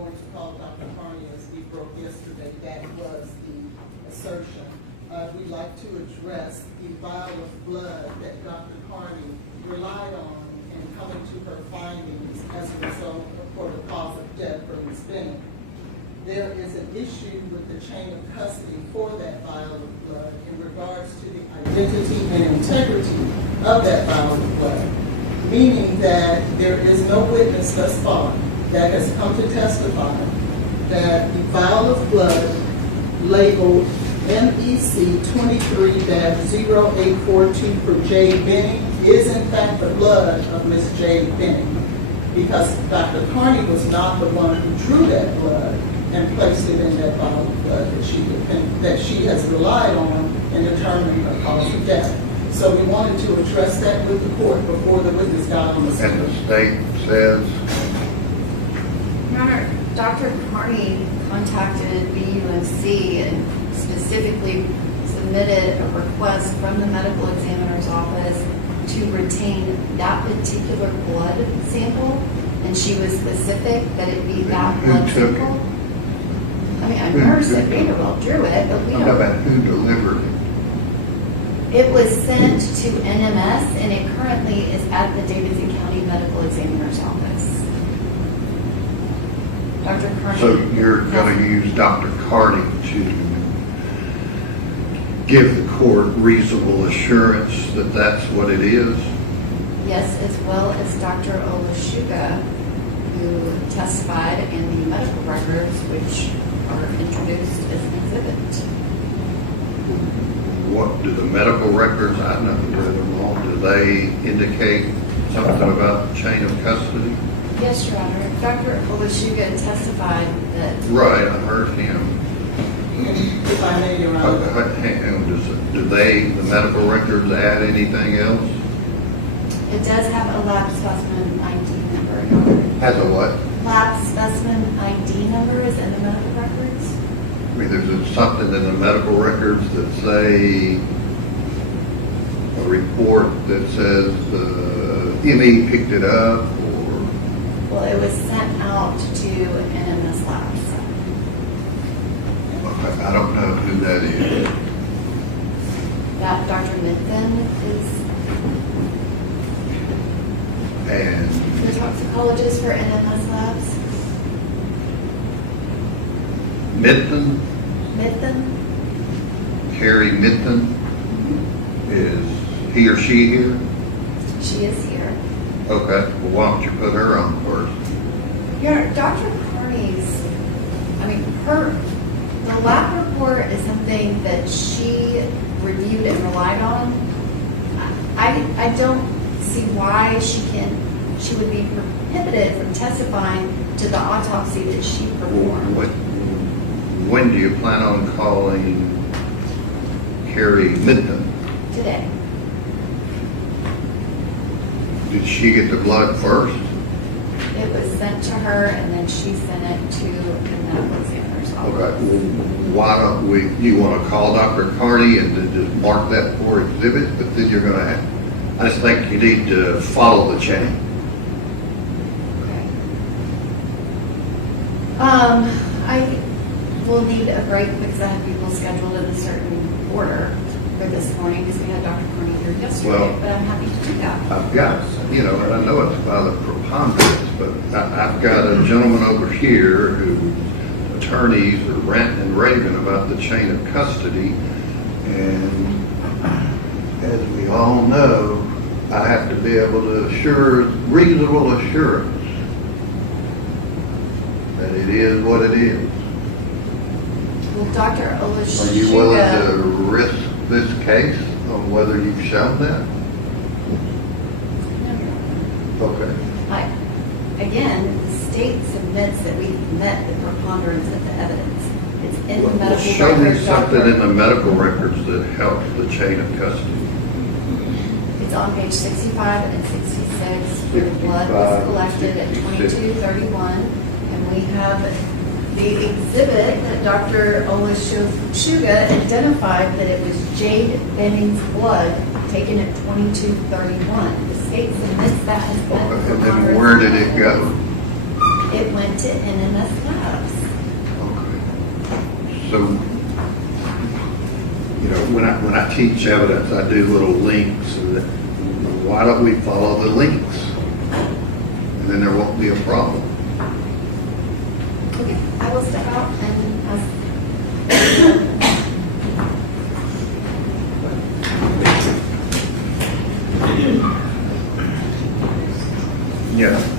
going to call Dr. Carney as we broke yesterday. That was the assertion. We'd like to address the vial of blood that Dr. Carney relied on in coming to her findings as a result for the cause of death for Ms. Benning. There is an issue with the chain of custody for that vial of blood in regards to the identity and integrity of that vial of blood, meaning that there is no witness thus far that has come to testify that the vial of blood labeled MEC 23-0842 for Jade Benning is in fact the blood of Ms. Jade Benning, because Dr. Carney was not the one who drew that blood and placed it in that vial of blood that she has relied on in determining the cause of death. So we wanted to address that with the court before the witness got on the stand. And the state says? Your Honor, Dr. Carney contacted BUMC and specifically submitted a request from the medical examiner's office to retain that particular blood sample, and she was specific that it be that blood sample. I mean, a nurse at Vanderbilt drew it, but we How don't. about who delivered it? It was sent to NMS, and it currently is at the Davidson County Medical Examiner's office. Dr. Carney. So you're going to use Dr. Carney to give the court reasonable assurance that that's what it is? Yes, as well as Dr. Olashuga, who testified in the medical records, which are introduced as an exhibit. What do the medical records, I've never read them all, do they indicate something about the chain of custody? Yes, Your Honor. Dr. Olashuga testified that. Right, I heard him. If I may, Your Honor. Do the medical records add anything else? It does have a lab specimen ID number, Your Honor. Has a what? Lab specimen ID number is in the medical records. I mean, there's something in the medical records that say, a report that says the ME picked it up, or? Well, it was sent out to NMS Labs. I don't know who that is. That Dr. Mithen is And the toxicologist for NMS Labs. Mithen, Mithen? Carrie Mithen, is he or she here? She is here. Okay, well, why don't you put her on first? Your Honor, Dr. Carney's, the lab report is something that she reviewed and relied on. I don't see why she would be prohibited from testifying to the autopsy that she performed. When do you plan on calling Carrie Mithen? Today. Did she get the blood first? It was sent to her, and then she sent it to the medical examiner's Okay, office. well, why don't you want to call Dr. Carney and then just mark that for exhibit, but then you're going to have, I just think you need to follow the chain. Okay. I will need a break because I have people scheduled in a certain order for this morning because we had Dr. Carney here yesterday, Well, but I'm happy to do that. I've got, and I know it's by the preponderance, but I've got a gentleman over here whose attorneys are ranting and raving about the chain of custody, and as we all know, I have to be able to assure, reasonable assurance that it is what it is. Well, Dr. Are you willing to Olashuga, risk this case on whether you've shown that? Okay. again, the state submits that we met the preponderance of the evidence. It's in the Well, medical show me records. something in the medical records that helps the chain of custody. It's on page 65 and 66, where the blood was collected at 22:31, and we have the exhibit that Dr. Olashuga identified that it was Jade Benning's blood taken at 22:31. The state submits that as And then where did it go? It went to NMS Labs. Okay. So, you know, when I teach evidence, I do little links, and why don't we follow the links? And then there won't be a problem. Okay, I will step out and ask. Yeah.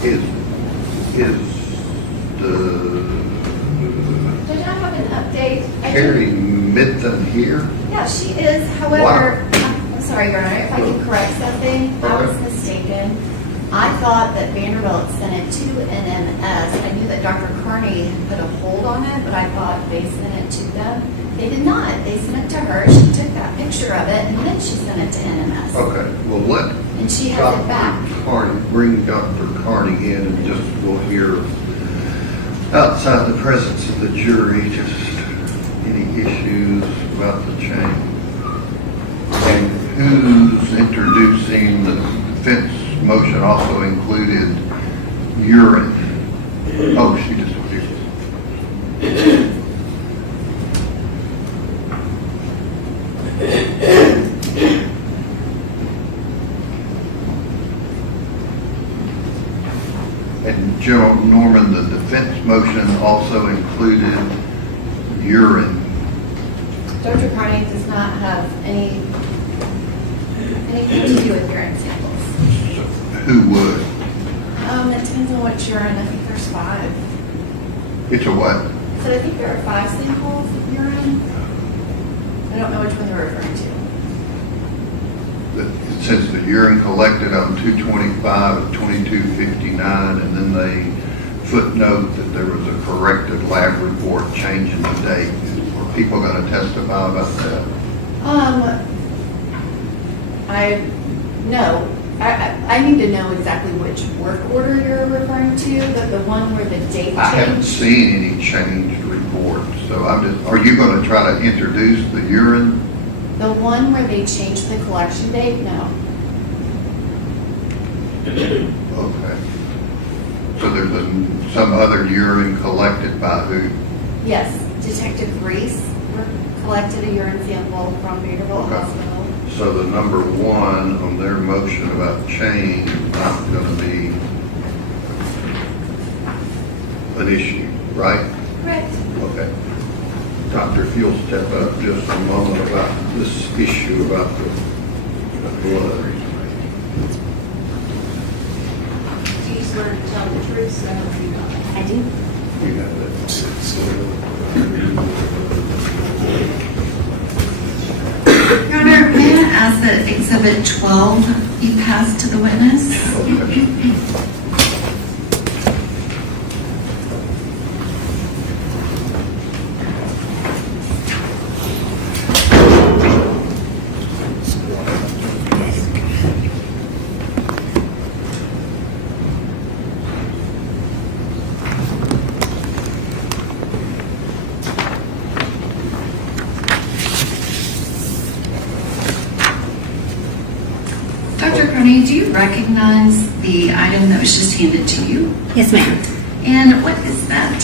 Is the Did I have an update? Carrie Mitten here? Yeah, she is. However, I'm sorry, Your Honor, if I can correct something, I was mistaken. I thought that Vanderbilt sent it to NMS. I knew that Dr. Carney put a hold on it, but I thought they sent it to them. They did not. They sent it to her. She took that picture of it, and then she sent it to NMS. Okay, well, let And she has it back. Dr. Carney, bring Dr. Carney in and just we'll hear outside the presence of the jury, just any issues about the change. And who's introducing the defense motion also included urine. Oh, she just And General Norman, the defense motion also included urine. Dr. Carney does not have anything to do with urine samples. Who would? It depends on what urine. I think there's 5. It's a what? So I think there are 5 samples of urine. I don't know which one they're referring to. Since the urine collected on 225 and 2259, and then they footnote that there was a corrected lab report changing the date. Are people going to testify about that? No. I need to know exactly which work order you're referring to, but the one where the date I haven't changed. seen any changed reports, so I'm just, are you going to try to introduce the urine? The one where they changed the collection date, no. Okay. So there's some other urine collected by who? Yes, Detective Reese collected a urine sample from Vanderbilt Okay. Hospital. So the number 1 on their motion about change is not going to be an issue, right? Correct. Okay. doctor, if you'll step up just a moment about this issue about the blood. Do you swear to tell the truth, so help you God? I do. We have that. Your Honor, may I ask that Exhibit 12 be passed to the witness? Okay. Dr. Carney, do you recognize the item that was just handed to you? Yes, ma'am. And what is that?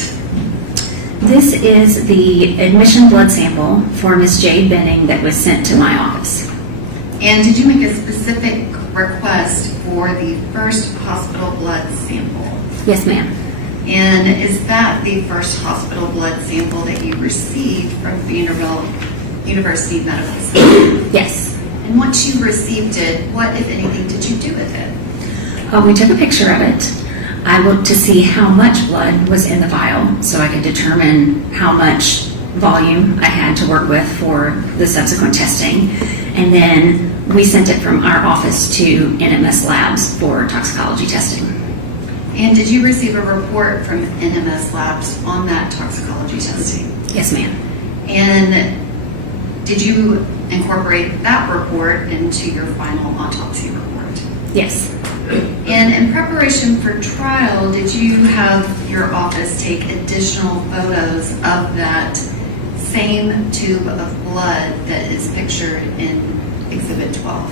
This is the admission blood sample for Miss Jade Benning that was sent to my office. And did you make a specific request for the first hospital blood sample? Yes, ma'am. And is that the first hospital blood sample that you received from Vanderbilt University Medical Center? Yes. And once you received it, what, if anything, did you do with it? We took a picture of it. I looked to see how much blood was in the vial so I could determine how much volume I had to work with for the subsequent testing. And then we sent it from our office to NMS Labs for toxicology testing. And did you receive a report from NMS Labs on that toxicology testing? Yes, ma'am. And did you incorporate that report into your final autopsy report? Yes. And in preparation for trial, did you have your office take additional photos of that same tube of blood that is pictured in Exhibit 12?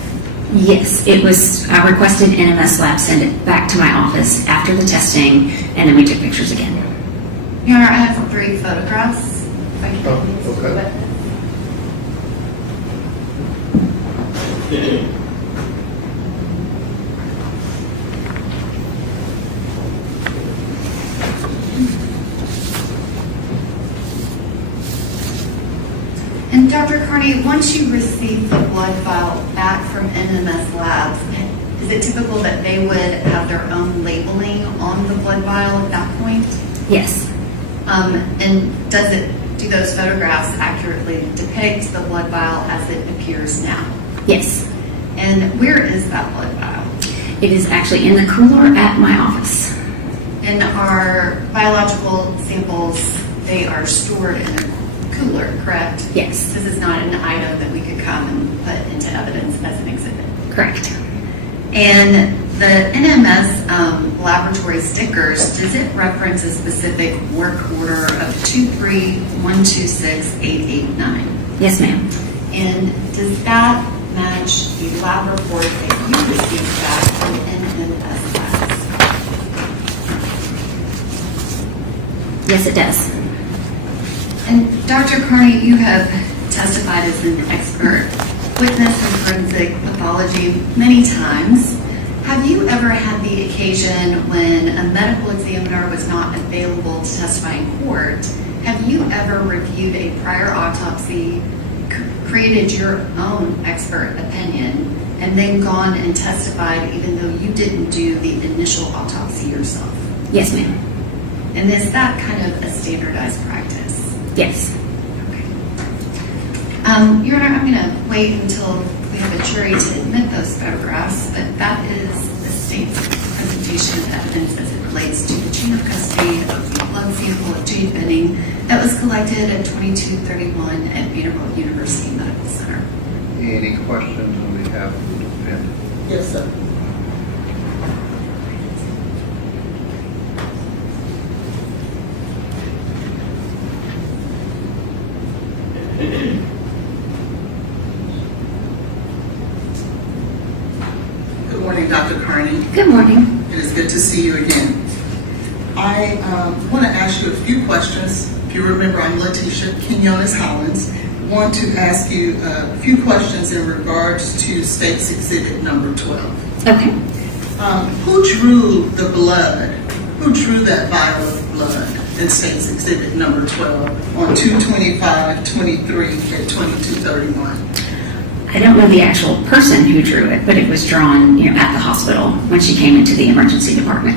Yes, it was. I requested NMS Lab send it back to my office after the testing, and then we took pictures again. Your Honor, I have 3 photographs. If I can Oh, get these to the okay. witness. And Dr. Carney, once you receive the blood vial back from NMS Labs, is it typical that they would have their own labeling on the blood vial at that point? Yes. And do those photographs accurately depict the blood vial as it appears now? Yes. And where is that blood vial? It is actually in the cooler at my office. And our biological samples, they are stored in a cooler, correct? Yes. This is not an item that we could come and put into evidence as an exhibit. Correct. And the NMS laboratory stickers, does it reference a specific work order of 23126-889? Yes, ma'am. And does that match the lab report that you received back from NMS Labs? Yes, it does. And Dr. Carney, you have testified as an expert witness in forensic pathology many times. Have you ever had the occasion when a medical examiner was not available to testify in court? Have you ever reviewed a prior autopsy, created your own expert opinion, and then gone and testified even though you didn't do the initial autopsy yourself? Yes, ma'am. And is that kind of a standardized practice? Yes. Okay. Your Honor, I'm going to wait until we have a jury to admit those photographs, but that is the state's presentation of evidence as it relates to the chain of custody of the blood sample of Jade Benning that was collected at 2231 at Vanderbilt University Medical Center. Any questions on behalf of the defendant? Yes, sir. Good morning, Dr. Carney. Good morning. It is good to see you again. I want to ask you a few questions. If you remember, I'm Letitia Quinones-Hollins. Want to ask you a few questions in regards to State's Exhibit number 12. Okay. Who drew the blood? Who drew that vial of blood? in State's Exhibit number 12 on 2/25/23 at 22:31. I don't know the actual person who drew it, but it was drawn, at the hospital when she came into the emergency department.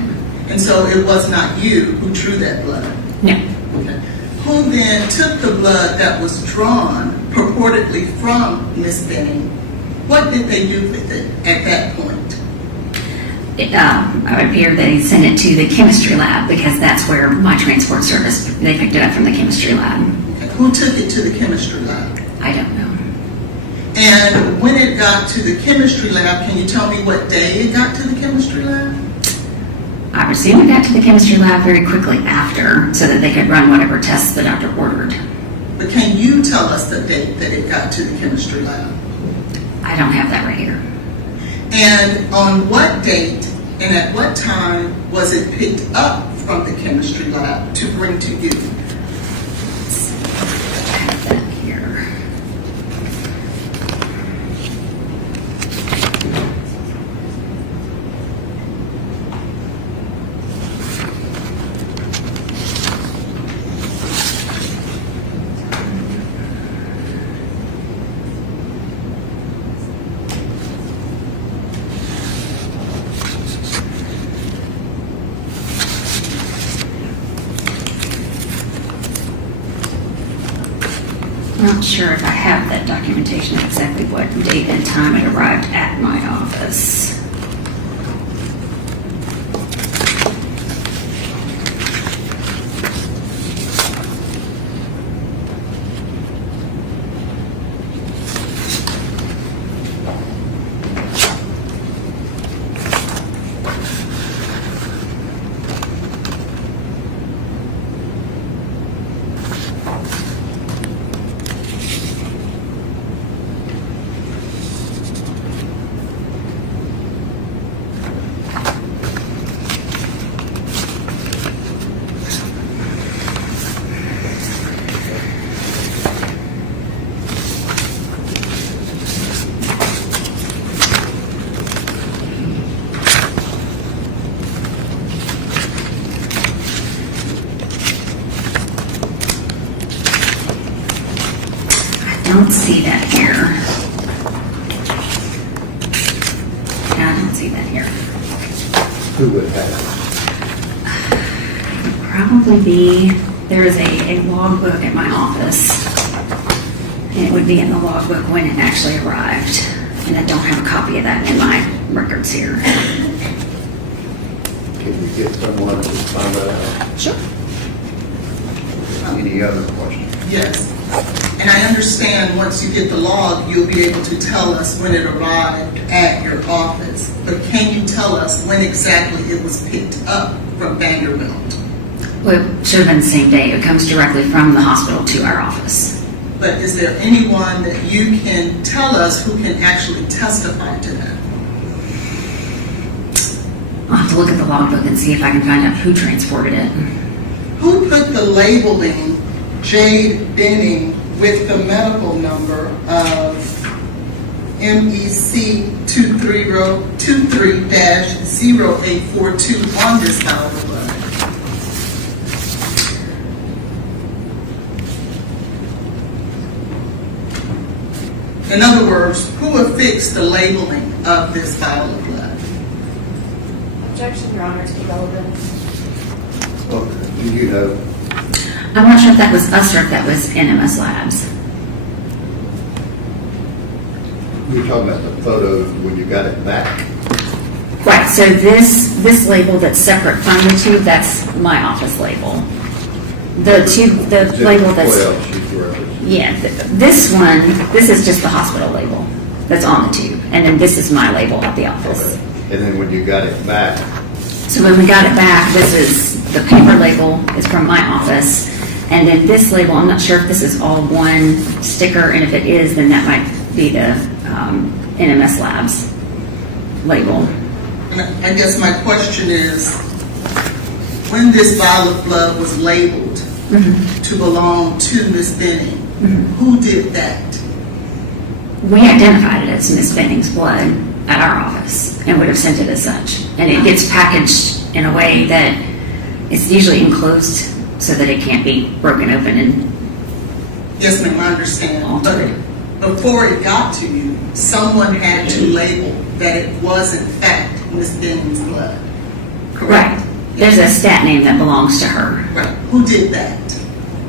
And so it was not you who drew that blood? No. Okay. Who then took the blood that was drawn purportedly from Miss Benning? What did they do with it at that point? I would appear they sent it to the chemistry lab because that's where my transport service, they picked it up from the chemistry lab. Okay. Who took it to the chemistry lab? I don't know. And when it got to the chemistry lab, can you tell me what day it got to the chemistry lab? I presume it got to the chemistry lab very quickly after so that they could run whatever tests the doctor ordered. But can you tell us the date that it got to the chemistry lab? I don't have that right here. And on what date and at what time was it picked up from the chemistry lab to bring to you? I have that here. Not sure if I have that documentation, exactly what date and time it arrived at my office. I don't see that here. I don't see that here. Who would have It would probably be, there is a logbook at my office. And it would be in the logbook when it actually arrived. And I don't have a copy of that in my records here. it? Can you get someone to find that out? Sure. Any other questions? Yes. And I understand once you get the log, you'll be able to tell us when it arrived at your office. But can you tell us when exactly it was picked up from Vanderbilt? Well, it should have been the same day. It comes directly from the hospital to our office. But is there anyone that you can tell us who can actually testify to that? I'll have to look at the logbook and see if I can find out who transported it. Who put the labeling Jade Benning with the medical number of MEC 23-0842 on this vial of blood? In other words, who affixed the labeling of this vial of blood? Objection, Your Honor, to irrelevant. Okay, do you know? I'm not sure if that was us or if that was NMS Labs. You're talking about the photo when you got it back? Right, so this label that's separate from the tube, that's my office label. The tube, the label that's, Well, she's referencing. yeah, this one, this is just the hospital label that's on the tube. And then this is my label at the office. And then when you got it back, So when we got it back, this is, the paper label is from my office. And then this label, I'm not sure if this is all one sticker, and if it is, then that might be the NMS Labs label. And I guess my question is, when this vial of blood was labeled to belong to Miss Benning, who did that? We identified it as Miss Benning's blood at our office and would have sent it as such. And it gets packaged in a way that it's usually enclosed so that it can't be broken open and Yes, ma'am, I understand. altered. But before it got to you, someone had to label that it was in fact Miss Benning's blood. Right. There's a stat name that belongs to her. Right. Who did that?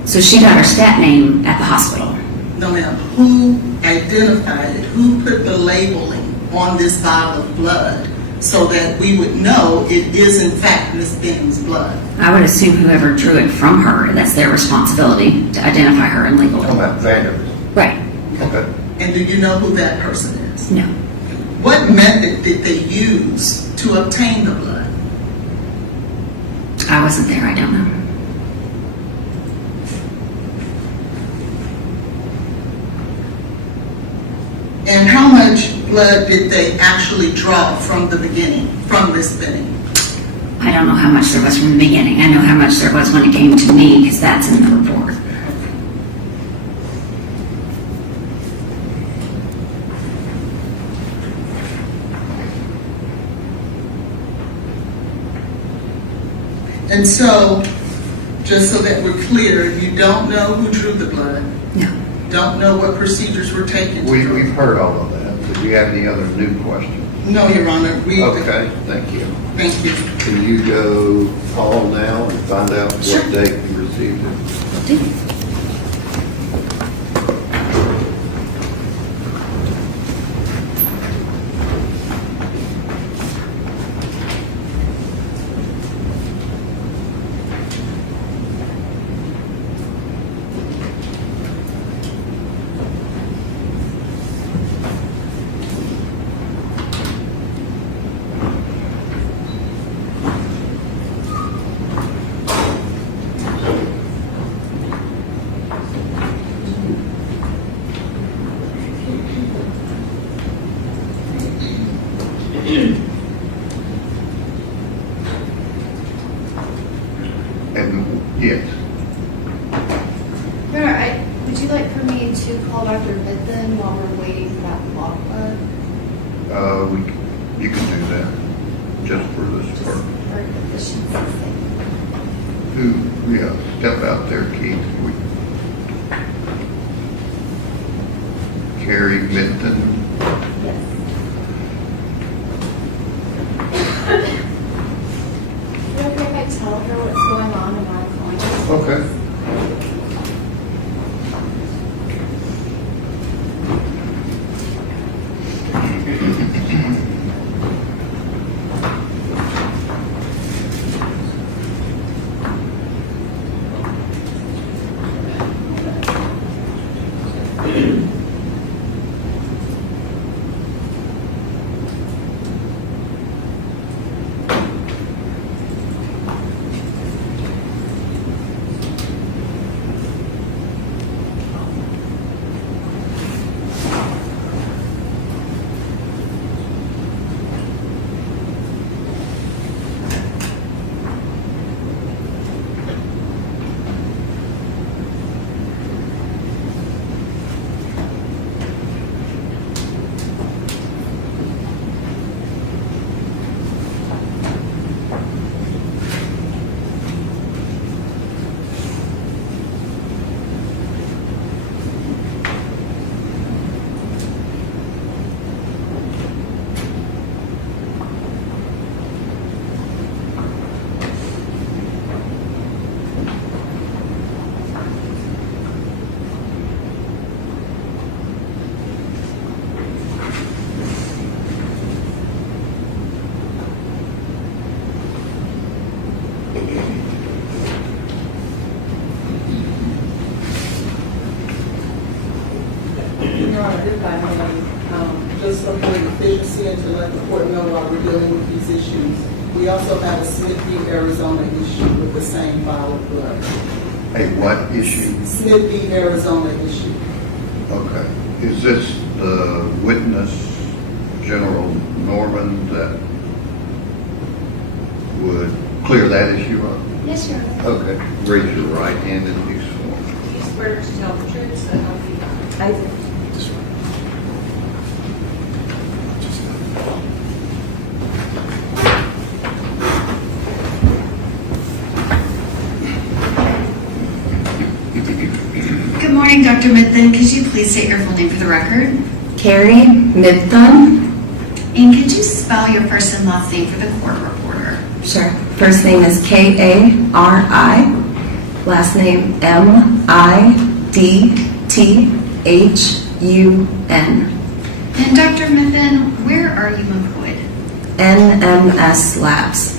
So she got her stat name at the hospital. No, ma'am. Who identified it? Who put the labeling on this vial of blood so that we would know it is in fact Miss Benning's blood? I would assume whoever drew it from her, that's their responsibility to identify her and label Oh, it. that Vander. Right. Okay. And do you know who that person is? No. What method did they use to obtain the blood? I wasn't there. I don't know. And how much blood did they actually draw from the beginning, from Miss Benning? I don't know how much there was from the beginning. I know how much there was when it came to me because that's in the report. And so, just so that we're clear, you don't know who drew the blood, No. don't know what procedures were taken to draw. We've heard all of that. Do you have any other new questions? No, Your Honor, Okay, thank you. Thank you. Can you go call now and find out Sure. what date you received it? Will do. And, yes. Would you like for me to call Dr. Bitten while we're waiting for that blood blood? You can do that, just for this Just purpose. for efficiency's sake. Yeah, step out there, Keith. Carrie Minton. Yes. Is it okay if I tell her what's going on and why I'm calling her? Okay. Your Honor, if I may, just for the efficiency and to let the court know while we're dealing with these issues, we also have a Smith v. Arizona issue with the same vial of blood. A what issue? Smith v. Arizona issue. Okay. Is this the witness, General Norman, that would clear that issue up? Yes, Your Honor. Okay. Raise your right hand and be sworn. Do you swear to tell the truth, so help you God? I do. Dr. Midthen, could you please state your full name for the record? Carrie Midthun. And could you spell your first and last name for the court reporter? Sure. First name is Kari. Last name Midthun. And Dr. Midthen, where are you employed? NMS Labs.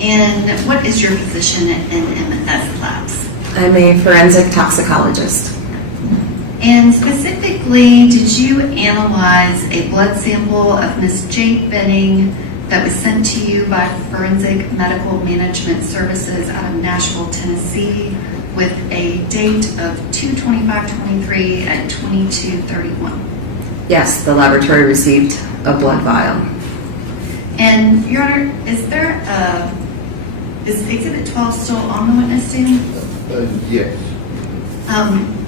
And what is your position at NMS Labs? I'm a forensic toxicologist. And specifically, did you analyze a blood sample of Ms. Jade Benning that was sent to you by Forensic Medical Management Services out of Nashville, Tennessee, with a date of 2/25/23 at 22:31? Yes, the laboratory received a blood vial. And Your Honor, is Exhibit 12 still on the witness stand? Yes,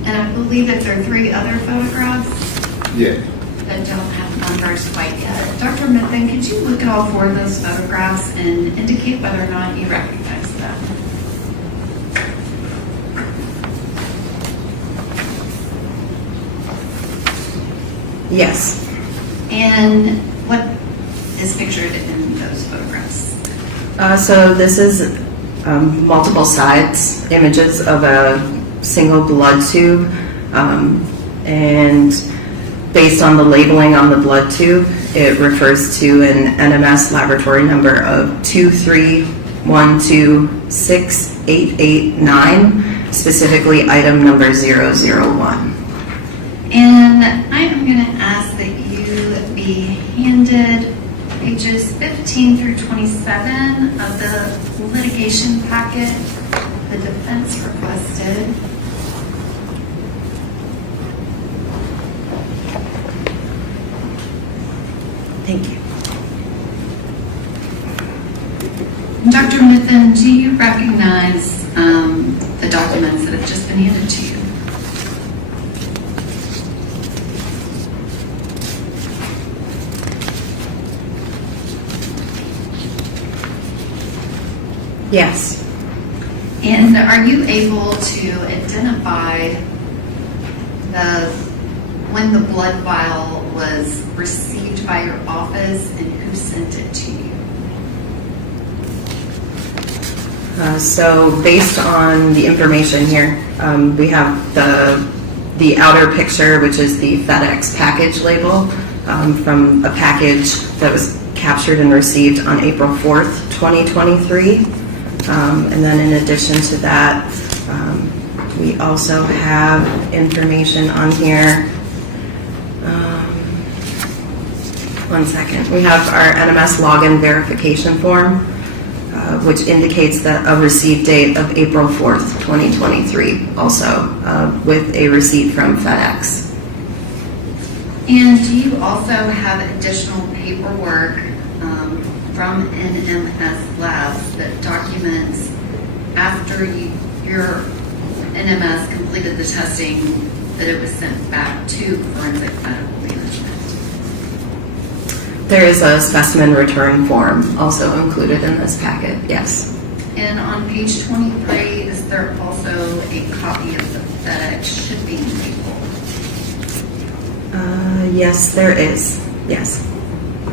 And I believe that there are 3 other photographs yes. that don't have numbers quite yet. Dr. Midthen, could you look at all 4 of those photographs and indicate whether or not you recognize them? Yes. And what is pictured in those photographs? So this is multiple sides, images of a single blood tube, and based on the labeling on the blood tube, it refers to an NMS laboratory number of 231268889, specifically item number 001. And I am going to ask that you be handed pages 15 through 27 of the litigation packet the defense requested. Thank you. Dr. Midthen, do you recognize the documents that have just been handed to you? Yes. And are you able to identify when the blood vial was received by your office and who sent it to you? So based on the information here, we have the outer picture, which is the FedEx package label from a package that was captured and received on April 4th, 2023. And then in addition to that, we also have information on here. One second. We have our NMS login verification form, which indicates that a receipt date of April 4th, 2023, also with a receipt from FedEx. And do you also have additional paperwork from NMS Labs that documents after your NMS completed the testing that it was sent back to Forensic Medical Management? There is a specimen return form also included in this packet, yes. And on page 23, is there also a copy of the FedEx shipping label? Yes, there is, yes.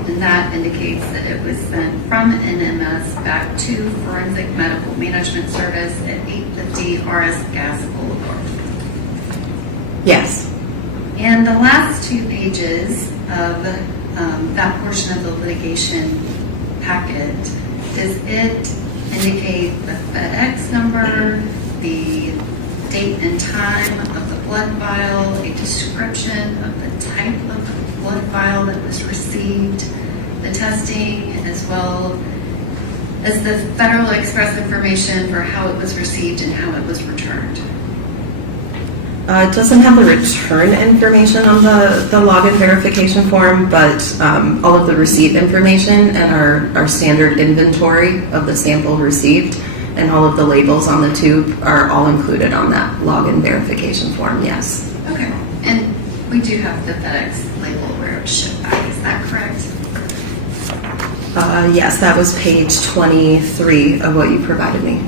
And that indicates that it was sent from NMS back to Forensic Medical Management Service at 850 RS Gas Boulevard. Yes. And the last 2 pages of that portion of the litigation packet, does it indicate the FedEx number, the date and time of the blood vial, a description of the type of blood vial that was received, the testing, as well as the Federal Express information for how it was received and how it was returned? It doesn't have the return information on the login verification form, but all of the receipt information and our standard inventory of the sample received and all of the labels on the tube are all included on that login verification form, yes. Okay. And we do have the FedEx label where it was shipped back, is that correct? Yes, that was page 23 of what you provided me.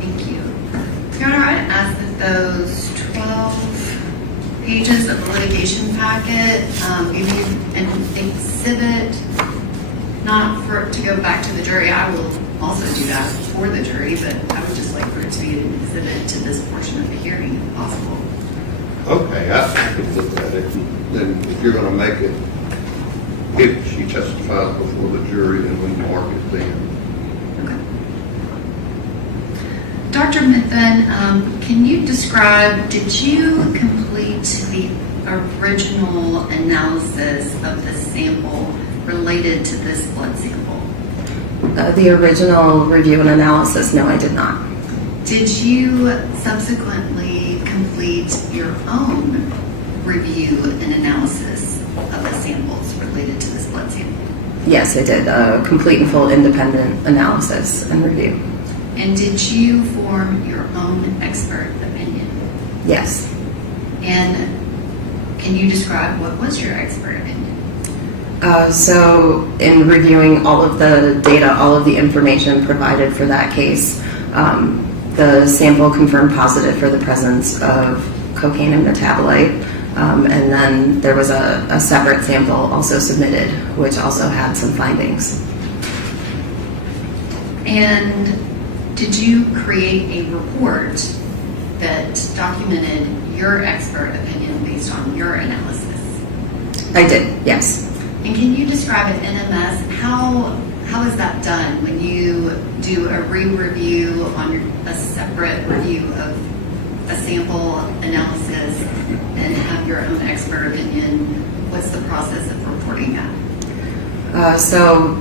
Thank you. Your Honor, I'd ask that those pages of the litigation packet, give you an exhibit, not for, to go back to the jury. I will also do that for the jury, but I would just like for it to be an exhibit to this portion of the hearing if possible. Okay, I could look at it. Then if you're gonna make it, if she testifies before the jury, then we mark it then. Okay. Dr. Mithun, can you describe, did you complete the original analysis of the sample related to this blood sample? The original review and analysis, no, I did not. Did you subsequently complete your own review and analysis of the samples related to this blood sample? Yes, I did a complete and full independent analysis and review. And did you form your own expert opinion? Yes. And can you describe what was your expert opinion? So in reviewing all of the data, all of the information provided for that case, the sample confirmed positive for the presence of cocaine and metabolite. And then there was a separate sample also submitted, which also had some findings. And did you create a report that documented your expert opinion based on your analysis? I did, yes. And can you describe at NMS, how is that done when you do a re-review on a separate review of a sample analysis and have your own expert opinion? What's the process of reporting that? So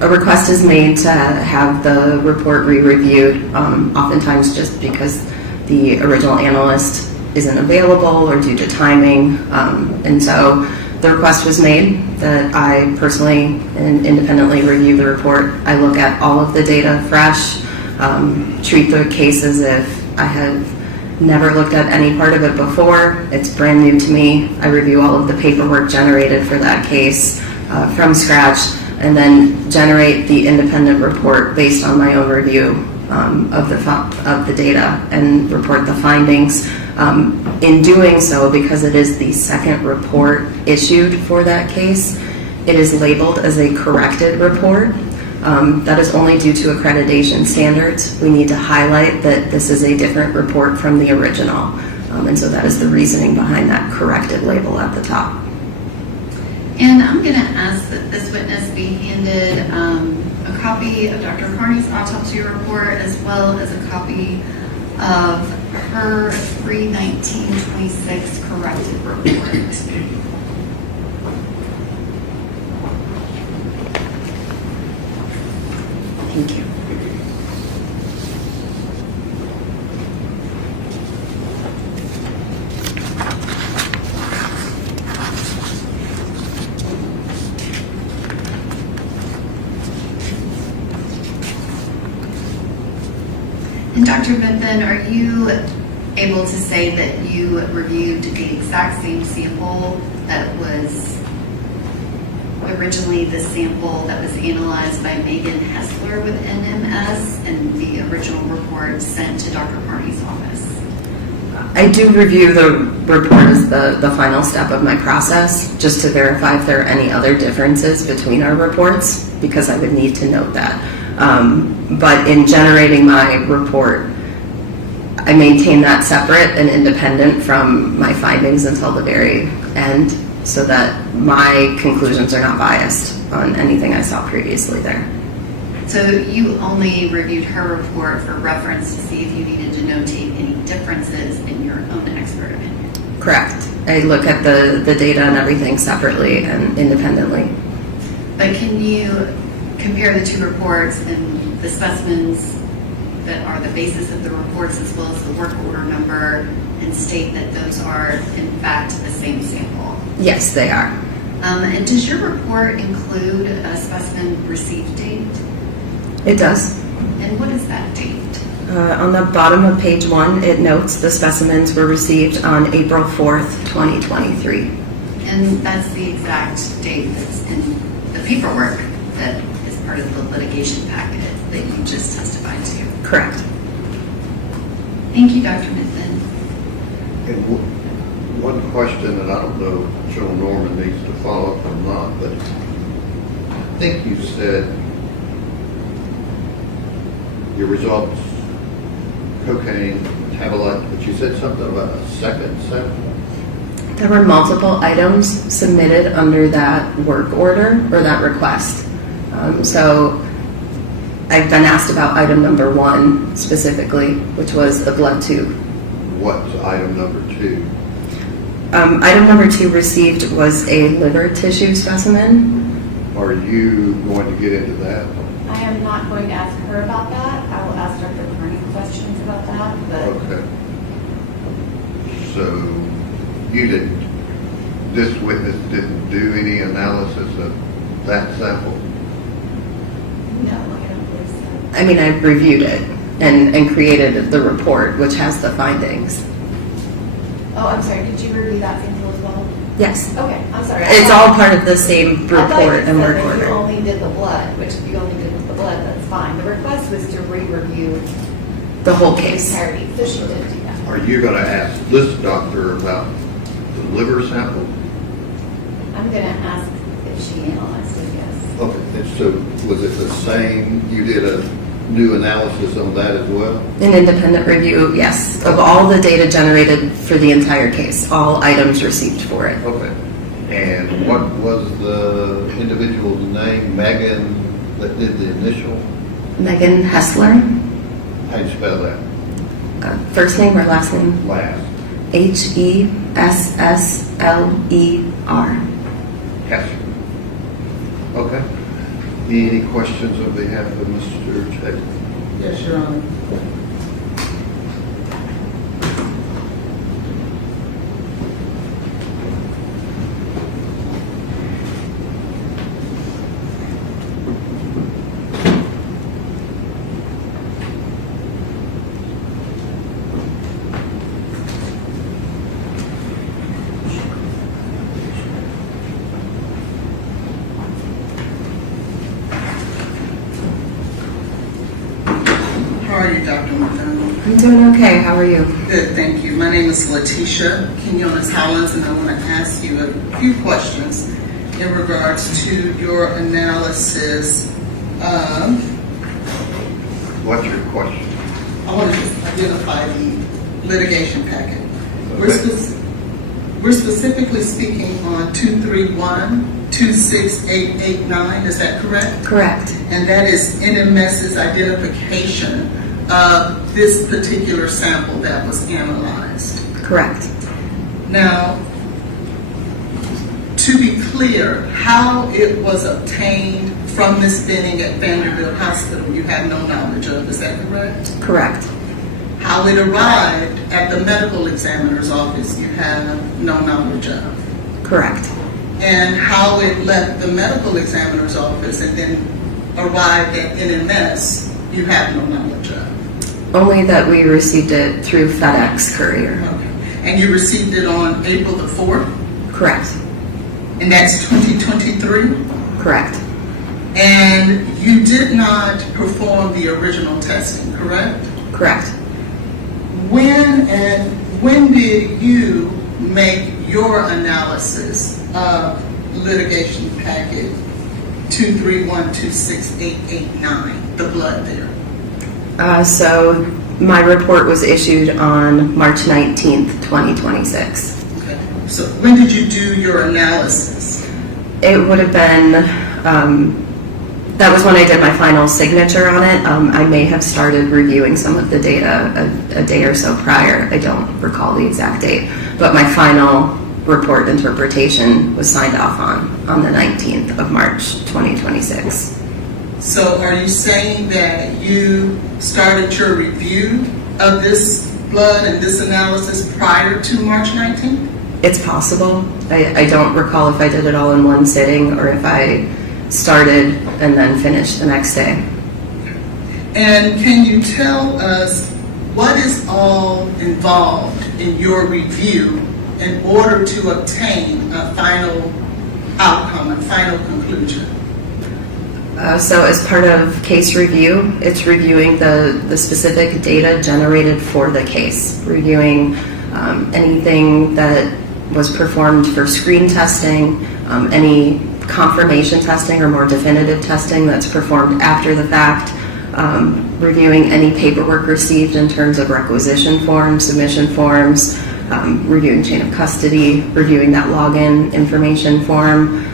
a request is made to have the report re-reviewed, oftentimes just because the original analyst isn't available or due to timing. And so the request was made that I personally and independently review the report. I look at all of the data fresh, treat the case as if I have never looked at any part of it before. It's brand new to me. I review all of the paperwork generated for that case from scratch, and then generate the independent report based on my own review of the data and report the findings. In doing so, because it is the second report issued for that case, it is labeled as a corrected report. That is only due to accreditation standards. We need to highlight that this is a different report from the original. And so that is the reasoning behind that corrected label at the top. And I'm going to ask that this witness be handed a copy of Dr. Carney's autopsy report as well as a copy of her 3/19/26 corrected report. Thank you. And Dr. Benton, are you able to say that you reviewed the exact same sample that was originally the sample that was analyzed by Megan Hessler with NMS and the original report sent to Dr. Carney's office? I do review the report as the final step of my process, just to verify if there are any other differences between our reports, because I would need to note that. But in generating my report, I maintain that separate and independent from my findings until the very end, so that my conclusions are not biased on anything I saw previously there. So you only reviewed her report for reference to see if you needed to notate any differences in your own expert opinion? Correct. I look at the data and everything separately and independently. But can you compare the two reports and the specimens that are the basis of the reports as well as the work order number and state that those are in fact the same sample? Yes, they are. And does your report include a specimen receipt date? It does. And what is that date? On the bottom of page 1, it notes the specimens were received on April 4th, 2023. And that's the exact date that's in the paperwork that is part of the litigation packet that you just testified to. Correct. Thank you, Dr. Mithun. And one question, and I don't know if Joe Norman needs to follow up or not, but I think you said your results, cocaine, metabolite, but you said something about a second sample? There were multiple items submitted under that work order or that request. So I've been asked about item number 1 specifically, which was the blood tube. What's item number 2? Item number 2 received was a liver tissue specimen. Are you going to get into that? I am not going to ask her about that. I will ask Dr. Carney questions about that, but Okay. So this witness didn't do any analysis of that sample? no, I don't believe so. I mean, I reviewed it and created the report, which has the findings. Oh, I'm sorry, did you review that sample as well? Yes. Okay, I'm sorry. It's all part of the same I thought you report and said work that you order. only did the blood, which if you only did the blood, that's fine. The request was to re-review The whole the case. entirety, so she did do that. Are you going to ask this doctor about the liver sample? I'm gonna ask if she analyzed it, yes. Okay, and so was it the same, you did a new analysis on that as well? An independent review, yes, of all the data generated for the entire case, all items received for it. Okay. And what was the individual's name, Megan, that did the initial? Megan Hessler, How do you spell that? first name or last name? Last. Hessler. Hessler. Okay. Any questions on behalf of Mr. Jade? Yes, Your Honor. How are you, Dr. McDonald? I'm doing okay, how are you? Good, thank you. My name is Letitia Quinones-Hollins, and I want to ask you a few questions in regards to your analysis of, What's your question? I want to just identify the litigation packet. We're Okay. we're specifically speaking on 231-26889, is that correct? Correct. And that is NMS's identification of this particular sample that was analyzed. Correct. Now, to be clear, how it was obtained from Ms. Benning at Vanderbilt Hospital, you have no knowledge of, is that correct? Correct. How it arrived at the medical examiner's office, you have no knowledge of. Correct. And how it left the medical examiner's office and then arrived at NMS, you have no knowledge of. Only that we received it through FedEx courier. Okay. And you received it on April the 4th, Correct. and that's 2023? Correct. And you did not perform the original testing, correct? Correct. When did you make your analysis of litigation packet 231-26889, the blood there? So my report was issued on March 19th, 2026. Okay. So when did you do your analysis? It would have been, that was when I did my final signature on it. I may have started reviewing some of the data a day or so prior. I don't recall the exact date. But my final report interpretation was signed off on the 19th of March, 2026. So are you saying that you started your review of this blood and this analysis prior to March 19th? It's possible. I don't recall if I did it all in one sitting or if I started and then finished the next day. And can you tell us what is all involved in your review in order to obtain a final outcome, a final conclusion? So as part of case review, it's reviewing the specific data generated for the case, reviewing anything that was performed for screen testing, any confirmation testing or more definitive testing that's performed after the fact, reviewing any paperwork received in terms of requisition forms, submission forms, reviewing chain of custody, reviewing that login information form,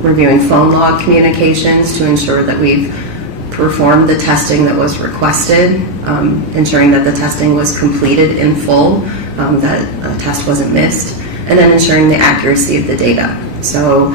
reviewing phone log communications to ensure that we've performed the testing that was requested, ensuring that the testing was completed in full, that a test wasn't missed, and then ensuring the accuracy of the data. So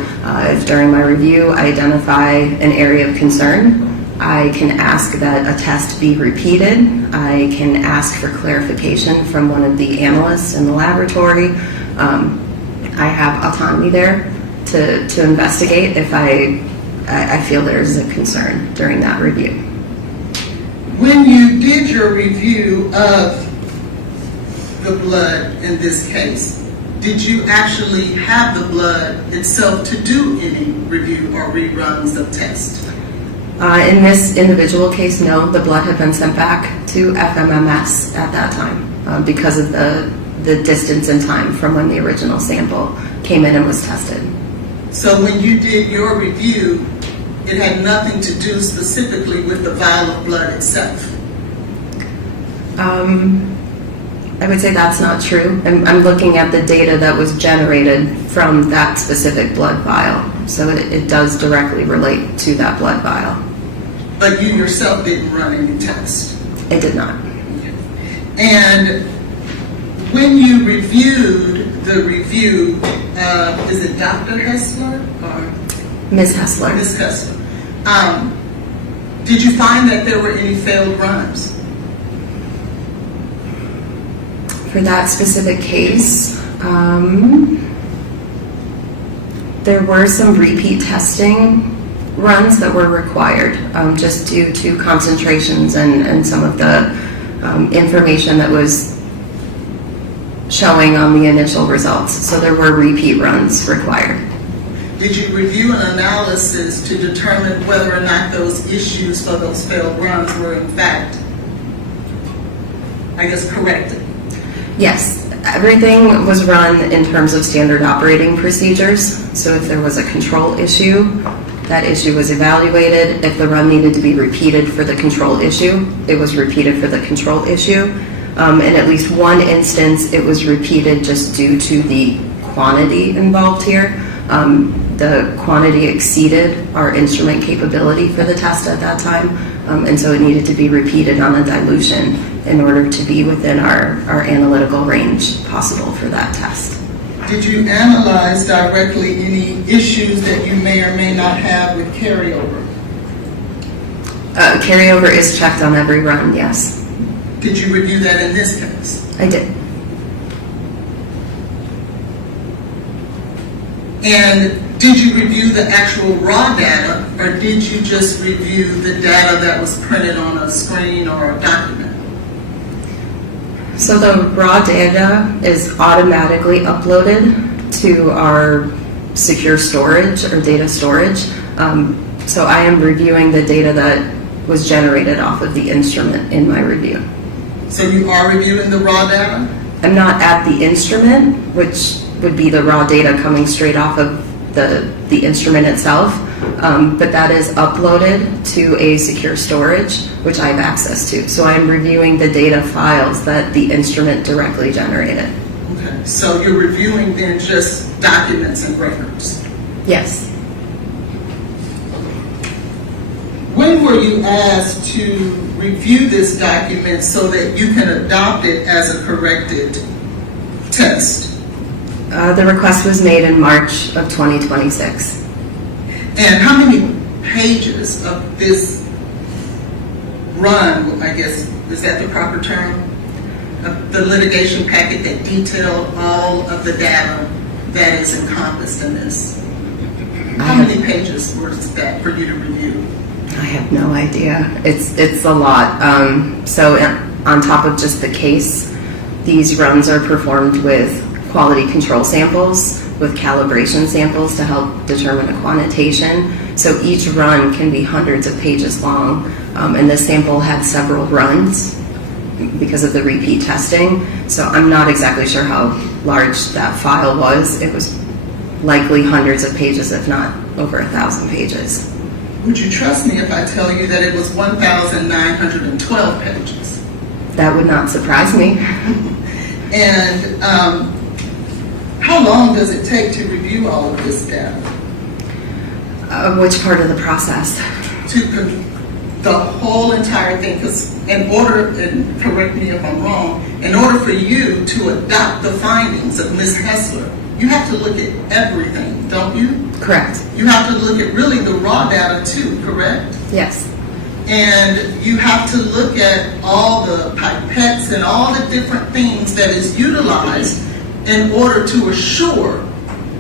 if during my review I identify an area of concern, I can ask that a test be repeated. I can ask for clarification from one of the analysts in the laboratory. I have autonomy there to investigate if I feel there's a concern during that review. When you did your review of the blood in this case, did you actually have the blood itself to do any review or reruns of tests? In this individual case, no, the blood had been sent back to FMMS at that time because of the distance in time from when the original sample came in and was tested. So when you did your review, it had nothing to do specifically with the vial of blood itself? I would say that's not true. I'm looking at the data that was generated from that specific blood vial. So it does directly relate to that blood vial. But you yourself didn't run any tests? I did not. And when you reviewed the review, is it Dr. Hessler or? Ms. Hessler. Ms. Hessler. Did you find that there were any failed runs? For that specific case, there were some repeat testing runs that were required just due to concentrations and some of the information that was showing on the initial results. So there were repeat runs required. Did you review an analysis to determine whether or not those issues for those failed runs were in fact, I guess, corrected? Yes, everything was run in terms of standard operating procedures. So if there was a control issue, that issue was evaluated. If the run needed to be repeated for the control issue, it was repeated for the control issue. In at least one instance, it was repeated just due to the quantity involved here. The quantity exceeded our instrument capability for the test at that time, and so it needed to be repeated on a dilution in order to be within our analytical range possible for that test. Did you analyze directly any issues that you may or may not have with carryover? Carryover is checked on every run, yes. Did you review that in this case? I did. And did you review the actual raw data, or did you just review the data that was printed on a screen or a document? So the raw data is automatically uploaded to our secure storage or data storage. So I am reviewing the data that was generated off of the instrument in my review. So you are reviewing the raw data? I'm not at the instrument, which would be the raw data coming straight off of the instrument itself, but that is uploaded to a secure storage, which I have access to. So I'm reviewing the data files that the instrument directly generated. Okay, so you're reviewing then just documents and records? Yes. When were you asked to review this document so that you can adopt it as a corrected test? The request was made in March of 2026. And how many pages of this run, I guess, is that the proper term? Of the litigation packet that detailed all of the data that is encompassed in this? How many pages was that for you to review? I have no idea. It's a lot. So on top of just the case, these runs are performed with quality control samples, with calibration samples to help determine a quantitation. So each run can be hundreds of pages long, and this sample had several runs because of the repeat testing. So I'm not exactly sure how large that file was. It was likely hundreds of pages, if not over 1,000 pages. Would you trust me if I tell you that it was 1,912 pages? That would not surprise me. And how long does it take to review all of this data? Which part of the process? The whole entire thing, because in order, and correct me if I'm wrong, in order for you to adopt the findings of Ms. Hessler, you have to look at everything, don't you? Correct. You have to look at really the raw data too, correct? Yes. And you have to look at all the pipettes and all the different things that is utilized in order to assure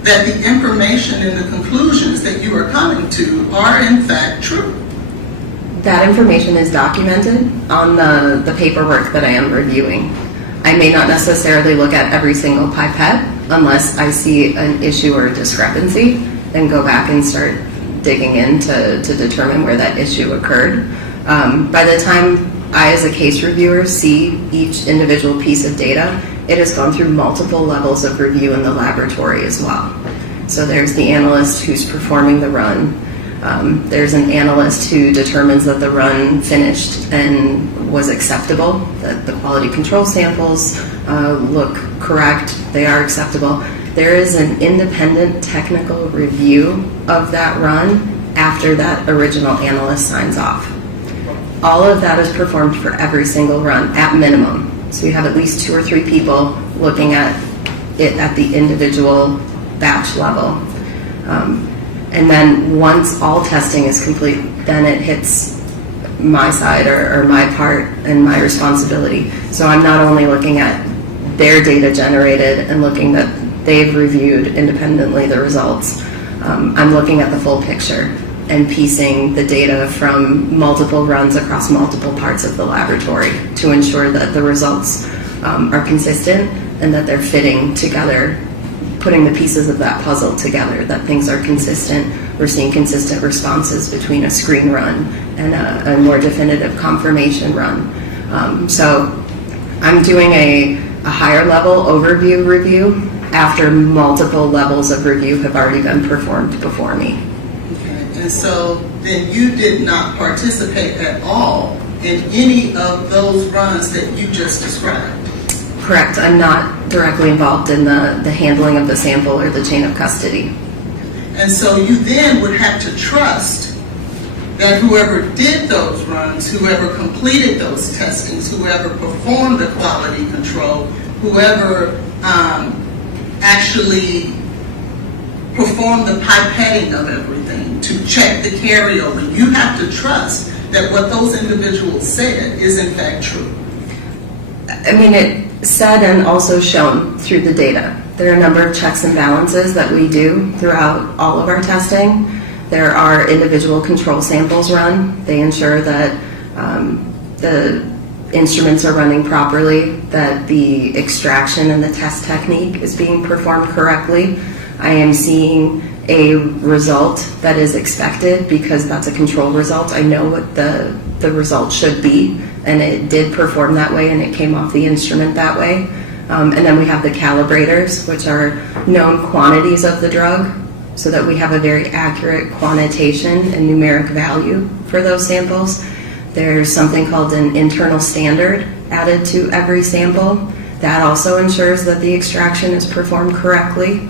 that the information and the conclusions that you are coming to are in fact true. That information is documented on the paperwork that I am reviewing. I may not necessarily look at every single pipette unless I see an issue or a discrepancy and go back and start digging in to determine where that issue occurred. By the time I, as a case reviewer, see each individual piece of data, it has gone through multiple levels of review in the laboratory as well. So there's the analyst who's performing the run. There's an analyst who determines that the run finished and was acceptable, that the quality control samples look correct, they are acceptable. There is an independent technical review of that run after that original analyst signs off. All of that is performed for every single run at minimum. So you have at least 2 or 3 people looking at it at the individual batch level. And then once all testing is complete, then it hits my side or my part and my responsibility. So I'm not only looking at their data generated and looking that they've reviewed independently the results, I'm looking at the full picture and piecing the data from multiple runs across multiple parts of the laboratory to ensure that the results are consistent and that they're fitting together, putting the pieces of that puzzle together, that things are consistent. We're seeing consistent responses between a screen run and a more definitive confirmation run. So I'm doing a higher level overview review after multiple levels of review have already been performed before me. Okay. And so then you did not participate at all in any of those runs that you just described? Correct. I'm not directly involved in the handling of the sample or the chain of custody. And so you then would have to trust that whoever did those runs, whoever completed those testings, whoever performed the quality control, whoever actually performed the pipetting of everything to check the carryover, you have to trust that what those individuals said is in fact true. I mean, it said and also shown through the data. There are a number of checks and balances that we do throughout all of our testing. There are individual control samples run. They ensure that the instruments are running properly, that the extraction and the test technique is being performed correctly. I am seeing a result that is expected because that's a control result. I know what the result should be, and it did perform that way, and it came off the instrument that way. And then we have the calibrators, which are known quantities of the drug, so that we have a very accurate quantitation and numeric value for those samples. There's something called an internal standard added to every sample. That also ensures that the extraction is performed correctly.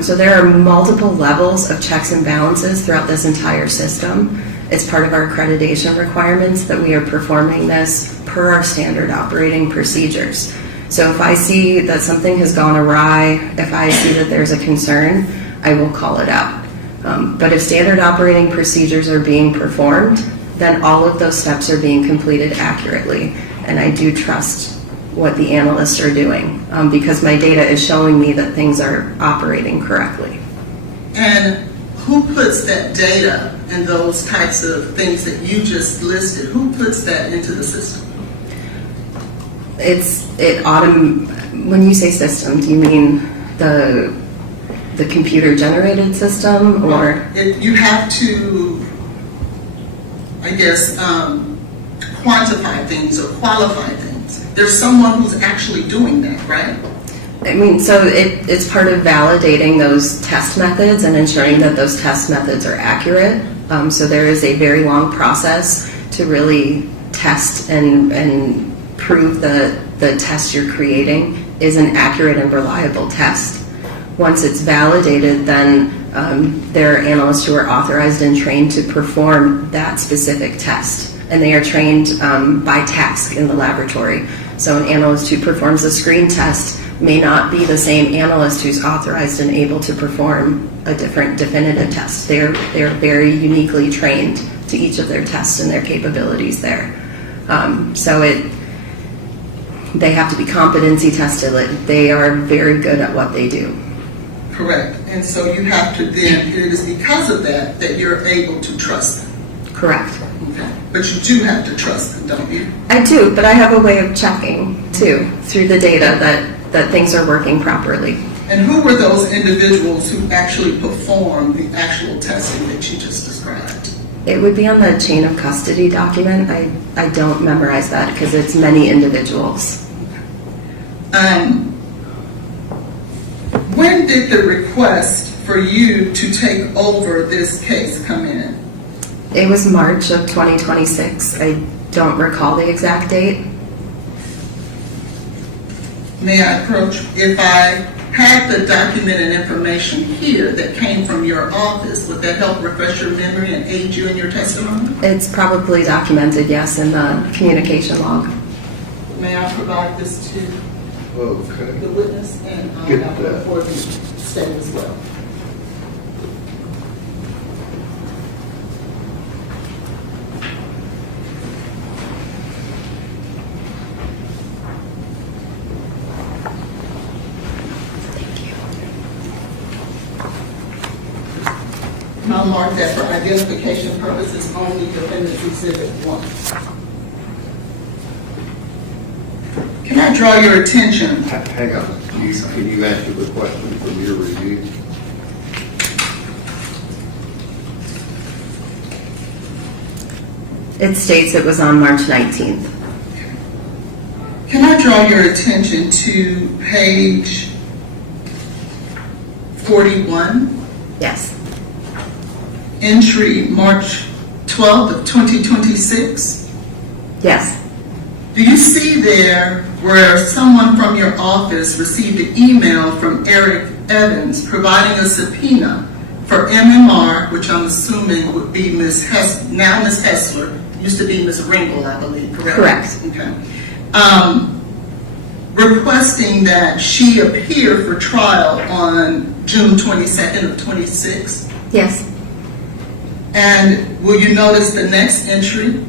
So there are multiple levels of checks and balances throughout this entire system. It's part of our accreditation requirements that we are performing this per our standard operating procedures. So if I see that something has gone awry, if I see that there's a concern, I will call it out. But if standard operating procedures are being performed, then all of those steps are being completed accurately. And I do trust what the analysts are doing because my data is showing me that things are operating correctly. And who puts that data and those types of things that you just listed, who puts that into the system? When you say system, do you mean the computer generated system, or? You have to, I guess, quantify things or qualify things. There's someone who's actually doing that, right? I mean, so it's part of validating those test methods and ensuring that those test methods are accurate. So there is a very long process to really test and prove that the test you're creating is an accurate and reliable test. Once it's validated, then there are analysts who are authorized and trained to perform that specific test. And they are trained by task in the laboratory. So an analyst who performs a screen test may not be the same analyst who's authorized and able to perform a different definitive test. They're very uniquely trained to each of their tests and their capabilities there. They have to be competency tested. They are very good at what they do. Correct. And so you have to then, it is because of that that you're able to trust them. Correct. Okay. But you do have to trust them, don't you? I do, but I have a way of checking too through the data that things are working properly. And who were those individuals who actually performed the actual testing that you just described? It would be on the chain of custody document. I don't memorize that because it's many individuals. When did the request for you to take over this case come in? It was March of 2026. I don't recall the exact date. May I approach? If I had the document and information here that came from your office, would that help refresh your memory and aid you in your testimony? It's probably documented, yes, in the communication log. May I provide this to Okay. the witness, and I'll Get have that. it for the state as well. I'll mark that for identification purposes only, Defendant's Exhibit 1. Can I draw your attention? Hang on. Can you answer the question from your review? It states it was on March 19th. Can I draw your attention to page 41? Yes. Entry March 12th of 2026. Yes. Do you see there where someone from your office received an email from Eric Evans providing a subpoena for MMR, which I'm assuming would be Ms. Hessler, used to be Ms. Ringel, I believe, correct? Correct. Okay. Requesting that she appear for trial on June 22nd of 26. Yes. And will you notice the next entry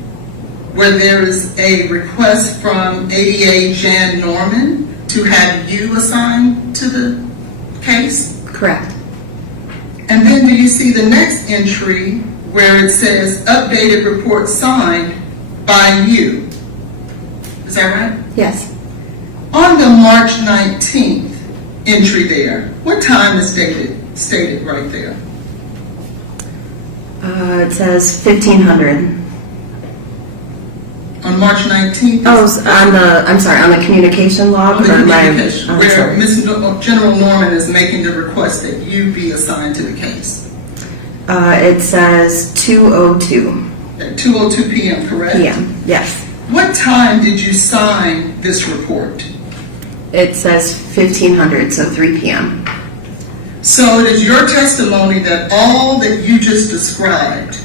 where there is a request from ADA Jan Norman to have you assigned to the case? Correct. And then do you see the next entry where it says updated report signed by you? Is that right? Yes. On the March 19th entry there, what time is stated right there? It says 1500. On March 19th? On the communication log. On the or communication, I'm where sorry. General Norman is making the request that you be assigned to the case. It says 2:02 At 2:02 p.m., correct? p.m. Yes. What time did you sign this report? It says 1500, so 3 p.m. So it is your testimony that all that you just described,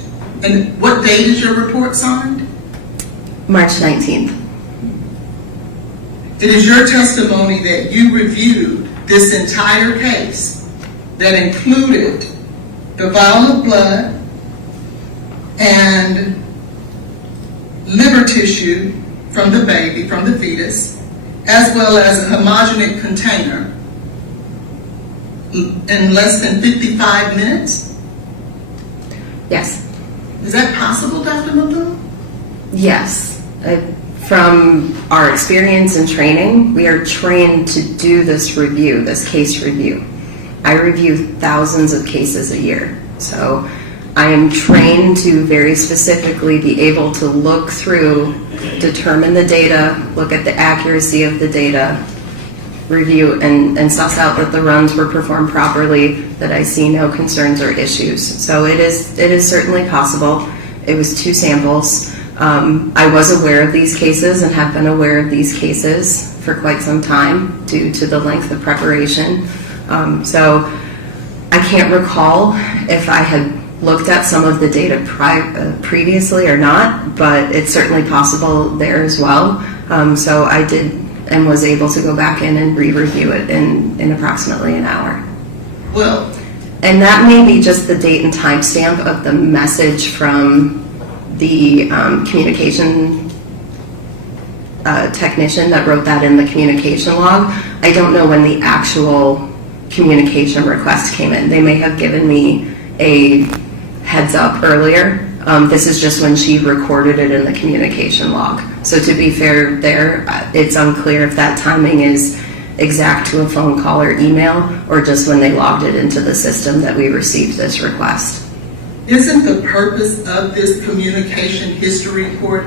and what date is your report signed? March 19th. It is your testimony that you reviewed this entire case that included the vial of blood and liver tissue from the baby, from the fetus, as well as a homogeneous container in less than 55 minutes? Yes. Is that possible, Dr. Malone? Yes. From our experience and training, we are trained to do this review, this case review. I review thousands of cases a year. So I am trained to very specifically be able to look through, determine the data, look at the accuracy of the data, review and suss out that the runs were performed properly, that I see no concerns or issues. So it is certainly possible. It was 2 samples. I was aware of these cases and have been aware of these cases for quite some time due to the length of preparation. So I can't recall if I had looked at some of the data previously or not, but it's certainly possible there as well. So I did and was able to go back in and re-review it in approximately an hour. Well, And that may be just the date and time stamp of the message from the communication technician that wrote that in the communication log. I don't know when the actual communication request came in. They may have given me a heads up earlier. This is just when she recorded it in the communication log. So to be fair there, it's unclear if that timing is exact to a phone call or email, or just when they logged it into the system that we received this request. isn't the purpose of this communication history report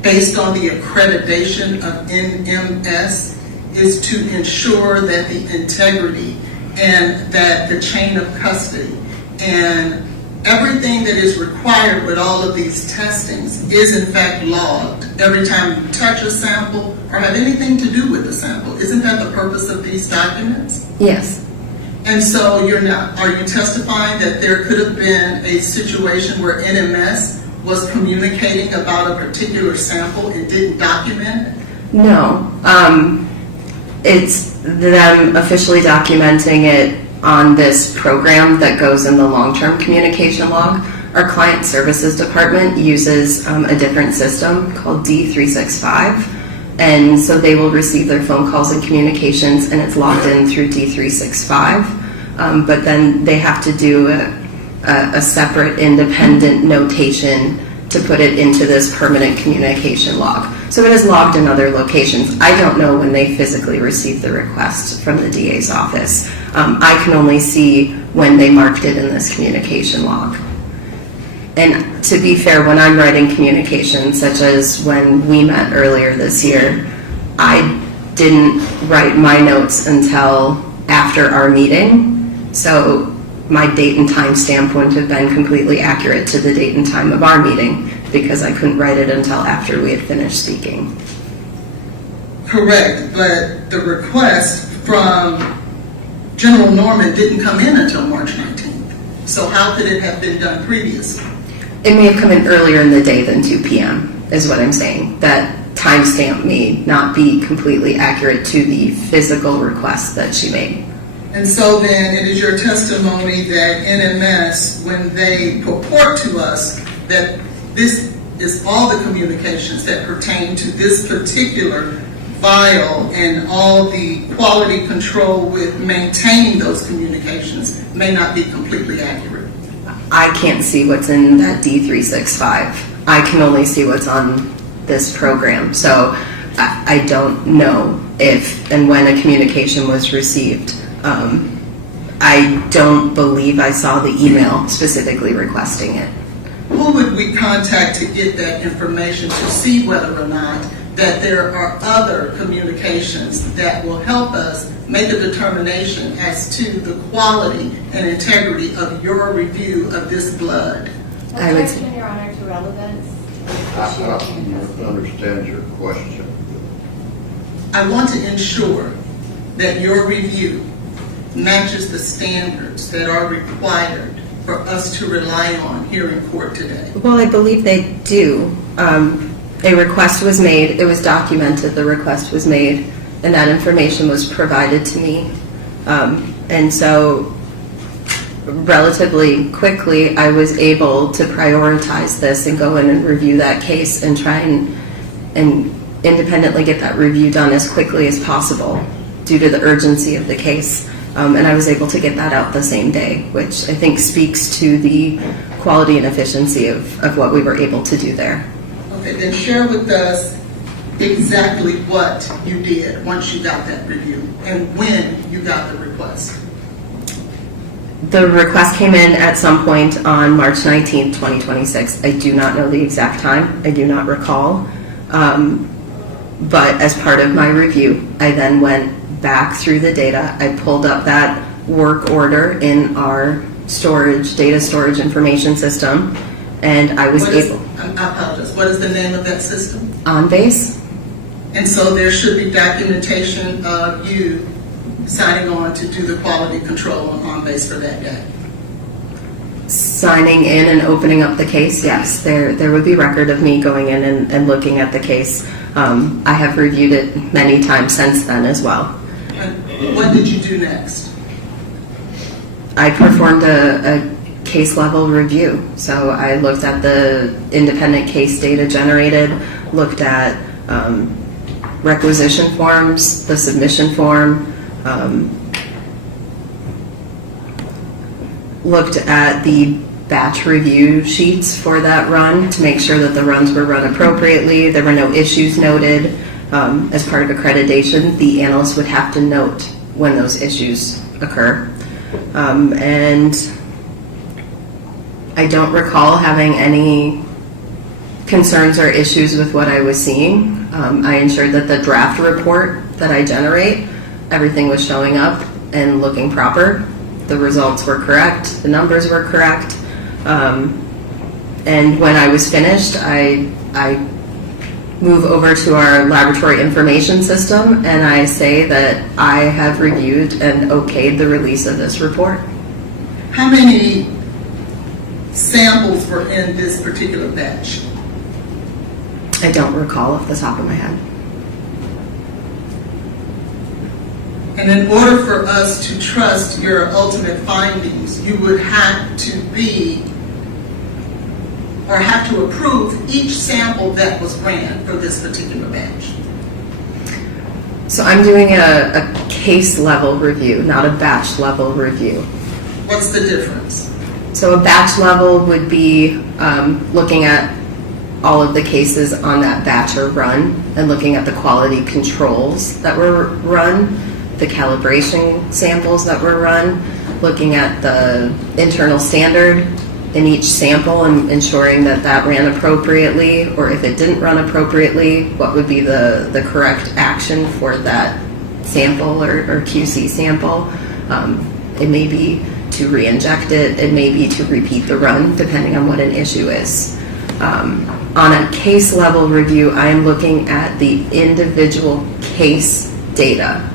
based on the accreditation of NMS is to ensure that the integrity and that the chain of custody and everything that is required with all of these testings is in fact logged every time you touch a sample or have anything to do with the sample. Isn't that the purpose of these documents? Yes. And so are you testifying that there could have been a situation where NMS was communicating about a particular sample and didn't document it? No. It's them officially documenting it on this program that goes in the long-term communication log. Our client services department uses a different system called D365. And so they will receive their phone calls and communications, and it's logged in through D365. But then they have to do a separate independent notation to put it into this permanent communication log. So it is logged in other locations. I don't know when they physically received the request from the DA's office. I can only see when they marked it in this communication log. And to be fair, when I'm writing communications, such as when we met earlier this year, I didn't write my notes until after our meeting. So my date and time stamp wouldn't have been completely accurate to the date and time of our meeting because I couldn't write it until after we had finished speaking. Correct, but the request from General Norman didn't come in until March 19th. So how could it have been done previously? It may have come in earlier in the day than 2 p.m. is what I'm saying. That timestamp may not be completely accurate to the physical request that she made. And so then it is your testimony that NMS, when they purport to us that this is all the communications that pertain to this particular vial and all the quality control with maintaining those communications may not be completely accurate. I can't see what's in that D365. I can only see what's on this program. So I don't know if and when a communication was received. I don't believe I saw the email specifically requesting it. Who would we contact to get that information to see whether or not that there are other communications that will help us make a determination as to the quality and integrity of your review of this blood? I would Objection, Your Honor, to relevance. I don't understand your question. I want to ensure that your review matches the standards that are required for us to rely on here in court today. Well, I believe they do. A request was made, it was documented, the request was made, and that information was provided to me. And so relatively quickly, I was able to prioritize this and go in and review that case and try and independently get that review done as quickly as possible due to the urgency of the case. And I was able to get that out the same day, which I think speaks to the quality and efficiency of what we were able to do there. Okay, then share with us exactly what you did once you got that review and when you got the request. The request came in at some point on March 19th, 2026. I do not know the exact time. I do not recall. But as part of my review, I then went back through the data. I pulled up that work order in our data storage information system, and I was able. I apologize. What is the name of that system? OnBase. And so there should be documentation of you signing on to do the quality control on base for that day. Signing in and opening up the case, yes, there would be record of me going in and looking at the case. I have reviewed it many times since then as well. And what did you do next? I performed a case level review. So I looked at the independent case data generated, looked at requisition forms, the submission form, looked at the batch review sheets for that run to make sure that the runs were run appropriately. There were no issues noted. As part of accreditation, the analyst would have to note when those issues occur. And I don't recall having any concerns or issues with what I was seeing. I ensured that the draft report that I generate, everything was showing up and looking proper. The results were correct, the numbers were correct. And when I was finished, I move over to our laboratory information system and I say that I have reviewed and okayed the release of this report. How many samples were in this particular batch? I don't recall off the top of my head. And in order for us to trust your ultimate findings, you would have to have to approve each sample that was ran for this particular batch. So I'm doing a case level review, not a batch level review. What's the difference? So a batch level would be looking at all of the cases on that batch or run and looking at the quality controls that were run, the calibration samples that were run, looking at the internal standard in each sample and ensuring that that ran appropriately, or if it didn't run appropriately, what would be the correct action for that sample or QC sample. It may be to re-inject it, it may be to repeat the run, depending on what an issue is. On a case level review, I am looking at the individual case data.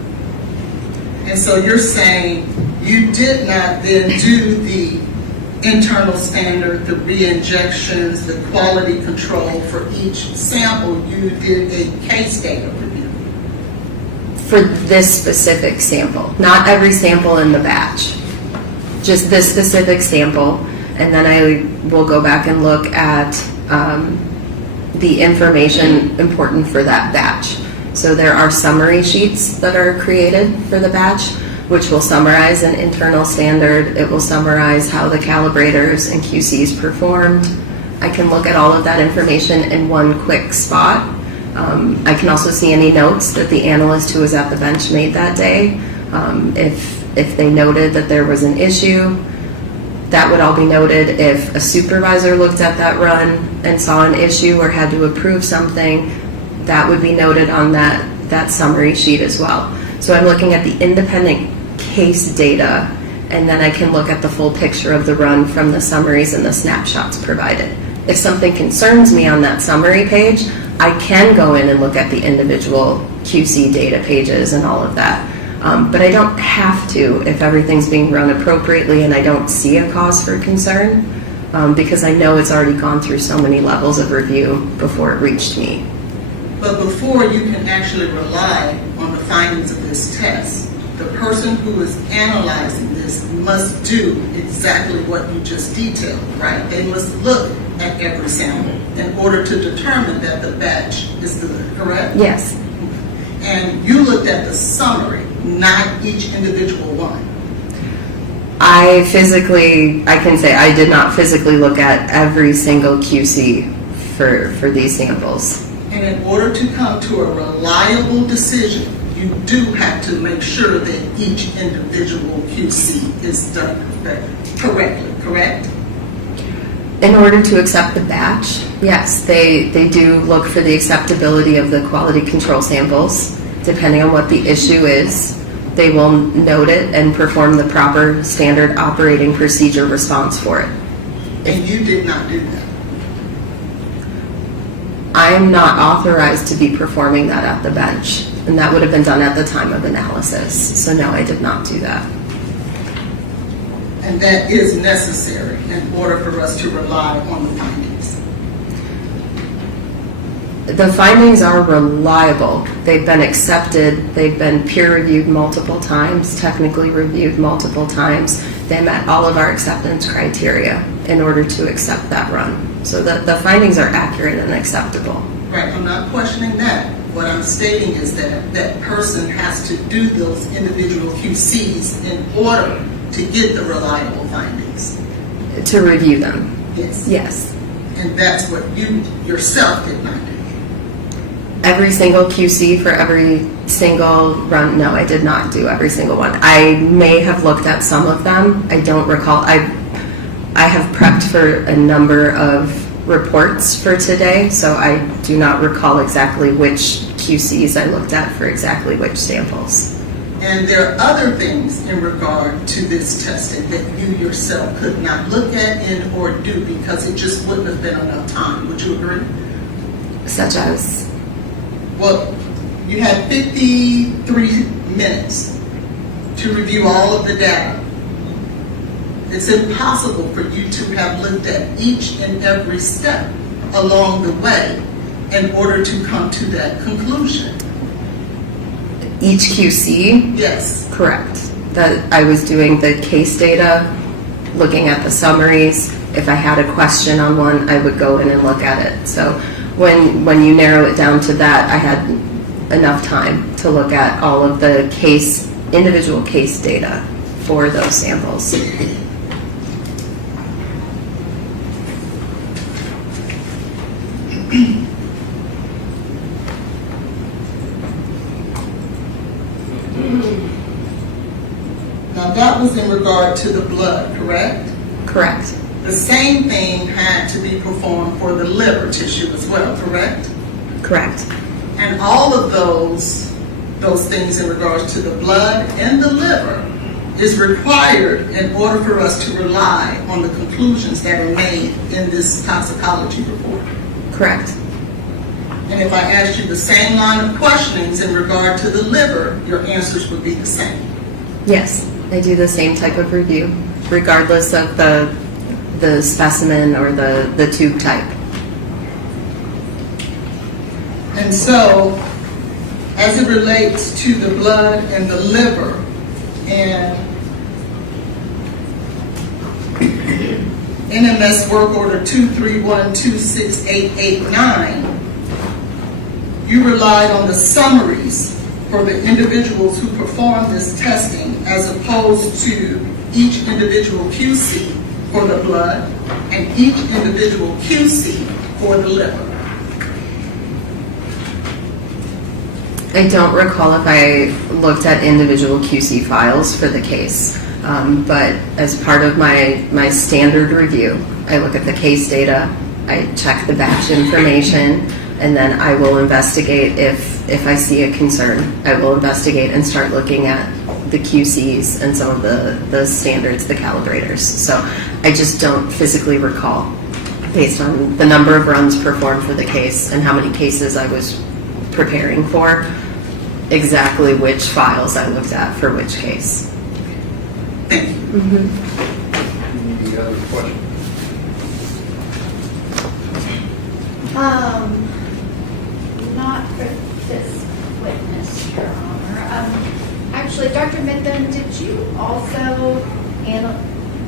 And so you're saying you did not then do the internal standard, the re-injections, the quality control for each sample, you did a case data review. For this specific sample, not every sample in the batch, just this specific sample, and then I will go back and look at the information important for that batch. So there are summary sheets that are created for the batch, which will summarize an internal standard. It will summarize how the calibrators and QCs performed. I can look at all of that information in one quick spot. I can also see any notes that the analyst who was at the bench made that day. If they noted that there was an issue, that would all be noted. If a supervisor looked at that run and saw an issue or had to approve something, that would be noted on that summary sheet as well. So I'm looking at the independent case data, and then I can look at the full picture of the run from the summaries and the snapshots provided. If something concerns me on that summary page, I can go in and look at the individual QC data pages and all of that. But I don't have to if everything's being run appropriately and I don't see a cause for concern, because I know it's already gone through so many levels of review before it reached me. But before you can actually rely on the findings of this test, the person who is analyzing this must do exactly what you just detailed, right? They must look at every sample in order to determine that the batch is good, correct? Yes. And you looked at the summary, not each individual one. I can say I did not physically look at every single QC for these samples. And in order to come to a reliable decision, you do have to make sure that each individual QC is done correctly, correct? In order to accept the batch, yes, they do look for the acceptability of the quality control samples. Depending on what the issue is, they will note it and perform the proper standard operating procedure response for it. And you did not do that? I'm not authorized to be performing that at the bench, and that would have been done at the time of analysis. So no, I did not do that. And that is necessary in order for us to rely on the findings. The findings are reliable. They've been accepted. They've been peer-reviewed multiple times, technically reviewed multiple times. They met all of our acceptance criteria in order to accept that run. So the findings are accurate and acceptable. Right, I'm not questioning that. What I'm stating is that that person has to do those individual QCs in order to get the reliable findings. To review them. Yes. Yes. And that's what you yourself did not do. Every single QC for every single run, no, I did not do every single one. I may have looked at some of them. I don't recall. I have prepped for a number of reports for today, so I do not recall exactly which QCs I looked at for exactly which samples. And there are other things in regard to this testing that you yourself could not look at and or do because it just wouldn't have been enough time. Would you agree? Such as? Well, you had 53 minutes to review all of the data. It's impossible for you to have looked at each and every step along the way in order to come to that conclusion. Each QC? Yes. Correct. That I was doing the case data, looking at the summaries. If I had a question on one, I would go in and look at it. So when you narrow it down to that, I had enough time to look at all of the individual case data for those samples. Now that was in regard to the blood, correct? Correct. The same thing had to be performed for the liver tissue as well, correct? Correct. And all of those things in regards to the blood and the liver is required in order for us to rely on the conclusions that are made in this toxicology report. Correct. And if I asked you the same line of questionings in regard to the liver, your answers would be the same. Yes, I do the same type of review, regardless of the specimen or the tube type. And so, as it relates to the blood and the liver, and NMS Work Order 231268889, you relied on the summaries for the individuals who performed this testing as opposed to each individual QC for the blood and each individual QC for the liver. I don't recall if I looked at individual QC files for the case, but as part of my standard review, I look at the case data, I check the batch information, and then I will investigate if I see a concern. I will investigate and start looking at the QCs and some of the standards, the calibrators. So I just don't physically recall, based on the number of runs performed for the case and how many cases I was preparing for, exactly which files I looked at for which case. Any other questions? Not for this witness, Your Honor. Actually, Dr. Mitten, did you also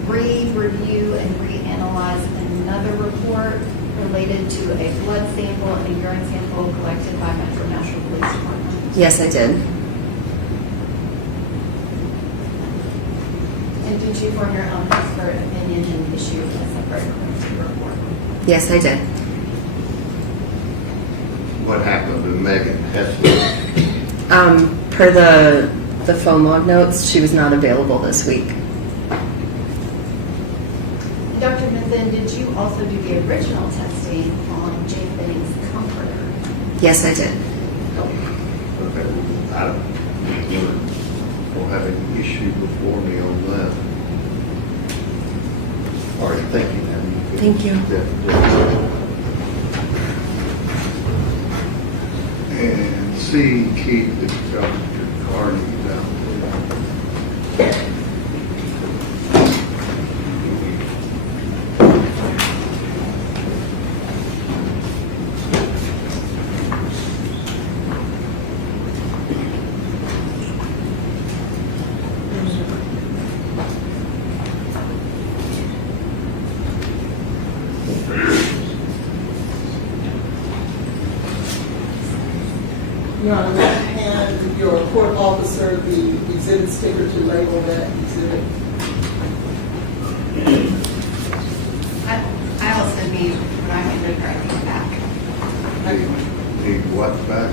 re-review and reanalyze another report related to a blood sample and a urine sample collected by Metro Nashville Police Department? Yes, I did. And did you form your own expert opinion and issue a separate emergency report? Yes, I did. What happened to Megan Hessler? Per the phone log notes, she was not available this week. Dr. Mitten, did you also do the original testing on Jade Benning's comforter? Yes, I did. Okay, I don't have any issue before me on that. All right, thank you, ma'am. Thank you. And see, Keith, if Dr. Carney's out there. Your Honor, may I hand your court officer the exhibit sticker to label that exhibit? I also need what I'm going to bring back. Need what back?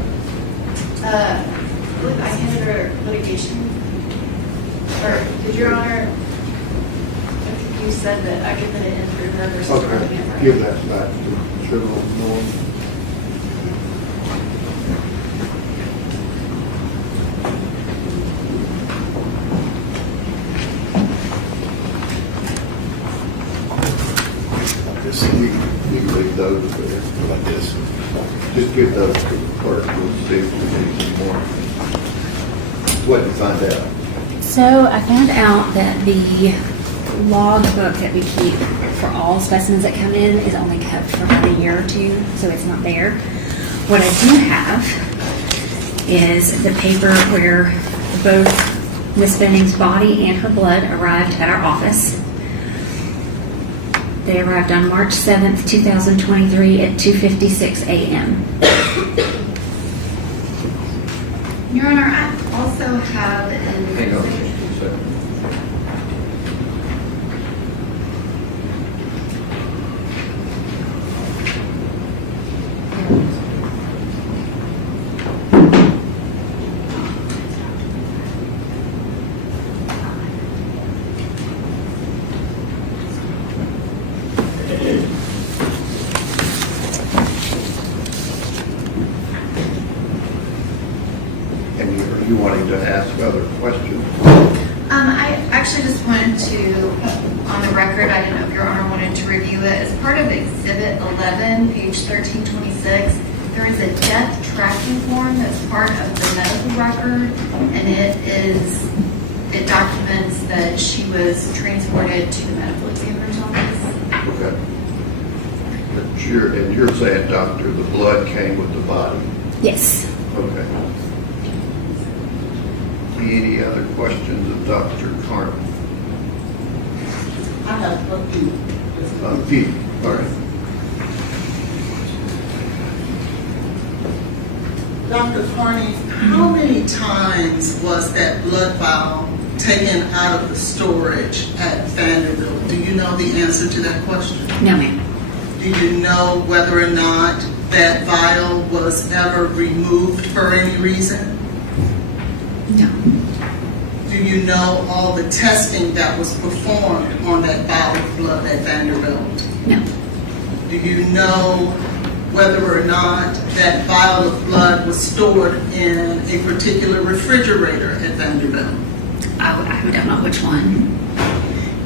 I handed her litigation. Or, did Your Honor, I think you said that I could put it in through her versus Okay, her. give that back to General Norm. We leave those there. Like this. Just give those to the clerk, we'll see if we need some more. What did you find out? So I found out that the log book that we keep for all specimens that come in is only kept for about a year or two, so it's not there. What I do have is the paper where both Miss Benning's body and her blood arrived at our office. They arrived on March 7th, 2023 at 2:56 a.m. Your Honor, I also have Hang on just a second. And you wanting to ask other questions? I actually just wanted to, on the record, I didn't know if Your Honor wanted to review it. As part of Exhibit 11, page 1326, there is a death tracking form that's part of the medical record, and it documents that she was transported to the medical examiner's office. Okay. And you're saying, doctor, the blood came with the body? Yes. Okay. Any other questions of Dr. Carney? I have a few. Pete, all right. Dr. Carney, how many times was that blood vial taken out of the storage at Vanderbilt? Do you know the answer to that question? No, ma'am. Do you know whether or not that vial was ever removed for any reason? No. Do you know all the testing that was performed on that vial of blood at Vanderbilt? No. Do you know whether or not that vial of blood was stored in a particular refrigerator at Vanderbilt? I don't know which one.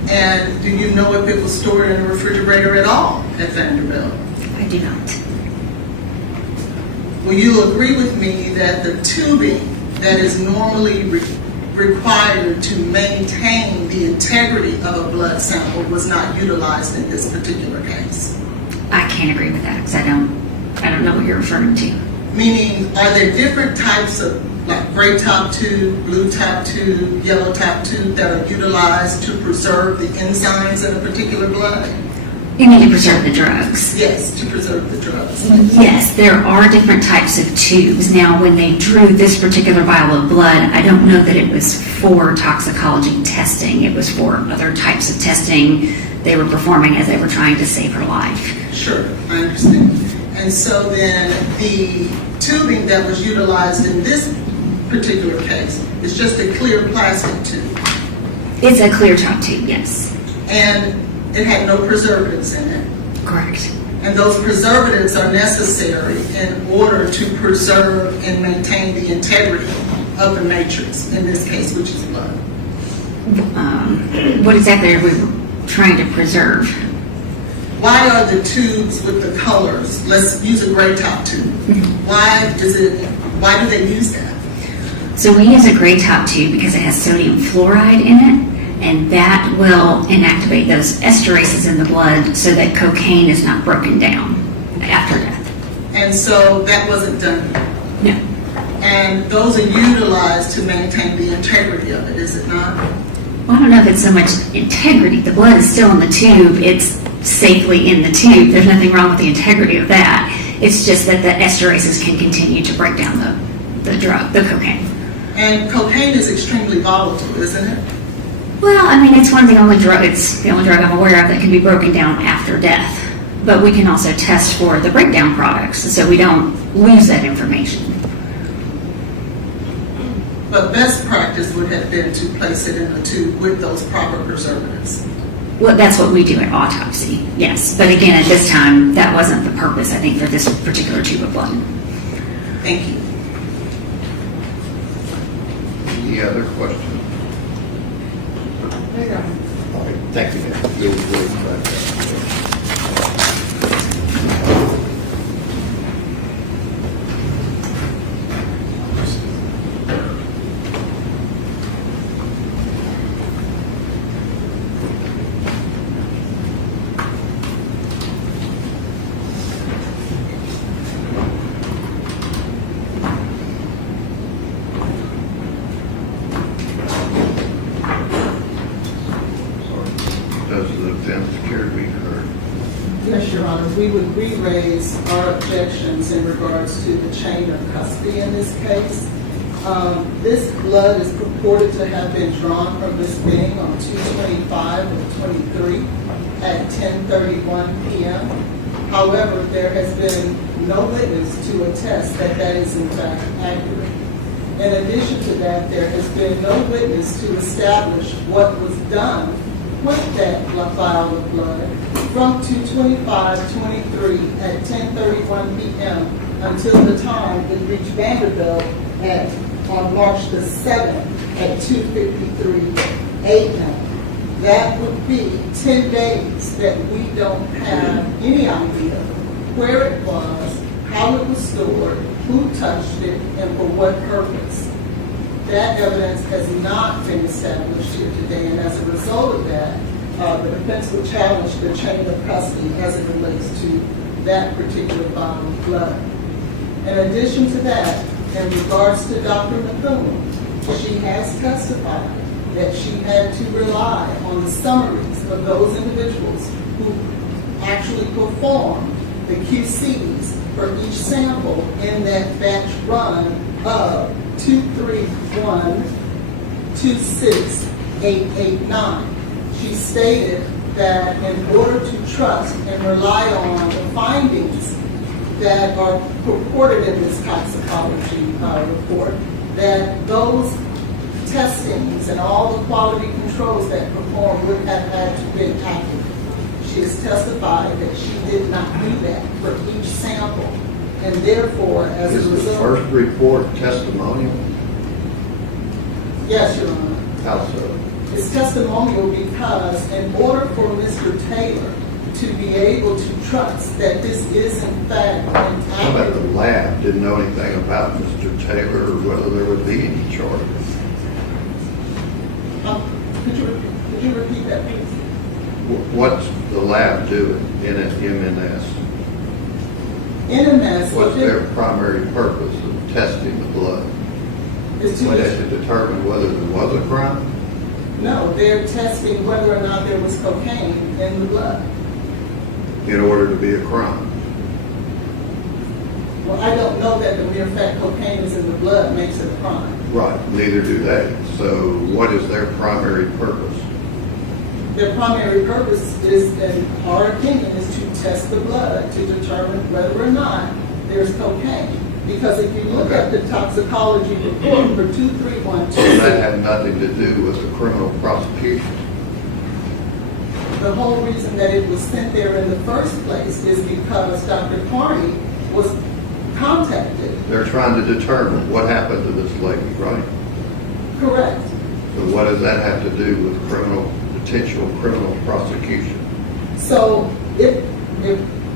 And do you know if it was stored in a refrigerator at all at Vanderbilt? I do not. Will you agree with me that the tubing that is normally required to maintain the integrity of a blood sample was not utilized in this particular case? I can't agree with that because I don't know what you're referring to. Meaning, are there different types of, like gray top tube, blue top tube, yellow top tube that are utilized to preserve the enzymes in a particular blood? You need to preserve the drugs. Yes, to preserve the drugs. Yes, there are different types of tubes. Now, when they drew this particular vial of blood, I don't know that it was for toxicology testing. It was for other types of testing they were performing as they were trying to save her life. Sure, I understand. And so then the tubing that was utilized in this particular case is just a clear plastic tube. It's a clear top tube, yes. And it had no preservatives in it. Correct. And those preservatives are necessary in order to preserve and maintain the integrity of the matrix, in this case, which is blood. What exactly are we trying to preserve? Why are the tubes with the colors, let's use a gray top tube. Why do they use that? So we use a gray top tube because it has sodium fluoride in it, and that will inactivate those esterases in the blood so that cocaine is not broken down after death. And so that wasn't done. No. And those are utilized to maintain the integrity of it, is it not? Well, I don't know if it's so much integrity. The blood is still in the tube. It's safely in the tube. There's nothing wrong with the integrity of that. It's just that the esterases can continue to break down the drug, the cocaine. And cocaine is extremely volatile, isn't it? Well, I mean, it's the only drug I'm aware of that can be broken down after death. But we can also test for the breakdown products so we don't lose that information. But best practice would have been to place it in a tube with those proper preservatives. Well, that's what we do at autopsy, yes. But again, at this time, that wasn't the purpose, I think, for this particular tube of blood. Thank you. Any other questions? All right, thank you, ma'am. You'll wait right there. Does the defense care to be heard? Yes, Your Honor, we would re-raise our objections in regards to the chain of custody in this case. This blood is purported to have been drawn from Ms. Benning on 2/25/23 at 10:31 p.m. However, there has been no witness to attest that that is in fact accurate. In addition to that, there has been no witness to establish what was done with that vial of blood from 2/25/23 at 10:31 p.m. until the time it reached Vanderbilt on March the 7th at 2:53 a.m. That would be 10 days that we don't have any idea where it was, how it was stored, who touched it, and for what purpose. That evidence has not been established here today, and as a result of that, the defense will challenge the chain of custody as it relates to that particular vial of blood. In addition to that, in regards to Dr. Methuen, she has testified that she had to rely on the summaries of those individuals who actually performed the QCs for each sample in that batch run of 231-26889. She stated that in order to trust and rely on the findings that are purported in this toxicology report, that those testings and all the quality controls that performed would have had to be accurate. She has testified that she did not do that for each sample, and therefore, as a Is the result... first report testimonial? Yes, Your Honor. How so? It's testimonial because in order for Mr. Taylor to be able to trust that this is in fact How about the accurate... lab didn't know anything about Mr. Taylor or whether there would be any charges? Could you repeat that, please? What's the lab doing in MNS? NMS... What's their primary purpose of testing the blood? is Was it to... to determine whether there was a crime? No, they're testing whether or not there was cocaine in the blood. In order to be a crime? Well, I don't know that the mere fact cocaine is in the blood makes it a crime. Right, neither do they. So what is their primary purpose? Their primary purpose is, in our opinion, is to test the blood to determine whether or not there's cocaine. Because if you look at the toxicology report for 231... So that had nothing to do with the criminal prosecution. The the whole reason that it was sent there in the first place is because Dr. Carney was contacted. They're trying to determine what happened to this lady, right? Correct. So what does that have to do with potential criminal prosecution? So if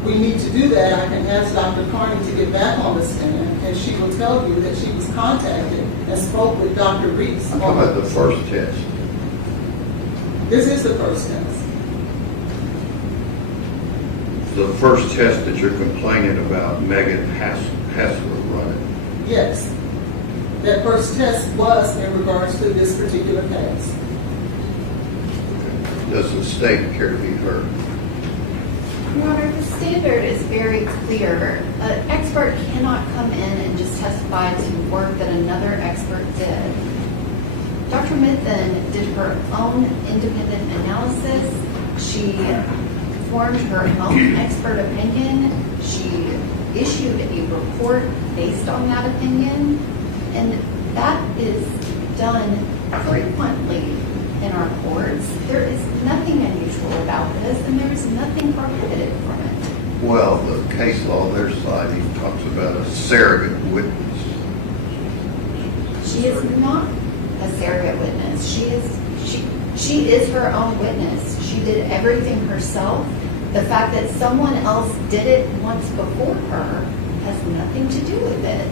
we need to do that, I can ask Dr. Carney to get back on the stand, and she will tell you that she was contacted and spoke with Dr. Reese. I'm talking about the first test. This is the first test. The first test that you're complaining about, Megan Hassler running. Yes. That first test was in regards to this particular case. Does the state care to be heard? Your Honor, the standard is very clear. An expert cannot come in and just testify to work that another expert did. Dr. Mithun did her own independent analysis. She formed her own expert opinion. She issued a report based on that opinion. And that is done frequently in our courts. There is nothing unusual about this, and there is nothing prohibited from it. Well, the case law on their side even talks about a surrogate witness. She is not a surrogate witness. She is her own witness. She did everything herself. The fact that someone else did it once before her has nothing to do with it.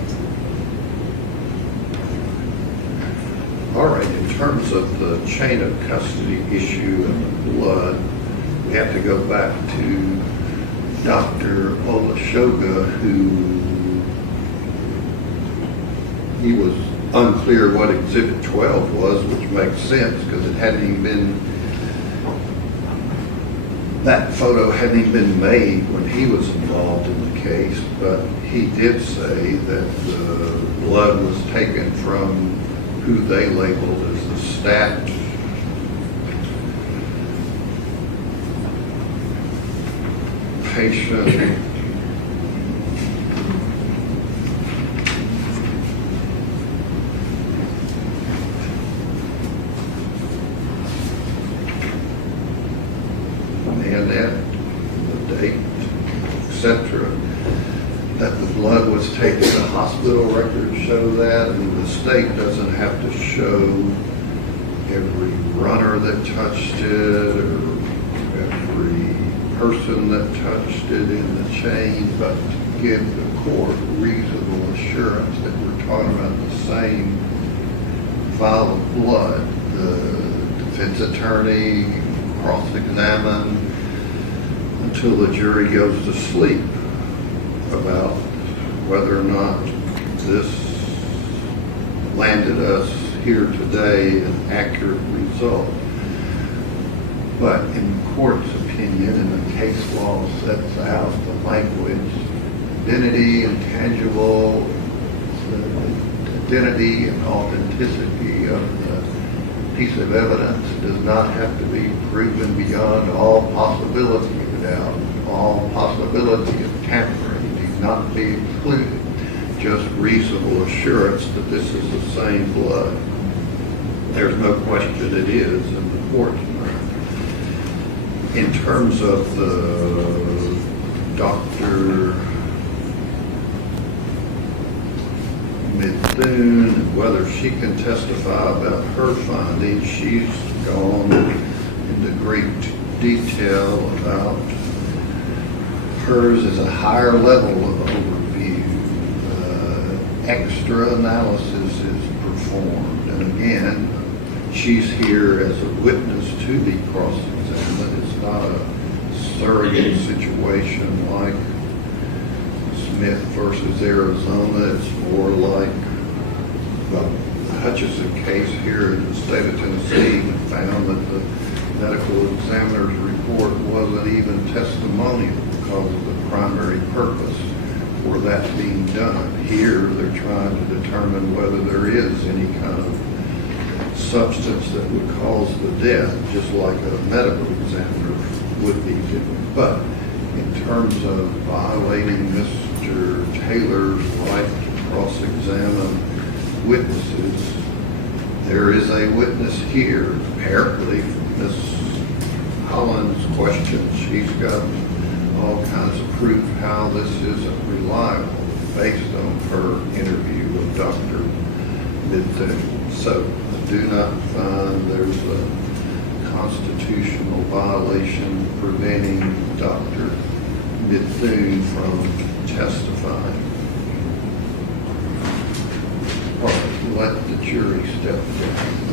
All right, in terms of the chain of custody issue and the blood, we have to go back to Dr. Olashoga, who he was unclear what Exhibit 12 was, which makes sense because it hadn't even been, that photo hadn't even been made when he was involved in the case, but he did say that the blood was taken from who they labeled as the stat patient. And that, the date, etc. That the blood was taken. The hospital records show that, and the state doesn't have to show every runner that touched it or every person that touched it in the chain, but to give the court reasonable assurance that we're talking about the same vial of blood. The defense attorney cross-examine until the jury goes to sleep about whether or not this landed us here today an accurate result. But in the court's opinion, and the case law sets out the language, identity, intangible, the identity and authenticity of the piece of evidence does not have to be proven beyond all possibility of doubt. All possibility of tampering need not be included. Just reasonable assurance that this is the same blood. There's no question it is in the court's mind. In terms of the Dr. Mithun, whether she can testify about her findings, she's gone into great detail about hers is a higher level of overview. Extra analysis is performed. And again, she's here as a witness to be cross-examined. It's not a surrogate situation like Smith versus Arizona. It's more like the Hutchison case here in the state of Tennessee that found that the medical examiner's report wasn't even testimonial because of the primary purpose for that being done. Here, they're trying to determine whether there is any kind of substance that would cause the death, just like a medical examiner would be doing. But in terms of violating Mr. Taylor's right to cross-examine witnesses, there is a witness here, apparently Ms. Collins' questions. She's got all kinds of proof how this isn't reliable based on her interview with Dr. Midthune. So I do not find there's a constitutional violation preventing Dr. Midthune from testifying. All right, let the jury step down.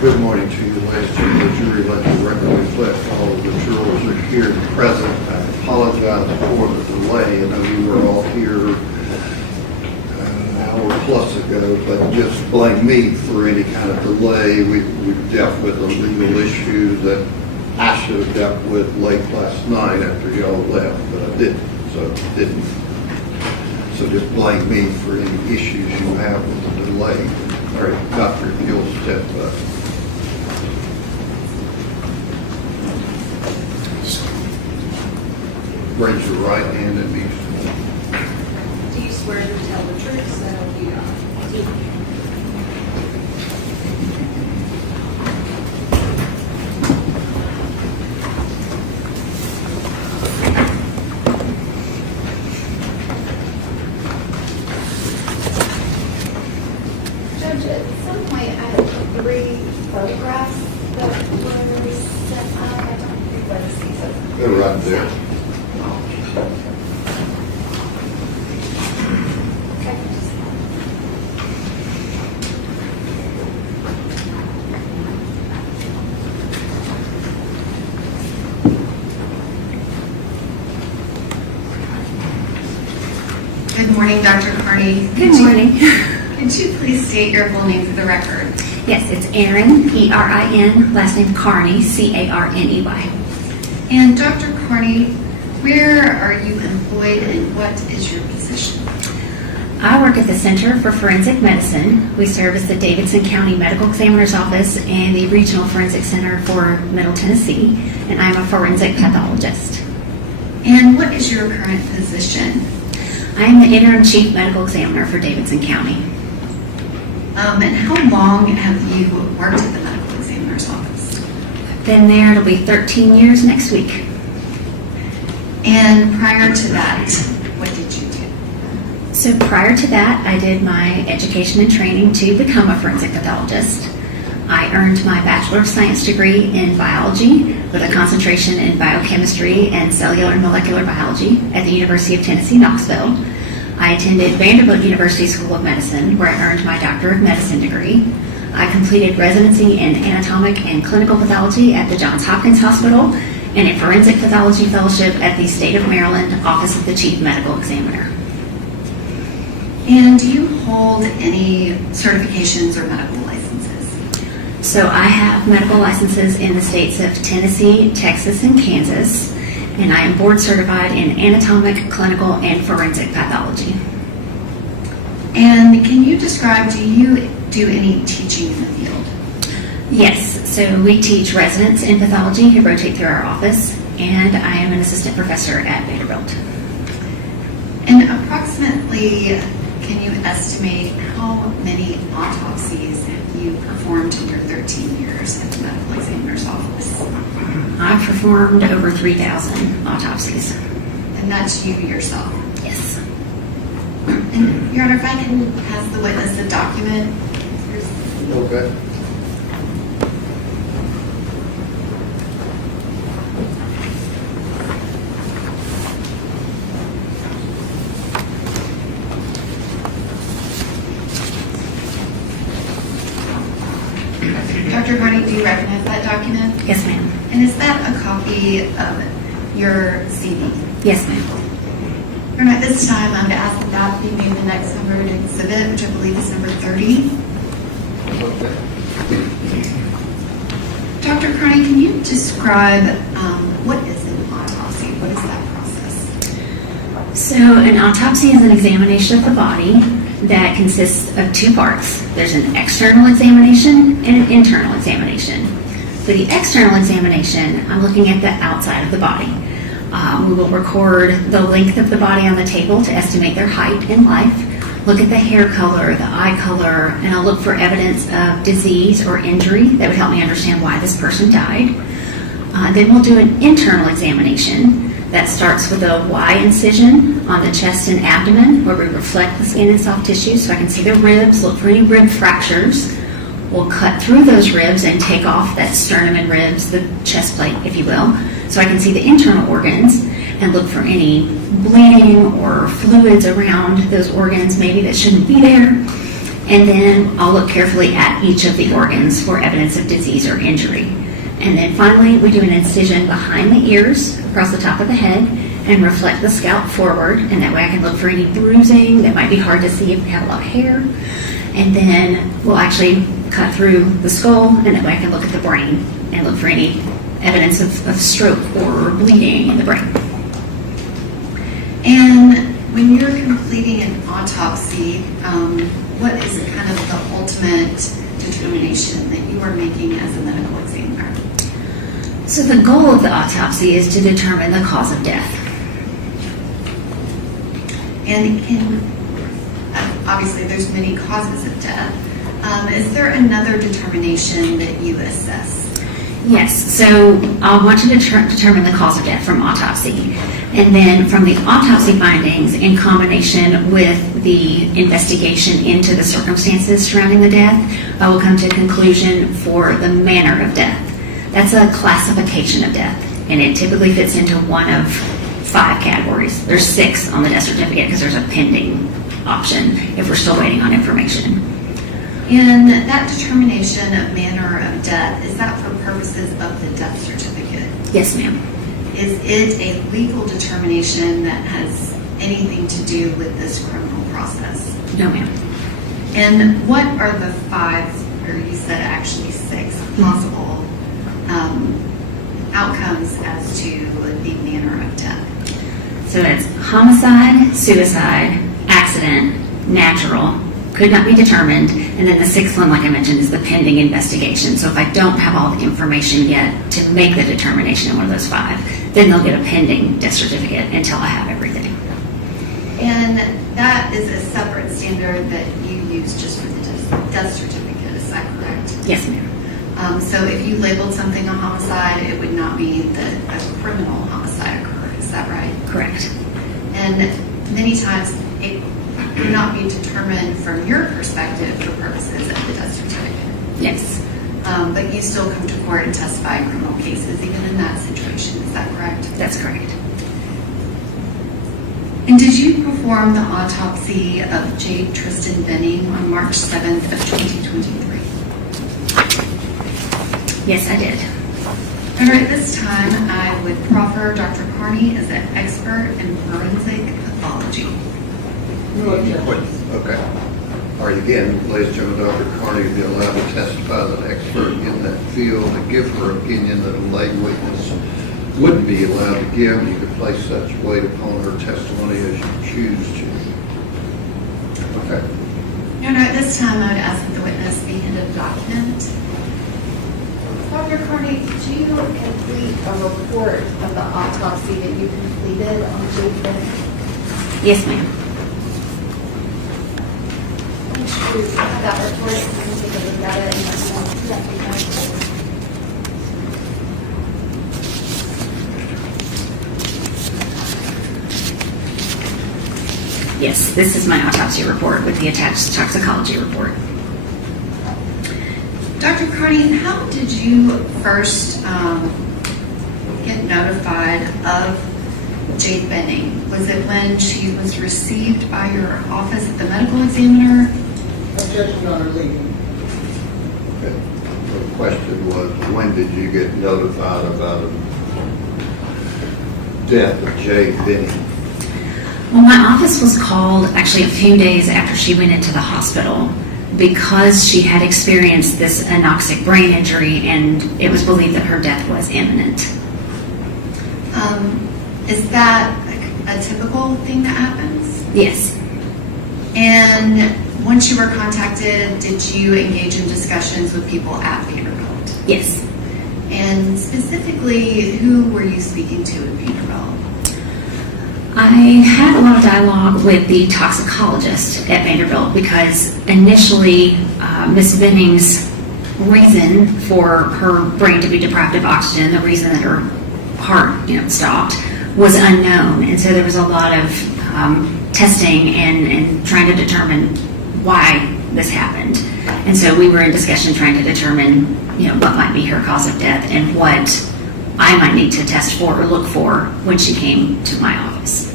Good morning to you, ladies and the jury. Let the record reflect all of the jurors are here and present. I apologize for the delay. I know you were all here an hour plus ago, but just blame me for any kind of delay. We've dealt with a legal issue that I should have dealt with late last night after y'all left, but I didn't. So just blame me for any issues you have with the delay. All right, Doctor, if you'll step up. Raise your right hand and be sworn. Do you swear to tell the truth, so help you God? Judge, at some point I had 3 photographs that were sent out. I don't think what is these. They're right there. Good morning, Dr. Carney. Good morning. Could you please state your full name for the record? Yes, it's Erin, P-R-I-N, last name Carney, C-A-R-N-E-Y. And Dr. Carney, where are you employed and what is your position? I work at the Center for Forensic Medicine. We service the Davidson County Medical Examiner's Office and the Regional Forensic Center for Middle Tennessee, and I'm a forensic pathologist. And what is your current position? I am the Interim Chief Medical Examiner for Davidson County. And how long have you worked at the Medical Examiner's Office? Been there, it'll be 13 years next week. And prior to that, what did you do? So prior to that, I did my education and training to become a forensic pathologist. I earned my Bachelor of Science degree in biology with a concentration in biochemistry and cellular and molecular biology at the University of Tennessee, Knoxville. I attended Vanderbilt University School of Medicine, where I earned my Doctor of Medicine degree. I completed residency in anatomic and clinical pathology at the Johns Hopkins Hospital and a forensic pathology fellowship at the State of Maryland Office of the Chief Medical Examiner. And do you hold any certifications or medical licenses? So I have medical licenses in the states of Tennessee, Texas, and Kansas, and I am board certified in anatomic, clinical, and forensic pathology. And can you describe, do you do any teaching in the field? Yes, so we teach residents in pathology who rotate through our office, and I am an assistant professor at Vanderbilt. And approximately, can you estimate how many autopsies you performed in your 13 years at the medical examiner's office? I've performed over 3,000 autopsies. And that's you yourself? Yes. And Your Honor, if I can pass the witness the document. Okay. Dr. Carney, do you recognize that document? Yes, ma'am. And is that a copy of your CV? Yes, ma'am. Your Honor, at this time, I'm going to ask that that be made the next numbered exhibit, which I believe is number 30. Okay. Dr. Carney, can you describe what is an autopsy? What is that process? So an autopsy is an examination of the body that consists of two parts. There's an external examination and an internal examination. For the external examination, I'm looking at the outside of the body. We will record the length of the body on the table to estimate their height in life, look at the hair color, the eye color, and I'll look for evidence of disease or injury that would help me understand why this person died. Then we'll do an internal examination that starts with a Y incision on the chest and abdomen, where we reflect the skin and soft tissue so I can see the ribs, look for any rib fractures. We'll cut through those ribs and take off that sternum and ribs, the chest plate, if you will, so I can see the internal organs and look for any bleeding or fluids around those organs maybe that shouldn't be there. And then I'll look carefully at each of the organs for evidence of disease or injury. And then finally, we do an incision behind the ears across the top of the head and reflect the scalp forward, and that way I can look for any bruising that might be hard to see if we have a lot of hair. And then we'll actually cut through the skull, and that way I can look at the brain and look for any evidence of stroke or bleeding in the brain. And when you're completing an autopsy, what is kind of the ultimate determination that you are making as a medical examiner? So the goal of the autopsy is to determine the cause of death. And obviously there's many causes of death. Is there another determination that you assess? Yes, so I want to determine the cause of death from autopsy. And then from the autopsy findings, in combination with the investigation into the circumstances surrounding the death, I will come to a conclusion for the manner of death. That's a classification of death, and it typically fits into one of 5 categories. There's 6 on the death certificate because there's a pending option if we're still waiting on information. And that determination of manner of death, is that for purposes of the death certificate? Yes, ma'am. Is it a legal determination that has anything to do with this criminal process? No, ma'am. And what are the 5, or you said actually 6, possible outcomes as to the manner of death? So it's homicide, suicide, accident, natural, could not be determined, and then the 6th one, like I mentioned, is the pending investigation. So if I don't have all the information yet to make the determination in one of those 5, then they'll get a pending death certificate until I have everything. And that is a separate standard that you use just for the death certificate, is that correct? Yes, ma'am. So if you labeled something a homicide, it would not be that a criminal homicide occurred, is that right? Correct. And many times it would not be determined from your perspective for purposes of the death certificate. Yes. But you still come to court and testify in criminal cases, even in that situation, is that correct? That's correct. And did you perform the autopsy of Jade Benning on March 7th of 2023? Yes, I did. And at this time, I would proffer Dr. Carney as an expert in forensic pathology. No objection. Okay. Are you again, ladies and gentlemen, Dr. Carney will be allowed to testify as an expert in that field and give her opinion that a lay witness wouldn't be allowed to give. You could place such weight upon her testimony as you choose to. Okay. Your Honor, at this time, I would ask that the witness be handed a document. Dr. Carney, did you complete a report of the autopsy that you completed on Jade Benning? Yes, ma'am. Make sure you have that report, you can take a look at it and let me know if that be helpful. Yes, this is my autopsy report with the attached toxicology report. Dr. Carney, how did you first get notified of Jade Benning? Was it when she was received by your office at the medical examiner? Objection, Your Honor, leaving. Okay. The question was, when did you get notified about the death of Jade Benning? Well, my office was called actually a few days after she went into the hospital because she had experienced this anoxic brain injury and it was believed that her death was imminent. Is that a typical thing that happens? Yes. And once you were contacted, did you engage in discussions with people at Vanderbilt? Yes. And specifically, who were you speaking to at Vanderbilt? I had a lot of dialogue with the toxicologist at Vanderbilt because initially Miss Benning's reason for her brain to be deprived of oxygen, the reason that her heart stopped, was unknown. And so there was a lot of testing and trying to determine why this happened. And so we were in discussion trying to determine what might be her cause of death and what I might need to test for or look for when she came to my office.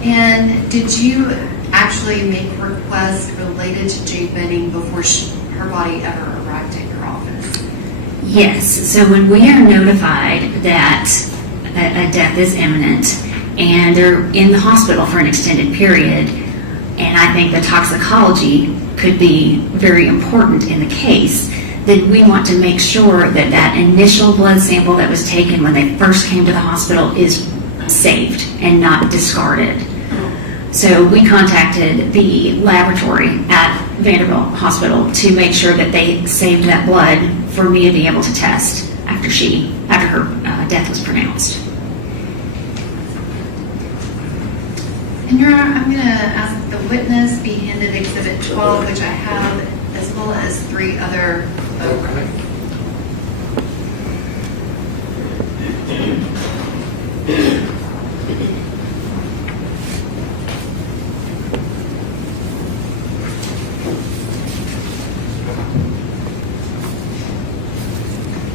And did you actually make requests related to Jade Benning before her body ever arrived at your office? Yes. So when we are notified that a death is imminent and they're in the hospital for an extended period, and I think the toxicology could be very important in the case, then we want to make sure that that initial blood sample that was taken when they first came to the hospital is saved and not discarded. So we contacted the laboratory at Vanderbilt Hospital to make sure that they saved that blood for me to be able to test after her death was pronounced. And Your Honor, I'm going to ask that the witness be handed Exhibit 12, which I have, as well as 3 other photographs.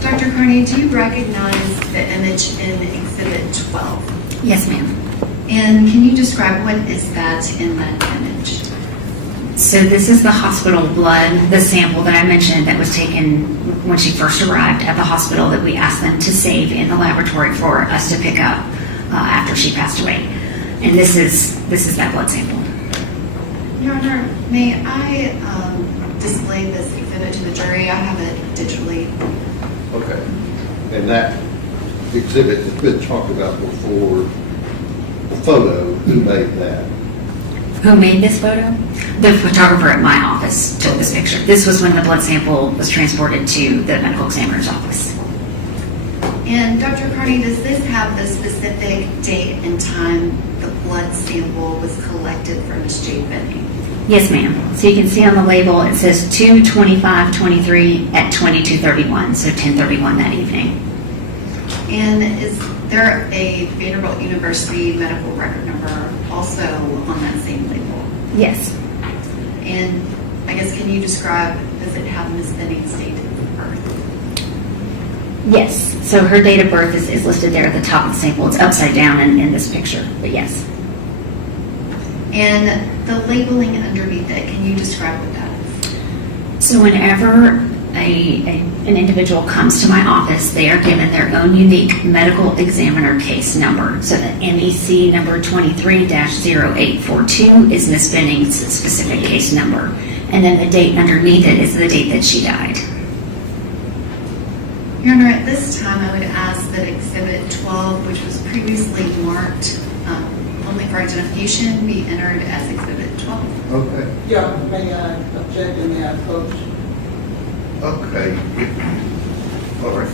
Dr. Carney, do you recognize the image in Exhibit 12? Yes, ma'am. And can you describe what is that in that image? So this is the hospital blood, the sample that I mentioned that was taken when she first arrived at the hospital that we asked them to save in the laboratory for us to pick up after she passed away. And this is that blood sample. Your Honor, may I display this exhibit to the jury? I have it digitally. Okay. And that exhibit has been talked about before. The photo, who made that? Who made this photo? The photographer at my office took this picture. This was when the blood sample was transported to the medical examiner's office. And Dr. Carney, does this have the specific date and time the blood sample was collected from Ms. Jade Benning? Yes, ma'am. So you can see on the label it says 2/25/23 at 22:31, so 10:31 that evening. And is there a Vanderbilt University medical record number also on that same label? Yes. And I guess, can you describe, does it have Ms. Benning's date of birth? Yes. So her date of birth is listed there at the top of the sample. It's upside down in this picture, but yes. And the labeling underneath it, can you describe what that is? So whenever an individual comes to my office, they are given their own unique medical examiner case number. So the MEC number 23-0842 is Ms. Benning's specific case number. And then the date underneath it is the date that she died. Your Honor, at this time, I would ask that Exhibit 12, which was previously marked only for identification, be entered as Exhibit 12. Okay. Yeah, may I object and may I approach? Okay. All right.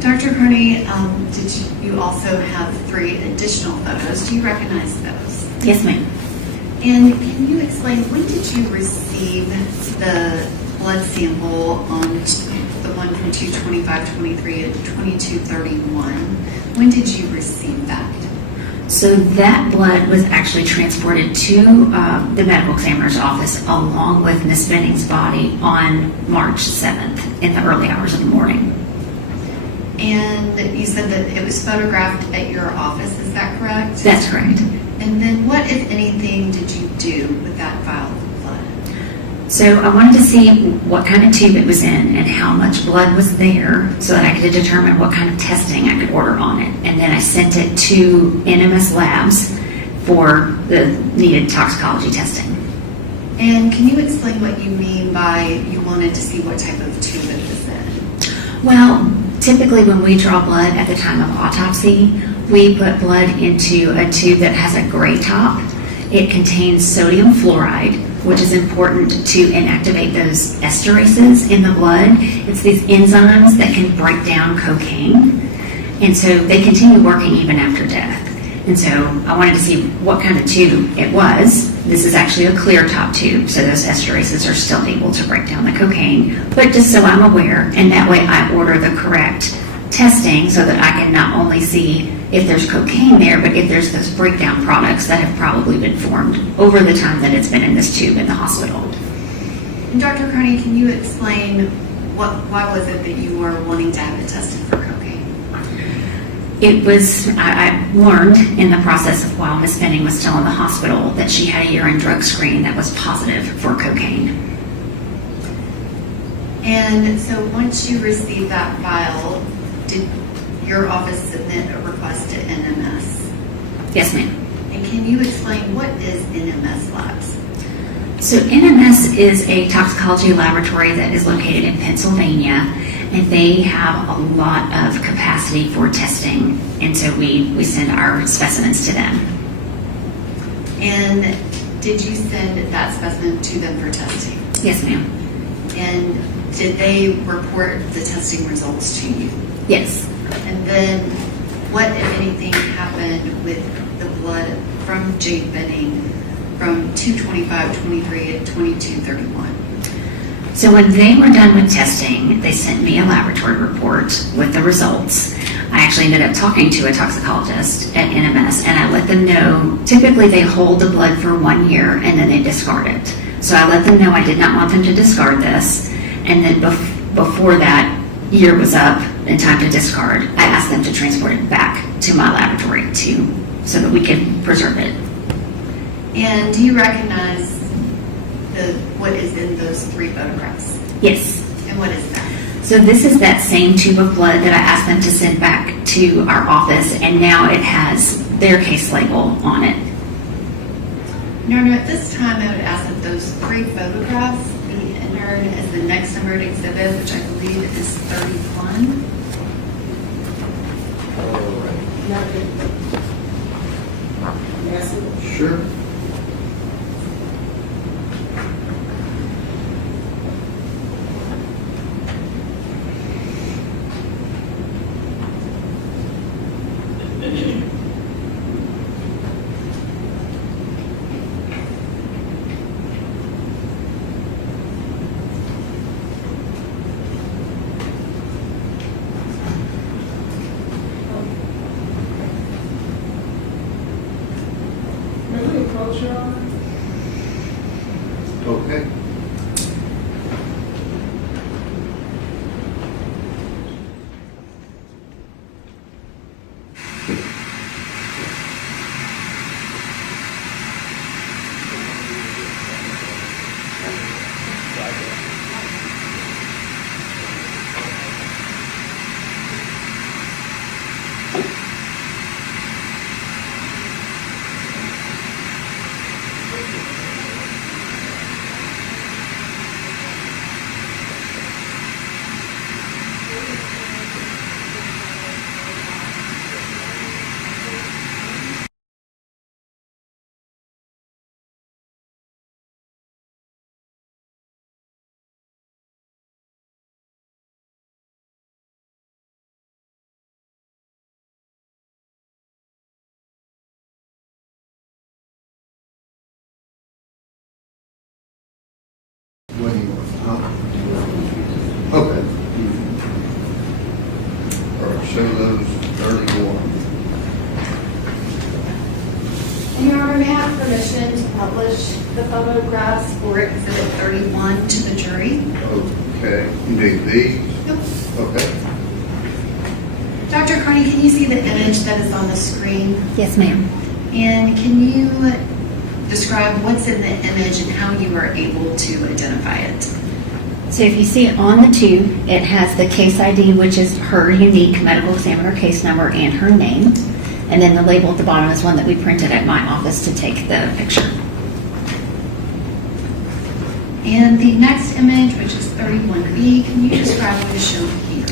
Dr. Carney, did you also have 3 additional photos? Do you recognize those? Yes, ma'am. And can you explain, when did you receive the blood sample on the one from 2/25/23 and 22/31? When did you receive that? So that blood was actually transported to the medical examiner's office along with Ms. Benning's body on March 7th in the early hours of the morning. And you said that it was photographed at your office, is that correct? That's correct. And then what, if anything, did you do with that vial of blood? So I wanted to see what kind of tube it was in and how much blood was there so that I could determine what kind of testing I could order on it. And then I sent it to NMS Labs for the needed toxicology testing. And can you explain what you mean by you wanted to see what type of tube it was in? Well, typically when we draw blood at the time of autopsy, we put blood into a tube that has a gray top. It contains sodium fluoride, which is important to inactivate those esterases in the blood. It's these enzymes that can break down cocaine. And so they continue working even after death. And so I wanted to see what kind of tube it was. This is actually a clear top tube, so those esterases are still able to break down the cocaine. But just so I'm aware, and that way I order the correct testing so that I can not only see if there's cocaine there, but if there's those breakdown products that have probably been formed over the time that it's been in this tube in the hospital. And Dr. Carney, can you explain why was it that you were wanting to have it tested for cocaine? It was, I learned in the process of while Miss Benning was still in the hospital that she had a urine drug screen that was positive for cocaine. And so once you received that vial, did your office submit a request to NMS? Yes, ma'am. And can you explain what is NMS Labs? So NMS is a toxicology laboratory that is located in Pennsylvania, and they have a lot of capacity for testing, and so we send our specimens to them. And did you send that specimen to them for testing? Yes, ma'am. And did they report the testing results to you? Yes. And then what, if anything, happened with the blood from Jade Benning from 2/25/23 and 22/31? So when they were done with testing, they sent me a laboratory report with the results. I actually ended up talking to a toxicologist at NMS, and I let them know, typically they hold the blood for 1 year and then they discard it. So I let them know I did not want them to discard this, and then before that, year was up and time to discard, I asked them to transport it back to my laboratory so that we could preserve it. And do you recognize what is in those 3 photographs? Yes. And what is that? So this is that same tube of blood that I asked them to send back to our office, and now it has their case label on it. No, at this time, I would ask that those 3 photographs be entered as the next numbered exhibit, which I believe is 31. Yes, Sure. May we approach your honor? Okay. What do you want? Okay. All right, show those 31. And Your Honor, may I have permission to publish the photographs for exhibit 31 to the jury? Okay, you need these? Nope. Okay. Dr. Carney, can you see the image that is on the screen? Yes, ma'am. And can you describe what's in the image and how you were able to identify it? So if you see on the tube, it has the case ID, which is her unique medical examiner case number and her name. And then the label at the bottom is one that we printed at my office to take the picture. And the next image, which is 31B, can you describe what is shown here?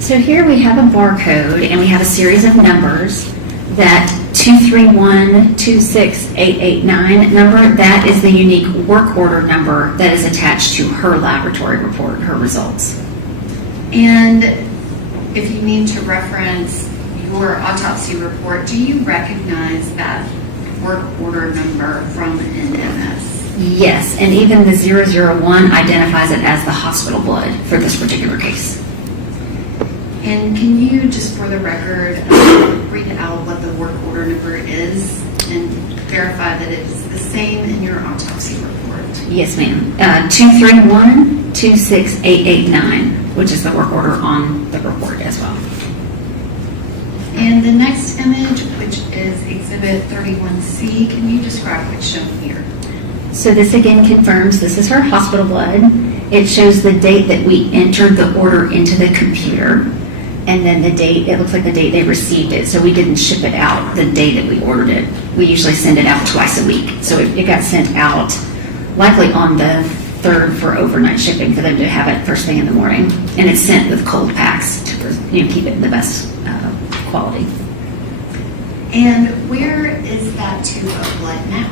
So here we have a barcode and we have a series of numbers. That 231-26889 number, that is the unique work order number that is attached to her laboratory report, her results. And if you need to reference your autopsy report, do you recognize that work order number from NMS? Yes, and even the 001 identifies it as the hospital blood for this particular case. And can you, just for the record, read out what the work order number is and verify that it's the same in your autopsy report? Yes, ma'am. 231-26889, which is the work order on the report as well. And the next image, which is Exhibit 31C, can you describe what's shown here? So this again confirms this is her hospital blood. It shows the date that we entered the order into the computer. And then the date, it looks like the date they received it. So we didn't ship it out the day that we ordered it. We usually send it out twice a week. So it got sent out likely on the 3rd for overnight shipping for them to have it first thing in the morning. And it's sent with cold packs to keep it in the best quality. And where is that tube of blood now?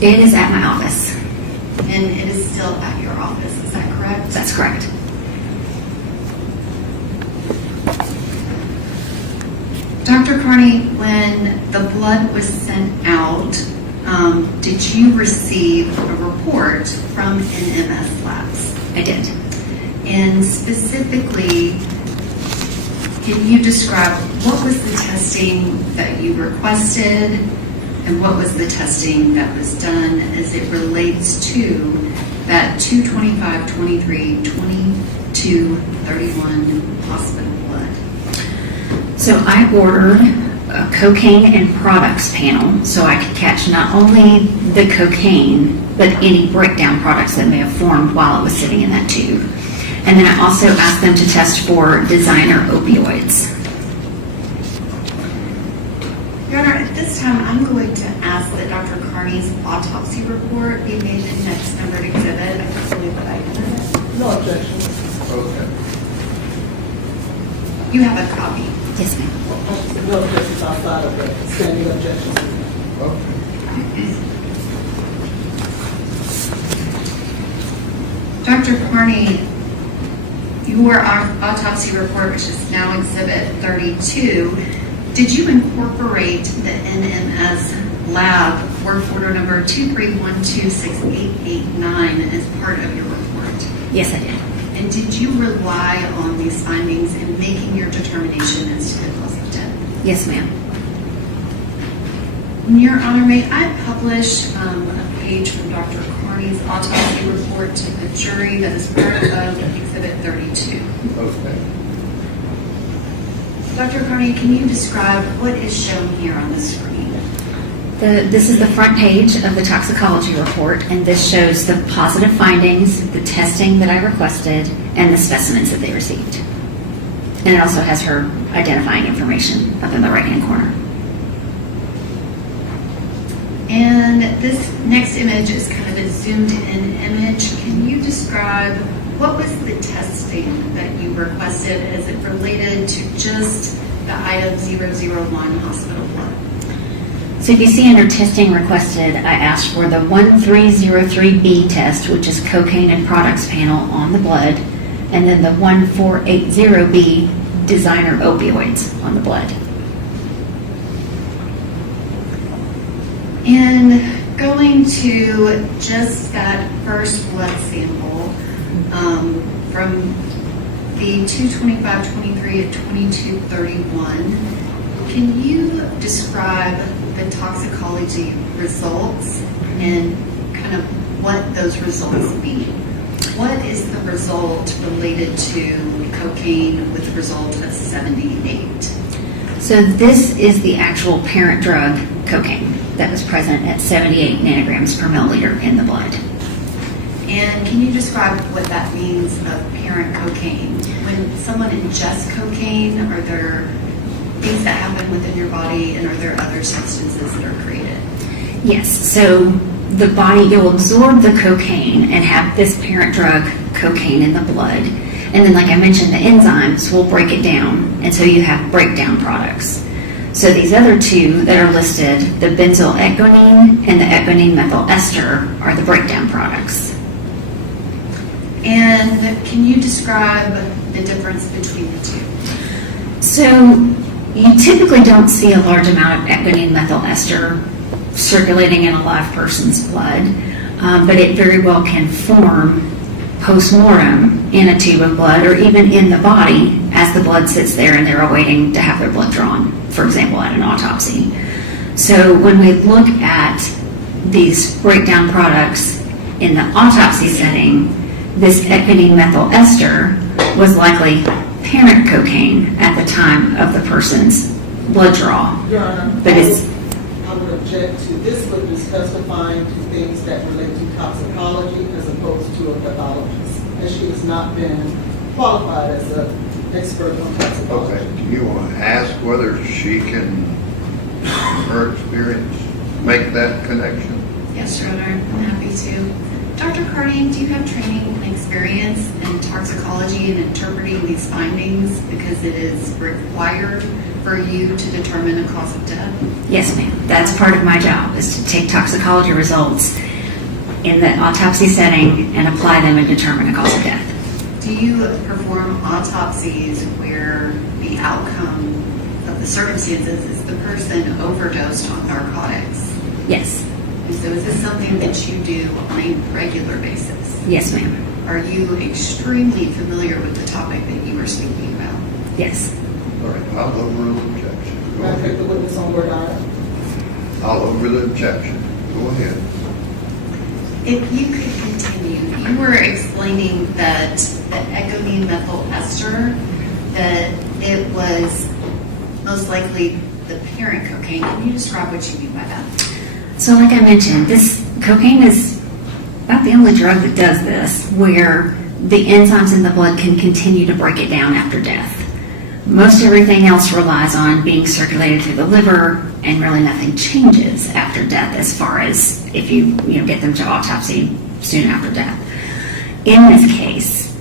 It is at my office. And it is still at your office, is that correct? That's correct. Dr. Carney, when the blood was sent out, did you receive a report from NMS Labs? I did. And specifically, can you describe what was the testing that you requested and what was the testing that was done as it relates to that 2/25/23/22/31 hospital blood? So I ordered a cocaine and products panel so I could catch not only the cocaine, but any breakdown products that may have formed while it was sitting in that tube. And then I also asked them to test for designer opioids. Your Honor, at this time, I'm going to ask that Dr. Carney's autopsy report be made a next numbered exhibit. I don't believe that I can. No objection. Okay. You have a copy. Yes, ma'am. No objections outside of the standing objections. Okay. Dr. Carney, your autopsy report, which is now Exhibit 32, did you incorporate the NMS lab work order number 231268889 as part of your report? Yes, I did. And did you rely on these findings in making your determination as to the cause of death? Yes, ma'am. Your Honor, may I publish a page from Dr. Carney's autopsy report to the jury that is part of Exhibit 32? Okay. Dr. Carney, can you describe what is shown here on the screen? This is the front page of the toxicology report, and this shows the positive findings, the testing that I requested, and the specimens that they received. And it also has her identifying information up in the right-hand corner. And this next image is kind of a zoomed-in image. Can you describe what was the testing that you requested as it related to just the item 001 hospital blood? So if you see under testing requested, I asked for the 1303B test, which is cocaine and products panel on the blood, and then the 1480B designer opioids on the blood. And going to just that first blood sample from the 2/25/23 at 22/31, can you describe the toxicology results and kind of what those results mean? What is the result related to cocaine with the result of 78? So this is the actual parent drug, cocaine, that was present at 78 nanograms per milliliter in the blood. And can you describe what that means of parent cocaine? When someone ingests cocaine, are there things that happen within your body, and are there other substances that are created? Yes, so the body, you'll absorb the cocaine and have this parent drug, cocaine, in the blood. And then, like I mentioned, the enzymes will break it down, and so you have breakdown products. So these other two that are listed, the benzyl ethgonine and the ethgonine methyl ester, are the breakdown products. And can you describe the difference between the two? So you typically don't see a large amount of ethgonine methyl ester circulating in a live person's blood, but it very well can form post-mortem in a tube of blood or even in the body as the blood sits there and they're awaiting to have their blood drawn, for example, at an autopsy. So when we look at these breakdown products in the autopsy setting, this ethgonine methyl ester was likely parent cocaine at the time of the person's blood draw. Your Honor, But it's I would object to this witness testifying to things that relate to toxicology as opposed to a pathologist, as she has not been qualified as an expert on toxicology. Okay, do you want to ask whether she can, from her experience, make that connection? Yes, Your Honor, I'm happy to. Dr. Carney, do you have training and experience in toxicology and interpreting these findings because it is required for you to determine a cause of death? Yes, ma'am. That's part of my job, is to take toxicology results in the autopsy setting and apply them and determine a cause of death. Do you perform autopsies where the outcome of the circumstances is the person overdosed on narcotics? Yes. And so is this something that you do on a regular basis? Yes, ma'am. Are you extremely familiar with the topic that you were speaking about? Yes. All right, I'll overrule objection. Go May I take ahead. the witness on word item? I'll overrule the objection. Go ahead. If you could continue, you were explaining that the ecgonine methyl ester, that it was most likely the parent cocaine. Can you describe what you mean by that? So like I mentioned, this cocaine is about the only drug that does this, where the enzymes in the blood can continue to break it down after death. Most everything else relies on being circulated through the liver, and really nothing changes after death as far as if you get them to autopsy soon after death. In this case,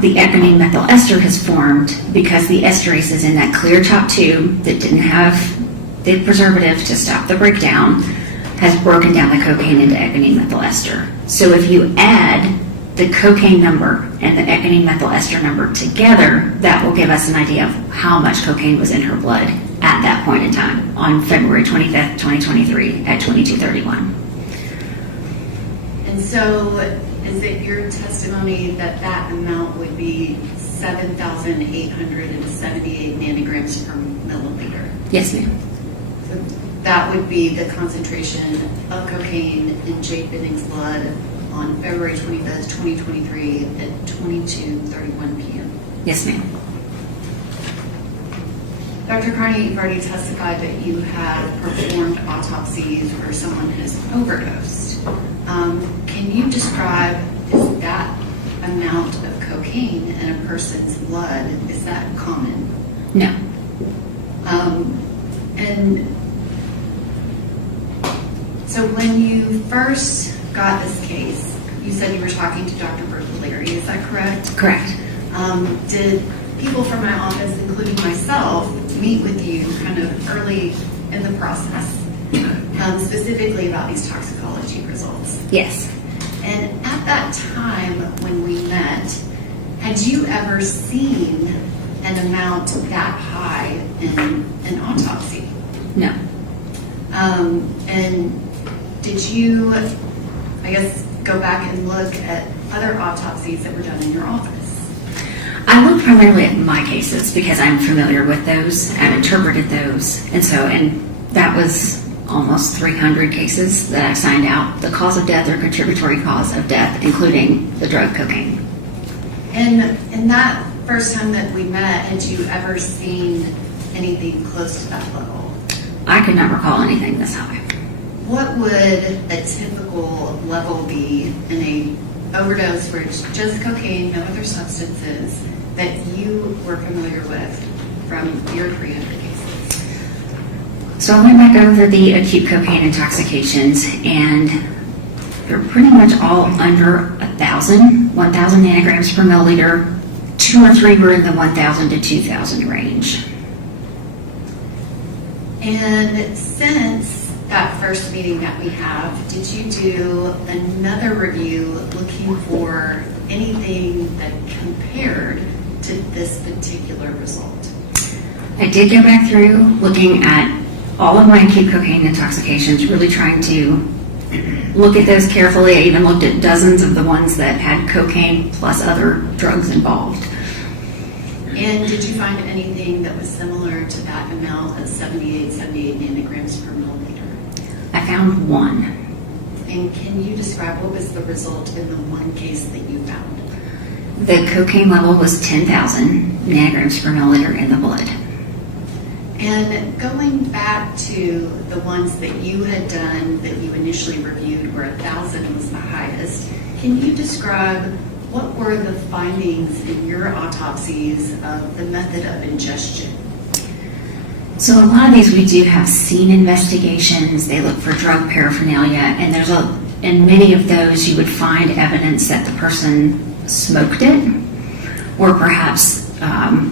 the ecgonine methyl ester has formed because the esterase is in that clear top tube that didn't have the preservative to stop the breakdown, has broken down the cocaine into ecgonine methyl ester. So if you add the cocaine number and the ecgonine methyl ester number together, that will give us an idea of how much cocaine was in her blood at that point in time on February 25th, 2023 at 22:31. And so is it your testimony that that amount would be 7,878 nanograms per milliliter? Yes, ma'am. So that would be the concentration of cocaine in Jade Benning's blood on February 25th, 2023 at 22:31 p.m. Yes, ma'am. Dr. Carney, you've already testified that you have performed autopsies where someone has overdosed. Can you describe, is that amount of cocaine in a person's blood, is that common? No. And so when you first got this case, you said you were talking to Dr. Larry, is that correct? Correct. Did people from my office, including myself, meet with you kind of early in the process, specifically about these toxicology results? Yes. And at that time when we met, had you ever seen an amount that high in an autopsy? No. And did you, I guess, go back and look at other autopsies that were done in your office? I look primarily at my cases because I'm familiar with those. I've interpreted those. And that was almost 300 cases that I've signed out, the cause of death or contributory cause of death, including the drug cocaine. And in that first time that we met, had you ever seen anything close to that level? I could not recall anything this high. What would a typical level be in a overdose where it's just cocaine, no other substances, that you were familiar with from your 300 cases? So I went back over the acute cocaine intoxications, and they're pretty much all under 1,000 nanograms per milliliter. 2 or 3 were in the 1,000 to 2,000 range. And since that first meeting that we have, did you do another review looking for anything that compared to this particular result? I did go back through looking at all of my acute cocaine intoxications, really trying to look at those carefully. I even looked at dozens of the ones that had cocaine plus other drugs involved. And did you find anything that was similar to that amount of 78 nanograms per milliliter? I found one. And can you describe what was the result in the one case that you found? The cocaine level was 10,000 nanograms per milliliter in the blood. And going back to the ones that you had done that you initially reviewed where 1,000 was the highest, can you describe what were the findings in your autopsies of the method of ingestion? So a lot of these we do have scene investigations. They look for drug paraphernalia, and in many of those you would find evidence that the person smoked it, or perhaps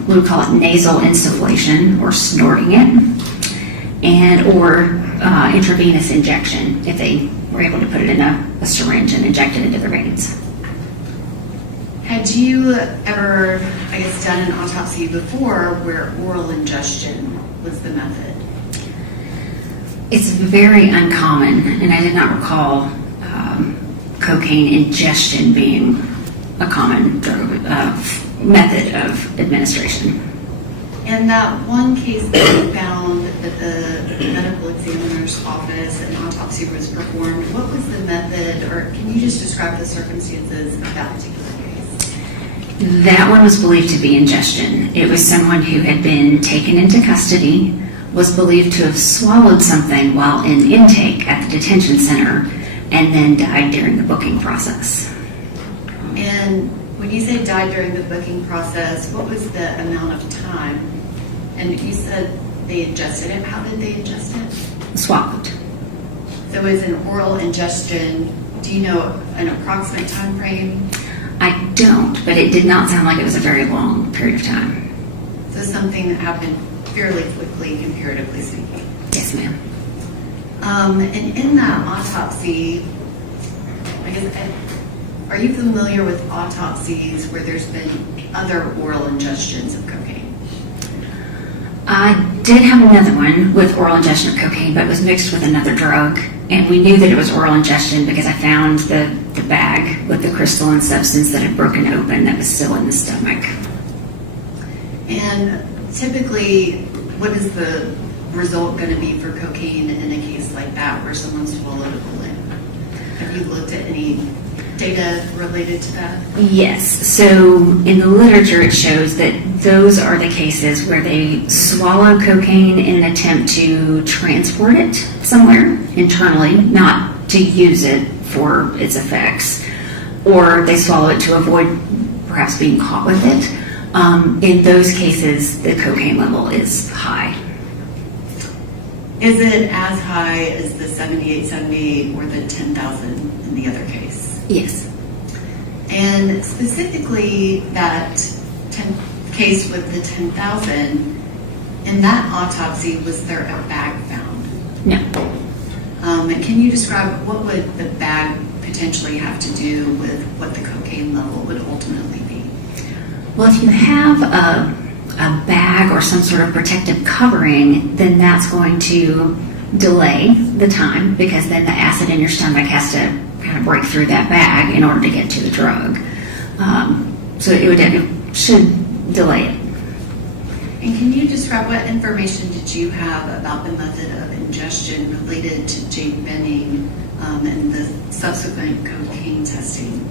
we would call it nasal insufflation or snorting it, or intravenous injection if they were able to put it in a syringe and inject it into the veins. Had you ever, I guess, done an autopsy before where oral ingestion was the method? It's very uncommon, and I did not recall cocaine ingestion being a common method of administration. And that one case that you found at the medical examiner's office, an autopsy was performed. What was the method, or can you just describe the circumstances of that particular case? That one was believed to be ingestion. It was someone who had been taken into custody, was believed to have swallowed something while in intake at the detention center, and then died during the booking process. And when you say died during the booking process, what was the amount of time? And you said they ingested it. How did they ingest it? Swallowed. So it was an oral ingestion. Do you know an approximate time frame? I don't, but it did not sound like it was a very long period of time. So something that happened fairly quickly, comparatively speaking. Yes, ma'am. And in that autopsy, I guess, are you familiar with autopsies where there's been other oral ingestions of cocaine? I did have another one with oral ingestion of cocaine, but it was mixed with another drug. And we knew that it was oral ingestion because I found the bag with the crystalline substance that had broken open that was still in the stomach. And typically, what is the result going to be for cocaine in a case like that where someone swallowed a bullet? Have you looked at any data related to that? Yes. So in the literature, it shows that those are the cases where they swallow cocaine in an attempt to transport it somewhere internally, not to use it for its effects, or they swallow it to avoid perhaps being caught with it. In those cases, the cocaine level is high. Is it as high as the 7878 or the 10,000 in the other case? Yes. And specifically that case with the 10,000, in that autopsy, was there a bag found? No. And can you describe what would the bag potentially have to do with what the cocaine level would ultimately be? Well, if you have a bag or some sort of protective covering, then that's going to delay the time because then the acid in your stomach has to kind of break through that bag in order to get to the drug. So it should delay it. And can you describe what information did you have about the method of ingestion related to Jade Benning and the subsequent cocaine testing?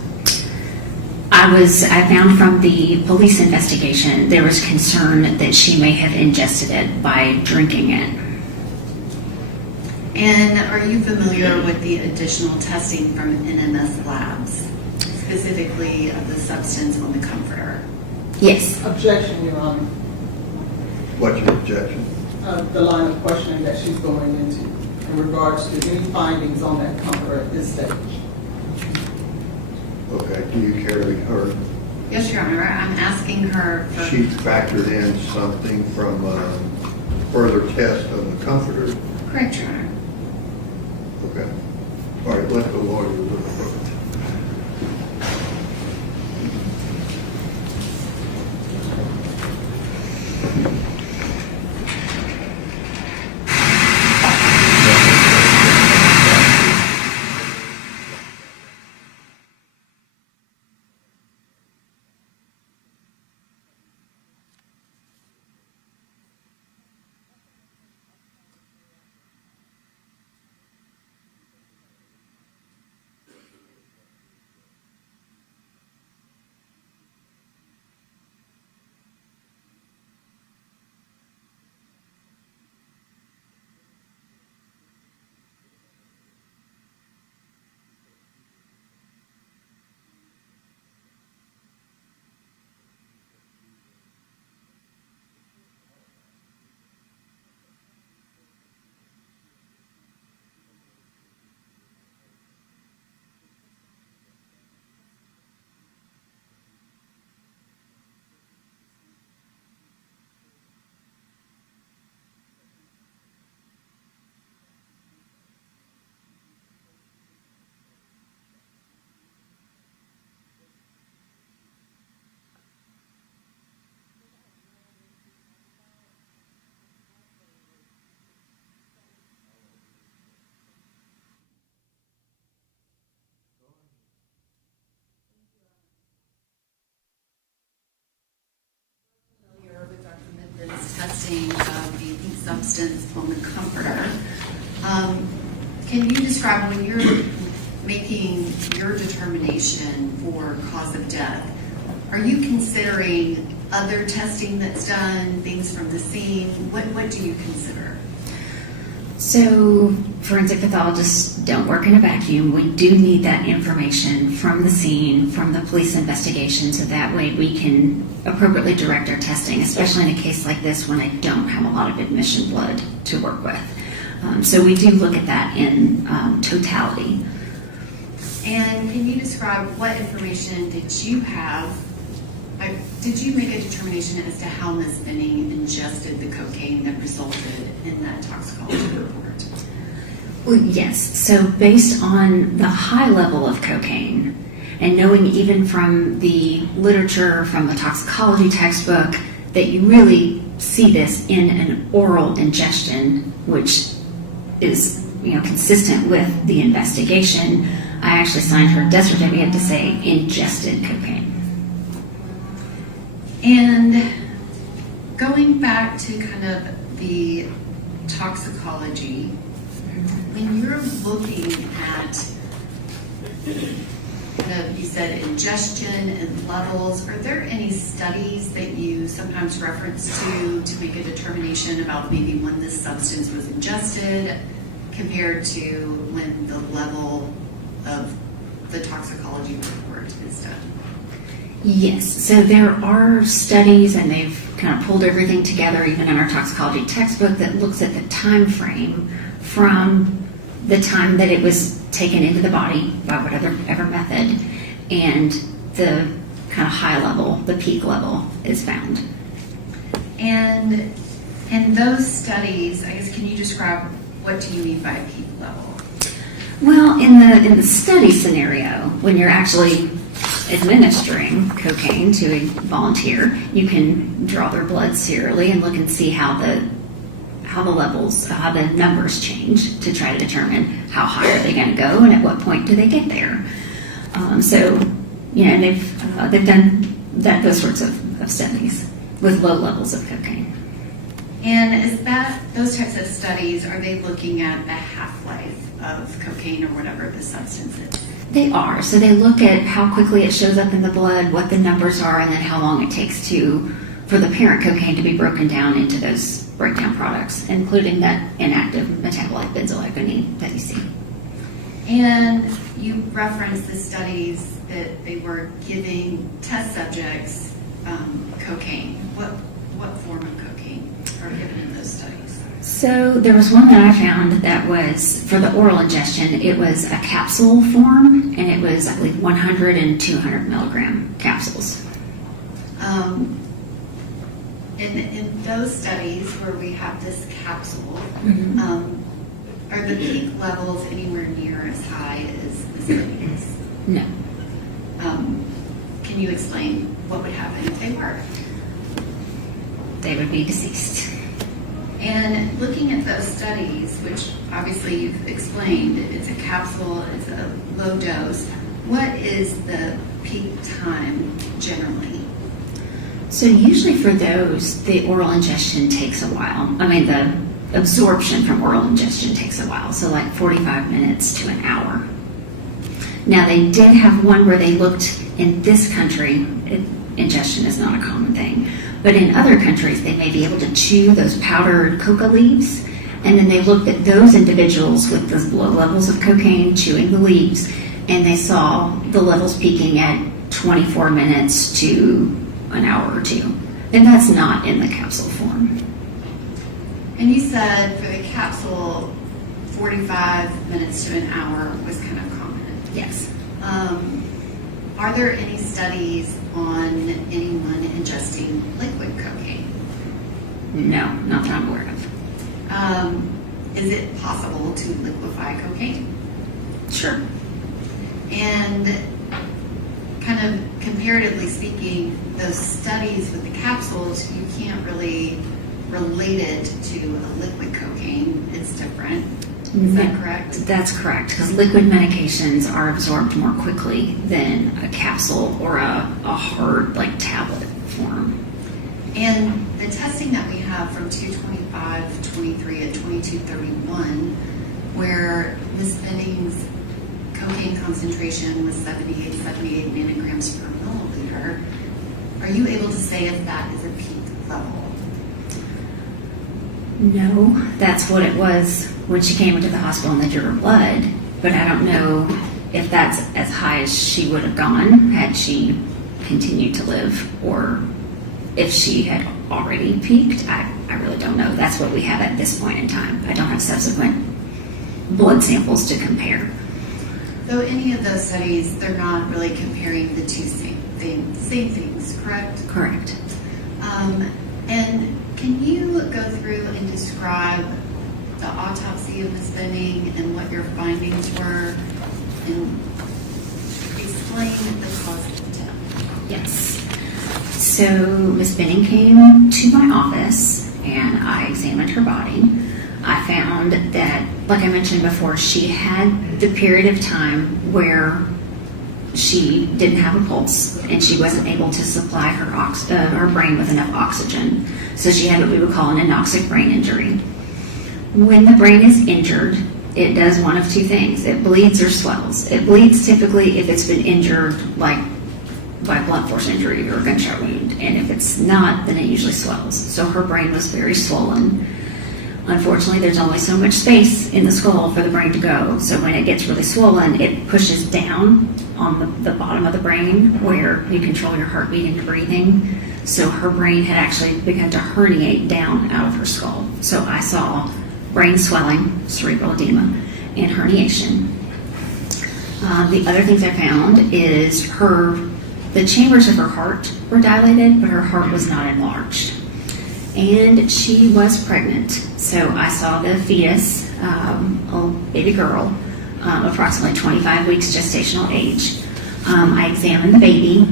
I found from the police investigation there was concern that she may have ingested it by drinking it. And are you familiar with the additional testing from NMS Labs, specifically of the substance on the comforter? Yes. Objection, Your Honor. What's your objection? The line of questioning that she's going into in regards to any findings on that comforter at this stage. Okay, do you care to be heard? Yes, Your Honor. I'm asking her for... She factored in something from further test of the comforter. Correct, Your Honor. Okay. All right, let the lawyer look at it. substance on the comforter. Can you describe when you're making your determination for cause of death, are you considering other testing that's done, things from the scene? What do you consider? So forensic pathologists don't work in a vacuum. We do need that information from the scene, from the police investigation, so that way we can appropriately direct our testing, especially in a case like this when I don't have a lot of admission blood to work with. So we do look at that in totality. And can you describe what information did you have? Did you make a determination as to how Ms. Benning ingested the cocaine that resulted in that toxicology report? Well, yes. So based on the high level of cocaine and knowing even from the literature, from the toxicology textbook, that you really see this in an oral ingestion, which is consistent with the investigation, I actually signed her death certificate to say ingested cocaine. And going back to kind of the toxicology, when you're looking at, you said ingestion and levels, are there any studies that you sometimes reference to make a determination about maybe when this substance was ingested compared to when the level of the toxicology report is done? Yes, so there are studies, and they've kind of pulled everything together, even in our toxicology textbook, that looks at the time frame from the time that it was taken into the body by whatever method, and the kind of high level, the peak level is found. And in those studies, I guess, can you describe what do you mean by peak level? Well, in the study scenario, when you're actually administering cocaine to a volunteer, you can draw their blood serially and look and see how the levels, how the numbers change to try to determine how high are they going to go and at what point do they get there. So they've done those sorts of studies with low levels of cocaine. And is that those types of studies, are they looking at the half-life of cocaine or whatever the substance is? They are. So they look at how quickly it shows up in the blood, what the numbers are, and then how long it takes for the parent cocaine to be broken down into those breakdown products, including that inactive metabolite benzoyl that you see. And you referenced the studies that they were giving test subjects cocaine. What form of cocaine are given in those studies? So there was one that I found that was, for the oral ingestion, it was a capsule form, and it was, I believe, 100 and 200 milligram capsules. In those studies where we have this capsule, are the peak levels anywhere near as high as the studies? No. Can you explain what would happen if they were? They would be deceased. And looking at those studies, which obviously you've explained, it's a capsule, it's a low dose, what is the peak time generally? So usually for those, the oral ingestion takes a while. I mean, the absorption from oral ingestion takes a while, so like 45 minutes to an hour. Now, they did have one where they looked in this country, ingestion is not a common thing, but in other countries, they may be able to chew those powdered coca leaves, and then they looked at those individuals with those low levels of cocaine chewing the leaves, and they saw the levels peaking at 24 minutes to an hour or two. And that's not in the capsule form. And you said for the capsule, 45 minutes to an hour was kind of common. Yes. Are there any studies on anyone ingesting liquid cocaine? No, not that I'm aware of. Is it possible to liquefy cocaine? Sure. And kind of comparatively speaking, those studies with the capsules, you can't really relate it to a liquid cocaine. It's different. Is that correct? That's correct, because liquid medications are absorbed more quickly than a capsule or a hard, like, tablet form. And the testing that we have have from 2/25/23 and 22/31, where Ms. Benning's cocaine concentration was 78 nanograms per milliliter. Are you able to say if that is a peak level? No, that's what it was when she came into the hospital and they drew her blood, but I don't know if that's as high as she would have gone had she continued to live, or if she had already peaked. I really don't know. That's what we have at this point in time. I don't have subsequent blood samples to compare. Though any of those studies, they're not really comparing the two same things, correct? Correct. And can you go through and describe the autopsy of Ms. Benning and what your findings were, and explain the cause of death? Yes. So Ms. Benning came to my office and I examined her body. I found that, like I mentioned before, she had the period of time where she didn't have a pulse and she wasn't able to supply her brain with enough oxygen. So she had what we would call an anoxic brain injury. When the brain is injured, it does one of two things. It bleeds or swells. It bleeds typically if it's been injured, like by blunt force injury or gunshot wound. And if it's not, then it usually swells. So her brain was very swollen. Unfortunately, there's only so much space in the skull for the brain to go. So when it gets really swollen, it pushes down on the bottom of the brain where you control your heartbeat and your breathing. So her brain had actually begun to herniate down out of her skull. So I saw brain swelling, cerebral edema, and herniation. The other things I found is the chambers of her heart were dilated, but her heart was not enlarged. And she was pregnant. So I saw the fetus, a baby girl, approximately 25 weeks gestational age. I examined the baby,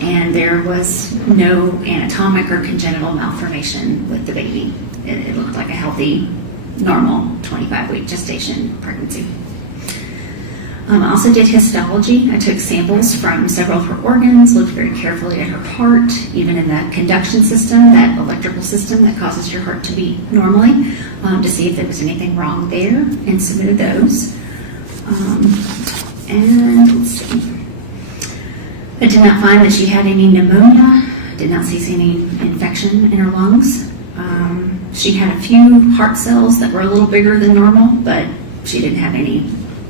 and there was no anatomic or congenital malformation with the baby. It looked like a healthy, normal 25-week gestation pregnancy. I also did histology. I took samples from several of her organs, looked very carefully at her heart, even in the conduction system, that electrical system that causes your heart to beat normally, to see if there was anything wrong there, and submitted those. And let's see. I did not find that she had any pneumonia, did not see any infection in her lungs. She had a few heart cells that were a little bigger than normal, but she didn't have any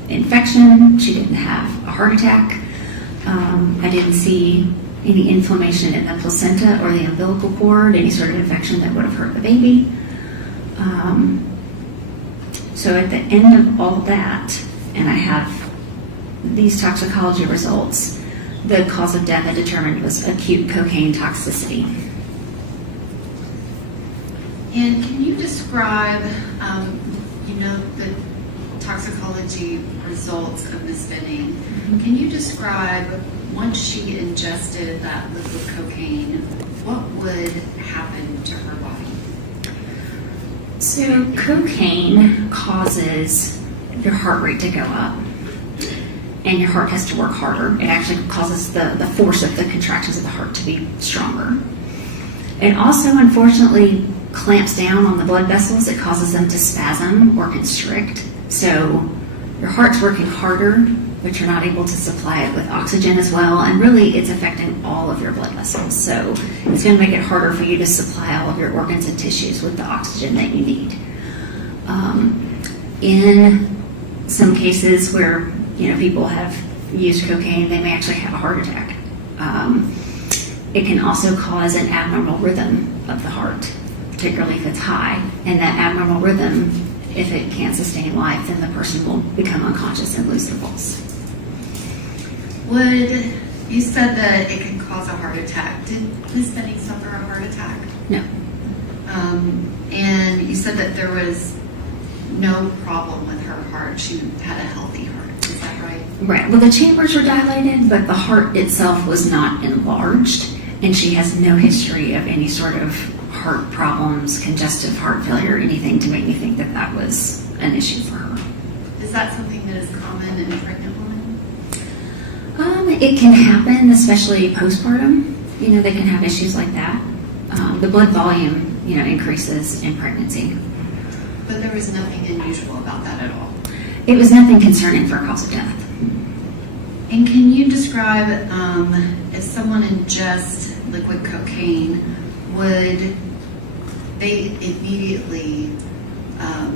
infection. She didn't have a heart attack. I didn't see any inflammation in the placenta or the umbilical cord, any sort of infection that would have hurt the baby. So at the end of all that, and I have these toxicology results, the cause of death I determined was acute cocaine toxicity. And can you describe, the toxicology results of Ms. Benning? Can you describe, once she ingested that liquid cocaine, what would happen to her body? So cocaine causes your heart rate to go up, and your heart has to work harder. It actually causes the force of the contractions of the heart to be stronger. It also, unfortunately, clamps down on the blood vessels. It causes them to spasm or constrict. So your heart's working harder, but you're not able to supply it with oxygen as well. And really, it's affecting all of your blood vessels. So it's going to make it harder for you to supply all of your organs and tissues with the oxygen that you need. In some cases where people have used cocaine, they may actually have a heart attack. It can also cause an abnormal rhythm of the heart, particularly if it's high. And that abnormal rhythm, if it can't sustain life, then the person will become unconscious and lose their pulse. You said that it can cause a heart attack. Did Ms. Benning suffer a heart attack? No. And you said that there was no problem with her heart. She had a healthy heart. Is that right? Right. Well, the chambers were dilated, but the heart itself was not enlarged, and she has no history of any sort of heart problems, congestive heart failure, anything to make me think that that was an issue for her. Is that something that is common in pregnant women? It can happen, especially postpartum. They can have issues like that. The blood volume, increases in pregnancy. But there was nothing unusual about that at all. It was nothing concerning for a cause of death. And can you describe if someone ingests liquid cocaine, would they immediately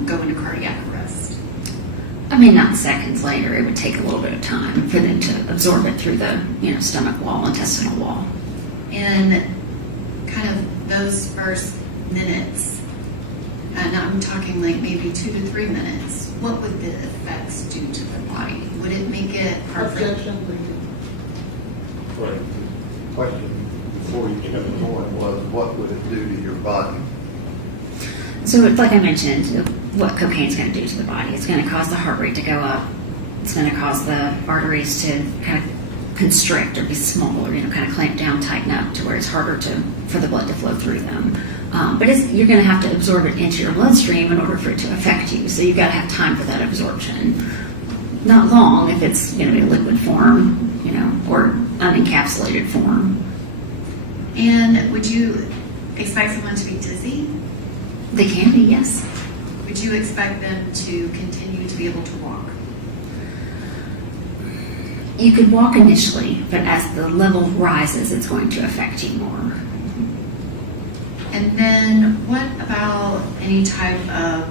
go into cardiac arrest? I mean, not seconds later. It would take a little bit of time for them to absorb it through the stomach wall, intestinal wall. And kind of those first minutes, and I'm talking like maybe 2 to 3 minutes, what would the effects do to the body? Would it make it perfect? Objection, Right. The question before you kept going was, what would it do to your body? So, like I mentioned, what cocaine's going to do to the body? It's going to cause the heart rate to go up. It's going to cause the arteries to kind of constrict or be small, or kind of clamp down, tighten up to where it's harder for the blood to flow through them. But you're going to have to absorb it into your bloodstream in order for it to affect you. So you've got to have time for that absorption. Not long if it's going to be liquid form, or unencapsulated form. And would you expect someone to be dizzy? They can be, yes. Would you expect them to continue to be able to walk? You could walk initially, but as the level rises, it's going to affect you more. And then what about any type of,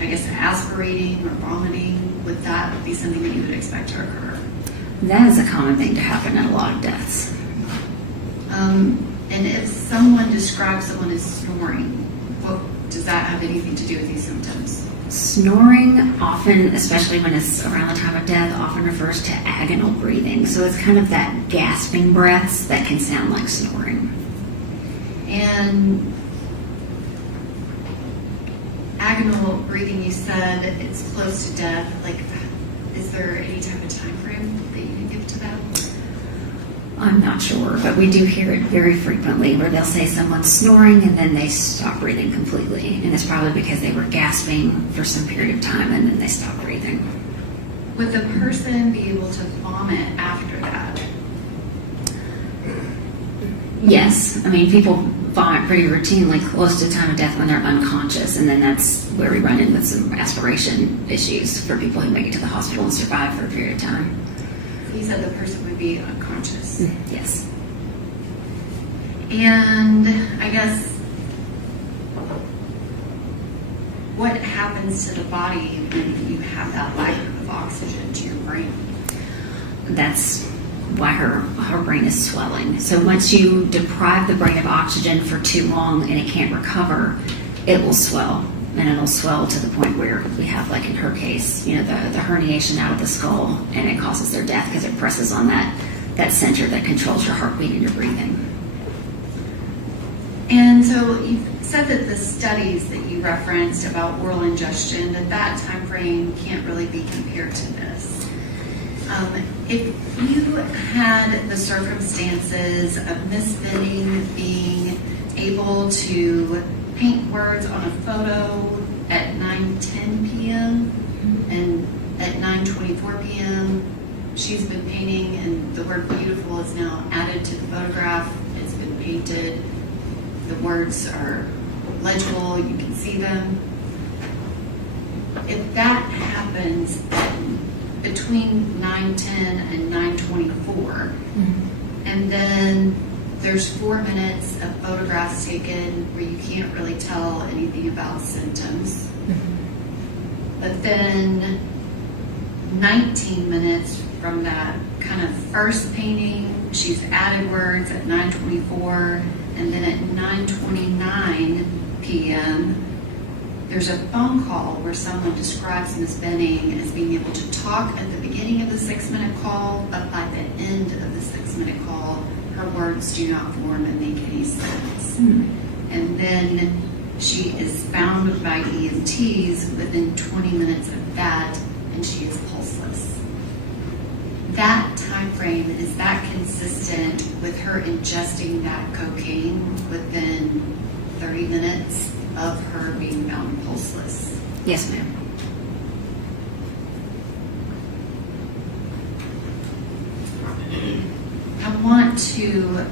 aspirating or vomiting? Would that be something that you would expect to occur? That is a common thing to happen in a lot of deaths. And if someone describes someone as snoring, does that have anything to do with these symptoms? Snoring often, especially when it's around the time of death, often refers to agonal breathing. So it's kind of that gasping breaths that can sound like snoring. And agonal breathing, you said it's close to death. Like, is there any type of time frame that you can give to that? I'm not sure, but we do hear it very frequently where they'll say someone's snoring and then they stop breathing completely. And it's probably because they were gasping for some period of time and then they stop breathing. Would the person be able to vomit after that? Yes. I mean, people vomit pretty routinely close to the time of death when they're unconscious, and then that's where we run in with some aspiration issues for people who make it to the hospital and survive for a period of time. You said the person would be unconscious. Yes. And I guess, what happens to the body when you have that lack of oxygen to your brain? That's why her brain is swelling. So once you deprive the brain of oxygen for too long and it can't recover, it will swell. And it'll swell to the point where we have, like in her case, the herniation out of the skull, and it causes their death because it presses on that center that controls your heartbeat and your breathing. And so you said that the studies that you referenced about oral ingestion, that time frame can't really be compared to this. If you had the circumstances of Miss Benning being able to paint words on a photo at 9:10 p.m. and at 9:24 p.m. she's been painting, and the word beautiful is now added to the photograph. It's been painted. The words are legible. You can see them. If that happens between 9:10 and 9:24, and then there's 4 minutes of photographs taken where you can't really tell anything about symptoms. But then 19 minutes from that kind of first painting, she's added words at 9:24, and then at 9:29 p.m., there's a phone call where someone describes Ms. Benning as being able to talk at the beginning of the 6-minute call, but by the end of the 6-minute call, her words do not form and make any sense. And then she is found by EMTs within 20 minutes of that, and she is pulseless. That time frame, is that consistent with her ingesting that cocaine within 30 minutes of her being found pulseless? Yes, ma'am. I want to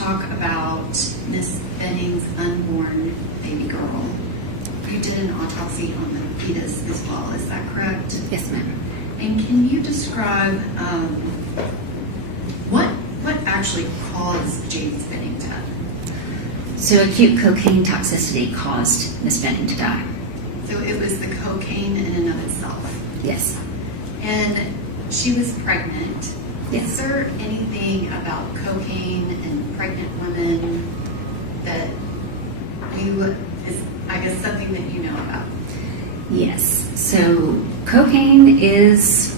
talk about Miss Benning's unborn baby girl. You did an autopsy on the fetus as well, is that correct? Yes, ma'am. And can you describe what actually caused Jade Benning death? So acute cocaine toxicity caused Miss Benning to die. So it was the cocaine in and of itself. Yes. And she was pregnant. Yes. Is there anything about cocaine and pregnant women that is, I guess, something that you know about? Yes. So cocaine is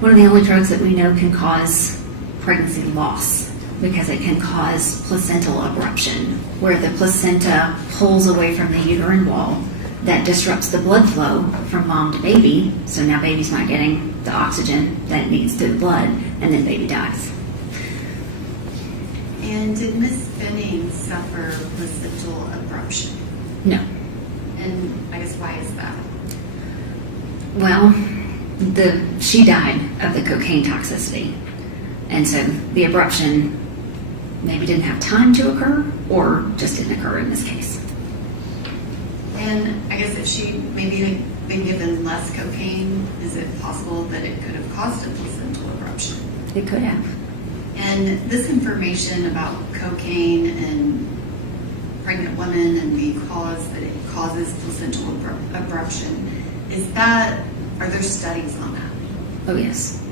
one of the only drugs that we know can cause pregnancy loss because it can cause placental abruption, where the placenta pulls away from the uterine wall. That disrupts the blood flow from mom to baby, so now baby's not getting the oxygen that it needs through the blood, and then baby dies. And did Miss Benning suffer placental abruption? No. And I guess why is that? Well, she died of the cocaine toxicity, and so the abruption maybe didn't have time to occur, or just didn't occur in this case. And I guess if she maybe had been given less cocaine, is it possible that it could have caused a placental abruption? It could have. And this information about cocaine and pregnant women and the cause that it causes placental abruption, are there studies on that? Oh, yes.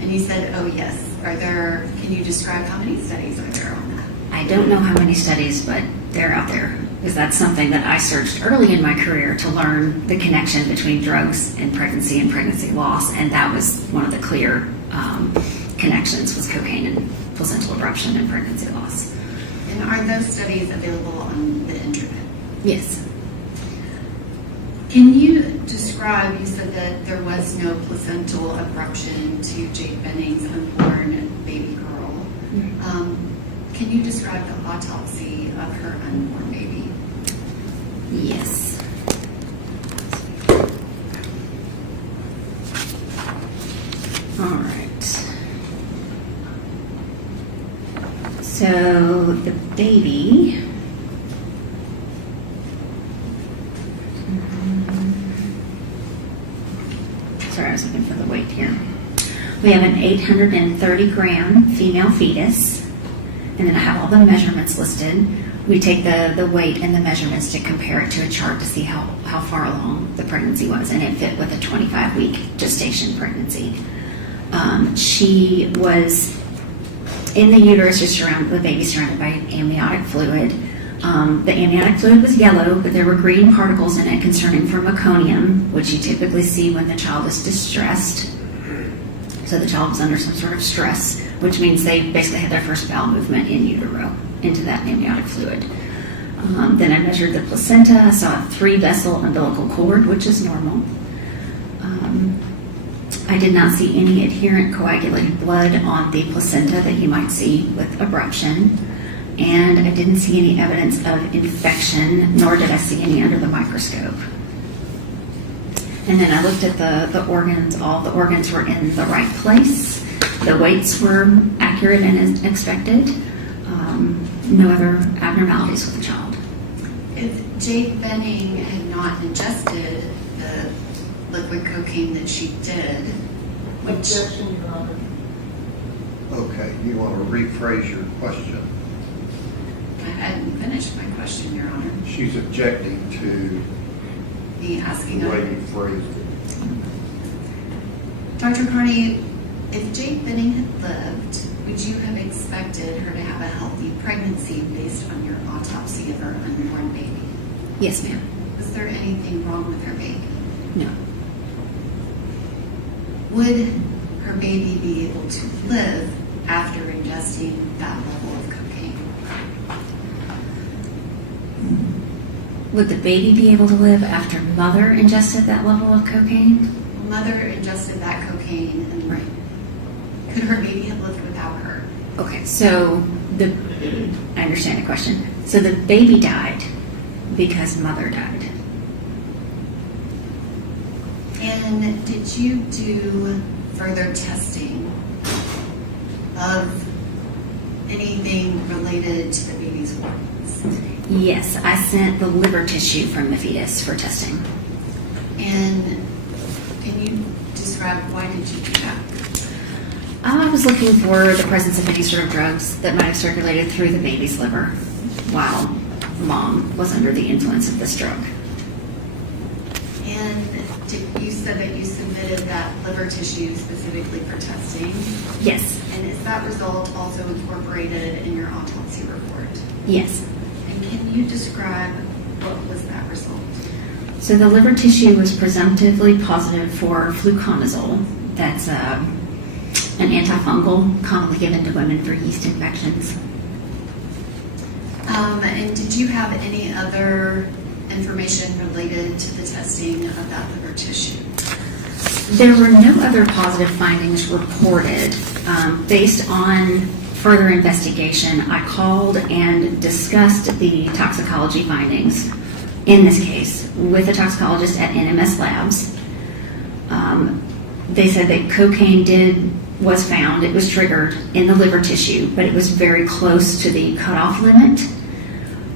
And you said, oh yes. Can you describe how many studies are there on that? I don't know how many studies, but they're out there. Because that's something that I searched early in my career to learn the connection between drugs and pregnancy loss, and that was one of the clear connections was cocaine and placental abruption and pregnancy loss. And are those studies available on the internet? Yes. Can you describe, you said that there was no placental abruption to Jade Benning's unborn baby girl. Can you describe the autopsy of her unborn baby? Yes. All right. So the baby. Sorry, I was looking for the weight here. We have an 830-gram female fetus, and then I have all the measurements listed. We take the weight and the measurements to compare it to a chart to see how far along the pregnancy was, and it fit with a 25-week gestation pregnancy. She was in the uterus, the baby surrounded by amniotic fluid. The amniotic fluid was yellow, but there were green particles in it concerning for meconium, which you typically see when the child is distressed. So the child was under some sort of stress, which means they basically had their first bowel movement in utero into that amniotic fluid. Then I measured the placenta. I saw a 3-vessel umbilical cord, which is normal. I did not see any adherent coagulated blood on the placenta that you might see with abruption. And I didn't see any evidence of infection, nor did I see any under the microscope. And then I looked at the organs. All the organs were in the right place. The weights were accurate and as expected. No other abnormalities with the child. If Jade Benning had not ingested the liquid cocaine that she did, Objection, Your Honor. Okay, you want to rephrase your question? I hadn't finished my question, Your Honor. She's objecting to Me asking the way you phrased it. Dr. Carney, if Jade Benning had lived, would you have expected her to have a healthy pregnancy based on your autopsy of her unborn baby? Yes, ma'am. Was there anything wrong with her baby? No. Would her baby be able to live after ingesting that level of cocaine? Would the baby be able to live after mother ingested that level of cocaine? Mother ingested that cocaine, and could her baby have lived without her? Okay, so I understand the question. So the baby died because mother died. And did you do further testing of anything related to the baby's organs? Yes, I sent the liver tissue from the fetus for testing. And can you describe why did you do that? I was looking for the presence of any sort of drugs that might have circulated through the baby's liver while mom was under the influence of this drug. And you said that you submitted that liver tissue specifically for testing. Yes, And is that result also incorporated in your autopsy report? yes. And can you describe what was that result? So the liver tissue was presumptively positive for fluconazole. That's an antifungal commonly given to women for yeast infections. And did you have any other information related to the testing of that liver tissue? There were no other positive findings reported. Based on further investigation, I called and discussed the toxicology findings in this case with a toxicologist at NMS Labs. They said that cocaine was found, it was triggered in the liver tissue, but it was very close to the cutoff limit.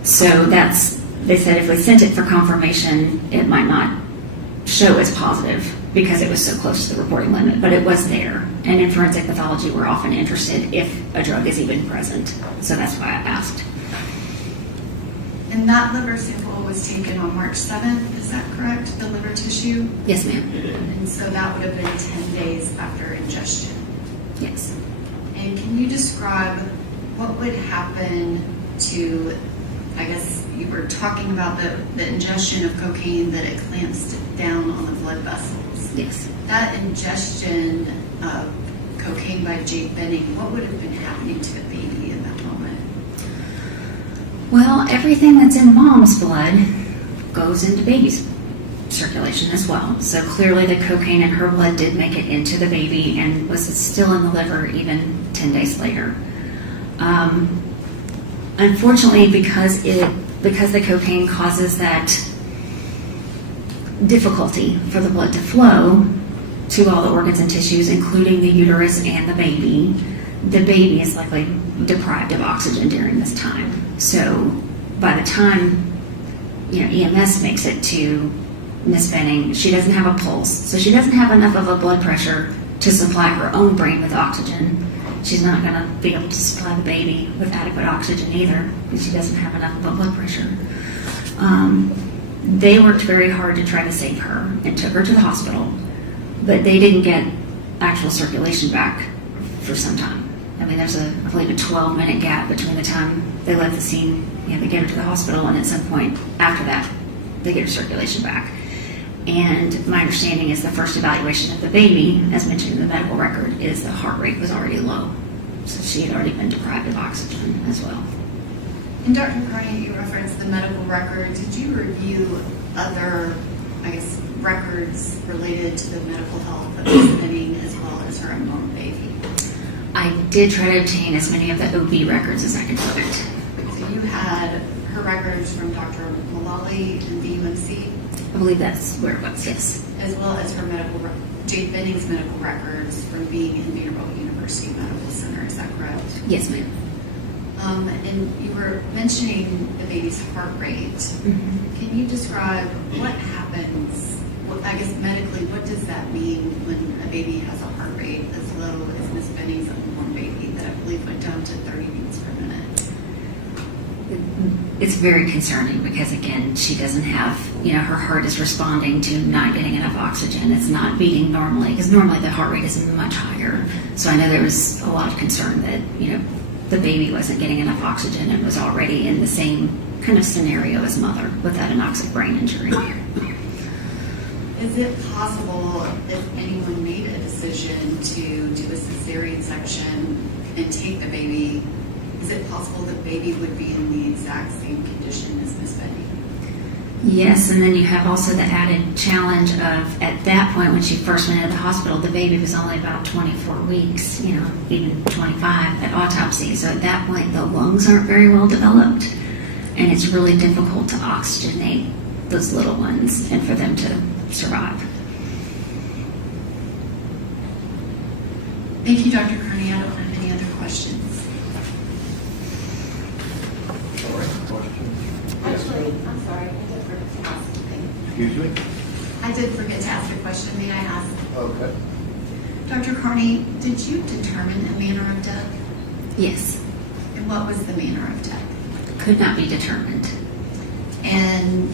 So they said if we sent it for confirmation, it might not show as positive because it was so close to the reporting limit, but it was there. And in forensic pathology, we're often interested if a drug is even present. So that's why I asked. And that liver sample was taken on March 7th, is that correct? The liver tissue? Yes, ma'am. And so that would have been 10 days after ingestion. Yes. And can you describe what would happen to, I guess you were talking about the ingestion of cocaine, that it clamps down on the blood vessels. Yes. That ingestion of cocaine by Jade Benning, what would have been happening to the baby in that moment? Well, everything that's in mom's blood goes into baby's circulation as well. So clearly the cocaine in her blood did make it into the baby and was still in the liver even 10 days later. Unfortunately, because the cocaine causes that difficulty for the blood to flow to all the organs and tissues, including the uterus and the baby is likely deprived of oxygen during this time. So by the time EMS makes it to Miss Benning, she doesn't have a pulse, so she doesn't have enough of a blood pressure to supply her own brain with oxygen. She's not going to be able to supply the baby with adequate oxygen either because she doesn't have enough of a blood pressure. They worked very hard to try to save her and took her to the hospital, but they didn't get actual circulation back for some time. I mean, there's I believe a 12-minute gap between the time they left the scene, they get her to the hospital, and at some point after that, they get her circulation back. And my understanding is the first evaluation of the baby, as mentioned in the medical record, is the heart rate was already low. So she had already been deprived of oxygen as well. And Dr. Carney, you referenced the medical record. Did you review other, records related to the medical health of Miss Benning as well as her unborn baby? I did try to obtain as many of the OB records as I could find. So you had her records from Dr. Mullally and the UMC? I believe that's where it was, yes. As well as her Jade Benning's medical records from being in Vanderbilt University Medical Center, is that correct? Yes, ma'am. And you were mentioning the baby's heart rate. Mm-hmm. Can you describe what happens, medically, what does that mean when a baby has a heart rate as low as Miss Benning's unborn baby that I believe went down to 30 beats per minute? It's very concerning because, again, she doesn't have, her heart is responding to not getting enough oxygen. It's not beating normally because normally the heart rate is much higher. So I know there was a lot of concern that, the baby wasn't getting enough oxygen and was already in the same kind of scenario as mother with that anoxic brain injury. Is it possible if anyone made a decision to do a cesarean section and take the baby, is it possible the baby would be in the exact same condition as Miss Benning? Yes, and then you have also the added challenge of, at that point when she first went into the hospital, the baby was only about 24 weeks, even 25 at autopsy. So at that point, the lungs aren't very well developed, and it's really difficult to oxygenate those little ones and for them to survive. Thank you, Dr. Kearney. I don't have any other questions. Excuse me? I did forget to ask a question. May I ask? Okay. Dr. Carney, did you determine a manner of death? Yes, And what was the manner of death? could not be determined. And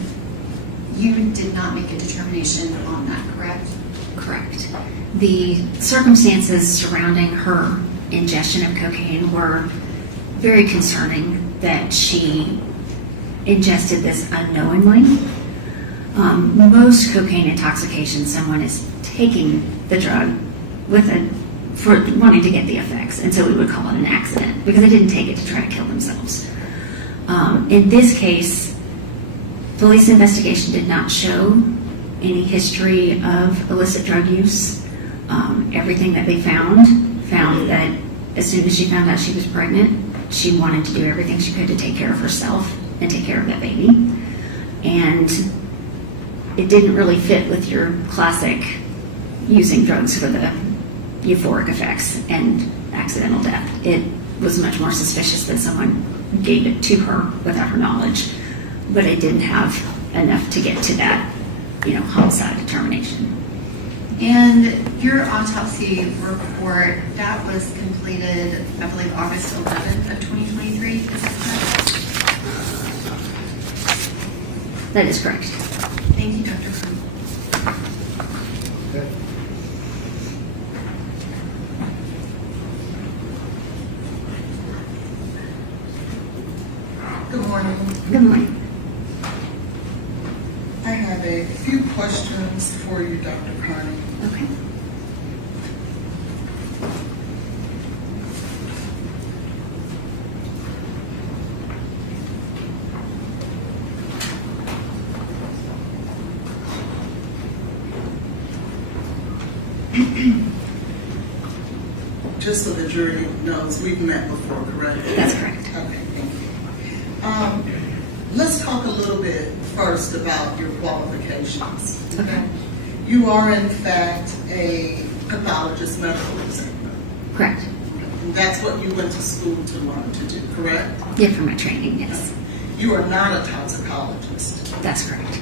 you did not make a determination on that, correct? Correct. The circumstances surrounding her ingestion of cocaine were very concerning, that she ingested this unknowingly. Most cocaine intoxication, someone is taking the drug for wanting to get the effects, and so we would call it an accident because they didn't take it to try to kill themselves. In this case, police investigation did not show any history of illicit drug use. Everything that they found that as soon as she found out she was pregnant, she wanted to do everything she could to take care of herself and take care of that baby. And it didn't really fit with your classic using drugs for the euphoric effects and accidental death. It was much more suspicious that someone gave it to her without her knowledge, but it didn't have enough to get to that, homicide determination. And your autopsy report, that was completed, I believe, August 11th of 2023, is that correct? That is correct. Thank you, Dr. Carney. Okay. Good morning. Good morning. I have a few questions for you, Dr. Carney. Okay. Just so the jury knows, we've met before, correct? That's correct. Okay, thank you. Let's talk a little bit first about your qualifications. Okay. You are, in fact, a pathologist medical examiner. Correct. And that's what you went to school to learn to do, correct? Yeah, for my training, yes. You are not a toxicologist That's correct.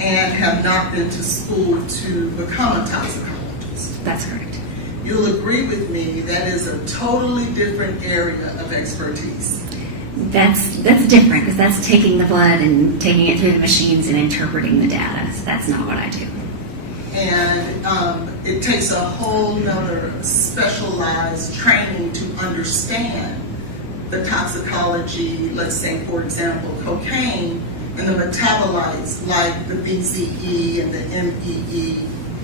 and have not been to school to become a toxicologist. That's correct. You'll agree with me that is a totally different area of expertise. That's different because that's taking the blood and taking it through the machines and interpreting the data. So that's not what I do. And it takes a whole nother specialized training to understand the toxicology, let's say, for example, cocaine and the metabolites like the BCE and the MEE,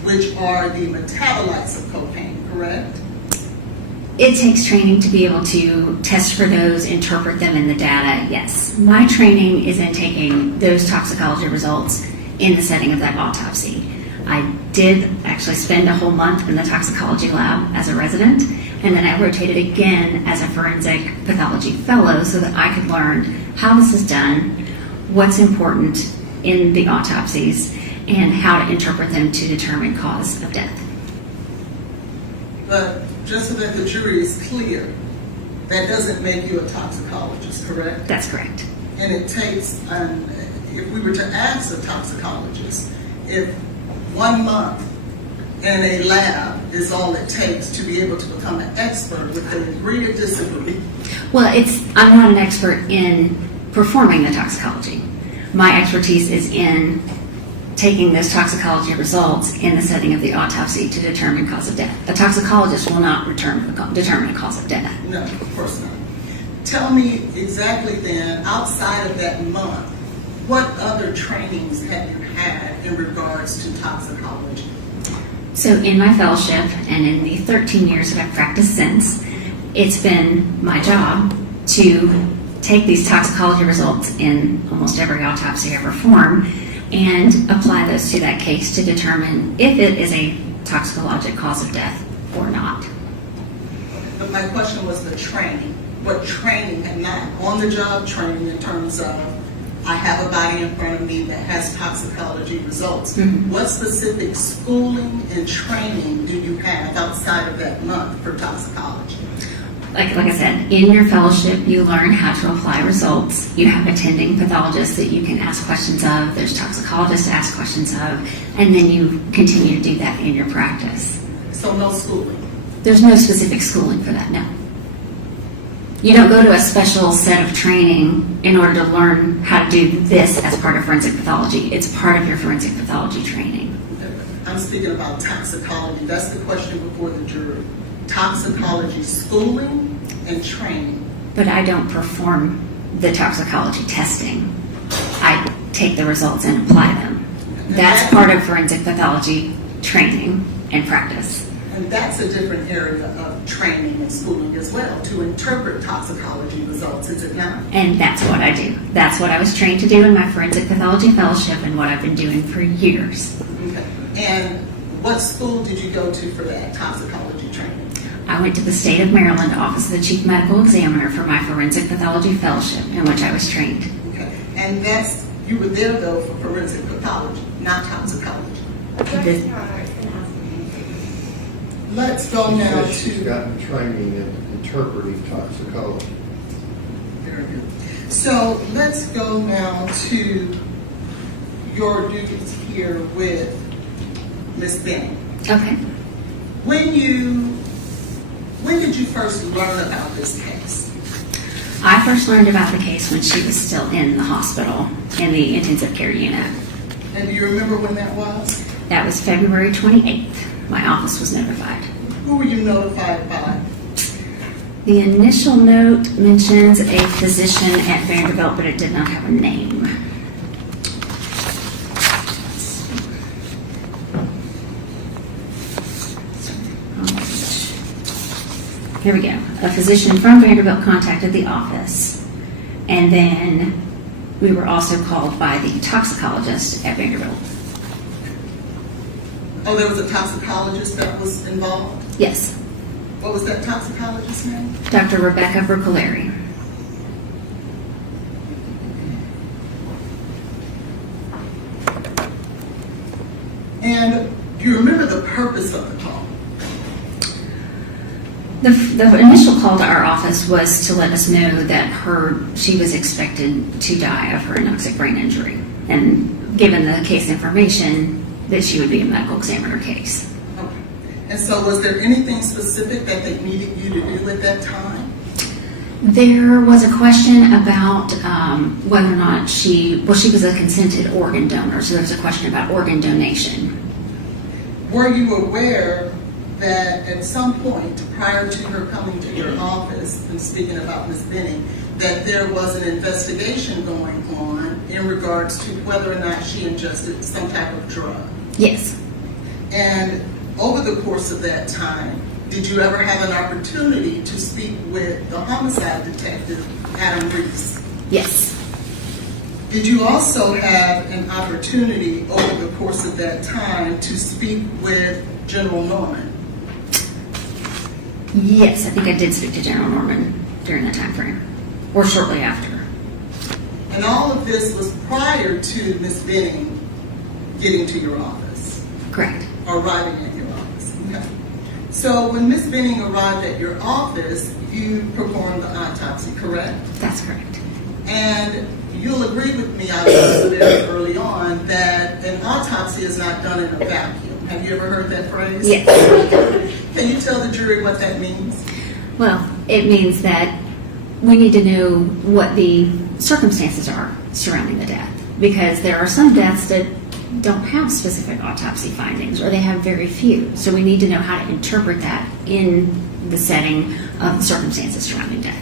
which are the metabolites of cocaine, correct? It takes training to be able to test for those, interpret them in the data, yes. My training is in taking those toxicology results in the setting of that autopsy. I did actually spend a whole month in the toxicology lab as a resident, and then I rotated again as a forensic pathology fellow so that I could learn how this is done, what's important in the autopsies, and how to interpret them to determine cause of death. But just so that the jury is clear, that doesn't make you a toxicologist, correct? That's correct. And it takes, if we were to ask a toxicologist, if 1 month in a lab is all it takes to be able to become an expert, would they agree or disagree? Well, I'm not an expert in performing the toxicology. My expertise is in taking those toxicology results in the setting of the autopsy to determine cause of death. A toxicologist will not determine a cause of death. No, of course not. Tell me exactly then, outside of that month, what other trainings have you had in regards to toxicology? So in my fellowship and in the 13 years that I've practiced since, it's been my job to take these toxicology results in almost every autopsy I perform and apply those to that case to determine if it is a toxicologic cause of death or not. But my question was the training. What training, and not on-the-job training in terms of I have a body in front of me that has toxicology results. Mm-hmm. What specific schooling and training do you have outside of that month for toxicology? like I said, in your fellowship, you learn how to apply results. You have attending pathologists that you can ask questions of. There's toxicologists to ask questions of, and then you continue to do that in your practice. So no schooling? There's no specific schooling for that, no. You don't go to a special set of training in order to learn how to do this as part of forensic pathology. It's part of your forensic pathology training. I'm speaking about toxicology. That's the question before the jury. Toxicology schooling and training. But I don't perform the toxicology testing. I take the results and apply them. That's part of forensic pathology training and practice. And that's a different area of training and schooling as well, to interpret toxicology results, is it not? And that's what I do. That's what I was trained to do in my forensic pathology fellowship and what I've been doing for years. Okay. And what school did you go to for that toxicology training? I went to the State of Maryland Office of the Chief Medical Examiner for my forensic pathology fellowship in which I was trained. Okay. And you were there though for forensic pathology, not toxicology. Let's go now She's to. gotten training in interpreting toxicology. Very good. So let's go now to your duties here with Ms. Benning. Okay. When did you first learn about this case? I first learned about the case when she was still in the hospital in the intensive care unit. And do you remember when that was? That was February 28th. My office was notified. Who were you notified by? The initial note mentions a physician at Vanderbilt, but it did not have a name. Here we go. A physician from Vanderbilt contacted the office, and then we were also called by the toxicologist at Vanderbilt. Oh, there was a toxicologist that was involved? Yes, What was that toxicologist's name? Dr. Rebecca Brucolari. And do you remember the purpose of the call? The initial call to our office was to let us know that she was expected to die of her anoxic brain injury, and given the case information, that she would be a medical examiner case. Okay. And so was there anything specific that they needed you to do at that time? There was a question about whether or not she was a consented organ donor, so there was a question about organ donation. Were you aware that at some point prior to her coming to your office, and speaking about Ms. Benning, that there was an investigation going on in regards to whether or not she ingested some type of drug? Yes. And over the course of that time, did you ever have an opportunity to speak with the homicide detective, Adam Reese? Yes. Did you also have an opportunity over the course of that time to speak with General Norman? Yes, I think I did speak to General Norman during that time frame, or shortly after. And all of this was prior to Ms. Benning getting to your office, Correct. or arriving at your office. Okay. So when Ms. Benning arrived at your office, you performed the autopsy, correct? That's correct. And you'll agree with me, obviously, very early on, that an autopsy is not done in a vacuum. Have you ever heard that phrase? Yes. Can you tell the jury what that means? Well, it means that we need to know what the circumstances are surrounding the death, because there are some deaths that don't have specific autopsy findings, or they have very few. So we need to know how to interpret that in the setting of the circumstances surrounding death.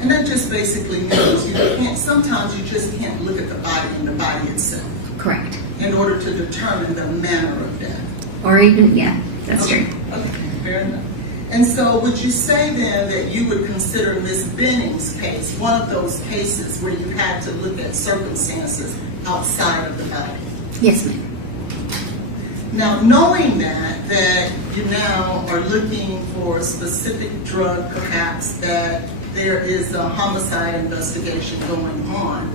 And that just basically means sometimes you just can't look at the body and the body itself Correct. in order to determine the manner of death. Or even, yeah, that's true. Okay, fair enough. And so would you say then that you would consider Ms. Benning's case one of those cases where you had to look at circumstances outside of the body? Yes, ma'am. Now, knowing that you now are looking for a specific drug, perhaps, that there is a homicide investigation going on,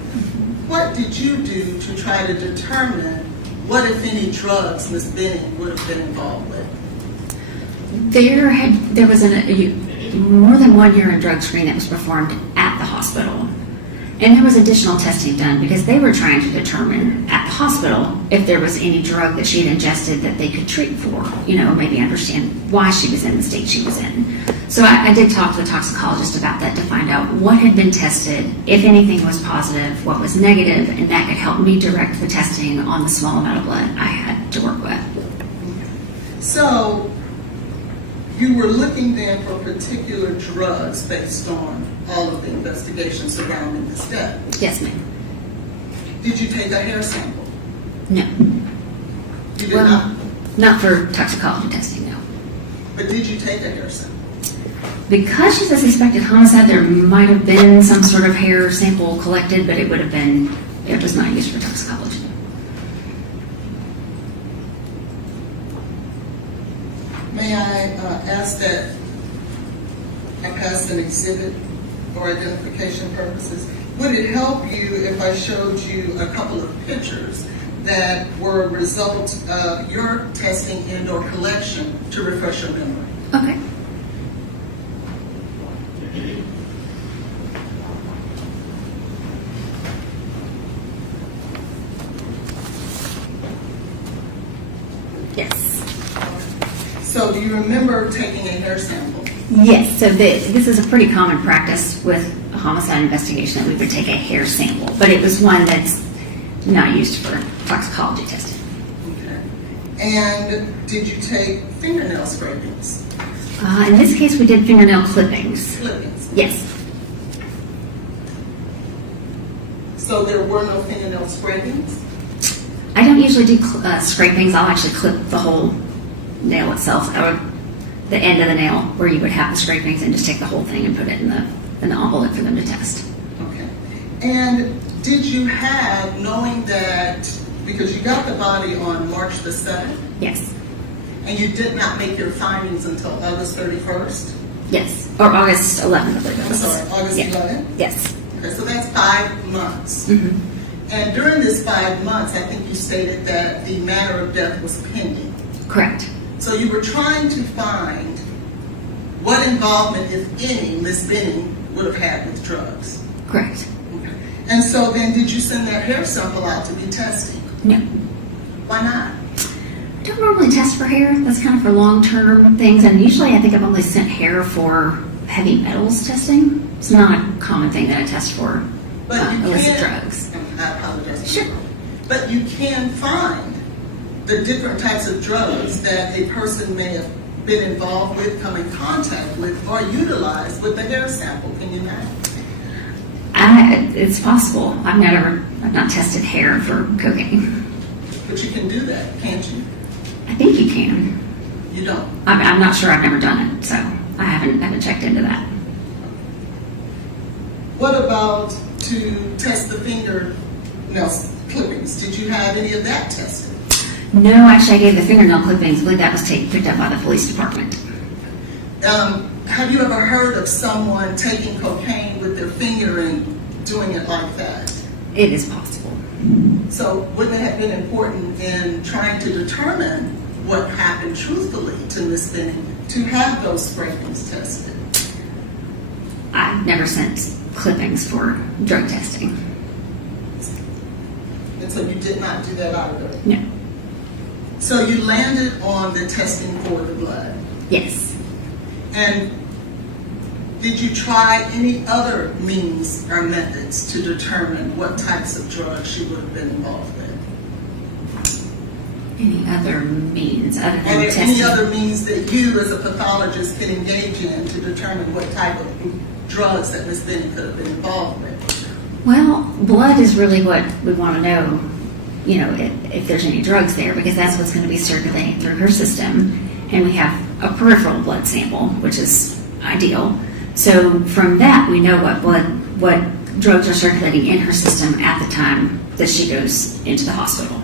what did you do to try to determine what, if any, drugs Ms. Benning would have been involved with? There was did more than one urine drug screen that was performed at the hospital. And there was additional testing done because they were trying to determine at the hospital if there was any drug that she had ingested that they could treat for, maybe understand why she was in the state she was in. So I did talk to the toxicologist about that to find out what had been tested, if anything was positive, what was negative, and that could help me direct the testing on the small amount of blood I had to work with. So you were looking then for particular drugs based on all of the investigations surrounding this death. Yes, ma'am. Did you take a hair sample? No. You did not? Not for toxicology testing, no. But did you take a hair sample? Because she's a suspected homicide, there might have been some sort of hair sample collected, but it was not used for toxicology. May I ask that I pass an exhibit for identification purposes? Would it help you if I showed you a couple of pictures that were a result of your testing and or collection to refresh your memory? Okay. Yes. So do you remember taking a hair sample? Yes, so this is a pretty common practice with a homicide investigation that we would take a hair sample, but it was one that's not used for toxicology testing. Okay. And did you take fingernail scrapings? In this case, we did fingernail clippings. Clippings. Yes. So there were no fingernail scrapings? I don't usually do scrapings. I'll actually clip the whole nail itself, or the end of the nail where you would have the scrapings, and just take the whole thing and put it in the envelope for them to test. Okay. And did you have, knowing that, because you got the body on March the 7th, Yes. and you did not make your findings until August 31st? Yes. Or August 11th, I believe it I'm was. sorry, August Yeah. 11th? Yes. Okay, so that's 5 months. Mm-hmm. And during this 5 months, I think you stated that the matter of death was pending. Correct. So you were trying to find what involvement, if any, Ms. Benning would have had with drugs. Correct. Okay. And so then did you send that hair sample out to be tested? No. Why not? I don't normally test for hair. That's kind of for long-term things, and usually I think I've only sent hair for heavy metals testing. It's not a common thing that I test for But you illicit can, drugs. I apologize. Sure. But you can find the different types of drugs that a person may have been involved with, come in contact with, or utilized with the hair sample. Can you not? It's possible. I've not tested hair for cocaine. But you can do that, can't you? I think you can. You don't. I'm not sure. I've never done it, so I haven't checked into that. What about to test the fingernail clippings? Did you have any of that tested? No, actually, I gave the fingernail clippings. I believe that was picked up by the police department. Have you ever heard of someone taking cocaine with their finger and doing it like that? It is possible. So wouldn't it have been important in trying to determine what happened truthfully to Ms. Benning to have those scrapings tested? I've never sent clippings for drug testing. And so you did not do that either? No. So you landed on the testing for the blood. Yes. And did you try any other means or methods to determine what types of drugs she would have been involved with? Any other means other Are than there testing? any other means that you as a pathologist can engage in to determine what type of drugs that Ms. Benning could have been involved with? Well, blood is really what we want to know, if there's any drugs there, because that's what's going to be circulating through her system. And we have a peripheral blood sample, which is ideal. So from that, we know what drugs are circulating in her system at the time that she goes into the hospital.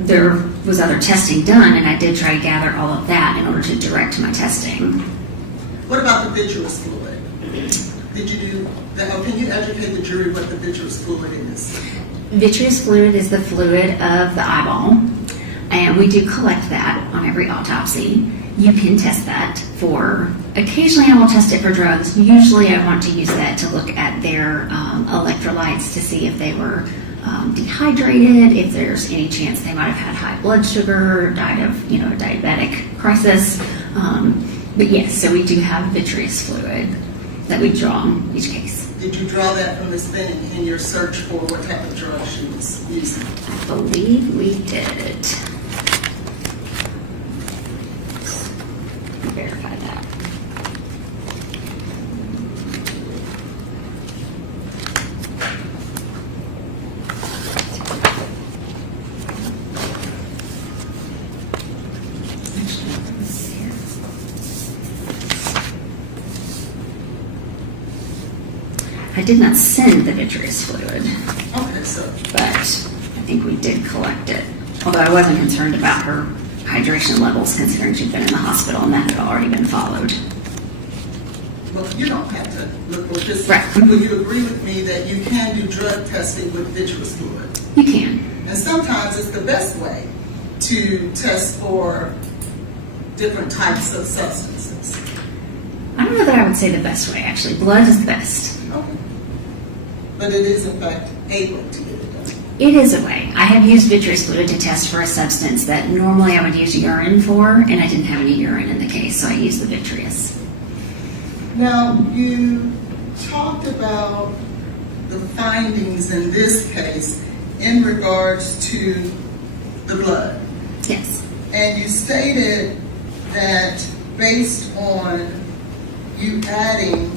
There was other testing done, and I did try to gather all of that in order to direct my testing. What about the vitreous fluid? Did you do that? Or can you educate the jury what the vitreous fluid is? Vitreous fluid is the fluid of the eyeball. And we do collect that on every autopsy. You can test that for, occasionally I will test it for drugs. Usually I want to use that to look at their electrolytes to see if they were dehydrated, if there's any chance they might have had high blood sugar, died of, a diabetic crisis. But yes, so we do have vitreous fluid that we draw in each case. Did you draw that from Ms. Benning in your search for what type of drug she was using? I believe we did. Verify that. I did not send the vitreous fluid, Okay, so, but I think we did collect it. Although I wasn't concerned about her hydration levels, considering she'd been in the hospital and that had already been followed. well, you don't have to look for this. Right. Will you agree with me that you can do drug testing with vitreous fluid? You can. And sometimes it's the best way to test for different types of substances. I don't know that I would say the best way, actually. Blood is the best. Okay. But it is in fact able to get it done. It is a way. I have used vitreous fluid to test for a substance that normally I would use urine for, and I didn't have any urine in the case, so I used the vitreous. Now, you talked about the findings in this case in regards to the blood. Yes. And you stated that based on you adding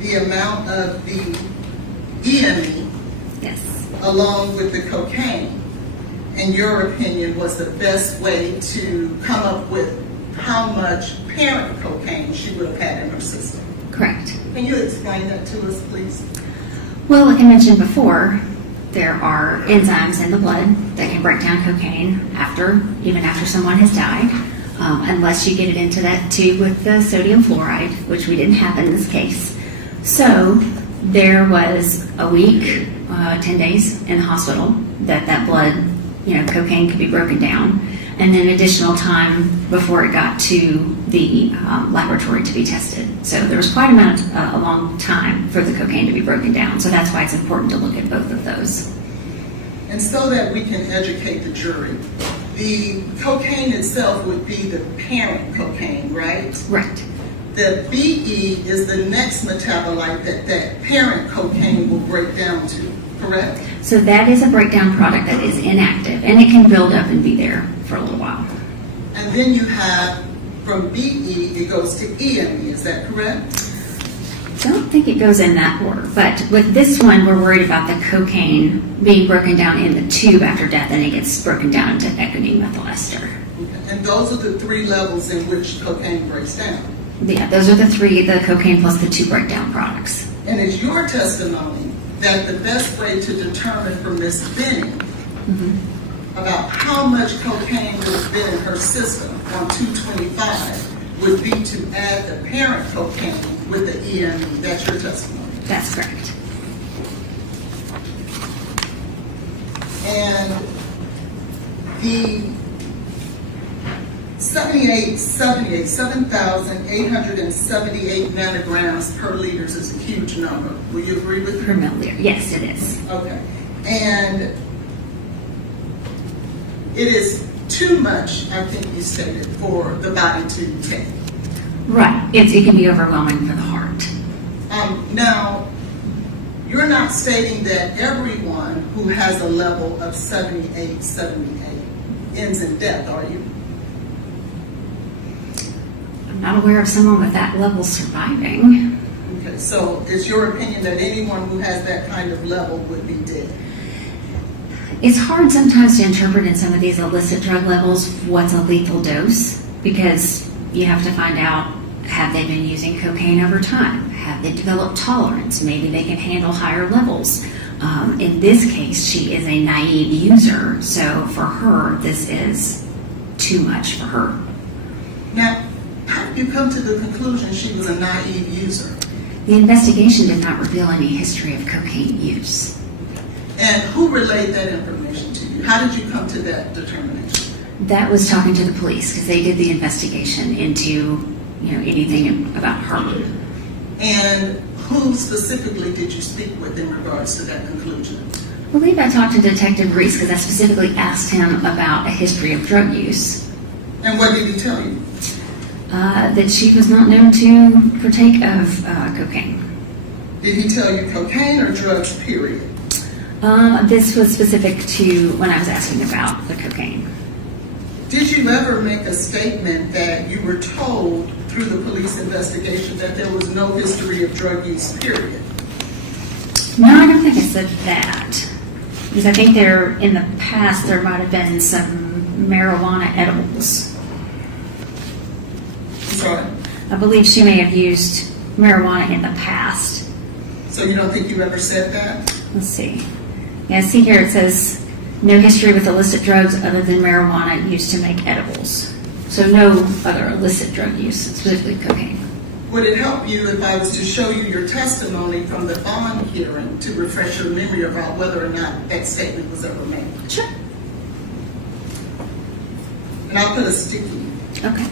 the amount of the EME Yes. along with the cocaine, in your opinion, was the best way to come up with how much parent cocaine she would have had in her system. Correct. Can you explain that to us, please? Well, like I mentioned before, there are enzymes in the blood that can break down cocaine even after someone has died, unless you get it into that tube with the sodium fluoride, which we didn't have in this case. So there was a week, 10 days in the hospital that blood, cocaine could be broken down, and then additional time before it got to the laboratory to be tested. So there was quite a long time for the cocaine to be broken down. So that's why it's important to look at both of those. And so that we can educate the jury, the cocaine itself would be the parent cocaine, right? Right. The BE is the next metabolite that parent cocaine will break down to, correct? So that is a breakdown product that is inactive, and it can build up and be there for a little while. And then you have, from BE, it goes to EME, is that correct? I don't think it goes in that order, but with this one, we're worried about the cocaine being broken down in the tube after death, and it gets broken down into ethylene methyl ester. And those are the three levels in which cocaine breaks down. Yeah, those are the three, the cocaine plus the two breakdown products. And it's your testimony that the best way to determine from Ms. Benning about how much cocaine would have been in her system on 225 would be to add the parent cocaine with the EME. That's your testimony. That's correct. And the 7,878 nanograms per liter is a huge number. Will you agree with Per me? milliliter. Yes, it is. Okay. And it is too much, I think you stated, for the body to take. Right. It can be overwhelming for the heart. Now, you're not stating that everyone who has a level of 78 ends in death, are you? I'm not aware of someone with that level surviving. Okay, so it's your opinion that anyone who has that kind of level would be dead? It's hard sometimes to interpret in some of these illicit drug levels what's a lethal dose, because you have to find out, have they been using cocaine over time? Have they developed tolerance? Maybe they can handle higher levels. In this case, she is a naive user, so for her, this is too much for her. Now, how did you come to the conclusion she was a naive user? The investigation did not reveal any history of cocaine use. And who relayed that information to you? you? How did you come to that determination? That was talking to the police because they did the investigation into, anything about her. And who specifically did you speak with in regards to that conclusion? I believe I talked to Detective Reese because I specifically asked him about a history of drug use. And what did he tell you? That she was not known to partake of cocaine. Did he tell you cocaine or drugs, period? This was specific to when I was asking about the cocaine. Did you ever make a statement that you were told through the police investigation that there was no history of drug use, period? No, I don't think I said that. Because I think in the past, there might have been some marijuana edibles. Sorry. I believe she may have used marijuana in the past. So you don't think you ever said that? Let's see. Yeah, see here it says, no history with illicit drugs other than marijuana used to make edibles. So no other illicit drug use, specifically cocaine. Would it help you if I was to show you your testimony from the bond hearing to refresh your memory about whether or not that statement was ever made? Sure. And I'll put a sticky. Okay.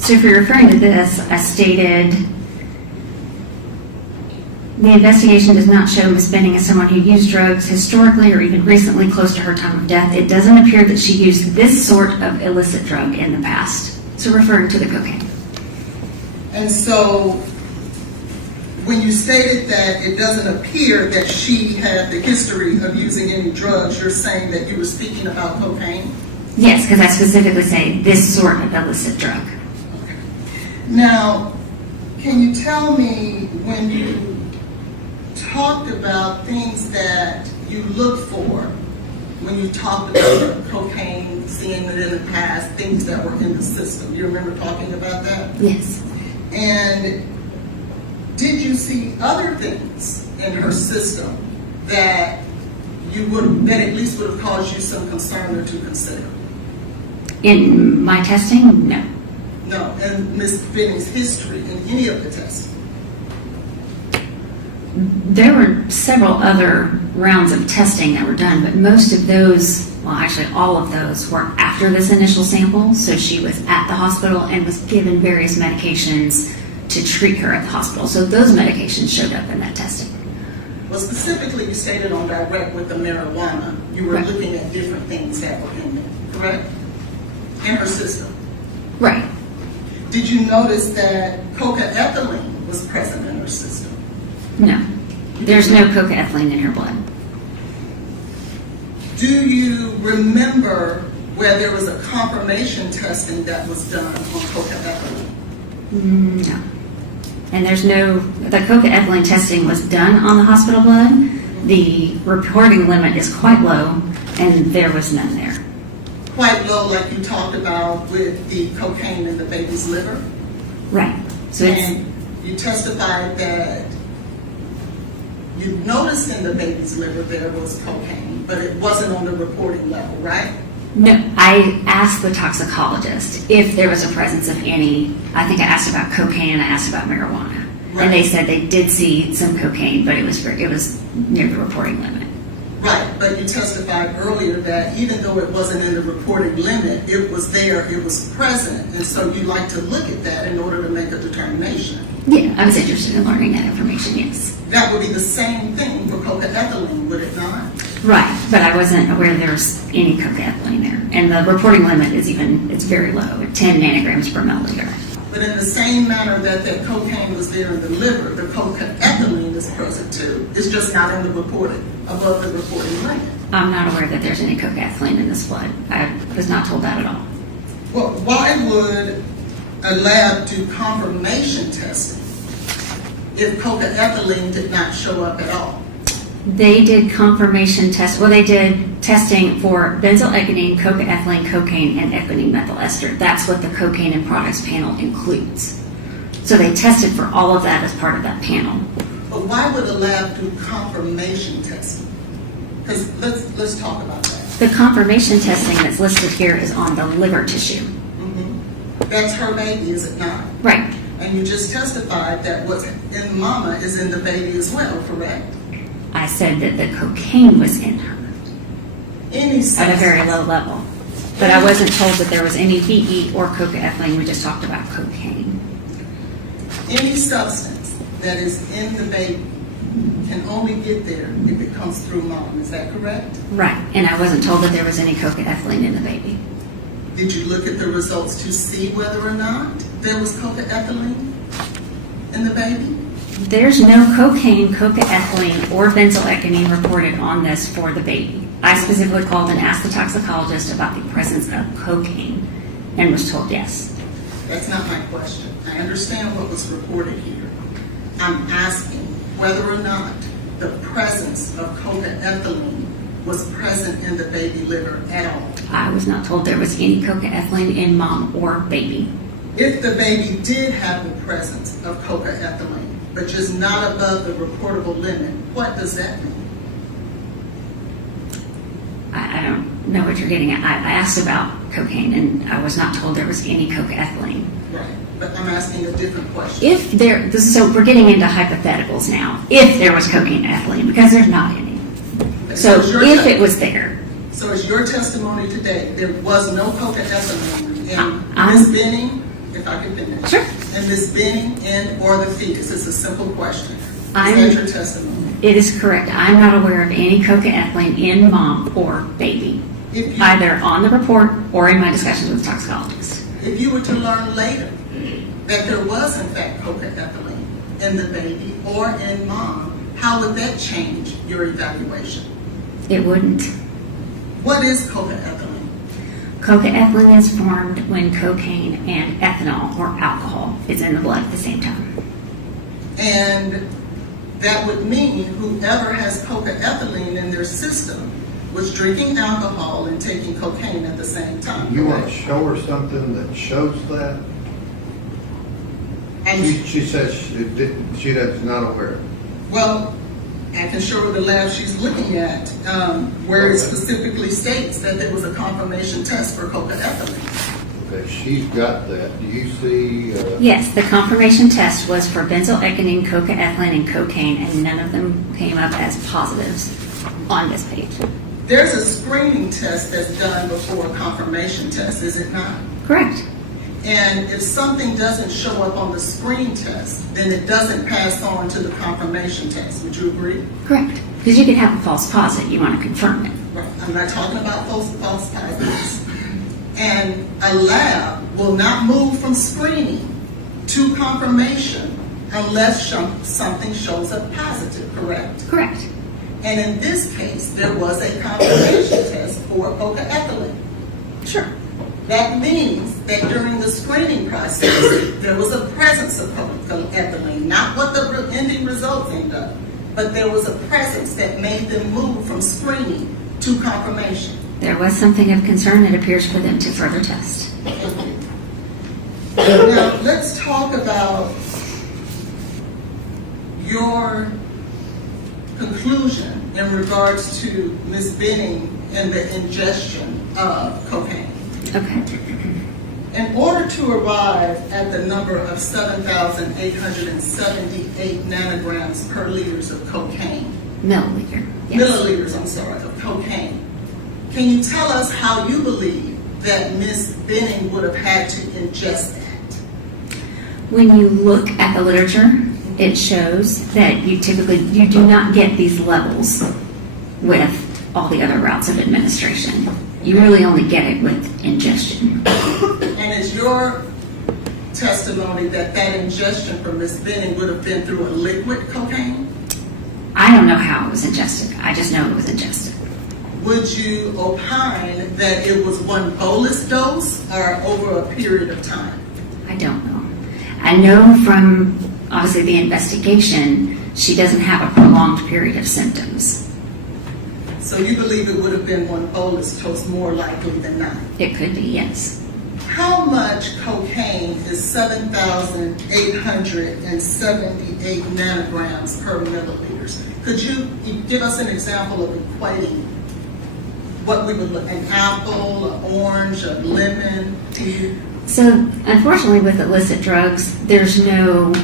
So if you're referring to this, I stated, the investigation does not show Ms. Benning as someone who used drugs historically or even recently close to her time of death. It doesn't appear that she used this sort of illicit drug in the past. So referring to the cocaine. And so when you stated that it doesn't appear that she had the history of using any drugs, you're saying that you were speaking about cocaine? Yes, because I specifically say this sort of illicit drug. Now, can you tell me when you talked about things that you look for, when you talked about cocaine, seeing it in the past, things that were in the system? You remember talking about that? Yes. And did you see other things in her system that that at least would have caused you some concern or to consider? In my testing, no. No, and Ms. Benning's history in any of the testing? There were several other rounds of testing that were done, but most of those, well, actually all of those were after this initial sample. So she was at the hospital and was given various medications to treat her at the hospital. So those medications showed up in that testing. Well, specifically, you stated on direct with the marijuana, you were Right. looking at different things that were in there, correct? In her system. Right. Did you notice that cocaethylene was present in her system? No. There's no cocaethylene in her blood. Do you remember where there was a confirmation testing that was done on cocaethylene? No. And the cocaethylene testing was done on the hospital blood. The reporting limit is quite low, and there was none there. Quite low, like you talked about with the cocaine in the baby's liver? Right. So it's, And you testified that you noticed in the baby's liver there was cocaine, but it wasn't on the reporting level, right? no, I asked the toxicologist if there was a presence of any. I think I asked about cocaine and I asked about marijuana. Right. And they said they did see some cocaine, but it was near the reporting limit. Right, but you testified earlier that even though it wasn't in the reporting limit, it was there, it was present, and so you like to look at that in order to make a determination. Yeah, I was interested in learning that information, yes. That would be the same thing for cocaethylene, would it not? Right, but I wasn't aware there was any cocaethylene there. And the reporting limit it's very low, at 10 nanograms per milliliter. But in the same manner that cocaine was there in the liver, the cocaethylene is present too. It's just not in the reporting, above the reporting limit. I'm not aware that there's any cocaethylene in this blood. I was not told that at all. Well, why would a lab do confirmation testing if cocaethylene did not show up at all? They did confirmation tests. Well, they did testing for benzoylecgonine, cocaethylene, cocaine, and ethylene methyl ester. That's what the cocaine and products panel includes. So they tested for all of that as part of that panel. But why would a lab do confirmation testing? Because let's talk about that. The confirmation testing that's listed here is on the liver tissue. That's her baby, is it not? Right. And you just testified that what's in mama is in the baby as well, correct? I said that the cocaine was in her Any at a very substance, low level. But I wasn't told that there was any VE or cocaethylene. We just talked about cocaine. any substance that is in the baby can only get there if it comes through mom, is that correct? Right. And I wasn't told that there was any cocaethylene in the baby. Did you look at the results to see whether or not there was cocaethylene in the baby? There's no cocaine, cocaethylene, or benzoylecgonine reported on this for the baby. I specifically called and asked the toxicologist about the presence of cocaine and was told yes. That's not my question. I understand what was reported here. I'm asking whether or not the presence of cocaethylene was present in the baby liver at all. I was not told there was any cocaethylene in mom or baby. If the baby did have the presence of cocaethylene, but just not above the reportable limit, what does that mean? I don't know what you're getting at. I asked about cocaine and I was not told there was any cocaethylene. Right, but I'm asking a different question. So we're getting into hypotheticals now. If there was cocaine and ethylene, because there's not any. So is your if it was there, So is your testimony today, there was no cocaethylene in I'm- Ms. Benning, if I could finish? Sure. And Ms. Benning and or the fetus? It's a simple question. Is I'm- that your testimony? it is correct. I'm not aware of any cocaethylene in mom or baby, If you, either on the report or in my discussions with the toxicologist. if you were to learn later that there was in fact cocaethylene in the baby or in mom, how would that change your evaluation? It wouldn't. What is cocaethylene? Cocaethylene is formed when cocaine and ethanol or alcohol is in the blood at the same time. And that would mean whoever has cocaethylene in their system was drinking alcohol and taking cocaine at the same time. You want to correct? show her something that shows that? And She says she is not aware. well, I can show her the lab she's looking at, where it specifically states that there was a confirmation test for cocaethylene. Okay, she's got that. Do you see? Yes, the confirmation test was for benzoylecgonine, cocaethylene, and cocaine, and none of them came up as positives on this page. There's a screening test that's done before a confirmation test, is it not? Correct. And if something doesn't show up on the screen test, then it doesn't pass on to the confirmation test. Would you agree? Correct. Because you could have a false positive. You want to confirm it. Right. I'm not talking about false positives. And a lab will not move from screening to confirmation unless something shows up positive, correct? Correct. And in this case, there was a confirmation test for cocaethylene. Sure. That means that during the screening process, there was a presence of cocaethylene, not what the ending results end up, but there was a presence that made them move from screening to confirmation. There was something of concern that appears for them to further test. Now, let's talk about your conclusion in regards to Ms. Benning and the ingestion of cocaine. Okay. In order to arrive at the number of 7,878 nanograms per liters of cocaine, Milliliter. Yes. milliliters, I'm sorry, of cocaine, can you tell us how you believe that Ms. Benning would have had to ingest that? When you look at the literature, it shows that you do not get these levels with all the other routes of administration. You really only get it with ingestion. And is your testimony that ingestion for Ms. Benning would have been through a liquid cocaine? I don't know how it was ingested. I just know it was ingested. Would you opine that it was one bolus dose or over a period of time? I don't know. I know from obviously the investigation, she doesn't have a prolonged period of symptoms. So you believe it would have been one bolus dose more likely than not? It could be, yes. How much cocaine is 7,878 nanograms per milliliters? Could you give us an example of equating what we would look, an apple, an orange, a lemon? So unfortunately with illicit drugs, there's no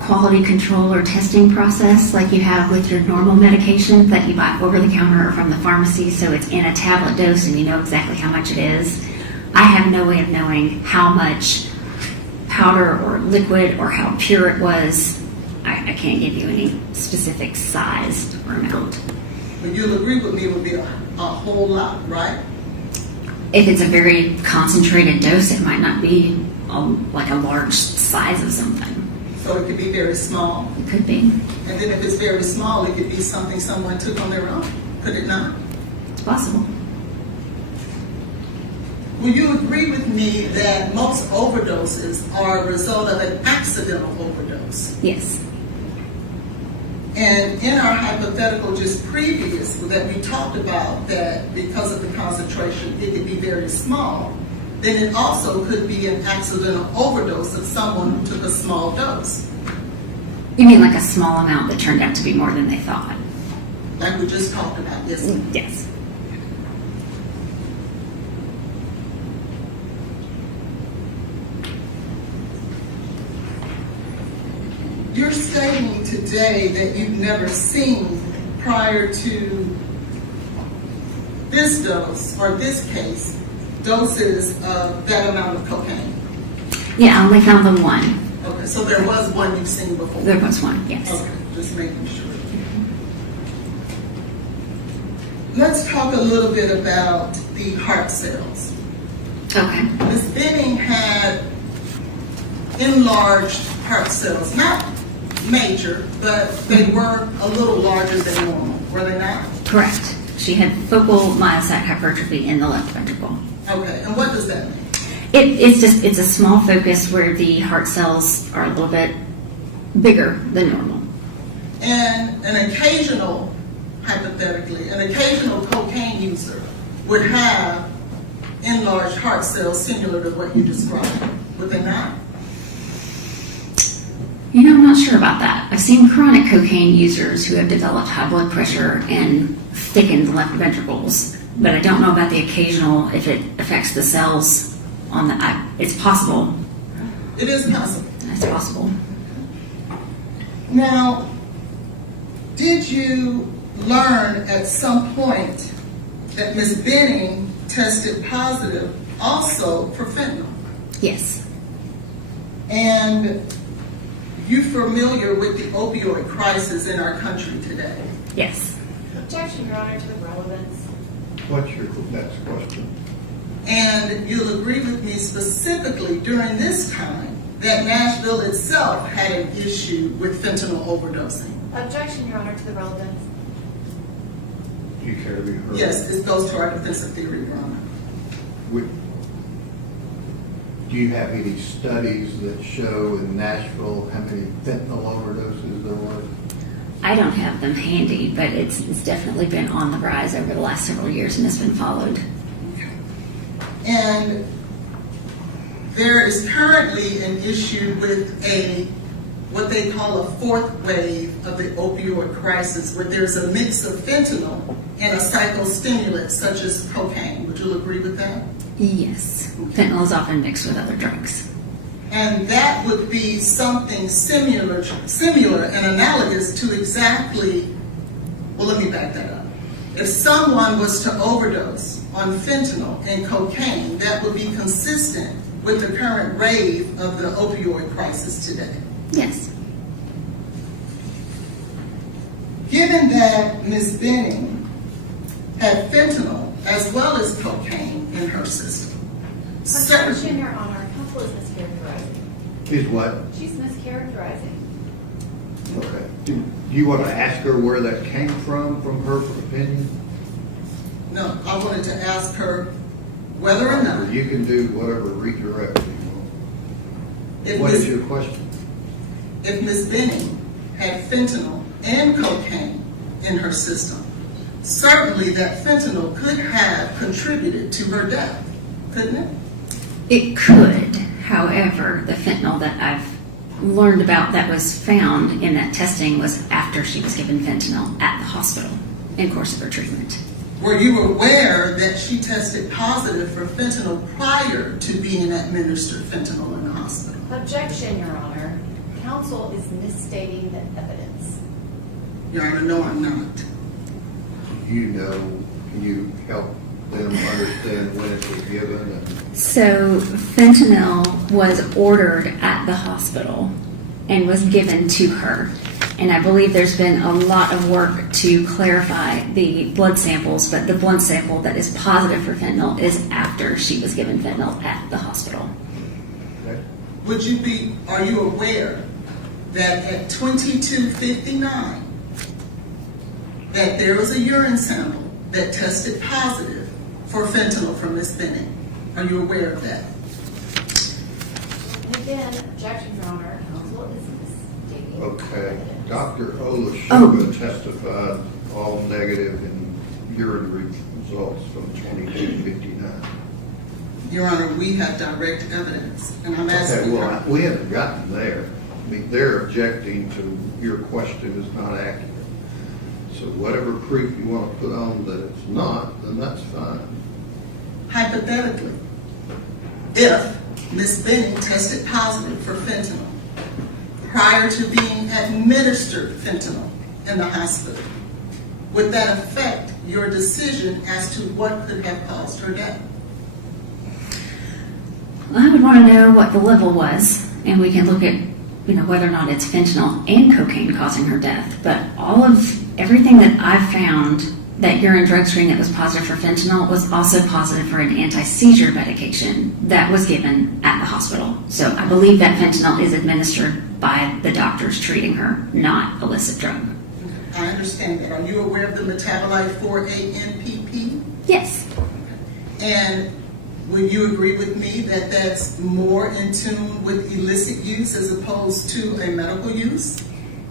quality control or testing process like you have with your normal medication that you buy over the counter or from the pharmacy. So it's in a tablet dose and you know exactly how much it is. I have no way of knowing how much powder or liquid or how pure it was. I can't give you any specific size or amount. But you'll agree with me it would be a whole lot, right? If it's a very concentrated dose, it might not be like a large size of something. So it could be very small. It could be. And then if it's very small, it could be something someone took on their own. Could it not? It's possible. Will you agree with me that most overdoses are a result of an accidental overdose? Yes. And in our hypothetical just previous that we talked about that because of the concentration it could be very small, then it also could be an accidental overdose of someone who took a small dose. You mean like a small amount that turned out to be more than they thought? Like we just talked about yesterday. Yes. You're stating today that you've never seen prior to this dose or this case doses of that amount of cocaine. Yeah, I only found the one. Okay, so there was one you've seen before. There was one, yes. Okay, just making sure. Let's talk a little bit about the heart cells. Okay. Ms. Benning had enlarged heart cells, not major, but they were a little larger than normal, were they not? Correct. She had focal myocyte hypertrophy in the left ventricle. Okay, and what does that mean? It's a small focus where the heart cells are a little bit bigger than normal. And an occasional, hypothetically, an occasional cocaine user would have enlarged heart cells similar to what you described, would they not? You know, I'm not sure about that. I've seen chronic cocaine users who have developed high blood pressure and thickened left ventricles, but I don't know about the occasional, if it affects the cells on the, it's possible. It is possible. It's possible. Now, did you learn at some point that Ms. Benning tested positive also for fentanyl? Yes. And you familiar with the opioid crisis in our country today? Yes. Objection, Your Honor, to the relevance. What's your next question? And you'll agree with me specifically during this time that Nashville itself had an issue with fentanyl overdosing. Objection, Your Honor, to the relevance. Do you care to be heard? Yes, this goes to our defensive theory, Your Honor. Do you have any studies that show in Nashville how many fentanyl overdoses there were? I don't have them handy, but it's definitely been on the rise over the last several years and has been followed. And there is currently an issue with what they call a fourth wave of the opioid crisis, where there's a mix of fentanyl and a psychostimulant such as cocaine. Would you agree with that? Yes. Fentanyl is often mixed with other drugs. And that would be something similar and analogous to exactly, well, let me back that up. If someone was to overdose on fentanyl and cocaine, that would be consistent with the current rave of the opioid crisis today. Yes. Given that Ms. Benning had fentanyl as well as cocaine in her system, Objection, Your Honor. Counsel is mischaracterizing. Is what? She's mischaracterizing. Okay. Do you want to ask her where that came from her opinion? no, I wanted to ask her whether or not, You can do whatever redirect you want. if What is Ms. your question? if Ms. Benning had fentanyl and cocaine in her system, certainly that fentanyl could have contributed to her death, couldn't it? It could, however, the fentanyl that I've learned about that was found in that testing was after she was given fentanyl at the hospital in course of her treatment. Were you aware that she tested positive for fentanyl prior to being administered fentanyl in the hospital? Objection, Your Honor. Counsel is misstating the evidence. Your Honor, no, I'm not. Do you know, can you help them understand when it was given? And So fentanyl was ordered at the hospital and was given to her. And I believe there's been a lot of work to clarify the blood samples, but the blood sample that is positive for fentanyl is after she was given fentanyl at the hospital. okay. Are you aware that at 22:59, that there was a urine sample that tested positive for fentanyl from Ms. Benning? Are you aware of that? And again, objection, Your Honor. Counsel is misstating the Okay, evidence. Dr. Olashuba testified all negative in urine results from 2259. Your Honor, we have direct evidence, and I'm Okay, asking well, her. we haven't gotten there. I mean, they're objecting to your question is not accurate. So whatever proof you want to put on that it's not, then that's fine. Hypothetically, if Ms. Benning tested positive for fentanyl prior to being administered fentanyl in the hospital, would that affect your decision as to what could have caused her death? I would want to know what the level was, and we can look at, whether or not it's fentanyl and cocaine causing her death. But everything that I've found, that urine drug screen that was positive for fentanyl was also positive for an anti-seizure medication that was given at the hospital. So I believe that fentanyl is administered by the doctors treating her, not illicit drug. I understand that. Are you aware of the metabolite 4-ANPP? Yes. And would you agree with me that that's more in tune with illicit use as opposed to a medical use?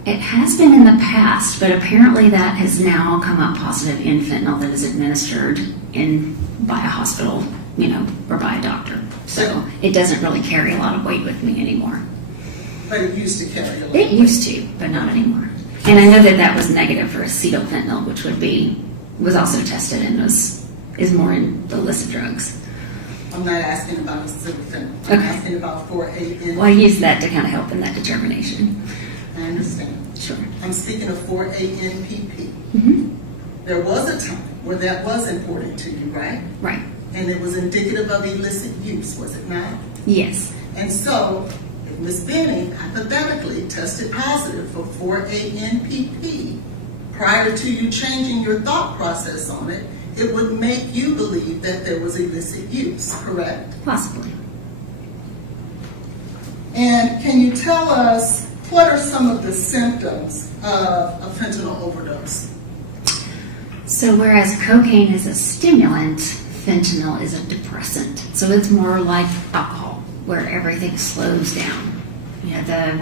It has been in the past, but apparently that has now come up positive in fentanyl that is administered by a hospital, or by a doctor. So it doesn't really carry a lot of weight with me anymore. But it used to carry a lot. It used to, but not anymore. And I know that was negative for acetylfentanyl, which was also tested and is more in the illicit drugs. I'm not asking about acetylfentanyl. I'm Okay. asking about 4-ANPP. Well, I use that to kind of help in that determination. I understand. Sure. I'm speaking of 4-ANPP. Mm-hmm. There was a time where that was important to you, right? Right. And it was indicative of illicit use, was it not? Yes. And so, if Ms. Benning hypothetically tested positive for 4-ANPP prior to you changing your thought process on it, it would make you believe that there was illicit use, correct? Possibly. And can you tell us what are some of the symptoms of a fentanyl overdose? So whereas cocaine is a stimulant, fentanyl is a depressant. So it's more like alcohol, where everything slows down. The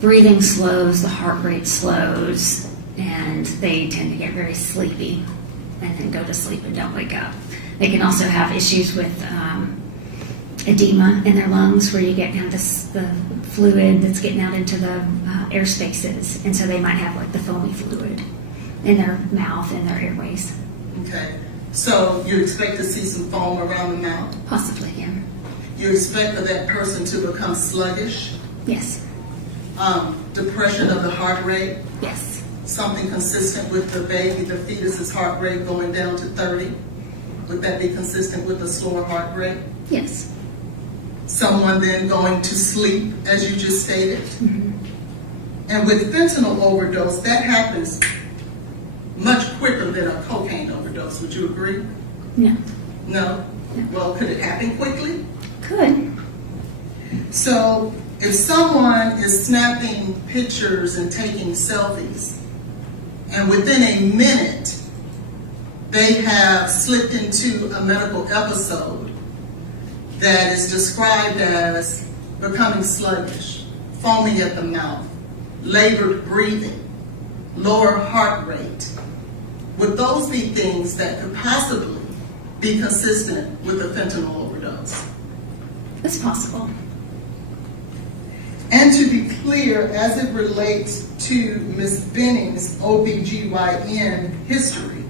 breathing slows, the heart rate slows, and they tend to get very sleepy and then go to sleep and don't wake up. They can also have issues with edema in their lungs, where you get the fluid that's getting out into the air spaces, and so they might have like the foamy fluid in their mouth and their airways. Okay, so you expect to see some foam around the mouth? Possibly, yeah. You expect for that person to become sluggish? Yes. Depression of the heart rate? Yes. Something consistent with the baby, the fetus's heart rate going down to 30? Would that be consistent with a slower heart rate? Yes. Someone then going to sleep, as you just stated? Mm-hmm. And with fentanyl overdose, that happens much quicker than a cocaine overdose. Would you agree? No. No? Well, could it happen quickly? Could. So if someone is snapping pictures and taking selfies, and within a minute they have slipped into a medical episode that is described as becoming sluggish, foaming at the mouth, labored breathing, lower heart rate, would those be things that could possibly be consistent with a fentanyl overdose? It's possible. And to be clear, as it relates to Ms. Benning's OBGYN history,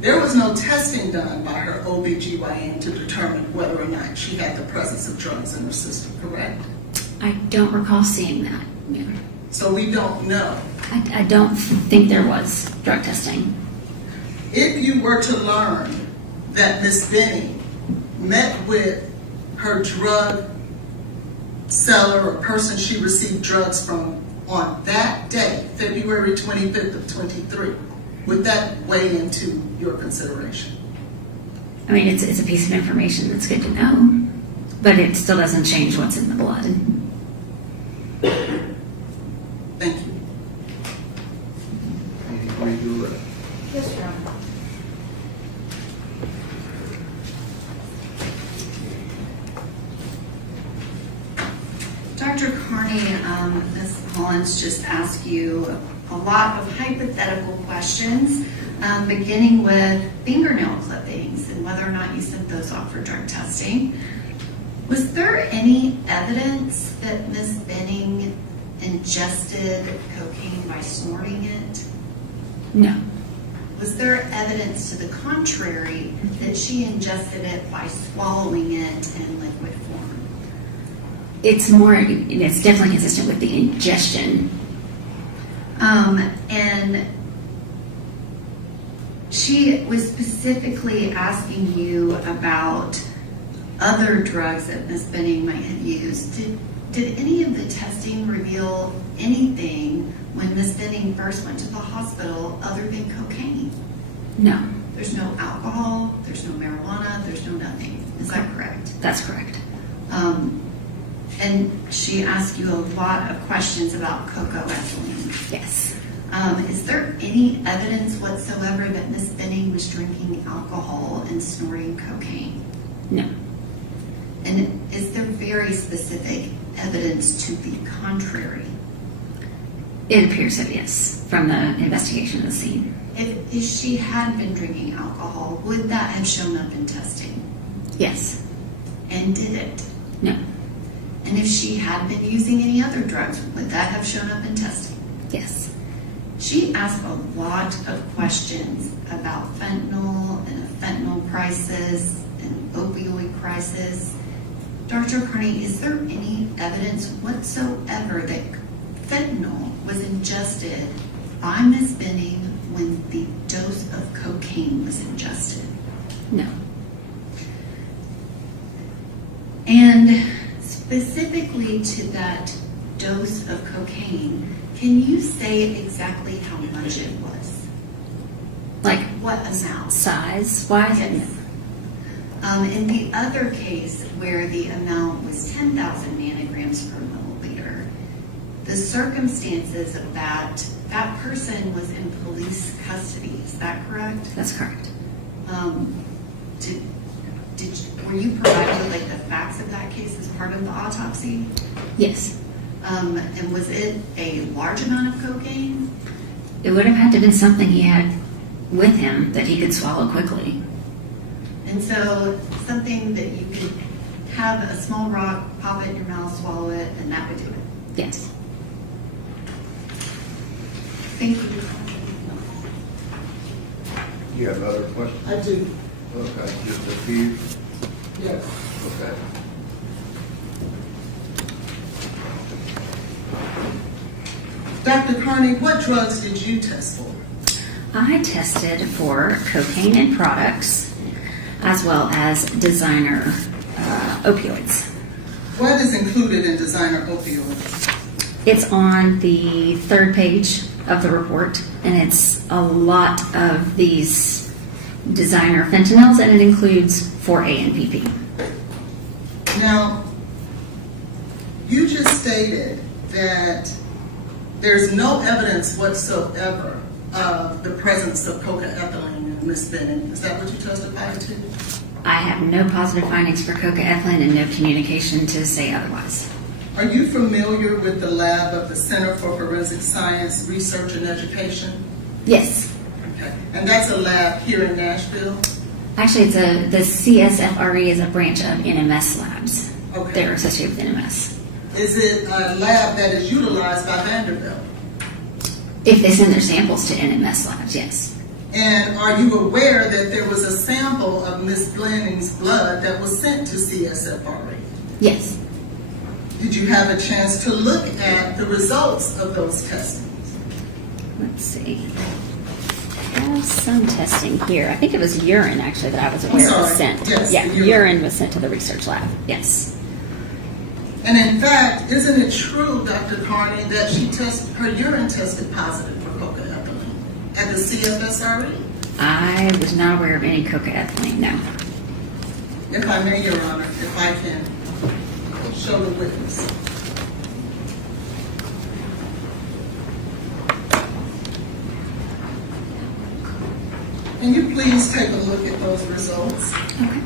there was no testing done by her OBGYN to determine whether or not she had the presence of drugs in her system, correct? I don't recall seeing that. Yeah. So we don't know. I don't think there was drug testing. If you were to learn that Ms. Benning met with her drug seller or person she received drugs from on that day, February 25th of 23, would that weigh into your consideration? I mean, it's a piece of information that's good to know, but it still doesn't change what's in the blood. Thank you. Can you redo it? Yes, Your Honor. Dr. Carney, Ms. Hollins just asked you a lot of hypothetical questions, beginning with fingernail clippings and whether or not you sent those off for drug testing. Was there any evidence that Ms. Benning ingested cocaine by snorting it? No. Was there evidence to the contrary that she ingested it by swallowing it in liquid form? It's definitely consistent with the ingestion. And she was specifically asking you about other drugs that Ms. Benning might have used. Did any of the testing reveal anything when Ms. Benning first went to the hospital other than cocaine? No. There's no alcohol, there's no marijuana, there's no nothing. Is that correct? That's correct. And she asked you a lot of questions about cocoethylene. Yes. Is there any evidence whatsoever that Ms. Benning was drinking alcohol and snorting cocaine? No. And is there very specific evidence to the contrary? It appears so, yes, from the investigation of the scene. If she had been drinking alcohol, would that have shown up in testing? Yes. And did it? No. And if she had been using any other drugs, would that have shown up in testing? Yes. She asked a lot of questions about fentanyl and a fentanyl crisis and opioid crisis. Dr. Carney, is there any evidence whatsoever that fentanyl was ingested by Ms. Benning when the dose of cocaine was ingested? No. And specifically to that dose of cocaine, can you say exactly how much it was? Like What amount? size-wise? Yes. In the other case where the amount was 10,000 nanograms per milliliter, the circumstances of that person was in police custody. Is that correct? That's correct. Were you provided like the facts of that case as part of the autopsy? Yes. And was it a large amount of cocaine? It would have had to have been something he had with him that he could swallow quickly. And so something that you could have a small rock, pop it in your mouth, swallow it, and that would do it. Yes. Thank you. You have other questions? I do, Okay, just a few. yes. Okay. Dr. Carney, what drugs did you test for? I tested for cocaine and products as well as designer opioids. What is included in designer opioids? It's on the third page of the report, and it's a lot of these designer fentanyls, and it includes 4A and PP. Now, you just stated that there's no evidence whatsoever of the presence of cocaethylene in Ms. Benning. Is that what you testified to? I have no positive findings for cocaethylene and no communication to say otherwise. Are you familiar with the lab of the Center for Forensic Science, Research and Education? Yes, Okay. And that's a lab here in Nashville? Actually, the CSFRE is a branch of NMS labs. Okay. They're associated with NMS. Is it a lab that is utilized by Vanderbilt? If they send their samples to NMS labs, yes. And are you aware that there was a sample of Ms. Benning's blood that was sent to CSFRE? Yes. Did you have a chance to look at the results of those testings? Let's see. I have some testing here. I think it was urine, actually, that I was aware was sorry. sent. Yes, Yeah, the urine. urine was sent to the research lab. Yes. And in fact, isn't it true, Dr. Carney, that her urine tested positive for cocaethylene at the CFSRE? I was not aware of any cocaethylene, no. If I may, Your Honor, if I can show the witness. Can you please take a look at those results? Okay.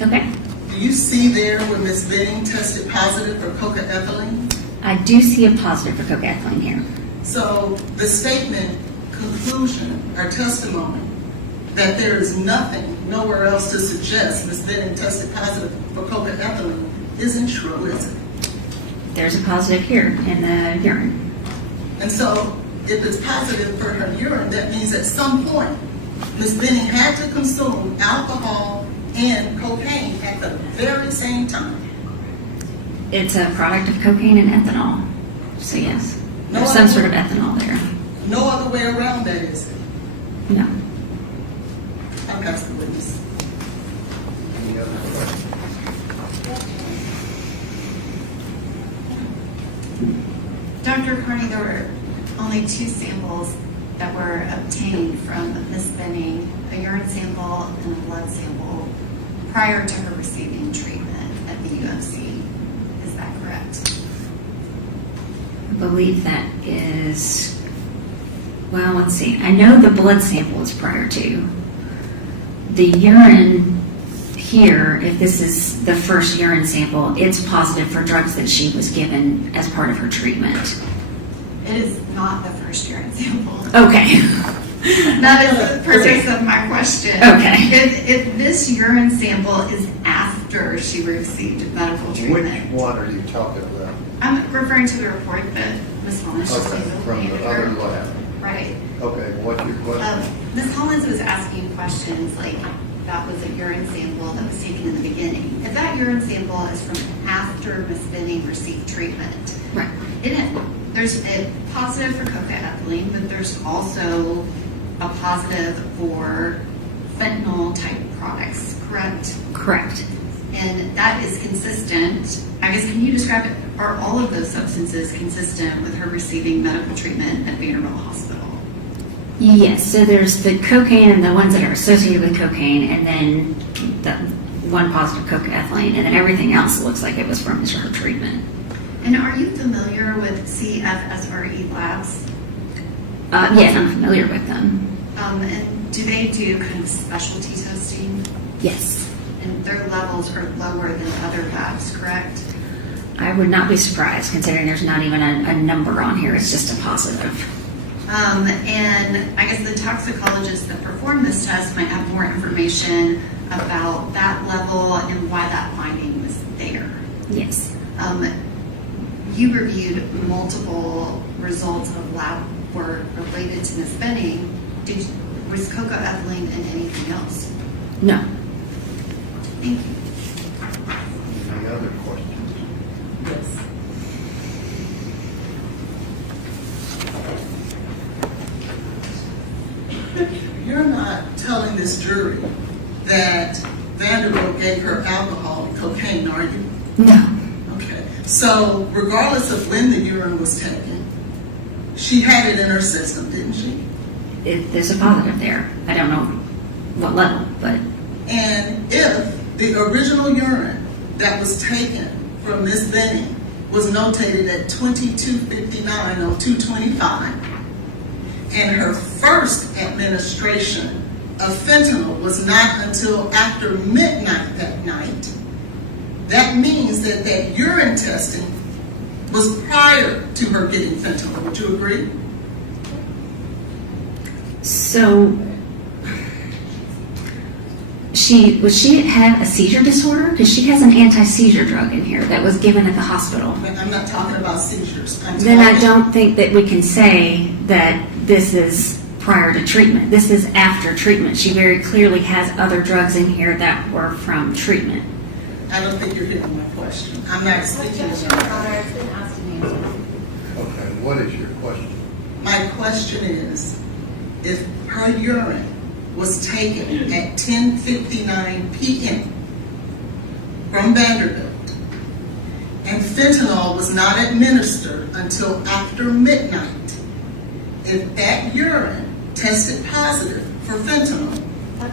Okay. Do you see there where Ms. Benning tested positive for cocaethylene? I do see a positive for cocaethylene here. So the statement, conclusion, or testimony that there is nothing, nowhere else to suggest Ms. Benning tested positive for cocaethylene isn't true, is it? There's a positive here in the urine. And so if it's positive for her urine, that means at some point Ms. Benning had to consume alcohol and cocaine at the very same time. It's a product of cocaine and ethanol. So yes, there's some sort of ethanol there. No other way around that, is it? No. I'll pass the witness. Any other questions? Dr. Carney, there were only 2 samples that were obtained from Ms. Benning, a urine sample and a blood sample, prior to her receiving treatment at the UMC. Is that correct? I believe that is, well, let's see. I know the blood sample is prior to. The urine here, if this is the first urine sample, it's positive for drugs that she was given as part of her treatment. It is not the first urine sample. Okay. That is the purpose of my question. Okay. If this urine sample is after she received medical Which treatment, one are you talking about? I'm referring to the report that Ms. Hollins just Okay, gave. from the other lab. Right. Okay, what's your question? Ms. Hollins was asking questions like that was a urine sample that was taken in the beginning. If that urine sample is from after Ms. Benning received treatment, Right. there's a positive for cocaethylene, but there's also a positive for fentanyl type products, correct? Correct. And that is consistent. I guess, can you describe it? Are all of those substances consistent with her receiving medical treatment at Vanderbilt Hospital? Yes, so there's the cocaine and the ones that are associated with cocaine, and then the one positive cocaethylene, and then everything else looks like it was from her treatment. And are you familiar with CFSRE labs? Yes, I'm familiar with them. And do they do kind of specialty testing? Yes. And their levels are lower than other labs, correct? I would not be surprised, considering there's not even a number on here. It's just a positive. And I guess the toxicologists that perform this test might have more information about that level and why that finding was there. Yes. You reviewed multiple results of lab work related to Ms. Benning. Was cocaethylene in anything else? No. Thank you. Any other questions? Yes. You're not telling this jury that Vanderbilt gave her alcohol and cocaine, are you? No. Okay. So regardless of when the urine was taken, she had it in her system, didn't she? There's a positive there. I don't know what level, but And if the original urine that was taken from Ms. Benning was notated at 2259 or 225, and her first administration of fentanyl was not until after midnight that night, That means that that urine testing was prior to her getting fentanyl. Would you agree? So, she have a seizure disorder? Because she has an anti-seizure drug in here that was given at the hospital. I'm not talking about seizures. Then I don't think that we can say that this is prior to treatment. This is after treatment. She very clearly has other drugs in here that were from treatment. I don't think you're hearing my question. I'm not speaking Objection, to Your you. Honor, it's been asked and answered. Okay, what is your question? My question is, if her urine was taken at 10:59 p.m. from Vanderbilt, and fentanyl was not administered until after midnight, if that urine tested positive for fentanyl,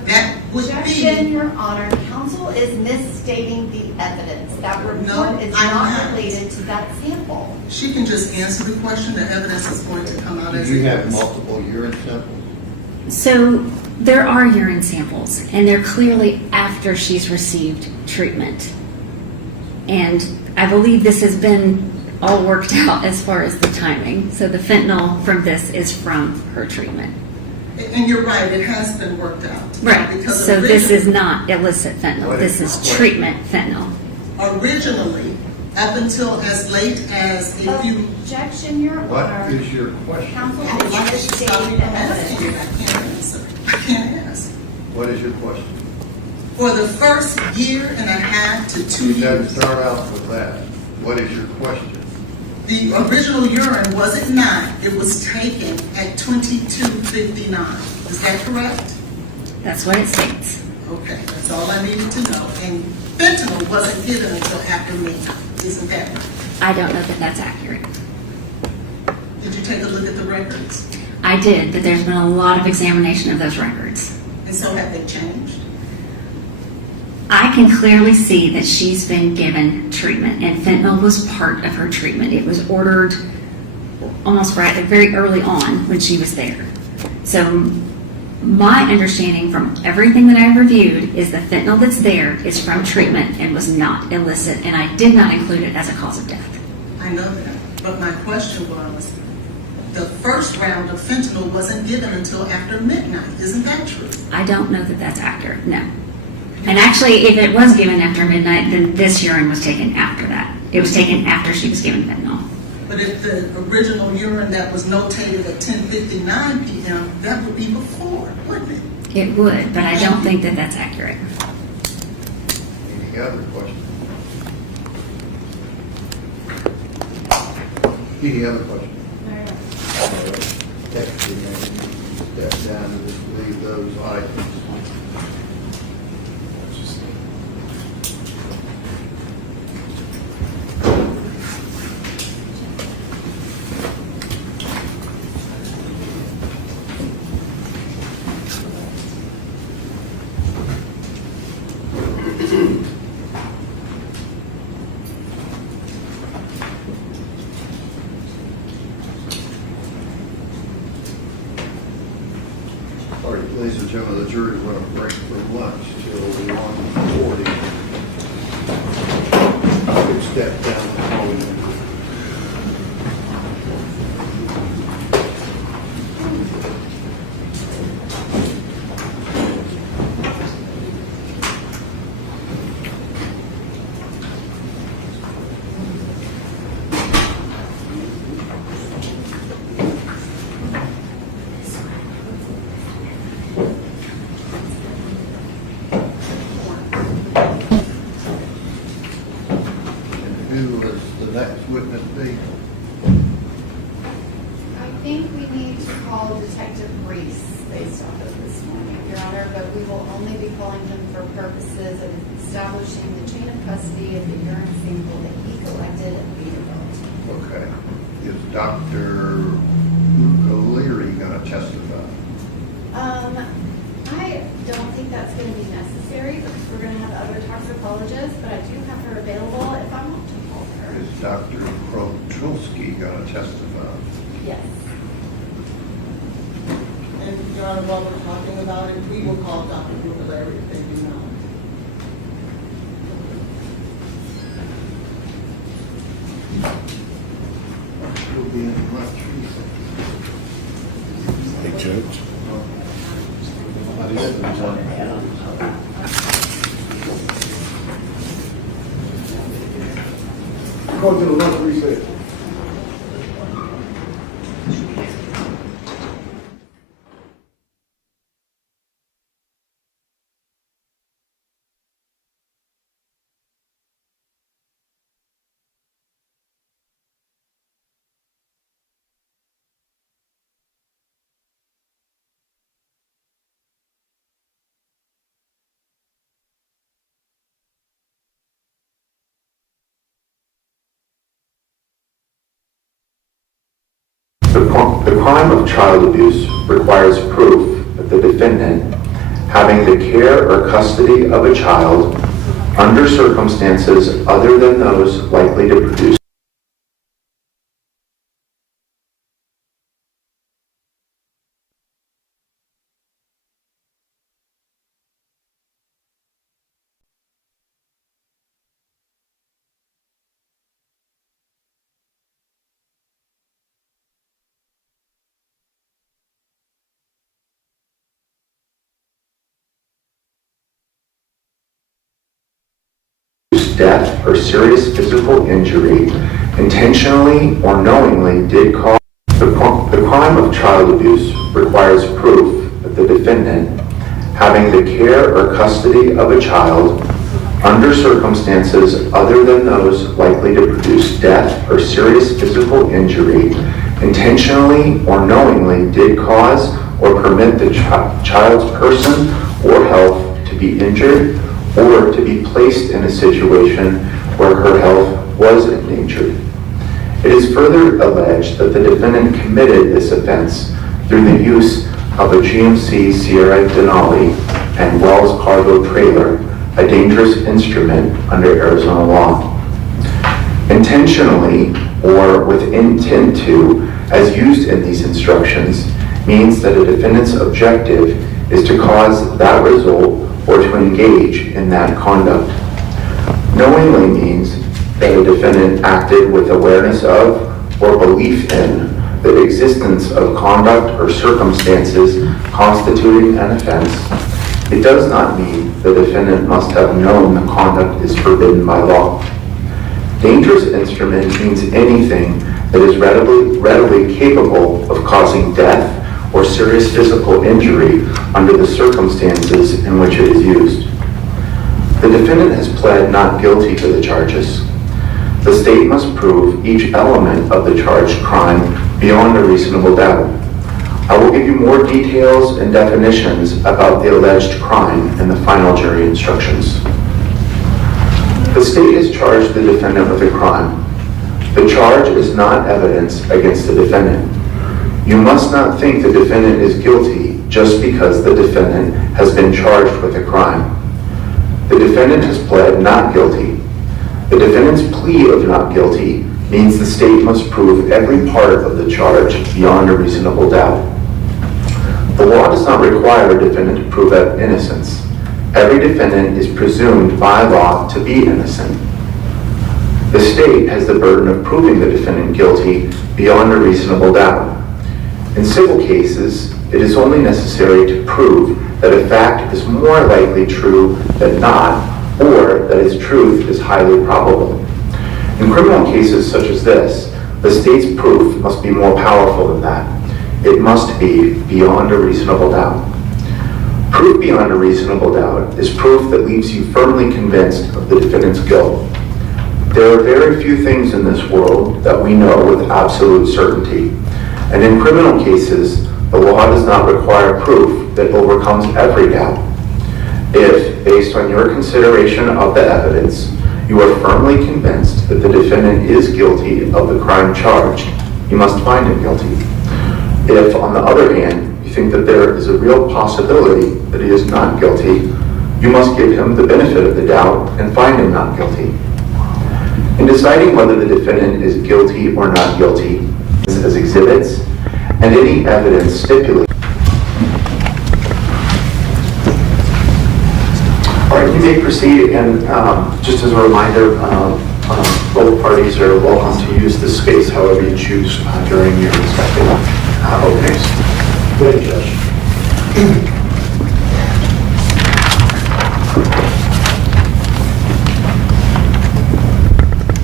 that would Objection, be... Your Honor. Counsel is misstating the evidence. That report No, is I'm not not. related to that sample. She can just answer the question. The evidence is going to come out Do as you it have is. multiple urine samples? So there are urine samples, and they're clearly after she's received treatment. And I believe this has been all worked out as far as the timing. So the fentanyl from this is from her treatment. And you're right, it has been worked out. Right. Because So this is originally- not illicit fentanyl. What This is- is treatment fentanyl. Originally, up until as late as a few... Objection, Your What Honor. is your question? Counsel I would like is to stop misstating you the from asking it. evidence. I can't answer. I can't ask. What is your question? For the first year and a half to 2 You got to years, start out with that. What is your question? the original urine, was it not? It was taken at 22:59. Is that correct? That's what it states. Okay, that's all I needed to know. And fentanyl wasn't given until after midnight. Isn't that right? I don't know that that's accurate. Did you take a look at the records? I did, but there's been a lot of examination of those records. And so have they changed? I can clearly see that she's been given treatment, and fentanyl was part of her treatment. It was ordered almost right, very early on when she was there. So my understanding from everything that I've reviewed is the fentanyl that's there is from treatment and was not illicit, and I did not include it as a cause of death. I know that, but my question was, the first round of fentanyl wasn't given until after midnight. Isn't that true? I don't know that that's accurate, no. And actually, if it was given after midnight, then this urine was taken after that. It was taken after she was given fentanyl. But if the original urine that was notated at 10:59 p.m., that would be before, wouldn't it? It would, but I don't think that that's accurate. Any other questions? Any other questions? Text your name, step down and just leave those items. All right, ladies and gentlemen, the jury will break for lunch till 1:40. I would step down the hallway. And who was the next witness be? I think we need to call Detective Reese based off of this morning, Your Honor, but we will only be calling him for purposes of establishing the chain of custody of the urine sample that he collected at Vanderbilt. Okay. Is Dr. O'Leary going to testify? I don't think that's going to be necessary because we're going to have other toxicologists, but I do have her available if I want to call her. Is Dr. Krotrulski going to testify? Yes. And, Your Honor, while we're talking about it, we will call Dr. Brugalari if they do not. being much Hey, Judge. Go to the lunch recess. The crime of child abuse requires proof that the defendant, having the care or custody of a child under circumstances other than those likely to produce death or serious physical injury intentionally or knowingly did cause. The crime of child abuse requires proof that the defendant, having the care or custody of a child under circumstances other than those likely to produce death or serious physical injury, intentionally or knowingly did cause or permit the child's person or health to be injured or to be placed in a situation where her health was endangered. It is further alleged that the defendant committed this offense through the use of a GMC Sierra Denali and Wells cargo trailer, a dangerous instrument under Arizona law. Intentionally or with intent to, as used in these instructions, means that a defendant's objective is to cause that result or to engage in that conduct. Knowingly means that a defendant acted with awareness of or belief in the existence of conduct or circumstances constituting an offense. It does not mean the defendant must have known the conduct is forbidden by law. Dangerous instrument means anything that is readily capable of causing death or serious physical injury under the circumstances in which it is used. The defendant has pled not guilty to the charges. The state must prove each element of the charged crime beyond a reasonable doubt. I will give you more details and definitions about the alleged crime in the final jury instructions. The state has charged the defendant with a crime. The charge is not evidence against the defendant. You must not think the defendant is guilty just because the defendant has been charged with a crime. The defendant has pled not guilty. The defendant's plea of not guilty means the state must prove every part of the charge beyond a reasonable doubt. The law does not require a defendant to prove innocence. Every defendant is presumed by law to be innocent. The state has the burden of proving the defendant guilty beyond a reasonable doubt. In civil cases, it is only necessary to prove that a fact is more likely true than not, or that its truth is highly probable. In criminal cases such as this, the state's proof must be more powerful than that. It must be beyond a reasonable doubt. Proof beyond a reasonable doubt is proof that leaves you firmly convinced of the defendant's guilt. There are very few things in this world that we know with absolute certainty. And in criminal cases, the law does not require proof that overcomes every doubt. If, based on your consideration of the evidence, you are firmly convinced that the defendant is guilty of the crime charged, you must find him guilty. If, on the other hand, you think that there is a real possibility that he is not guilty, you must give him the benefit of the doubt and find him not guilty. In deciding whether the defendant is guilty or not guilty, as exhibits and any evidence stipulated. All right, you may proceed, and just as a reminder, Both parties are welcome to use this space however you choose during your respective openings. Thank you, Judge.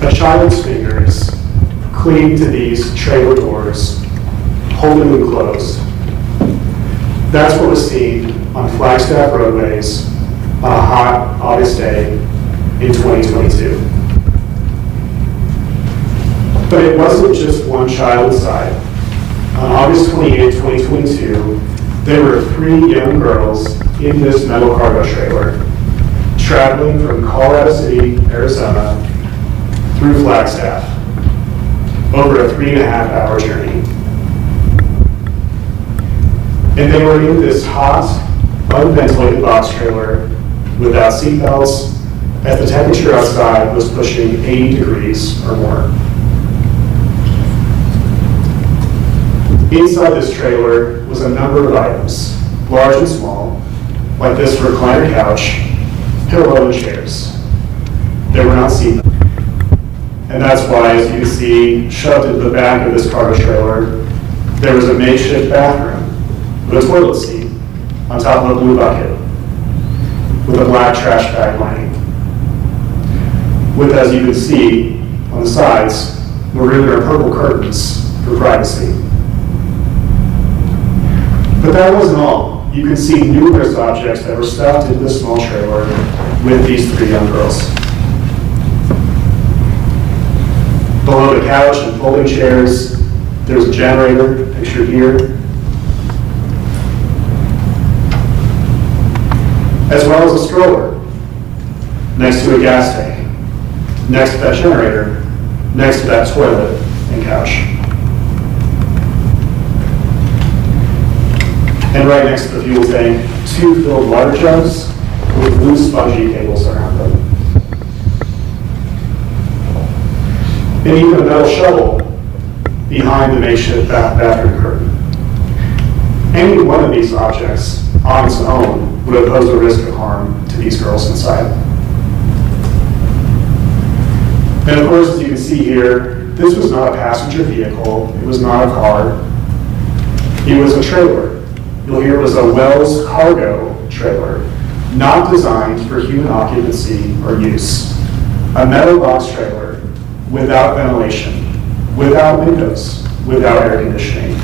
A child's fingers cling to these trailer doors, holding them closed. That's what was seen on Flagstaff roadways on a hot August day in 2022. But it wasn't just one child inside. On August 28, 2022, there were 3 young girls in this metal cargo trailer, traveling from Colorado City, Arizona, through Flagstaff, over a 3.5-hour journey. And they were in this hot, unventilated box trailer without seatbelts, as the temperature outside was pushing 80 degrees or more. Inside this trailer was a number of items, large and small, like this recliner couch, pillow, and chairs. They were not seatbelts. And that's why, as you can see, shoved into the back of this cargo trailer, there was a makeshift bathroom with a toilet seat on top of a blue bucket with a black trash bag lining. With, as you can see on the sides, maroon or purple curtains for privacy. But that wasn't all. You could see numerous objects that were stuffed into the small trailer with these 3 young girls. Below the couch and folding chairs, there's a generator pictured here, as well as a stroller next to a gas tank, next to that generator, next to that toilet and couch. And right next to the fuel tank, 2 filled water jugs with blue spongy cables around them. And even a metal shovel behind the makeshift bathroom curtain. Any one of these objects on its own would have posed a risk of harm to these girls inside. And of course, as you can see here, this was not a passenger vehicle, it was not a car, it was a trailer. You'll hear it was a Wells cargo trailer, not designed for human occupancy or use. A metal box trailer without ventilation, without windows, without air conditioning.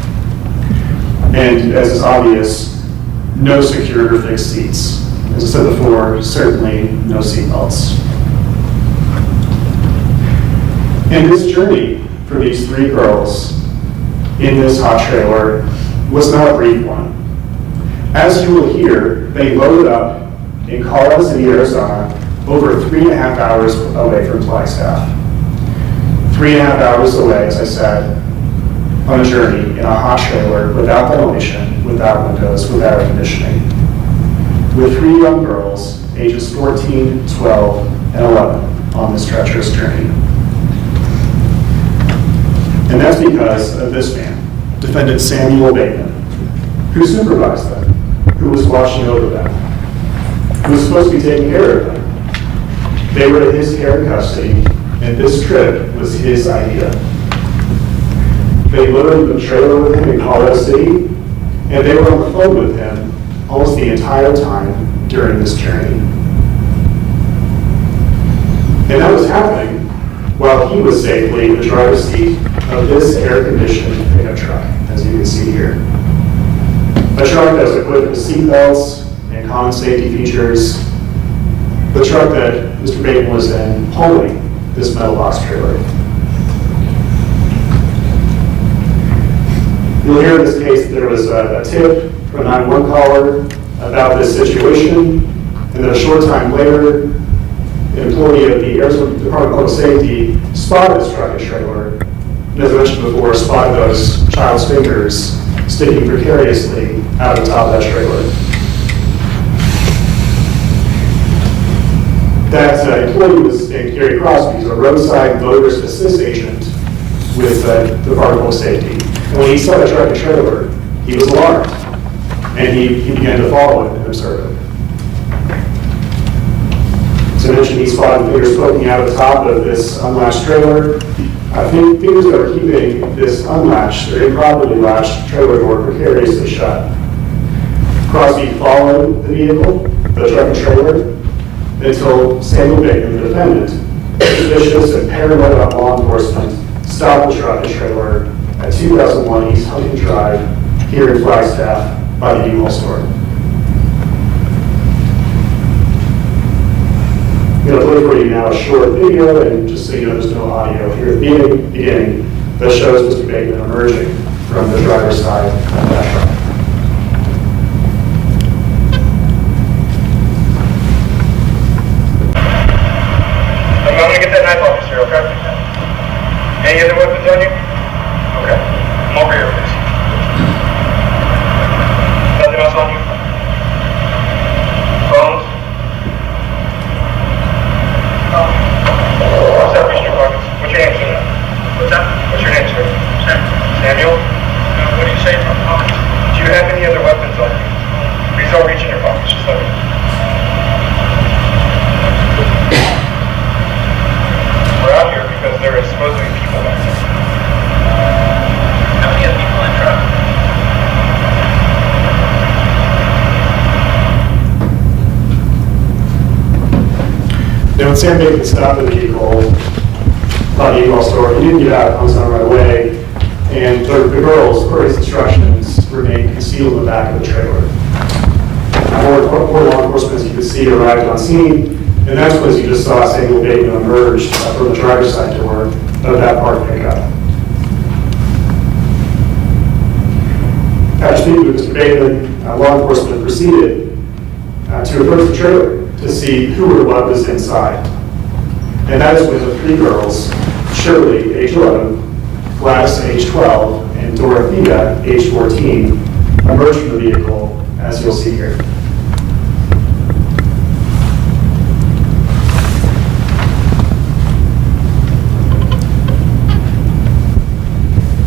And as is obvious, no secured or fixed seats. As I said before, certainly no seat belts. And this journey for these 3 girls in this hot trailer was not a brief one. As you will hear, they loaded up in Colorado City, Arizona, over 3.5 hours away from Flagstaff. 3.5 hours away, as I said, on a journey in a hot trailer without ventilation, without windows, without air conditioning, with 3 young girls, ages 14, 12, and 11, on this treacherous journey. And that's because of this man, Defendant Samuel Bateman, who supervised them, who was watching over them, who was supposed to be taking care of them. They were in his care and custody, and this trip was his idea. They loaded the trailer with him in Colorado City, and they were on the phone with him almost the entire time during this journey. And that was happening while he was safely in the driver's seat of this air-conditioned pickup truck, as you can see here. A truck that was equipped with seatbelts and common safety features. The truck that Mr. Bateman was in pulling this metal box trailer. You'll hear in this case that there was a tip from a 911 caller about this situation, and then a short time later, an employee of the Arizona Department of Public Safety spotted this truck and trailer, and as I mentioned before, spotted those child's fingers sticking precariously out of the top of that trailer. That employee was named Gary Crosby. He's a roadside motorist assist agent with the Department of Public Safety. And when he saw the truck and trailer, he was alarmed, and he began to follow it and observe it. So I mentioned, these bottom fingers poking out of the top of this unlatched trailer. Fingers that are keeping this unlatched or improperly latched trailer door precariously shut. Crosby followed the vehicle, the truck and trailer, until Samuel Bacon, the defendant, suspicious and paranoid about law enforcement, stopped the truck and trailer at 2001 East Hunting Drive here in Flagstaff by the U-Haul store. I'm going to play for you now a short video, and just so you know there's no audio here at the beginning that shows Mr. Bacon emerging from the driver's side of that truck. I'm going to get that knife off, sir, okay? Any other weapons on you? Okay. Come over here, please. Nothing else on you? Phones? What's that reach in your pockets? What's your name, sir? What's that? What's your name, sir? Samuel? What do you say from pockets? Do you have any other weapons on you? Please don't reach in your pockets, just let me. We're out here because there is supposed to be people back there. How many other people in the truck? Now, when Sam Bacon stopped the vehicle by the U-Haul store, he didn't get out on his own right away, and the girls, per his instructions, remained concealed in the back of the trailer. More law enforcement, as you can see, arrived on scene, and that's when you just saw Samuel Bacon emerge from the driver's side door of that parked pickup. After speaking with Mr. Bacon, law enforcement proceeded to approach the trailer to see who or what was inside. And that is when the three girls, Shirley, age 11, Gladys, age 12, and Dorothea, age 14, emerged from the vehicle, as you'll see here.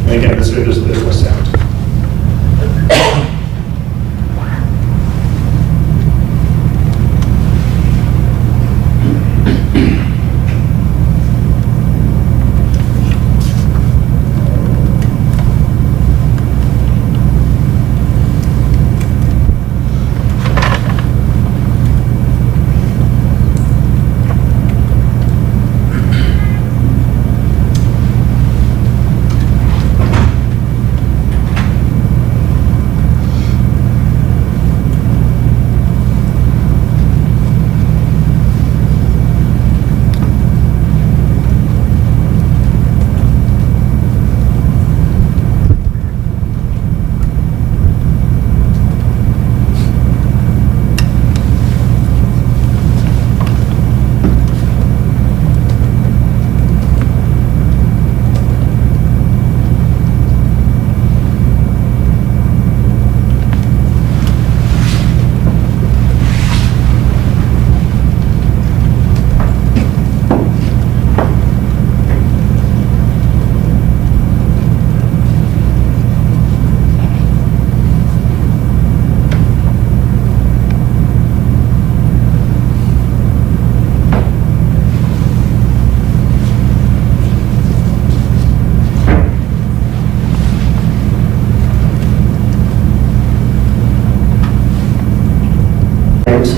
And again, this video is no sound.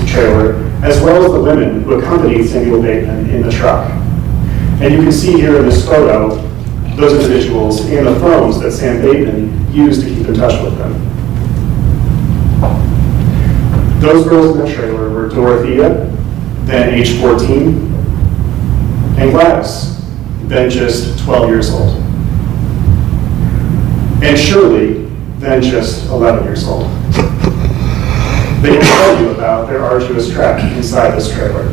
Trailer, as well as the women who accompanied Samuel Bacon in the truck. And you can see here in this photo those individuals and the phones that Sam Bacon used to keep in touch with them. Those girls in the trailer were Dorothea, then age 14, and Gladys, then just 12 years old. And Shirley, then just 11 years old. They can tell you about their arduous trek inside this trailer.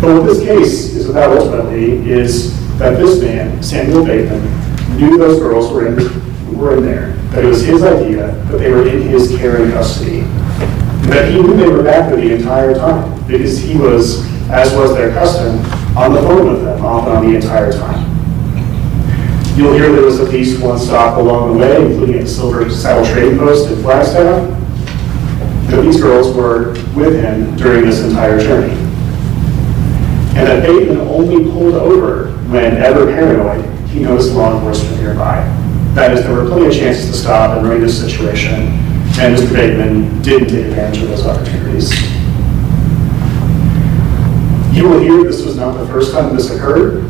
But what this case is about ultimately is that this man, Samuel Bacon, knew those girls were in there, that it was his idea, that they were in his care and custody, and that he knew they were back there the entire time, because he was, as was their custom, on the phone with them off and on the entire time. You'll hear there was at least one stop along the way, including at the Silver Saddle Trading Post in Flagstaff. that these girls were with him during this entire journey. And that Bateman only pulled over when, ever paranoid, he noticed law enforcement nearby. That is, there were plenty of chances to stop and remedy this situation, and Mr. Bateman didn't take advantage of those opportunities. You will hear this was not the first time this occurred,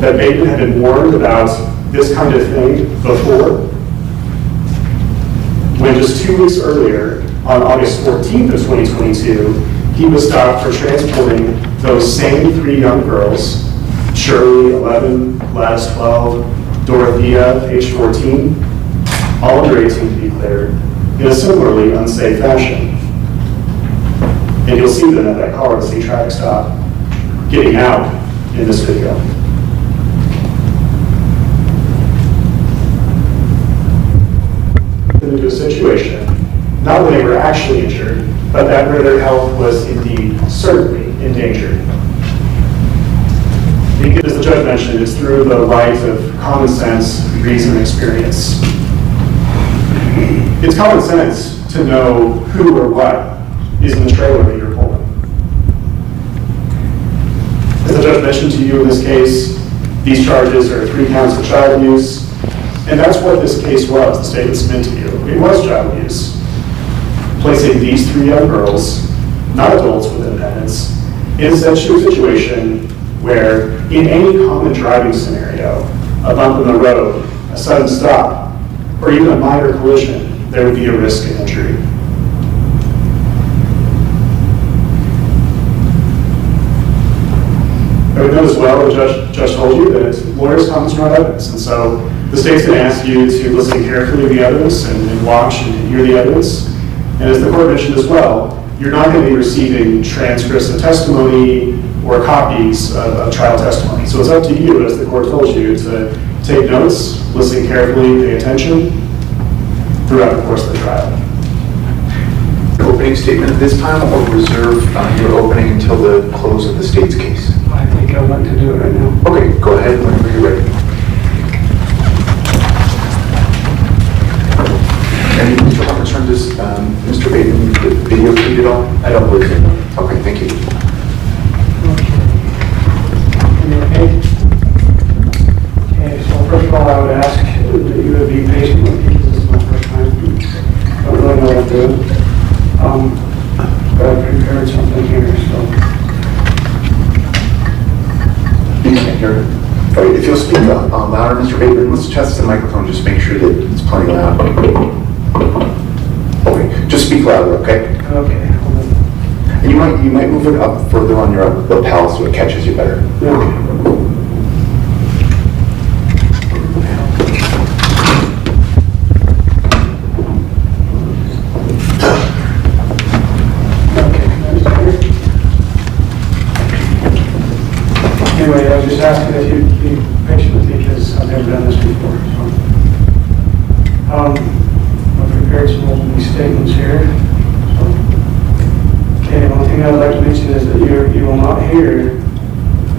that Bateman had been warned about this kind of thing before, when just 2 weeks earlier, on August 14th of 2022, he was stopped for transporting those same 3 young girls, Jolee, 11, Gladys, 12, Dorothea, age 14, all under 18 to be clear, in a similarly unsafe fashion. And you'll see them at that Colorado State traffic stop getting out in this video. Into a situation, not where they were actually injured, but that where their health was indeed certainly endangered. Because, as the judge mentioned, it's through the light of common sense, reason, and experience. It's common sense to know who or what is in the trailer that you're pulling. As the judge mentioned to you in this case, these charges are 3 counts of child abuse, and that's what this case was, the statement submitted to you. It was child abuse. Placing these 3 young girls, not adults with independence, in a situation where, in any common driving scenario, a bump in the road, a sudden stop, or even a minor collision, there would be a risk of injury. I would note as well, the judge told you that lawyers' comments are not evidence, and so the state's going to ask you to listen carefully to the evidence and watch and hear the evidence. And as the court mentioned as well, you're not going to be receiving transcripts of testimony or copies of trial testimony. So it's up to you, as the court told you, to take notes, listen carefully, pay attention throughout the course of the trial. Opening statement at this time, or reserve your opening until the close of the state's case? I think I'd like to do it right now. Okay, go ahead whenever you're ready. And Mr. Hawkins, does Mr. Bateman, the video feed at all? I don't believe so. Okay, thank you. Okay. Okay, so first of all, I would ask that you would be patient with me, because this is my first time. I don't really know what I'm doing. But I prepared something here, so. You can't hear it. All right, if you'll speak up louder, Mr. Bateman, let's test the microphone, just make sure that it's plenty loud. Okay, just speak louder, okay? Okay, hold on. And you might move it up further on your lapel so it catches you better. Okay. Anyway, I was just asking if you'd be patient with me, because I've never done this before. So, I've prepared some opening statements here. So, okay, one thing I'd like to mention is that you will not hear,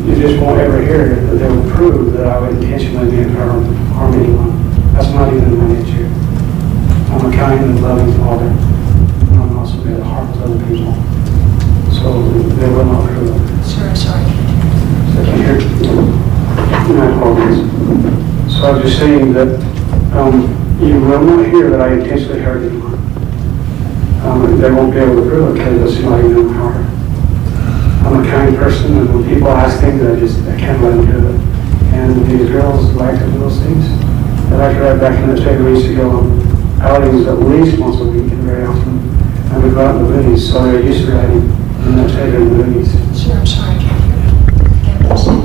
you just won't ever hear that they will prove that I would intentionally harm anyone. That's not even in my nature. I'm a kind and loving father, and I'm also going to harm other people. So they will not prove it. Sure, sorry. Here. My apologies. So I was just saying that you will not hear that I intentionally hurt anyone. They won't be able to prove it, because it's not even in my heart. I'm a kind person, and when people ask things, I can't let them do it. And these girls like to do those things. I like to ride back in the state. We used to go on outings at least once a week, and very often. And we'd go out in the movies, so they're used to riding in that state in the movies. Sure, I'm sorry, I can't hear you. Can't listen.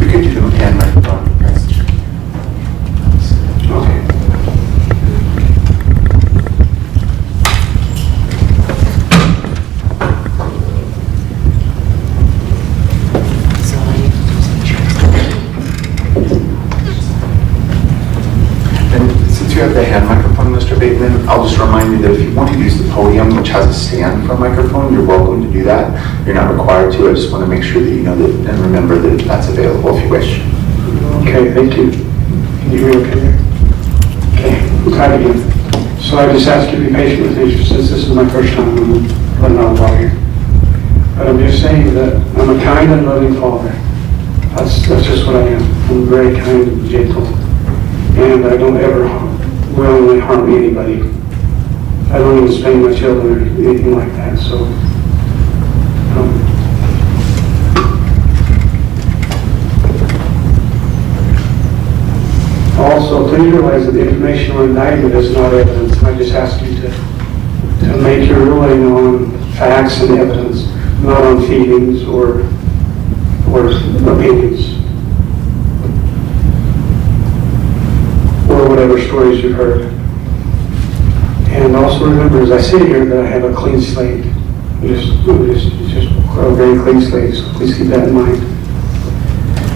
You could do a hand microphone. Okay. And since you have the hand microphone, Mr. Bateman, I'll just remind you that if you want to use the podium, which has a stand for a microphone, you're welcome to do that. You're not required to. I just want to make sure that you know that and remember that that's available if you wish. Okay, thank you. Can you hear me okay there? tied again. So I just ask you to be patient with me since this is my first time I'm not a lawyer. But I'm just saying that I'm a kind and loving father. That's just what I am. I'm very kind and gentle. And I don't ever willingly harm anybody. I don't even spank my children or anything like that. So, also, please realize that the information on indictment is not evidence. I just ask you to make your ruling on facts and evidence, not on feelings or opinions, or whatever stories you've heard. And also remember, as I sit here, that I have a clean slate. Just a very clean slate, so please keep that in mind.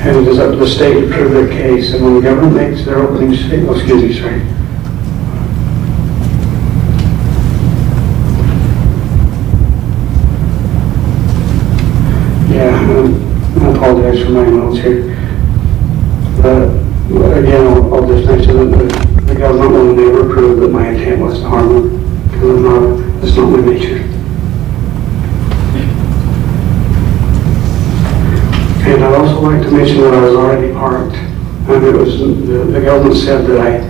And it is up to the state to prove their case. And when the government makes their opening statement, excuse me, sorry. Yeah, I apologize for my notes here. But again, I'll just mention that the government will never prove that my intent was to harm them, because it's not my nature. And I'd also like to mention that I was already parked. And it was, the government said that I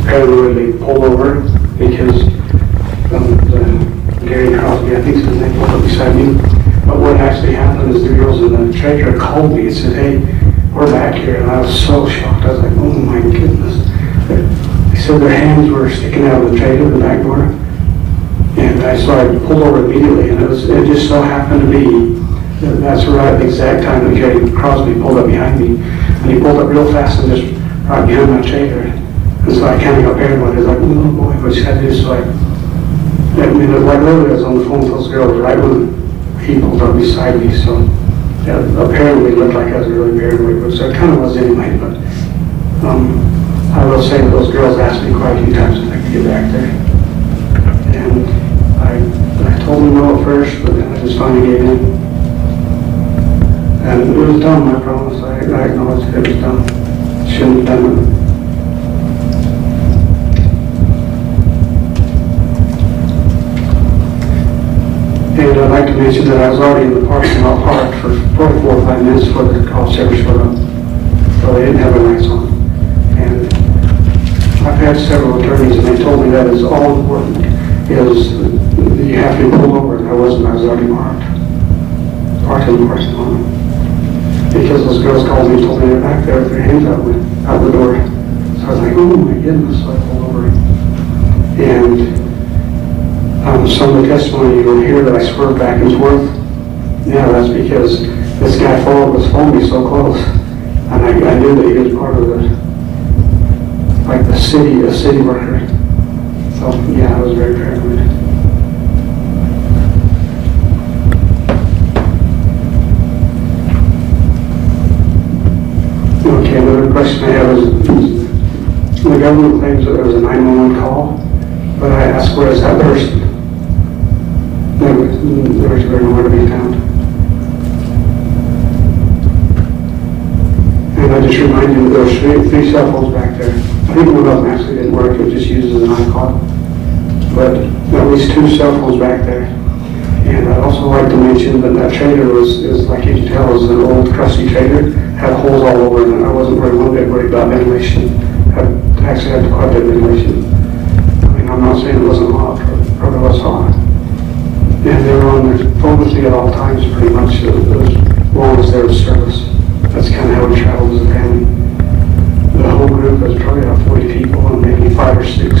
apparently pulled over because Gary Crosby, I think his name, pulled up beside me. But what actually happened is the girls in the trailer called me and said, "Hey, we're back here." And I was so shocked. I was like, "Oh my goodness." They said their hands were sticking out of the trailer, the back door. And so I pulled over immediately, and it just so happened to be that's right at the exact time that Gary Crosby pulled up behind me. And he pulled up real fast and just right behind my trailer. And so I kind of got paranoid. I was like, "Oh boy, what should I do?" So I mean, it was like literally I was on the phone with those girls right when he pulled up beside me. So yeah, apparently it looked like I was really paranoid, which I kind of was anyway. But I will say that those girls asked me quite a few times if I could get back there. And I told them no at first, but then I just finally gave in. And it was dumb, I promise. I acknowledge that it was dumb. Shouldn't have done it. And I'd like to mention that I was already in the parking lot parked for 44 or 5 minutes before the call service showed up. So they didn't have their lights on. And I've had several attorneys, and they told me that is all important, is you have to be pulled over. And I wasn't, I was already parked in the parking lot. Because those girls called me and told me they're back there with their hands out the door. So I was like, "Oh my goodness," so I pulled over. And some of the testimony you will hear that I swerved back and forth. Yeah, that's because this guy was following me so close. And I knew that he was part of a city worker. So yeah, I was very paranoid. Okay, another question I have is, the government claims that there was a 911 call, but I asked, where is that person? There was nowhere to be found. And I just remind you that there were three cell phones back there. I think one of them actually didn't work, it was just used as an iPod. But at least 2 cell phones back there. And I'd also like to mention that that trailer is like you can tell, is an old crusty trailer. Had holes all over it, and I wasn't one bit worried about ventilation. Actually had quite a bit of ventilation. I mean, I'm not saying it wasn't hot, but it was hot. And they were on their phone with me at all times, pretty much, as long as there was service. That's kind of how we traveled as a family. The whole group was probably about 40 people, and maybe 5 or 6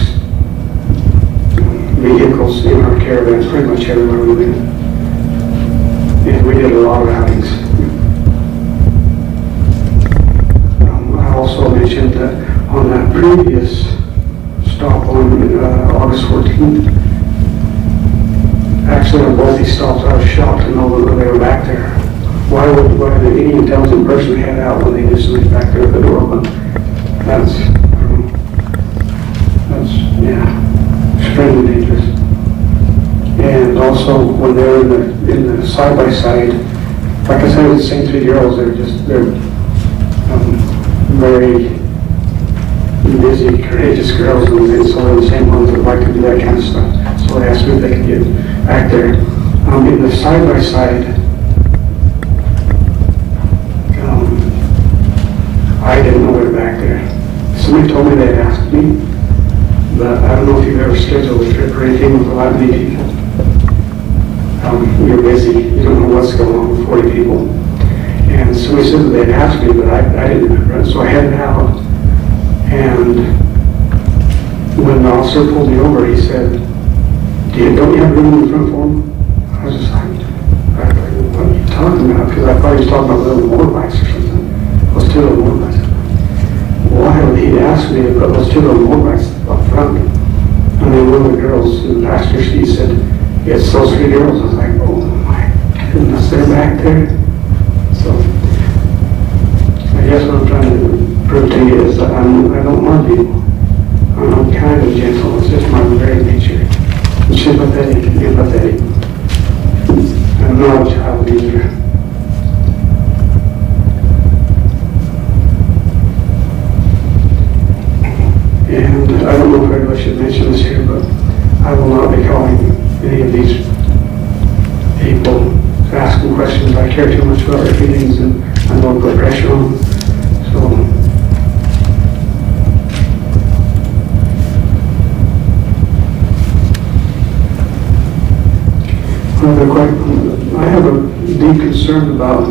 vehicles in our caravans, pretty much everywhere we went. And we did a lot of outings. I also mentioned that on that previous stop on August 14th, actually on both these stops, I was shocked to know that they were back there. Why would any intelligent person head out when they knew somebody back there with the door open? That's extremely dangerous. And also when they're in the side by side, like I said, the same 3 girls, they're very busy, courageous girls, and so they're the same ones that like to do that kind of stuff. So they asked me if they could get back there. In the side-by-side, I didn't know they were back there. Somebody told me they'd asked me, but I don't know if you've ever scheduled a trip or anything with a lot of many people. You're busy, you don't know what's going on with 40 people. And somebody said that they'd asked me, but I didn't remember. So I headed out, and when the officer pulled me over, he said, don't you have room in the front for him? I was just like, what are you talking about? Because I thought he was talking about little motorbikes or something. Those two little motorbikes. Why he'd asked me to put those two little motorbikes up front. And then one of the girls in the passenger seat said, it's those three girls. I was like, oh my goodness, they're back there. So I guess what I'm trying to prove to you is that I don't love people. I'm kind of gentle. It's just my very nature. I'm sympathetic and empathetic. I'm not a child either. And I don't know if I really should mention this here, but I will not be calling any of these people to ask them questions. I care too much about their feelings, and I don't put pressure on them. So I have a deep concern about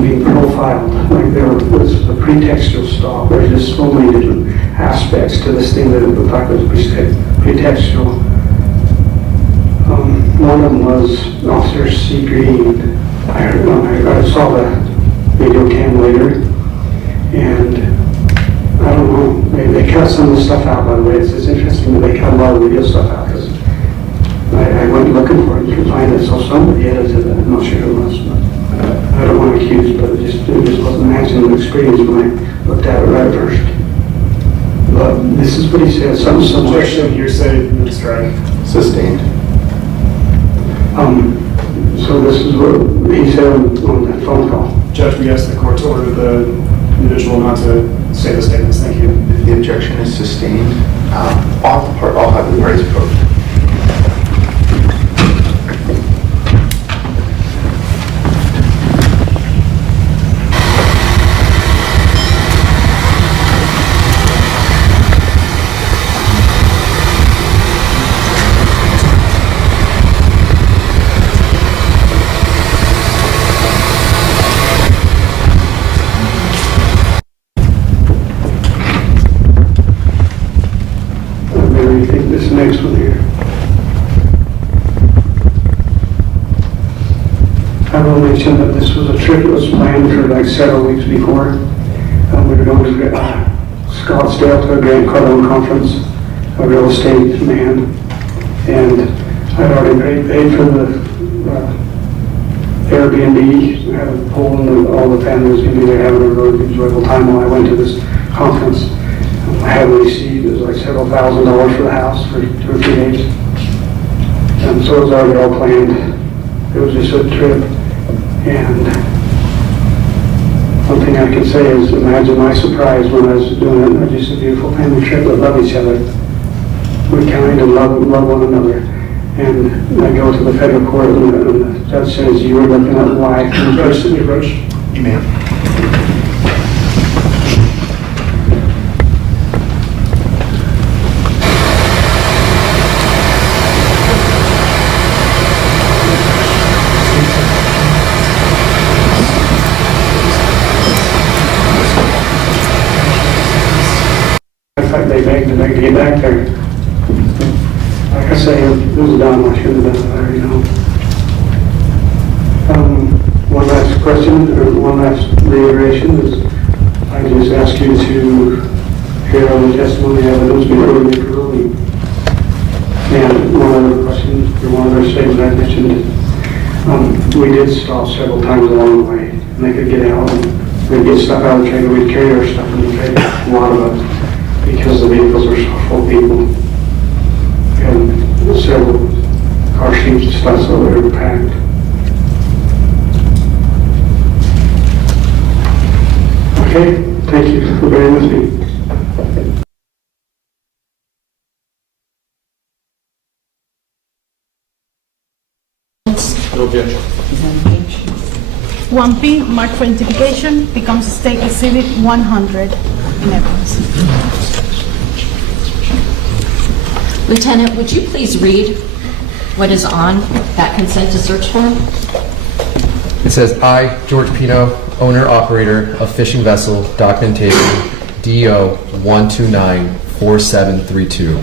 being profiled. Like there was a pretextual stop. There's just so many different aspects to this thing that it looked like it was pretextual. One of them was Officer C. Green. I saw the video cam later, and I don't know, they cut some of the stuff out, by the way. It's interesting that they cut a lot of video stuff out, because I went looking for it to find it, so somebody edited it. I'm not sure who it was, but I don't want to accuse, but it just wasn't matching the experience when I looked at it right first. But this is what he said, something similar. Objection, hearsay, move strike. Sustained. So this is what he said on that phone call. Judge, we ask the court to order the individual not to say the statements. Thank you. If the objection is sustained, I'll have the parties vote. Next one here. I will mention that this was a trip that was planned for like several weeks before. We were going to Scottsdale to a Grant Cardone conference, a real estate man, and I'd already paid for the Airbnb. I had a pool, and all the family was going to be there having a really enjoyable time while I went to this conference. I had received, it was like several $1,000s for the house for 2 or 3 days. And so it was already all planned. It was just a trip. And one thing I can say is, imagine my surprise when I was doing it. It was just a beautiful family trip that love each other. We kind of love one another. And I go to the federal court, and the judge says, you were looking at life. Judge, Sidney Roach. You may. They begged to get back there. Like I say, it was dumb. I should have done it there, you know. One last question, or one last reiteration is, I just ask you to hear all the testimony evidence before you make a ruling. And one other question, or one other statement I mentioned, we did stop several times along the way, and they could get out, and we'd get stuff out of the trailer, we'd carry our stuff in the trailer, a lot of it, because the vehicles are so full of people. And several car seats and stuff, so they were packed. Okay, thank you for bearing with me. 1P, marked for identification, becomes State Exhibit 100 in evidence. Lieutenant, would you please read what is on that consent to search form? It says, I, George Pino, owner, operator of fishing vessel, documentation, DO 1294732,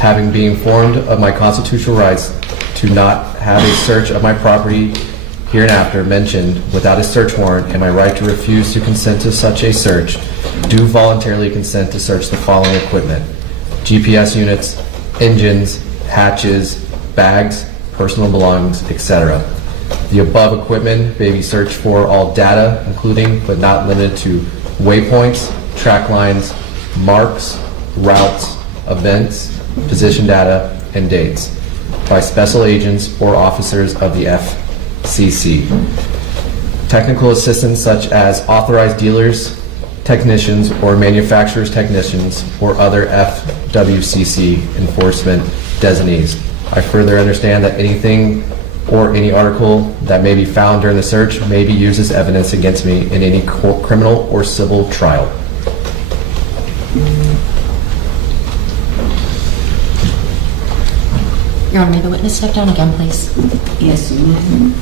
having been informed of my constitutional rights to not have a search of my property hereinafter mentioned without a search warrant and my right to refuse to consent to such a search, do voluntarily consent to search the following equipment: GPS units, engines, hatches, bags, personal belongings, etc. The above equipment may be searched for all data, including but not limited to waypoints, track lines, marks, routes, events, position data, and dates by special agents or officers of the FCC. Technical assistance such as authorized dealers, technicians, or manufacturers' technicians, or other FWCC enforcement designees. I further understand that anything or any article that may be found during the search may be used as evidence against me in any criminal or civil trial. Your Honor, may the witness step down again, please? Yes, ma'am.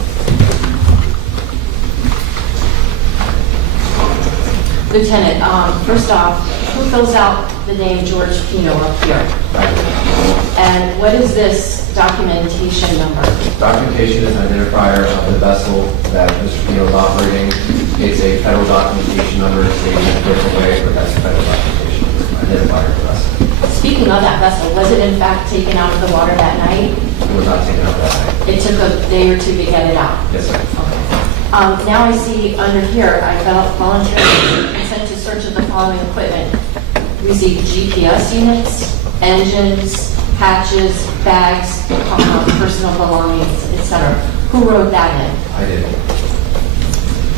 Lieutenant, first off, who fills out the name George Pino up here? And what is this documentation number? Documentation is an identifier of the vessel that Mr. Pino is operating. It's a federal documentation number stated in a different way, but that's a federal documentation identifier for us. Speaking of that vessel, was it in fact taken out of the water that night? It was not taken out that night. It took a day or two to get it out? Yes, sir. Okay. Now I see under here, I voluntarily consent to search of the following equipment. We see GPS units, engines, hatches, bags, personal belongings, etc. Who wrote that in? I did.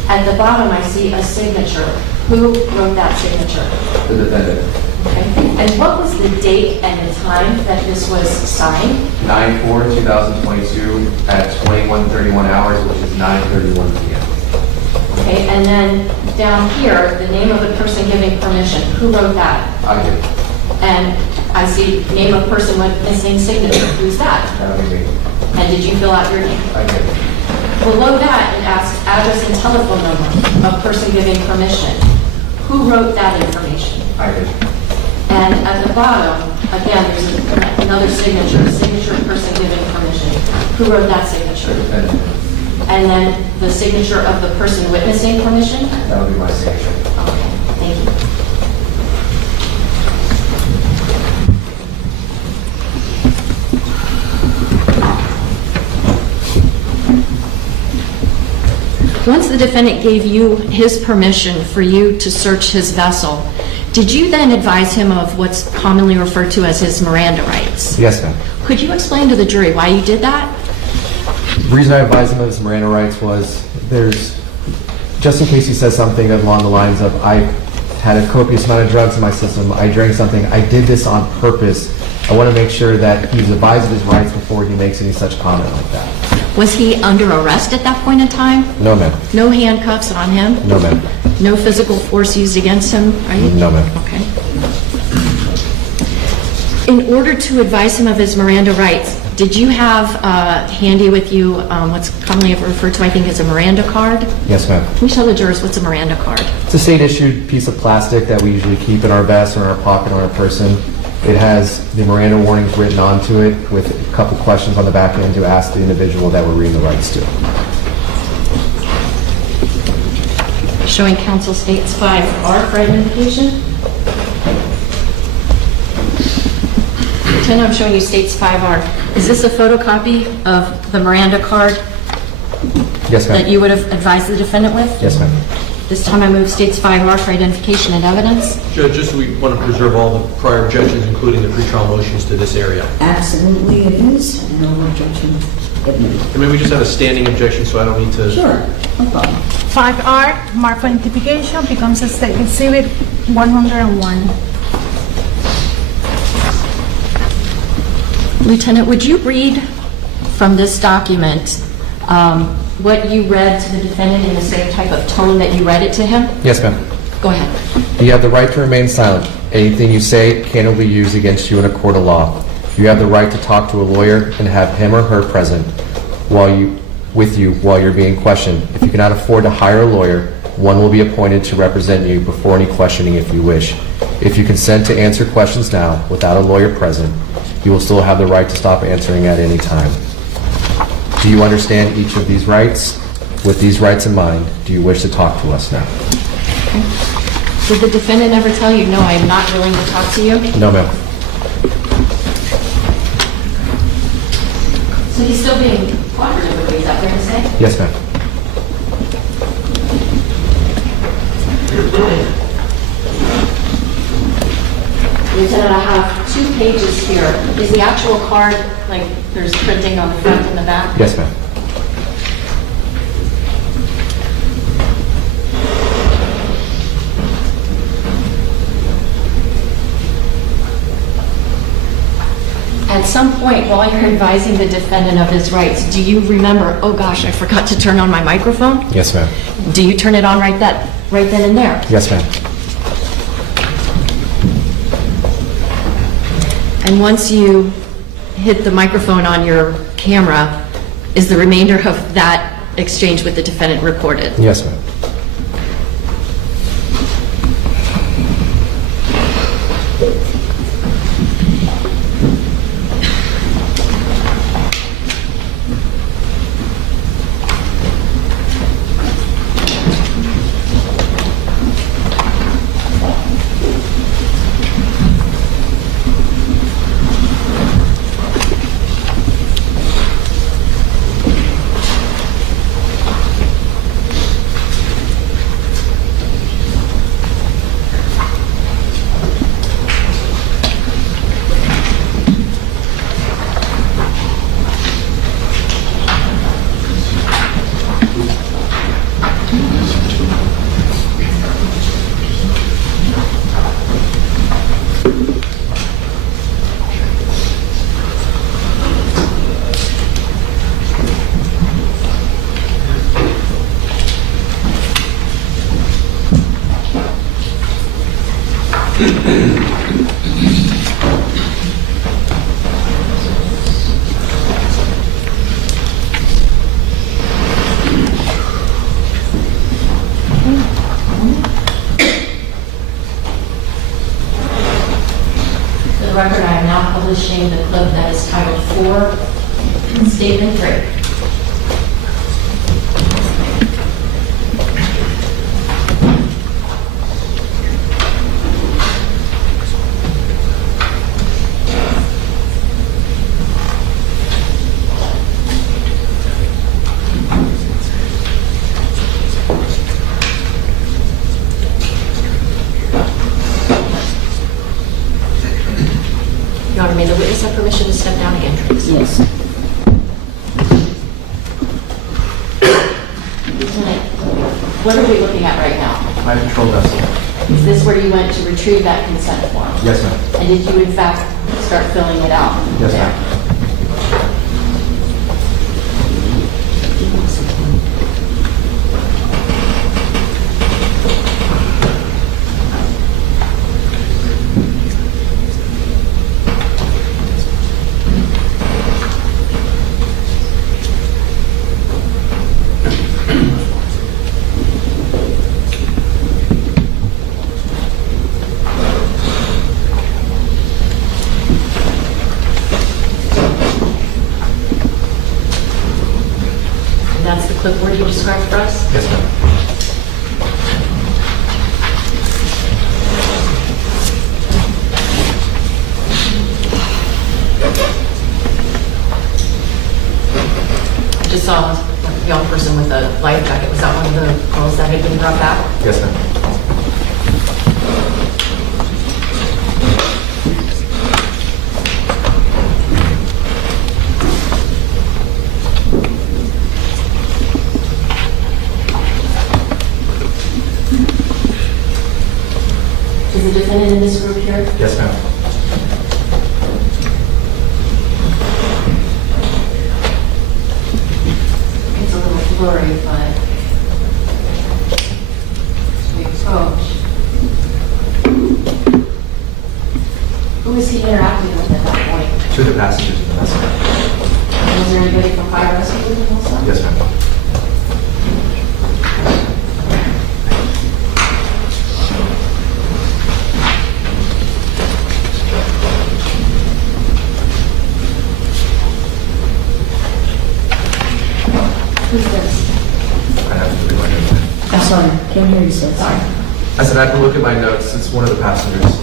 At the bottom, I see a signature. Who wrote that signature? The defendant. Okay. And what was the date and the time that this was signed? 9/4/2022 at 21:31 hours, which is 9:31 p.m. Okay, and then down here, the name of the person giving permission. Who wrote that? I did. And I see name of person with missing signature. Who's that? That would be me. And did you fill out your name? I did. Below that, it asks address and telephone number of person giving permission. Who wrote that information? I did. And at the bottom, again, there's another signature of person giving permission. Who wrote that signature? The defendant. And then the signature of the person witnessing permission? That would be my signature. Okay, thank you. Once the defendant gave you his permission for you to search his vessel, did you then advise him of what's commonly referred to as his Miranda rights? Yes, ma'am. Could you explain to the jury why you did that? The reason I advised him of his Miranda rights was just in case he says something along the lines of, I had a copious amount of drugs in my system, I drank something, I did this on purpose. I want to make sure that he's advised of his rights before he makes any such comment like that. Was he under arrest at that point in time? No, ma'am. No handcuffs on him? No, ma'am. No physical force used against him, right? No, ma'am. Okay. In order to advise him of his Miranda rights, did you have handy with you what's commonly referred to, I think, as a Miranda card? Yes, ma'am. Can you tell the jurors what's a Miranda card? It's a state-issued piece of plastic that we usually keep in our vest or in our pocket on our person. It has the Miranda warnings written onto it with a couple questions on the back end to ask the individual that we're reading the rights to. Showing counsel states 5R for identification. Lieutenant, I'm showing you states 5R. Is this a photocopy of the Miranda card Yes, ma'am. that you would have advised the defendant with? Yes, ma'am. This time I move states 5R for identification and evidence. Judge, just we want to preserve all the prior objections, including the pretrial motions to this area. Absolutely it is. No objection admitted. I mean, we just have a standing objection, so I don't need to... Sure, no problem. 5R, marked for identification, becomes a State Exhibit 101. Lieutenant, would you read from this document what you read to the defendant in the same type of tone that you read it to him? Yes, ma'am. Go ahead. You have the right to remain silent. Anything you say cannot be used against you in a court of law. You have the right to talk to a lawyer and have him or her present with you while you're being questioned. If you cannot afford to hire a lawyer, one will be appointed to represent you before any questioning if you wish. If you consent to answer questions now without a lawyer present, you will still have the right to stop answering at any time. Do you understand each of these rights? With these rights in mind, do you wish to talk to us now? Did the defendant ever tell you, no, I am not willing to talk to you? No, ma'am. So he's still being cooperative with what he's out there to say? Yes, ma'am. Lieutenant, I have 2 pages here. Is the actual card, like, there's printing on the front and the back? Yes, ma'am. At some point while you're advising the defendant of his rights, do you remember, oh gosh, I forgot to turn on my microphone? Yes, ma'am. Do you turn it on right then and there? Yes, ma'am. And once you hit the microphone on your camera, is the remainder of that exchange with the defendant recorded? Yes, ma'am. For the record, I am now publishing the clip that is titled 4, Statement 3. Your Honor, may the witness have permission to step down again, please? Yes. Lieutenant, what are we looking at right now? My patrol vessel. Is this where you went to retrieve that consent form? Yes, ma'am. And did you in fact start filling it out? Yes, there? ma'am. And that's the clipboard you described for us? Yes, ma'am. I just saw a young person with a life jacket. Was that one of the girls that had been brought back? Yes, ma'am. Is the defendant in this group here? Yes, ma'am. It's a little story, but to be approached. Who was he interacting with at that point? Two of the passengers in the vessel. Was there anybody from fire rescue with him also? Yes, ma'am. Who's this? I have to look at my notes. I'm sorry, can't hear you, sir. Sorry. I said I have to look at my notes. It's one of the passengers.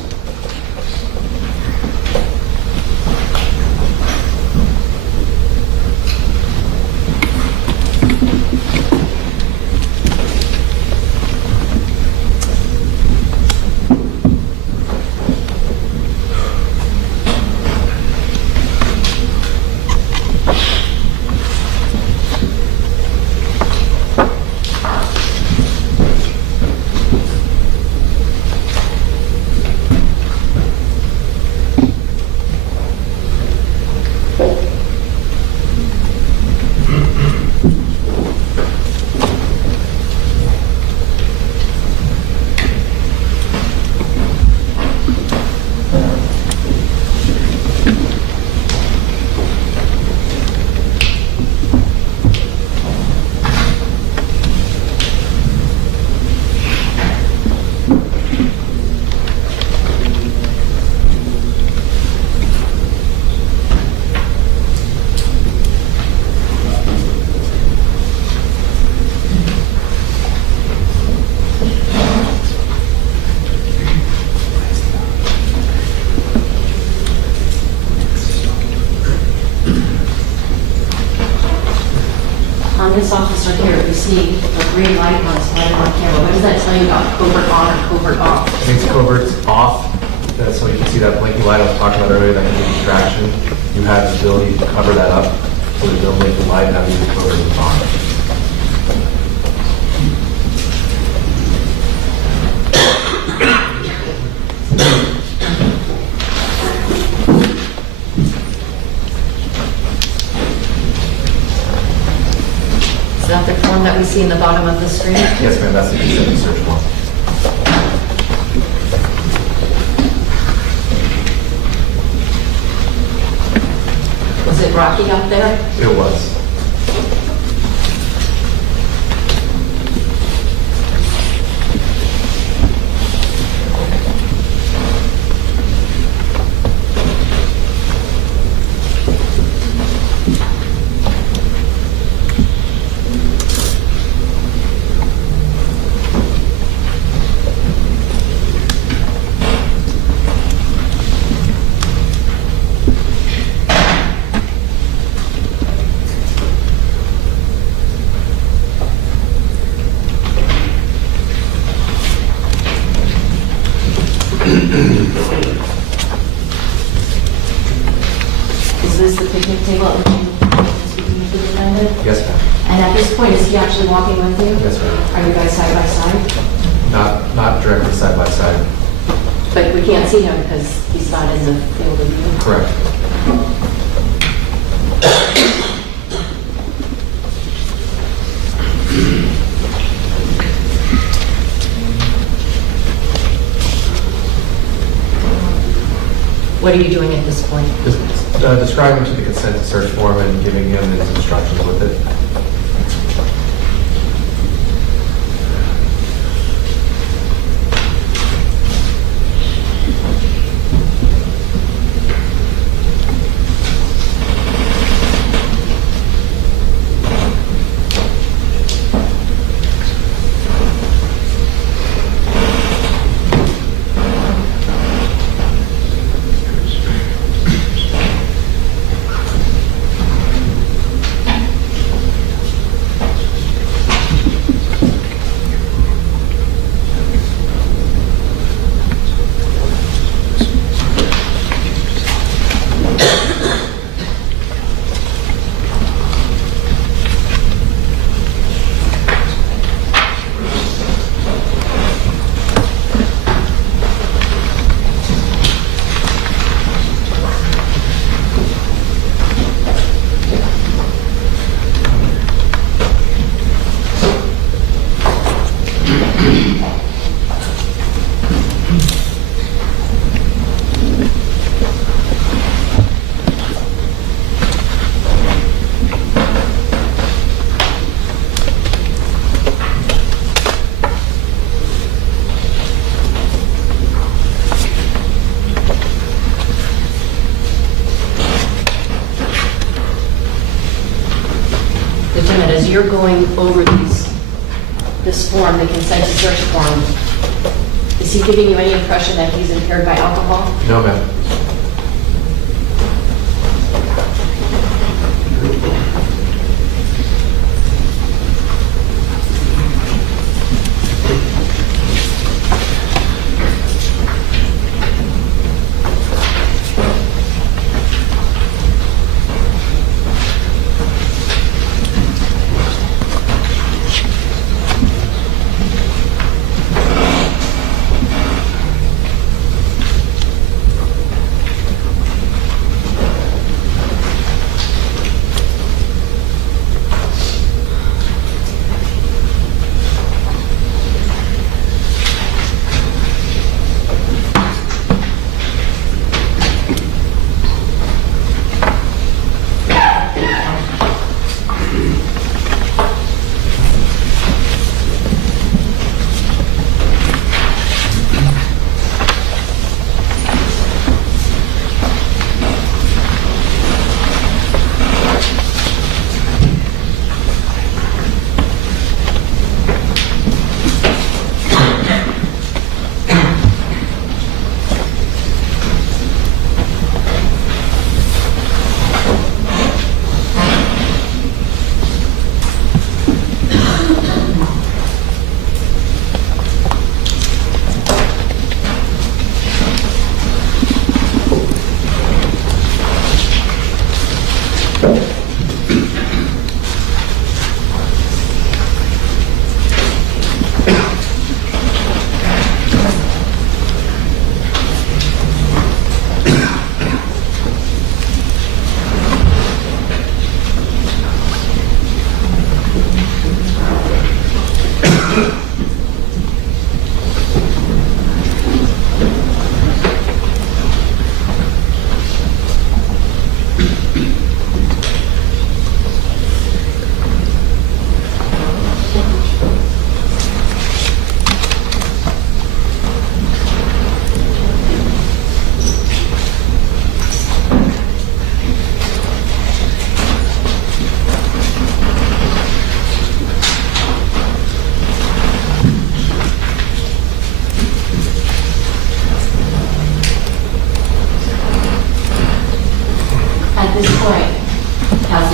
On this officer here, we see a green light on his light on camera. What does that tell you about covert on or covert off? I think covert's off. That's so you can see that blinking light I was talking about earlier that can be distraction. You have the ability to cover that up so there's no blinking light and that means the covert is on. Is that the form that we see in the bottom of the screen? Yes, ma'am, that's the consent search warrant. Was it rocky up there? It was. Is this the picnic table at which you speaking to the defendant? Yes, ma'am. And at this point, is he actually walking with you? Yes, ma'am. Are you guys side by side? Not directly side by side. But we can't see him because he's not in the field of view. Correct. What are you doing at this point? Just describing to the consent to search form and giving him his instructions with it. going over this form, the consent to search form, is he giving you any impression that he's impaired by alcohol? No, ma'am.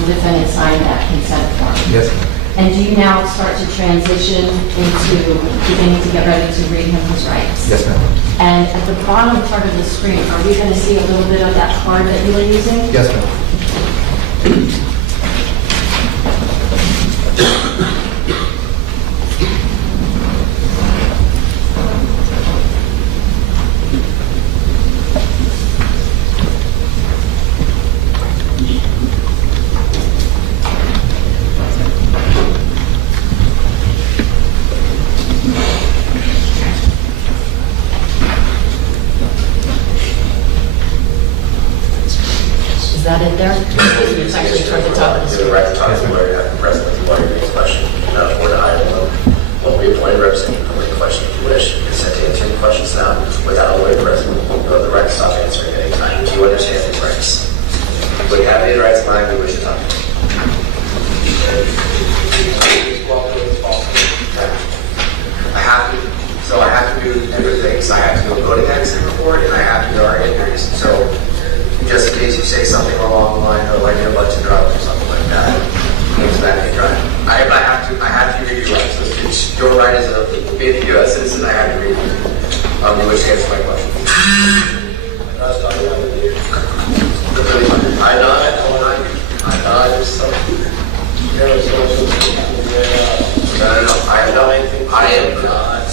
defendant signed that consent form. Yes. And do you now start to transition into beginning to get ready to read him his rights? Yes, ma'am. And at the bottom part of the screen, are we going to see a little bit of that card that you were using? Yes, ma'am. Is that it there? It's actually toward the top of the screen. Right to talk to the lawyer, press the lawyer, any question, or the item will be appointed representative, or any question if you wish. Consent to answer any questions now without a lawyer present. You have the right to stop answering at any time. Do you understand these rights? Would you have any rights in mind you wish to talk to? I have to do different things. I have to go to the exit report, and I have to do our interviews. So just in case you say something along the line of like you're about to drive or something like that, it's bad to drive. I have to read your rights. It's your right as a being a U.S. citizen. I have to read you. Which answers my question. I know. There's something. No. I have done anything. I am not.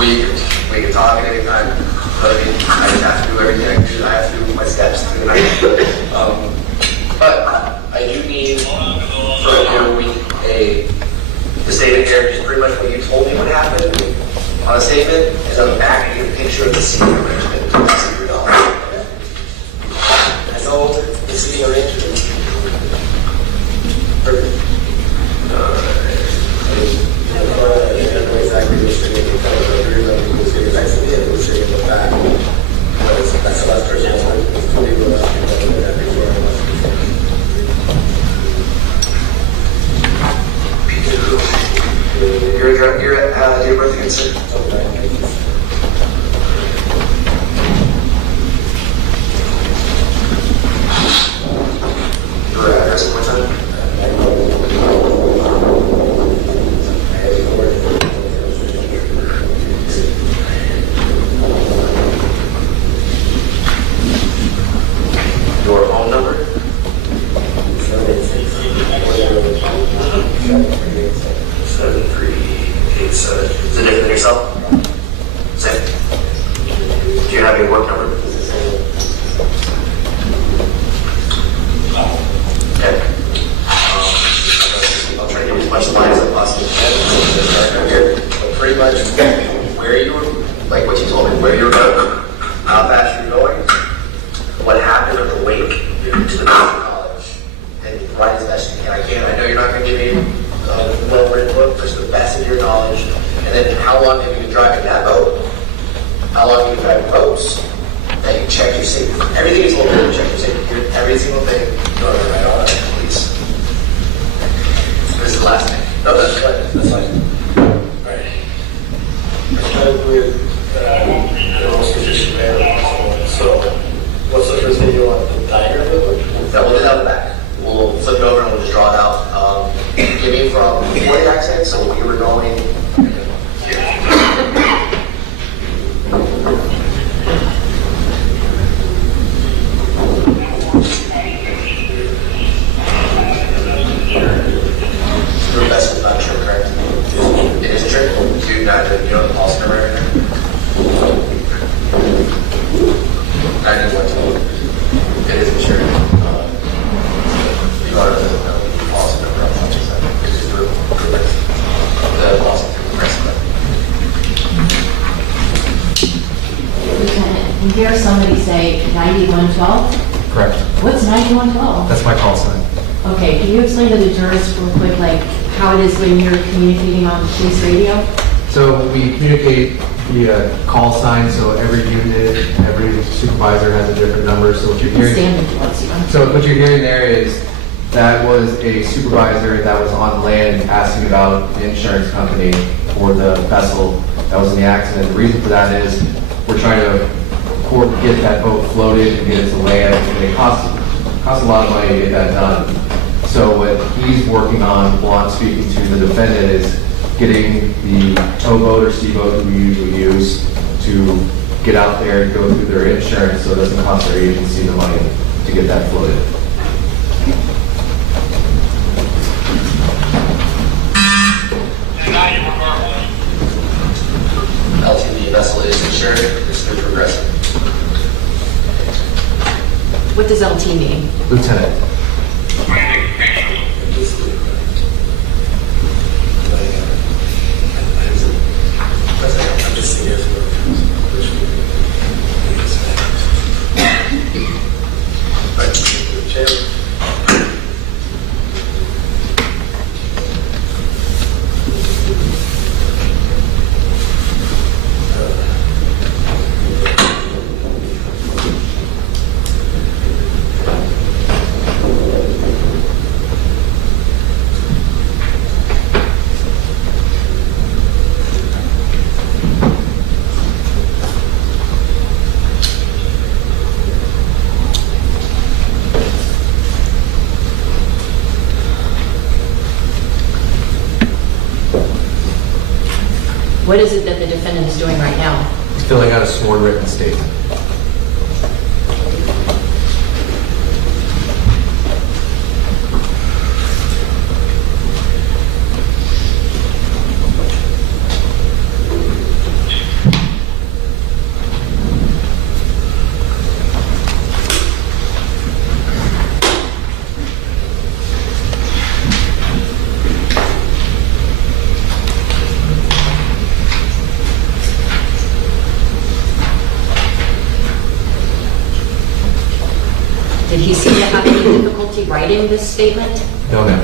We can talk at any time. But I mean, I just have to do everything I can do. I have to do my steps. But I do need for the statement here is pretty much what you told me would happen on a statement. And on the back, you get a picture of the seating arrangement. I know the seating arrangement. Perfect. I don't know exactly which thing they can next to me and we'll in the back. But that's the last person I want to leave that before I left. your date of birth again, sir? Your address one more time? Your phone number? 7387. Is it different than yourself? Same. Do you have your work number? Okay. I'll try to give you as much line as I possibly can. Here. But pretty much where you were, like what you told me, where you were going, how fast you were going, what happened at the wake to the college, and write as best you can. I know you're not going to give me a well-written book, just the best of your knowledge. And then how long have you been driving that boat? How long have you been driving boats? That you check your safety. Everything is local. Check your safety. Every single thing. You want to write all that, please. This is the last thing. No, that's fine. That's fine. All right. I started with the most efficient man. So, what's the first thing you want? The diagram of it? No, we'll do that on the back. We'll flip it over and we'll just draw it out. Give me from before the accident, so we were going here. Your best is not true, correct? It is true? You know the policy number right there? I didn't want to. It is insured. You are the policy number. I'll check that. It's the policy Lieutenant, you hear somebody say 9112? Correct. What's 9112? That's my call sign. Okay, can you explain to the jurors real quick, like, how it is when you're communicating on police radio? So we communicate via call sign, so every unit, every supervisor has a different number, so what you're hearing. Stand towards you. So what you're hearing there is, that was a supervisor that was on land asking about the insurance company for the vessel that was in the accident. The reason for that is, we're trying to get that boat floated and get it to land, and it costs a lot of money to get that done. So what he's working on, while I'm speaking to the defendant, is getting the towboat or seaboat that we usually use to get out there and go through their insurance so it doesn't cost their agency the money to get that floated. LTV vessel is insured. It's through Progressive. What does LT mean? Lieutenant. What is it that the defendant is doing right now? He's filling out a sworn written statement. Did he seem to have any difficulty writing this statement? No, ma'am.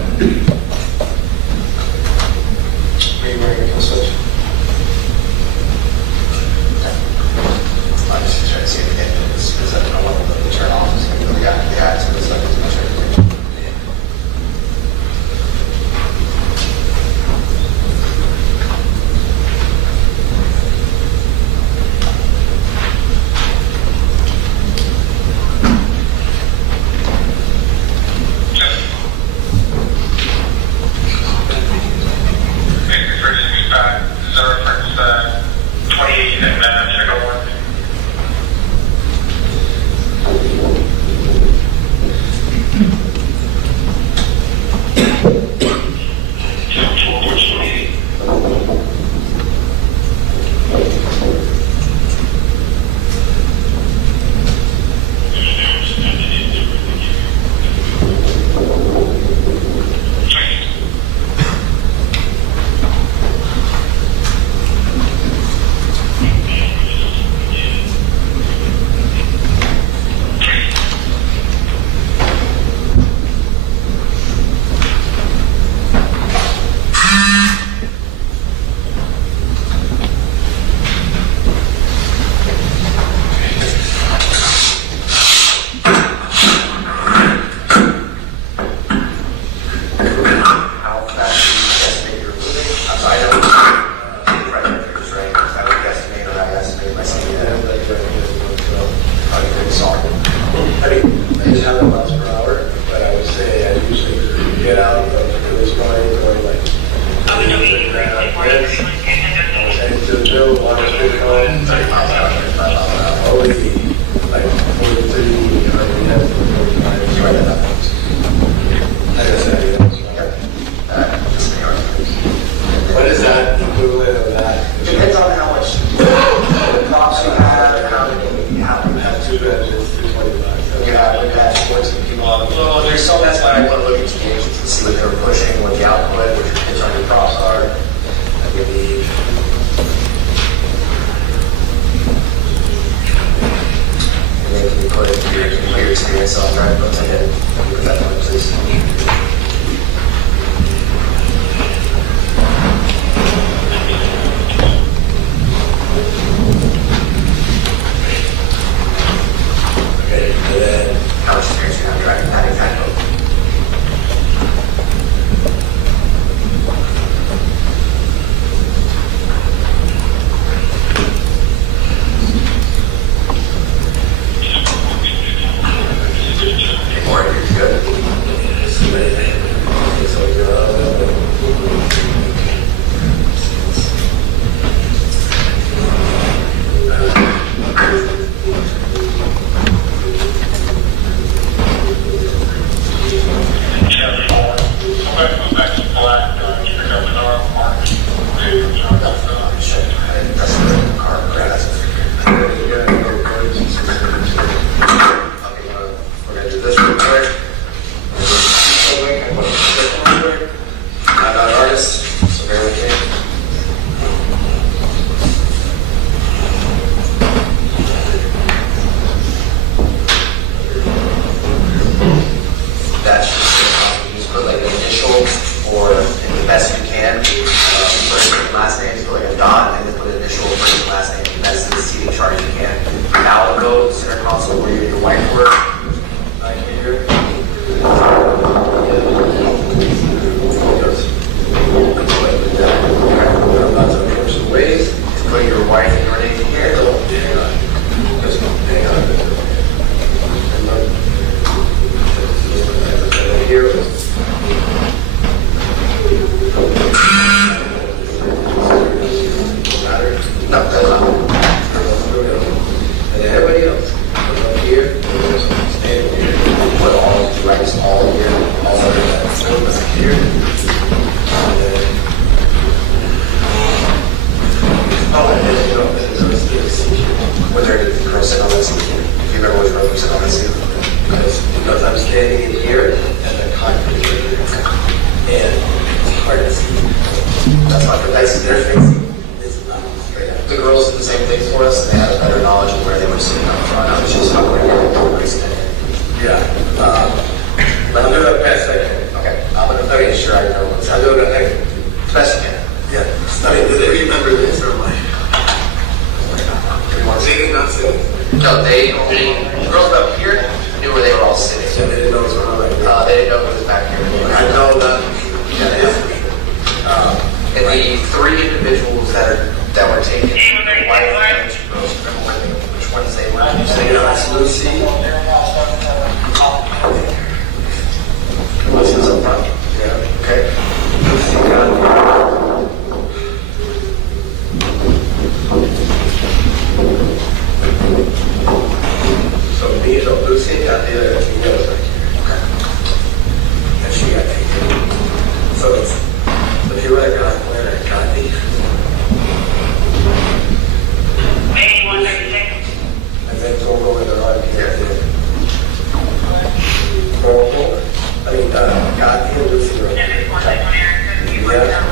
Are you wearing a kill switch? I'm just trying to see if the engine is, because I don't know what the turn off is going to be. Yeah, so it's like it's much better. And then can you put your experience on driving boats ahead? Can you put that down, please? Okay, and then how much experience do you have driving that exact boat? Okay, more, you're good. I'm not an artist, so bear with me. That's just put like an initial or the best you can. First and last name, just put like a dot and then put an initial first and last name. That's the seating chart you can. Now we'll go to center console where your wife work. Here. Ways, put your wife and your name here. Hang on. Just hang on. Here. No, that's not. And then everybody else. Put up here. Stand here. Put all the rights all here. All over that. Here. And then. Oh, and then you know, was there any girl sitting on that seat? Do you remember which girl was sitting on that seat? Because I'm standing in here and the concrete is right here. And it's hard to see. That's not the nice their face. The girls did the same thing for us, and they had a better knowledge of where they were sitting up front. I was just not where they were sitting. Yeah. But I'll do it best I can. Okay. Okay, sure, I know. I'll do it as best you can. Yeah. I mean, do they remember this or what? Sitting, not sitting? No, they only, the girls up here knew where they were all sitting. So they didn't know it was going on like that? They didn't know it was back here. I know that. Yeah, it is. And the three individuals that were taken, the wife and the two girls, remember which ones they were? So you know, it's Lucy. Lucy's up front? Yeah. Okay. Lucy, so me, so Lucy got the other two girls right here. Okay. And she got taken. So it's, if you really got where it got me. Maybe 136. And then go in the right here. I mean, got me and Lucy right here. Yeah.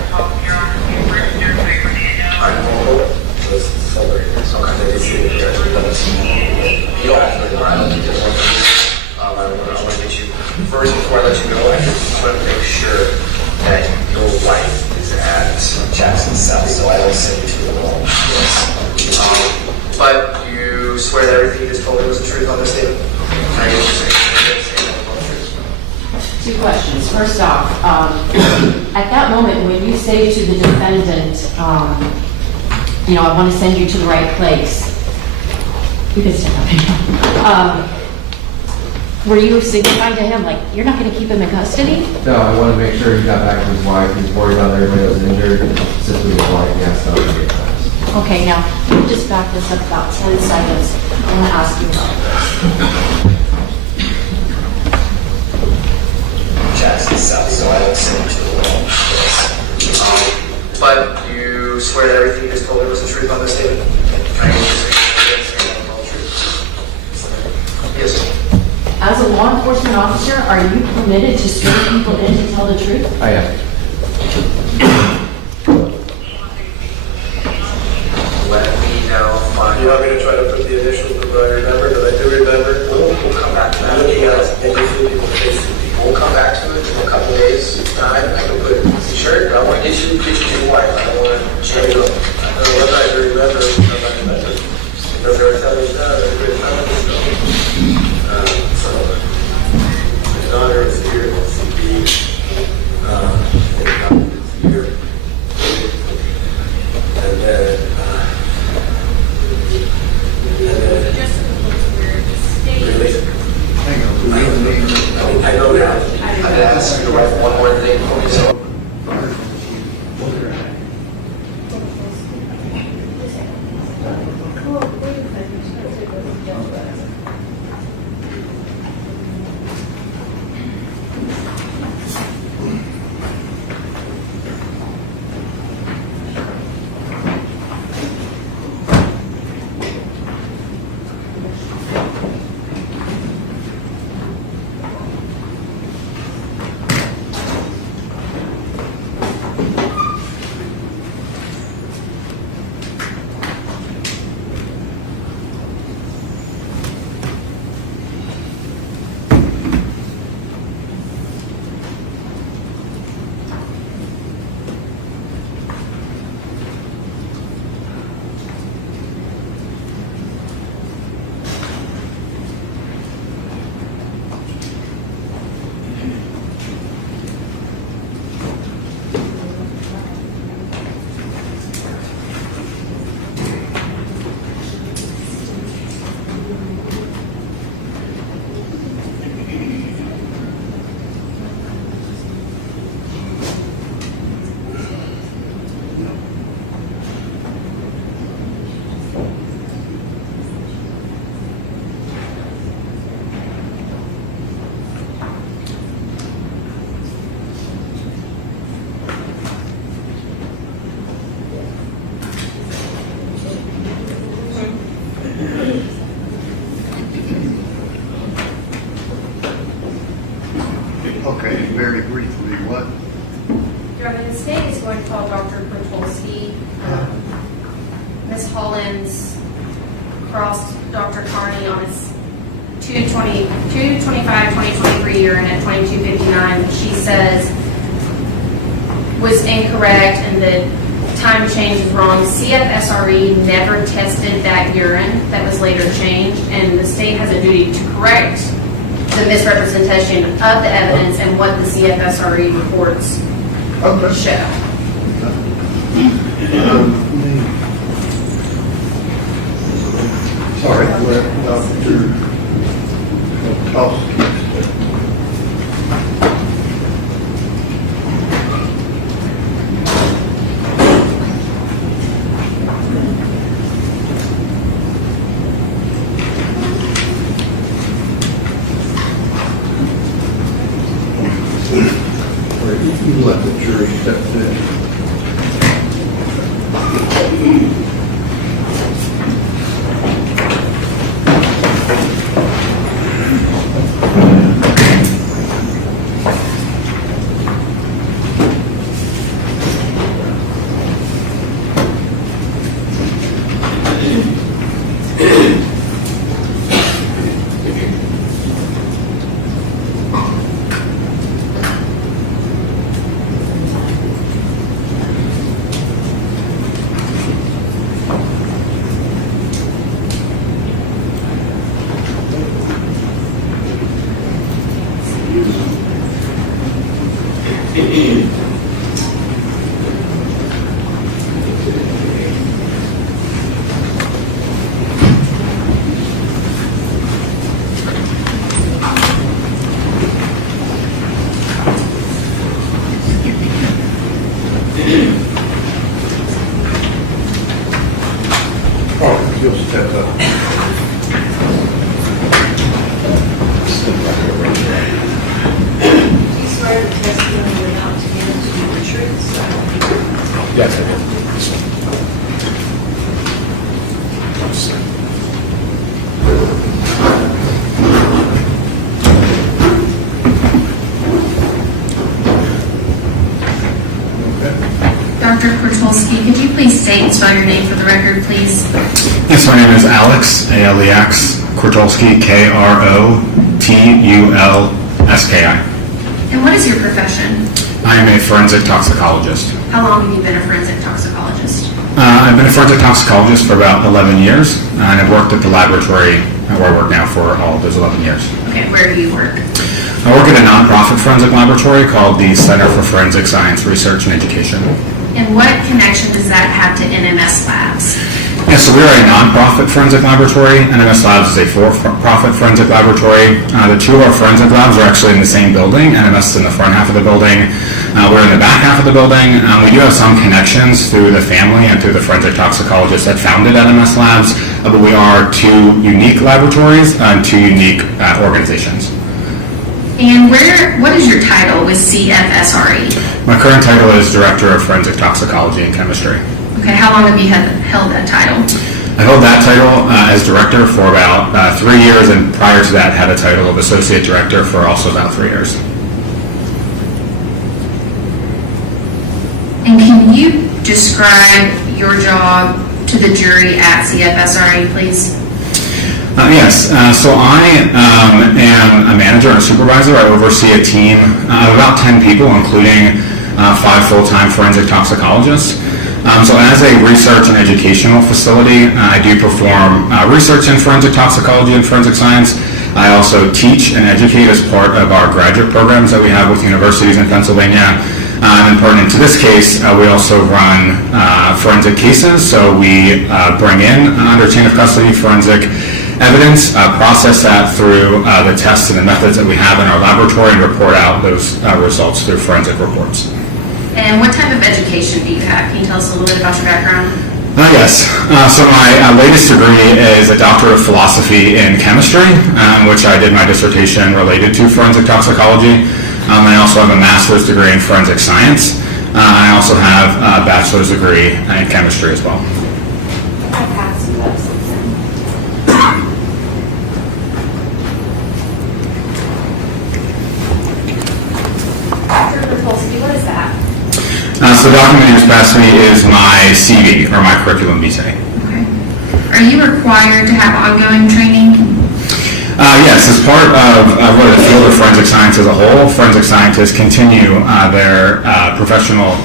I'm over. So it's somewhere here. So I think it's here. You don't have to go around. I want to get you, first before I let you go, I just want to make sure that your wife is at Jackson South, so I don't send you to the wall. Yes. But you swear that everything you just told me was the truth on this statement? Can I get you to say that? Two questions. First off, at that moment when you say to the defendant, I want to send you to the right place, you can stand up. Were you signifying to him, like, you're not going to keep him in custody? No, I wanted to make sure he got back to his wife. He was worried about everybody that was injured, specifically his wife. He asked that many times. Okay, now, let me just back this up about 10 seconds. I want to ask you about this. Jackson South, so I don't send you to the wall. Yes. But you swear that everything you just told me was the truth on this statement? Can I get you to say that the truth? Yes. As a law enforcement officer, are you permitted to swear people in to tell the truth? I am. So, what I remember about the letter, because they were telling me that every time so my daughter is here at CP, is here, and then really? I know that. I'd ask your wife one more thing for me, so. Okay, very briefly, what? Your Honor, the state is going to call Dr. Kwiatkowski. Ms. Hollins crossed Dr. Carney on his 2/25/2023 urine at 22:59. She says was incorrect and the time change is wrong. CFSRE never tested that urine that was later changed, and the state has a duty to correct the misrepresentation of the evidence and what the CFSRE reports show. Sorry, let Dr. Kwiatkowski. You let the jury step in. Oh, you'll step up. You swear the testimony you're about to give to be the truth, so. Yes, I do. Dr. Kwiatkowski, could you please state and spell your name for the record, please? Yes, my name is Alex, A-L-E-X, Kwiatkowski, K-R-O-T-U-L-S-K-I. And what is your profession? I am a forensic toxicologist. How long have you been a forensic toxicologist? I've been a forensic toxicologist for about 11 years, and I've worked at the laboratory where I work now for all of those 11 years. Okay, where do you work? I work at a nonprofit forensic laboratory called the Center for Forensic Science Research and Education. And what connection does that have to NMS Labs? Yeah, so we're a nonprofit forensic laboratory. NMS Labs is a for-profit forensic laboratory. The two of our forensic labs are actually in the same building. NMS is in the front half of the building. We're in the back half of the building. We do have some connections through the family and through the forensic toxicologists that founded NMS Labs, but we are two unique laboratories and two unique organizations. And what is your title with CFSRE? My current title is Director of Forensic Toxicology and Chemistry. Okay, how long have you held that title? I held that title as director for about 3 years, and prior to that had a title of associate director for also about 3 years. And can you describe your job to the jury at CFSRE, please? Yes, so I am a manager and a supervisor. I oversee a team of about 10 people, including 5 full-time forensic toxicologists. So as a research and educational facility, I do perform research in forensic toxicology and forensic science. I also teach and educate as part of our graduate programs that we have with universities in Pennsylvania. And pertinent to this case, we also run forensic cases. So we bring in under chain of custody forensic evidence, process that through the tests and the methods that we have in our laboratory, and report out those results through forensic reports. And what type of education do you have? Can you tell us a little bit about your background? Yes. So my latest degree is a Doctor of Philosophy in Chemistry, which I did my dissertation related to forensic toxicology. I also have a master's degree in forensic science. I also have a bachelor's degree in chemistry as well. I passed that. Dr. Bertolsky, what is that? So the document you just passed me is my CV, or my curriculum vitae. Okay. Are you required to have ongoing training? Yes, as part of really the field of forensic science as a whole, forensic scientists continue their professional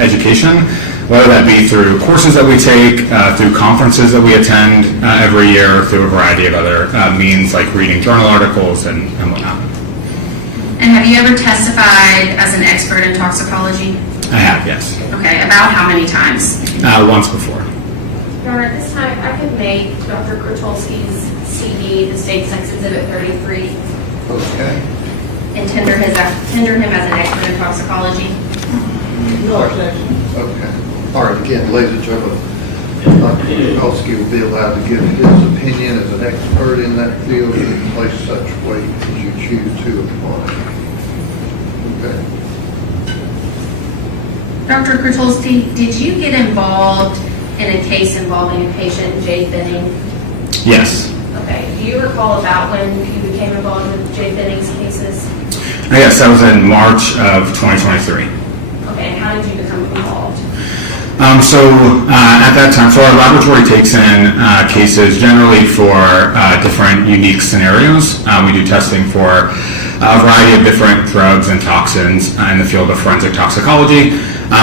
education, whether that be through courses that we take, through conferences that we attend every year, through a variety of other means like reading journal articles and whatnot. And have you ever testified as an expert in toxicology? I have, yes. Okay, about how many times? Once before. Your Honor, at this time, I could make Dr. Bertolsky's CV, the State Sex Exhibit 33, Okay. and tender him as an expert in toxicology. No objection. Okay. All right, again, ladies and gentlemen, Dr. Bertolsky will be allowed to give his opinion as an expert in that field and place such weight as you choose to apply. Okay. Dr. Bertolsky, did you get involved in a case involving a patient, Jade Benning? Yes. Okay. Do you recall about when you became involved with Jade Benning's cases? Yes, that was in March of 2023. Okay, and how did you become involved? At that time, so our laboratory takes in cases generally for different unique scenarios. We do testing for a variety of different drugs and toxins in the field of forensic toxicology.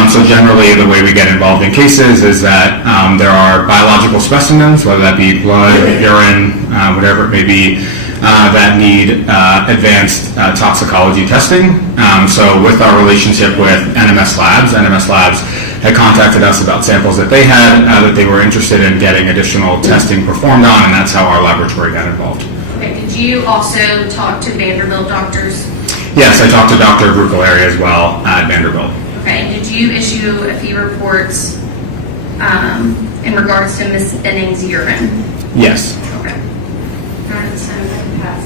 So generally the way we get involved in cases is that there are biological specimens, whether that be blood, urine, whatever it may be, that need advanced toxicology testing. So with our relationship with NMS Labs had contacted us about samples that they had that they were interested in getting additional testing performed on, and that's how our laboratory got involved. Okay, did you also talk to Vanderbilt doctors? Yes, I talked to Dr. Brucolari as well at Vanderbilt. Okay, did you issue a few reports in regards to Ms. Benning's urine? Yes. Okay. All right, so I can pass.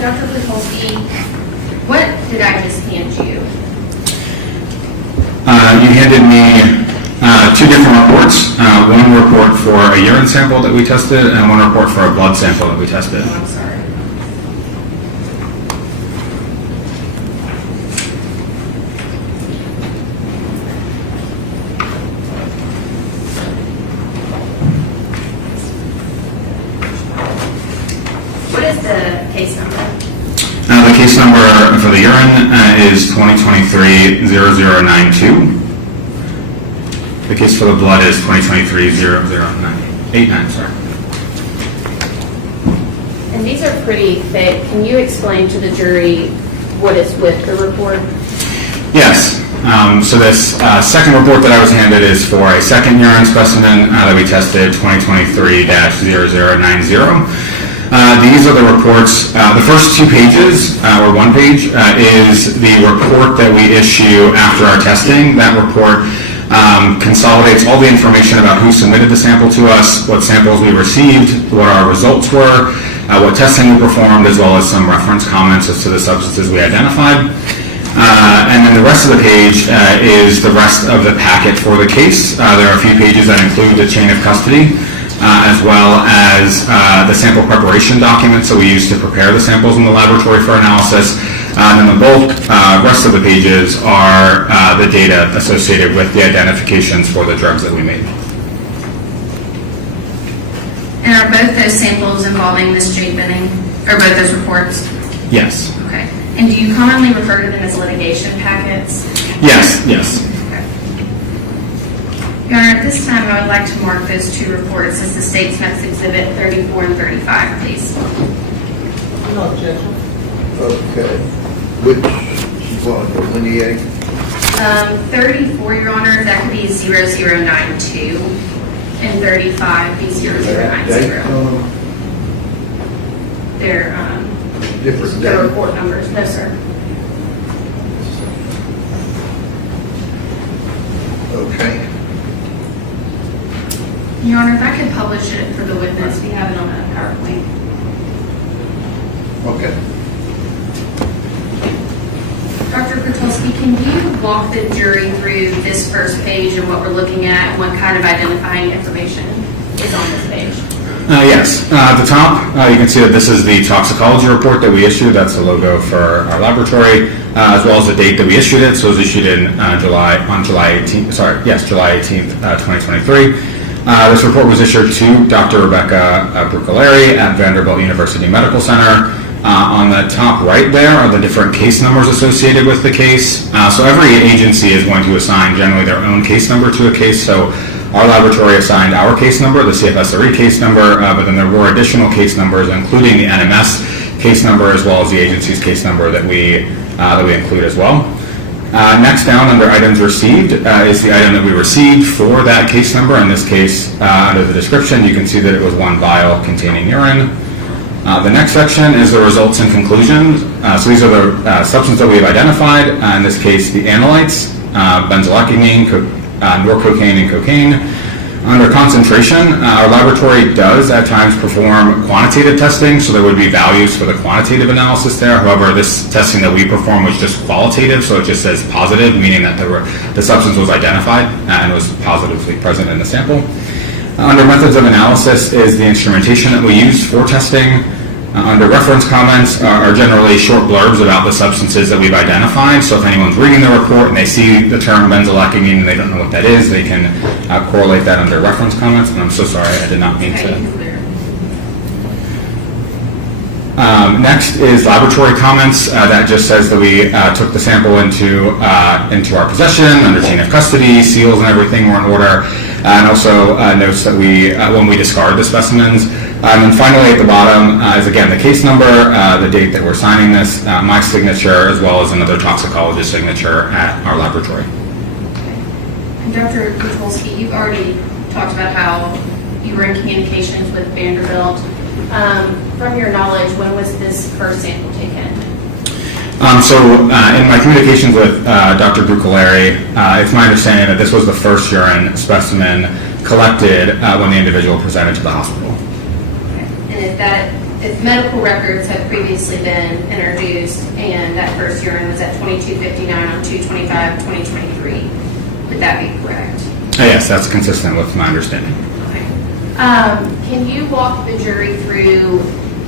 Dr. Bertolsky, what did I just hand you? You handed me two different reports. One report for a urine sample that we tested and one report for a blood sample that we tested. Oh, I'm sorry. What is the the case number? The case number for the urine is 2023-0092. The case for the blood is 2023-00989, sorry. And these are pretty thick. Can you explain to the jury what is with the report? Yes. So this second report that I was handed is for a second urine specimen that we tested, 2023-0090. These are the reports. The first 2 pages, or 1 page, is the report that we issue after our testing. That report consolidates all the information about who submitted the sample to us, what samples we received, what our results were, what testing we performed, as well as some reference comments as to the substances we identified. And then the rest of the page is the rest of the packet for the case. There are a few pages that include the chain of custody, as well as the sample preparation documents that we use to prepare the samples in the laboratory for analysis. And then the bulk rest of the pages are the data associated with the identifications for the drugs that we made. And are both those samples involving Ms. Jade Benning, or both those reports? Yes. Okay. And do you commonly refer to them as litigation packets? Yes, yes. Okay. Your Honor, at this time, I would like to mark those 2 reports as the State's Next Exhibit 34 and 35, please. No objection. Okay. Which you want to delineate? 34, Your Honor, that could be 0092, and 35 be 0090. They're Different the data. report numbers. No, sir. Okay. Your Honor, if I could publish it for the witness, we have it on a PowerPoint. Okay. Dr. Pertulski, can you walk the jury through this first page and what we're looking at and what kind of identifying information is on this page? Yes. At the top, you can see that this is the toxicology report that we issued. That's the logo for our laboratory, as well as the date that we issued it. So it was issued in July 18th, 2023. This report was issued to Dr. Rebecca Bruccolari at Vanderbilt University Medical Center. On the top right there are the different case numbers associated with the case. So every agency is going to assign generally their own case number to a case. So our laboratory assigned our case number, the CFSRE case number, but then there were additional case numbers, including the NMS case number, as well as the agency's case number that we include as well. Next down under items received is the item that we received for that case number. In this case, under the description, you can see that it was 1 vial containing urine. The next section is the results and conclusions. So these are the substances that we have identified. In this case, the analytes, benzoylecgonine, norcocaine, and cocaine. Under concentration, our laboratory does at times perform quantitative testing, so there would be values for the quantitative analysis there. However, this testing that we performed was just qualitative, so it just says positive, meaning that the substance was identified and was positively present in the sample. Under methods of analysis is the instrumentation that we used for testing. Under reference comments are generally short blurbs about the substances that we've identified. So if anyone's reading the report and they see the term benzoylecgonine and they don't know what that is, they can correlate that under reference comments. And I'm so sorry, I did not mean to. Next is laboratory comments. That just says that we took the sample into our possession under chain of custody, seals and everything were in order, and also notes that when we discard the specimens. And then finally at the bottom is again the case number, the date that we're signing this, my signature, as well as another toxicologist signature at our laboratory. And Dr. Kutulski, you've already talked about how you were in communications with Vanderbilt. From your knowledge, when was this first sample taken? In my communications with Dr. Bruccolari, it's my understanding that this was the first urine specimen collected when the individual presented to the hospital. And if medical records have previously been introduced and that first urine was at 2259 on 2/25/2023, would that be correct? Yes, that's consistent with my understanding. Okay. Can you walk the jury through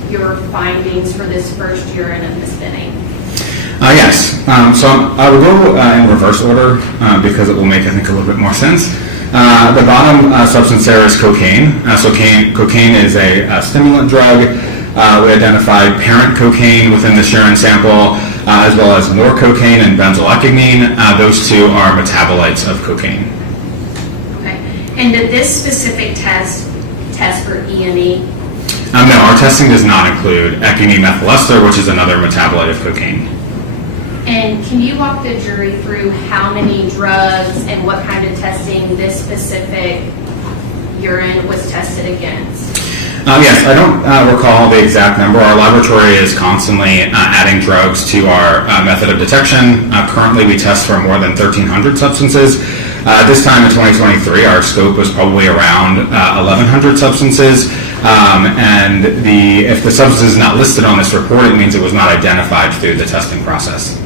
your findings for this first urine of Ms. Benning? Yes. So I will go in reverse order because it will make, I think, a little bit more sense. The bottom substance there is cocaine. So cocaine is a stimulant drug. We identified parent cocaine within this urine sample, as well as more cocaine and benzoylecgonine. Those two are metabolites of cocaine. Okay. And did this specific test for E&E? No, our testing does not include ecgonine methyl ester, which is another metabolite of cocaine. And can you walk the jury through how many drugs and what kind of testing this specific urine was tested against? Yes, I don't recall the exact number. Our laboratory is constantly adding drugs to our method of detection. Currently, we test for more than 1,300 substances. This time in 2023, our scope was probably around 1,100 substances. And if the substance is not listed on this report, it means it was not identified through the testing process.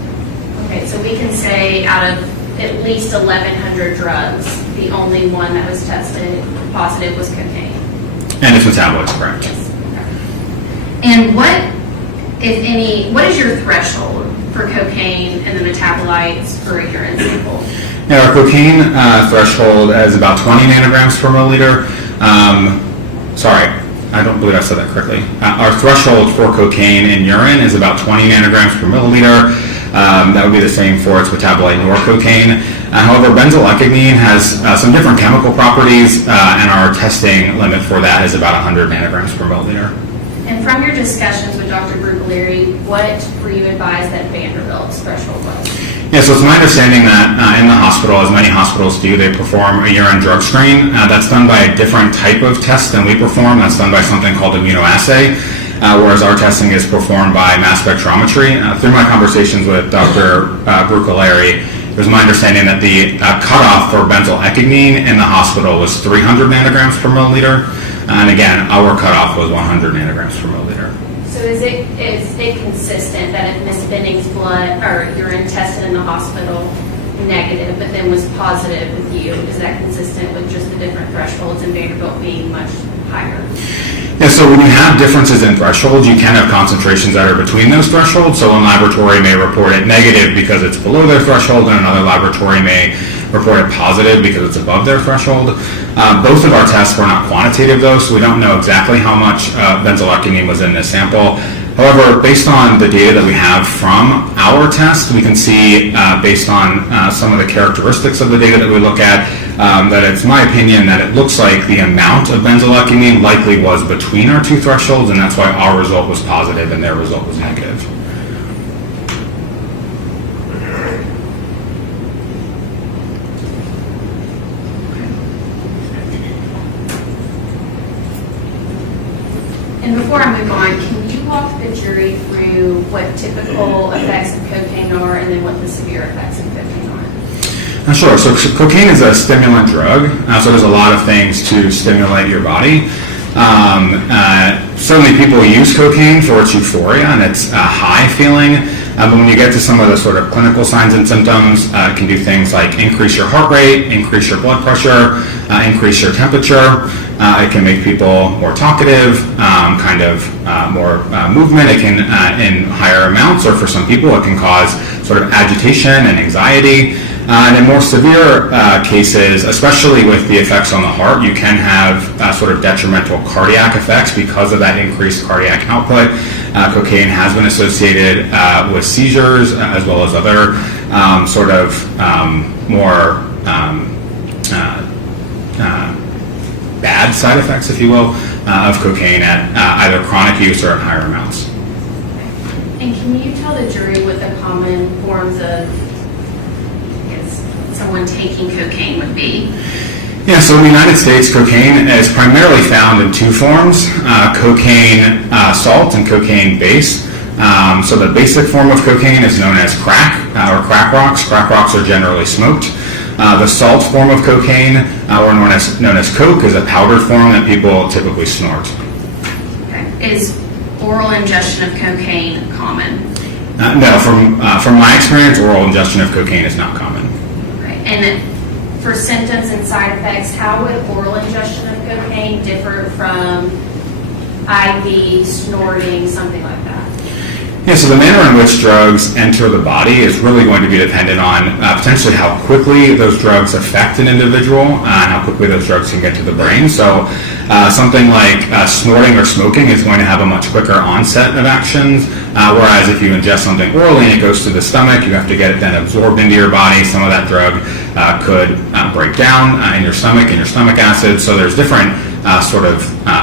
Okay, so we can say out of at least 1,100 drugs, the only one that was tested positive was cocaine. And its metabolites, correct. Yes. Okay. And what, if any, what is your threshold for cocaine and the metabolites for a urine sample? Yeah, our cocaine threshold is about 20 nanograms per milliliter. Sorry, I don't believe I said that correctly. Our threshold for cocaine in urine is about 20 nanograms per milliliter. That would be the same for its metabolite norcocaine. However, benzoylecgonine has some different chemical properties, and our testing limit for that is about 100 nanograms per milliliter. And from your discussions with Dr. Brugaleri, what were you advised that Vanderbilt's threshold was? Yeah, so it's my understanding that in the hospital, as many hospitals do, they perform a urine drug screen. That's done by a different type of test than we perform. That's done by something called immunoassay. Whereas our testing is performed by mass spectrometry. Through my conversations with Dr. Brugaleri, it was my understanding that the cutoff for benzoylecgonine in the hospital was 300 nanograms per milliliter. And again, our cutoff was 100 nanograms per milliliter. So is it consistent that if Ms. Benning's blood or urine tested in the hospital negative, but then was positive with you, is that consistent with just the different thresholds and Vanderbilt being much higher? Yeah, so when you have differences in thresholds, you can have concentrations that are between those thresholds. So one laboratory may report it negative because it's below their threshold, and another laboratory may report it positive because it's above their threshold. Both of our tests were not quantitative, though, so we don't know exactly how much benzoylecgonine was in this sample. However, based on the data that we have from our test, we can see, based on some of the characteristics of the data that we look at, that it's my opinion that it looks like the amount of benzoylecgonine likely was between our two thresholds, and that's why our result was positive and their result was negative. And before I move on, can you walk the jury through what typical effects of cocaine are and then what the severe effects of cocaine are? Sure. So cocaine is a stimulant drug, so there's a lot of things to stimulate your body. Certainly people use cocaine for its euphoria and its high feeling, but when you get to some of the sort of clinical signs and symptoms, it can do things like increase your heart rate, increase your blood pressure, increase your temperature. It can make people more talkative, more movement. It can, in higher amounts, or for some people, it can cause sort of agitation and anxiety. And in more severe cases, especially with the effects on the heart, you can have sort of detrimental cardiac effects because of that increased cardiac output. Cocaine has been associated with seizures as well as other more bad side effects, if you will, of cocaine at either chronic use or at higher amounts. And can you tell the jury what the common forms of someone taking cocaine would be? Yeah, so in the United States, cocaine is primarily found in two forms, cocaine salt and cocaine base. So the basic form of cocaine is known as crack or crack rocks. Crack rocks are generally smoked. The salt form of cocaine, or known as coke, is a powdered form that people typically snort. Okay. Is oral ingestion of cocaine common? No, from my experience, oral ingestion of cocaine is not common. And for symptoms and side effects, how would oral ingestion of cocaine differ from IV, snorting, something like that? Yeah, so the manner in which drugs enter the body is really going to be dependent on potentially how quickly those drugs affect an individual and how quickly those drugs can get to the brain. So something like snorting or smoking is going to have a much quicker onset of actions, whereas if you ingest something orally and it goes to the stomach, you have to get it then absorbed into your body. Some of that drug could break down in your stomach, in your stomach acid. So there's different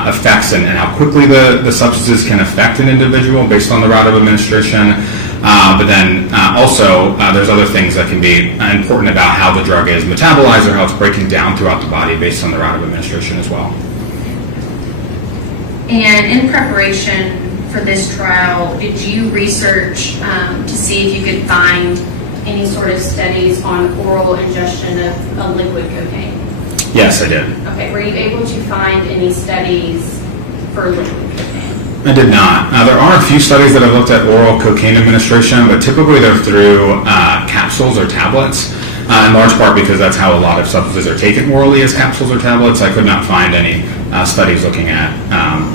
effects and how quickly the substances can affect an individual based on the route of administration. But then also there's other things that can be important about how the drug is metabolized or how it's breaking down throughout the body based on the route of administration as well. And in preparation for this trial, did you research to see if you could find any sort of studies on oral ingestion of liquid cocaine? Yes, I did. Okay, were you able to find any studies for liquid cocaine? I did not. There are a few studies that have looked at oral cocaine administration, but typically they're through capsules or tablets, in large part because that's how a lot of substances are taken orally, as capsules or tablets. I could not find any studies looking at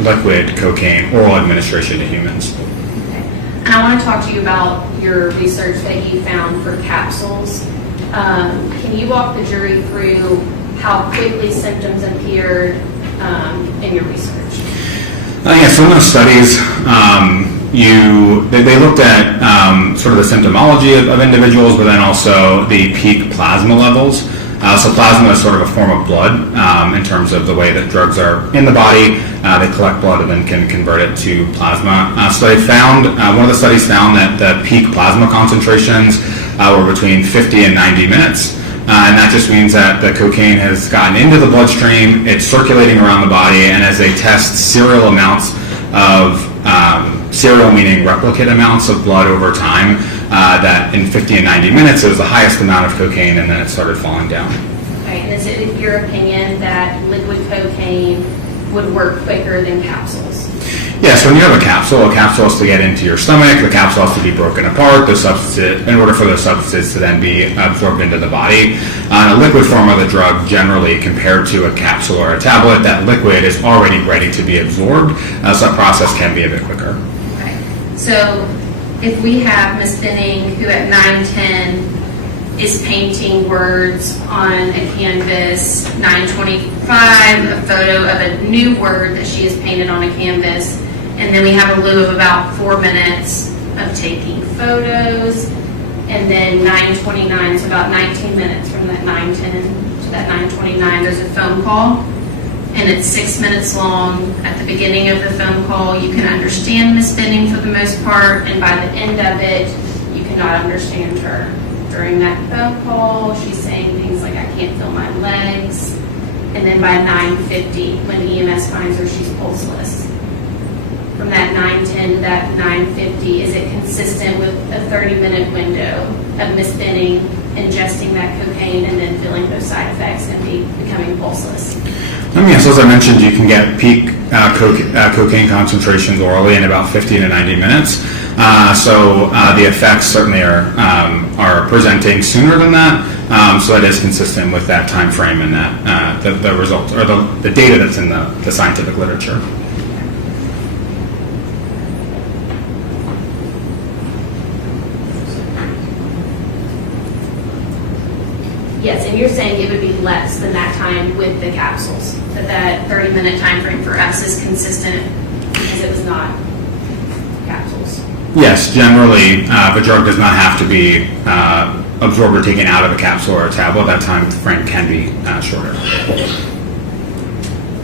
liquid cocaine oral administration to humans. Okay. And I want to talk to you about your research that you found for capsules. Can you walk the jury through how quickly symptoms appeared in your research? So in those studies, they looked at sort of the symptomology of individuals, but then also the peak plasma levels. So plasma is sort of a form of blood in terms of the way that drugs are in the body. They collect blood and then can convert it to plasma. So they found, one of the studies found that the peak plasma concentrations were between 50 and 90 minutes. And that just means that the cocaine has gotten into the bloodstream, it's circulating around the body, and as they test serial amounts of, serial meaning replicate amounts of blood over time, that in 50 and 90 minutes it was the highest amount of cocaine, and then it started falling down. Okay, and is it your opinion that liquid cocaine would work quicker than capsules? Yes, when you have a capsule has to get into your stomach, the capsule has to be broken apart, in order for those substances to then be absorbed into the body. A liquid form of the drug, generally, compared to a capsule or a tablet, that liquid is already ready to be absorbed, so that process can be a bit quicker. Okay, so if we have Ms. Benning, who at 9:10 is painting words on a canvas, 9:25, a photo of a new word that she has painted on a canvas, and then we have a lieu of about 4 minutes of taking photos, and then 9:29, so about 19 minutes from that 9:10 to that 9:29, there's a phone call, and it's 6 minutes long. At the beginning of the phone call, you can understand Ms. Benning for the most part, and by the end of it, you cannot understand her. During that phone call, she's saying things like, I can't feel my legs. And then by 9:50, when EMS finds her, she's pulseless. From that 9:10 to that 9:50, is it consistent with a 30-minute window of Ms. Benning ingesting that cocaine and then feeling those side effects and becoming pulseless? Yes, as I mentioned, you can get peak cocaine concentrations orally in about 50 to 90 minutes. So the effects certainly are presenting sooner than that. So that is consistent with that time frame and that the results or the data that's in the scientific literature. Yes, and you're saying it would be less than that time with the capsules, that 30-minute time frame for us is consistent because it was not capsules. Yes, generally, the drug does not have to be absorbed or taken out of a capsule or a tablet. That time frame can be shorter.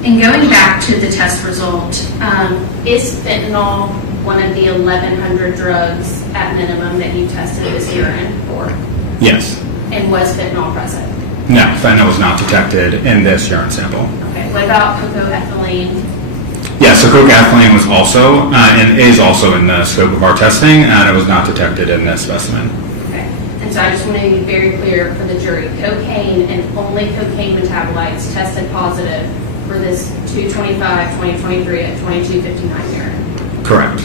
And going back to the test result, is fentanyl one of the 1,100 drugs at minimum that you tested this urine for? Yes. And was fentanyl present? No, fentanyl was not detected in this urine sample. Okay, what about cocoethylene? Yeah, so cocoethylene was also and is also in the scope of our testing, and it was not detected in this specimen. Okay, and so I just want to be very clear for the jury, cocaine and only cocaine metabolites tested positive for this 2/25/2023 at 22:59 urine. Correct.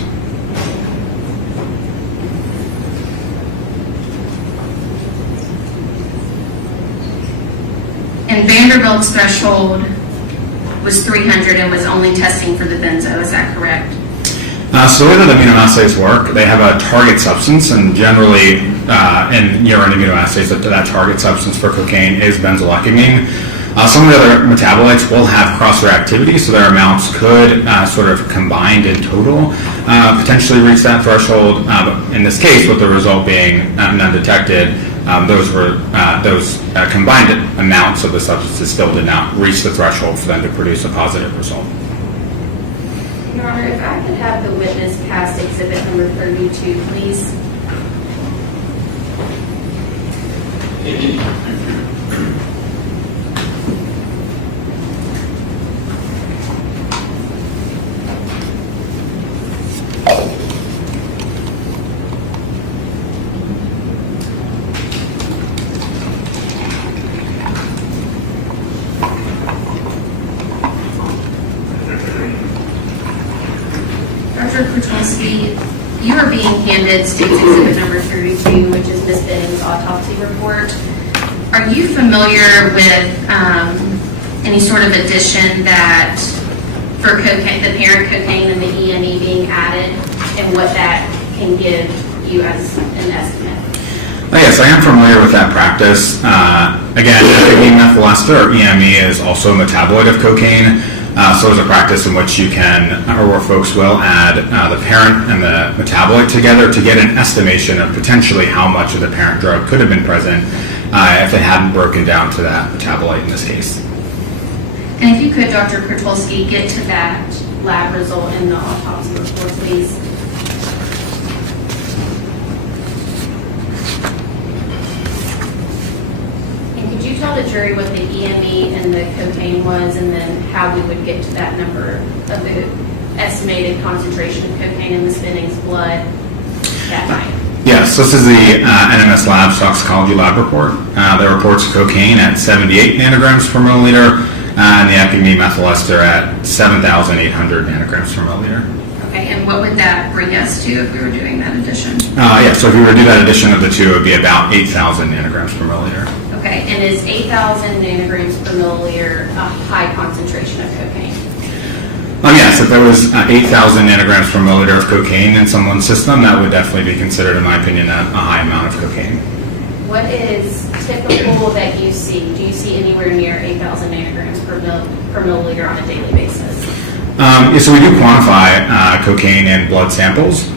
And Vanderbilt's threshold was 300 and was only testing for the benzo, is that correct? So the way that immunoassays work, they have a target substance, and generally in urine immunoassays, that target substance for cocaine is benzoylecamine. Some of the other metabolites will have cross-reactivity, so their amounts could sort of combined in total potentially reach that threshold. But in this case, with the result being undetected, those combined amounts of the substances still did not reach the threshold for them to produce a positive result. Your Honor, if I could have the witness pass exhibit number 32, please. Dr. Kwiatkowski, you are being handed State's Exhibit number 32, which is Ms. Benning's autopsy report. Are you familiar with any sort of addition that for cocaine, the parent cocaine and the E&E being added, and what that can give you as an estimate? Yes, I am familiar with that practice. Again, methyl ester, or EME, is also a metabolite of cocaine. So there's a practice in which you can, or where folks will add the parent and the metabolite together to get an estimation of potentially how much of the parent drug could have been present if it hadn't broken down to that metabolite in this case. And if you could, Dr. Kwiatkowski, get to that lab result in the autopsy report, please. Could you tell the jury what the EME and the cocaine was, and then how we would get to that number of the estimated concentration of cocaine in Ms. Benning's blood that night? Yes, this is the NMS Labs toxicology lab report. That reports cocaine at 78 nanograms per milliliter, and the epimine methyl ester at 7,800 nanograms per milliliter. Okay, and what would that bring us to if we were doing that addition? So if we were to do that addition of the two, it would be about 8,000 nanograms per milliliter. Okay, and is 8,000 nanograms per milliliter a high concentration of cocaine? Yes, if there was 8,000 nanograms per milliliter of cocaine in someone's system, that would definitely be considered, in my opinion, a high amount of cocaine. What is typical that you see? Do you see anywhere near 8,000 nanograms per milliliter on a daily basis? So we do quantify cocaine in blood samples,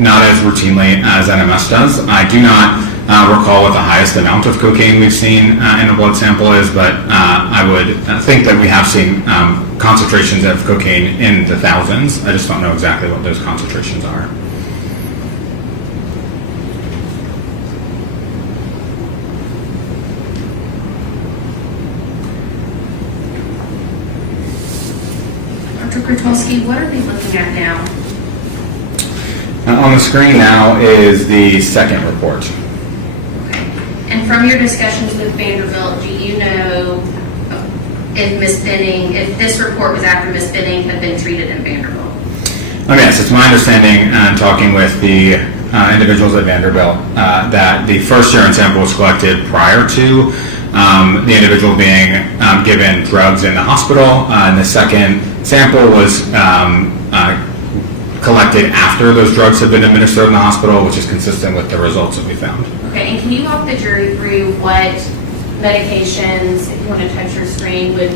not as routinely as NMS does. I do not recall what the highest amount of cocaine we've seen in a blood sample is, but I would think that we have seen concentrations of cocaine in the thousands. I just don't know exactly what those concentrations are. Dr. Kwiatkowski, what are we looking at now? On the screen now is the second report. And from your discussions with Vanderbilt, do you know if Ms. Benning, if this report was after Ms. Benning had been treated in Vanderbilt? Yes, it's my understanding, talking with the individuals at Vanderbilt, that the first urine sample was collected prior to the individual being given drugs in the hospital, and the second sample was collected after those drugs had been administered in the hospital, which is consistent with the results that we found. Okay, and can you walk the jury through what medications, if you want to touch your screen, would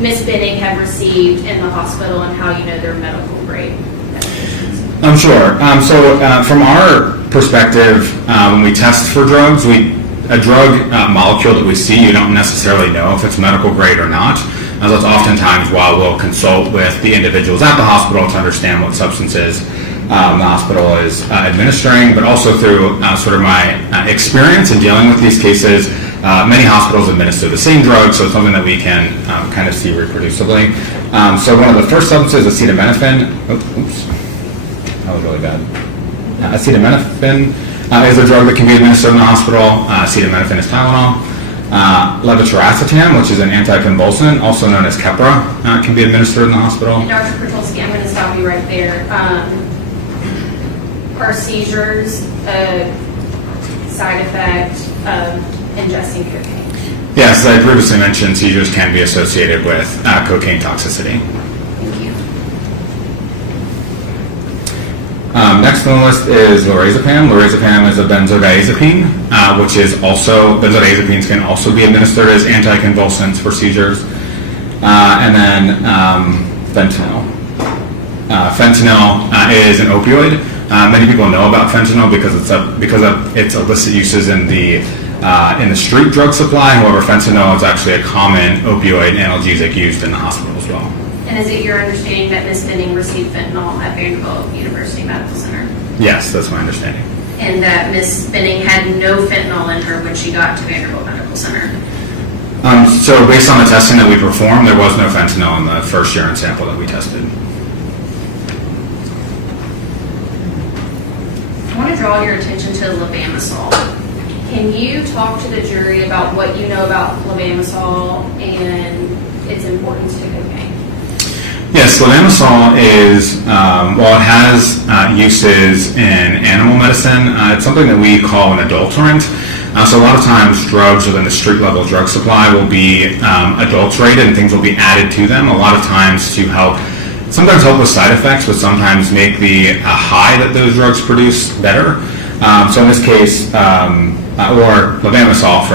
Ms. Benning have received in the hospital, and how you know they're medical grade medications? Sure. So from our perspective, when we test for drugs, a drug molecule that we see, you don't necessarily know if it's medical grade or not. As that's oftentimes why we'll consult with the individuals at the hospital to understand what substances the hospital is administering, but also through sort of my experience in dealing with these cases, many hospitals administer the same drug, so it's something that we can kind of see reproducibly. So one of the first substances, acetaminophen, that was really bad. Acetaminophen is a drug that can be administered in the hospital. Acetaminophen is Tylenol. Levetiracetam, which is an anticonvulsant, also known as Keppra, can be administered in the hospital. And Dr. Kwiatkowski, I'm going to stop you right there. Are seizures a side effect of ingesting cocaine? Yes, as I previously mentioned, seizures can be associated with cocaine toxicity. Thank you. Next on the list is lorazepam. Lorazepam is a benzodiazepine, which is also, benzodiazepines can also be administered as anticonvulsants for seizures. And then fentanyl. Fentanyl is an opioid. Many people know about fentanyl because of its illicit uses in the street drug supply. However, fentanyl is actually a common opioid analgesic used in the hospital as well. And is it your understanding that Ms. Benning received fentanyl at Vanderbilt University Medical Center? Yes, that's my understanding. And that Ms. Benning had no fentanyl in her when she got to Vanderbilt Medical Center? So based on the testing that we performed, there was no fentanyl in the first urine sample that we tested. I want to draw your attention to levamisole. Can you talk to the jury about what you know about levamisole and its importance to cocaine? Yes, levamisole is, while it has uses in animal medicine, it's something that we call an adulterant. So a lot of times drugs within the street level drug supply will be adulterated and things will be added to them, a lot of times to sometimes help with side effects, but sometimes make the high that those drugs produce better. So in this case, or levamisole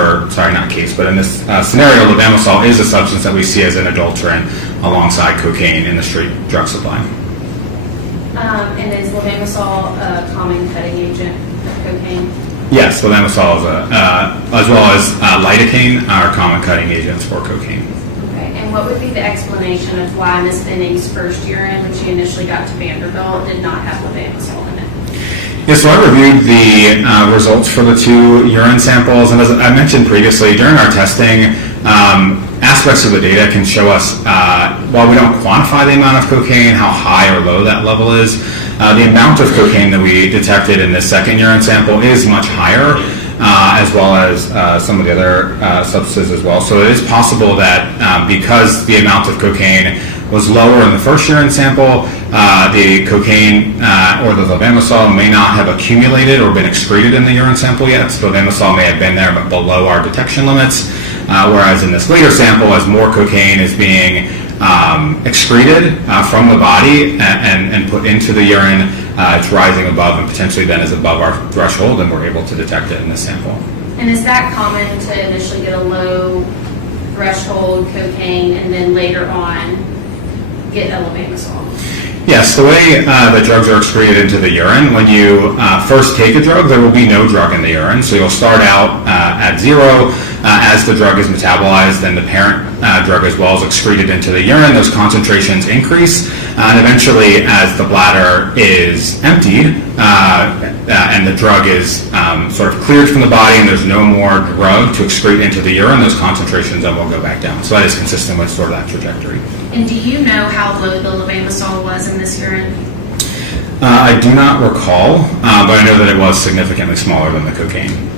but in this scenario, levamisole is a substance that we see as an adulterant alongside cocaine in the street drug supply. And is levamisole a common cutting agent of cocaine? Yes, levamisole is as well as lidocaine are common cutting agents for cocaine. Okay, and what would be the explanation of why Ms. Benning's first urine, when she initially got to Vanderbilt, did not have levamisole in it? Yeah, so I reviewed the results for the two urine samples, and as I mentioned previously, during our testing, aspects of the data can show us, while we don't quantify the amount of cocaine, how high or low that level is. The amount of cocaine that we detected in this second urine sample is much higher, as well as some of the other substances as well. So it is possible that because the amount of cocaine was lower in the first urine sample, the cocaine or the levamisole may not have accumulated or been excreted in the urine sample yet. So levamisole may have been there but below our detection limits. Whereas in this later sample, as more cocaine is being excreted from the body and put into the urine, it's rising above and potentially then is above our threshold, and we're able to detect it in this sample. And is that common to initially get a low threshold cocaine and then later on get a levamisole? Yes, the way that drugs are excreted into the urine, when you first take a drug, there will be no drug in the urine. So you'll start out at zero. As the drug is metabolized, then the parent drug as well is excreted into the urine. Those concentrations increase. And eventually, as the bladder is emptied and the drug is sort of cleared from the body and there's no more drug to excrete into the urine, those concentrations then will go back down. So that is consistent with sort of that trajectory. And do you know how low the levamisole was in this urine? I do not recall, but I know that it was significantly smaller than the cocaine.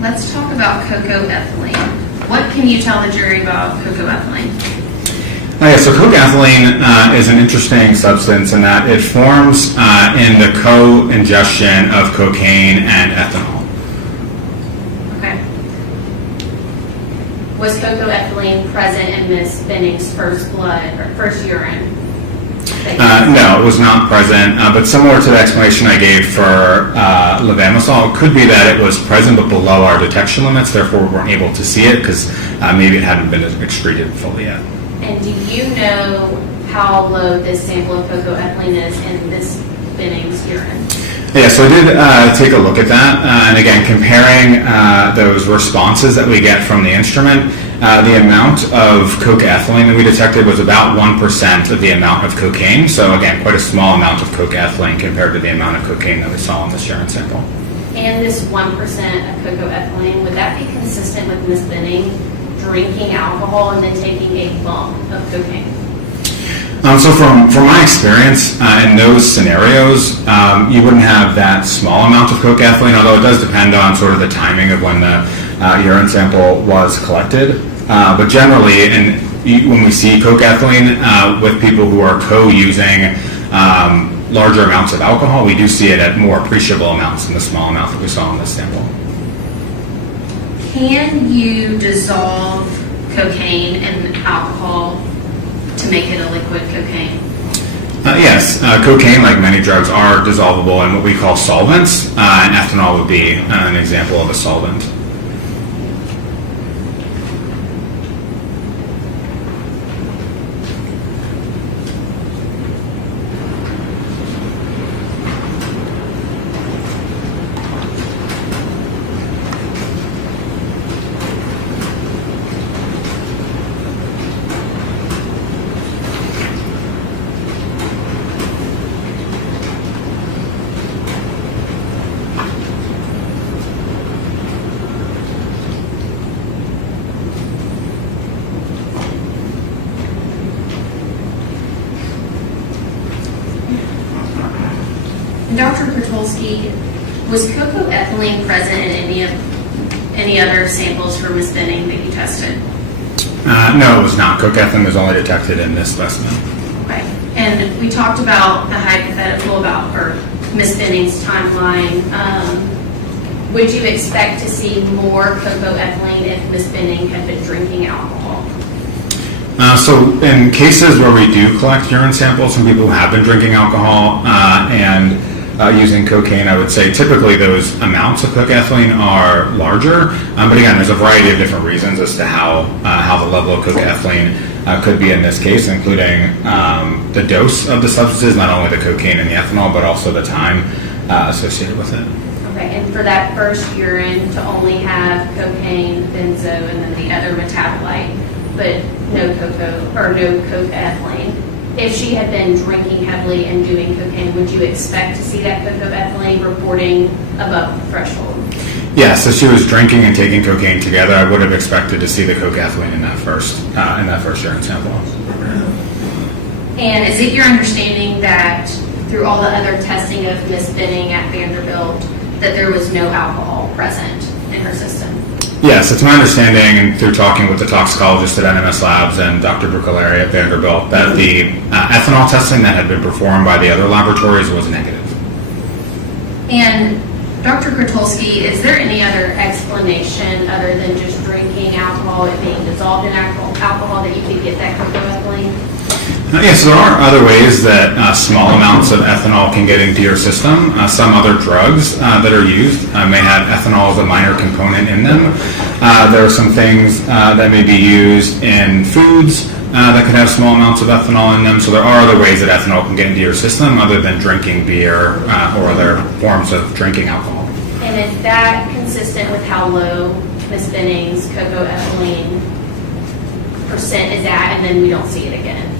Let's talk about cocoethylene. What can you tell the jury about cocoethylene? So cocoethylene is an interesting substance in that it forms in the co-ingestion of cocaine and ethanol. Okay. Was cocoethylene present in Ms. Benning's first blood or first urine? No, it was not present, but similar to the explanation I gave for levamisole, it could be that it was present but below our detection limits, therefore we weren't able to see it because maybe it hadn't been excreted fully yet. And do you know how low this sample of cocoethylene is in Ms. Benning's urine? Yeah, so I did take a look at that, and again, comparing those responses that we get from the instrument, the amount of cocoethylene that we detected was about 1% of the amount of cocaine. So again, quite a small amount of cocoethylene compared to the amount of cocaine that we saw in this urine sample. And this 1% of cocoethylene, would that be consistent with Ms. Benning drinking alcohol and then taking a bump of cocaine? So from my experience in those scenarios, you wouldn't have that small amount of cocoethylene, although it does depend on sort of the timing of when the urine sample was collected. But generally, when we see cocoethylene with people who are co-using larger amounts of alcohol, we do see it at more appreciable amounts than the small amount that we saw in this sample. Can you dissolve cocaine in alcohol to make it a liquid cocaine? Yes, cocaine, like many drugs, are dissolvable in what we call solvents, and ethanol would be an example of a solvent. Dr. Kotulski, was cocoethylene present in any other samples for Ms. Benning that you tested? No, it was not. Cocaethylene was only detected in this specimen. Right. And we talked about the hypothetical about or Ms. Benning's timeline. Would you expect to see more cocoethylene if Ms. Benning had been drinking alcohol? So in cases where we do collect urine samples from people who have been drinking alcohol and using cocaine, I would say typically those amounts of cocaethylene are larger. But again, there's a variety of different reasons as to how the level of cocaethylene could be in this case, including the dose of the substances, not only the cocaine and the ethanol, but also the time associated with it. Okay, and for that first urine to only have cocaine, benzo, and then the other metabolite, but no cocaethylene. If she had been drinking heavily and doing cocaine, would you expect to see that cocaethylene reporting above the threshold? Yes, if she was drinking and taking cocaine together, I would have expected to see the cocaethylene in that first urine sample. And is it your understanding that through all the other testing of Ms. Benning at Vanderbilt, that there was no alcohol present in her system? Yes, it's my understanding, and through talking with the toxicologist at NMS Labs and Dr. Brucaleri at Vanderbilt, that the ethanol testing that had been performed by the other laboratories was negative. And Dr. Kotulski, is there any other explanation other than just drinking alcohol, it being dissolved in alcohol, that you could get that cocaethylene? Yes, there are other ways that small amounts of ethanol can get into your system. Some other drugs that are used may have ethanol as a minor component in them. There are some things that may be used in foods that could have small amounts of ethanol in them. So there are other ways that ethanol can get into your system other than drinking beer or other forms of drinking alcohol. And is that consistent with how low Ms. Benning's cocoethylene percent is at, and then we don't see it again?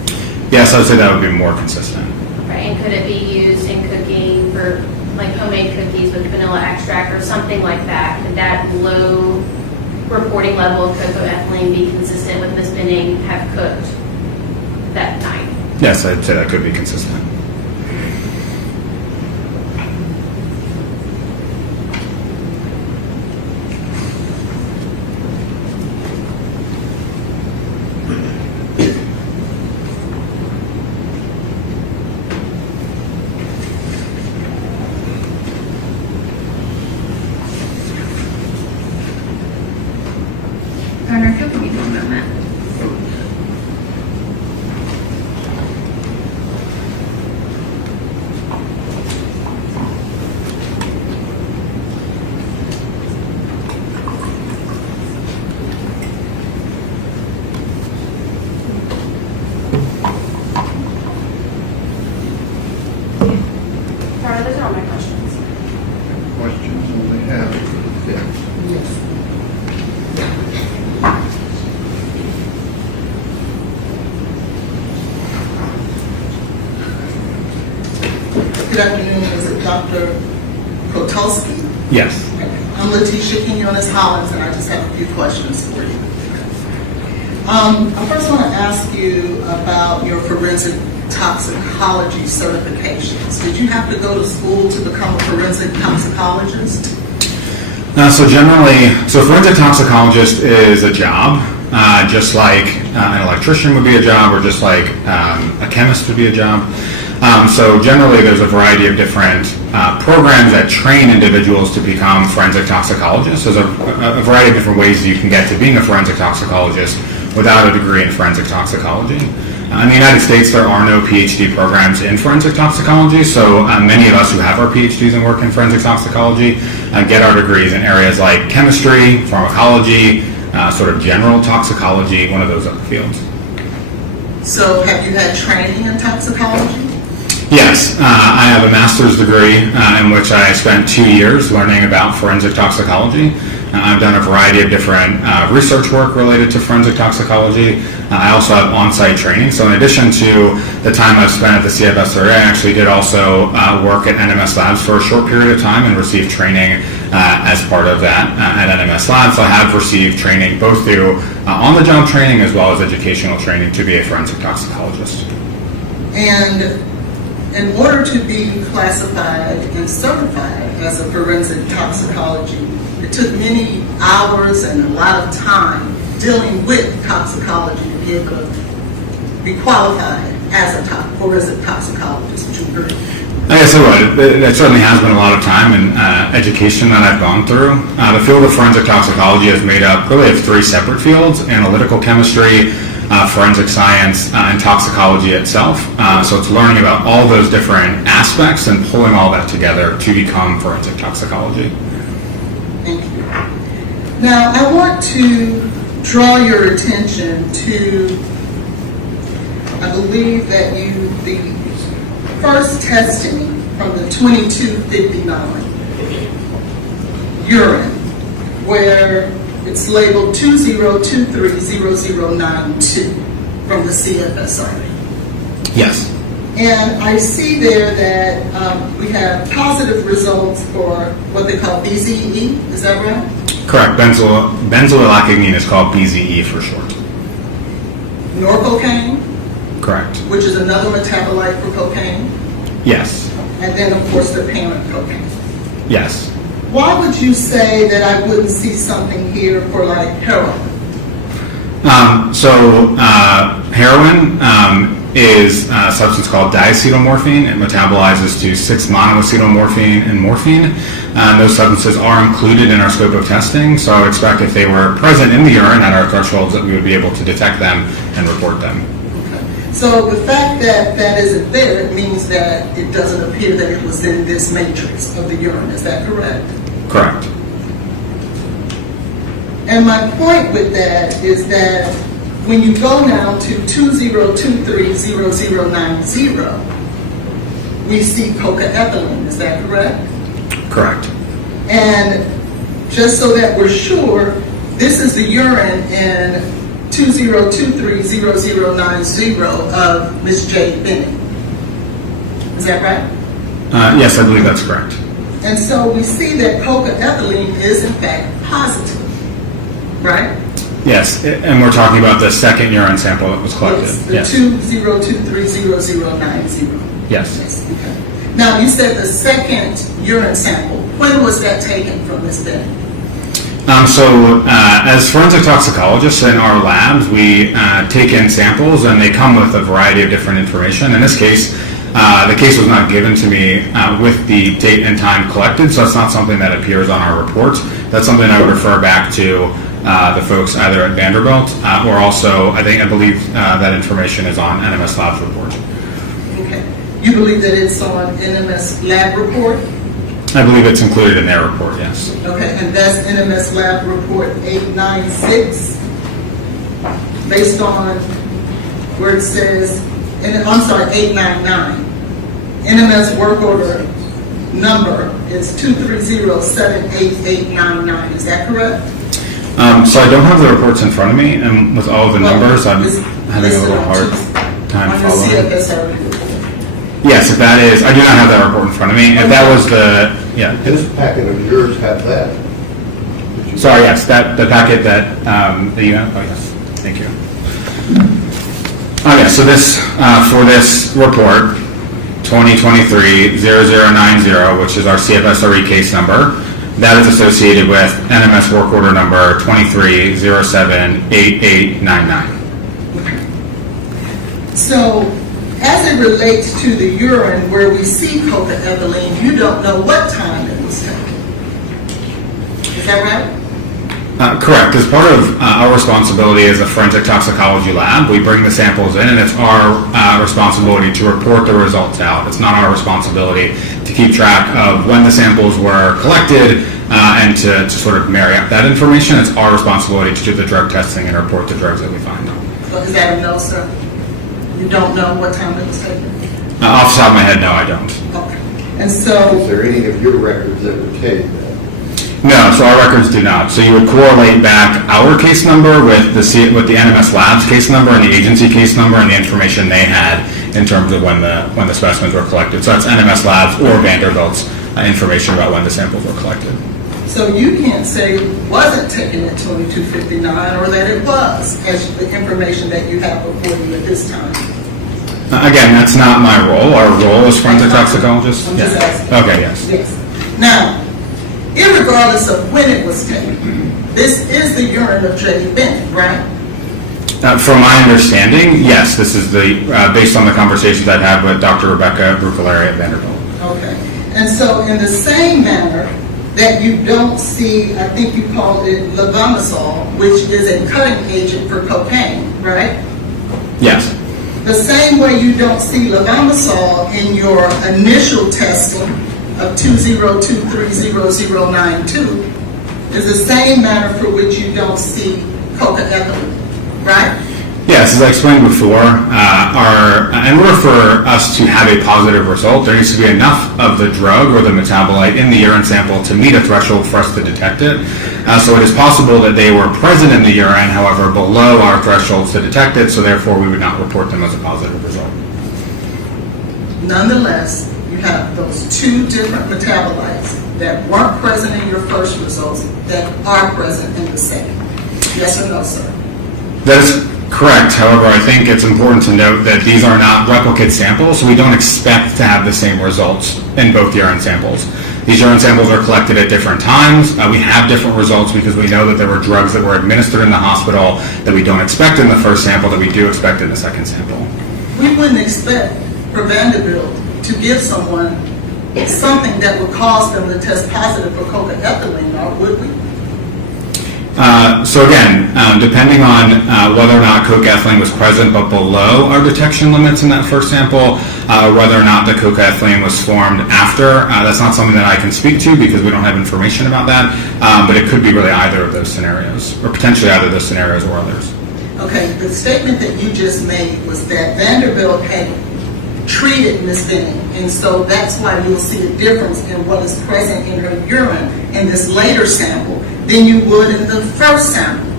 Yes, I would say that would be more consistent. Right, and could it be used in cooking for like homemade cookies with vanilla extract or something like that? Could that low reporting level of cocoethylene be consistent with Ms. Benning have cooked that night? Yes, I'd say that could be consistent. Connor, if you'll give me a moment. Connor, those are all my questions. Questions on behalf of the defense? Yes. Good afternoon, is it Dr. Kotulski? Yes. I'm Letitia Quinones-Hollins, and I just have a few questions for you. I first want to ask you about your forensic toxicology certifications. Did you have to go to school to become a forensic toxicologist? So forensic toxicologist is a job, just like an electrician would be a job, or just like a chemist would be a job. So generally there's a variety of different programs that train individuals to become forensic toxicologists. There's a variety of different ways you can get to being a forensic toxicologist without a degree in forensic toxicology. In the United States, there are no PhD programs in forensic toxicology, so many of us who have our PhDs and work in forensic toxicology get our degrees in areas like chemistry, pharmacology, sort of general toxicology, one of those other fields. So have you had training in toxicology? Yes, I have a master's degree in which I spent 2 years learning about forensic toxicology. I've done a variety of different research work related to forensic toxicology. I also have on-site training. So in addition to the time I've spent at the CFSRA, I actually did also work at NMS Labs for a short period of time and received training as part of that at NMS Labs. I have received training both through on-the-job training as well as educational training to be a forensic toxicologist. And in order to be classified and certified as a forensic toxicology, it took many hours and a lot of time dealing with toxicology to be able to be qualified as a forensic toxicologist. Would you agree? I guess I would. It certainly has been a lot of time and education that I've gone through. The field of forensic toxicology is made up really of 3 separate fields: analytical chemistry, forensic science, and toxicology itself. So it's learning about all those different aspects and pulling all that together to become forensic toxicology. Thank you. Now, I want to draw your attention to, I believe that the first testing from the 2259 urine, where it's labeled 20230092 from the CFSRA. Yes. And I see there that we have positive results for what they call BZE, is that right? Correct. Benzoylacamine is called BZE for short. Norcocaine, Correct. which is another metabolite for cocaine, Yes. and then of course the parent cocaine. Yes. Why would you say that I wouldn't see something here for like heroin? Heroin is a substance called diacetylmorphine. It metabolizes to 6-monoacetylmorphine and morphine. Those substances are included in our scope of testing, so I would expect if they were present in the urine at our thresholds that we would be able to detect them and report them. So the fact that that isn't there, it means that it doesn't appear that it was in this matrix of the urine. Is that correct? Correct. And my point with that is that when you go now to 20230090, we see cocaethylene. Is that correct? Correct. And just so that we're sure, this is the urine in 20230090 of Miss Jade Benning. Is that right? Yes, I believe that's correct. And so we see that cocaethylene is in fact positive, right? Yes, and we're talking about the second urine sample that was collected. Yes, the 20230090. Yes. Yes. Okay. Now you said the second urine sample. When was that taken from Miss Benning? As forensic toxicologists in our labs, we take in samples and they come with a variety of different information. In this case, the case was not given to me with the date and time collected, so it's not something that appears on our reports. That's something I would refer back to the folks either at Vanderbilt or also, I believe that information is on NMS Lab's report. Okay. You believe that it's on NMS Lab report? I believe it's included in their report, yes. Okay, and that's NMS Lab report 896, based on where it says, I'm sorry, 899. NMS work order number is 230-78899. Is that correct? So I don't have the reports in front of me, and with all of the numbers, I'm having a little hard time following. Yes, if that is, I do not have that report in front of me. If that was This packet of yours have that. Sorry, yes, the packet that you have. Oh, yes, thank you. Okay, so this for this report, 2023-0090, which is our CFSRE case number, that is associated with NMS work order number 23078899. So, as it relates to the urine where we see cocaethylene, you don't know what time it was taken. Is that right? Correct. As part of our responsibility as a forensic toxicology lab, we bring the samples in, and it's our responsibility to report the results out. It's not our responsibility to keep track of when the samples were collected and to sort of marry up that information. It's our responsibility to do the drug testing and report the drugs that we find. So is that a no, sir? You don't know what time it was taken? Off the top of my head, no, I don't. Okay. And so... Is there any of your records that would tell you that? No, so our records do not. So you would correlate back our case number with the NMS Labs case number and the agency case number and the information they had in terms of when the specimens were collected. So that's NMS Labs or Vanderbilt's information about when the samples were collected. So you can't say it wasn't taken at 22:59 or that it was, as the information that you have before you at this time. Again, that's not my role. Our role is forensic toxicologist. I'm just asking. Okay, yes. Yes. Now, irregardless of when it was taken, this is the urine of Jade Benning, right? From my understanding, yes. This is based on the conversations I've had with Dr. Rebecca Bruccolari at Vanderbilt. Okay. And so in the same manner that you don't see, I think you called it levamisole, which is a cutting agent for cocaine, right? Yes. The same way you don't see levamisole in your initial testing of 202300092 is the same manner for which you don't see cocaethylene, right? Yes, as I explained before, in order for us to have a positive result, there needs to be enough of the drug or the metabolite in the urine sample to meet a threshold for us to detect it. So it is possible that they were present in the urine, however, below our thresholds to detect it, so therefore we would not report them as a positive result. Nonetheless, you have those two different metabolites that weren't present in your first results that are present in the second. Yes or no, sir? That is correct. However, I think it's important to note that these are not replicate samples, so we don't expect to have the same results in both urine samples. These urine samples are collected at different times. We have different results because we know that there were drugs that were administered in the hospital that we don't expect in the first sample that we do expect in the second sample. We wouldn't expect for Vanderbilt to give someone something that would cause them to test positive for cocaethylene, or would we? So again, depending on whether or not cocaethylene was present but below our detection limits in that first sample, whether or not the cocaethylene was formed after, that's not something that I can speak to because we don't have information about that, but it could be really either of those scenarios, or potentially either of those scenarios or others. Okay, the statement that you just made was that Vanderbilt had treated Ms. Benning, and so that's why you'll see a difference in what is present in her urine in this later sample than you would in the first sample,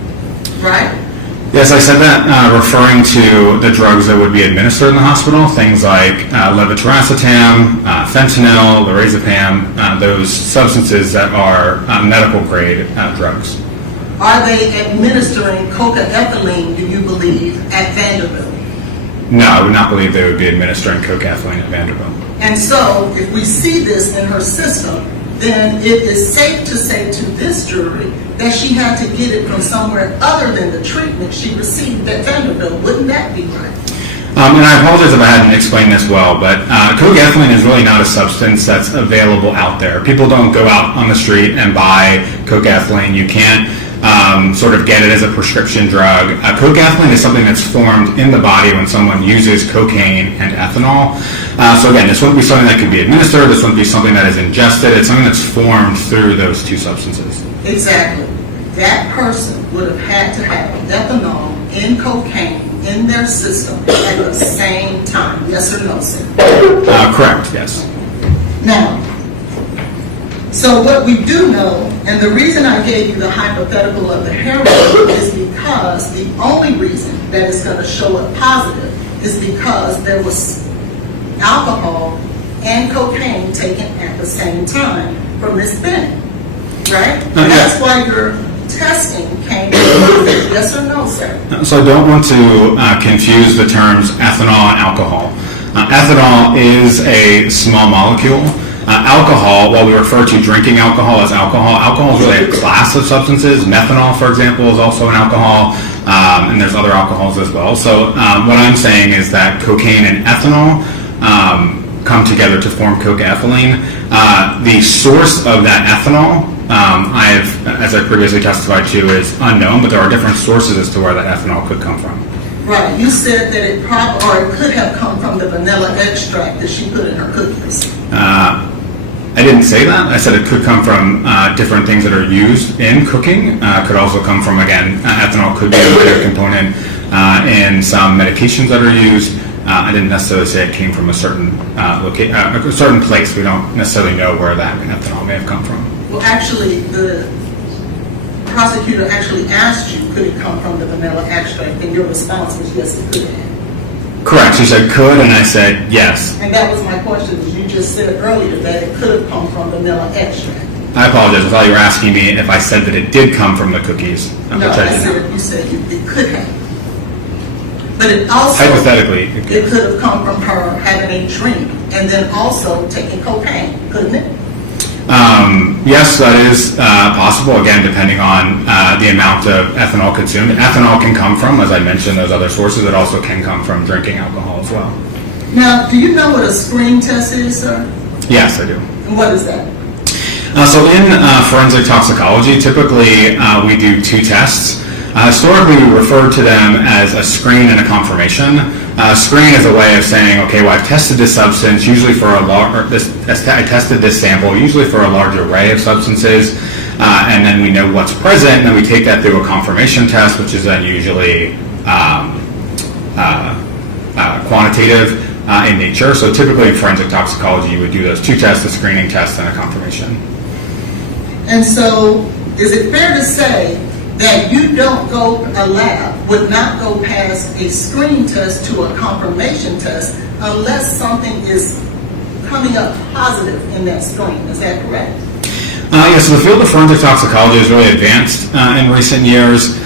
right? Yes, I said that referring to the drugs that would be administered in the hospital, things like levetiracetam, fentanyl, lorazepam, those substances that are medical grade drugs. Are they administering cocaethylene, do you believe, at Vanderbilt? No, I would not believe they would be administering cocaethylene at Vanderbilt. And so, if we see this in her system, then it is safe to say to this jury that she had to get it from somewhere other than the treatment she received at Vanderbilt. Wouldn't that be right? And I apologize if I hadn't explained this well, but cocaethylene is really not a substance that's available out there. People don't go out on the street and buy cocaethylene. You can't sort of get it as a prescription drug. Cocaethylene is something that's formed in the body when someone uses cocaine and ethanol. So again, this wouldn't be something that could be administered. This wouldn't be something that is ingested. It's something that's formed through those two substances. Exactly. That person would have had to have ethanol and cocaine in their system at the same time. Yes or no, sir? Correct, yes. Now, so what we do know, and the reason I gave you the hypothetical of the heroin is because the only reason that it's going to show up positive is because there was alcohol and cocaine taken at the same time from Ms. Benning, right? That's why your testing came positive. Yes or no, sir? So I don't want to confuse the terms ethanol and alcohol. Ethanol is a small molecule. Alcohol, while we refer to drinking alcohol as alcohol, alcohol is really a class of substances. Methanol, for example, is also an alcohol, and there's other alcohols as well. So what I'm saying is that cocaine and ethanol come together to form cocaethylene. The source of that ethanol As I previously testified to, is unknown, but there are different sources as to where that ethanol could come from. Right, you said that it could have come from the vanilla extract that she put in her cookies. I didn't say that. I said it could come from different things that are used in cooking. Could also come from, again, ethanol could be a major component in some medications that are used. I didn't necessarily say it came from a certain a certain place. We don't necessarily know where that ethanol may have come from. Well, actually, the prosecutor actually asked you, could it come from the vanilla extract? And your response was, yes, it could have. Correct. She said could, and I said yes. And that was my question, because you just said earlier that it could have come from vanilla extract. I apologize. I thought you were asking me if I said that it did come from the cookies. No, you said it could have. But it also, hypothetically, it could have come from her having a drink and then also taking cocaine, couldn't it? Yes, that is possible, again, depending on the amount of ethanol consumed. Ethanol can come from, as I mentioned, those other sources. It also can come from drinking alcohol as well. Now, do you know what a screen test is, sir? Yes, I do. And what is that? So in forensic toxicology, typically we do two tests. Historically, we referred to them as a screen and a confirmation. Screen is a way of saying, okay, well, I've tested this substance, usually for I tested this sample, usually for a large array of substances, and then we know what's present, and then we take that through a confirmation test, which is then usually quantitative in nature. So typically in forensic toxicology, you would do those two tests, a screening test and a confirmation. And so, is it fair to say that you don't go, a lab would not go past a screen test to a confirmation test unless something is coming up positive in that screen? Is that correct? Yes, so the field of forensic toxicology has really advanced in recent years.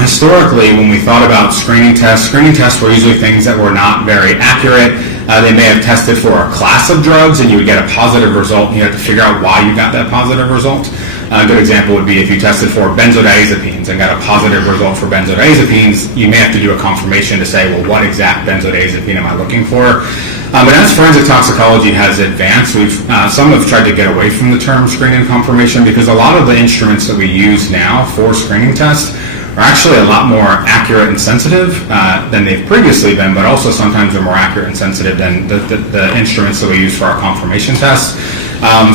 Historically, when we thought about screening tests were usually things that were not very accurate. They may have tested for a class of drugs and you would get a positive result and you have to figure out why you got that positive result. A good example would be if you tested for benzodiazepines and got a positive result for benzodiazepines, you may have to do a confirmation to say, well, what exact benzodiazepine am I looking for? But as forensic toxicology has advanced, some have tried to get away from the term screening confirmation because a lot of the instruments that we use now for screening tests are actually a lot more accurate and sensitive than they've previously been, but also sometimes they're more accurate and sensitive than the instruments that we use for our confirmation tests.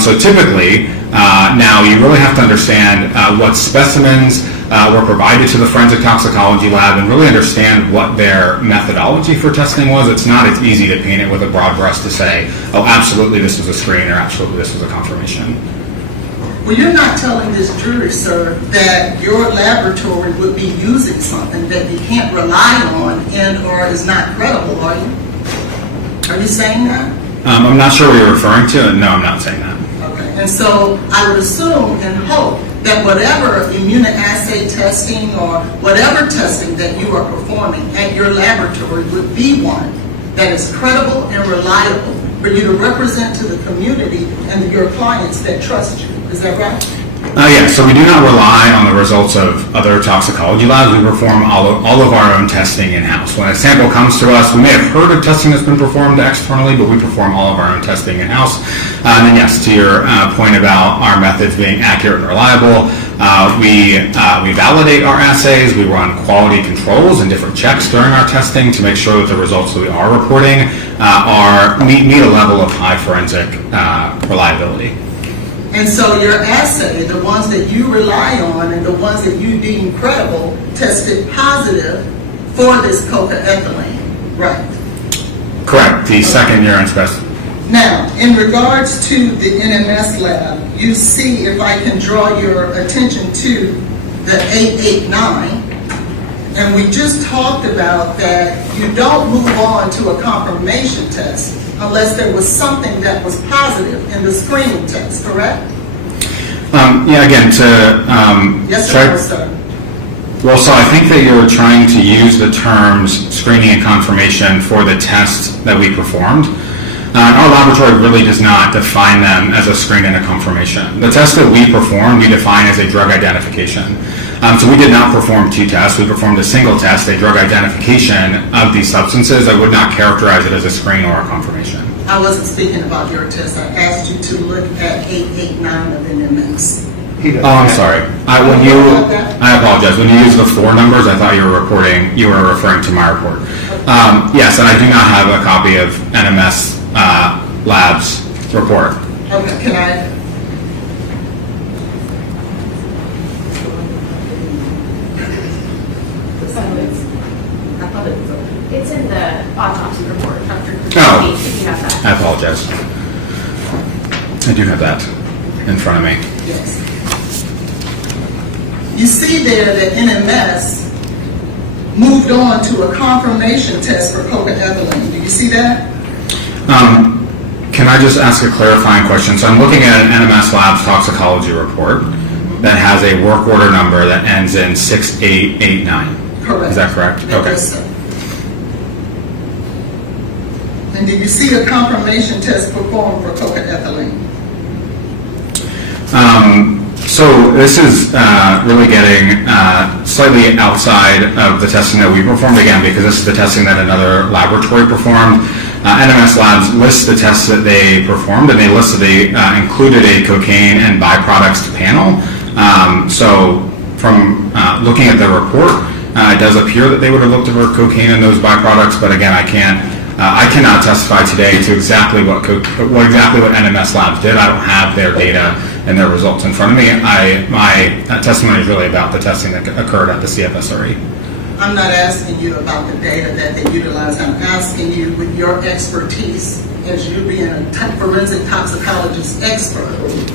So typically, now you really have to understand what specimens were provided to the forensic toxicology lab and really understand what their methodology for testing was. It's not as easy to paint it with a broad brush to say, oh, absolutely this was a screen or absolutely this was a confirmation. Well, you're not telling this jury, sir, that your laboratory would be using something that you can't rely on and or is not credible, are you? Are you saying that? I'm not sure what you're referring to. No, I'm not saying that. Okay. And so I would assume and hope that whatever immunoassay testing or whatever testing that you are performing at your laboratory would be one that is credible and reliable for you to represent to the community and your clients that trust you. Is that right? Yeah, so we do not rely on the results of other toxicology labs. We perform all of our own testing in-house. When a sample comes to us, we may have heard of testing that's been performed externally, but we perform all of our own testing in-house. And then yes, to your point about our methods being accurate and reliable, we validate our assays, we run quality controls and different checks during our testing to make sure that the results that we are reporting meet a level of high forensic reliability. And so your assay, the ones that you rely on and the ones that you deem credible, tested positive for this cocaethylene, right? Correct, the second urine specimen. Now, in regards to the NMS lab, you see, if I can draw your attention to the 889, and we just talked about that you don't move on to a confirmation test unless there was something that was positive in the screening test, correct? Yeah, again, yes, sir. Well, so I think that you're trying to use the terms screening and confirmation for the test that we performed. Our laboratory really does not define them as a screen and a confirmation. The test that we performed, we define as a drug identification. So we did not perform two tests. We performed a single test, a drug identification of these substances. I would not characterize it as a screen or a confirmation. I wasn't speaking about your test. I asked you to look at 889 of NMS. Oh, I'm sorry. I apologize. When you use the floor numbers, I thought you were referring to my report. Yes, and I do not have a copy of NMS Labs report. Okay, can I? It's in the autopsy report, Dr. Oh. If you have that. I apologize. I do have that in front of me. Yes. You see there that NMS moved on to a confirmation test for cocaethylene. Do you see that? Can I just ask a clarifying question? So I'm looking at an NMS Labs toxicology report that has a work order number that ends in 6889. Correct. Is that correct? Okay. Yes, sir. And do you see a confirmation test performed for cocaethylene? So this is really getting slightly outside of the testing that we performed, again, because this is the testing that another laboratory performed. NMS Labs lists the tests that they performed, and they listed they included a cocaine and byproducts panel. So from looking at the report, it does appear that they would have looked for cocaine and those byproducts, but again, I cannot testify today to exactly what NMS Labs did. I don't have their data and their results in front of me. My testimony is really about the testing that occurred at the CFSRE. I'm not asking you about the data that they utilize. I'm asking you, with your expertise, as you being a forensic toxicologist expert,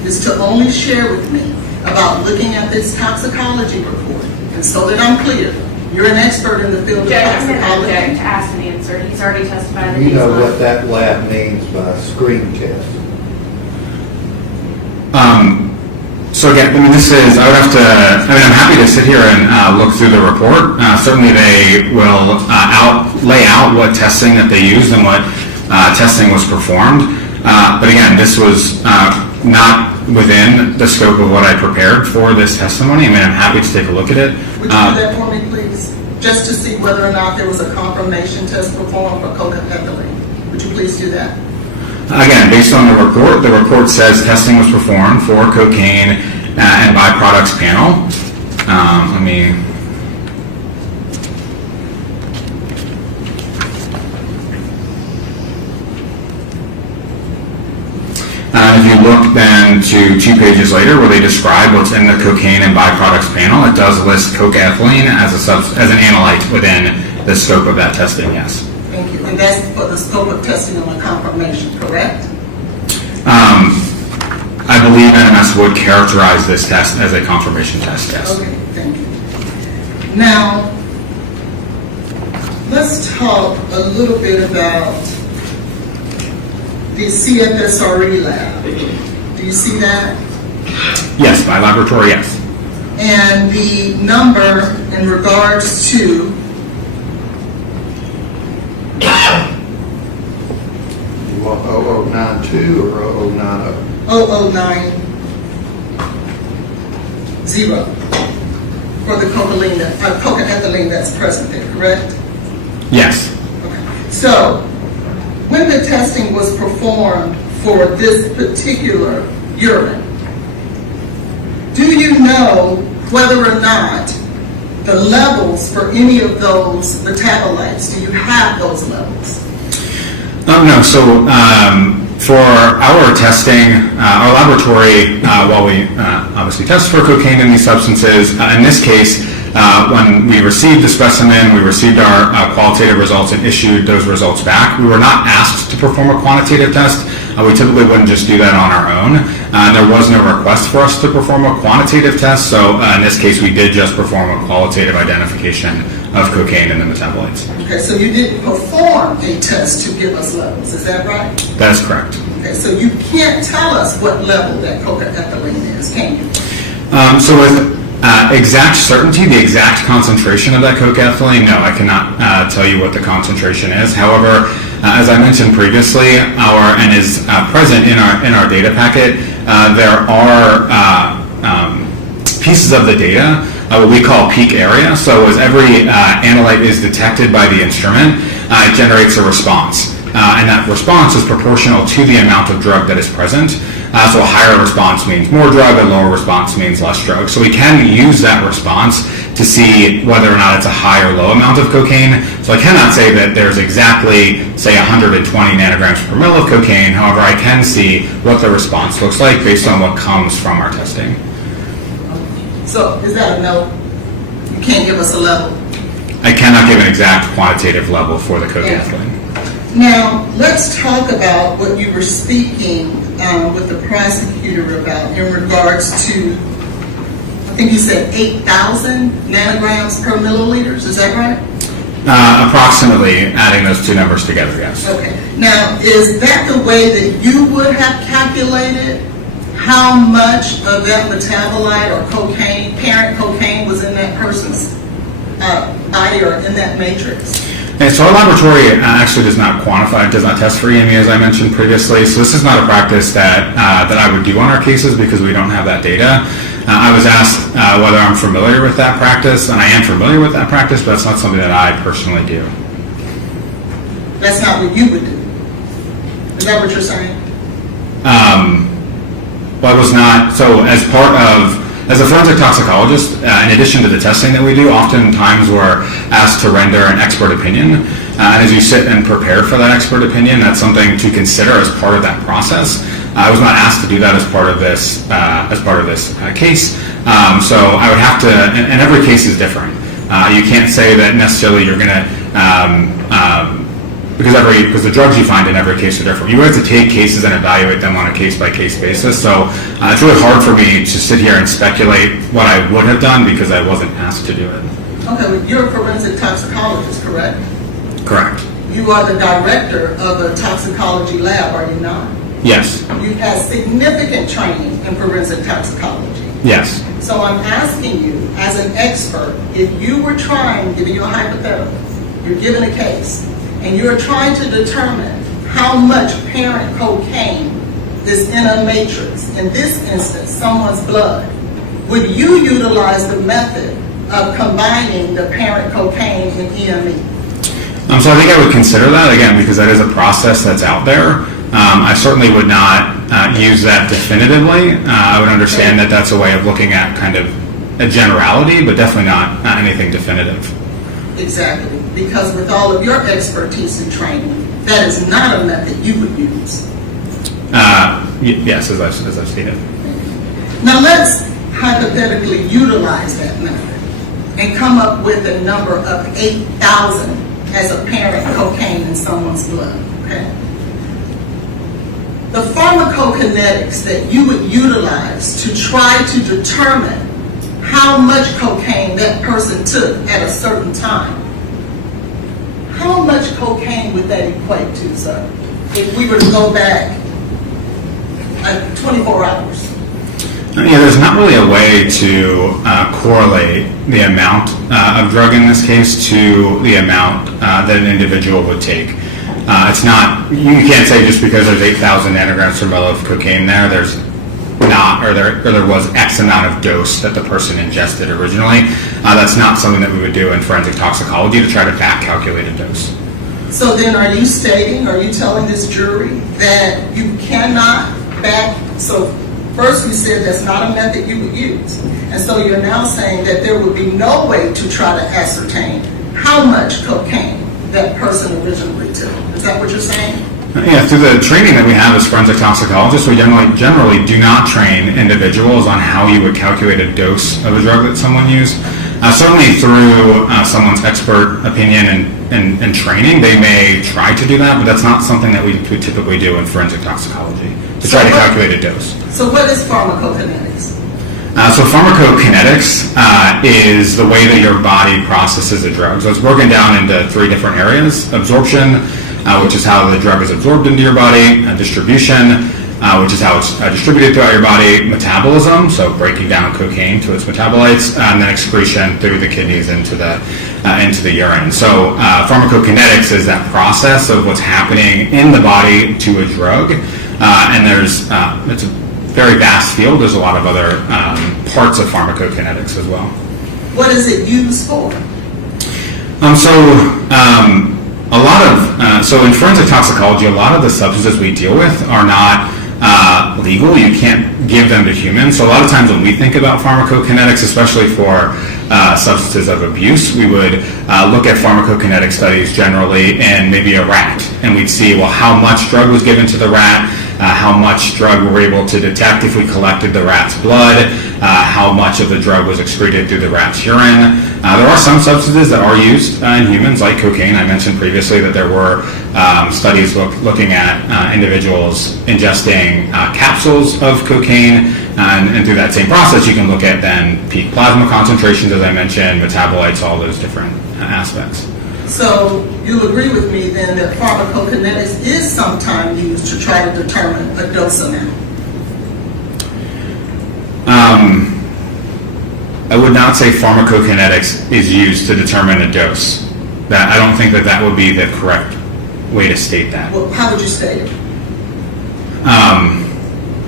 is to only share with me about looking at this toxicology report. And so that I'm clear, you're an expert in the field of Judge, I'm going to toxicology. object to ask an answer. He's already testified that You he's know not. what that lab means by screen test. So again, I mean, I'm happy to sit here and look through the report. Certainly they will lay out what testing that they used and what testing was performed. But again, this was not within the scope of what I prepared for this testimony. I mean, I'm happy to take a look at it. Would you do that for me, please? Just to see whether or not there was a confirmation test performed for cocaethylene. Would you please do that? Again, based on the report says testing was performed for cocaine and byproducts panel. Let me. If you look then to 2 pages later where they describe what's in the cocaine and byproducts panel, it does list cocaethylene as an analyte within the scope of that testing, yes. Thank you. And that's for the scope of testing on a confirmation, correct? I believe NMS would characterize this test as a confirmation test, yes. Okay, thank you. Now, let's talk a little bit about the CFSRE lab. Do you see that? Yes, by laboratory, yes. And the number in regards to 0092 or 0090? 0090 for the cocaethylene that's present there, correct? Yes. Okay. So, when the testing was performed for this particular urine, do you know whether or not the levels for any of those metabolites, do you have those levels? No, so for our testing, our laboratory, while we obviously test for cocaine and these substances, in this case, when we received the specimen, we received our qualitative results and issued those results back. We were not asked to perform a quantitative test. We typically wouldn't just do that on our own. There was no request for us to perform a quantitative test, so in this case, we did just perform a qualitative identification of cocaine and the metabolites. Okay, so you didn't perform a test to give us levels, is that right? That is correct. Okay, so you can't tell us what level that cocaethylene is, can you? So with exact certainty, the exact concentration of that cocaethylene, no, I cannot tell you what the concentration is. However, as I mentioned previously, and is present in our data packet, there are pieces of the data, what we call peak area. So as every analyte is detected by the instrument, it generates a response. and that response is proportional to the amount of drug that is present. So a higher response means more drug, a lower response means less drug. So we can use that response to see whether or not it's a high or low amount of cocaine. So I cannot say that there's exactly, say, 120 nanograms per mil of cocaine. However, I can see what the response looks like based on what comes from our testing. So is that a no? You can't give us a level? I cannot give an exact quantitative level for the cocaine thing. Now, let's talk about what you were speaking with the prosecutor about in regards to, I think you said 8,000 nanograms per milliliters, is that right? Approximately, adding those two numbers together, yes. Okay. Now, is that the way that you would have calculated how much of that metabolite or cocaine, parent cocaine, was in that person's body or in that matrix? Okay, so our laboratory actually does not quantify, does not test for EME, as I mentioned previously. So this is not a practice that I would do on our cases because we don't have that data. I was asked whether I'm familiar with that practice, and I am familiar with that practice, but that's not something that I personally do. That's not what you would do. Is that what you're saying? Well, I was not. So as a forensic toxicologist, in addition to the testing that we do, oftentimes we're asked to render an expert opinion. And as you sit and prepare for that expert opinion, that's something to consider as part of that process. I was not asked to do that as part of this case. So I would have to, and every case is different. You can't say that necessarily you're going to, because the drugs you find in every case are different. You have to take cases and evaluate them on a case-by-case basis. So it's really hard for me to sit here and speculate what I would have done because I wasn't asked to do it. Okay, well, you're a forensic toxicologist, correct? Correct. You are the director of a toxicology lab, are you not? Yes. You've had significant training in forensic toxicology. Yes. So I'm asking you, as an expert, if you were trying, giving you a hypothetical, you're given a case, and you're trying to determine how much parent cocaine is in a matrix, in this instance, someone's blood, would you utilize the method of combining the parent cocaine and EME? So I think I would consider that, again, because that is a process that's out there. I certainly would not use that definitively. I would understand that that's a way of looking at kind of a generality, but definitely not anything definitive. Exactly, because with all of your expertise and training, that is not a method you would use. Yes, as I've stated. Now let's hypothetically utilize that method and come up with a number of 8,000 as apparent cocaine in someone's blood, okay? The pharmacokinetics that you would utilize to try to determine how much cocaine that person took at a certain time, how much cocaine would that equate to, sir, if we were to go back 24 hours? Yeah, there's not really a way to correlate the amount of drug in this case to the amount that an individual would take. It's not, you can't say just because there's 8,000 nanograms per mil of cocaine there's not, or there was X amount of dose that the person ingested originally. That's not something that we would do in forensic toxicology to try to back calculate a dose. So then are you telling this jury that you cannot so first you said that's not a method you would use, and so you're now saying that there would be no way to try to ascertain how much cocaine that person originally took. Is that what you're saying? Yeah, through the training that we have as forensic toxicologists, we generally do not train individuals on how you would calculate a dose of a drug that someone used. Certainly through someone's expert opinion and training, they may try to do that, but that's not something that we typically do in forensic toxicology, to try to calculate a dose. So what is pharmacokinetics? So pharmacokinetics is the way that your body processes a drug. So it's broken down into three different areas: absorption, which is how the drug is absorbed into your body; distribution, which is how it's distributed throughout your body; metabolism, so breaking down cocaine to its metabolites; and then excretion through the kidneys into the urine. So pharmacokinetics is that process of what's happening in the body to a drug, and it's a very vast field. There's a lot of other parts of pharmacokinetics as well. What is it used for? a lot of, so in forensic toxicology, a lot of the substances we deal with are not legal. You can't give them to humans. So a lot of times when we think about pharmacokinetics, especially for substances of abuse, we would look at pharmacokinetic studies generally in maybe a rat, and we'd see, well, how much drug was given to the rat, how much drug we were able to detect if we collected the rat's blood, how much of the drug was excreted through the rat's urine. There are some substances that are used in humans, like cocaine. I mentioned previously that there were studies looking at individuals ingesting capsules of cocaine, and through that same process you can look at then peak plasma concentrations, as I mentioned, metabolites, all those different aspects. So you'll agree with me then that pharmacokinetics is sometimes used to try to determine a dose amount? I would not say pharmacokinetics is used to determine a dose. That I don't think that would be the correct way to state that. Well, how would you state it?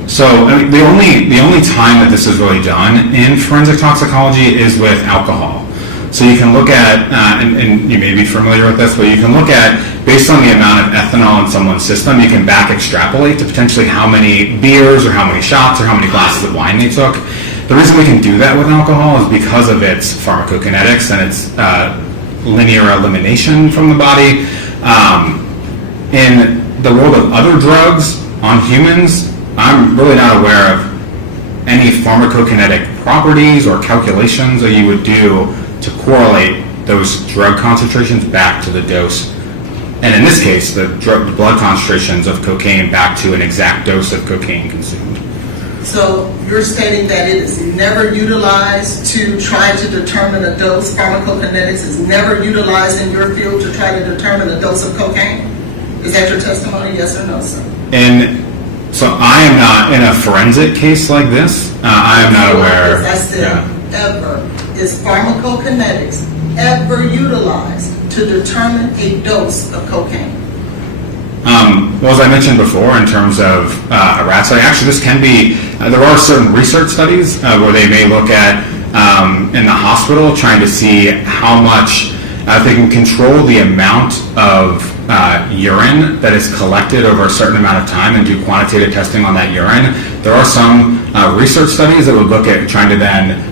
So I mean, the only time that this is really done in forensic toxicology is with alcohol. So you can look at, and you may be familiar with this, but you can look at, based on the amount of ethanol in someone's system, you can back extrapolate to potentially how many beers or how many shots or how many glasses of wine they took. The reason we can do that with alcohol is because of its pharmacokinetics and its linear elimination from the body. In the world of other drugs on humans, I'm really not aware of any pharmacokinetic properties or calculations that you would do to correlate those drug concentrations back to the dose. And in this case, the blood concentrations of cocaine back to an exact dose of cocaine consumed. So you're stating that it is never utilized to try to determine a dose. Pharmacokinetics is never utilized in your field to try to determine a dose of cocaine? Is that your testimony, yes or no, sir? And so I am not in a forensic case like this. I am not aware. As I said, ever. Is pharmacokinetics ever utilized to determine a dose of cocaine? Well, as I mentioned before, in terms of a rat study, actually this can be, there are certain research studies where they may look at in the hospital trying to see how much, if they can control the amount of urine that is collected over a certain amount of time and do quantitative testing on that urine. There are some research studies that would look at trying to then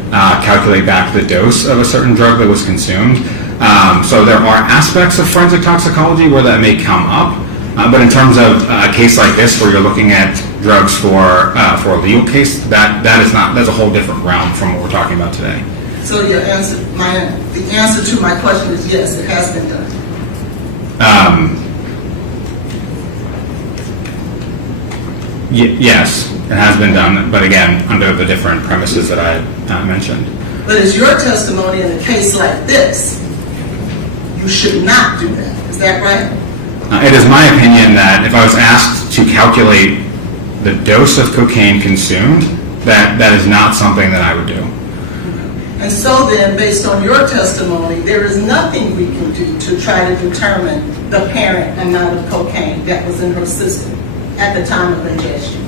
calculate back the dose of a certain drug that was consumed. So there are aspects of forensic toxicology where that may come up. But in terms of a case like this where you're looking at drugs for a legal case, that's a whole different realm from what we're talking about today. So your answer, the answer to my question is yes, it has been done. Yes, it has been done, but again, under the different premises that I mentioned. But is your testimony in a case like this, you should not do that? Is that right? It is my opinion that if I was asked to calculate the dose of cocaine consumed, that is not something that I would do. And so then, based on your testimony, there is nothing we can do to try to determine the parent amount of cocaine that was in her system at the time of ingestion.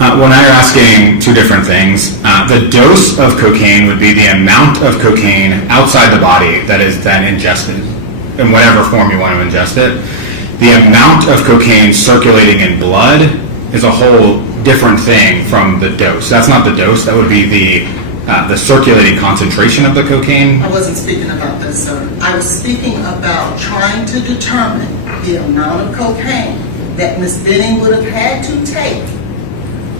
Well, now you're asking two different things. The dose of cocaine would be the amount of cocaine outside the body that is then ingested in whatever form you want to ingest it. The amount of cocaine circulating in blood is a whole different thing from the dose. That's not the dose. That would be the circulating concentration of the cocaine. I wasn't speaking about this, sir. I was speaking about trying to determine the amount of cocaine that Ms. Benning would have had to take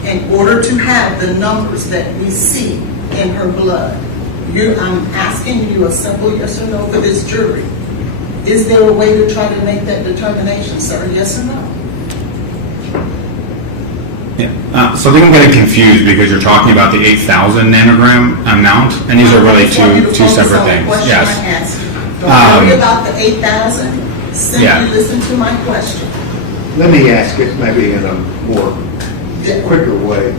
in order to have the numbers that we see in her blood. I'm asking you a simple yes or no for this jury. Is there a way to try to make that determination, sir? Yes or no? Yeah. So I think I'm getting confused because you're talking about the 8,000 nanogram amount, and these are really two separate things. Yes. I asked you. Don't worry about the 8,000. Simply listen to my question. Let me ask it maybe in a more quicker way.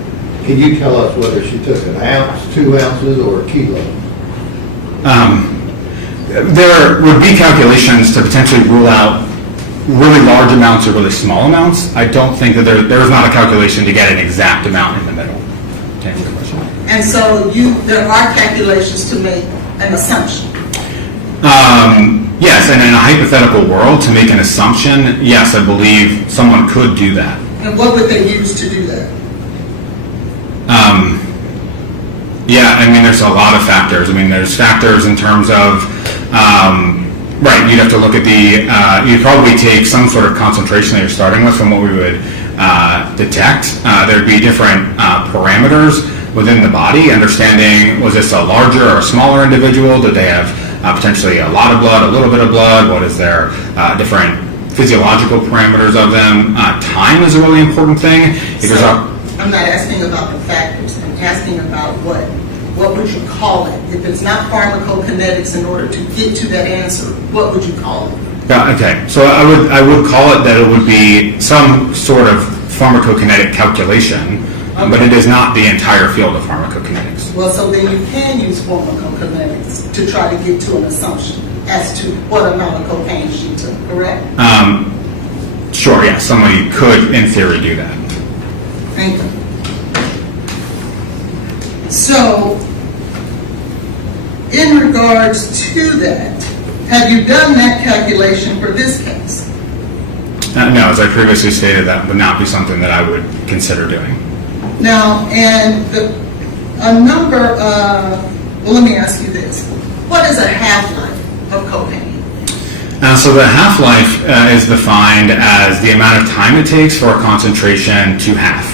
Can you tell us whether she took an ounce, 2 ounces, or a kilo? There would be calculations to potentially rule out really large amounts or really small amounts. I don't think that there's not a calculation to get an exact amount in the middle. To answer the question. And so there are calculations to make an assumption. Yes, and in a hypothetical world, to make an assumption, yes, I believe someone could do that. And what would they use to do that? Yeah, I mean, there's a lot of factors. I mean, there's factors in terms of, right, you'd have to look at you'd probably take some sort of concentration that you're starting with from what we would detect. There'd be different parameters within the body, understanding, was this a larger or a smaller individual? Did they have potentially a lot of blood, a little bit of blood? What is their different physiological parameters of them? Time is a really important thing. I'm not asking about the factors. I'm asking about what would you call it? If it's not pharmacokinetics, in order to get to that answer, what would you call it? Yeah, okay, so I would call it that it would be some sort of pharmacokinetic calculation, but it is not the entire field of pharmacokinetics. Well, so then you can use pharmacokinetics to try to get to an assumption as to what amount of cocaine she took, correct? Sure, yeah, somebody could, in theory, do that. Thank you. So, in regards to that, have you done that calculation for this case? No, as I previously stated, that would not be something that I would consider doing. Now, and a number of, well, let me ask you this. What is a half-life of cocaine? So the half-life is defined as the amount of time it takes for a concentration to half.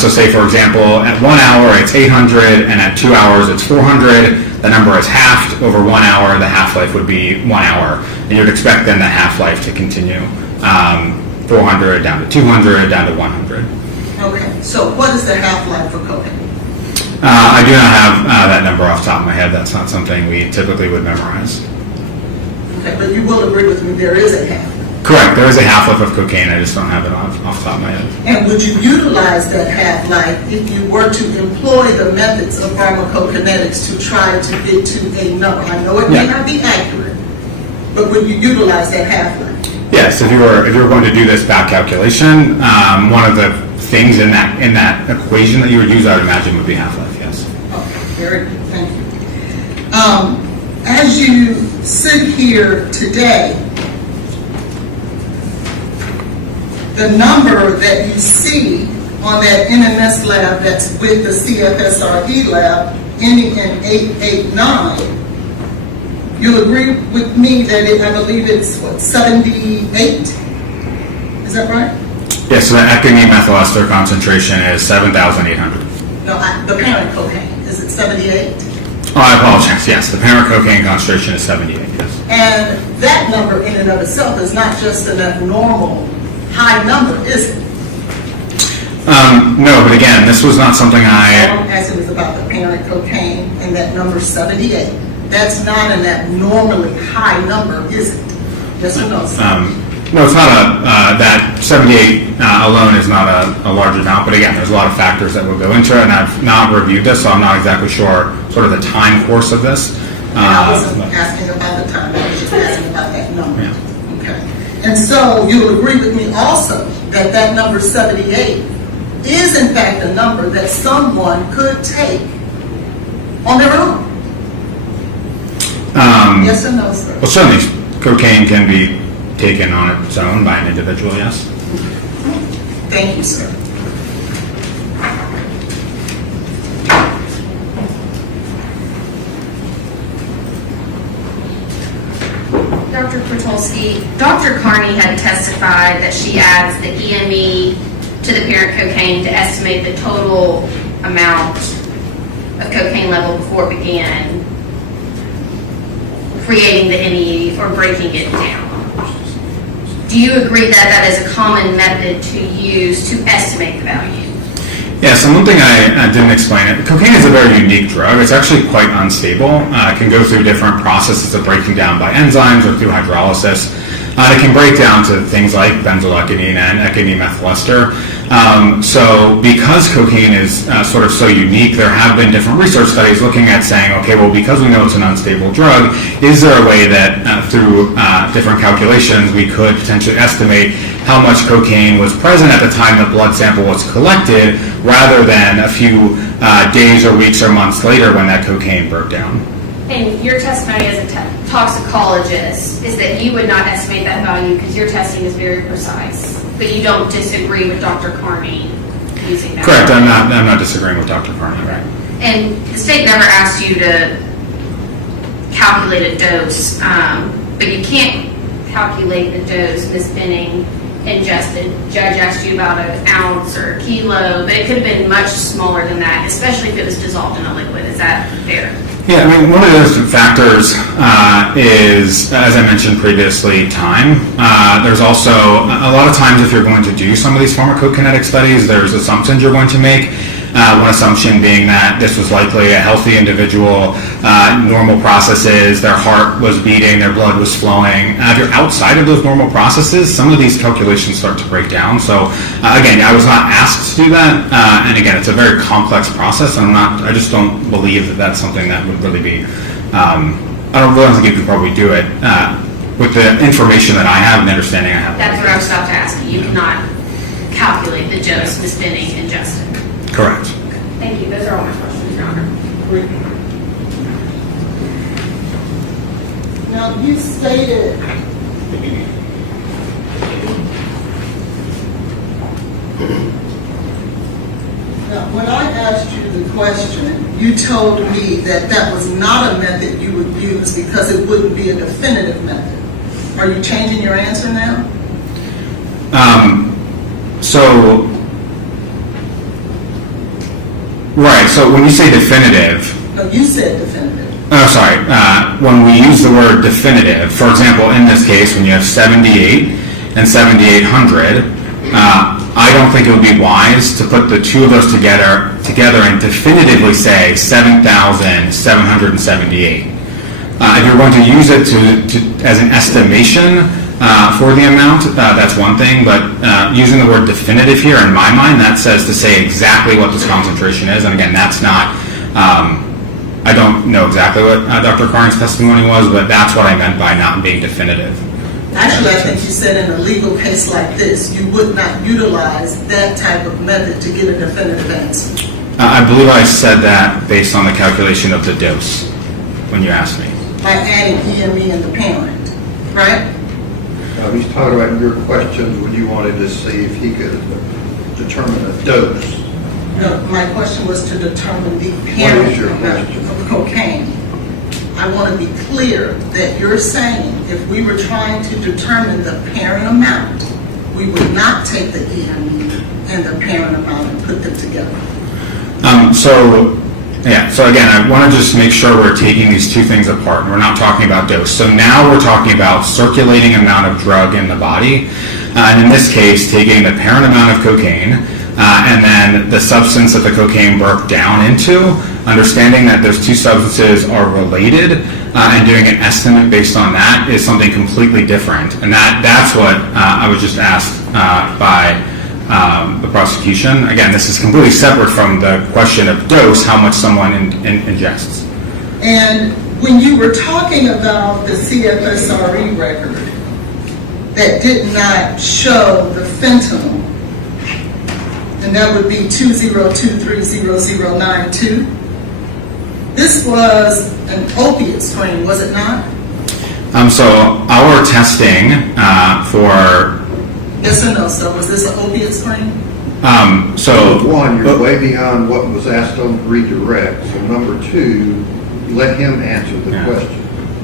So say, for example, at 1 hour it's 800, and at 2 hours it's 400. The number is halved over 1 hour. The half-life would be 1 hour. And you'd expect then the half-life to continue 400 down to 200 down to 100. Okay, so what is the half-life for cocaine? I do not have that number off the top of my head. That's not something we typically would memorize. Okay, but you will agree with me there is a half. Correct. There is a half-life of cocaine. I just don't have it off the top of my head. And would you utilize that half-life if you were to employ the methods of pharmacokinetics to try to get to a number? I know it may not be accurate, but would you utilize that half-life? Yes. If you were going to do this back calculation, one of the things in that equation that you would use, I would imagine, would be half-life. Yes. Okay. Very good. Thank you. As you sit here today, the number that you see on that NMS lab that's with the CFSRE lab ending in 889, you'll agree with me that I believe it's, 78? Is that right? Yes, so the econyl methyl ester concentration is 7,800. No, the parent cocaine, is it 78? Oh, I apologize. Yes, the parent cocaine concentration is 78, yes. And that number in and of itself is not just an abnormal high number, is it? No, but again, this was not something All I'm asking is about the parent cocaine and that number 78. That's not an abnormally high number, is it? Yes or no, sir? No, it's not that 78 alone is not a large amount, but again, there's a lot of factors that will go into it, and I've not reviewed this, so I'm not exactly sure sort of the time course of this. I wasn't asking about the time, I was just asking about that number. Yeah. Okay. And so you'll agree with me also that that number 78 is in fact a number that someone could take on their own. Yes or no, sir? Well, certainly cocaine can be taken on its own by an individual, yes. Thank you, sir. Dr. Kwiatkowski, Dr. Carney had testified that she adds the EME to the parent cocaine to estimate the total amount of cocaine level before it began creating the NE or breaking it down. Do you agree that that is a common method to use to estimate the value? Yes, and one thing I didn't explain it, cocaine is a very unique drug. It's actually quite unstable. It can go through different processes of breaking down by enzymes or through hydrolysis. It can break down to things like benzoylecgonine and econyl methyl ester. So because cocaine is sort of so unique, there have been different research studies looking at saying, okay, well, because we know it's an unstable drug, is there a way that through different calculations we could potentially estimate how much cocaine was present at the time the blood sample was collected rather than a few days or weeks or months later when that cocaine broke down? And your testimony as a toxicologist is that you would not estimate that value because your testing is very precise, but you don't disagree with Dr. Carney using that. Correct. I'm not disagreeing with Dr. Carney. Right. And the state never asked you to calculate a dose, but you can't calculate the dose Ms. Benning ingested. Judge asked you about an ounce or a kilo, but it could have been much smaller than that, especially if it was dissolved in a liquid. Is that fair? Yeah, I mean, one of those factors is, as I mentioned previously, time. There's also, a lot of times if you're going to do some of these pharmacokinetic studies, there's assumptions you're going to make. One assumption being that this was likely a healthy individual, normal processes, their heart was beating, their blood was flowing. If you're outside of those normal processes, some of these calculations start to break down. So again, I was not asked to do that, and again, it's a very complex process, and I just don't believe that that's something that would really be, I don't really think you could probably do it with the information that I have and the understanding I have. That's what I was about to ask you. You cannot calculate the dose Ms. Benning ingested. Correct. Thank you. Those are all my questions, Your Honor. Now, you stated now, when I asked you the question, you told me that that was not a method you would use because it wouldn't be a definitive method. Are you changing your answer now? Right, so when you say definitive... No, you said definitive. Oh, sorry. When we use the word definitive, for example, in this case, when you have 78 and 7800, I don't think it would be wise to put the two of those together and definitively say 7,778. If you're going to use it as an estimation for the amount, that's one thing, but using the word definitive here, in my mind, that says to say exactly what this concentration is, and again, that's not, I don't know exactly what Dr. Carney's testimony was, but that's what I meant by not being definitive. Actually, I think you said in a legal case like this, you would not utilize that type of method to get a definitive answer. I believe I said that based on the calculation of the dose when you asked me. By adding EME and the parent, right? He's talking about your questions when you wanted to see if he could determine a dose. No, my question was to determine the parent What is your amount of cocaine. I want to be clear that you're saying if we were trying to determine the parent amount, we would not take the EME and the parent amount and put them together. So again, I want to just make sure we're taking these two things apart. We're not talking about dose. So now we're talking about circulating amount of drug in the body, and in this case, taking the parent amount of cocaine and then the substance that the cocaine broke down into, understanding that those two substances are related, and doing an estimate based on that is something completely different. And that's what I was just asked by the prosecution. Again, this is completely separate from the question of dose, how much someone ingests. And when you were talking about the CFSRE record that did not show the fentanyl, and that would be 202300092, this was an opiate screen, was it not? So our testing for... Yes or no, so was this an opiate screen? So one, you're way beyond what was asked on redirect. So number two, let him answer the question.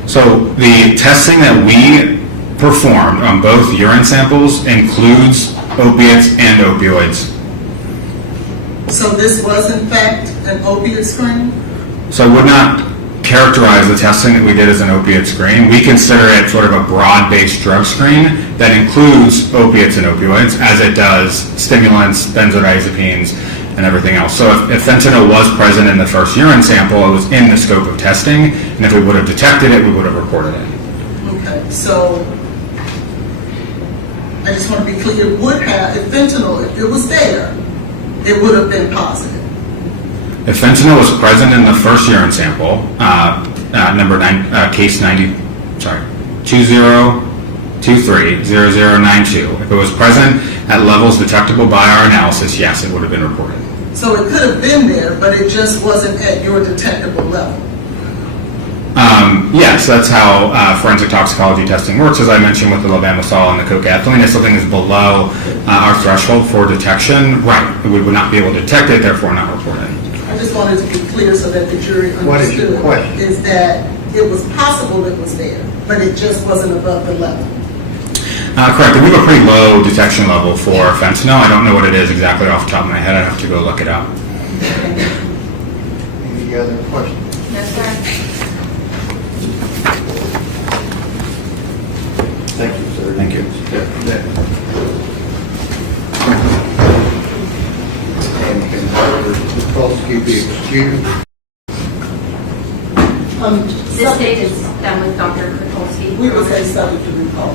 So the testing that we performed on both urine samples includes opiates and opioids. So this was in fact an opiate screen? So I would not characterize the testing that we did as an opiate screen. We consider it sort of a broad-based drug screen that includes opiates and opioids, as it does stimulants, benzodiazepines, and everything else. So if fentanyl was present in the first urine sample, it was in the scope of testing, and if we would have detected it, we would have reported it. Okay, so I just want to be clear, it would have, if fentanyl, if it was there, it would have been positive. If fentanyl was present in the first urine sample, case 20230092, if it was present at levels detectable by our analysis, yes, it would have been reported. So it could have been there, but it just wasn't at your detectable level. Yes, that's how forensic toxicology testing works. As I mentioned with the lobamosol and the cocaethylene, if something is below our threshold for detection, right, we would not be able to detect it, therefore not report it. I just wanted to be clear so that the jury understood. What is your question? Is that it was possible it was there, but it just wasn't above the level. Correct. We have a pretty low detection level for fentanyl. I don't know what it is exactly off the top of my head. I'd have to go look it up. Any other questions? Yes, sir. Thank you, sir. Thank you. And can Dr. Tukolsky be excused? This stage is done with Dr. Kratulski. We will say subject to recall.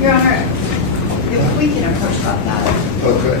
Your Honor, if we can approach about that. Okay.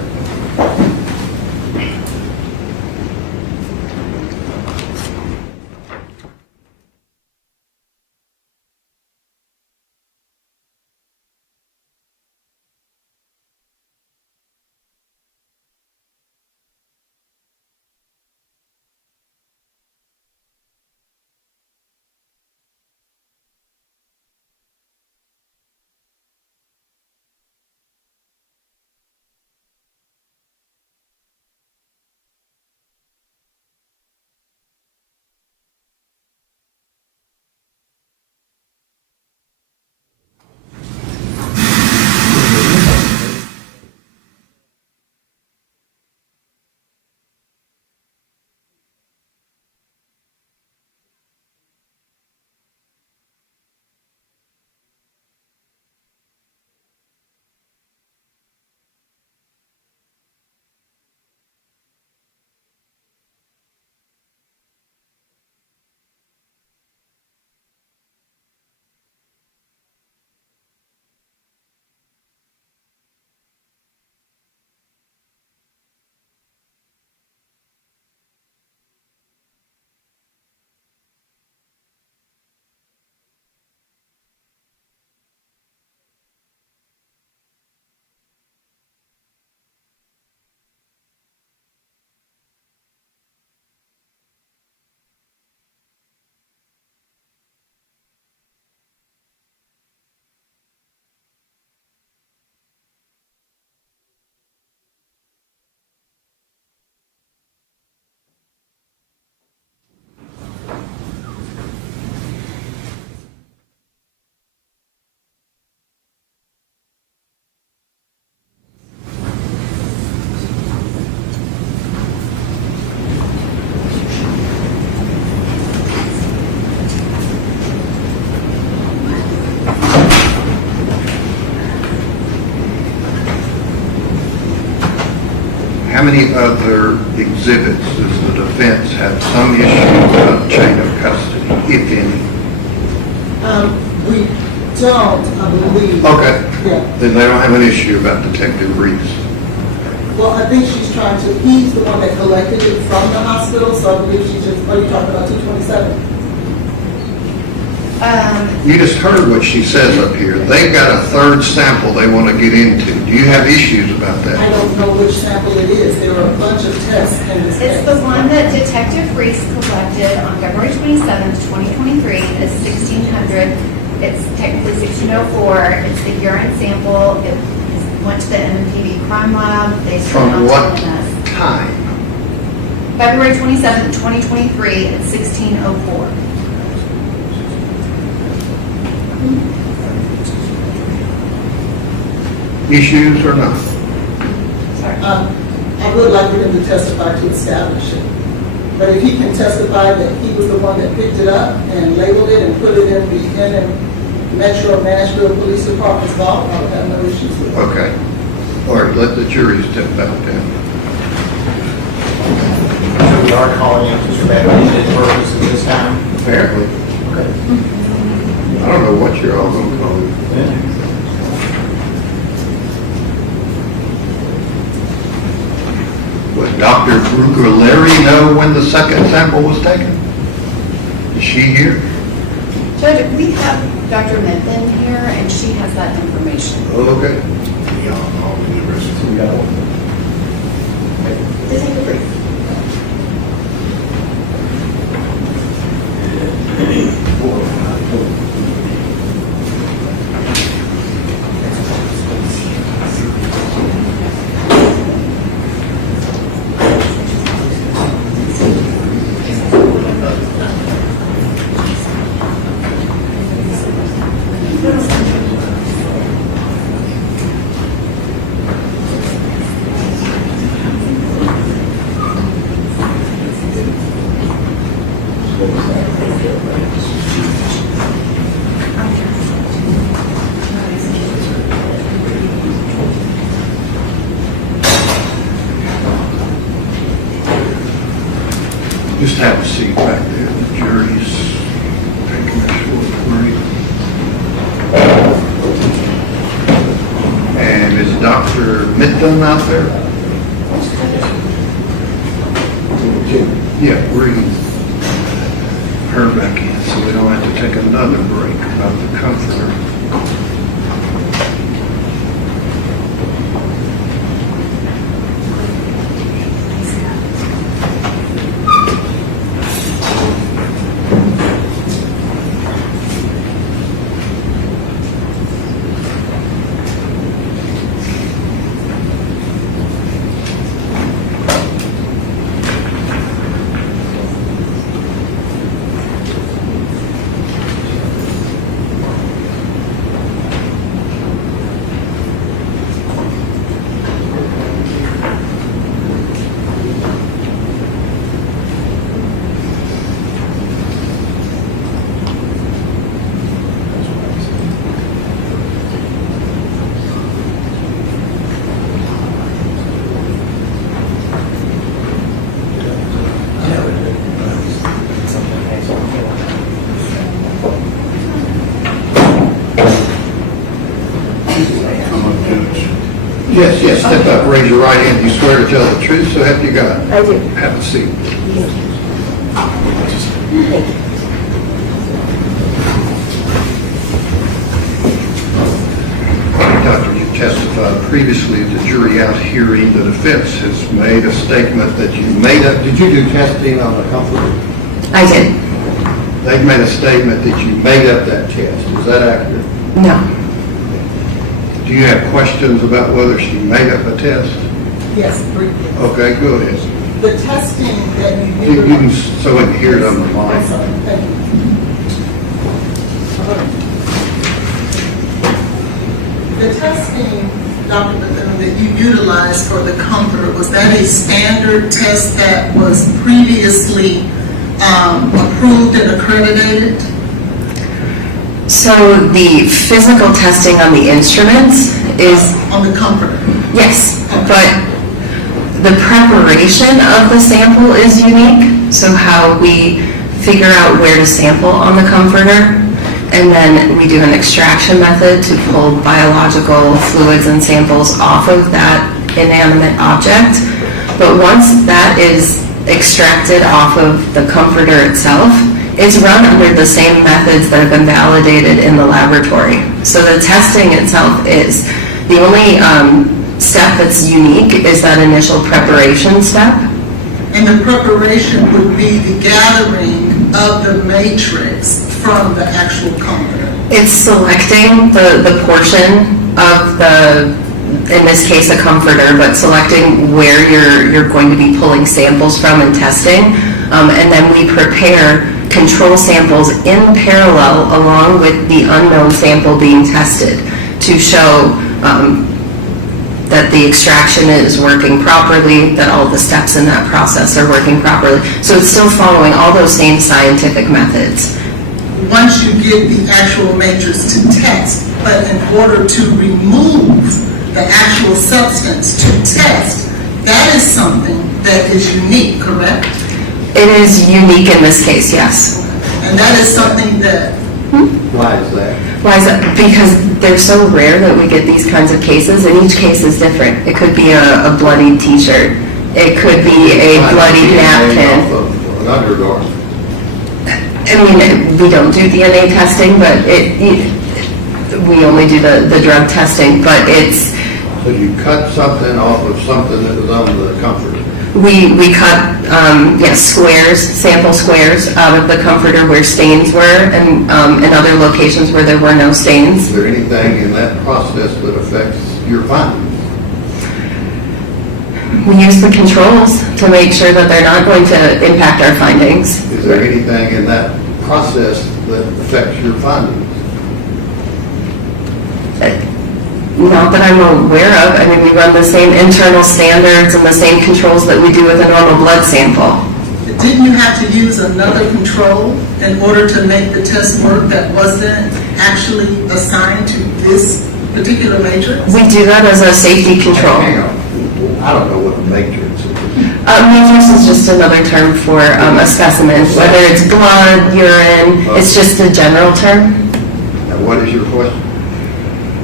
How many other exhibits does the defense have some issue about chain of custody, if any? We don't, I believe. Okay. Yeah. Then they don't have an issue about Detective Reese. Well, I think she's trying to, he's the one that collected it from the hospital, so I believe she just, are you talking about 227? You just heard what she says up here. They've got a third sample they want to get into. Do you have issues about that? I don't know which sample it is. There are a bunch of tests in this It's case. the one that Detective Reese collected on February 27th, 2023. It's 1600. It's technically 1604. It's the urine sample. It went to the MPD crime lab. They From what time? February 27th, 2023 at 1604. Issues or not? I would like for him to testify to establish it. But if he can testify that he was the one that picked it up and labeled it and put it in the Metro Nashville Police Department's vault, I would have no issues with it. Okay. All right, let the jury step back then. So we are calling him for fabricated purpose at this time? Apparently. Okay. I don't know what you're all going to call it. Would Dr. Brugaleri know when the second sample was taken? Is she here? Judge, we have Dr. Methvin here, and she has that information. Okay. We got one. Let's take a break. Just have a seat back there. The jury's taking a short break. And is Dr. Mitten out there? Yeah, bring her back in so we don't have to take another break about the comforter. Yes, step up, raise your right hand. You swear to tell the truth, so help you God. I do. Have a seat. Doctor, you testified previously at the jury out hearing the defense has made a statement that you made up. Did you do testing on the comforter? I did. They've made a statement that you made up that test. Is that accurate? No. Do you have questions about whether she made up a test? Yes, briefly. Okay, go ahead. The testing that you You did. can, so we can hear it on the I'm line. sorry, thank you. The testing, Dr. Bethune, that you utilized for the comforter, was that a standard test that was previously approved and accredited? So the physical testing on the instruments is... On the comforter? Yes, but the preparation of the sample is unique. So how we figure out where to sample on the comforter, and then we do an extraction method to pull biological fluids and samples off of that inanimate object. But once that is extracted off of the comforter itself, it's run under the same methods that have been validated in the laboratory. So the testing itself is, the only step that's unique is that initial preparation step. And the preparation would be the gathering of the matrix from the actual comforter. It's selecting the portion of the, in this case a comforter, but selecting where you're going to be pulling samples from and testing. And then we prepare control samples in parallel along with the unknown sample being tested to show that the extraction is working properly, that all the steps in that process are working properly. So it's still following all those same scientific methods. Once you get the actual matrix to test, but in order to remove the actual substance to test, that is something that is unique, correct? It is unique in this case, yes. And that is something that... Why is that? Why is that? Because they're so rare that we get these kinds of cases, and each case is different. It could be a bloodied t-shirt. It could be a bloodied napkin. An undergarment. I mean, we don't do DNA testing, but we only do the drug testing, but it's... So you cut something off of something that was on the comforter? We cut, squares, sample squares out of the comforter where stains were and in other locations where there were no stains. Is there anything in that process that affects your findings? We use the controls to make sure that they're not going to impact our findings. Is there anything in that process that affects your findings? Not that I'm aware of. I mean, we run the same internal standards and the same controls that we do with a normal blood sample. Didn't you have to use another control in order to make the test work that wasn't actually assigned to this particular matrix? We do that as a safety control. Hang on. I don't know what a matrix is. Matrix is just another term for a specimen, whether it's blood, urine, it's just a general term. Now, what is your question?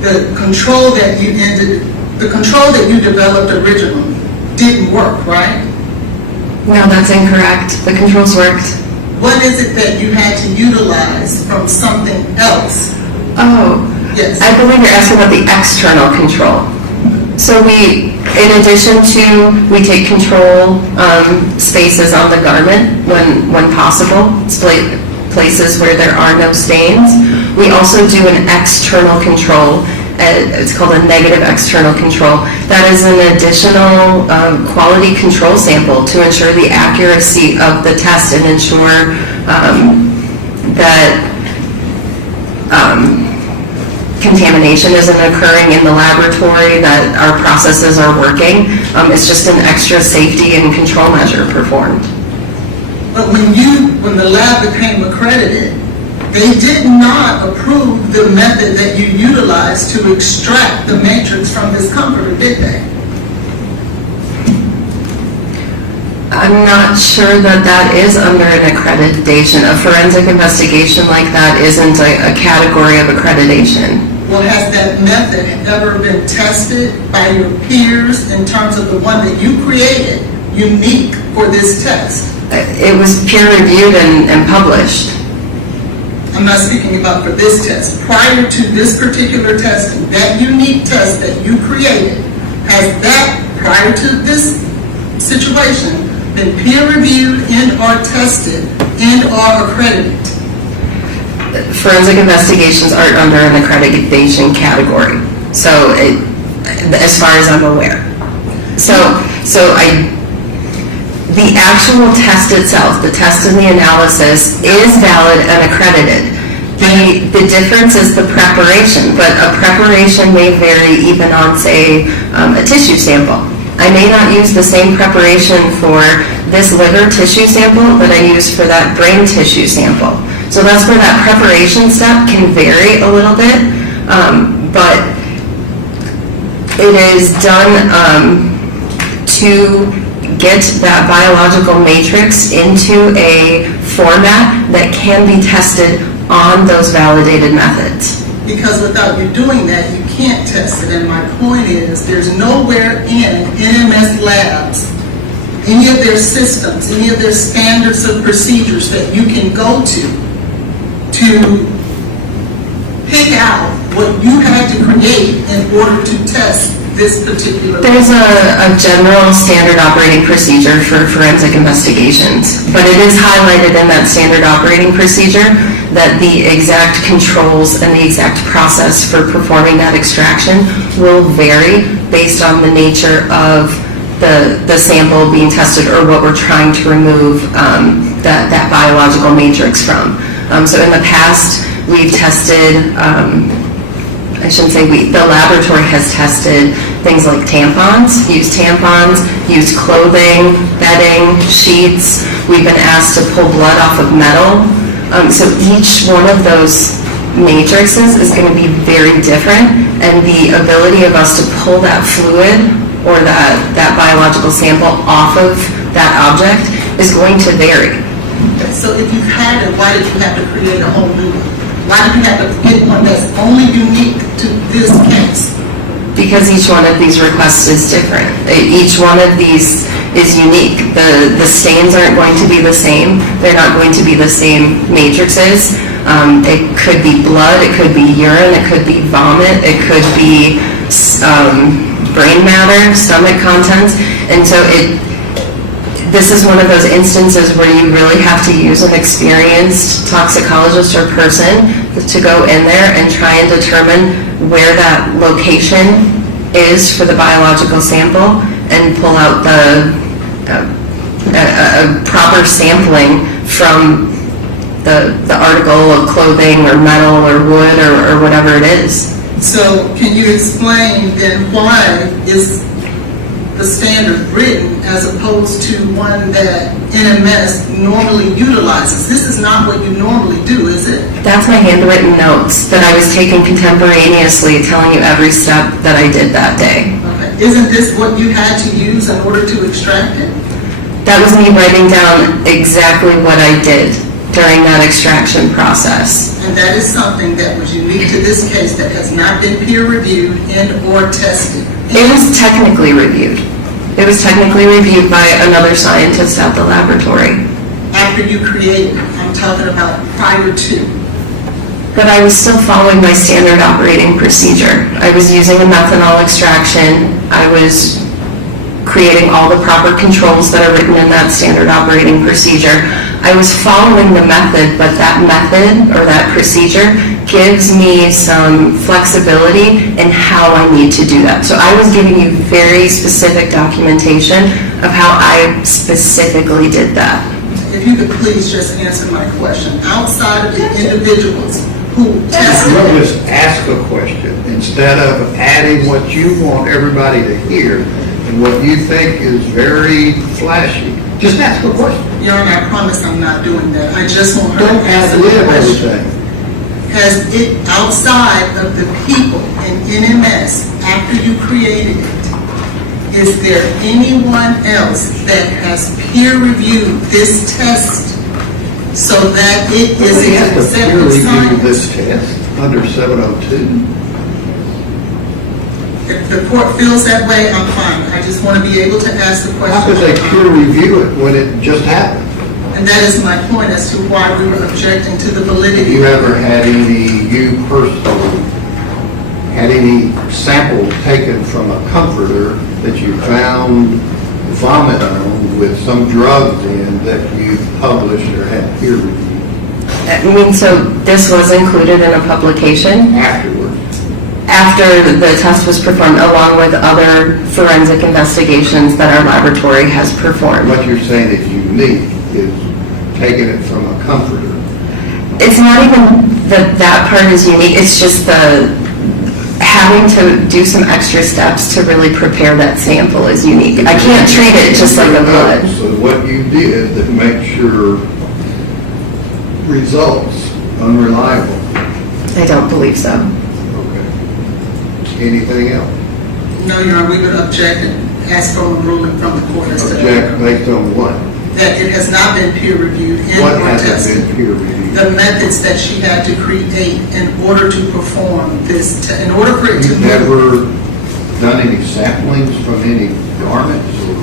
The control that you developed originally didn't work, right? No, that's incorrect. The controls worked. What is it that you had to utilize from something else? Oh, yes. I believe you're asking about the external control. So in addition to, we take control spaces on the garment when possible, places where there are no stains. We also do an external control. It's called a negative external control. That is an additional quality control sample to ensure the accuracy of the test and ensure that contamination isn't occurring in the laboratory, that our processes are working. It's just an extra safety and control measure performed. But when the lab became accredited, they did not approve the method that you utilized to extract the matrix from this comforter, did they? I'm not sure that is under an accreditation. A forensic investigation like that isn't a category of accreditation. Well, has that method ever been tested by your peers in terms of the one that you created, unique for this test? It was peer-reviewed and published. I'm not speaking about for this test. Prior to this particular testing, that unique test that you created, has that, prior to this situation, been peer-reviewed and or tested and or accredited? Forensic investigations aren't under an accreditation category. So, as far as I'm aware. The actual test itself, the test and the analysis, is valid and accredited. The difference is the preparation, but a preparation may vary even on, say, a tissue sample. I may not use the same preparation for this liver tissue sample that I use for that brain tissue sample. So that's where that preparation step can vary a little bit, but it is done to get that biological matrix into a format that can be tested on those validated methods. Because without you doing that, you can't test it. And my point is, there's nowhere in NMS labs, any of their systems, any of their standards of procedures that you can go to pick out what you had to create in order to test this particular. There's a general standard operating procedure for forensic investigations, but it is highlighted in that standard operating procedure that the exact controls and the exact process for performing that extraction will vary based on the nature of the sample being tested or what we're trying to remove that biological matrix from. So in the past, we've tested, I shouldn't say we, the laboratory has tested things like tampons, used clothing, bedding, sheets. We've been asked to pull blood off of metal. So each one of those matrices is going to be very different, and the ability of us to pull that fluid or that biological sample off of that object is going to vary. So if you've had it, why did you have to create a whole new one? Why did you have to get one that's only unique to this case? Because each one of these requests is different. Each one of these is unique. The stains aren't going to be the same. They're not going to be the same matrices. It could be blood, it could be urine, it could be vomit, it could be brain matter, stomach contents, and so this is one of those instances where you really have to use an experienced toxicologist or person to go in there and try and determine where that location is for the biological sample and pull out the proper sampling from the article of clothing or metal or wood or whatever it is. So can you explain then why is the standard written as opposed to one that NMS normally utilizes? This is not what you normally do, is it? That's my handwritten notes that I was taking contemporaneously, telling you every step that I did that day. Okay. Isn't this what you had to use in order to extract it? That was me writing down exactly what I did during that extraction process. And that is something that was unique to this case that has not been peer-reviewed and or tested. It was technically reviewed. It was technically reviewed by another scientist at the laboratory. After you created it, I'm talking about prior to. But I was still following my standard operating procedure. I was using a methanol extraction. I was creating all the proper controls that are written in that standard operating procedure. I was following the method, but that method or that procedure gives me some flexibility in how I need to do that. So I was giving you very specific documentation of how I specifically did that. If you could please just answer my question. Outside of the individuals who tested Well, just ask a question instead of adding what you want everybody to hear and what you think is very flashy. Just ask a question. Your Honor, I promise I'm not doing that. I just want her Don't to answer the ad-lib question. everything. Has it, outside of the people in NMS, after you created it, is there anyone else that has peer-reviewed this test so that it is We have to accepted peer-review science? this test under 702. If the court feels that way, I'm fine. I just want to be able to ask the question. How could they peer review it when it just happened? And that is my point as to why we were objecting to the Have validity. you ever had you personally, had any samples taken from a comforter that you found vomit on with some drugs in that you published or had peer reviewed I mean, so this was included in a publication afterwards? after the test was performed, along with other forensic investigations that our laboratory has performed. What you're saying is unique is taking it from a comforter. It's not even that part is unique, it's just the having to do some extra steps to really prepare that sample is unique. I can't treat it just like a blood. So what you did that makes your results unreliable. I don't believe so. Anything else? No, Your Honor, we would object and ask for a ruling from the court as to Object based on what? that it has not been peer-reviewed and What or hasn't tested. been peer reviewed? The methods that she had to create in order to perform this, in order for it to You've move. never done any samplings from any garments or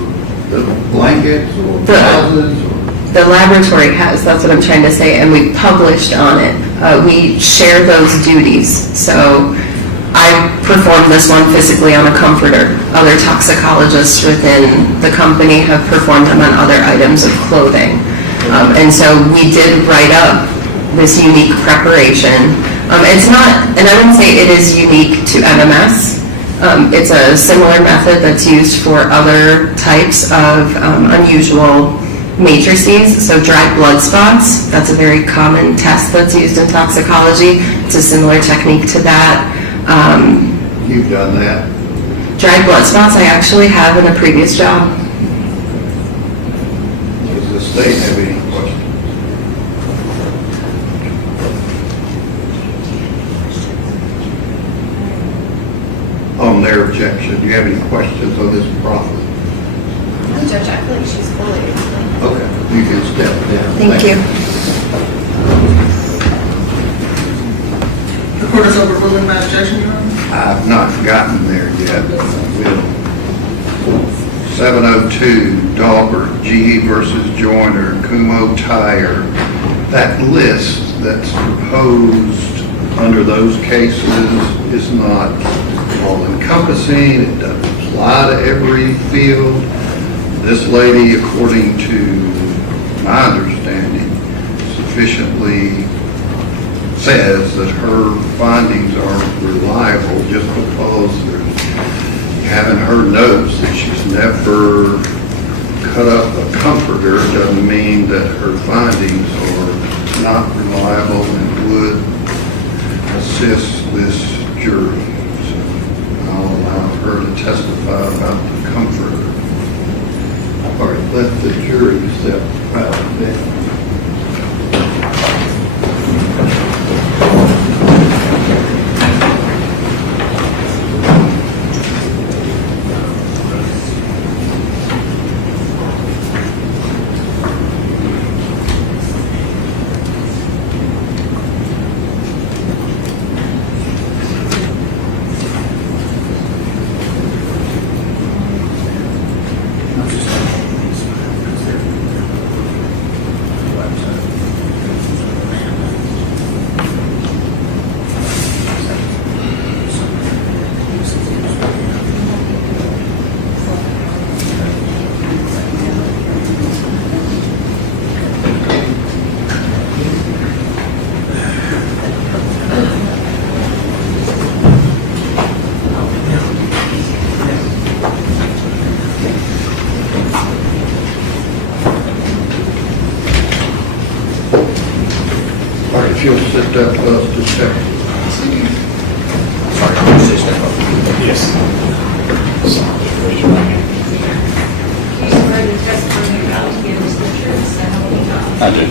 little blankets or blouses or? The laboratory has, that's what I'm trying to say, and we published on it. We share those duties. So I performed this one physically on a comforter. Other toxicologists within the company have performed them on other items of clothing. And so we did write up this unique preparation. It's not, and I wouldn't say it is unique to MMS. It's a similar method that's used for other types of unusual matrices, so dried blood spots. That's a very common test that's used in toxicology. It's a similar technique to that. You've done that? Dried blood spots I actually have in a previous job. Does the state have any questions? On their objection, do you have any questions on this proffer? No, Judge, I feel like she's fully explained. Okay, you can step down. Thank you. The court is overruling my objection, Your Honor. I've not gotten there yet. Will. 702, Dahlberg, GE versus Joyner, Kumho Tire. That list that's proposed under those cases is not all encompassing. It doesn't apply to every field. This lady, according to my understanding, sufficiently says that her findings are reliable just because having her notes that she's never cut up a comforter doesn't mean that her findings are not reliable and would assist this jury. So I'll allow her to testify about the comforter. I've already let the jury step out of that. If you'll sit up just a second. Sorry, can you say step up? Yes. Raise your right hand. You swear the testimony you're about to give is the truth, so help me God. I do.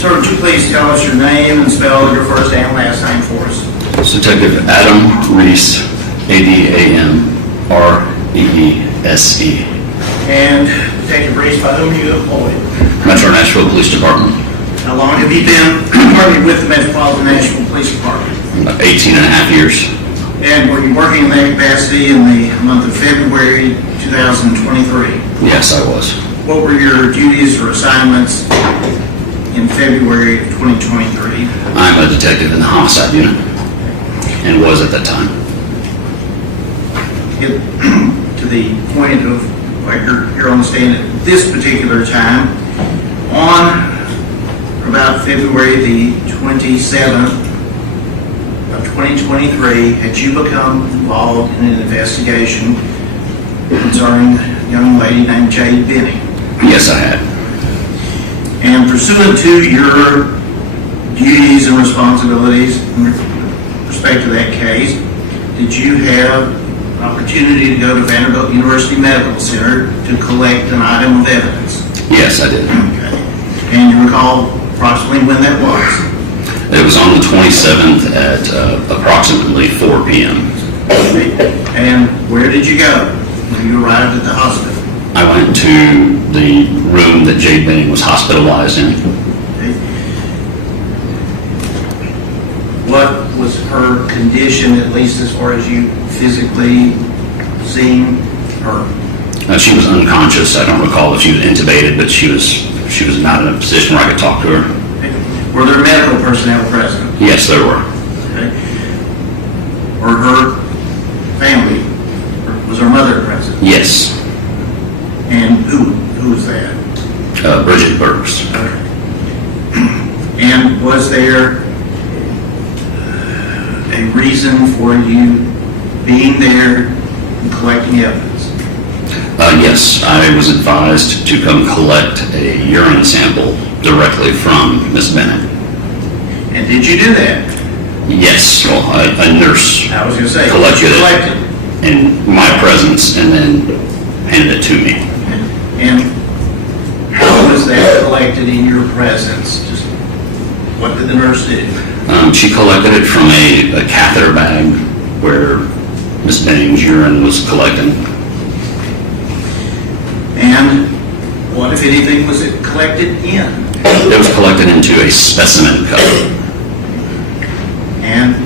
Sir, would you please tell us your name and spell your first and last name for us? It's Detective Adam Reese, ADAMREESE. And Detective Reese, by whom are you employed? Metro Nashville Police Department. How long have you been with the Metropolitan Nashville Police Department? About 18 and a half years. And were you working in that capacity in the month of February 2023? Yes, I was. What were your duties or assignments in February of 2023? I'm a detective in the homicide unit, and was at that time. Get to the point of, like you're on the stand at this particular time, on about February the 27th of 2023, had you become involved in an investigation concerning a young lady named Jade Benning? Yes, I had. And pursuant to your duties and responsibilities in respect to that case, did you have an opportunity to go to Vanderbilt University Medical Center to collect an item of evidence? Yes, I did. Okay. And you recall approximately when that was? It was on the 27th at approximately 4 p.m. And where did you go when you arrived at the hospital? I went to the room that Jade Benning was hospitalized in. Okay. What was her condition, at least as far as you physically seeing her? She was unconscious. I don't recall if she was intubated, but she was not in a position where I could talk to her. Okay. Were there medical personnel present? Yes, there were. Okay. Or her family? Or was her mother present? Yes. And who was that? Bridget Burks. Okay. And was there a reason for you being there and collecting evidence? Yes, I was advised to come collect a urine sample directly from Miss Bennett. And did you do that? Yes, well, a nurse I was going to say, collected you collected it in my presence and then handed it to me. And how was that collected in your presence? Just what did the nurse do? She collected it from a catheter bag where Miss Benning's urine was collected. And what, if anything, was it collected in? It was collected into a specimen cup. And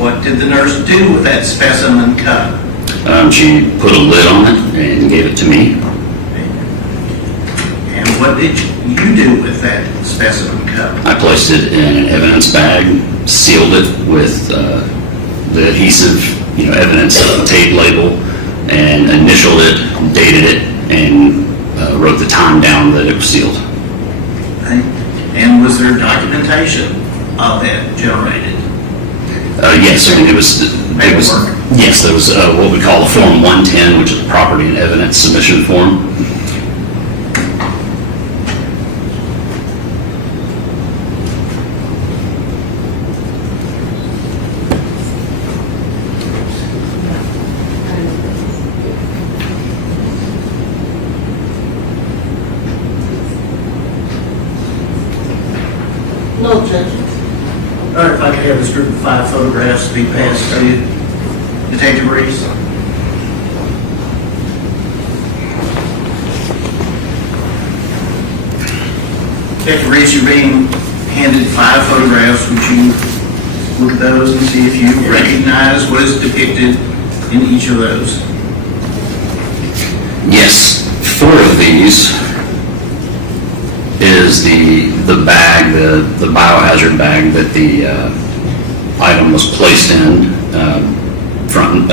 what did the nurse do with that specimen cup? She put a lid on it and gave it to me. And what did you do with that specimen cup? I placed it in an evidence bag, sealed it with the adhesive, evidence tape label, and initialed it, dated it, and wrote the time down that it was sealed. Okay. And was there documentation of that generated? Yes, I mean, it was yes, there was what we call a Form 110, which is a property and evidence submission form. No objections. All right, if I could have this group of 5 photographs be passed to you. Detective Reese. Detective Reese, you're being handed 5 photographs. Would you look at those and see if you recognize what is depicted in each of those? Yes, 4 of these is the bag, the biohazard bag that the item was placed in. From 2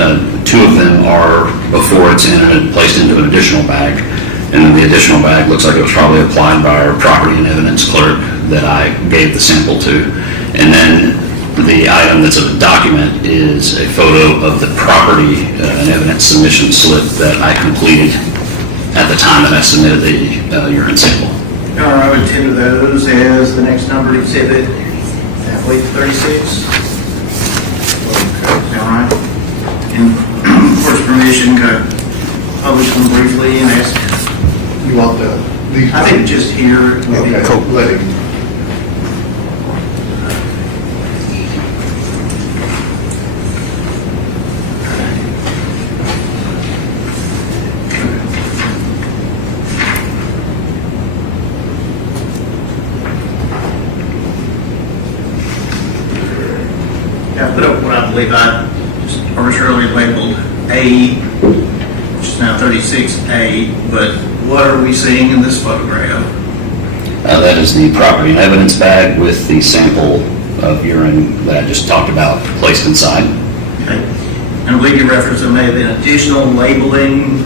of them are before it's in and placed into an additional bag, and then the additional bag looks like it was probably applied by our property and evidence clerk that I gave the sample to. And then the item that's a document is a photo of the property and evidence submission slip that I completed at the time that I submitted the urine sample. I would tender those as the next numbered exhibit, athlete 36. All right. And court's permission, could I publish them briefly and ask? You want these? I think just here. Okay, let him. I put up what I believe I just arbitrarily labeled A, which is now 36A, but what are we seeing in this photograph? That is the property and evidence bag with the sample of urine that I just talked about placed inside. Okay. And I believe you referenced there may have been additional labeling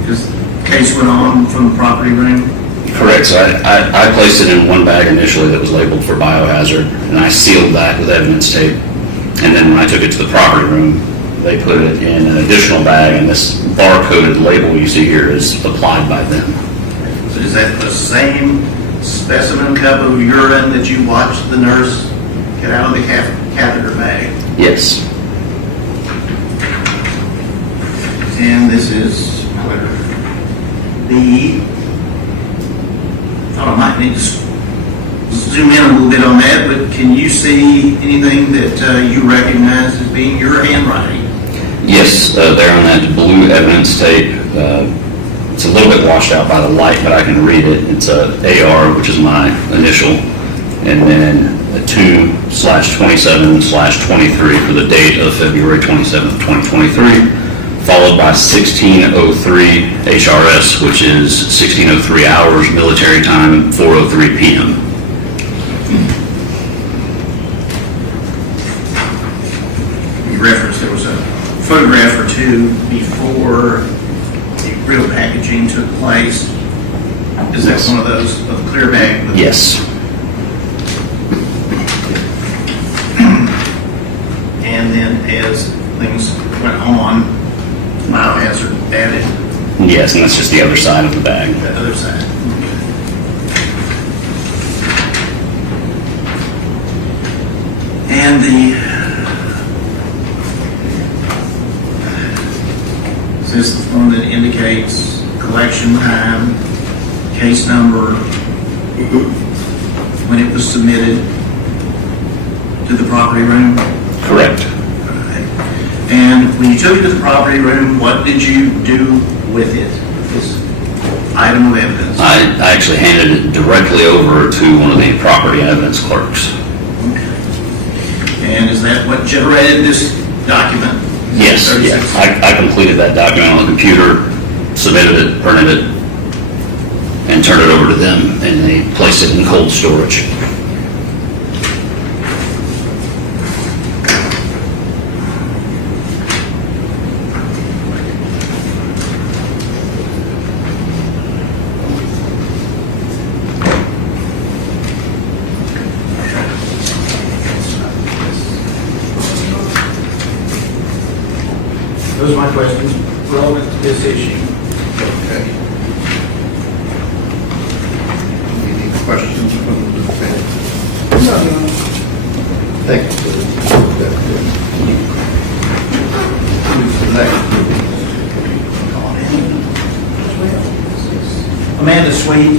because the case went on from the property room. Correct. So I placed it in one bag initially that was labeled for biohazard, and I sealed that with evidence tape. And then when I took it to the property room, they put it in an additional bag, and this barcoded label you see here is applied by them. So is that the same specimen cup of urine that you watched the nurse get out of the catheter bag? Yes. And this is letter B. Thought I might need to zoom in a little bit on that, but can you see anything that you recognize as being your handwriting? Yes, there on that blue evidence tape. It's a little bit washed out by the light, but I can read it. It's a AR, which is my initial, and then a 2/27/23 for the date of February 27th, 2023, followed by 1603 HRS, which is 1603 hours military time, 4:03 p.m. You referenced there was a photograph or two before the real packaging took place. Is that one of those of the clear bag? Yes. And then as things went on, biohazard added. Yes, and that's just the other side of the bag. The other side. And is this the one that indicates collection time, case number, when it was submitted to the property room? Correct. Okay. And when you took it to the property room, what did you do with it, this item of evidence? I actually handed it directly over to one of the property and evidence clerks. And is that what generated this document? Yes, I completed that document on the computer, submitted it, printed it. and turned it over to them, and they placed it in cold storage. Those are my questions relevant to this issue. Okay. Any questions from the defense? Thank you for that. Who's the next? Amanda Sweet.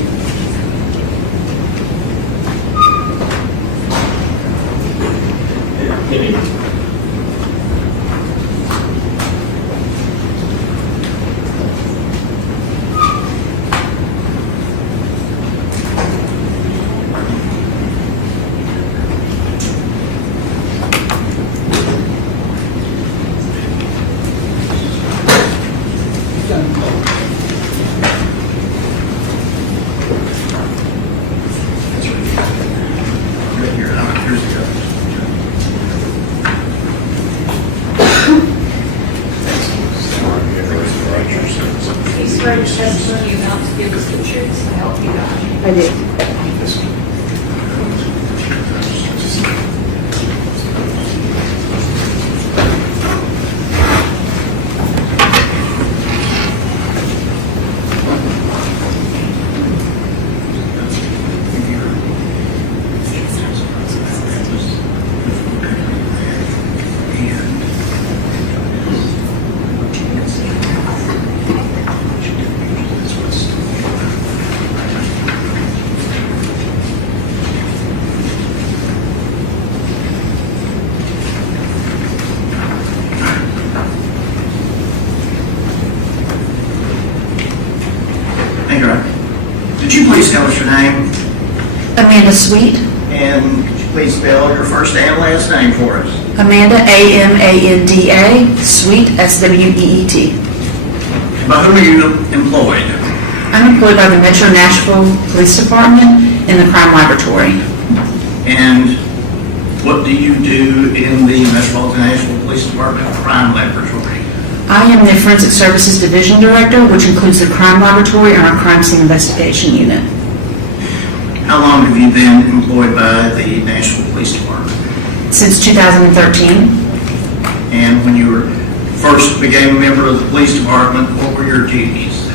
Testimony about to give us the truth, so help you God. I did. Could you please tell us your name? Amanda Sweet. And could you please spell your first and last name for us? Amanda, Amanda, Sweet, Sweet. By whom are you employed? I'm employed by the Metro Nashville Police Department in the crime laboratory. And what do you do in the Metropolitan Nashville Police Department crime laboratory? I am the Forensic Services Division Director, which includes the crime laboratory and our crime scene investigation unit. How long have you been employed by the Nashville Police Department? Since 2013. And when you first became a member of the police department, what were your duties?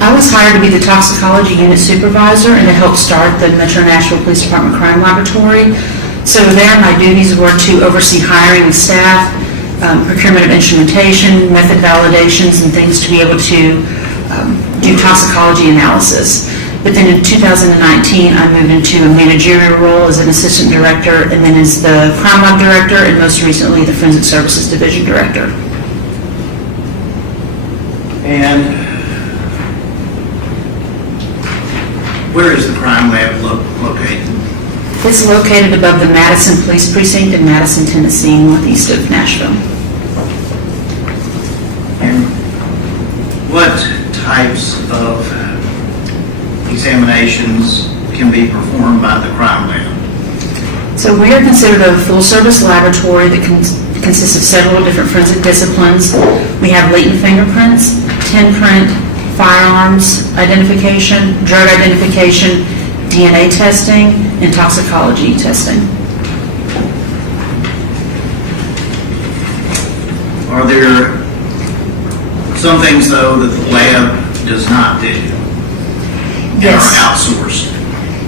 I was hired to be the toxicology unit supervisor and to help start the Metro Nashville Police Department crime laboratory. So there, my duties were to oversee hiring of staff, procurement of instrumentation, method validations, and things to be able to do toxicology analysis. But then in 2019, I moved into a managerial role as an assistant director, and then as the crime lab director, and most recently the Forensic Services Division Director. And where is the crime lab located? It's located above the Madison Police Precinct in Madison, Tennessee, northeast of Nashville. And what types of examinations can be performed by the crime lab? So we are considered a full-service laboratory that consists of several different forensic disciplines. We have latent fingerprints, tin print, firearms identification, drug identification, DNA testing, and toxicology testing. Are there some things, though, that the lab does not do and Yes. are outsourced?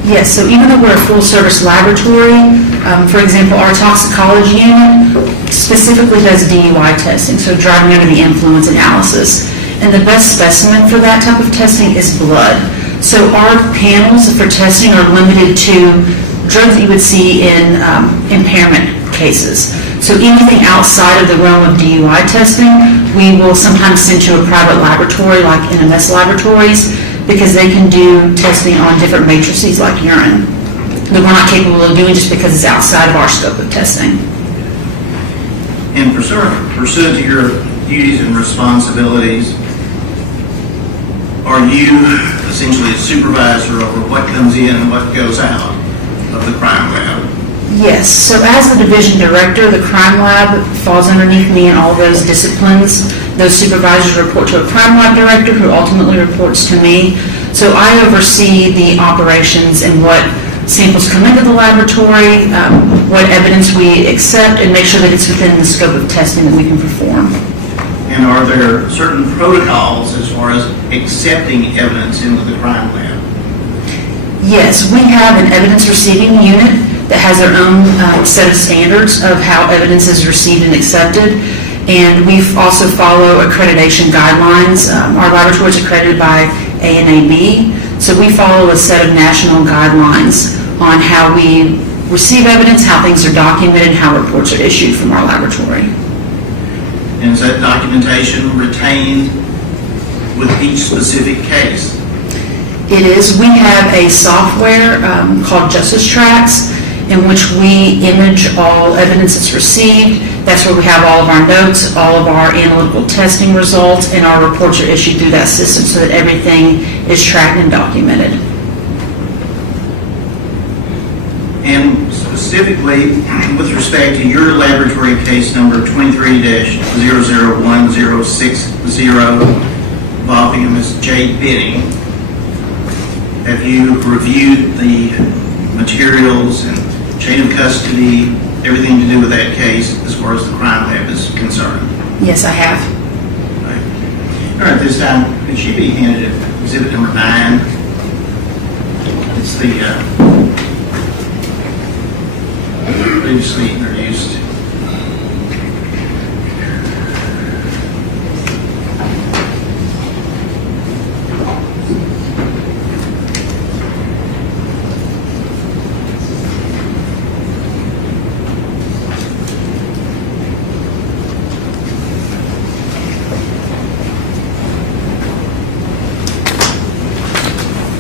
Yes, so even though we're a full-service laboratory, for example, our toxicology unit specifically does DUI testing, so driving under the influence analysis. And the best specimen for that type of testing is blood. So our panels for testing are limited to drugs that you would see in impairment cases. So anything outside of the realm of DUI testing, we will sometimes send to a private laboratory like NMS laboratories, because they can do testing on different matrices like urine that we're not capable of doing just because it's outside of our scope of testing. In pursuant to your duties and responsibilities, are you essentially a supervisor over what comes in and what goes out of the crime lab. Yes, so as the division director, the crime lab falls underneath me in all those disciplines. Those supervisors report to a crime lab director who ultimately reports to me. So I oversee the operations and what samples come into the laboratory, what evidence we accept, and make sure that it's within the scope of testing that we can perform. And are there certain protocols as far as accepting evidence into the crime lab? Yes, we have an evidence receiving unit that has their own set of standards of how evidence is received and accepted. And we also follow accreditation guidelines. Our laboratory is accredited by ANAB, so we follow a set of national guidelines on how we receive evidence, how things are documented, how reports are issued from our laboratory. And is that documentation retained with each specific case? It is. We have a software called Justice Tracks in which we image all evidence that's received. That's where we have all of our notes, all of our analytical testing results, and our reports are issued through that system so that everything is tracked and documented. And specifically, with respect to your laboratory case number 23-001060 involving Ms. Jade Benning, have you reviewed the materials and chain of custody, everything to do with that case as far as the crime lab is concerned? Yes, I have. All right, this time, could she be handed exhibit number 9? It's the previously introduced.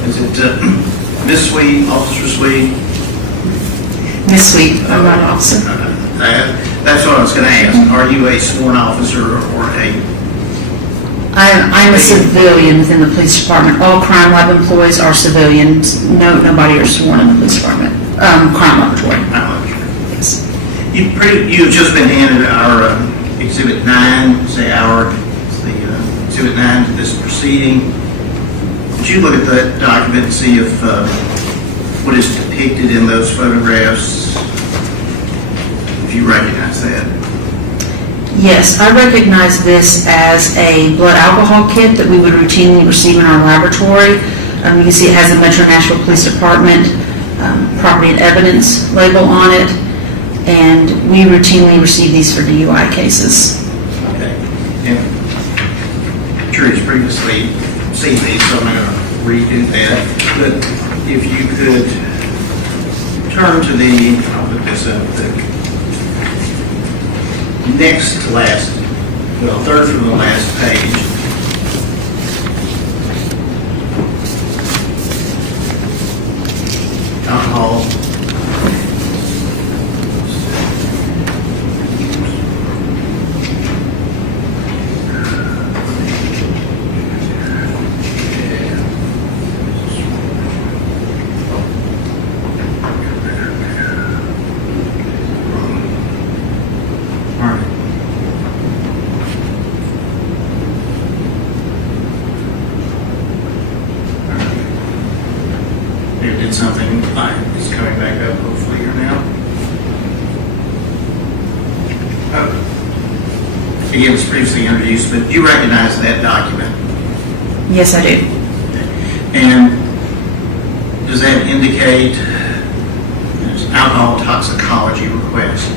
Is it Miss Sweet, Officer Sweet? Miss Sweet, I'm not an officer. That's what I was going to ask. Are you a sworn officer or a... I'm a civilian within the police department. All crime lab employees are civilians. Nobody are sworn in the police department. Crime laboratory. Yes. You've just been handed our exhibit 9, say it's the exhibit 9 to this proceeding. Would you look at that document and see if what is depicted in those photographs, if you recognize that? Yes, I recognize this as a blood alcohol kit that we would routinely receive in our laboratory. You can see it has a Metro Nashville Police Department property and evidence label on it, and we routinely receive these for DUI cases. Okay. And jury's previously seen these, so I'm not going to redo that. But if you could turn to I'll put this up, the next to last, well, third from the last page. Alcohol. Did something fine. It's coming back up hopefully here now. Again, it was previously introduced, but you recognize that document? Yes, I do. And does that indicate there's alcohol toxicology request?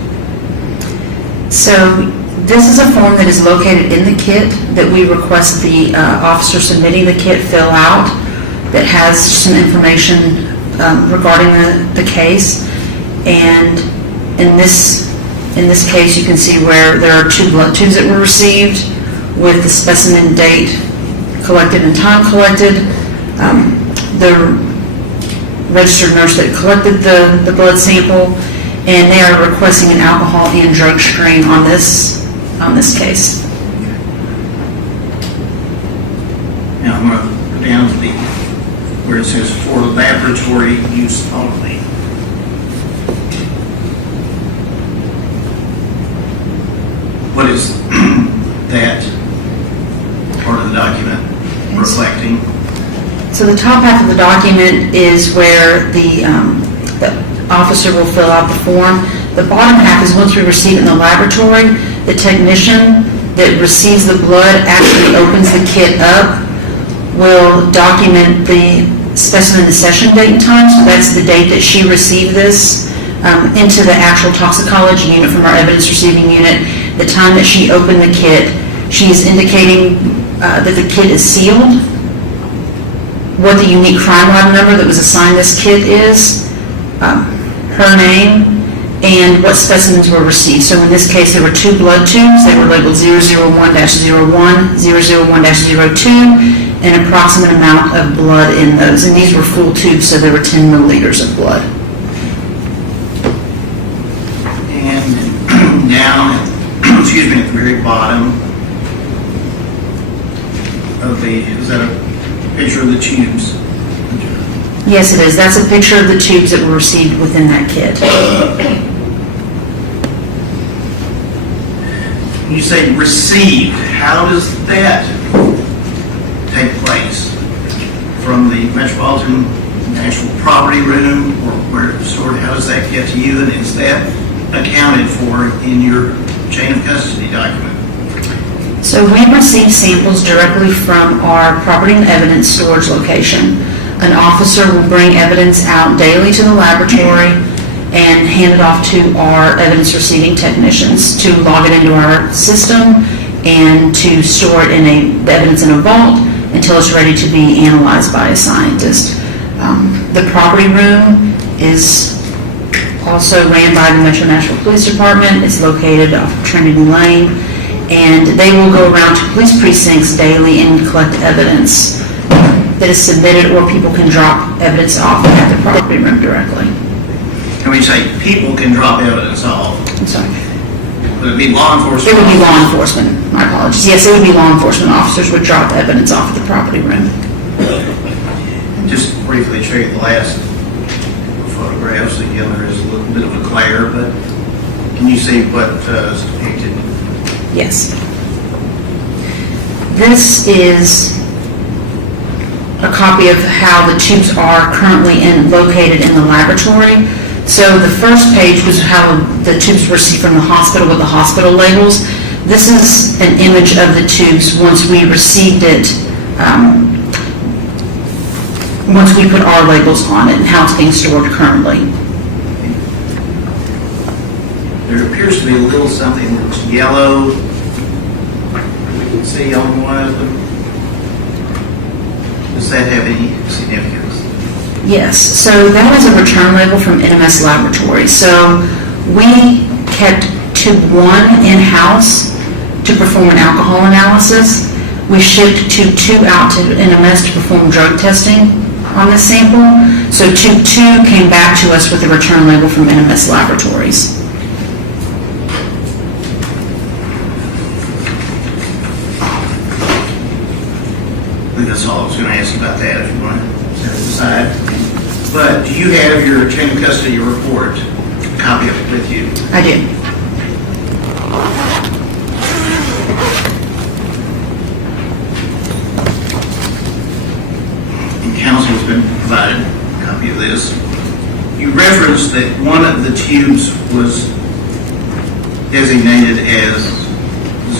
So this is a form that is located in the kit that we request the officer submitting the kit fill out that has some information regarding the case. And in this case, you can see where there are 2 blood tubes that were received with the specimen date collected and time collected. The registered nurse that collected the blood sample, and they are requesting an alcohol and drug screen on this case. Now I'm going to go down to the where it says for laboratory use only. What is that part of the document reflecting? So the top half of the document is where the officer will fill out the form. The bottom half is once we receive it in the laboratory, the technician that receives the blood actually opens the kit up, will document the specimen accession date and time, so that's the date that she received this, into the actual toxicology unit from our evidence receiving unit. The time that she opened the kit, she is indicating that the kit is sealed, what the unique crime lab number that was assigned this kit is, her name, and what specimens were received. So in this case, there were 2 blood tubes. They were labeled 001-01, 001-02, an approximate amount of blood in those. And these were full tubes, so there were 10 milliliters of blood. And down, excuse me, at the very bottom of the, is that a picture of the tubes? Yes, it is. That's a picture of the tubes that were received within that kit. When you say received, how does that take place? From the Metropolitan National Property Room, or where it's stored, how does that get to you? And is that accounted for in your chain of custody document? So we receive samples directly from our property and evidence storage location. An officer will bring evidence out daily to the laboratory and hand it off to our evidence receiving technicians to log it into our system and to store it in the evidence in a vault until it's ready to be analyzed by a scientist. The property room is also ran by the Metro Nashville Police Department. It's located off Trinity Lane, and they will go around to police precincts daily and collect evidence that is submitted, or people can drop evidence off at the property room directly. Can we say people can drop evidence off? I'm sorry. Would it be law enforcement? It would be law enforcement. My apologies. Yes, it would be law enforcement officers would drop evidence off at the property room. Just briefly show you the last photographs. Again, there is a little bit of a glare, but can you see what is depicted? Yes. This is a copy of how the tubes are currently located in the laboratory. So the first page was how the tubes were received from the hospital with the hospital labels. This is an image of the tubes once we received it, once we put our labels on it and how it's being stored currently. There appears to be a little something that's yellow. You can see on one of them. Does that have any significance? Yes, so that is a return label from NMS Laboratories. So we kept tube 1 in-house to perform an alcohol analysis. We shipped tube 2 out to NMS to perform drug testing on this sample. So tube 2 came back to us with a return label from NMS Laboratories. I think that's all I was going to ask you about that, if you want to set it aside. But do you have your chain of custody report, a copy of it with you? I do. And counsel has been provided a copy of this. You referenced that one of the tubes was designated as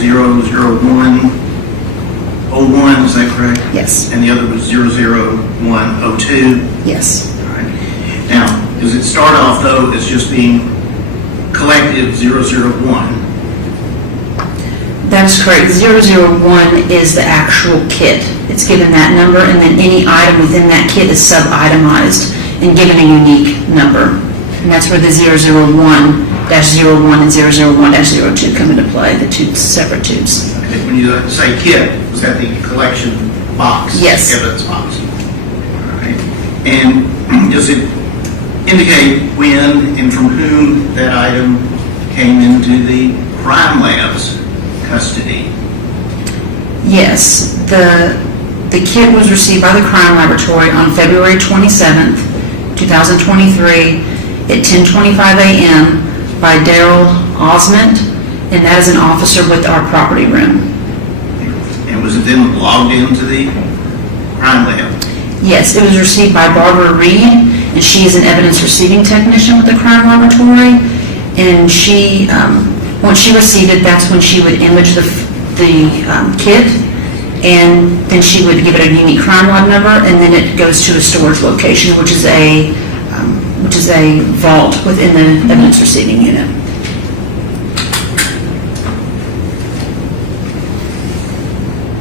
00101, is that correct? Yes. And the other was 00102? Yes. All right. Now, does it start off, though, as just being collective 001? That's correct. 001 is the actual kit. It's given that number, and then any item within that kit is sub-itemized and given a unique number. And that's where the 001-01 and 001-02 come into play, the two separate tubes. Okay. When you say kit, was that the collection box? Yes. Evidence box. All right. And does it indicate when and from whom that item came into the crime lab's custody? Yes. The the kit was received by the crime laboratory on February 27th, 2023 at 10:25 a.m. by Daryl Osment, and that is an officer with our property room. And was it then logged into the crime lab? Yes, it was received by Barbara Reed, and she is an evidence receiving technician with the crime laboratory. And she, once she received it, that's when she would image the kit, and then she would give it a unique crime lab number, and then it goes to a storage location, which is a vault within the evidence receiving unit.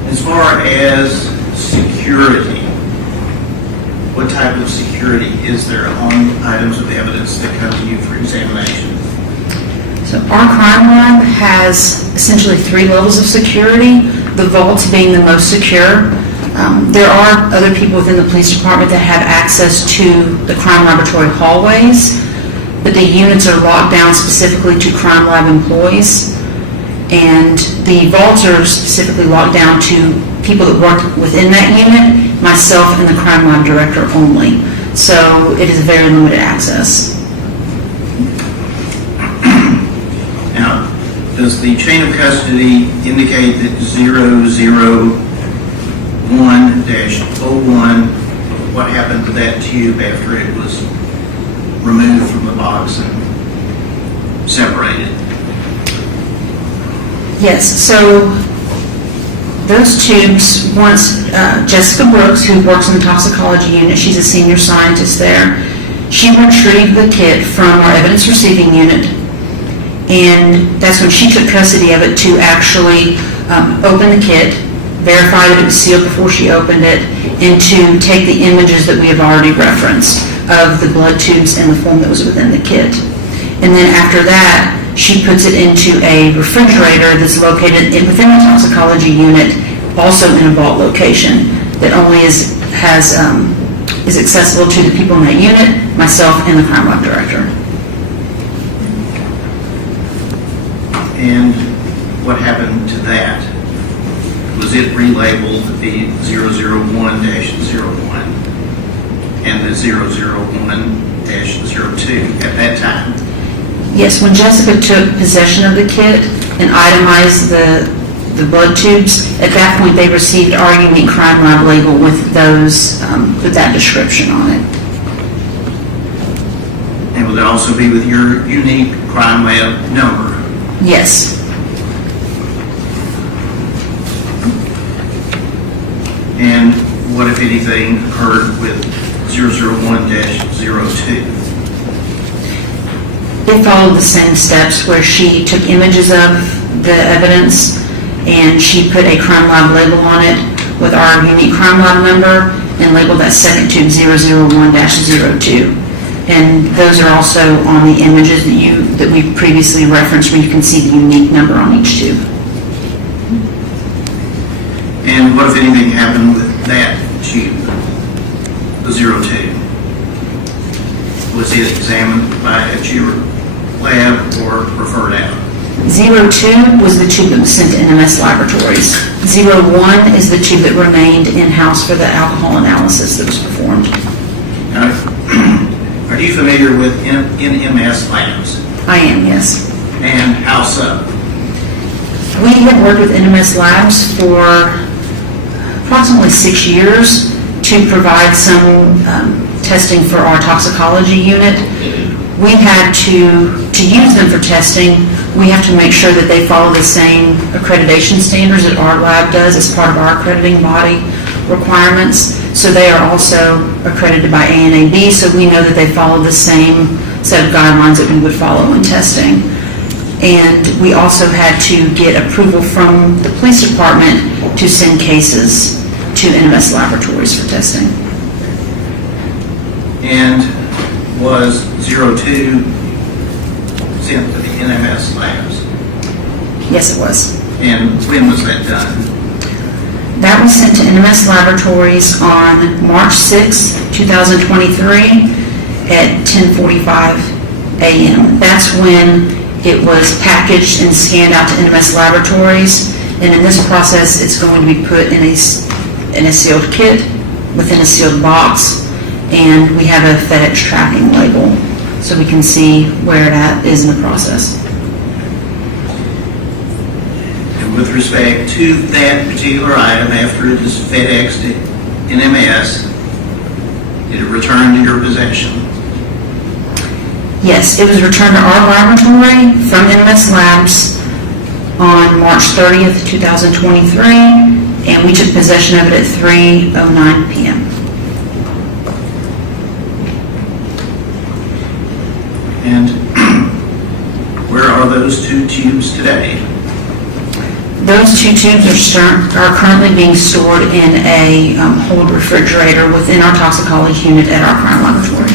As far as security, what type of security is there on items of evidence that come to you for examination? So our crime lab has essentially 3 levels of security, the vaults being the most secure. There are other people within the police department that have access to the crime laboratory hallways, but the units are locked down specifically to crime lab employees. And the vaults are specifically locked down to people that work within that unit, myself and the crime lab director only. So it is very limited access. Now, does the chain of custody indicate that 001-01, what happened to that tube after it was removed from the box and separated? Yes, so those tubes, once Jessica Brooks, who works in the toxicology unit, she's a senior scientist there, she retrieved the kit from our evidence receiving unit, and that's when she took custody of it to actually open the kit, verify that it was sealed before she opened it, and to take the images that we have already referenced of the blood tubes and the form that was within the kit. And then after that, she puts it into a refrigerator that's located within the toxicology unit, also in a vault location that only is accessible to the people in that unit, myself, and the crime lab director. And what happened to that? Was it relabeled the 001-01 and the 001-02 at that time? Yes, when Jessica took possession of the kit and itemized the blood tubes, at that point they received our unique crime lab label with those, with that description on it. And will it also be with your unique crime lab number? Yes. And what, if anything, occurred with 001-02? It followed the same steps where she took images of the evidence and she put a crime lab label on it with our unique crime lab number and labeled that second tube 001-02. And those are also on the images that we previously referenced, where you can see the unique number on each tube. And what, if anything, happened with that tube, the 02? Was it examined by a tube lab or referred out? 02 was the tube that was sent to NMS laboratories. 01 is the tube that remained in-house for the alcohol analysis that was performed. Are you familiar with NMS labs? I am, yes. And how so? We have worked with NMS labs for approximately 6 years to provide some testing for our toxicology unit. We had to use them for testing, we have to make sure that they follow the same accreditation standards that our lab does as part of our accrediting body requirements. So they are also accredited by ANAB, so we know that they follow the same set of guidelines that we would follow in testing. And we also had to get approval from the police department to send cases to NMS laboratories for testing. And was 02 sent to the NMS labs? Yes, it was. And when was that done? That was sent to NMS laboratories on March 6, 2023 at 10:45 a.m. That's when it was packaged and scanned out to NMS laboratories. And in this process, it's going to be put in a in a sealed kit within a sealed box, and we have a FedEx tracking label so we can see where that is in the process. And with respect to that particular item, after it is FedExed to NMS, did it return to your possession? Yes, it was returned to our laboratory from NMS Labs on March 30th, 2023, and we took possession of it at 3:09 p.m. And where are those 2 tubes today? Those 2 tubes are currently being stored in a hold refrigerator within our toxicology unit at our crime laboratory.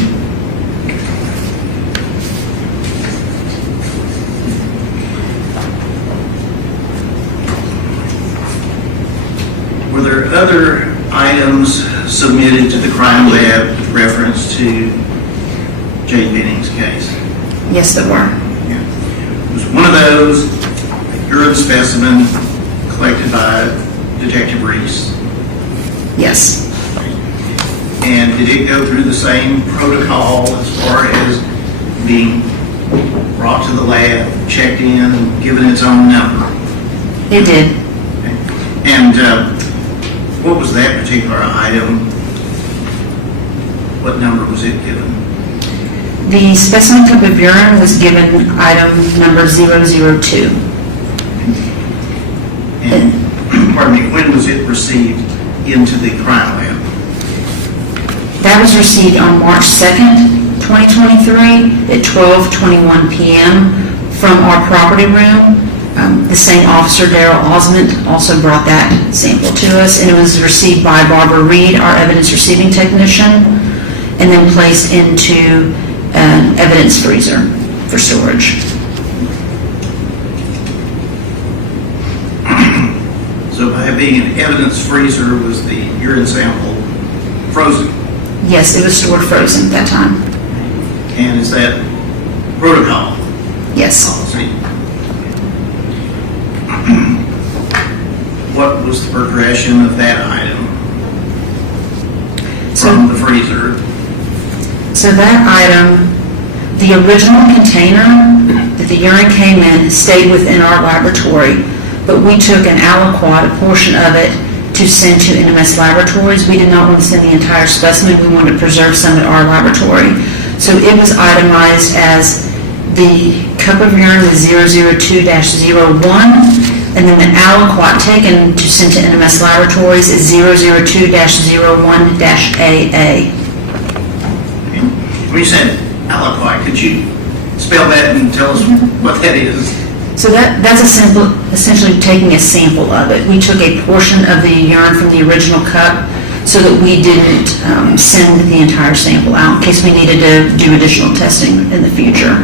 Were there other items submitted to the crime lab with reference to Jade Benning's case? Yes, there were. Was one of those a urine specimen collected by Detective Reese? Yes. And did it go through the same protocol as far as being brought to the lab, checked in, and given its own number? It did. And what was that particular item? What number was it given? The specimen cup of urine was given item number 002. And, pardon me, when was it received into the crime lab? That was received on March 2nd, 2023 at 12:21 p.m. from our property room. The same officer, Daryl Osmond, also brought that sample to us, and it was received by Barbara Reed, our evidence receiving technician, and then placed into an evidence freezer for storage. So by being an evidence freezer, was the urine sample frozen? Yes, it was stored frozen at that time. And is that protocol? Yes. Policy? What was the progression of that item from the freezer? So that item, the original container that the urine came in stayed within our laboratory, but we took an aliquot, a portion of it, to send to NMS Laboratories. We did not want to send the entire specimen. We wanted to preserve some at our laboratory. So it was itemized as the cup of urine was 002-01, and then the aliquot taken to send to NMS Laboratories is 002-01-AA. When you said aliquot, could you spell that and tell us what that is? So that's essentially taking a sample of it. We took a portion of the urine from the original cup so that we didn't send the entire sample out in case we needed to do additional testing in the future.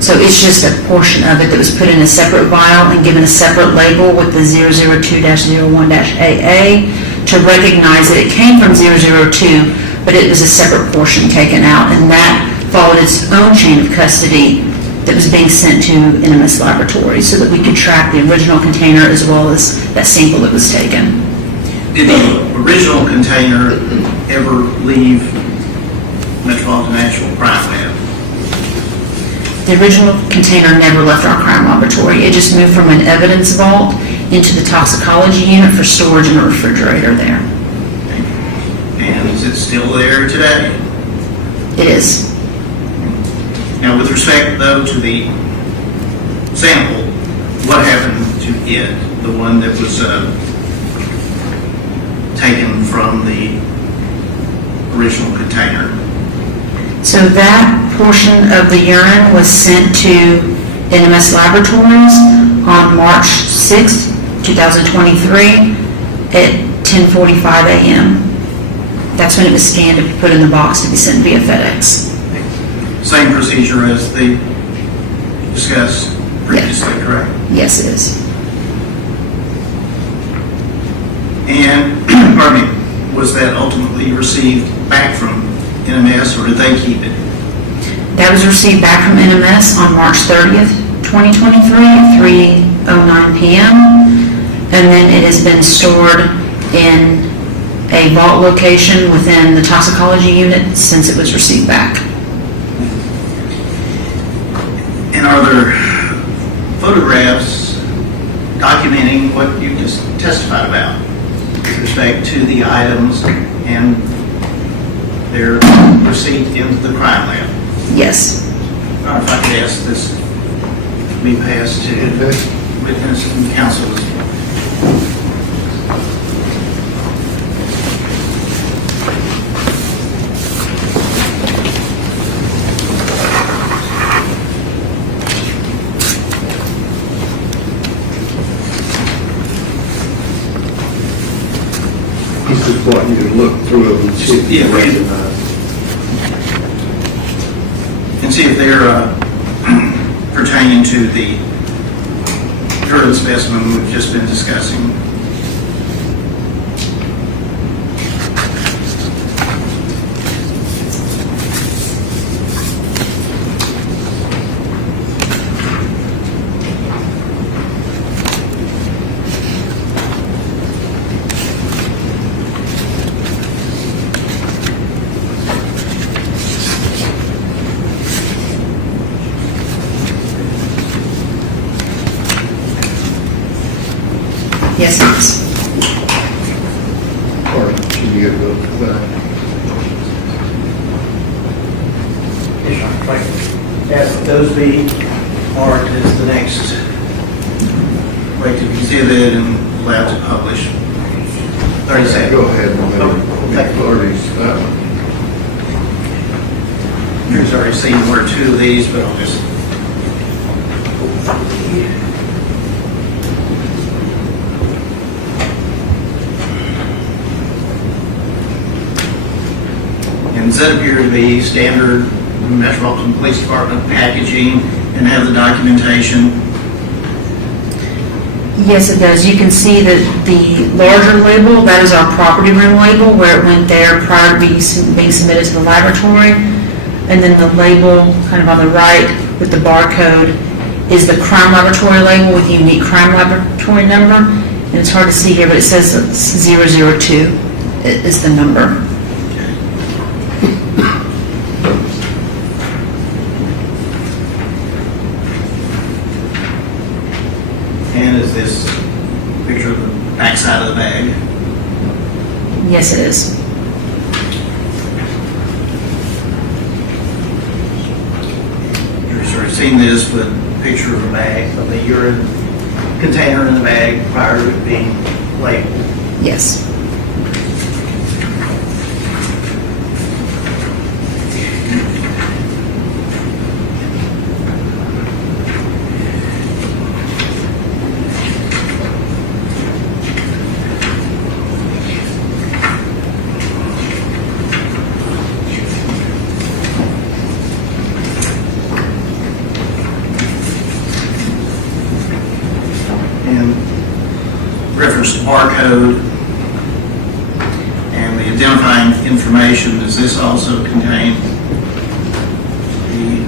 So it's just a portion of it that was put in a separate vial and given a separate label with the 002-01-AA to recognize that it came from 002, but it was a separate portion taken out, and that followed its own chain of custody that was being sent to NMS Laboratories so that we could track the original container as well as that sample that was taken. Did the original container ever leave Metropolitan National Crime Lab? The original container never left our crime laboratory. It just moved from an evidence vault into the toxicology unit for storage in a refrigerator there. And is it still there today? It is. Now, with respect, though, to the sample, what happened to it, the one that was taken from the original container? So that portion of the urine was sent to NMS Laboratories on March 6th, 2023 at 10:45 a.m. That's when it was scanned to be put in the box to be sent via FedEx. Same procedure as they discussed previously, correct? Yes, it is. And, pardon me, was that ultimately received back from NMS, or did they keep it? That was received back from NMS on March 30th, 2023 at 3:09 p.m. And then it has been stored in a vault location within the toxicology unit since it was received back. And are there photographs documenting what you just testified about with respect to the items and their receipt into the crime lab? Yes. Or if I could ask this to be passed to witness and counsel as well. He's just wanting you to look through them and see if you Yeah, recognize. And see if they're pertaining to the urine specimen we've just been discussing. Yes, it is. Or can you get those back? Ask that those be marked as the next way to exhibit and allowed to publish. 30 seconds. Go ahead and Okay. 30s. Here's already seen one or two of these, but I'll just. And does that appear to be standard Metropolitan Police Department packaging and have the documentation? Yes, it does. You can see that the larger label, that is our property room label, where it went there prior to being submitted to the laboratory. And then the label, kind of on the right with the barcode, is the crime laboratory label with the unique crime laboratory number. And it's hard to see here, but it says it's 002 is the number. And is this picture of the backside of the bag? Yes, it is. You've sort of seen this with a picture of the bag, of the urine container in the bag prior to it being labeled. Yes. Reference to barcode and the identifying information, does this also contain the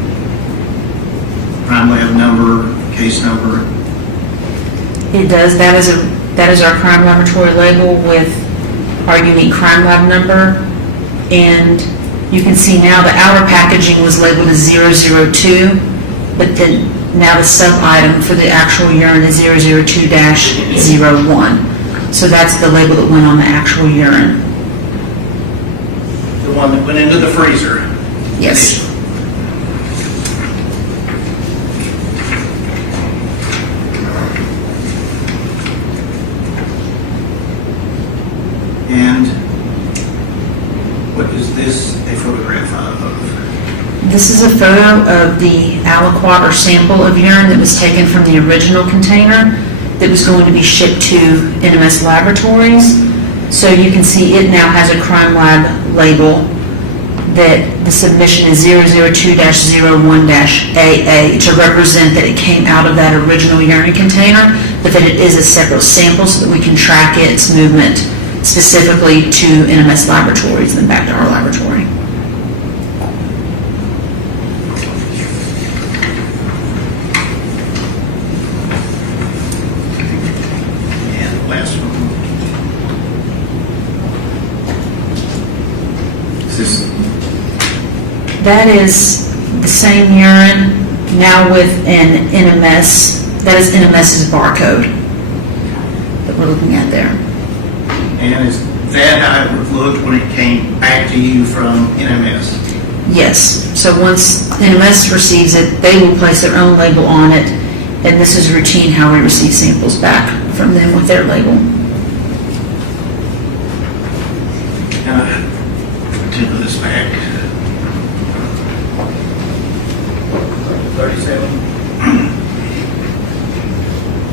crime lab number, case number? It does. That is our crime laboratory label with our unique crime lab number. And you can see now the outer packaging was labeled as 002, but then now the sub-item for the actual urine is 002-01. So that's the label that went on the actual urine. The one that went into the freezer? Yes. And what is this a photograph of? This is a photo of the aliquot or sample of urine that was taken from the original container that was going to be shipped to NMS Laboratories. So you can see it now has a crime lab label that the submission is 002-01-AA to represent that it came out of that original urine container, but that it is a separate sample so that we can track its movement specifically to NMS Laboratories and then back to our laboratory. That is the same urine, now with an NMS. That is NMS's barcode that we're looking at there. And is that how it would have looked when it came back to you from NMS? Yes. So once NMS receives it, they will place their own label on it, and this is routine how we receive samples back from them with their label. Tip of this back. 37.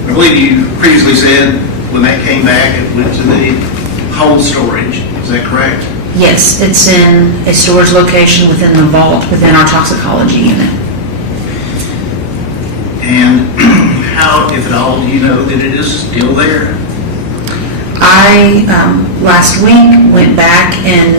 I believe you previously said when that came back, it went to the cold storage. Is that correct? Yes, it's in a storage location within the vault within our toxicology unit. And how, if at all, do you know that it is still there? I, last week, went back and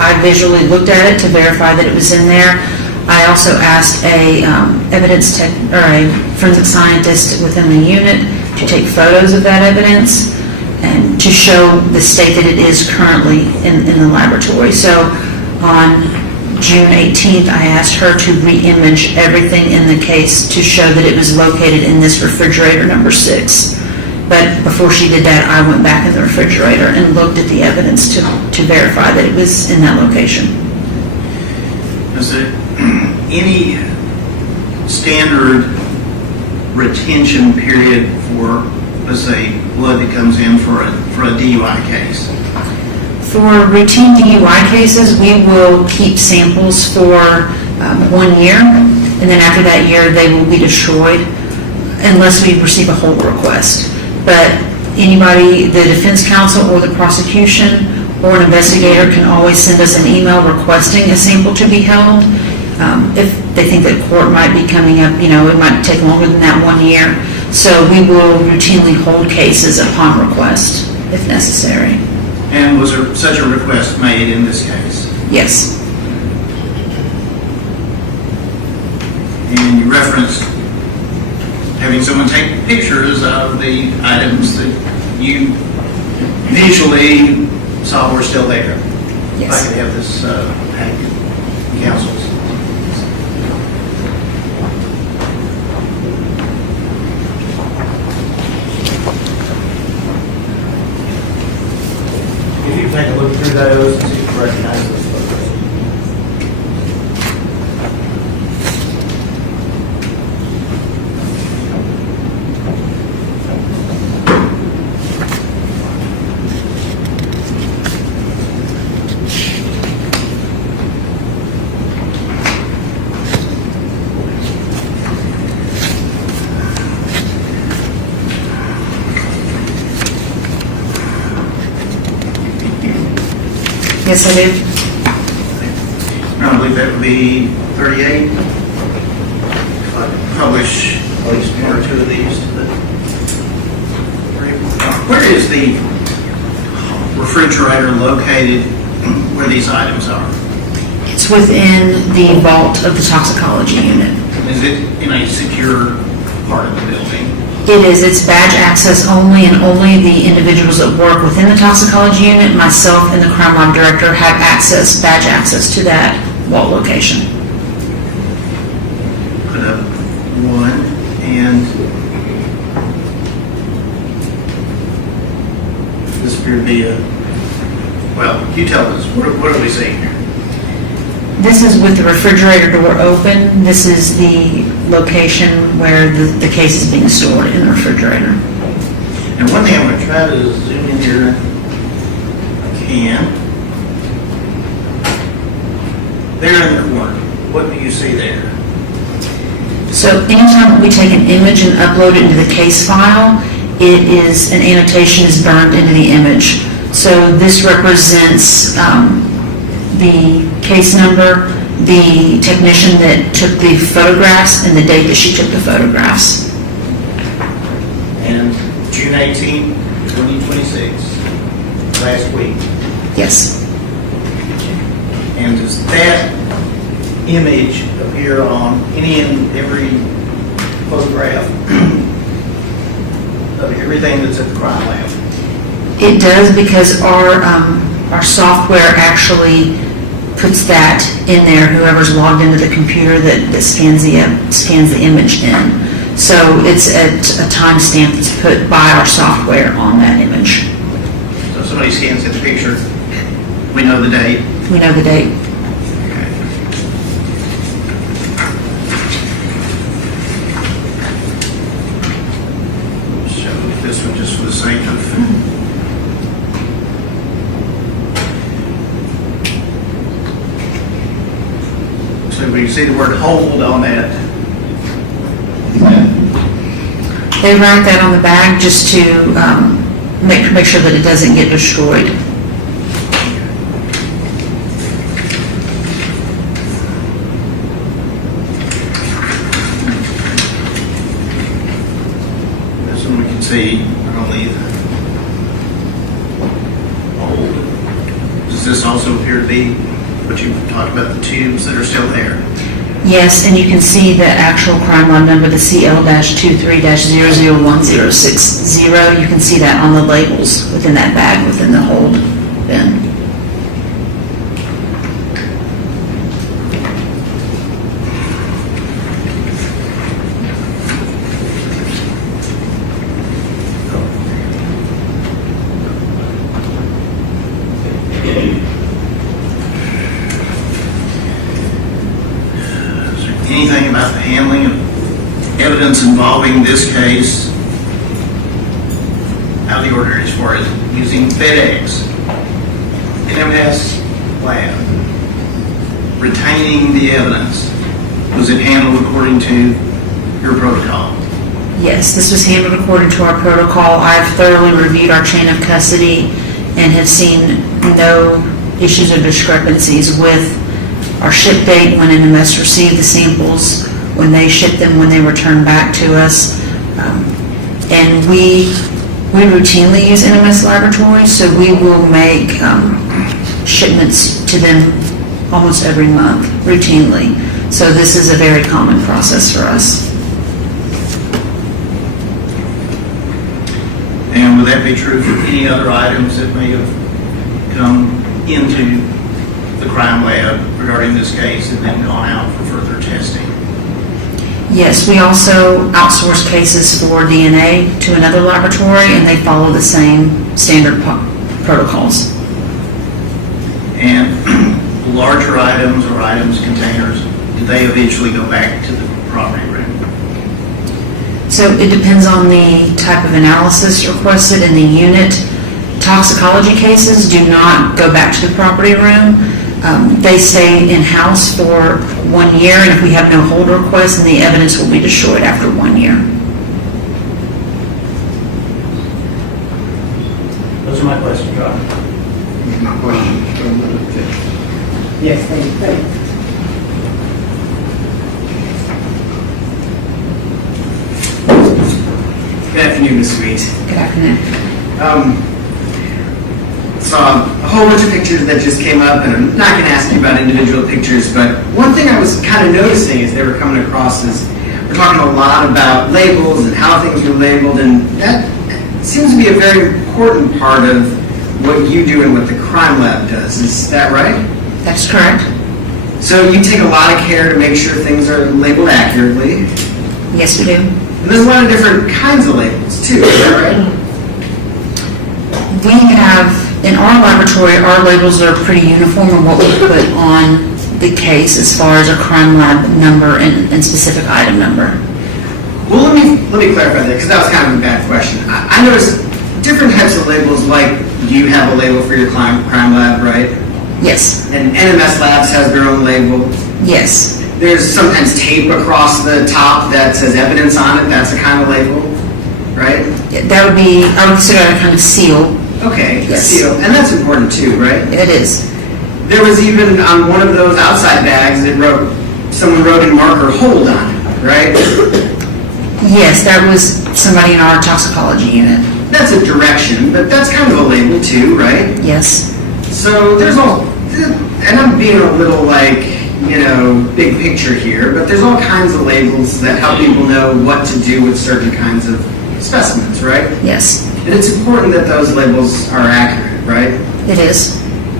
I visually looked at it to verify that it was in there. I also asked a evidence tech, or a forensic scientist within the unit to take photos of that evidence and to show the state that it is currently in the laboratory. So on June 18th, I asked her to re-image everything in the case to show that it was located in this refrigerator number 6. But before she did that, I went back in the refrigerator and looked at the evidence to verify that it was in that location. Is there any standard retention period for, let's say, blood that comes in for a DUI case? For routine DUI cases, we will keep samples for 1 year, and then after that year, they will be destroyed unless we receive a hold request. But anybody, the defense counsel or the prosecution or an investigator can always send us an email requesting a sample to be held. If they think that court might be coming up, it might take longer than that 1 year. So we will routinely hold cases upon request if necessary. And was there such a request made in this case? Yes. And you referenced having someone take pictures of the items that you visually saw were still there. Yes. If I could have this packet, counsels. If you take a look through those and see if you recognize those photos. Yes, I do. I believe that would be 38. Publish at least 1 or 2 of these. Where is the refrigerator located where these items are? It's within the vault of the toxicology unit. Is it in a secure part of the building? It is. It's badge access only, and only the individuals that work within the toxicology unit, myself and the crime lab director, have badge access to that vault location. Put up 1 and this appeared to be well, you tell us, what are we seeing here? This is with the refrigerator door open. This is the location where the case is being stored in the refrigerator. And one thing I'm going to try to zoom in here, if I can. There in the corner, what do you see there? So anytime we take an image and upload it into the case file, it is, an annotation is burned into the image. So this represents the case number, the technician that took the photographs, and the date that she took the photographs. And June 18, 2026, last week. Yes. And does that image appear on any and every photograph of everything that's at the crime lab? It does, because our software actually puts that in there, whoever's logged into the computer that scans the image in. So it's a timestamp that's put by our software on that image. So if somebody scans the picture, we know the date? We know the date. So this one just for the sake of... So when you see the word hold on that, They write that on the bag just to make sure that it doesn't get destroyed. this one we can see not only hold. Does this also appear to be what you talked about, the tubes that are still there? Yes, and you can see the actual crime log number, the CL-23-001060. You can see that on the labels within that bag, within the hold bin. Anything about the handling of evidence involving this case out of the ordinary as far as using FedEx, NMS lab, retaining the evidence? Was it handled according to your protocol? Yes, this was handled according to our protocol. I've thoroughly reviewed our chain of custody and have seen no issues or discrepancies with our ship date, when NMS received the samples, when they shipped them, when they returned back to us. And we routinely use NMS laboratories, so we will make shipments to them almost every month, routinely. So this is a very common process for us. And would that be true for any other items that may have come into the crime lab regarding this case and then gone out for further testing? Yes, we also outsource cases for DNA to another laboratory, and they follow the same standard protocols. And larger items or items, containers, do they eventually go back to the property room? So it depends on the type of analysis requested in the unit. Toxicology cases do not go back to the property room. They stay in-house for 1 year, and if we have no hold request, then the evidence will be destroyed after 1 year. Those are my questions, John. My question is from the fifth. Yes, thank you. Good afternoon, Ms. Sweet. Good afternoon. Saw a whole bunch of pictures that just came up, and I'm not going to ask you about individual pictures, but one thing I was kind of noticing as they were coming across is we're talking a lot about labels and how things are labeled, and that seems to be a very important part of what you do and what the crime lab does. Is that right? That's correct. So you take a lot of care to make sure things are labeled accurately. Yes, we do. And there's a lot of different kinds of labels, too. Is that right? We have, in our laboratory, our labels are pretty uniform in what we put on the case as far as a crime lab number and specific item number. Well, let me clarify that, because that was kind of a bad question. I noticed different types of labels, like you have a label for your crime lab, right? Yes. And NMS Labs has their own label. Yes. There's sometimes tape across the top that says evidence on it. That's a kind of label, right? That would be, I would consider that a kind of seal. Okay, Yes. seal. And that's important too, right? It is. There was even on one of those outside bags, someone wrote in marker hold on it, right? Yes, that was somebody in our toxicology unit. That's a direction, but that's kind of a label too, right? Yes. So there's and I'm being a little big picture here, but there's all kinds of labels that help people know what to do with certain kinds of specimens, right? Yes. And it's important that those labels are accurate, right? It is.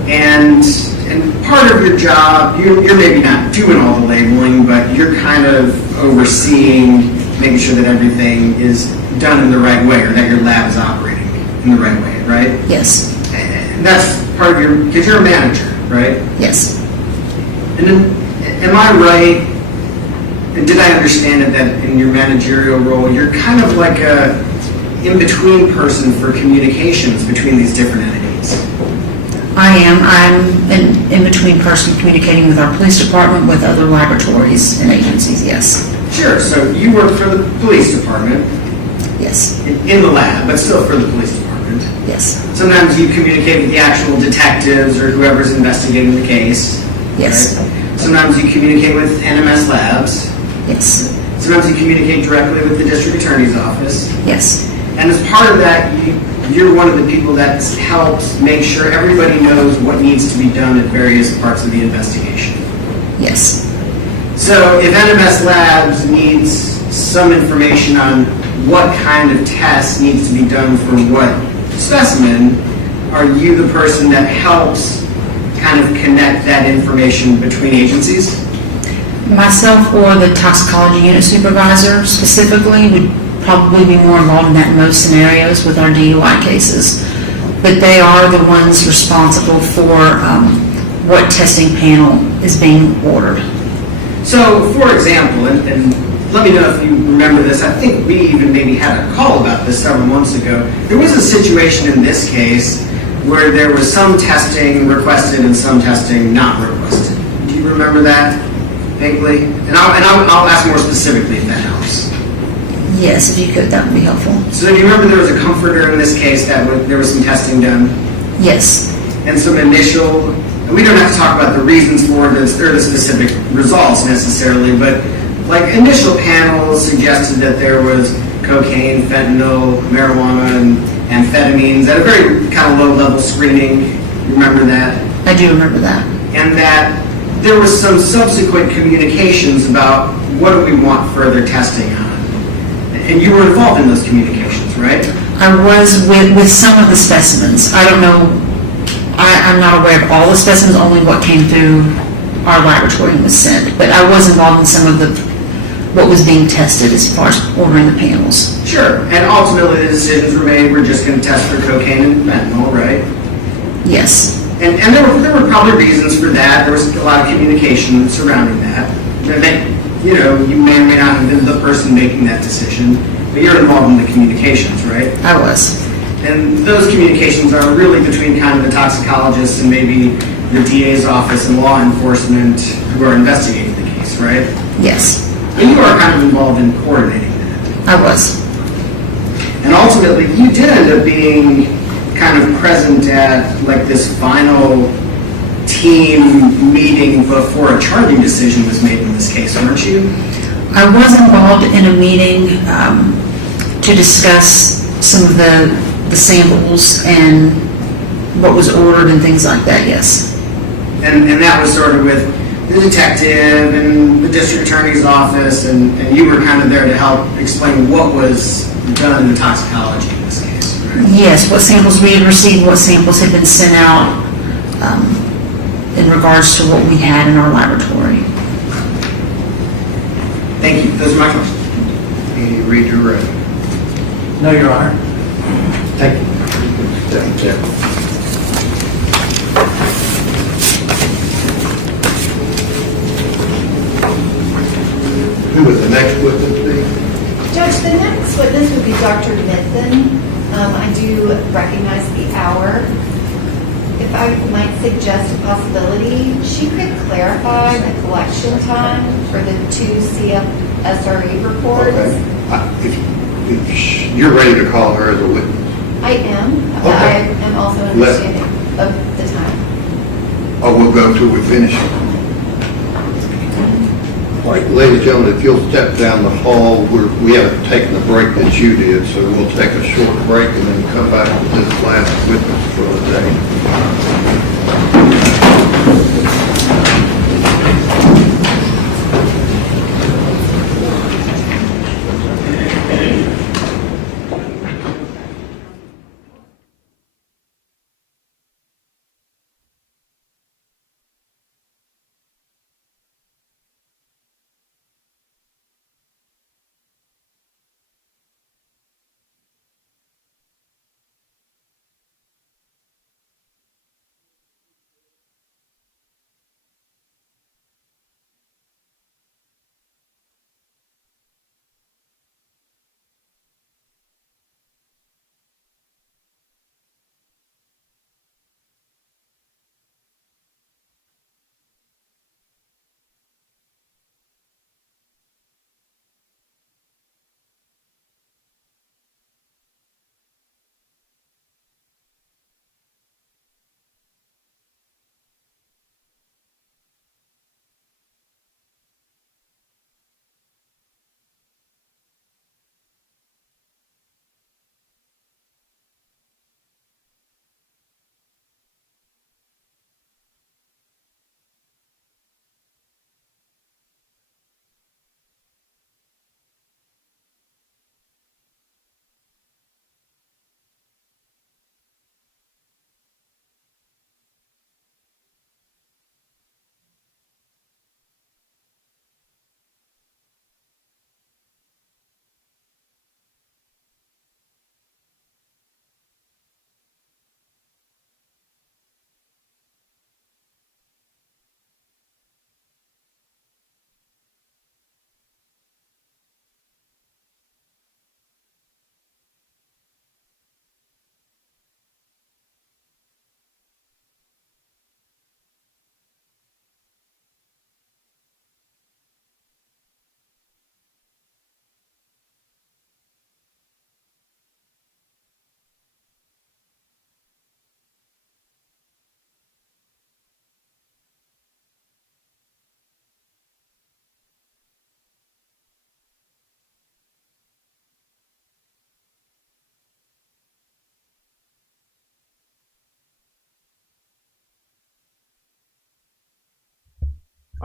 And and part of your job, you're maybe not doing all the labeling, but you're kind of overseeing, making sure that everything is done in the right way, or that your lab is operating in the right way, right? Yes. And that's part of your, because you're a manager, right? Yes. And then, am I right, and did I understand it that in your managerial role, you're kind of like a in-between person for communications between these different entities? I am. I'm an in-between person communicating with our police department, with other laboratories and agencies, yes. Sure, so you work for the police department? Yes. In the lab, but still for the police department? Yes. Sometimes you communicate with the actual detectives or whoever's investigating the case? Yes. Right? Sometimes you communicate with NMS Labs? Yes. Sometimes you communicate directly with the district attorney's office? Yes. And as part of that, you're one of the people that helps make sure everybody knows what needs to be done at various parts of the investigation. Yes. So if NMS Labs needs some information on what kind of test needs to be done for what specimen, are you the person that helps kind of connect that information between agencies? Myself or the toxicology unit supervisor specifically would probably be more involved in that in most scenarios with our DUI cases. But they are the ones responsible for what testing panel is being ordered. So, for example, and let me know if you remember this, I think we even maybe had a call about this several months ago. There was a situation in this case where there was some testing requested and some testing not requested. Do you remember that vaguely? And I'll ask more specifically if that helps. Yes, if you could, that would be helpful. So do you remember there was a comforter in this case that there was some testing done? Yes. And some initial, and we don't have to talk about the reasons for this or the specific results necessarily, but like initial panels suggested that there was cocaine, fentanyl, marijuana, and amphetamines at a very kind of low-level screening. You remember that? I do remember that. And that there was some subsequent communications about what do we want further testing on. And you were involved in those communications, right? I was with some of the specimens. I don't know, I'm not aware of all the specimens, only what came through our laboratory and was sent. But I was involved in some of what was being tested as far as ordering the panels. Sure, and ultimately the decisions were made, we're just going to test for cocaine and fentanyl, right? Yes. And there were probably reasons for that. There was a lot of communication surrounding that. You know, you may or may not have been the person making that decision, but you're involved in the communications, right? I was. And those communications are really between kind of the toxicologist and maybe the DA's office and law enforcement who are investigating the case, right? Yes. And you are kind of involved in coordinating that. I was. And ultimately, you did end up being kind of present at like this final team meeting before a charging decision was made in this case, weren't you? I was involved in a meeting to discuss some of the samples and what was ordered and things like that, yes. And that was sort of with the detective and the district attorney's office, and you were kind of there to help explain what was done in the toxicology in this case, right? Yes, what samples we had received, what samples had been sent out in regards to what we had in our laboratory. Thank you. Those are my questions. Any redirect? No, Your Honor. Thank you. Thank you. Who would the next witness be? Judge, the next witness would be Dr. Mithen. I do recognize the hour. If I might suggest a possibility, she could clarify the collection time for the 2 CFSRE reports. Okay. If you're ready to call her as a witness. I am, but Okay. I am also understanding of the time. Oh, we'll go till we finish. All right, ladies and gentlemen, if you'll step down the hall, we haven't taken the break that you did, so we'll take a short break and then come back with this last witness for the day.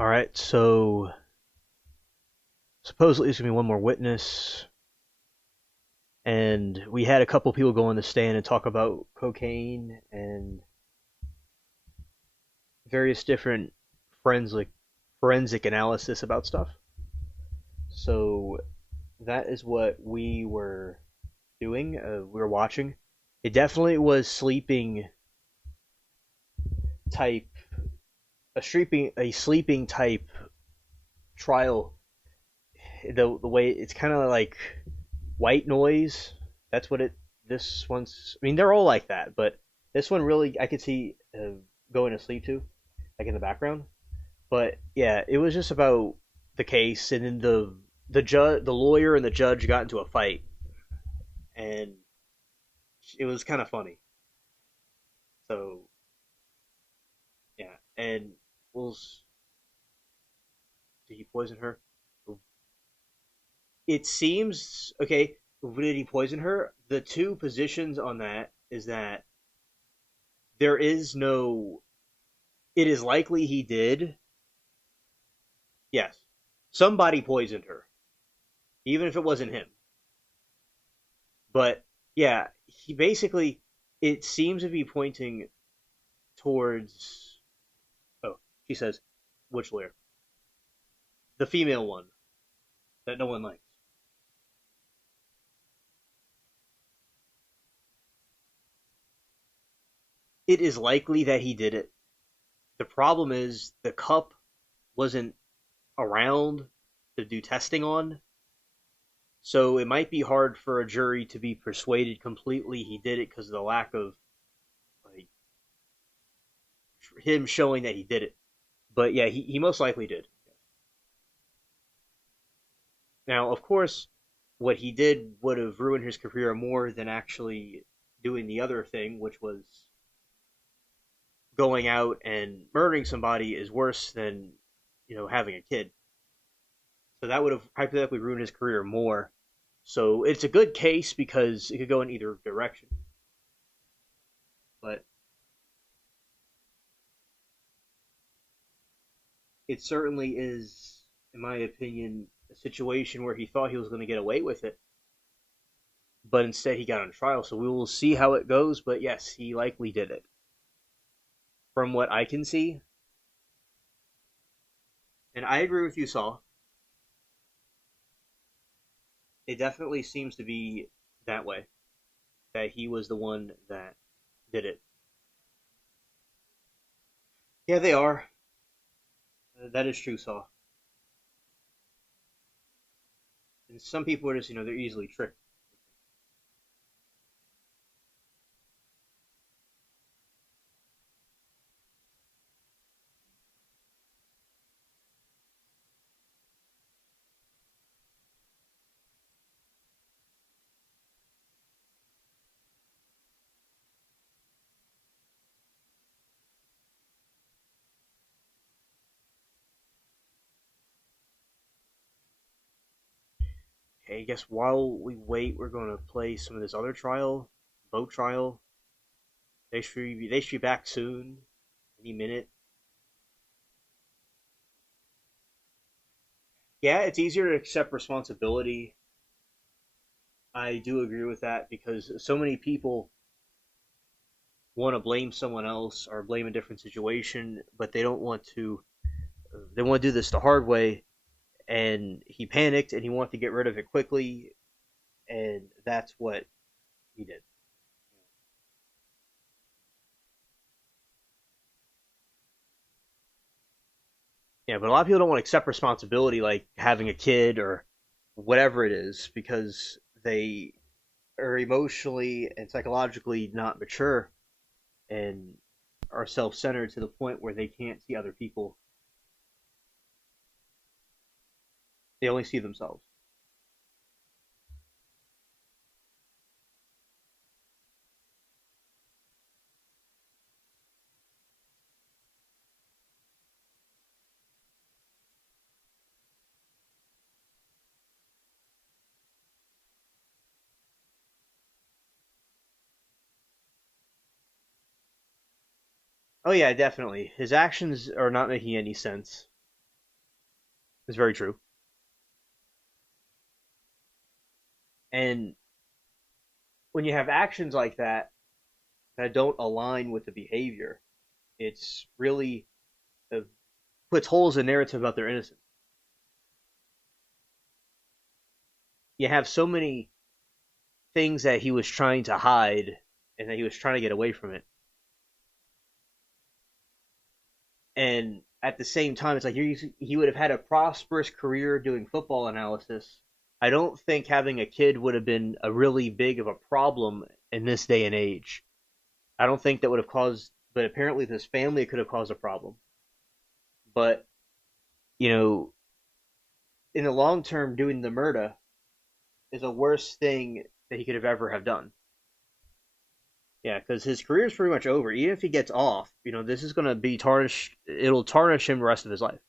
All right, so supposedly there's going to be one more witness. And we had a couple people go on the stand and talk about cocaine and various different forensic analysis about stuff. So that is what we were doing. We were watching. It definitely was sleeping type type trial. The way it's kind of like white noise. That's what this one's. I mean, they're all like that, but this one really I could see going to sleep to, like in the background. But yeah, it was just about the case, and then the lawyer and the judge got into a fight, and it was kind of funny. So yeah, and did he poison her? It seems okay. Did he poison her? The two positions on that is that there is no. It is likely he did. Yes, somebody poisoned her, even if it wasn't him. But yeah, he basically. It seems to be pointing towards. Oh, she says, which lawyer? The female one that no one likes. It is likely that he did it. The problem is the cup wasn't around to do testing on, so it might be hard for a jury to be persuaded completely he did it because of the lack of like him showing that he did it. But yeah, he most likely did. Now, of course, what he did would have ruined his career more than actually doing the other thing, which was going out and murdering somebody is worse than, having a kid. So that would have hypothetically ruined his career more. So it's a good case because it could go in either direction. But it certainly is, in my opinion, a situation where he thought he was going to get away with it. But instead he got on trial. So we will see how it goes. But yes, he likely did it. From what I can see. And I agree with you, Saul. It definitely seems to be that way. That he was the one that did it. Yeah, they are. That is true, Saul. And some people are just, they're easily tricked. Okay, I guess while we wait, we're going to play some of this other trial, boat trial. They should be back soon, any minute. Yeah, it's easier to accept responsibility. I do agree with that because so many people want to blame someone else or blame a different situation, but they don't want to. They want to do this the hard way, and he panicked and he wanted to get rid of it quickly, and that's what he did. Yeah, but a lot of people don't want to accept responsibility, like having a kid or whatever it is, because they are emotionally and psychologically not mature and are self-centered to the point where they can't see other people. They only see themselves. Oh yeah, definitely. His actions are not making any sense. It's very true. And when you have actions like that that don't align with the behavior, it's really puts holes in narrative about their innocence. You have so many things that he was trying to hide and that he was trying to get away from it. And at the same time, it's like he would have had a prosperous career doing football analysis. I don't think having a kid would have been a really big of a problem in this day and age. I don't think that would have caused, but apparently this family could have caused a problem. But, you know, in the long term, doing the murder is a worse thing that he could have ever have done. Yeah, because his career is pretty much over. Even if he gets off, you know, this is going to be tarnished. It'll tarnish him the rest of his life.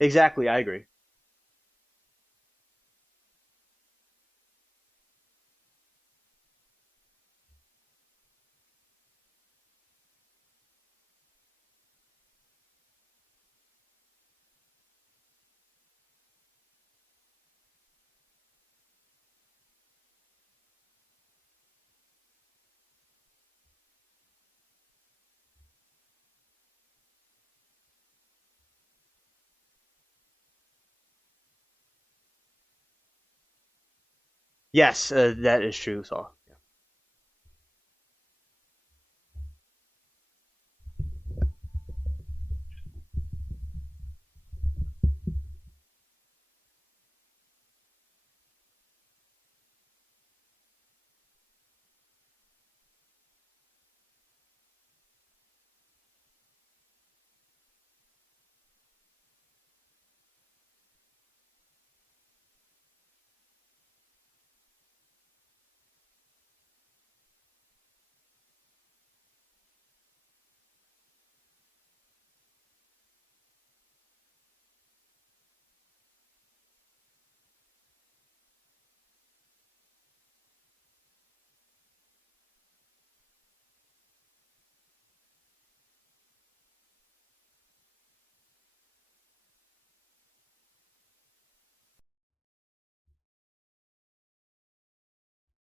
Exactly, I agree. Yes, that is true, Saul. Yeah.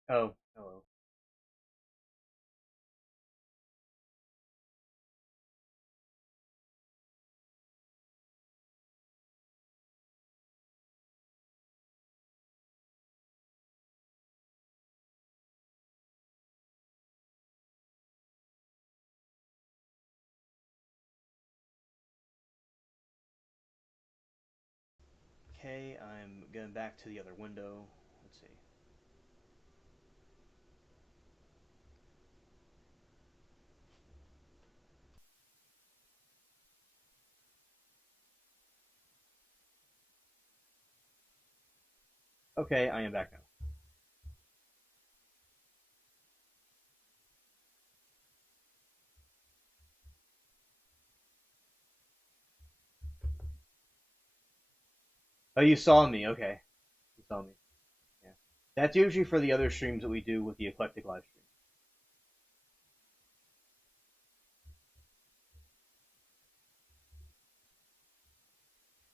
Oh, hello. Okay, I'm going back to the other window. Let's see. Okay, I am back now. Oh, you saw me. Okay, you saw me. Yeah, that's usually for the other streams that we do with the eclectic live stream.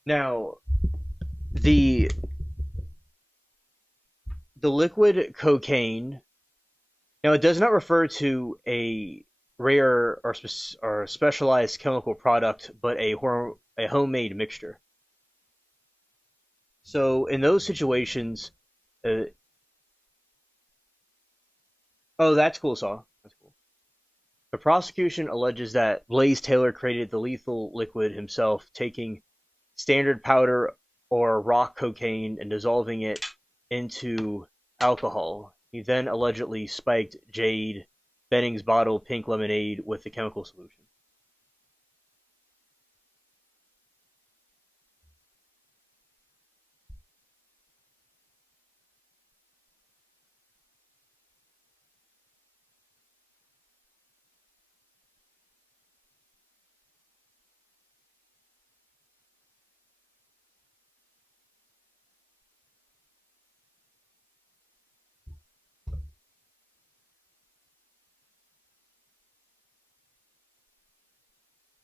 Now, the liquid cocaine. Now, it does not refer to a rare or specialized chemical product, but a homemade mixture. So, in those situations, uh, oh, that's cool, Saw. That's cool. The prosecution alleges that Blaise Taylor created the lethal liquid himself, taking standard powder or rock cocaine and dissolving it into alcohol. He then allegedly spiked Jade Benning's bottle pink lemonade with the chemical solution.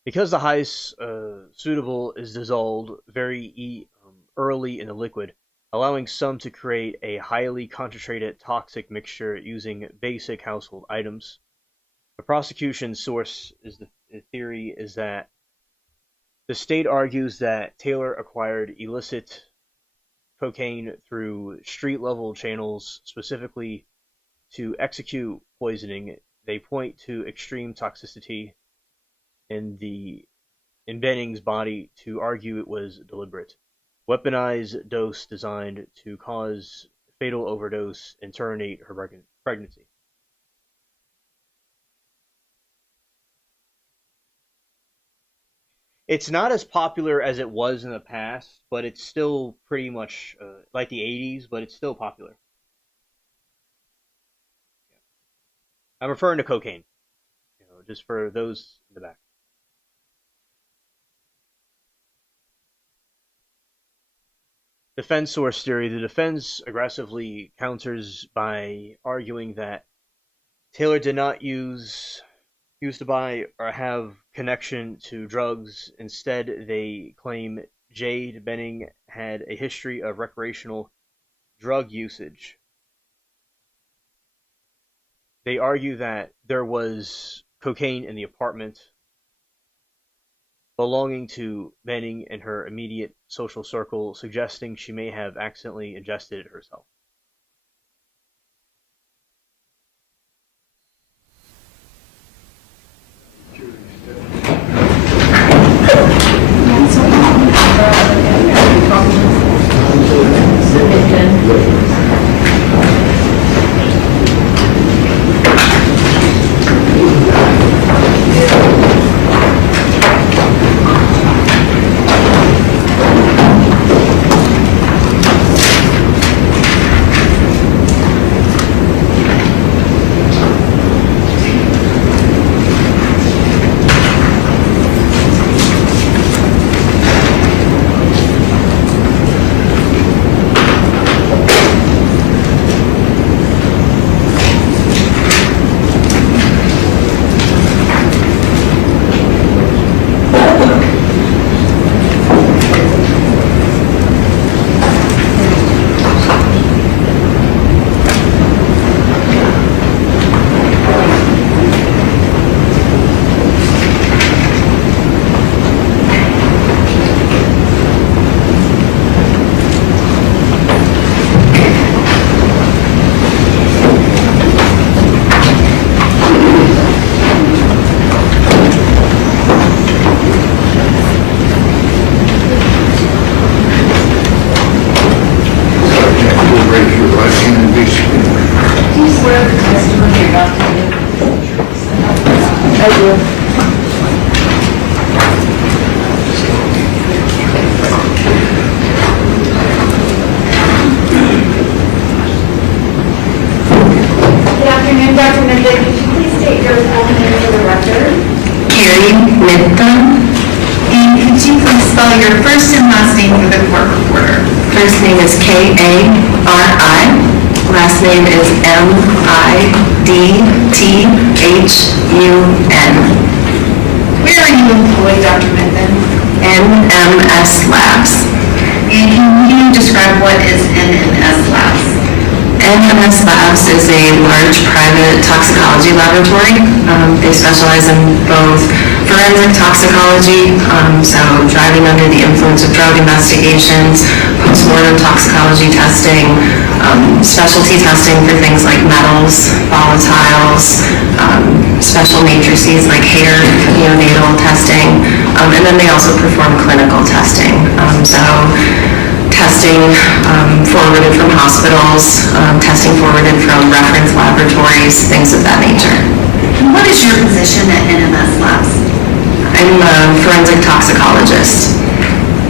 Because the highest suitable is dissolved very early in the liquid, allowing some to create a highly concentrated toxic mixture using basic household items. The prosecution's source is the theory is that the state argues that Taylor acquired illicit cocaine through street-level channels, specifically to execute poisoning. They point to extreme toxicity in Benning's body to argue it was deliberate. Weaponized dose designed to cause fatal overdose and terminate her pregnancy. It's not as popular as it was in the past, but it's still pretty much like the 80s, but it's still popular. I'm referring to cocaine, just for those in the back. Defense source theory. The defense aggressively counters by arguing that Taylor did not used to buy or have connection to drugs. Instead, they claim Jade Benning had a history of recreational drug usage. They argue that there was cocaine in the apartment belonging to Benning and her immediate social circle, suggesting she may have accidentally ingested it herself. First name is K-A-R-I. Last name is M-I-D-T-H-U-N. Where are you employed, Dr. Mendon? NMS Labs. And can you describe what is NMS Labs? NMS Labs is a large private toxicology laboratory. They specialize in both forensic toxicology, so driving under the influence of drug investigations, postmortem toxicology testing, specialty testing for things like metals, volatiles, special matrices like hair, neonatal testing, and then they also perform clinical testing. So testing forwarded from hospitals, testing forwarded from reference laboratories, things of that nature. And what is your position at NMS Labs? I'm a forensic toxicologist.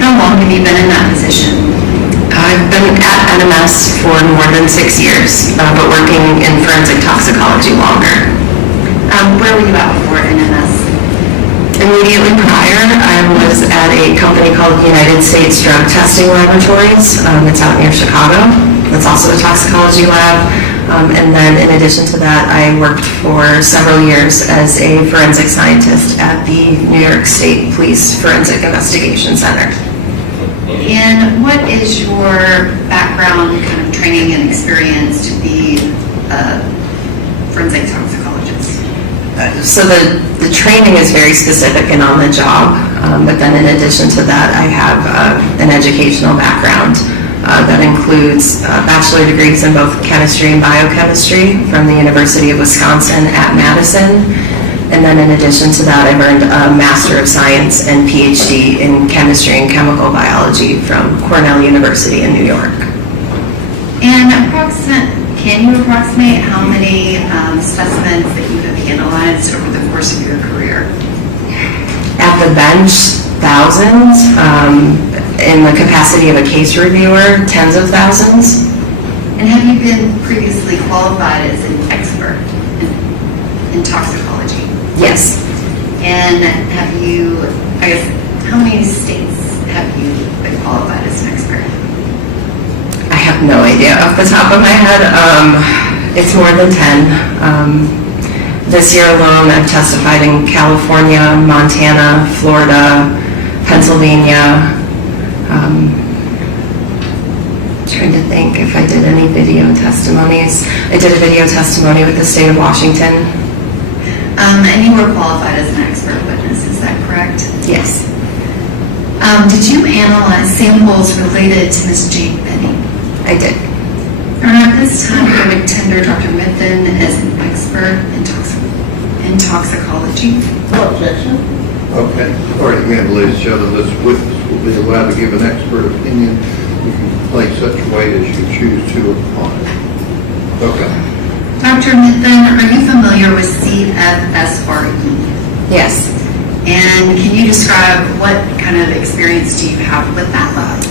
How long have you been in that position? I've been at NMS for more than 6 years, but working in forensic toxicology longer. Where were you at before NMS? Immediately prior, I was at a company called United States Drug Testing Laboratories. It's out near Chicago. It's also a toxicology lab. And then in addition to that, I worked for several years as a forensic scientist at the New York State Police Forensic Investigation Center. And what is your background, kind of training and experience to be a forensic toxicologist? So the training is very specific and on the job, but then in addition to that, I have an educational background that includes bachelor degrees in both chemistry and biochemistry from the University of Wisconsin at Madison. And then in addition to that, I've earned a Master of Science and PhD in chemistry and chemical biology from Cornell University in New York. And can you approximate how many specimens that you have analyzed over the course of your career? At the bench, thousands. In the capacity of a case reviewer, tens of thousands. And have you been previously qualified as an expert in toxicology? Yes. And have you, I guess, how many states have you been qualified as an expert? I have no idea off the top of my head. It's more than 10. This year alone, I've testified in California, Montana, Florida, Pennsylvania. Trying to think if I did any video testimonies. I did a video testimony with the state of Washington. And you were qualified as an expert witness, is that correct? Yes. Did you analyze samples related to Ms. Jade Benning? I did. At this time, I would tender Dr. Mithun as an expert in toxicology. No objection. Okay. All right, again, ladies and gentlemen, this witness will be allowed to give an expert opinion. You can place such weight as you choose to upon it. Okay. Dr. Mithun, are you familiar with CFSRE? Yes. And can you describe what kind of experience do you have with that lab?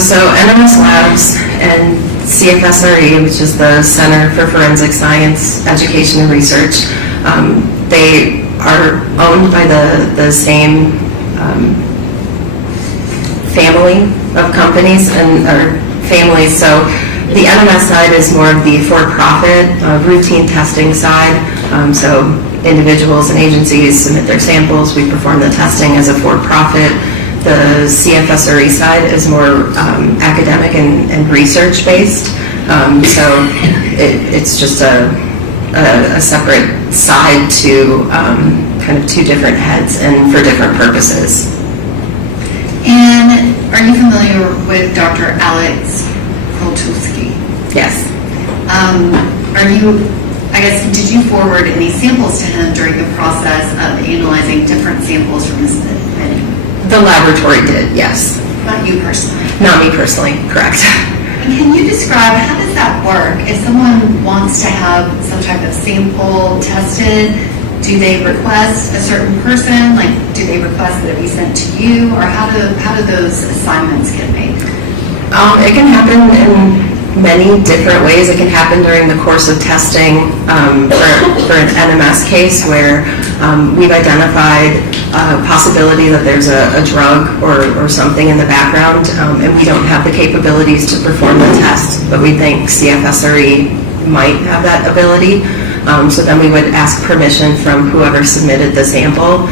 So NMS Labs and CFSRE, which is the Center for Forensic Science, Education and Research, they are owned by the same family of companies or families. So the NMS side is more of the for-profit, routine testing side. So individuals and agencies submit their samples. We perform the testing as a for-profit. The CFSRE side is more academic and research-based. So it's just a separate side to kind of two different heads and for different purposes. And are you familiar with Dr. Alex Koltuski? Yes. Did you forward any samples to him during the process of analyzing different samples from Ms. Benning? The laboratory did, yes. Not you personally? Not me personally, correct. And can you describe, how does that work? If someone wants to have some type of sample tested, do they request a certain person? Like, do they request that it be sent to you? Or how do those assignments get made? It can happen in many different ways. It can happen during the course of testing for an NMS case where we've identified a possibility that there's a drug or something in the background, and we don't have the capabilities to perform the test, but we think CFSRE might have that ability. So then we would ask permission from whoever submitted the sample.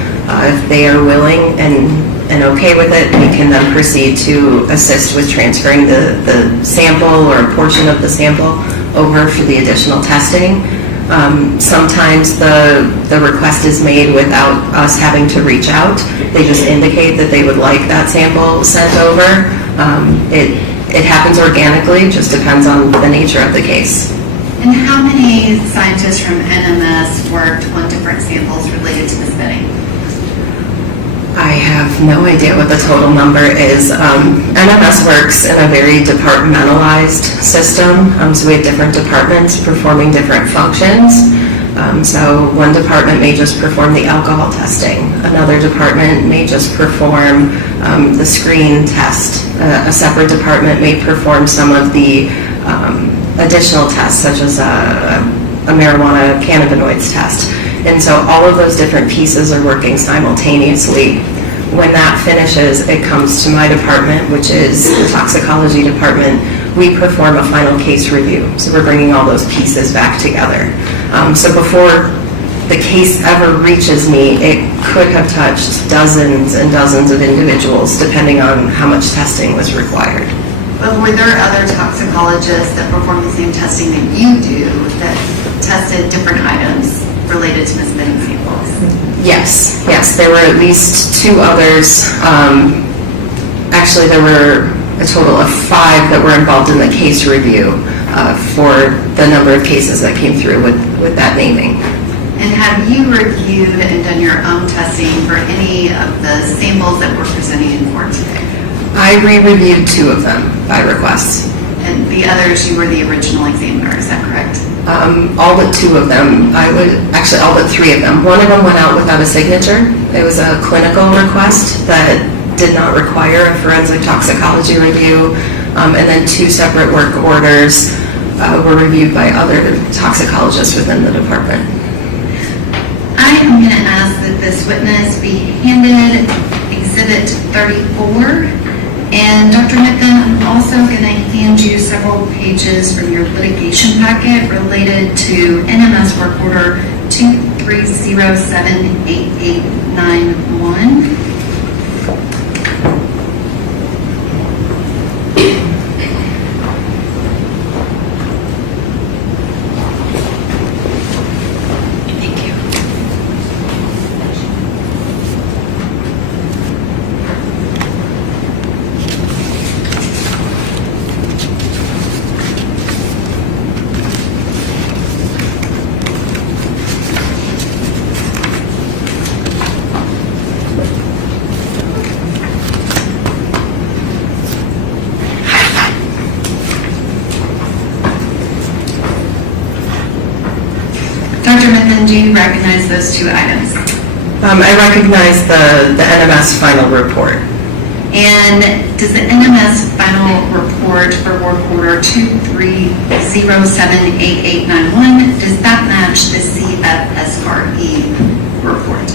If they are willing and okay with it, we can then proceed to assist with transferring the sample or a portion of the sample over for the additional testing. Sometimes the request is made without us having to reach out. They just indicate that they would like that sample sent over. It happens organically, just depends on the nature of the case. And how many scientists from NMS worked on different samples related to Ms. Benning? I have no idea what the total number is. NMS works in a very departmentalized system, so we have different departments performing different functions. So one department may just perform the alcohol testing. Another department may just perform the screen test. A separate department may perform some of the additional tests, such as a marijuana cannabinoids test. And so all of those different pieces are working simultaneously. When that finishes, it comes to my department, which is the toxicology department, we perform a final case review. So we're bringing all those pieces back together. So before the case ever reaches me, it could have touched dozens and dozens of individuals, depending on how much testing was required. But were there other toxicologists that performed the same testing that you do that tested different items related to Ms. Benning's samples? Yes, there were at least 2 others. Actually, there were a total of 5 that were involved in the case review for the number of cases that came through with that naming. And have you reviewed and done your own testing for any of the samples that we're presenting in court today? I re-reviewed 2 of them by request. And the others, you were the original examiner, is that correct? All but 2 of them. Actually, all but 3 of them. One of them went out without a signature. It was a clinical request that did not require a forensic toxicology review. And then 2 separate work orders were reviewed by other toxicologists within the department. I am going to ask that this witness be handed Exhibit 34. And Dr. Mitten, I'm also going to hand you several pages from your litigation packet related to NMS Work Order 230788891. Dr. Mitten, do you recognize those 2 items? I recognize the NMS final report. And does the NMS final report for work order 230788891, does that match the CFSRE report?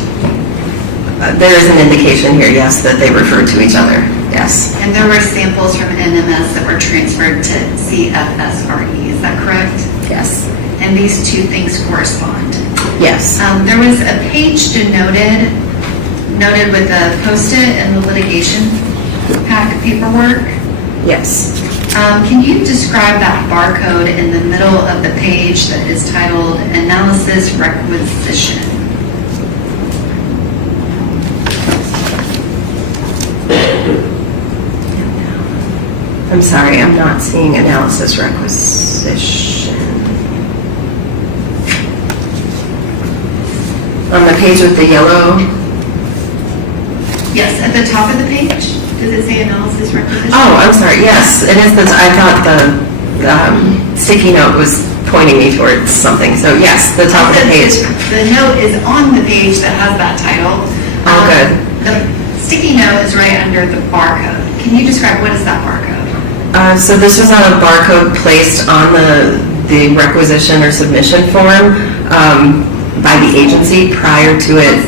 There is an indication here, yes, that they refer to each other, yes. And there were samples from NMS that were transferred to CFSRE, is that correct? Yes. And these 2 things correspond? Yes. There was a page denoted with a post-it in the litigation pack paperwork. Yes. Can you describe that barcode in the middle of the page that is titled Analysis Requisition? I'm sorry, I'm not seeing analysis requisition. On the page with the yellow? Yes, at the top of the page. Does it say analysis requisition? Oh, I'm sorry, yes, it is. I thought the sticky note was pointing me towards something, so yes, the top of the page. The note is on the page that has that title. Oh, good. The sticky note is right under the barcode. Can you describe what is that barcode? So this was on a barcode placed on the requisition or submission form by the agency prior to it.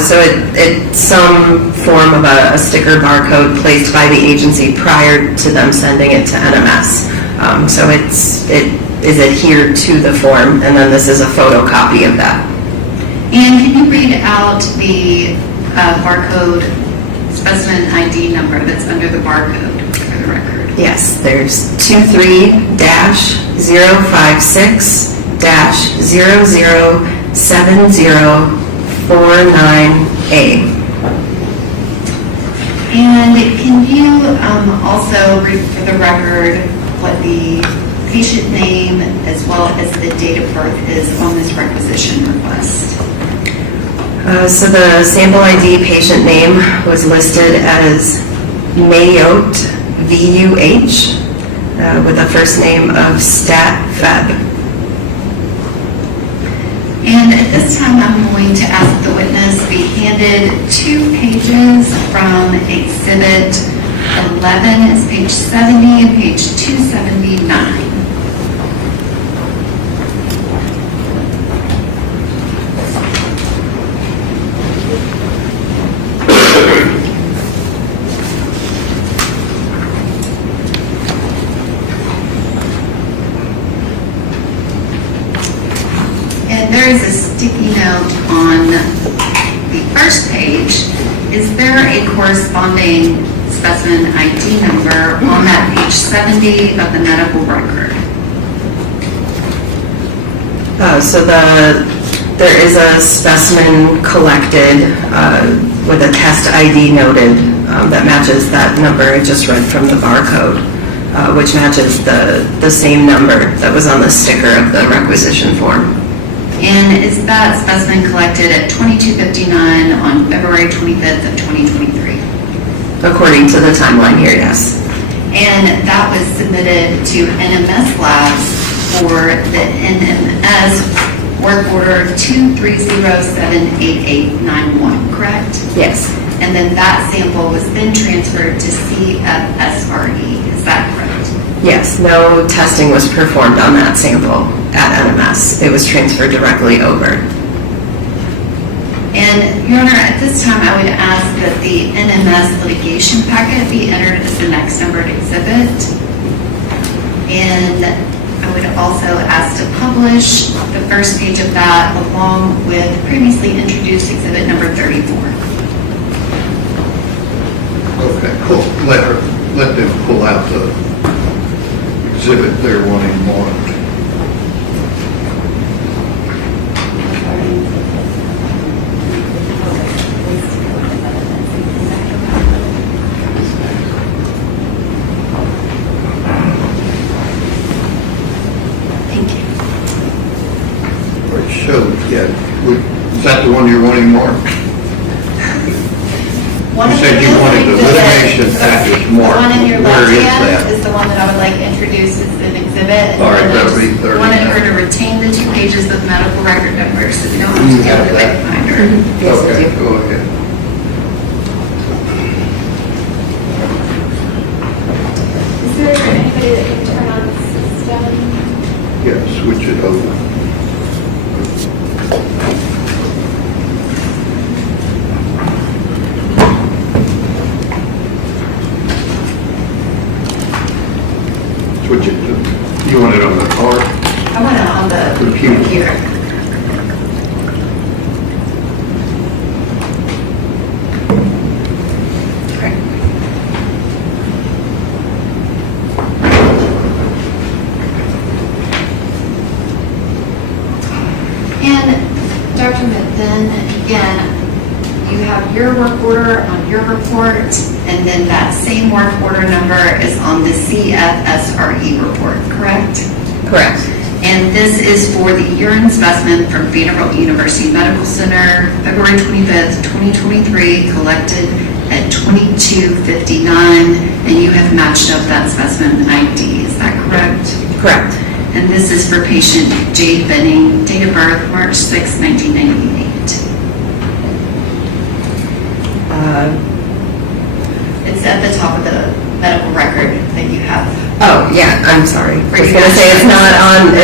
So it's some form of a sticker barcode placed by the agency prior to them sending it to NMS. So it is adhered to the form, and then this is a photocopy of that. And can you read out the barcode specimen ID number that's under the barcode for the record? Yes, there's 23-056-007049A. And can you also read for the record what the patient name as well as the date of birth is on this requisition request? So the sample ID patient name was listed as Mayot, V-U-H, with a first name of Stat Feb. And at this time, I'm going to ask the witness be handed 2 pages from Exhibit 11, it's page 70 and page 279. there is a sticky note on the first page. Is there a corresponding specimen ID number on that page 70 of the medical record? There is a specimen collected with a test ID noted that matches that number I just read from the barcode, which matches the same number that was on the sticker of the requisition form. And is that specimen collected at 22:59 on February 25th of 2023? According to the timeline here, yes. And that was submitted to NMS Labs for the NMS work order 230788891, correct? Yes. And then that sample was then transferred to CFSRE, is that correct? Yes, no testing was performed on that sample at NMS. It was transferred directly over. And Your Honor, at this time I would ask that the NMS litigation packet be entered as the next numbered exhibit. And I would also ask to publish the first page of that along with previously introduced exhibit number 34. Okay, cool. Let them pull out the exhibit they're wanting more. Thank you. Or it shows, yeah. Is that the one you're wanting more? You said you wanted the litigation package more. The one in your Where left is hand that? is the one that I would like introduced as an exhibit. And All right, then I that'll be just 39. wanted her to retain the 2 pages of medical record numbers so we don't have to go to the finder. Okay, go ahead. Is there anybody that can turn on the system? Yeah, switch it over. Switch it to, you want it on the card? I want it on the computer. Okay. And Dr. Mitten, again, you have your work order on your report, and then that same work order number is on the CFSRE report, correct? Correct. And this is for the urine specimen from Vanderbilt University Medical Center, February 25th, 2023, collected at 22:59, and you have matched up that specimen ID, is that correct? Correct. And this is for patient Jade Benning, date of birth March 6, 1998. It's at the top of the medical record that you have. Oh, yeah, I'm sorry. I was gonna say it's not on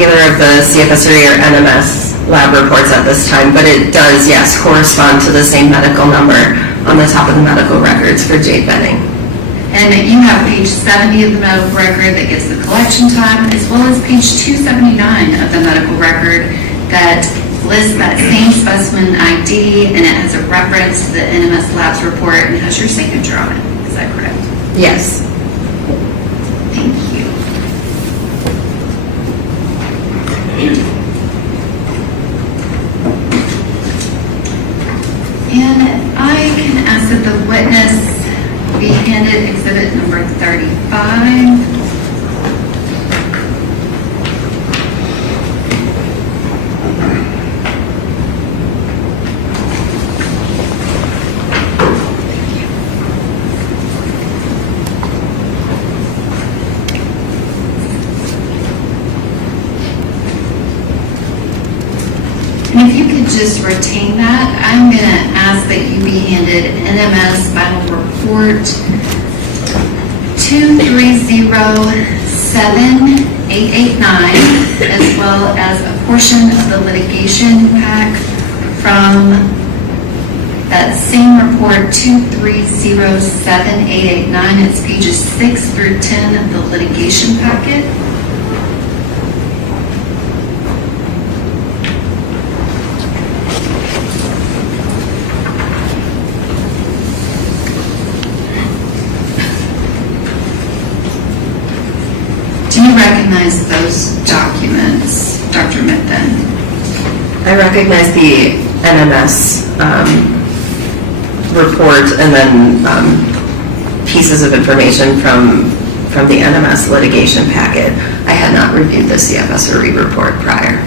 either of the CFSRE or NMS lab reports at this time, but it does, yes, correspond to the same medical number on the top of the medical records for Jade Benning. And you have page 70 of the medical record that gives the collection time, as well as page 279 of the medical record that lists that same specimen ID, and it has a reference to the NMS Labs report and has your signature on it. Is that correct? Yes. Thank you. And I can ask that the witness be handed exhibit number 35. And if you could just retain that, I'm going to ask that you be handed NMS final report 2307889, as well as a portion of the litigation pack from that same report 2307889. It's pages 6 through 10 of the litigation packet. those documents, Dr. Mitten? I recognize the NMS report and then pieces of information from the NMS litigation packet. I had not reviewed the CFSRE report prior.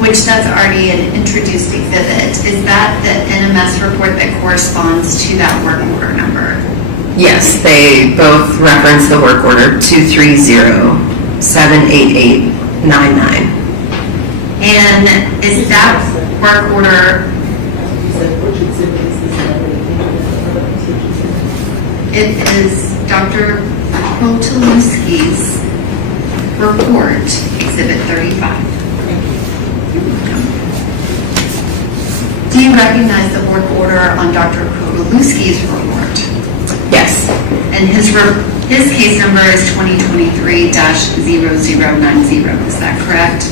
Which that's already an introduced exhibit. Is that the NMS report that corresponds to that work order number? Yes, they both reference the work order 230-78899. And is that work order, it is Dr. Kotelewski's report, Exhibit 35. Do you recognize the work order on Dr. Kotelewski's report? Yes. And his case number is 2023-0090, is that correct?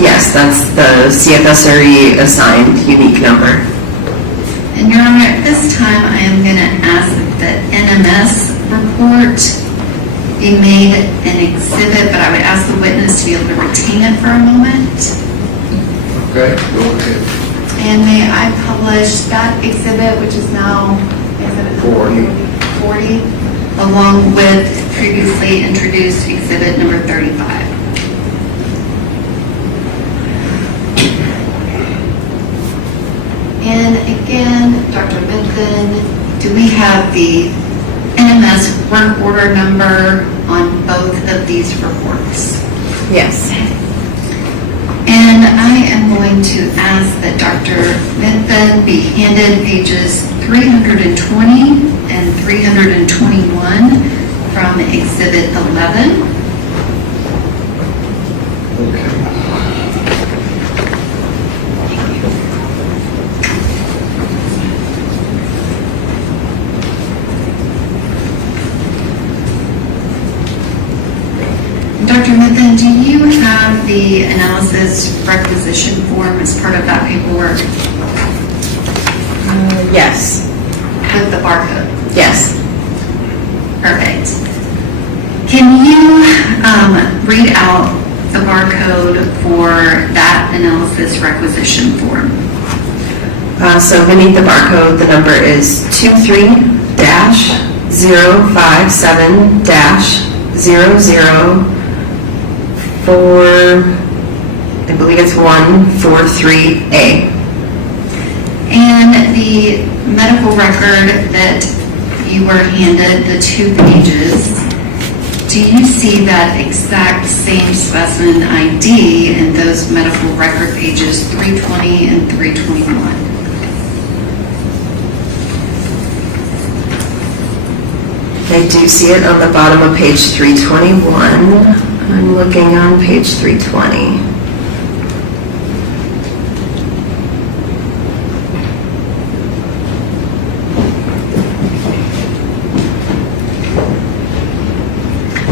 Yes, that's the CFSRE assigned unique number. And Your Honor, at this time, I am going to ask that the NMS report be made an exhibit, but I would ask the witness to be able to retain it for a moment. Okay, go ahead. And may I publish that exhibit, which is now exhibit 40, along with previously introduced exhibit number 35. And again, Dr. Benton, do we have the NMS work order number on both of these reports? Yes. And I am going to ask that Dr. Benton be handed pages 320 and 321 from Exhibit 11. Dr. Mitten, do you have the analysis requisition form as part of that paperwork? Yes. With the barcode? Yes. Perfect. Can you read out the barcode for that analysis requisition form? So beneath the barcode, the number is 23-057-00 for, I believe it's 143A. And the medical record that you were handed, the 2 pages, do you see that exact same specimen ID in those medical record pages 320 and 321? I do see it on the bottom of page 321. I'm looking on page 320.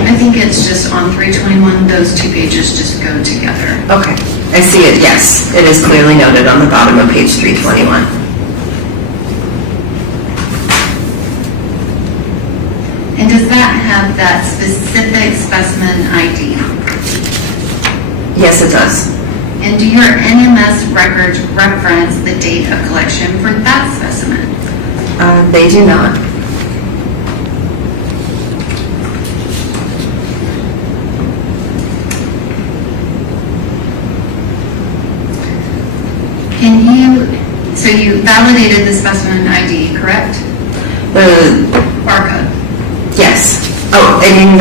I think it's just on 321, those 2 pages just go together. Okay, I see it, yes. It is clearly noted on the bottom of page 321. And does that have that specific specimen ID? Yes, it does. And do your NMS records reference the date of collection for that specimen? They do not. Can you, so you validated the specimen ID, correct? The barcode. Yes. Oh, I mean,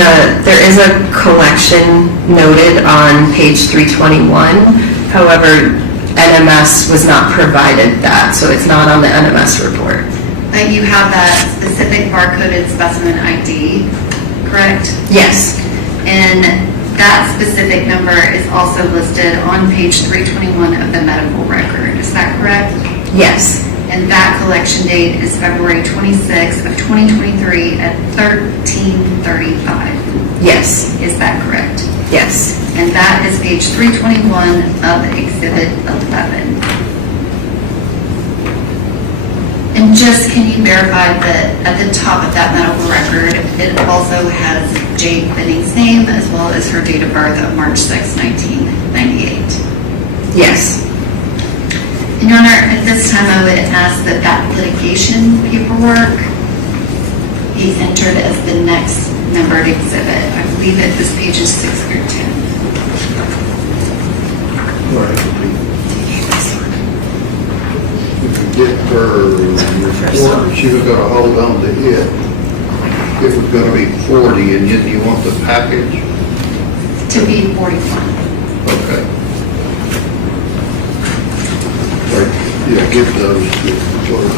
there is a collection noted on page 321. However, NMS was not provided that, so it's not on the NMS report. But you have that specific barcoded specimen ID, correct? Yes. And that specific number is also listed on page 321 of the medical record, is that correct? Yes. And that collection date is February 26th of 2023 at 13:35. Yes. Is that correct? Yes. And that is page 321 of Exhibit 11. And And just, can you verify that at the top of that medical record, it also has Jade Benning's name as well as her date of birth of March 6, 1998? Yes. And Your Honor, at this time, I would ask that that litigation paperwork be entered as the next numbered exhibit. I believe it was pages 6 through 10. Get her report, she was gonna hold on to it. It was gonna be 40, and yet you want the package? To be 41. Okay. Right, yeah, give those to the clerk.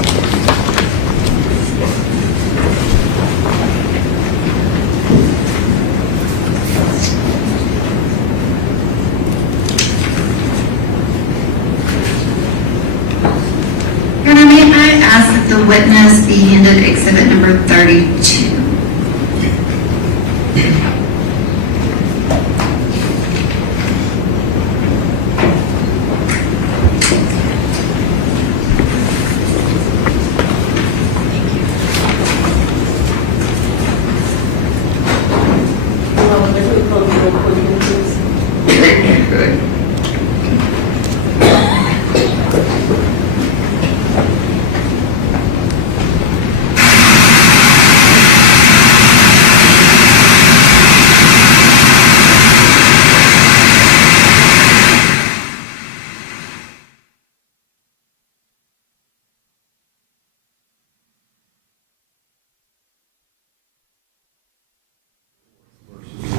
Your Honor, may I ask that the witness be handed exhibit number 32? Okay.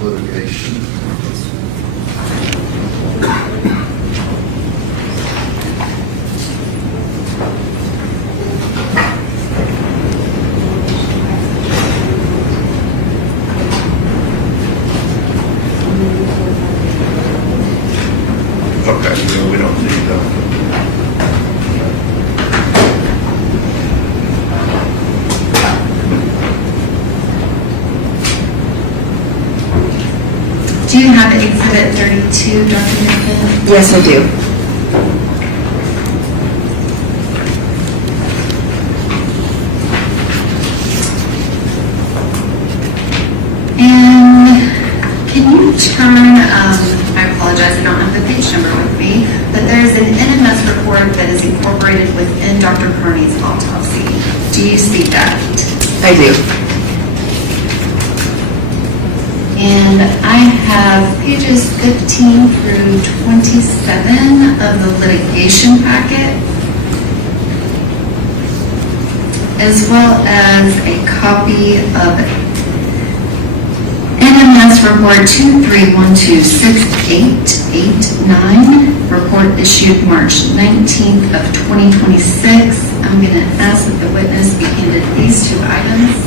Litigation. Okay, no, we don't need that. Do you have exhibit 32, Dr. Nichols? Yes, I do. And can you turn, I apologize, I don't have the page number with me, but there's an NMS report that is incorporated within Dr. Carney's autopsy. Do you see that? I do. And I have pages 15 through 27 of the litigation packet, as well as a copy of NMS report 23126889, report issued March 19th of 2026. I'm going to ask that the witness be handed these two items.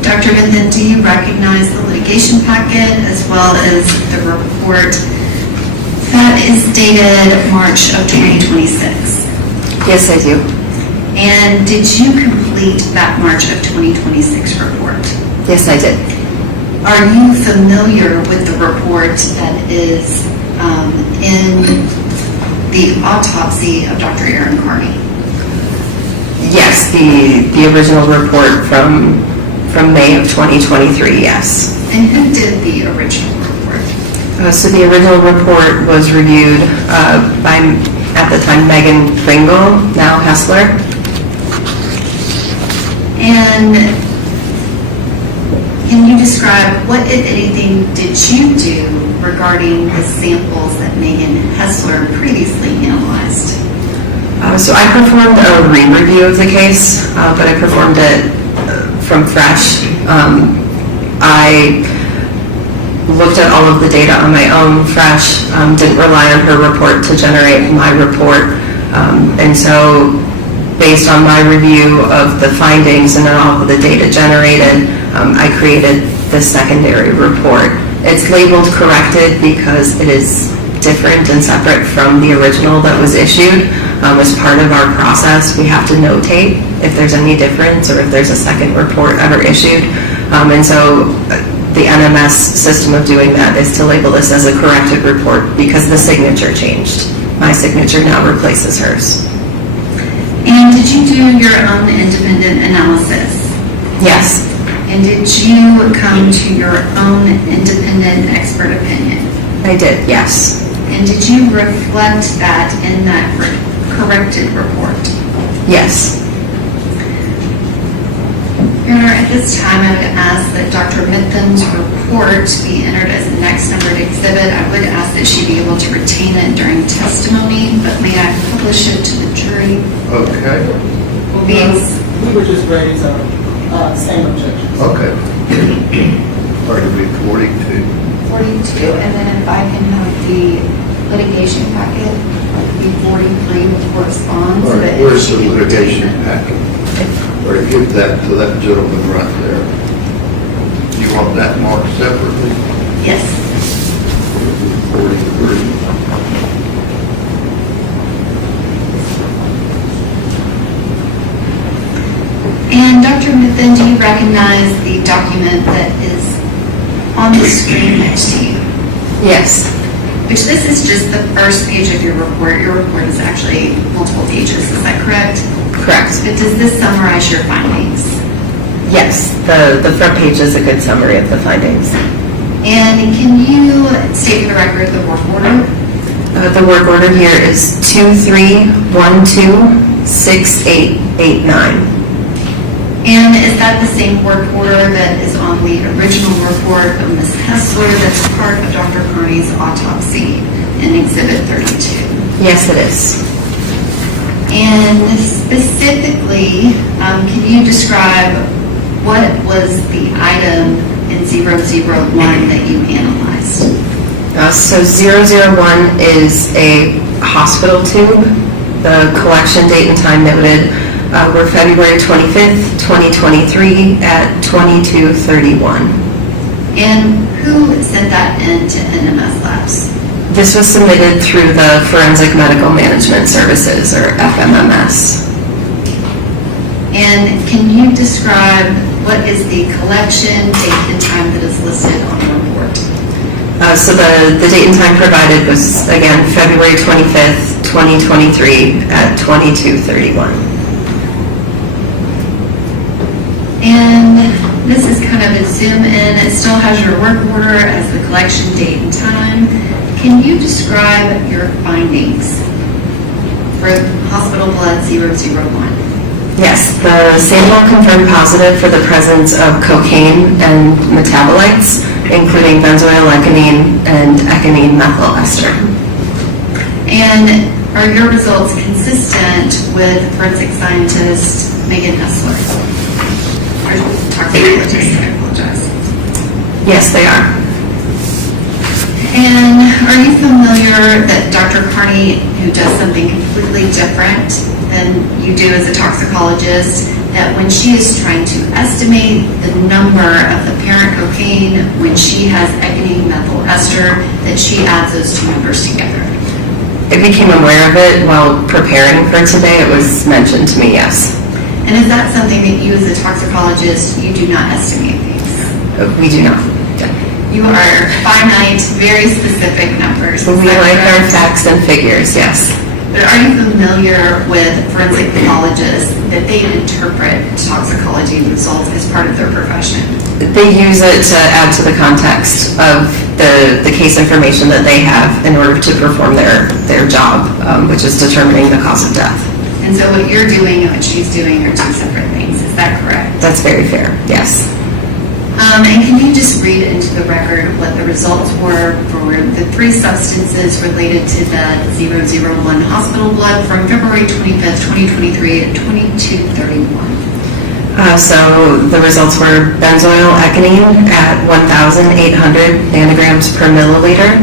Dr. Vinton, do you recognize the litigation packet as well as the report that is dated March of 2026? Yes, I do. And did you complete that March of 2026 report? Yes, I did. Are you familiar with the report that is in the autopsy of Dr. Aaron Carney? Yes, the original report from May of 2023, yes. And who did the original report? So the original report was reviewed by, at the time, Megan Pringle, now Hessler. And can you describe what, if anything, did you do regarding the samples that Megan Hessler previously analyzed? So I performed a re-review of the case, but I performed it from fresh. I looked at all of the data on my own fresh, didn't rely on her report to generate my report. And so based on my review of the findings and then all of the data generated, I created the secondary report. It's labeled corrected because it is different and separate from the original that was issued. As part of our process, we have to notate if there's any difference or if there's a second report ever issued. And so the NMS system of doing that is to label this as a corrected report because the signature changed. My signature now replaces hers. And did you do your own independent analysis? Yes. And did you come to your own independent expert opinion? I did, yes. And did you reflect that in that corrected report? Yes. Your Honor, at this time, I would ask that Dr. Mithen's report be entered as the next numbered exhibit. I would ask that she be able to retain it during testimony, but may I publish it to the jury? Okay. We would just raise same objections. Okay. Or to be 42. 42, and then if I can have the litigation packet, be 43 with corresponds. All right, but where's she the can litigation retain it. packet? Or give that to that gentleman right there. You want that marked separately? Yes. 43. And Dr. Mithen, do you recognize the document that is on the screen next to you? Yes. Which this is just the first page of your report. Your report is actually multiple pages, is that correct? Correct. But does this summarize your findings? Yes, the front page is a good summary of the findings. And can you state for the record the work order? The work order here is 23126889. And is that the same work order that is on the original report of Ms. Hessler that's part of Dr. Carney's autopsy in Exhibit 32? Yes, it is. And specifically, can you describe what was the item in 001 that you analyzed? So 001 is a hospital tube. The collection date and time noted were February 25th, 2023 at 22:31. And who sent that in to NMS Labs? This was submitted through the Forensic Medical Management Services, or FMMS. And can you describe what is the collection date and time that is listed on the report? So the date and time provided was, again, February 25th, 2023 at 22:31. And this is kind of a zoom in. It still has your work order as the collection date and time. Can you describe your findings for hospital blood 001? Yes, the sample confirmed positive for the presence of cocaine and metabolites, including benzoylecgonine and ecgonine methyl ester. And are your results consistent with forensic scientist Megan Hessler? Or toxicologist, I apologize. Yes, they are. And are you familiar that Dr. Carney, who does something completely different than you do as a toxicologist, that when she is trying to estimate the number of the parent cocaine, when she has ecgonine methyl ester, that she adds those two numbers together? I became aware of it while preparing for today. It was mentioned to me, yes. And is that something that you as a toxicologist, you do not estimate things? We do not. You are finite, very specific numbers. We like our facts and figures, yes. But are you familiar with forensic pathologists that they interpret toxicology results as part of their profession? They use it to add to the context of the case information that they have in order to perform their job, which is determining the cause of death. And so what you're doing and what she's doing are two separate things. Is that correct? That's very fair, yes. And can you just read into the record what the results were for the 3 substances related to the 001 hospital blood from February 25th, 2023 at 22:31? So the results were benzoyl ecgonine at 1,800 nanograms per milliliter,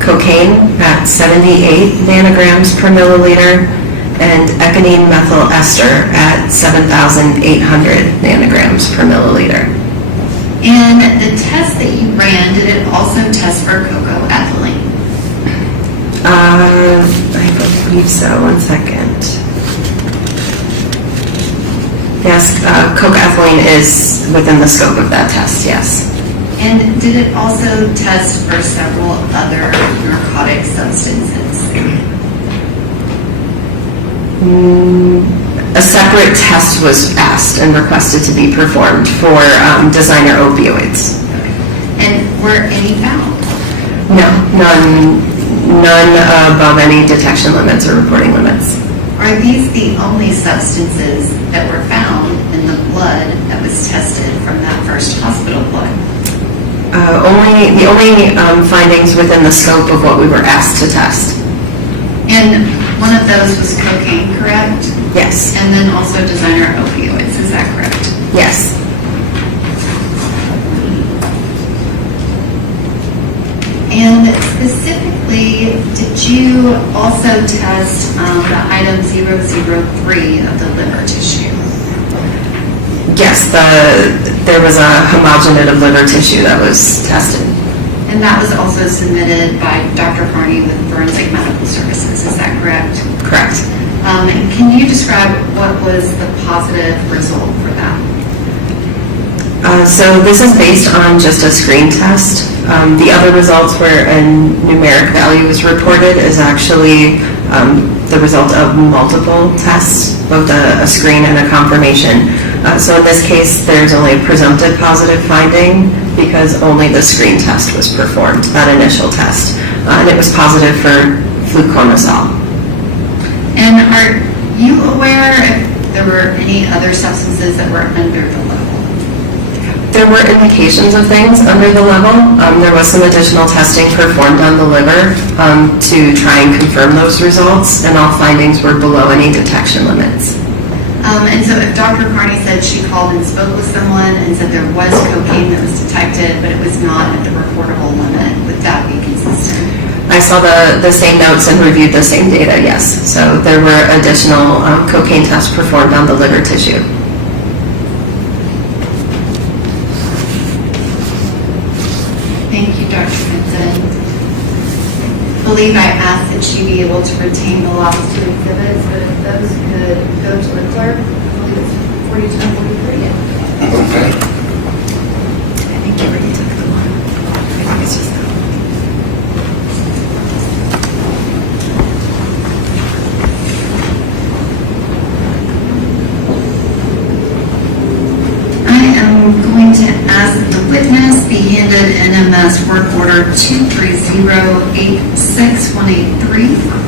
cocaine at 78 nanograms per milliliter, and ecgonine methyl ester at 7,800 nanograms per milliliter. And the test that you ran, did it also test for cocoethylene? I believe so. One second. Yes, cocoethylene is within the scope of that test, yes. And did it also test for several other narcotic substances? A separate test was asked and requested to be performed for designer opioids. And were any found? No, none above any detection limits or reporting limits. Are these the only substances that were found in the blood that was tested from that first hospital blood? The only findings within the scope of what we were asked to test. And one of those was cocaine, correct? Yes. And then also designer opioids, is that correct? Yes. And specifically, did you also test the item 003 of the liver tissue? Yes, there was a homogenate liver tissue that was tested. And that was also submitted by Dr. Carney with Forensic Medical Services, is that correct? Correct. And can you describe what was the positive result for that? So this is based on just a screen test. The other results where a numeric value is reported is actually the result of multiple tests, both a screen and a confirmation. So in this case, there's only a presumptive positive finding because only the screen test was performed, that initial test. And it was positive for fluconazole. And are you aware if there were any other substances that were under the level? There were indications of things under the level. There was some additional testing performed on the liver to try and confirm those results, and all findings were below any detection limits. And so if Dr. Carney said she called and spoke with someone and said there was cocaine that was detected, but it was not at the reportable limit, would that be consistent? I saw the same notes and reviewed the same data, yes. So there were additional cocaine tests performed on the liver tissue. Thank you, Dr. Vincent. I believe I asked that she be able to retain the last 2 exhibits, but if those could go to the clerk, I believe it's 42 and 43. Okay. I think you already took the one. I think it's just that one. I am going to ask that the witness be handed NMS work order 230-86183.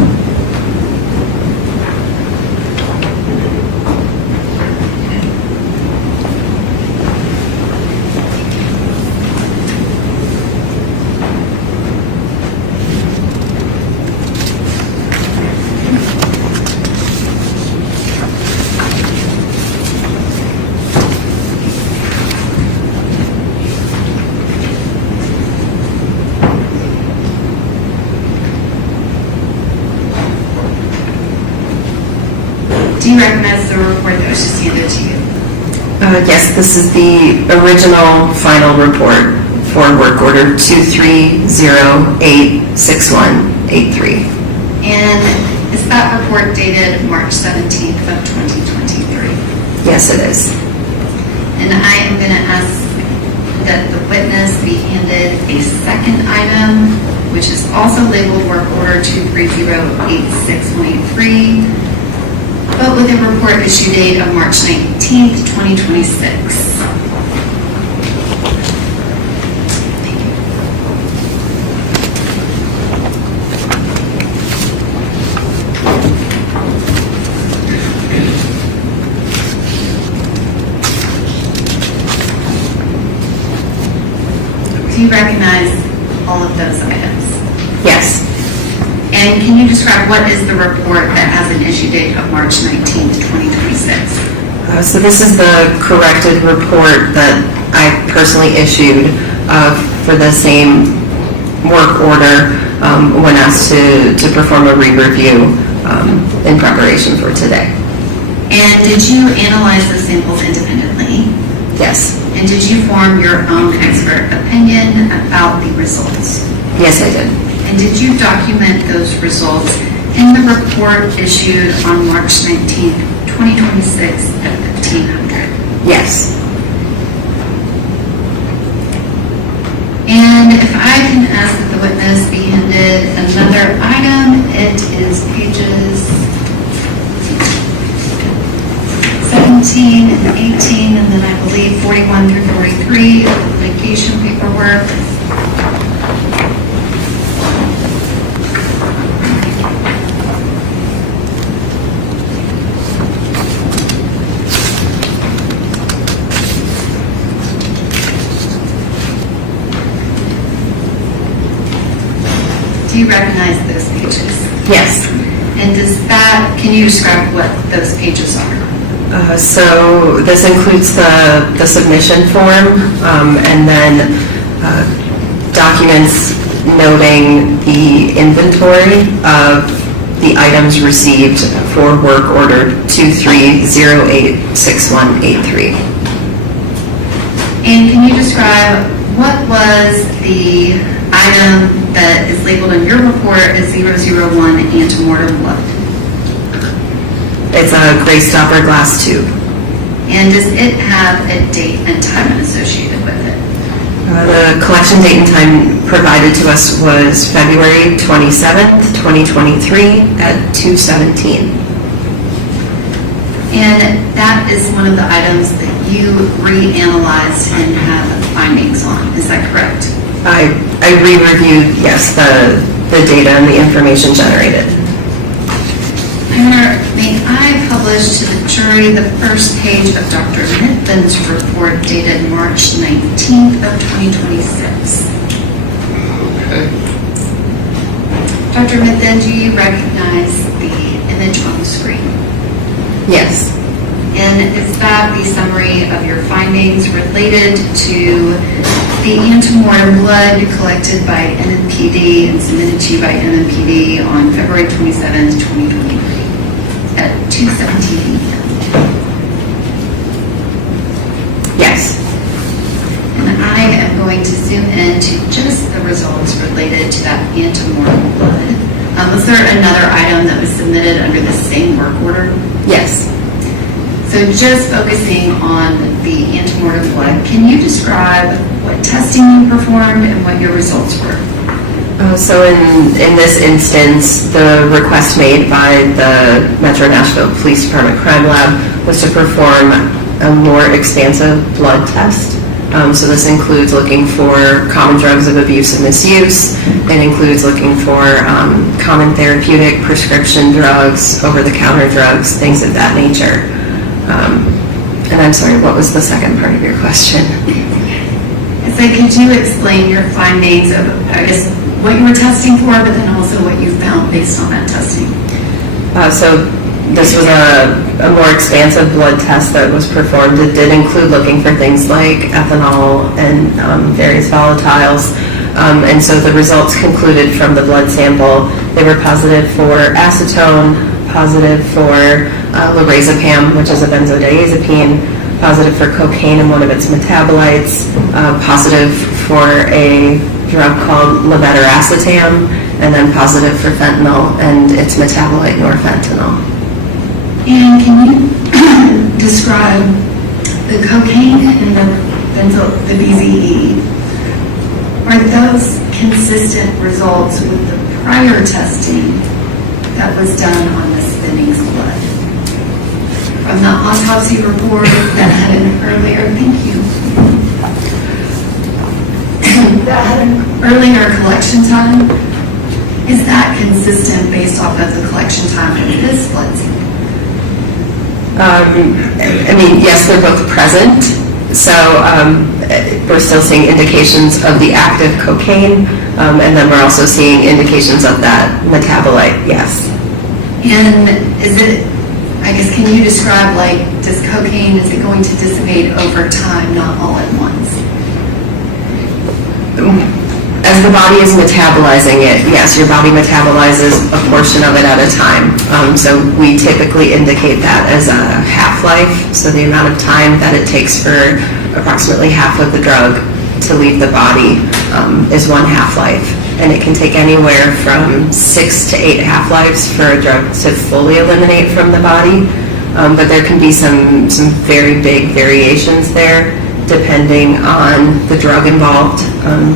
Do you recognize the report that was just handed to you? Yes, this is the original final report for work order 230-86183. And is that report dated March 17th of 2023? Yes, it is. And I am going to ask that the witness be handed a second item, which is also labeled work order 230-86183, but with a report issue date of March 19th, 2026. those items? Yes. And can you describe what is the report that has an issue date of March 19th, 2026? So this is the corrected report that I personally issued for the same work order when asked to perform a re-review in preparation for today. And did you analyze the samples independently? Yes. And did you form your own expert opinion about the results? Yes, I did. And did you document those results in the report issued on March 19th, 2026 at 1500? Yes. And if I can ask that the witness be handed another item, it is pages 17 and 18, and then I believe 41 through 43 of the litigation paperwork. Do you recognize those pages? Yes. And can you describe what those pages are? So this includes the submission form and then documents noting the inventory of the items received for work order 23086183. And can you describe what was the item that is labeled in your report as 001 antemortem blood? It's a gray stopper glass tube. And does it have a date and time associated with it? The collection date and time provided to us was February 27th, 2023 at 2:17. And that is one of the items that you reanalyzed and have findings on. Is that correct? I re-reviewed, yes, the data and the information generated. May I publish to the jury the first page of Dr. Mithven's report dated March 19th of 2026? Okay. Dr. Mithven, do you recognize the image on the screen? Yes. And is that the summary of your findings related to the antemortem blood collected by NMPD and submitted to you by NMPD on February 27th, 2023 at 2:17 p.m.? Yes. And I am going to zoom in to just the results related to that antemortem blood. Was there another item that was submitted under the same work order? Yes. So just focusing on the antemortem blood, can you describe what testing you performed and what your results were? So in this instance, the request made by the Metro Nashville Police Department Crime Lab was to perform a more expansive blood test. So this includes looking for common drugs of abuse and misuse. It includes looking for common therapeutic prescription drugs, over-the-counter drugs, things of that nature. And I'm sorry, what was the second part of your question? So could you explain your findings of, I guess, what you were testing for, but then also what you found based on that testing? So this was a more expansive blood test that was performed. It did include looking for things like ethanol and various volatiles. And so the results concluded from the blood sample, they were positive for acetone, positive for lorazepam, which is a benzodiazepine, positive for cocaine and one of its metabolites, positive for a drug called levetiracetam, and then positive for fentanyl and its metabolite norfentanyl. And can you describe the cocaine and the BZE? Are those consistent results with the prior testing that was done on Ms. Benning's blood? From the autopsy report that had an earlier, that had an earlier collection time, is that consistent based off of the collection time of this blood sample? I mean, yes, they're both present So we're still seeing indications of the active cocaine, and then we're also seeing indications of that metabolite, yes. And is it, I guess, can you describe, like, does cocaine, is it going to dissipate over time, not all at once? As the body is metabolizing it, yes, your body metabolizes a portion of it at a time. So we typically indicate that as a half-life, so the amount of time that it takes for approximately half of the drug to leave the body is one half-life. And it can take anywhere from 6 to 8 half-lives for a drug to fully eliminate from the body. But there can be some very big variations there, depending on the drug involved.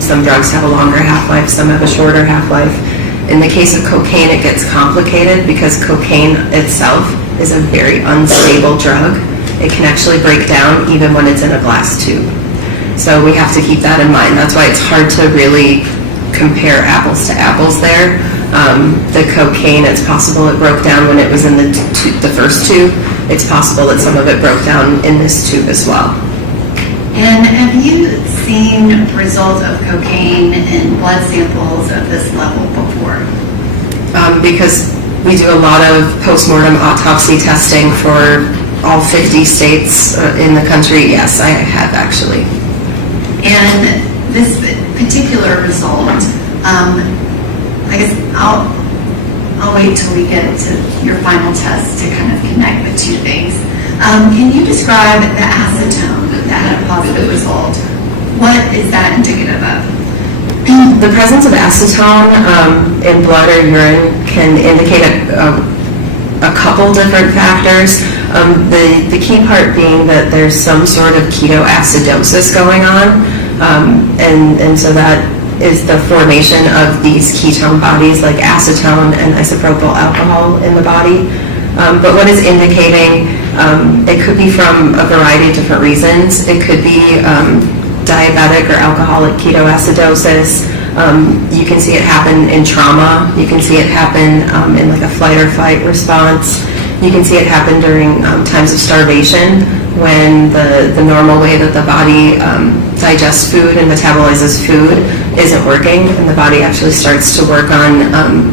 Some drugs have a longer half-life, some have a shorter half-life. In the case of cocaine, it gets complicated because cocaine itself is a very unstable drug. It can actually break down even when it's in a glass tube. So we have to keep that in mind. That's why it's hard to really compare apples to apples there. The cocaine, it's possible it broke down when it was in the first tube. It's possible that some of it broke down in this tube as well. And have you seen results of cocaine in blood samples of this level before? Because we do a lot of postmortem autopsy testing for all 50 states in the country, yes, I have actually. And this particular result, I guess I'll wait till we get to your final test to kind of connect the two things. Can you describe the acetone that had a positive result? What is that indicative of? The presence of acetone in blood or urine can indicate a couple different factors. The key part being that there's some sort of ketoacidosis going on, and so that is the formation of these ketone bodies like acetone and isopropyl alcohol in the body. But what is indicating, it could be from a variety of different reasons. It could be diabetic or alcoholic ketoacidosis. You can see it happen in trauma. You can see it happen in like a flight or fight response. You can see it happen during times of starvation when the normal way that the body digests food and metabolizes food isn't working, and the body actually starts to work on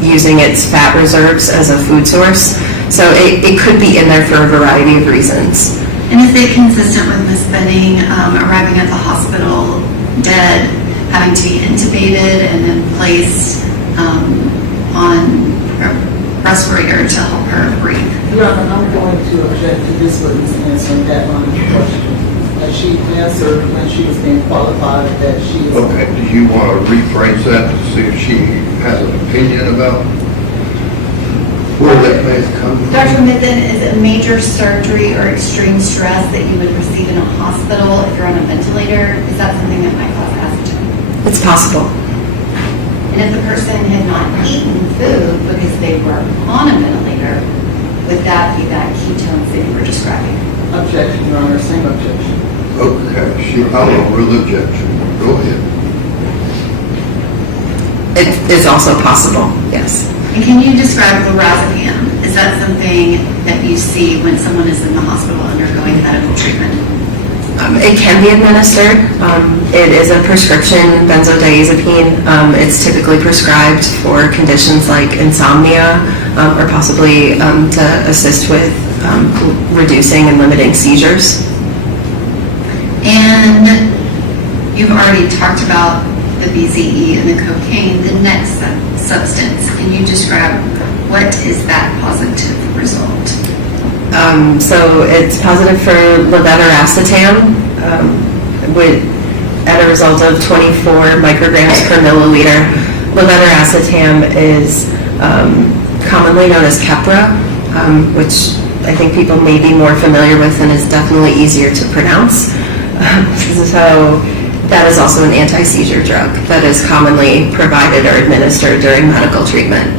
using its fat reserves as a food source. So it could be in there for a variety of reasons. And is it consistent with Ms. Benning arriving at the hospital dead, having to be intubated and then placed on a respirator to help her breathe? Your Honor, I'm going to object to this witness answering that line of question. She answered when she was being qualified that she is... Okay, do you want to rephrase that to see if she has an opinion about where that may come from? Dr. Mitten, is it major surgery or extreme stress that you would receive in a hospital if you're on a ventilator? Is that something that might cause acetone? It's possible. And if the person had not eaten food because they were on a ventilator, would that be that ketones that you were describing? Objection, Your Honor, same objection. Okay, I will rule objection. Go ahead. It is also possible, yes. And can you describe lorazepam? Is that something that you see when someone is in the hospital undergoing medical treatment? It can be administered. It is a prescription benzodiazepine. It's typically prescribed for conditions like insomnia or possibly to assist with reducing and limiting seizures. And you've already talked about the BZE and the cocaine. The next substance, can you describe what is that positive result? So it's positive for levetiracetam, at a result of 24 micrograms per milliliter. Levetiracetam is commonly known as Keppra, which I think people may be more familiar with and is definitely easier to pronounce. So that is also an anti-seizure drug that is commonly provided or administered during medical treatment.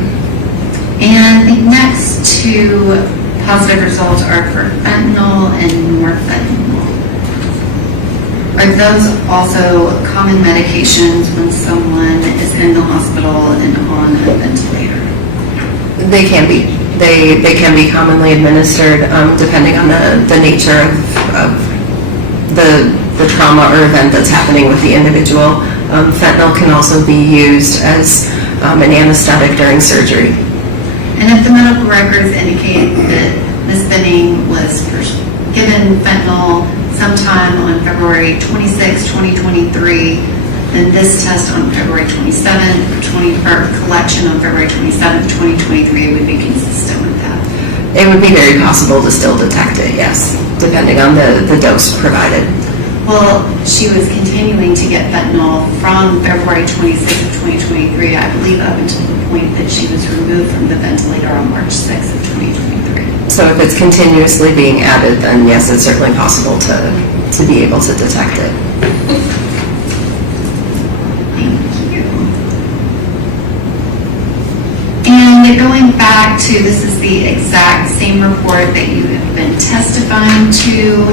And the next two positive results are for fentanyl and norfentanyl. Are those also common medications when someone is in the hospital and on a ventilator? They can be. They can be commonly administered depending on the nature of the trauma or event that's happening with the individual. Fentanyl can also be used as an anesthetic during surgery. And if the medical records indicate that Ms. Benning was given fentanyl sometime on February 26, 2023, then this test on February 27th, or collection on February 27th, 2023 would be consistent with that. It would be very possible to still detect it, yes, depending on the dose provided. Well, she was continuing to get fentanyl from February 26th of 2023, I believe, up until the point that she was removed from the ventilator on March 6th of 2023. So if it's continuously being added, then yes, it's certainly possible to be able to detect it. And going back to, this is the exact same report that you have been testifying to.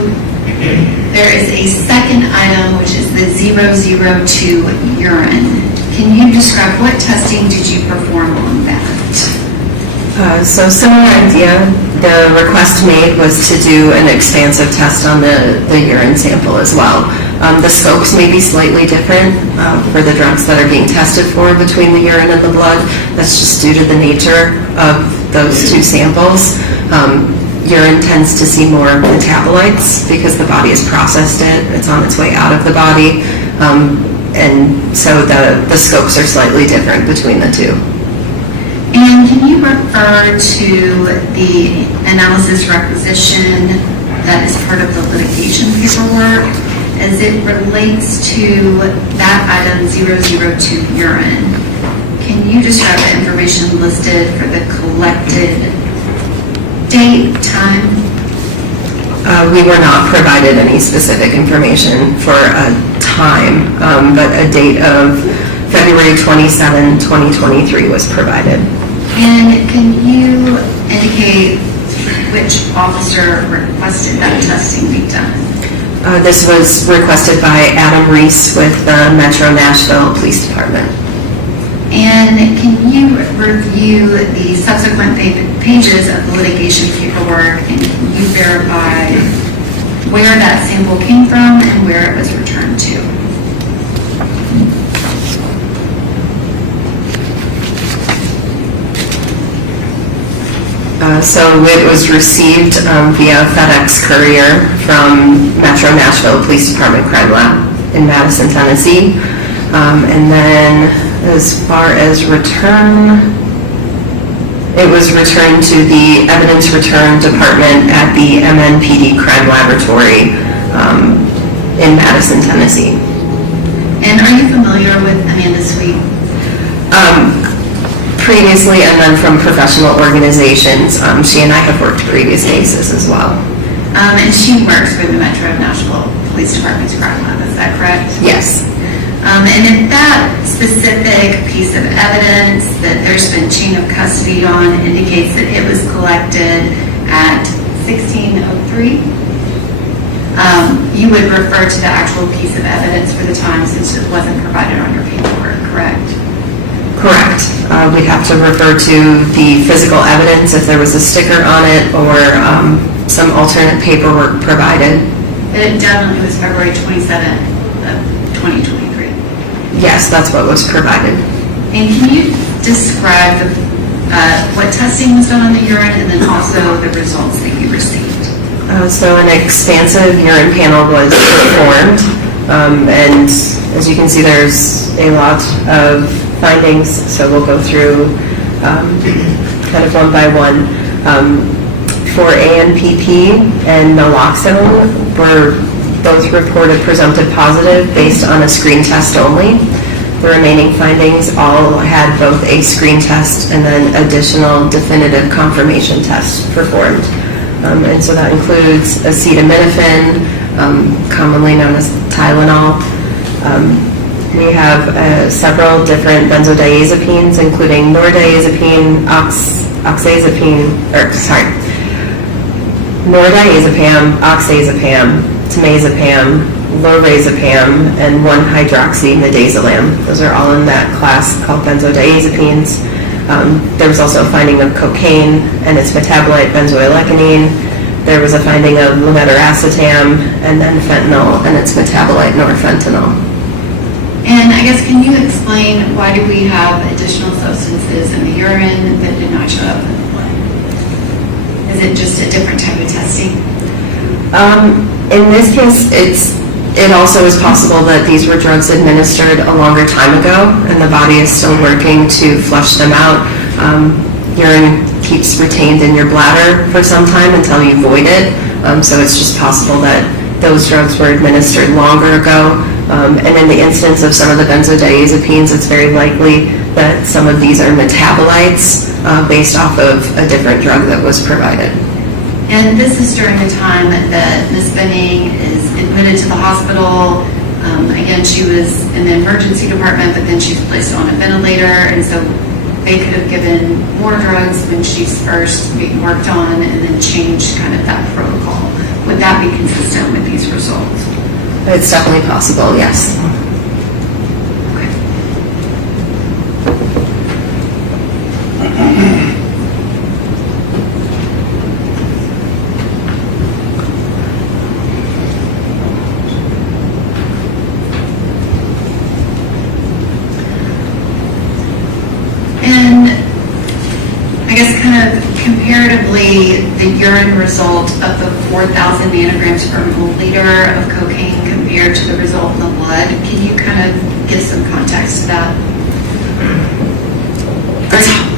There is a second item, which is the 002 urine. Can you describe what testing did you perform on that? So similar idea. The request made was to do an expansive test on the urine sample as well. The scopes may be slightly different for the drugs that are being tested for between the urine and the blood. That's just due to the nature of those two samples. Urine tends to see more metabolites because the body has processed it. It's on its way out of the body. And so the scopes are slightly different between the two. And can you refer to the analysis requisition that is part of the litigation paperwork as it relates to that item 002 urine? Can you describe the information listed for the collected date, time? We were not provided any specific information for a time, but a date of February 27, 2023 was provided. And can you indicate which officer requested that testing be done? This was requested by Adam Reese with the Metro Nashville Police Department. And can you review the subsequent pages of the litigation paperwork, and can you verify where that sample came from and where it was returned to? So it was received via FedEx courier from Metro Nashville Police Department Crime Lab in Madison, Tennessee. And then as far as return, it was returned to the Evidence Return Department at the MNPD Crime Laboratory in Madison, Tennessee. And are you familiar with Amanda Sweet? Previously, and then from professional organizations. She and I have worked previous cases as well. And she works for the Metro Nashville Police Department's crime lab, is that correct? Yes. And if that specific piece of evidence that there's been chain of custody on indicates that it was collected at 1603, you would refer to the actual piece of evidence for the time since it wasn't provided on your paperwork, correct? Correct. We'd have to refer to the physical evidence if there was a sticker on it or some alternate paperwork provided. It definitely was February 27th of 2023. Yes, that's what was provided. And can you describe what testing was done on the urine and then also the results that you received? So an expansive urine panel was performed, and as you can see, there's a lot of findings, so we'll go through kind of one by one. For ANPP and naloxone were both reported presumptive positive based on a screen test only. The remaining findings all had both a screen test and then additional definitive confirmation tests performed. And so that includes acetaminophen, commonly known as Tylenol. We have several different benzodiazepines, including nordiazepine, nordiazepam, oxazepam, temazepam, lorazepam, and 1-hydroxymidazolam. Those are all in that class called benzodiazepines. There was also a finding of cocaine and its metabolite benzoylecgonine, there was a finding of levetiracetam and then fentanyl and its metabolite norfentanyl. And I guess, can you explain why do we have additional substances in the urine that did not show up in the blood? Is it just a different type of testing? In this case, it also is possible that these were drugs administered a longer time ago and the body is still working to flush them out. Urine keeps retained in your bladder for some time until you void it. So it's just possible that those drugs were administered longer ago. And in the instance of some of the benzodiazepines, it's very likely that some of these are metabolites based off of a different drug that was provided. And this is during the time that Ms. Benning is admitted to the hospital. Again, she was in the emergency department, but then she's placed on a ventilator, and so they could have given more drugs when she's first being worked on and then changed kind of that protocol. Would that be consistent with these results? It's definitely possible, yes. And I guess kind of comparatively, the urine result of the 4,000 nanograms per milliliter of cocaine compared to the result in the blood, can you kind of give some context to that?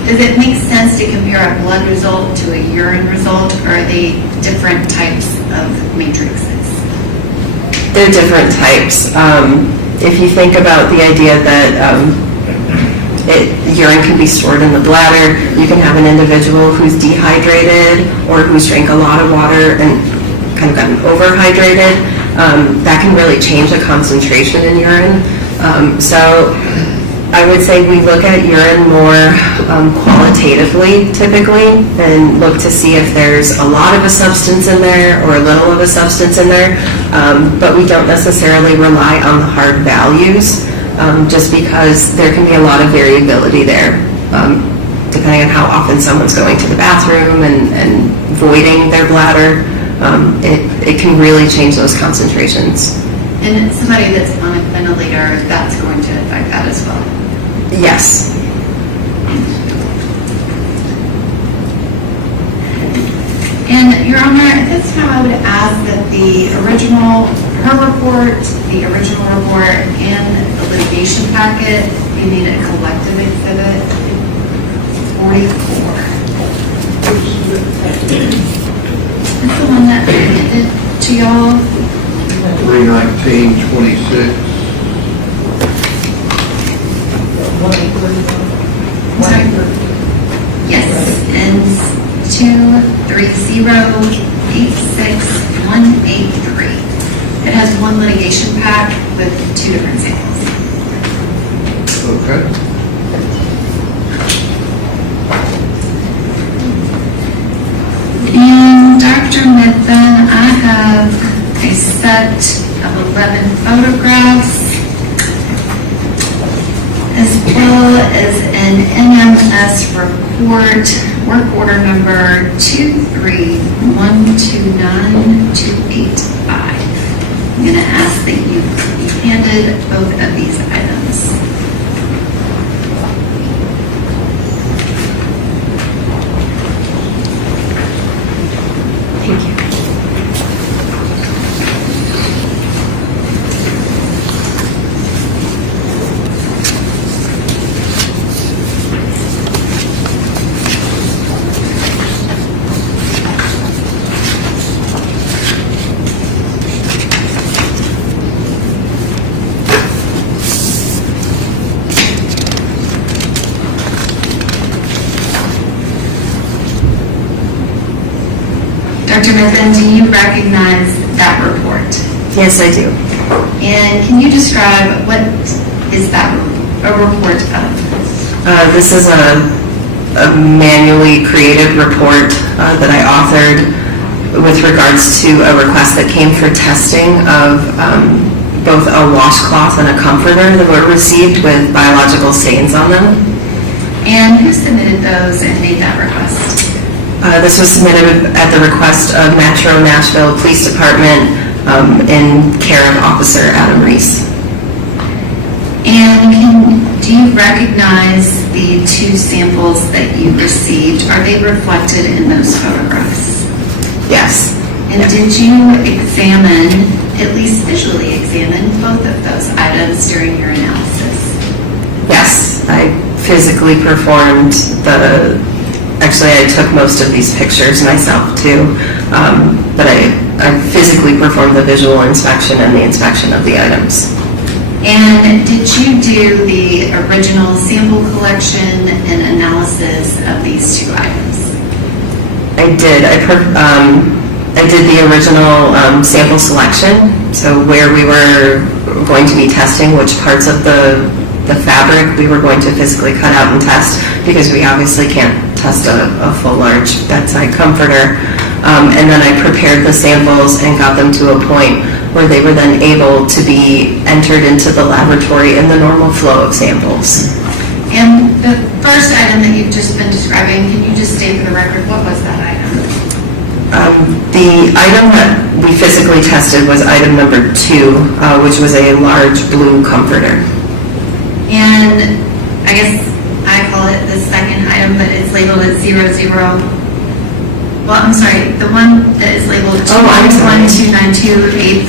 Does it make sense to compare a blood result to a urine result, or are they different types of matrices? They're different types. If you think about the idea that urine can be stored in the bladder, you can have an individual who's dehydrated or who's drank a lot of water and kind of gotten overhydrated. That can really change the concentration in urine. So I would say we look at urine more qualitatively typically and look to see if there's a lot of a substance in there or a little of a substance in there, but we don't necessarily rely on the hard values just because there can be a lot of variability there depending on how often someone's going to the bathroom and voiding their bladder. It can really change those concentrations. And somebody that's on a ventilator, that's going to affect that as well? Yes. And Your Honor, at this time I would ask that the original report and the litigation packet be made a collective exhibit 44. It's the one that I handed to y'all. 31926. Yes, ends 230868183. It has one litigation pack with two different samples. Okay. And Dr. Mithen, I have a set of 11 photographs as well as an NMS report, work order number 23129-285. I'm going to ask that you be handed both of these items. Thank you. Dr. Mithen, do you recognize that report? Yes, I do. And can you describe what is that a report of? This is a manually created report that I authored with regards to a request that came for testing of both a washcloth and a comforter that were received with biological stains on them. And who submitted those and made that request? This was submitted at the request of Metro Nashville Police Department in care of Officer Adam Reese. And do you recognize the 2 samples that you received? Are they reflected in those photographs? Yes. And did you examine, at least visually examine, both of those items during your analysis? Yes, I physically performed actually I took most of these pictures myself too, but I physically performed the visual inspection and the inspection of the items. And did you do the original sample collection and analysis of these 2 items? I did. I did the original sample selection, so where we were going to be testing which parts of the fabric we were going to physically cut out and test, because we obviously can't test a full large bedside comforter. And then I prepared the samples and got them to a point where they were then able to be entered into the laboratory in the normal flow of samples. And the first item that you've just been describing, can you just state for the record, what was that item? The item that we physically tested was item number 2, which was a large blue comforter. And I guess I call it the second item, but it's labeled as 00. Well, I'm sorry, the one that is labeled 29292850001.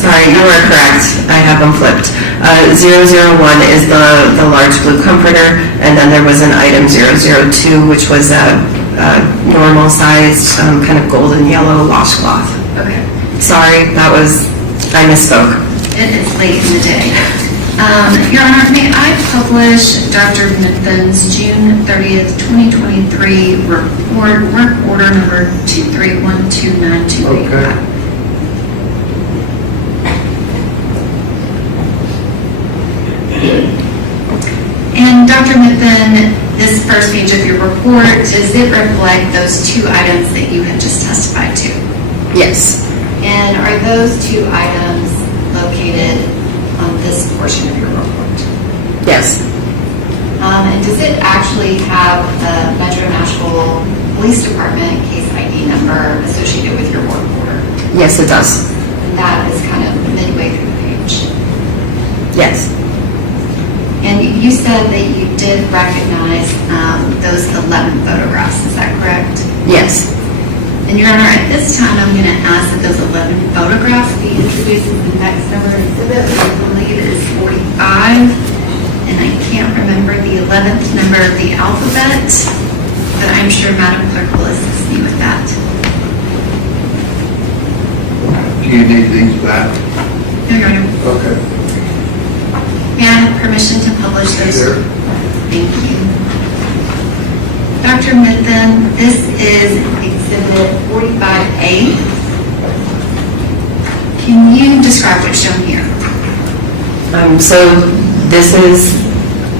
Sorry, you are correct. I have them flipped. 001 is the large blue comforter, and then there was an item 002, which was a normal sized kind of golden yellow washcloth. Okay. Sorry, I misspoke. It is late in the day. Your Honor, may I publish Dr. Mithen's June 30th, 2023 report, work order number 2312928? Okay. And Dr. Mithen, this first page of your report, does it reflect those 2 items that you had just testified to? Yes. And are those 2 items located on this portion of your report? Yes. And does it actually have the Metro Nashville Police Department case ID number associated with your work order? Yes, it does. And that is kind of midway through the page. Yes. And you said that you did recognize those 11 photographs, is that correct? Yes. And Your Honor, at this time, I'm going to ask that those 11 photographs be introduced as the next number exhibit, which I believe is 45. And I can't remember the 11th number of the alphabet, but I'm sure Madam Clerk will assist me with that. Do you need these back? No, Your Honor. Okay. May I have permission to publish those? Sure. Thank you. Dr. Mithen, this is Exhibit 45A. Can you describe what's shown here? So this is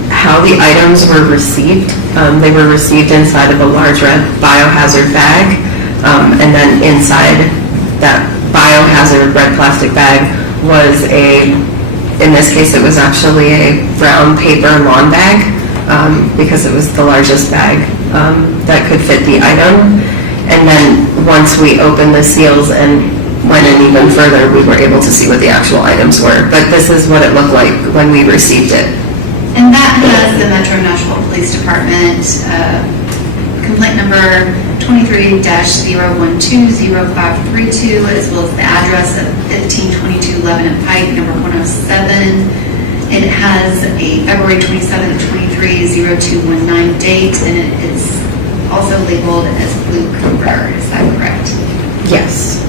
how the items were received. They were received inside of a large red biohazard bag, and then inside that biohazard red plastic bag was in this case it was actually a brown paper lawn bag, because it was the largest bag that could fit the item. And then once we opened the seals and went in even further, we were able to see what the actual items were. But this is what it looked like when we received it. And that has the Metro Nashville Police Department complaint number 23-0120532, as well as the address of 1522 Lebanon Pike, number 107. It has a February 27th, 23-0219 date, and it is also labeled as blue comforter. Is that correct? Yes.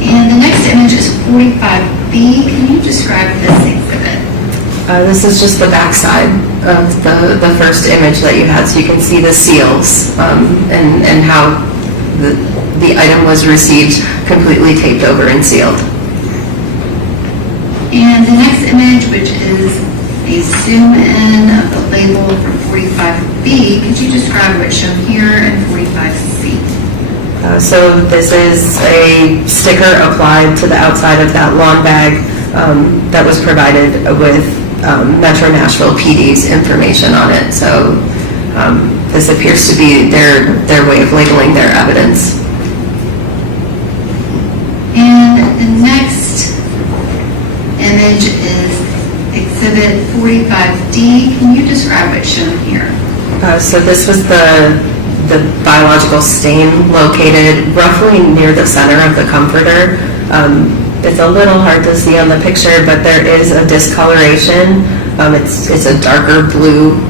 And the next image is 45B. Can you describe this exhibit? This is just the back side of the first image that you had, so you can see the seals and how the item was received, completely taped over and sealed. And the next image, which is a zoom in of the label from 45B, could you describe what's shown here in 45C? So this is a sticker applied to the outside of that lawn bag that was provided with Metro Nashville PD's information on it. So This appears to be their way of labeling their evidence. And the next image is Exhibit 45D. Can you describe what's shown here? So this was the biological stain located roughly near the center of the comforter. It's a little hard to see on the picture, but there is a discoloration. It's a darker blue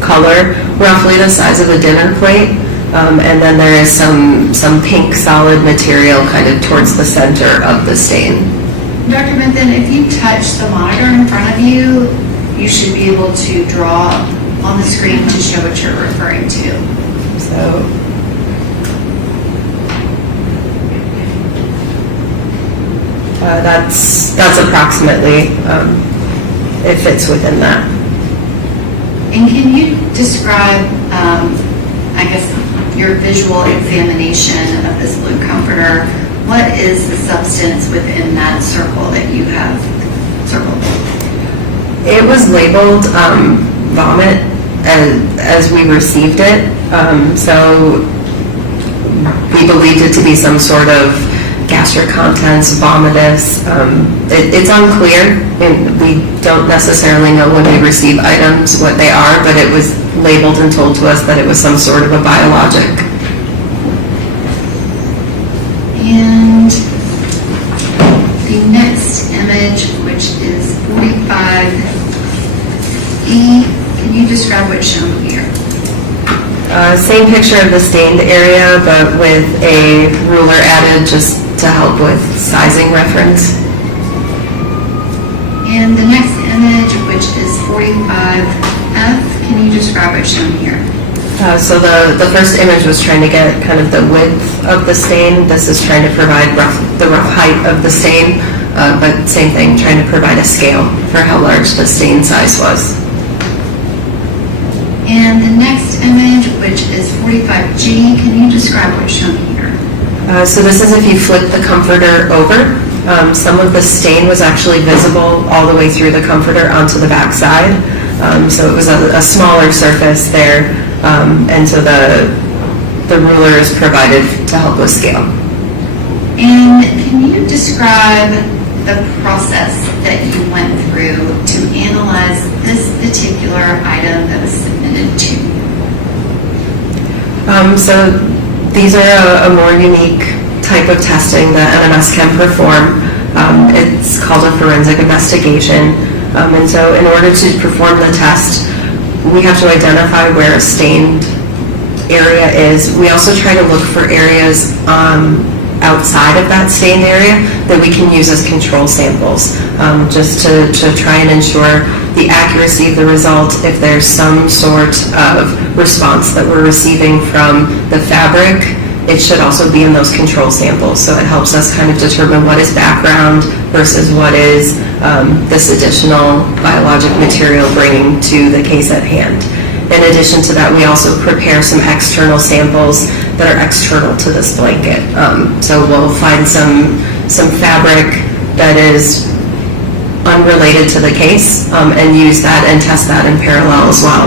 color, roughly the size of a dinner plate. And then there is some pink solid material kind of towards the center of the stain. Dr. Benton, if you touch the monitor in front of you, you should be able to draw on the screen to show what you're referring to. So that's approximately, it fits within that. And can you describe, I guess, your visual examination of this blue comforter? What is the substance within that circle that you have circled? It was labeled vomit as we received it. So we believed it to be some sort of gastric contents, vomitus. It's unclear, and we don't necessarily know when we receive items what they are, but it was labeled and told to us that it was some sort of a biologic. And the next image, which is 45E, can you describe what's shown here? Same picture of the stained area, but with a ruler added just to help with sizing reference. And the next image, which is 45F, can you describe what's shown here? So the first image was trying to get kind of the width of the stain. This is trying to provide the rough height of the stain, but same thing, trying to provide a scale for how large the stain size was. And the next image, which is 45G, can you describe what's shown here? So this is if you flip the comforter over. Some of the stain was actually visible all the way through the comforter onto the back side. So it was a smaller surface there, and so the ruler is provided to help with scale. And can you describe the process that you went through to analyze this particular item that was submitted to you? So these are a more unique type of testing that NMS can perform. It's called a forensic investigation. And so in order to perform the test, we have to identify where a stained area is. We also try to look for areas outside of that stained area that we can use as control samples, just to try and ensure the accuracy of the result. If there's some sort of response that we're receiving from the fabric, it should also be in those control samples. So it helps us kind of determine what is background versus what is this additional biologic material bringing to the case at hand. In addition to that, we also prepare some external samples that are external to this blanket. So we'll find some fabric that is unrelated to the case and use that and test that in parallel as well.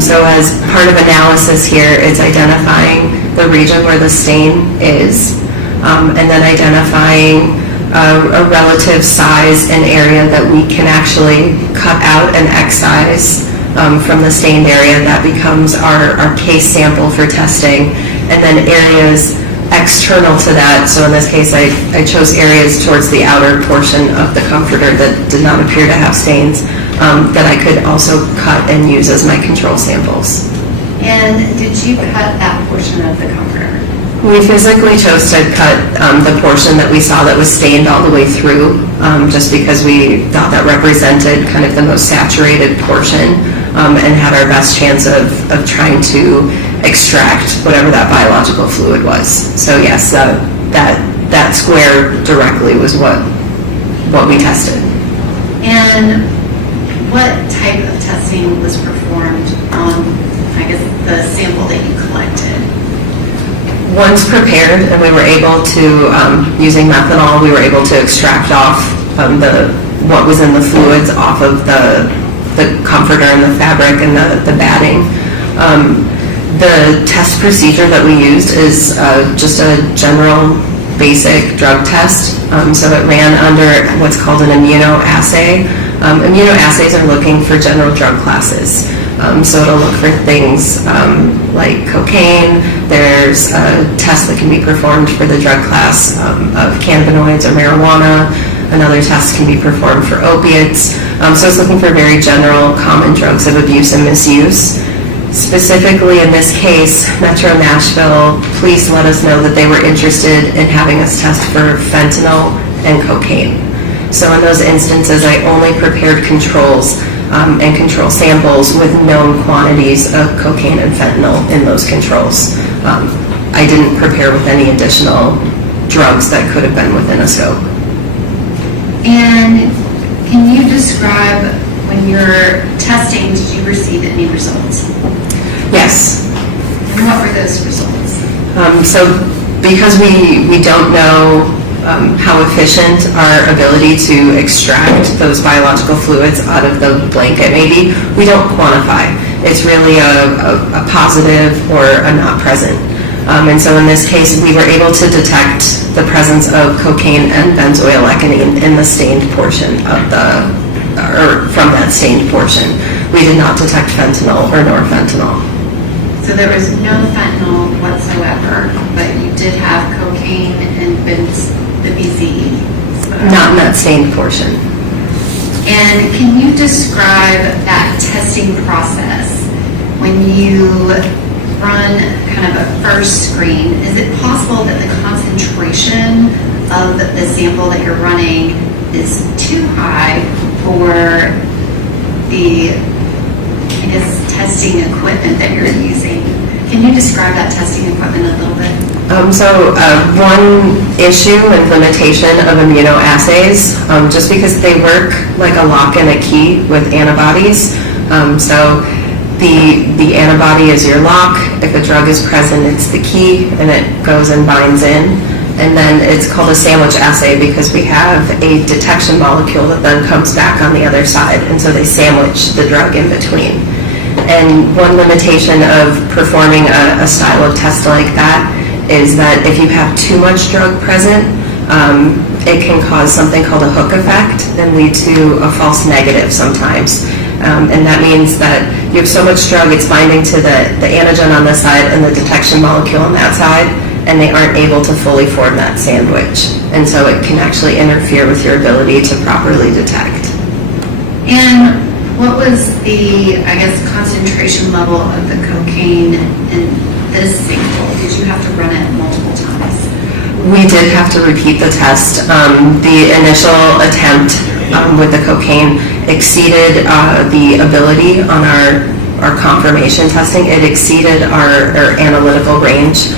So as part of analysis here, it's identifying the region where the stain is, and then identifying a relative size and area that we can actually cut out and excise from the stained area. That becomes our case sample for testing. And then areas external to that, so in this case I chose areas towards the outer portion of the comforter that did not appear to have stains, that I could also cut and use as my control samples. And did you cut that portion of the comforter? We physically chose to cut the portion that we saw that was stained all the way through, just because we thought that represented kind of the most saturated portion, and had our best chance of trying to extract whatever that biological fluid was. So yes, that square directly was what we tested. And what type of testing was performed on, I guess, the sample that you collected? Once prepared and we were able to, using methanol, we were able to extract off what was in the fluids off of the comforter and the fabric and the batting. the test procedure that we used is just a general basic drug test. So it ran under what's called an immunoassay. Immunoassays are looking for general drug classes. So it'll look for things like cocaine. There's a test that can be performed for the drug class of cannabinoids or marijuana. Another test can be performed for opiates. So it's looking for very general common drugs of abuse and misuse. Specifically in this case, Metro Nashville police let us know that they were interested in having us test for fentanyl and cocaine. So in those instances, I only prepared controls and control samples with known quantities of cocaine and fentanyl in those controls. I didn't prepare with any additional drugs that could have been within a scope. And can you describe when you're testing, did you receive any results? Yes. And what were those results? So because we don't know how efficient our ability to extract those biological fluids out of the blanket may be, we don't quantify. It's really a positive or a not present. And so in this case, we were able to detect the presence of cocaine and benzoylecgonine in the stained portion of or from that stained portion. We did not detect fentanyl or norfentanyl. So there was no fentanyl whatsoever, but you did have cocaine and the BZE. Not in that stained portion. And can you describe that testing process when you run kind of a first screen? Is it possible that the concentration of the sample that you're running is too high for the, I guess, testing equipment that you're using? Can you describe that testing equipment a little bit? One issue and limitation of immunoassays, just because they work like a lock and a key with antibodies. So the antibody is your lock. If a drug is present, it's the key, and it goes and binds in. And then it's called a sandwich assay because we have a detection molecule that then comes back on the other side, and so they sandwich the drug in between. And one limitation of performing a style of test like that is that if you have too much drug present, it can cause something called a hook effect and lead to a false negative sometimes. And that means that you have so much drug, it's binding to the antigen on this side and the detection molecule on that side, and they aren't able to fully form that sandwich. And so it can actually interfere with your ability to properly detect. And what was the, I guess, concentration level of the cocaine in this sample? Did you have to run it multiple times? We did have to repeat the test. The initial attempt with the cocaine exceeded the ability on our confirmation testing. It exceeded our analytical range.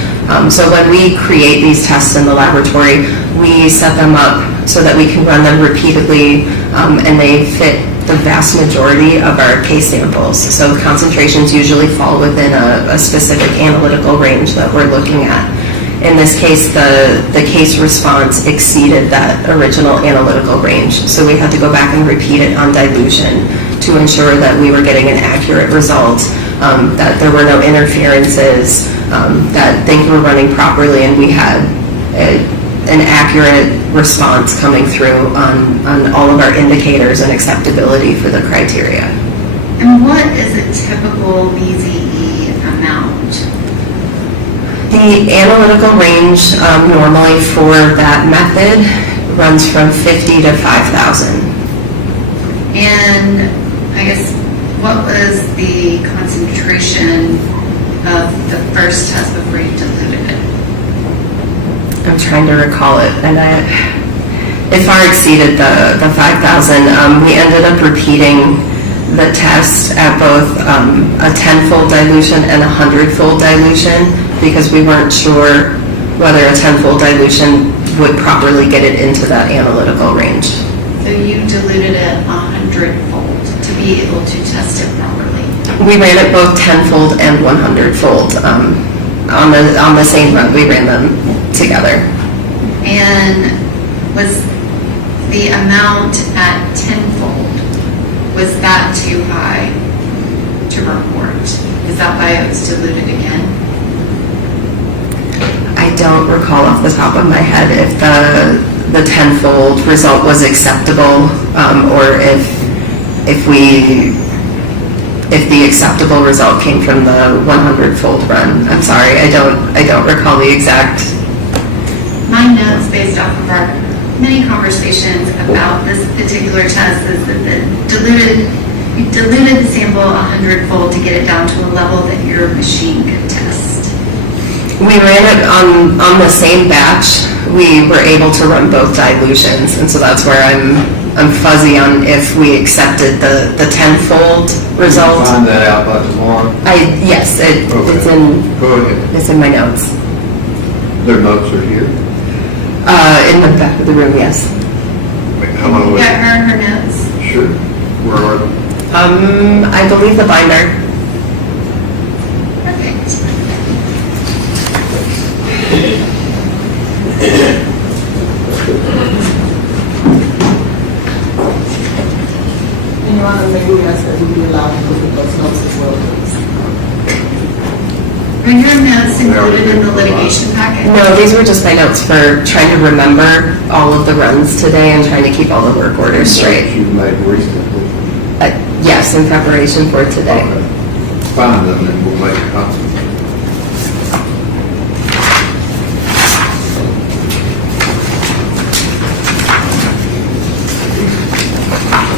So when we create these tests in the laboratory, we set them up so that we can run them repeatedly, and they fit the vast majority of our case samples. So concentrations usually fall within a specific analytical range that we're looking at. In this case, the case response exceeded that original analytical range. So we had to go back and repeat it on dilution to ensure that we were getting an accurate result, that there were no interferences, that things were running properly, and we had an accurate response coming through on all of our indicators and acceptability for the criteria. And what is a typical BZE amount? The analytical range normally for that method runs from 50 to 5,000. And I guess, what was the concentration of the first test before you diluted it? I'm trying to recall it, and it far exceeded the 5,000. We ended up repeating the test at both a 10-fold dilution and a 100-fold dilution because we weren't sure whether a 10-fold dilution would properly get it into that analytical range. So you diluted it 100-fold to be able to test it properly? We ran it both 10-fold and 100-fold. On the same run, we ran them together. And was the amount at 10-fold, was that too high? to report? Is that why it was diluted again? I don't recall off the top of my head if the tenfold result was acceptable, or if the acceptable result came from the 100-fold run. I'm sorry, I don't recall the exact. My notes based off of our many conversations about this particular test is that you diluted the sample 100-fold to get it down to a level that your machine could test. We ran it on the same batch. We were able to run both dilutions, and so that's where I'm fuzzy on if we accepted the tenfold result. Can you find that out by tomorrow? Yes, Okay. Go ahead. It's in my notes. Their notes are here. In the back of the room, yes. How long was Got her notes. Sure. Where are they? I believe the binder. Perfect. And Your Honor, may we ask that we be allowed to look at those notes as well, please? Are your notes included in the litigation packet? No, these were just my notes for trying to remember all of the runs today and trying to keep all the work orders straight. You've made recently. Yes, in preparation for today. Okay. Find them and we'll make a copy.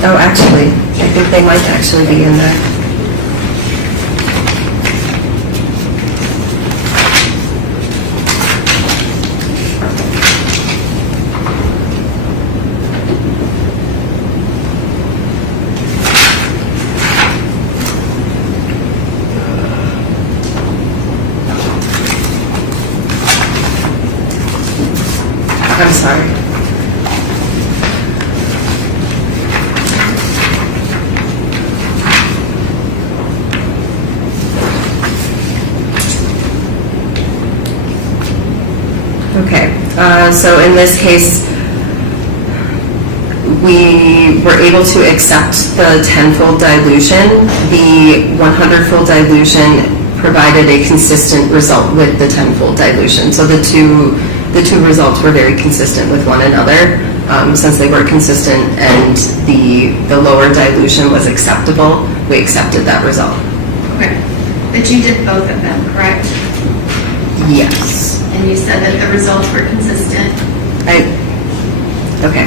Oh, actually, I think they might actually be in there. I'm sorry. Okay, so in this case, we were able to accept the tenfold dilution. The 100-fold dilution provided a consistent result with the tenfold dilution. So the two results were very consistent with one another. Since they were consistent and the lower dilution was acceptable, we accepted that result. Okay. But you did both of them, correct? Yes. And you said that the results were consistent? Okay.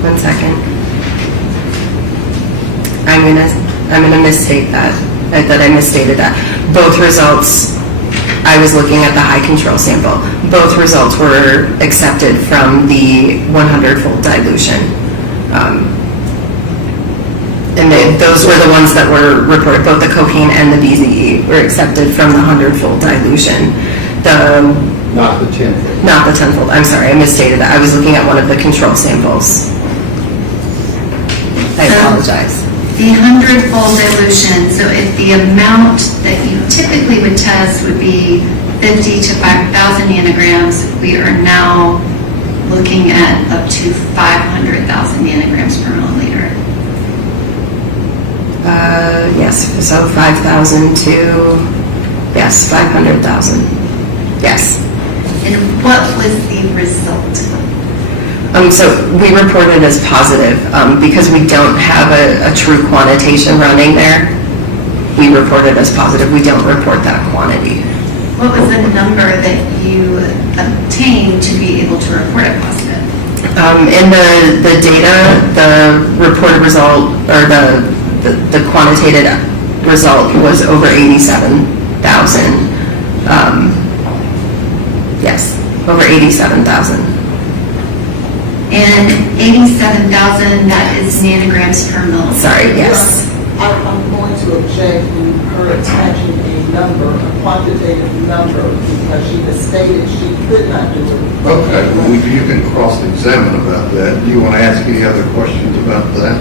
1 second. I'm gonna misstate that I misstated that. Both results, I was looking at the high control sample. Both results were accepted from the 100-fold dilution. Those were the ones that were reported, both the cocaine and the BZE were accepted from the 100-fold dilution. Not the tenfold. Not the tenfold, I'm sorry, I misstated that. I was looking at one of the control samples. I apologize. The 100-fold dilution, so if the amount that you typically would test would be 50 to 5,000 nanograms, we are now looking at up to 500,000 nanograms per milliliter. Yes, so 5,000 to, yes, 500,000. Yes. And what was the result? So we reported as positive because we don't have a true quantitation running there. We reported as positive. We don't report that quantity. What was the number that you obtained to be able to report it positive? In the data, the reported result or the quantitated result was over 87,000. Yes, over 87,000. And 87,000, that is nanograms per milliliter. Sorry, yes. I'm going to object in her attaching a number, a quantitative number, because she has stated she could not do it. Okay, well, you can cross-examine about that. Do you want to ask any other questions about that?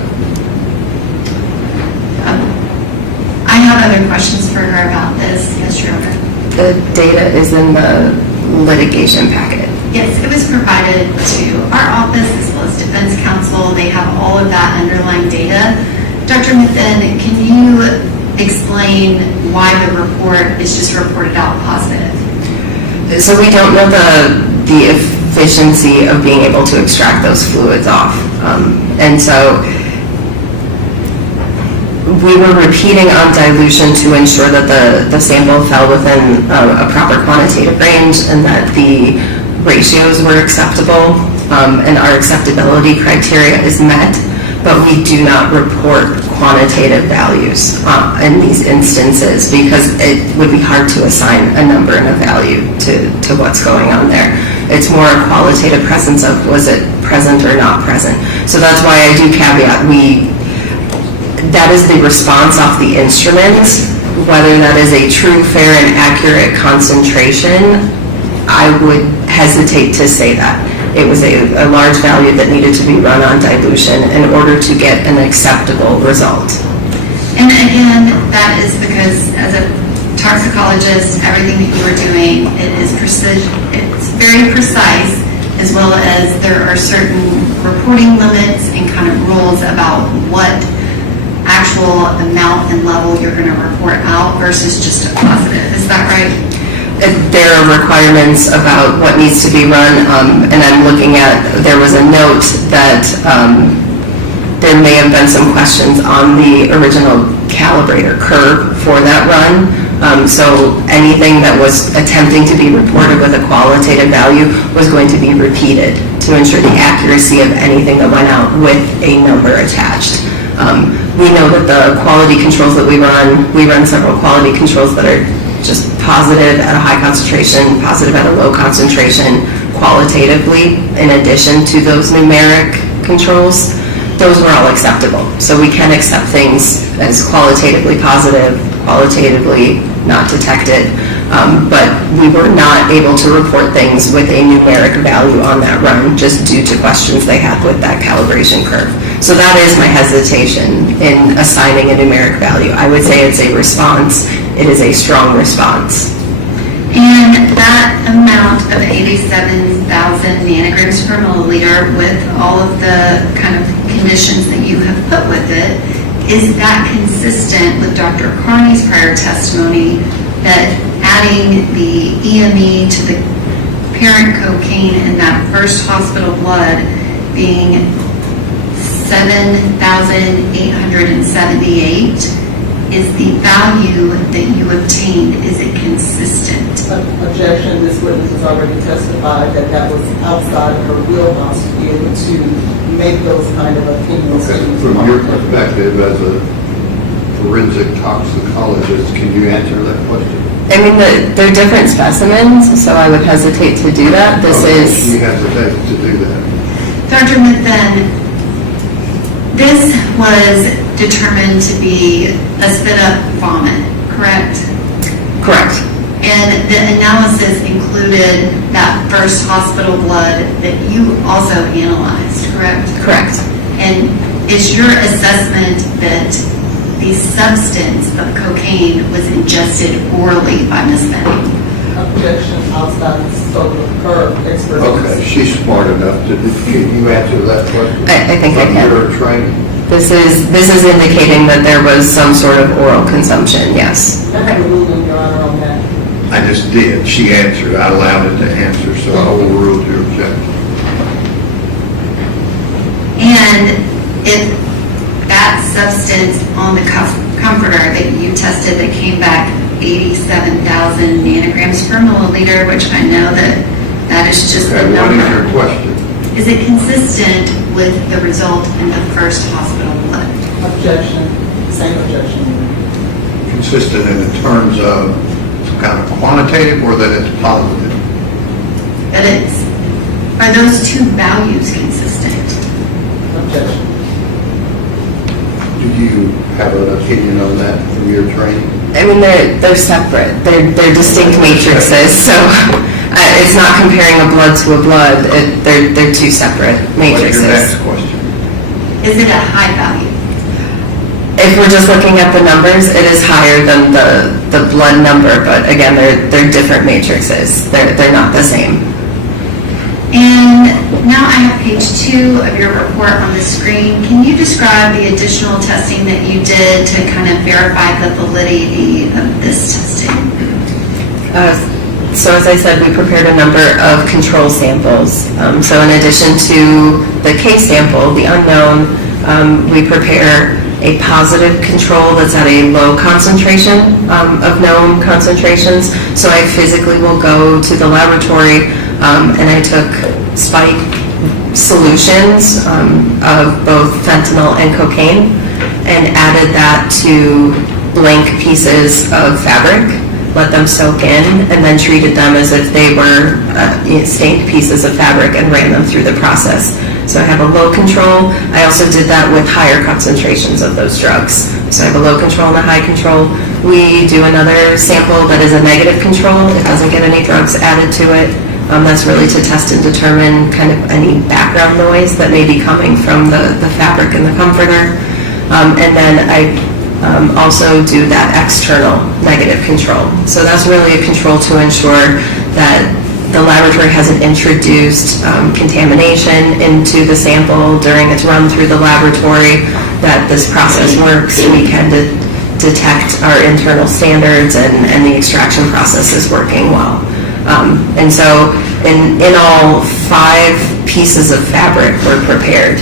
I have other questions for her about this. Yes, Your Honor. The data is in the litigation packet. Yes, it was provided to our office as well as defense counsel. They have all of that underlying data. Dr. Mithen, can you explain why the report is just reported out positive? So we don't know the efficiency of being able to extract those fluids off. And so we were repeating on dilution to ensure that the sample fell within a proper quantitative range and that the ratios were acceptable, and our acceptability criteria is met, but we do not report quantitative values in these instances because it would be hard to assign a number and a value to what's going on there. It's more a qualitative presence of was it present or not present. So that's why I do caveat, that is the response off the instruments. Whether that is a true, fair, and accurate concentration, I would hesitate to say that. It was a large value that needed to be run on dilution in order to get an acceptable result. And again, that is because as a toxicologist, everything that you are doing, it is precision, it's very precise, as well as there are certain reporting limits and kind of rules about what actual amount and level you're going to report out versus just a positive. Is that right? There are requirements about what needs to be run, and I'm looking at, there was a note that there may have been some questions on the original calibrator curve for that run. So anything that was attempting to be reported with a qualitative value was going to be repeated to ensure the accuracy of anything that went out with a number attached. We know that the quality controls that we run several quality controls that are just positive at a high concentration, positive at a low concentration, qualitatively, in addition to those numeric controls. Those were all acceptable. So we can accept things as qualitatively positive, qualitatively not detected, but we were not able to report things with a numeric value on that run just due to questions they had with that calibration curve. So that is my hesitation in assigning a numeric value. I would say it's a response. It is a strong response. And that amount of 87,000 nanograms per milliliter with all of the kind of conditions that you have put with it, is that consistent with Dr. Carney's prior testimony that adding the EME to the parent cocaine in that first hospital blood being 7,878 is the value that you obtained? Is it consistent? Objection. This witness has already testified that that was outside of her wheelhouse to be able to make those kind of opinions. Okay, from your perspective as a forensic toxicologist, can you answer that question? I mean, they're different specimens, so I would hesitate to do that. This is... You hesitate to do that. Dr. Mithen, this was determined to be a spit-up vomit, correct? Correct. And the analysis included that first hospital blood that you also analyzed, correct? Correct. And is your assessment that the substance of cocaine was ingested orally by Ms. Benning? Objection. Outside the scope of her expertise. Okay, she's smart enough to, can you answer that question? I think I can. From your training? This is indicating that there was some sort of oral consumption, yes. I have a ruling, Your Honor, on that. I just did. She answered. I allowed it to answer, so I overruled your objection. And if that substance on the comforter that you tested that came back 87,000 nanograms per milliliter, which I know that is just the number. What is your question? Is it consistent with the result in the first hospital blood? Objection. Same objection. Consistent in terms of some kind of quantitative or that it's positive? That it's, are those two values consistent? Objection. Do you have an opinion on that from your training? I mean, they're separate. They're distinct matrices, so it's not comparing a blood to a blood. They're two separate matrices. What's your next question? Is it a high value? If we're just looking at the numbers, it is higher than the blood number, but again, they're different matrices. They're not the same. And now I have page 2 of your report on the screen. Can you describe the additional testing that you did to kind of verify the validity of this testing? So as I said, we prepared a number of control samples. So in addition to the case sample, the unknown, we prepare a positive control that's at a low concentration of known concentrations. So I physically will go to the laboratory and I took spike solutions of both fentanyl and cocaine and added that to blank pieces of fabric, let them soak in, and then treated them as if they were stained pieces of fabric and ran them through the process. So I have a low control. I also did that with higher concentrations of those drugs. So I have a low control and a high control. We do another sample that is a negative control. It doesn't get any drugs added to it. That's really to test and determine kind of any background noise that may be coming from the fabric and the comforter. And then I also do that external negative control. So that's really a control to ensure that the laboratory hasn't introduced contamination into the sample during its run through the laboratory, that this process works. We can detect our internal standards and the extraction process is working well. And so in all, 5 pieces of fabric were prepared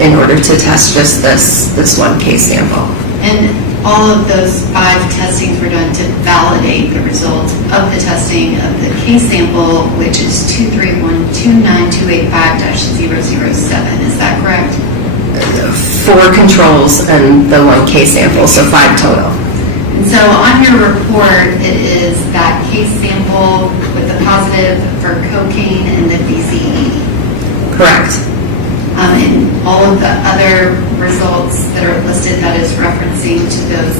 in order to test just this one case sample. And all of those 5 testings were done to validate the result of the testing of the case sample, which is 2312925-007. Is that correct? 4 controls and the 1 case sample, so 5 total. And so on your report, it is that case sample with the positive for cocaine and the BCE. Correct. And all of the other results that are listed, that is referencing to those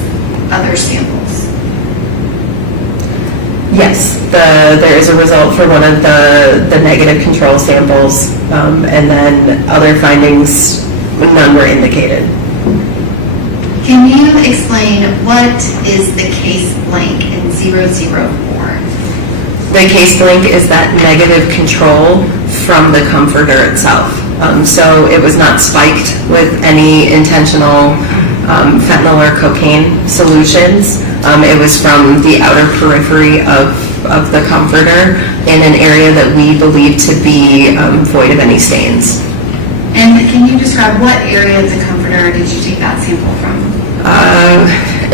other samples. Yes, there is a result for one of the negative control samples, and then other findings, none were indicated. Can you explain what is the case blank in 004? The case blank is that negative control from the comforter itself. So it was not spiked with any intentional fentanyl or cocaine solutions. It was from the outer periphery of the comforter in an area that we believe to be void of any stains. And can you describe what area of the comforter did you take that sample from?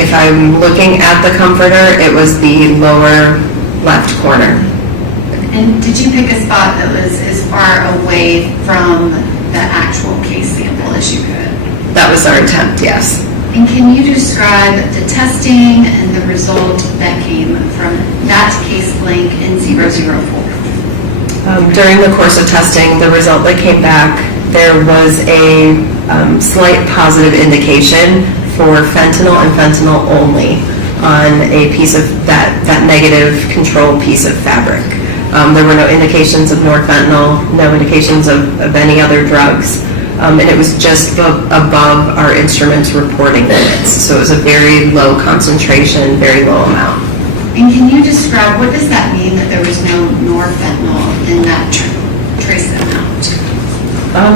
If I'm looking at the comforter, it was the lower left corner. And did you pick a spot that was as far away from the actual case sample as you could? That was our attempt, yes. And can you describe the testing and the result that came from that case blank in 004? During the course of testing, the result that came back, there was a slight positive indication for fentanyl and fentanyl only on a piece of that negative control piece of fabric. There were no indications of norfentanyl, no indications of any other drugs, and it was just above our instrument's reporting limits. So it was a very low concentration, very low amount. And can you describe, what does that mean that there was no norfentanyl in that trace amount?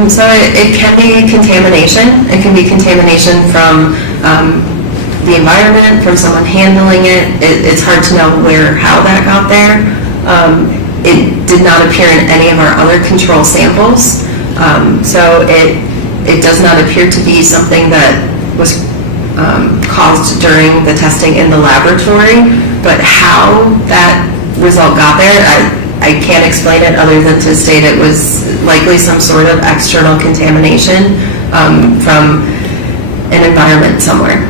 So it can be contamination. It can be contamination from the environment, from someone handling it. It's hard to know how that got there. It did not appear in any of our other control samples. So it does not appear to be something that was caused during the testing in the laboratory, but how that result got there, I can't explain it other than to state it was likely some sort of external contamination from an environment somewhere.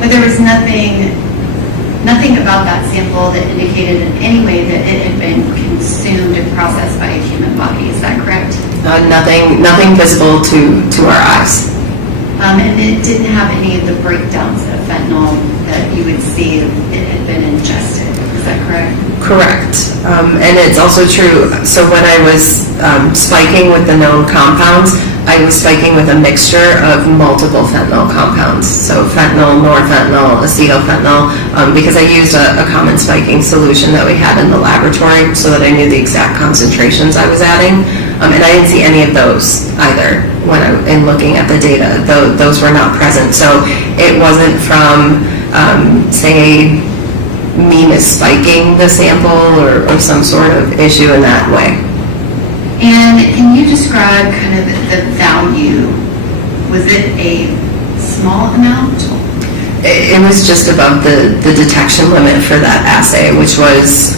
But there was nothing about that sample that indicated in any way that it had been consumed and processed by a human body. Is that correct? Nothing visible to our eyes. And it didn't have any of the breakdowns of fentanyl that you would see if it had been ingested. Is that correct? Correct. And it's also true, so when I was spiking with the known compounds, I was spiking with a mixture of multiple fentanyl compounds, so fentanyl, norfentanyl, acetylfentanyl, because I used a common spiking solution that we had in the laboratory so that I knew the exact concentrations I was adding, and I didn't see any of those either when in looking at the data. Those were not present, so it wasn't from, say, me misspiking the sample or some sort of issue in that way. And can you describe kind of the value? Was it a small amount? It was just above the detection limit for that assay, which was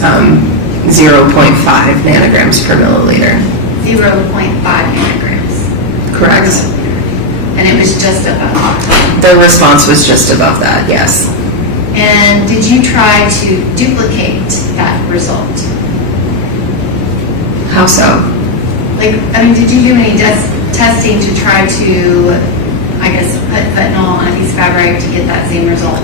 0.5 nanograms per milliliter. 0.5 nanograms. Correct. And it was just above? The response was just above that, yes. And did you try to duplicate that result? How so? Like, I mean, did you do any testing to try to, I guess, put fentanyl on a piece of fabric to get that same result?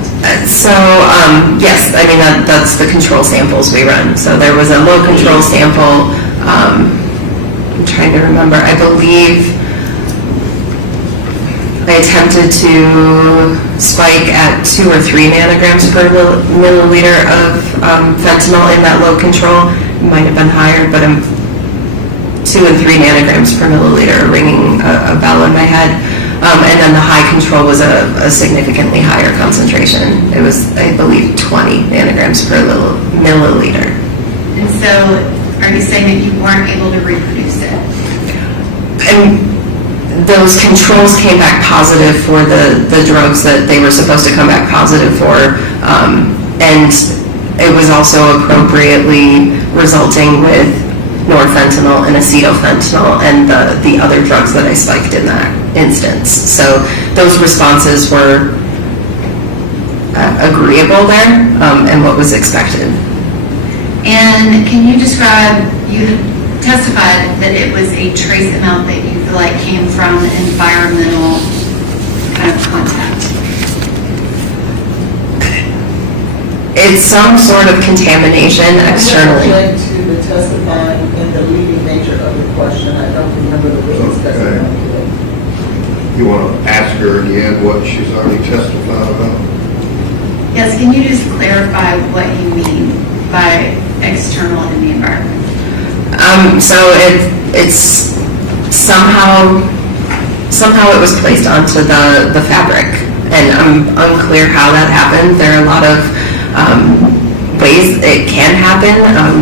Yes, I mean, that's the control samples we run. So there was a low control sample. I'm trying to remember. I believe I attempted to spike at 2 or 3 nanograms per milliliter of fentanyl in that low control. It might have been higher, but 2 and 3 nanograms per milliliter, ringing a bell in my head. And then the high control was a significantly higher concentration. It was, I believe, 20 nanograms per milliliter. And so, are you saying that you weren't able to reproduce it? And those controls came back positive for the drugs that they were supposed to come back positive for. And it was also appropriately resulting with norfentanyl and acetylfentanyl and the other drugs that I spiked in that instance. So those responses were agreeable there and what was expected. And can you describe, you testified that it was a trace amount that you feel like came from environmental kind of contact? It's some sort of contamination externally. I object to the testifying in the leading nature of the question. I don't remember the witness testifying today. You want to ask her again what she's already testified about? Yes, can you just clarify what you mean by external in the environment? So it's somehow it was placed onto the fabric, and I'm unclear how that happened. There are a lot of ways it can happen,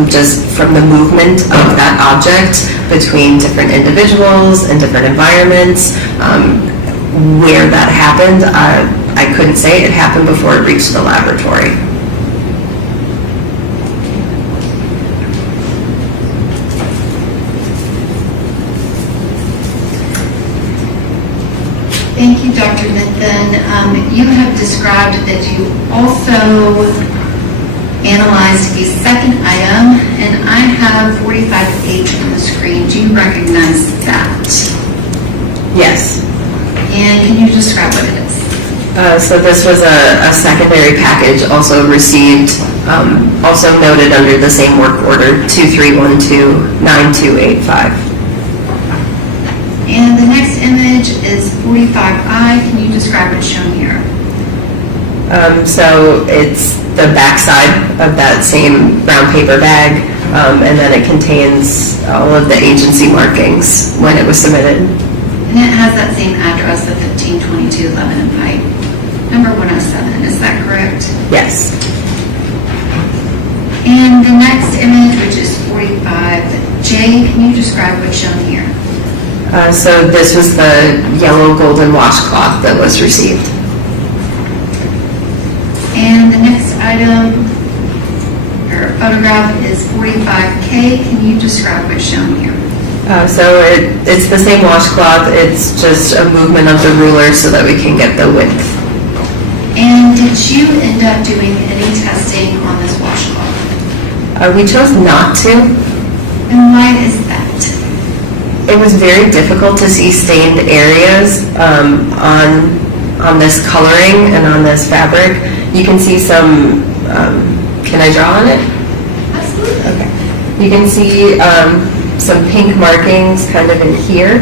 just from the movement of that object between different individuals and different environments. Where that happened, I couldn't say. It happened before it reached the laboratory. Thank you, Dr. Nathan. You have described that you also analyzed a second item, and I have 45H on the screen. Do you recognize that? Yes. And can you describe what it is? So this was a secondary package, also received, also noted under the same work order, 23129285. And the next image is 45I. Can you describe what's shown here? So it's the backside of that same brown paper bag, and then it contains all of the agency markings when it was submitted. And it has that same address of 1522 Lebanon Pike, number 107. Is that correct? Yes. And the next image, which is 45J, can you describe what's shown here? So this was the yellow golden washcloth that was received. And the next item, or photograph, is 45K. Can you describe what's shown here? So it's the same washcloth, it's just a movement of the ruler so that we can get the width. And did you end up doing any testing on this washcloth? We chose not to. And why is that? It was very difficult to see stained areas on this coloring and on this fabric. You can see some, can I draw on it? Absolutely. Okay. You can see some pink markings kind of in here.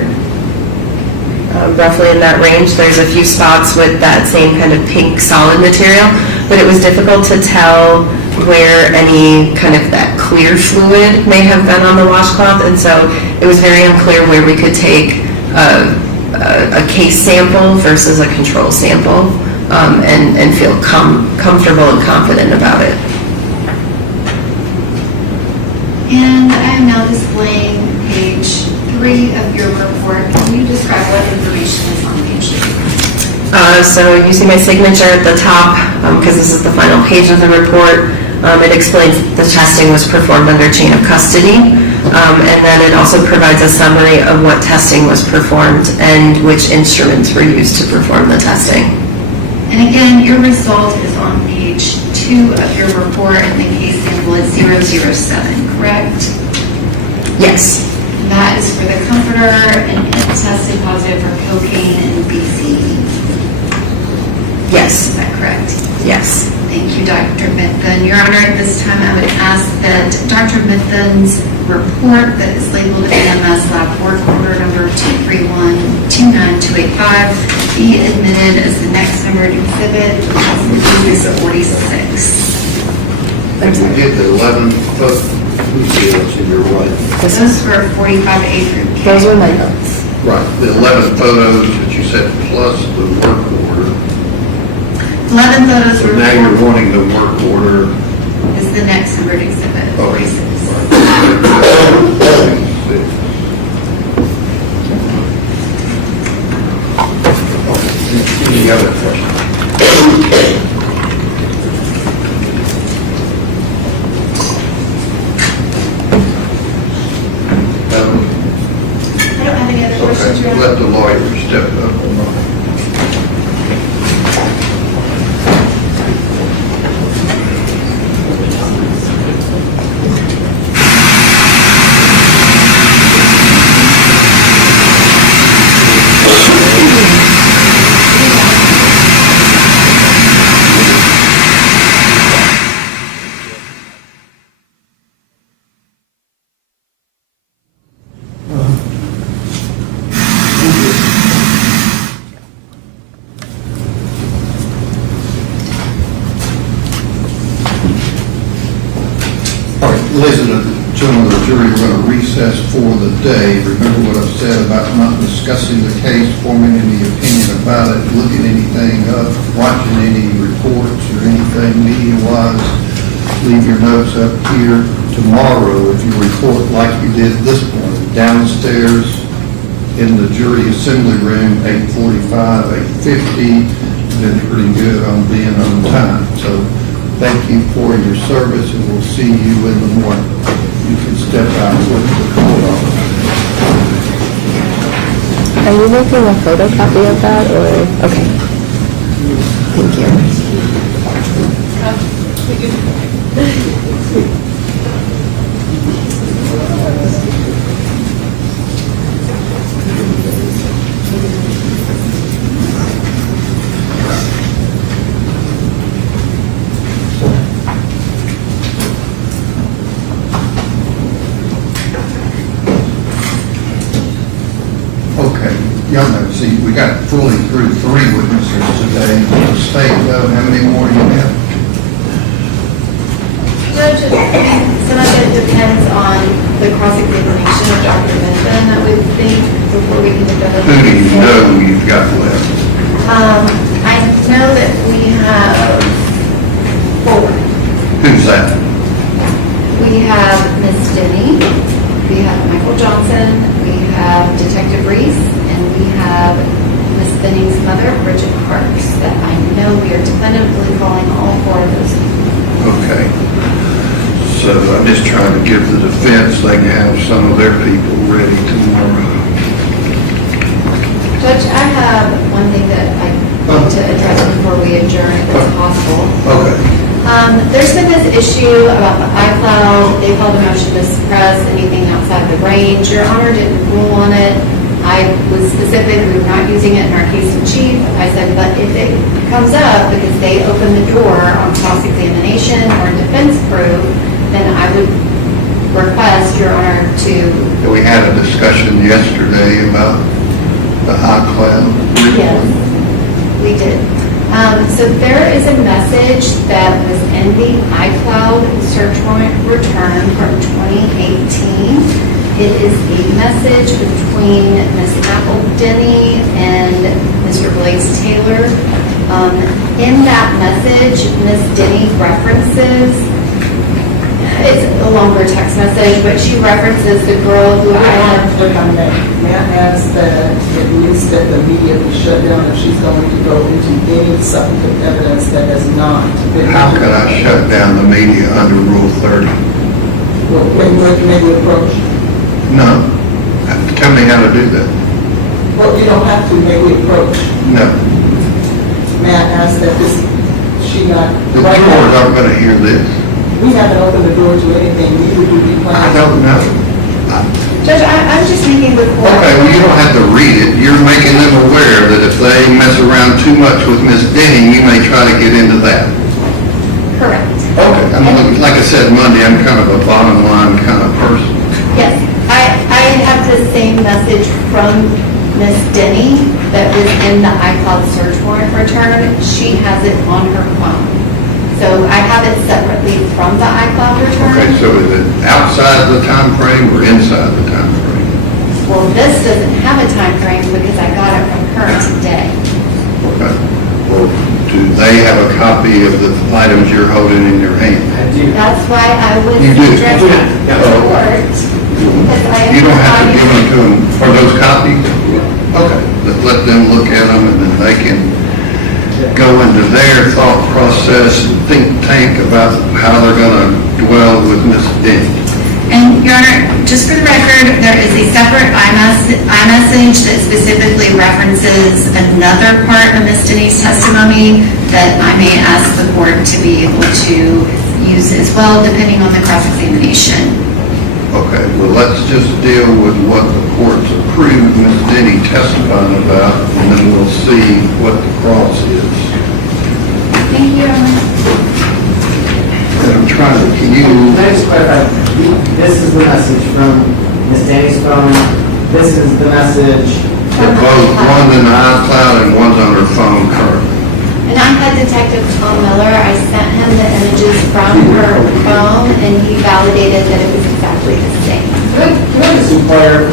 roughly in that range. There's a few spots with that same kind of pink solid material, but it was difficult to tell where any kind of that clear fluid may have been on the washcloth, and so it was very unclear where we could take a case sample versus a control sample and feel comfortable and confident about it. And I am now displaying page 3 of your report. Can you describe what information is on page 3? So using my signature at the top, because this is the final page of the report, it explains the testing was performed under chain of custody, and then it also provides a summary of what testing was performed and which instruments were used to perform the testing. And again, your result is on page 2 of your report, and the case sample is 007, correct? Yes. And that is for the comforter, and it tested positive for cocaine and BC. Yes. Is that correct? Yes. Thank you, Dr. Mithun. Your Honor, at this time, I would ask that Dr. Mithun's report that is labeled AMS Lab Work Order number 231-29285 be admitted as the next numbered exhibit, which is 46. And we did the 11 foot, who's in your right? Those were 45A through K. Those were my notes. Right, the 11 photos that you said plus the work order. 11 photos So were now you're wanting the work order. is the next numbered exhibit, 46. Any other questions? I don't have any other questions, Your Okay, Honor. let the lawyer step up. All right, ladies and gentlemen of the jury, we're going to recess for the day. Remember what I've said about not discussing the case, forming any opinion about it, looking anything up, watching any reports or anything media-wise. Leave your notes up here. Tomorrow, if you report like you did this morning, downstairs in the jury assembly room, 8:45, 8:50, been pretty good on being on time. So thank you for your service, and we'll see you in the morning. You can step out with the court officer. Are you making a photocopy of that, or? Okay. Thank you. Okay, y'all know, see, we got fully through 3 witnesses today. The state, though, how many more do you have? Judge, some of it depends on the cross-examination of Dr. Mithun, I would think, before we can develop. Who do you know you've got left? I know that we have 4. Who's that? We have Ms. Denny, we have Michael Johnson, we have Detective Reese, and we have Ms. Benning's mother, Bridget Parks, that I know we are definitively calling all 4 of those people. Okay. So I'm just trying to give the defense, they can have some of their people ready tomorrow. Judge, I have one thing that I'd like to address before we adjourn, if it's possible. Okay. There's been this issue about the iCloud. They filed a motion to suppress anything outside the range. Your Honor didn't rule on it. I was specific, we were not using it in our case in chief. I said, but if it comes up because they open the door on cross-examination or defense proof, then I would request Your Honor to... We had a discussion yesterday about the iCloud So there is a message that was in the iCloud search warrant return from 2018. It is a message between Ms. Denny and Mr. Blaise Taylor. In that message, Ms. Denny references, it's a longer text message, but she references the girl who I had. May I ask that at least that the media be shut down if she's going to go into any substantive evidence that has not been. How can I shut down the media under Rule 30? Well, may we approach? No. Tell me how to do that. Well, you don't have to, may we approach? No. May I ask that she not. The viewers aren't going to hear this. We haven't opened the door to anything, neither do we plan. I don't know. Judge, I'm just making the point. Okay, well, you don't have to read it. You're making them aware that if they mess around too much with Miss Denning, you may try to get into that. Correct. Okay, I mean, like I said Monday, I'm kind of a bottom line kind of person. Yes, I have the same message from Ms. Denny that was in the iCloud search warrant return. She has it on her phone. So I have it separately from the iCloud return. Okay, so is it outside the time frame or inside the time frame? Well, this doesn't have a time frame because I got it from her today. Okay. Well, do they have a copy of the items you're holding in your hand? That's why I was You do? addressing Yeah. the court. Because I You don't have to am give them to them for those copies? Okay, let them look at them and then they can go into their thought process and think tank about how they're going to dwell with Miss Denny. And Your Honor, just for the record, there is a separate iMessage that specifically references another part of Ms. Denny's testimony that I may ask the court to be able to use as well, depending on the cross-examination. Okay, well, let's just deal with what the court's approved Ms. Denny testifying about, and then we'll see what the cross is. Thank you, Your Honor. And I'm trying to, can you... Can I just clarify? This is the message from Ms. Denny's phone. This is the message. They're both, one's in the iCloud and one's on her phone currently. And I had Detective Tom Miller. I sent him the images from her phone, and he validated that it was exactly the same. Can I just inquire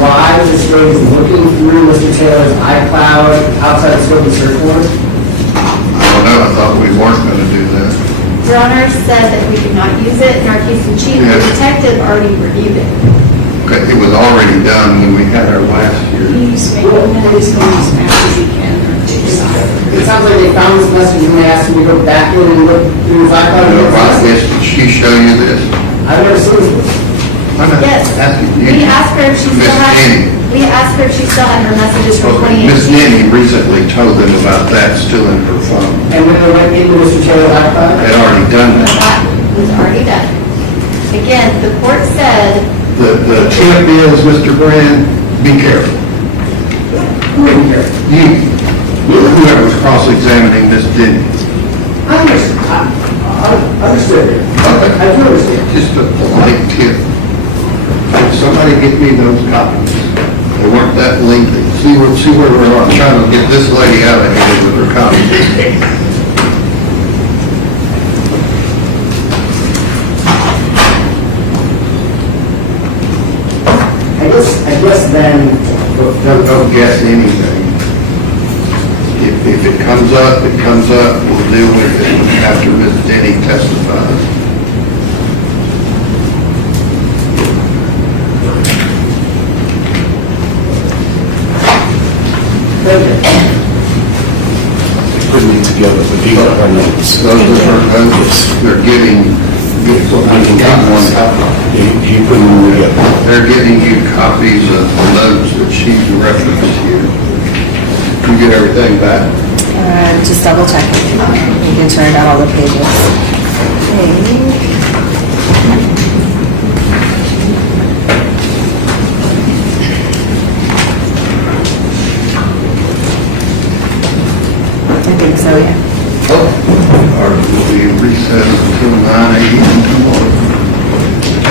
why this girl is looking through Mr. Taylor's iCloud outside the scope of the search warrant? I don't know, I thought we weren't going to do that. Your Honor said that we could not use it in our case in chief. The detective already reviewed it. Okay, it was already done when we had our last hearing. He's making his going as fast as he can or to decide. It sounds like they found this message and they asked him to go back in and look through his iCloud. Did she show you this? I've never seen this. Yes. We asked her if she still had her messages from 2018. Miss Denny recently told them about that still in her phone. And when they went into Mr. Taylor's iCloud? They'd already done that. That was already done. Again, the court said. The tip is, Mr. Brand, be careful. You, whoever was cross-examining Miss Denny. I understand. I understood. I do understand. Just a polite tip. Somebody get me those copies. They weren't that lengthy. See where we're trying to get this lady out of here with her copies. I guess then... Don't guess anything. If it comes up, it comes up. We'll deal with it after Ms. Denny testifies. Putting it together, but these are her notes. Those are her notes. They're giving, He put them together. they're giving you copies of the notes that she's referenced here. You get everything back? Just double check. Making sure I got all the pages. I think so, yeah. Or will be recessed until 9 a.m. tomorrow.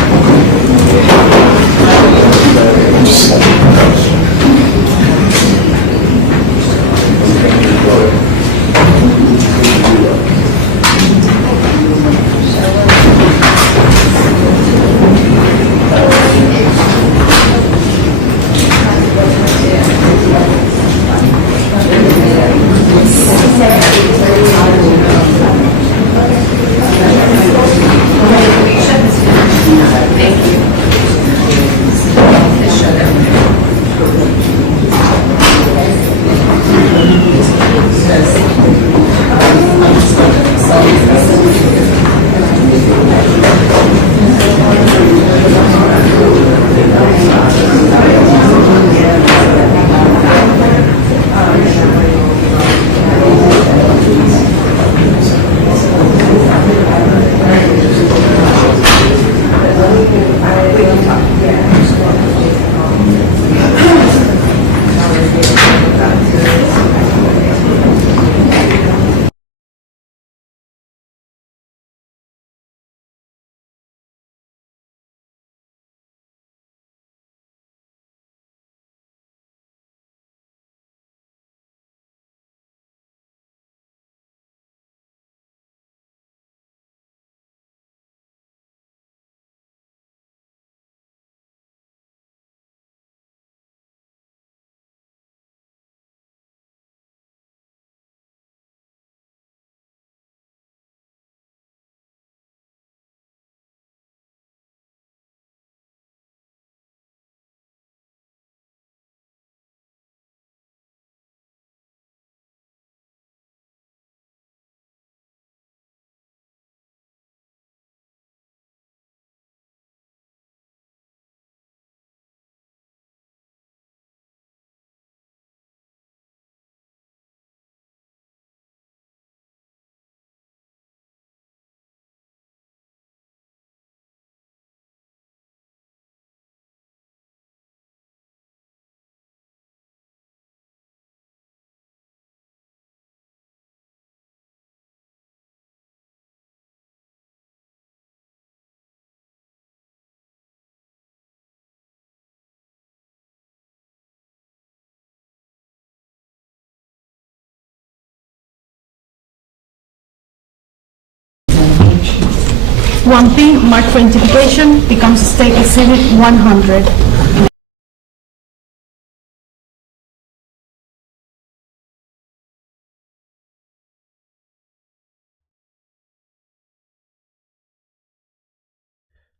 1P, marked for identification, becomes State Exhibit 100.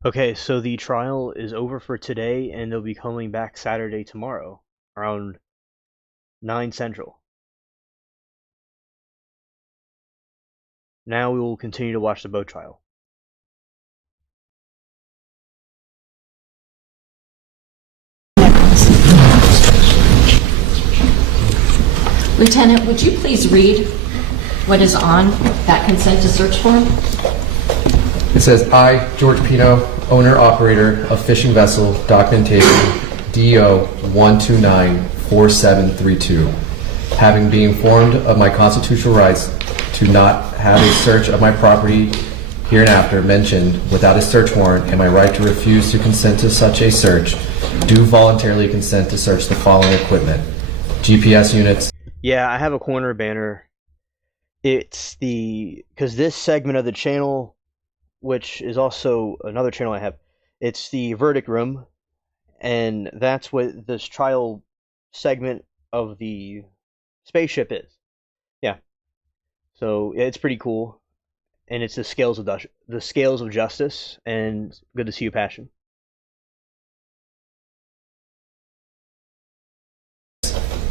Okay, so the trial is over for today, and they'll be coming back Saturday tomorrow, around 9 Central. Now we will continue to watch the boat trial. Lieutenant, would you please read what is on that consent to search form? It says, I, George Pino, owner, operator of fishing vessel, documentation, DO 1294732, having been informed of my constitutional rights to not have a search of my property hereinafter mentioned without a search warrant and my right to refuse to consent to such a search, do voluntarily consent to search the following equipment: GPS units. Yeah, I have a corner banner. It's because this segment of the channel, which is also another channel I have, it's the verdict room, and that's what this trial segment of the spaceship is. Yeah, so it's pretty cool, and it's the scales of justice, and good to see you, Passion.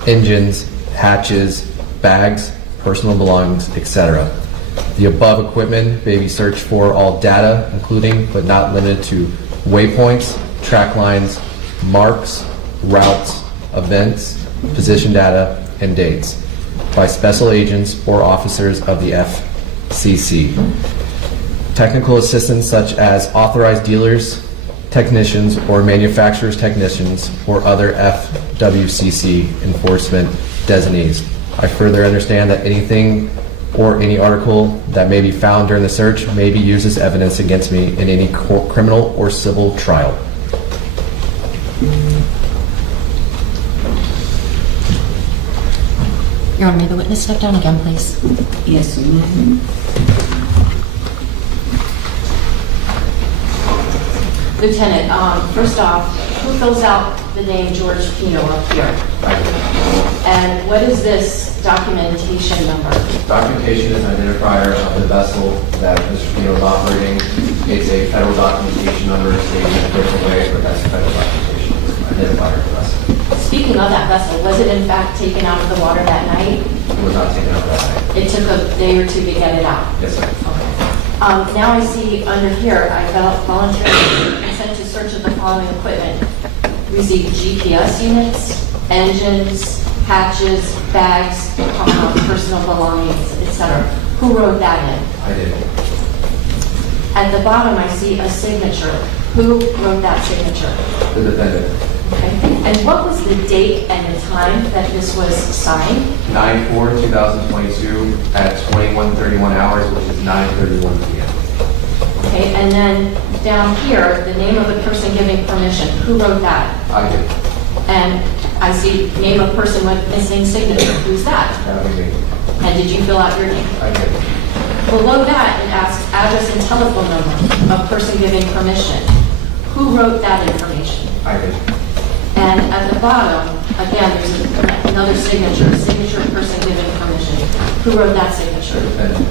Engines, hatches, bags, personal belongings, etc. The above equipment may be searched for all data, including but not limited to waypoints, track lines, marks, routes, events, position data, and dates by special agents or officers of the FCC. Technical assistance such as authorized dealers, technicians, or manufacturers' technicians, or other FWCC enforcement designees. I further understand that anything or any article that may be found during the search may be used as evidence against me in any criminal or civil trial. Your Honor, may the witness step down again, please? Yes, ma'am. Lieutenant, first off, who fills out the name George Pino up here? And what is this documentation number? Documentation is an identifier of the vessel that Mr. Pino is operating. It's a federal documentation number stated in a different way, but that's federal documentation identifier of the vessel. Speaking of that vessel, was it in fact taken out of the water that night? It was not taken out that night. It took a day or two to get it out? Yes, sir. Okay. Now I see under here, I voluntarily consent to search of the following equipment. Receive GPS units, engines, hatches, bags, personal belongings, etc. Who wrote that in? I did. At the bottom, I see a signature. Who wrote that signature? The defendant. Okay. And what was the date and the time that this was signed? 9/4/2022 at 21:31 hours, which is 9:31 p.m. Okay, and then down here, the name of the person giving permission. Who wrote that? I did. And I see name of person with missing signature. Who's that? That was me. And did you fill out your name? I did. Below that, it asks address and telephone number of person giving permission. Who wrote that information? I did. And at the bottom, again, there's another signature of person giving permission. Who wrote that signature? The defendant.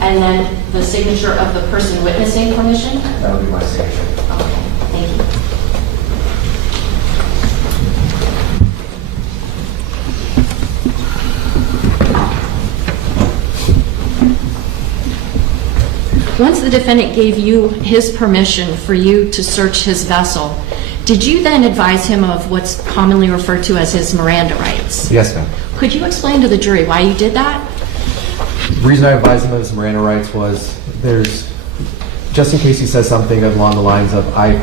And then the signature of the person witnessing permission? That would be my signature. Okay, thank you. Once the defendant gave you his permission for you to search his vessel, did you then advise him of what's commonly referred to as his Miranda rights? Yes, ma'am. Could you explain to the jury why you did that? The reason I advised him of his Miranda rights was just in case he says something along the lines of, I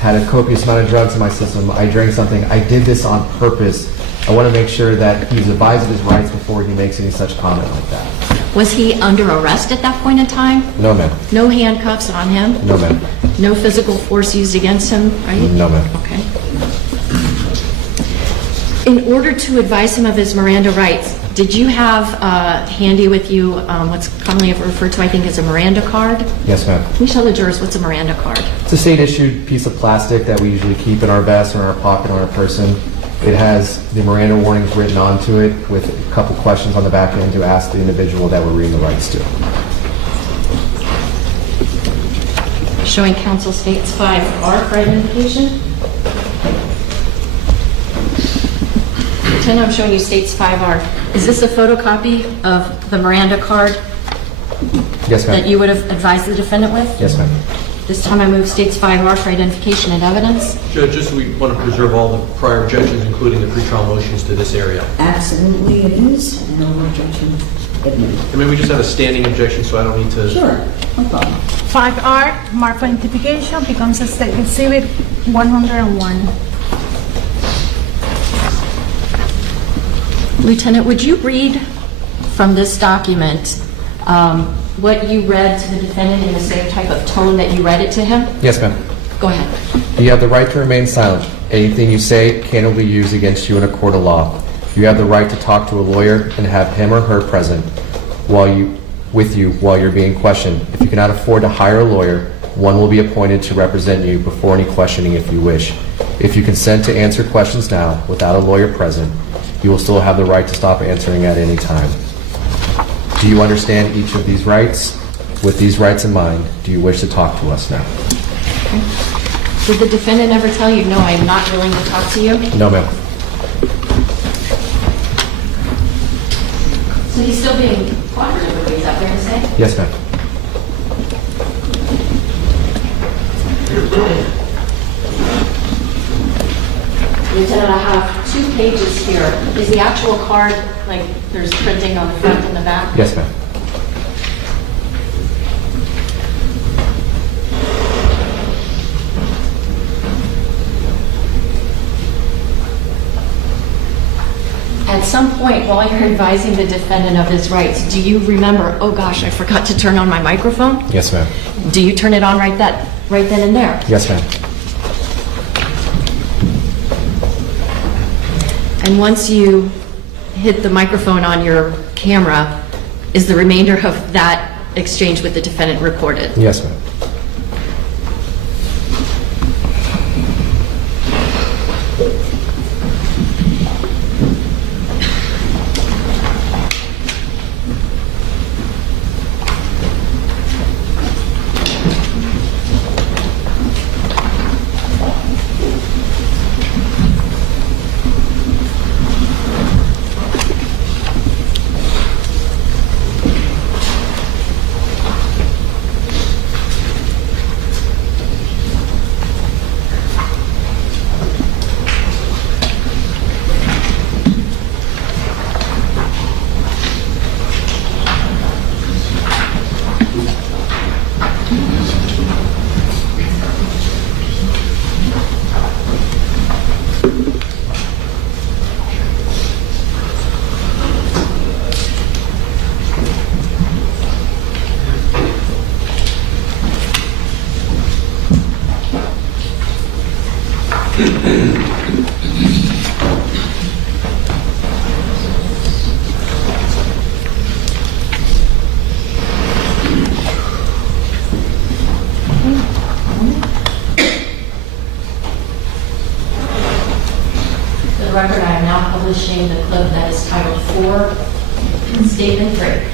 had a copious amount of drugs in my system, I drank something, I did this on purpose. I want to make sure that he's advised of his rights before he makes any such comment like that. Was he under arrest at that point in time? No, ma'am. No handcuffs on him? No, ma'am. No physical force used against him, right? No, ma'am. Okay. In order to advise him of his Miranda rights, Did you have handy with you what's commonly referred to, I think, as a Miranda card? Yes, ma'am. Can you tell the jurors what's a Miranda card? It's a state-issued piece of plastic that we usually keep in our vest or in our pocket on our person. It has the Miranda warnings written onto it with a couple questions on the back end to ask the individual that we're reading the rights to. Showing counsel states 5R for identification. Lieutenant, I'm showing you states 5R. Is this a photocopy of the Miranda card Yes, ma'am. that you would have advised the defendant with? Yes, ma'am. This time I move states 5R for identification and evidence. Judge, just we want to preserve all the prior objections, including the pretrial motions to this area. Absolutely it is. No objection admitted. I mean, we just have a standing objection, so I don't need to... Sure, no problem. 5R, mark for identification, becomes a state exhibit 101. Lieutenant, would you read from this document what you read to the defendant in the same type of tone that you read it to him? Yes, ma'am. Go ahead. You have the right to remain silent. Anything you say cannot be used against you in a court of law. You have the right to talk to a lawyer and have him or her present with you while you're being questioned. If you cannot afford to hire a lawyer, one will be appointed to represent you before any questioning if you wish. If you consent to answer questions now without a lawyer present, you will still have the right to stop answering at any time. Do you understand each of these rights? With these rights in mind, do you wish to talk to us now? Did the defendant ever tell you, no, I'm not willing to talk to you? No, ma'am. So he's still being cooperative with what he's out there to say? Yes, ma'am. Lieutenant, I have 2 pages here. Is the actual card, like, there's printing on the front and the back? Yes, ma'am. At some point while you're advising the defendant of his rights, do you remember, oh gosh, I forgot to turn on my microphone? Yes, ma'am. Do you turn it on right then and there? Yes, ma'am. And once you hit the microphone on your camera, is the remainder of that exchange with the defendant recorded? Yes, ma'am. For the record, I am now publishing the clip that is titled 4, Statement 3.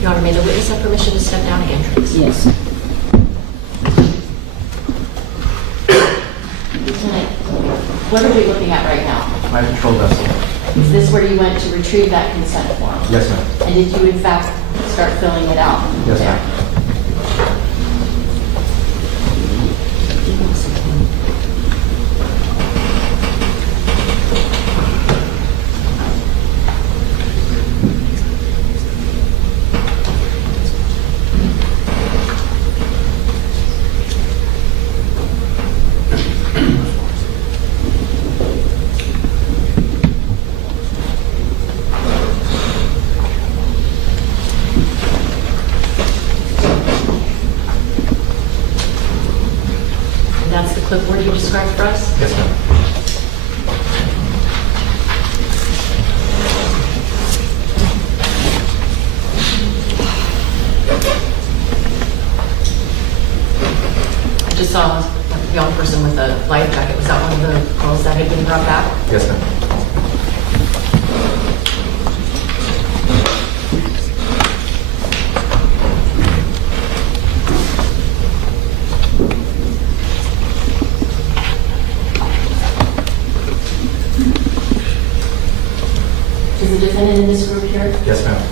Your Honor, may the witness have permission to step down again, please? Yes. Lieutenant, what are we looking at right now? My patrol vessel. Is this where you went to retrieve that consent form? Yes, ma'am. And did you in fact start filling it out? Yes, there? ma'am. drop back? Yes, ma'am. Is the defendant in this group here? Yes, ma'am.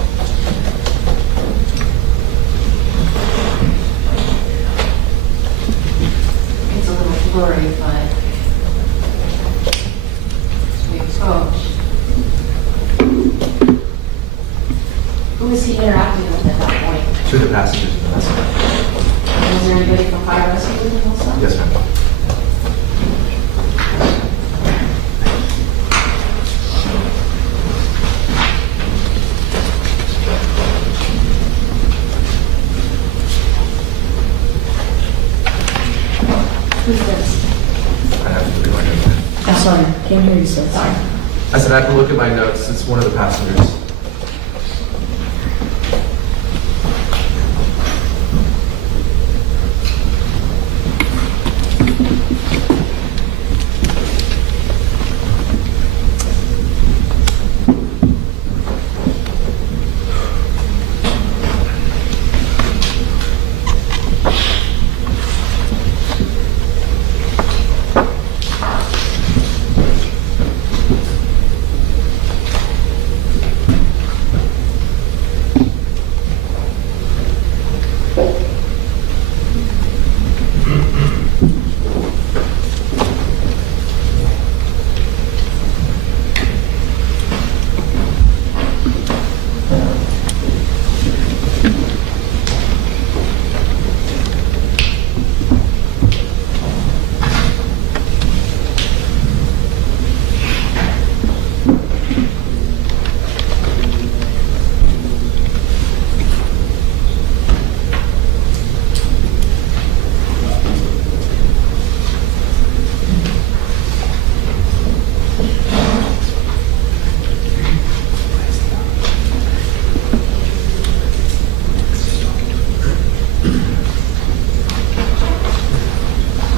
It's a little blurry, but. Oh. Who was he interacting with at that point? Two of the passengers in the vessel. Was there anybody from fire rescue with him also? Yes, ma'am. Who's this? I have to look at my notes. I'm sorry, can't hear you, sir. Sorry. I said I have to look at my notes. It's one of the passengers.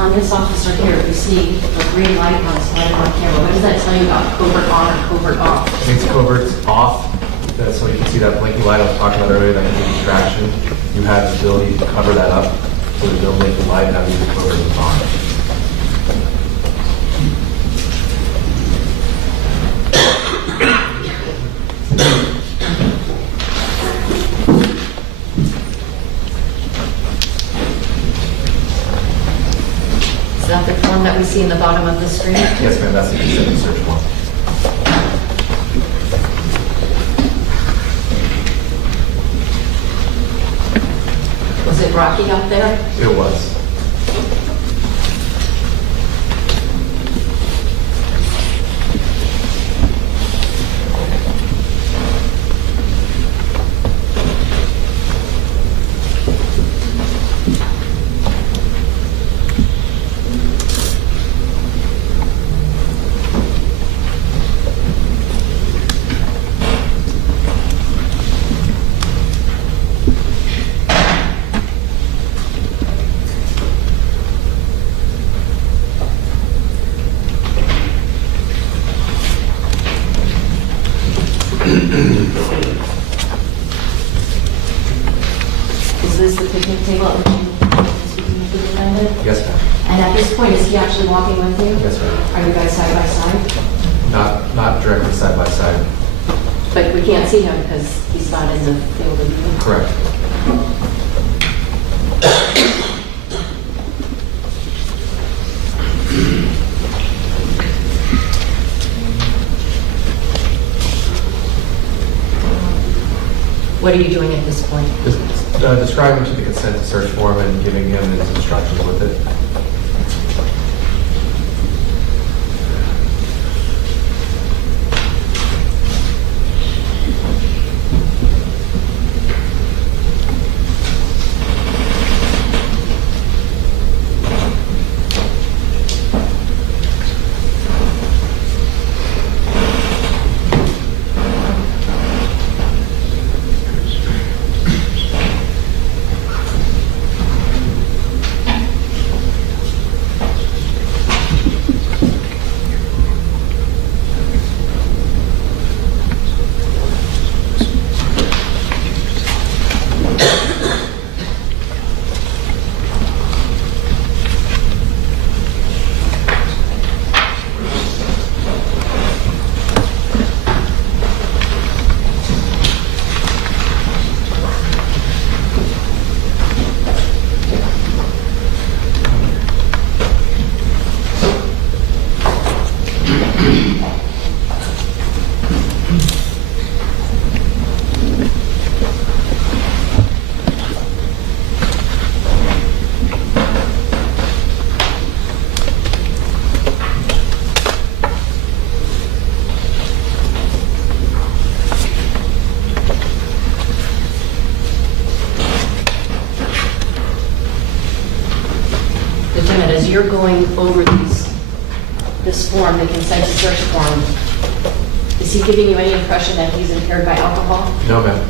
On this officer here, we see the green light on his light on camera. What does that tell you about covert on or covert off? I think it's covert's off. That's so you can see that blinking light I was talking about earlier that can be distraction. You have the ability to cover that up so there's no blinking light. That means the covert is on. Is that the form that we see in the bottom of the screen? Yes, ma'am. That's the consent search form. Was it rocky out there? It was. Is this the picnic table at which you're speaking with the defendant? Yes, ma'am. And at this point, is he actually walking with you? Yes, ma'am. Are you guys side by side? Not directly side by side. But we can't see him because he's not in the field of view. Correct. What are you doing at this point? Just describing to the consent to search form and giving him his instructions with it. Lieutenant, as you're going over this form, the consent to search form, is he giving you any impression that he's impaired by alcohol? No, ma'am.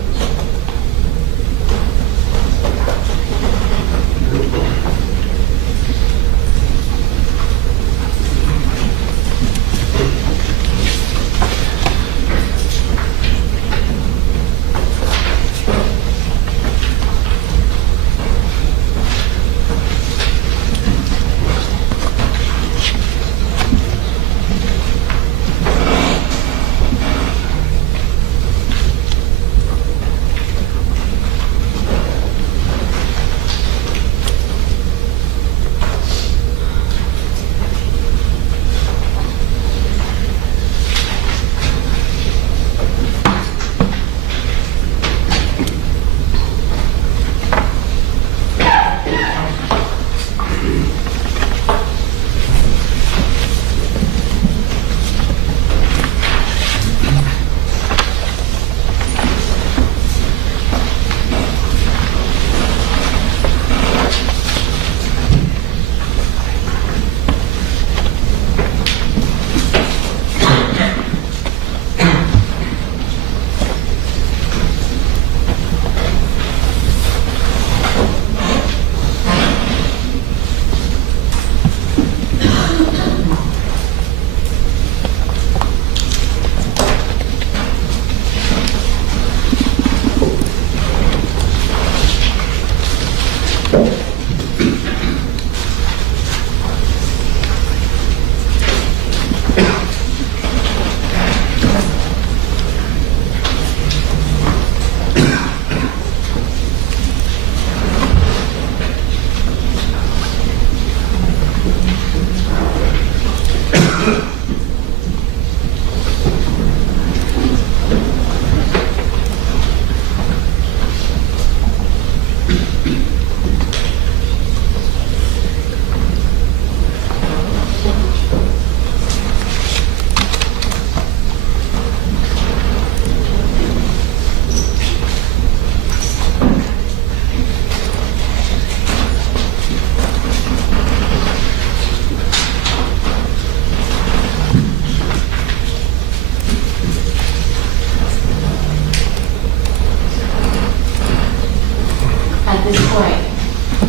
At this point,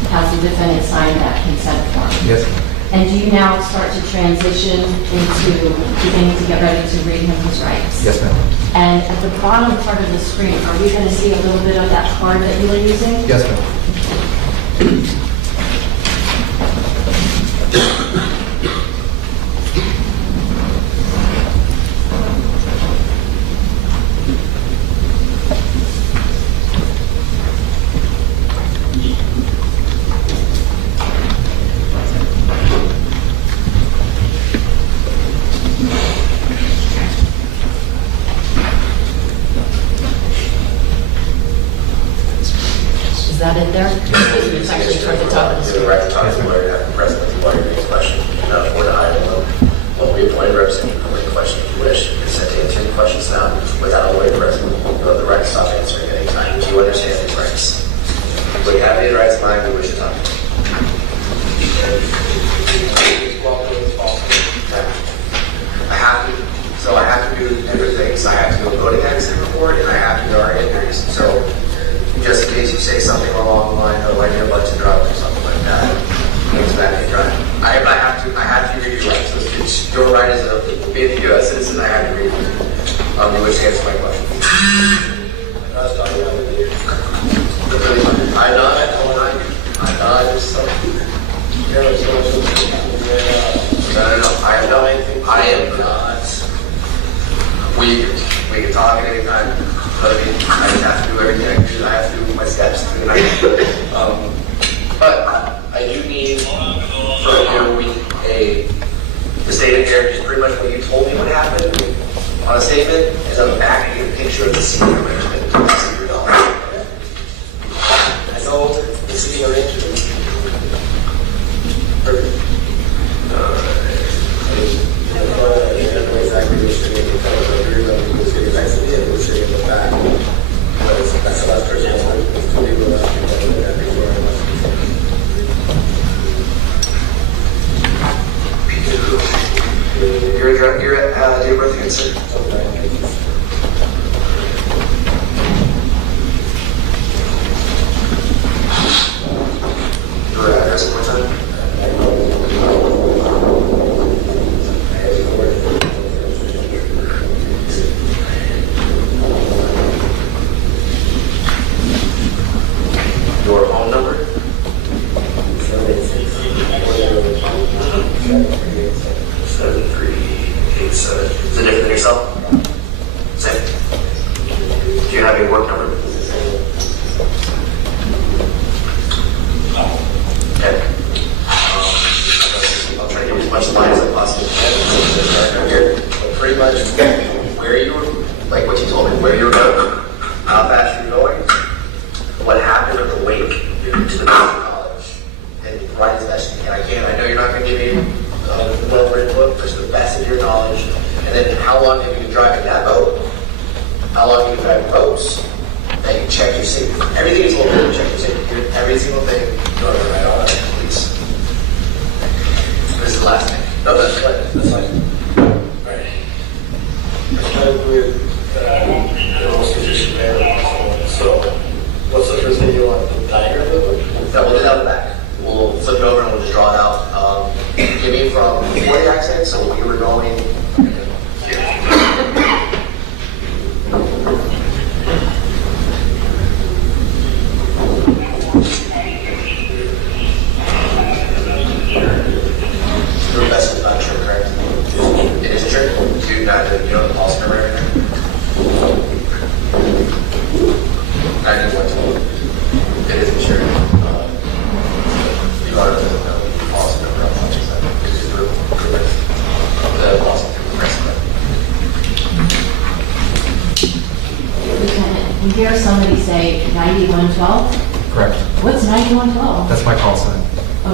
has the defendant signed that consent form? Yes, ma'am. And do you now start to transition into beginning to get ready to read him his rights? Yes, ma'am. And at the bottom part of the screen, are we going to see a little bit of that card that you were using? Yes, ma'am. Is that it there? It's actually toward the top of the screen. The right to talk to the lawyer, have the president, the lawyer, any question, or the item of, we appoint representative, any question if you wish. You can send in 10 questions now without a lawyer present. You have the right to stop answering at any time. Do you understand these rights? When you have any rights in mind, we wish to talk to you. I have to do different things. I have to do a voting accident report, and I have to do our injuries. So, just in case you say something along the line of like you're about to drugs or something like that, it's bad to drive. I have to read your rights. It's your right as being a U.S. citizen. I have to read you. You wish to answer my question? I'm not. There's something. No. I am not. We can talk at any time, but I mean, I just have to do everything I can do. I have to do my steps through the night. But I do need from you the statement here is pretty much what you you told me what happened on a statement, is on the back, I get a picture of the seating arrangement to see your dollar. I know the seating arrangement. Perfect. I don't know exactly what's sitting in the front of the room, but what's sitting next to me and what's sitting in the back. But that's the last person I want to leave with us before I left. You're at date of birth again, sir? Your address one more time? Your home number? 7387. Is it different than yourself? Same. Do you have your work number? Okay. I'll try to give you as much light as I possibly can. Here, but pretty much where you were, like what you told me, where you were going, how fast you were going, what happened at the wake to the medical college, and write as best you can. I know you're not going to give me a well-written book, just the best of your knowledge. And then how long have you been driving that boat? How long have you been driving boats? Then you check your safety. Everything is local. Check your safety. Every single thing. Go to right on it, please. This is the last thing. No, that's fine. That's fine. All right. I started with the most position there. So, what's the first thing you want? The diagram of it? No, we'll do it out the back. We'll flip it over and we'll just draw it out. Give me from before the accident, so you were going here. Your vessel is not insured, correct? It is insured? You know the policy number right here? 91. It is insured. You are the policy number on the policy Lieutenant, we hear somebody say 9112. Correct. What's 9112? That's my call sign.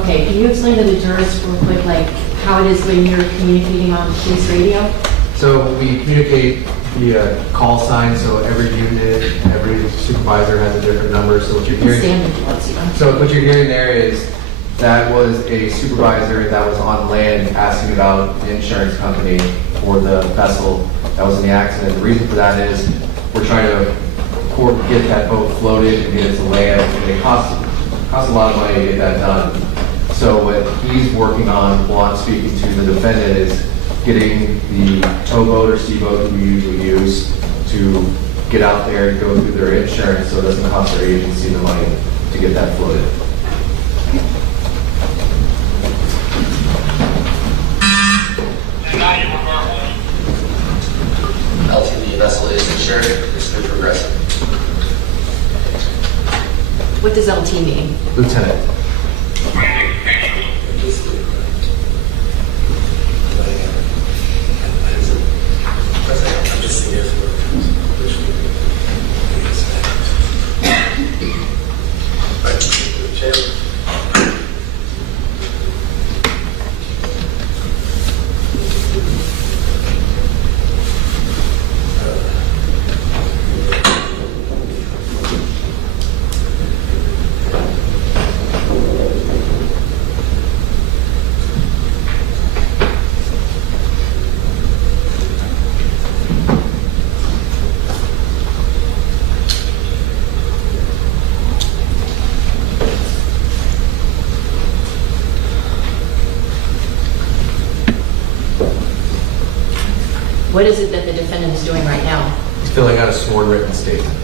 Okay, can you explain to the jurors real quick, like, how it is when you're communicating on police radio? So we communicate via call sign, so every unit, every supervisor has a different number, so what you're hearing... Stand if you want to. So what you're hearing there is, that was a supervisor that was on land asking about the insurance company for the vessel that was in the accident. The reason for that is, we're trying to get that boat floated and get it to land, and it costs a lot of money to get that done. So what he's working on, while I'm speaking to the defendant, is getting the towboat or seaboat we usually use to get out there and go through their insurance so it doesn't cost their agency the money to get that floated. LTV vessel is insured. It's through Progressive. What does LT mean? Lieutenant. I'm just seeing if What is it that the defendant is doing right now? He's filling out a sworn written statement.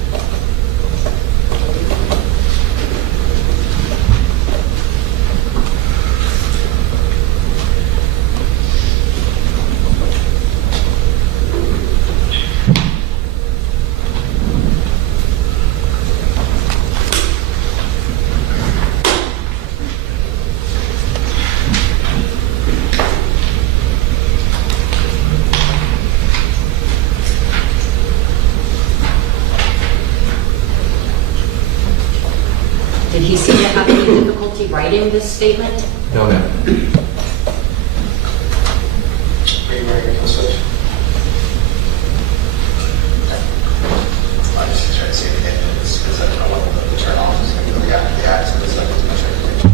difficulty writing this statement? No, ma'am. Are you wearing your switch? I'm just trying to see if it is, because I don't know what the turn off is going to be. The accent is like too much information.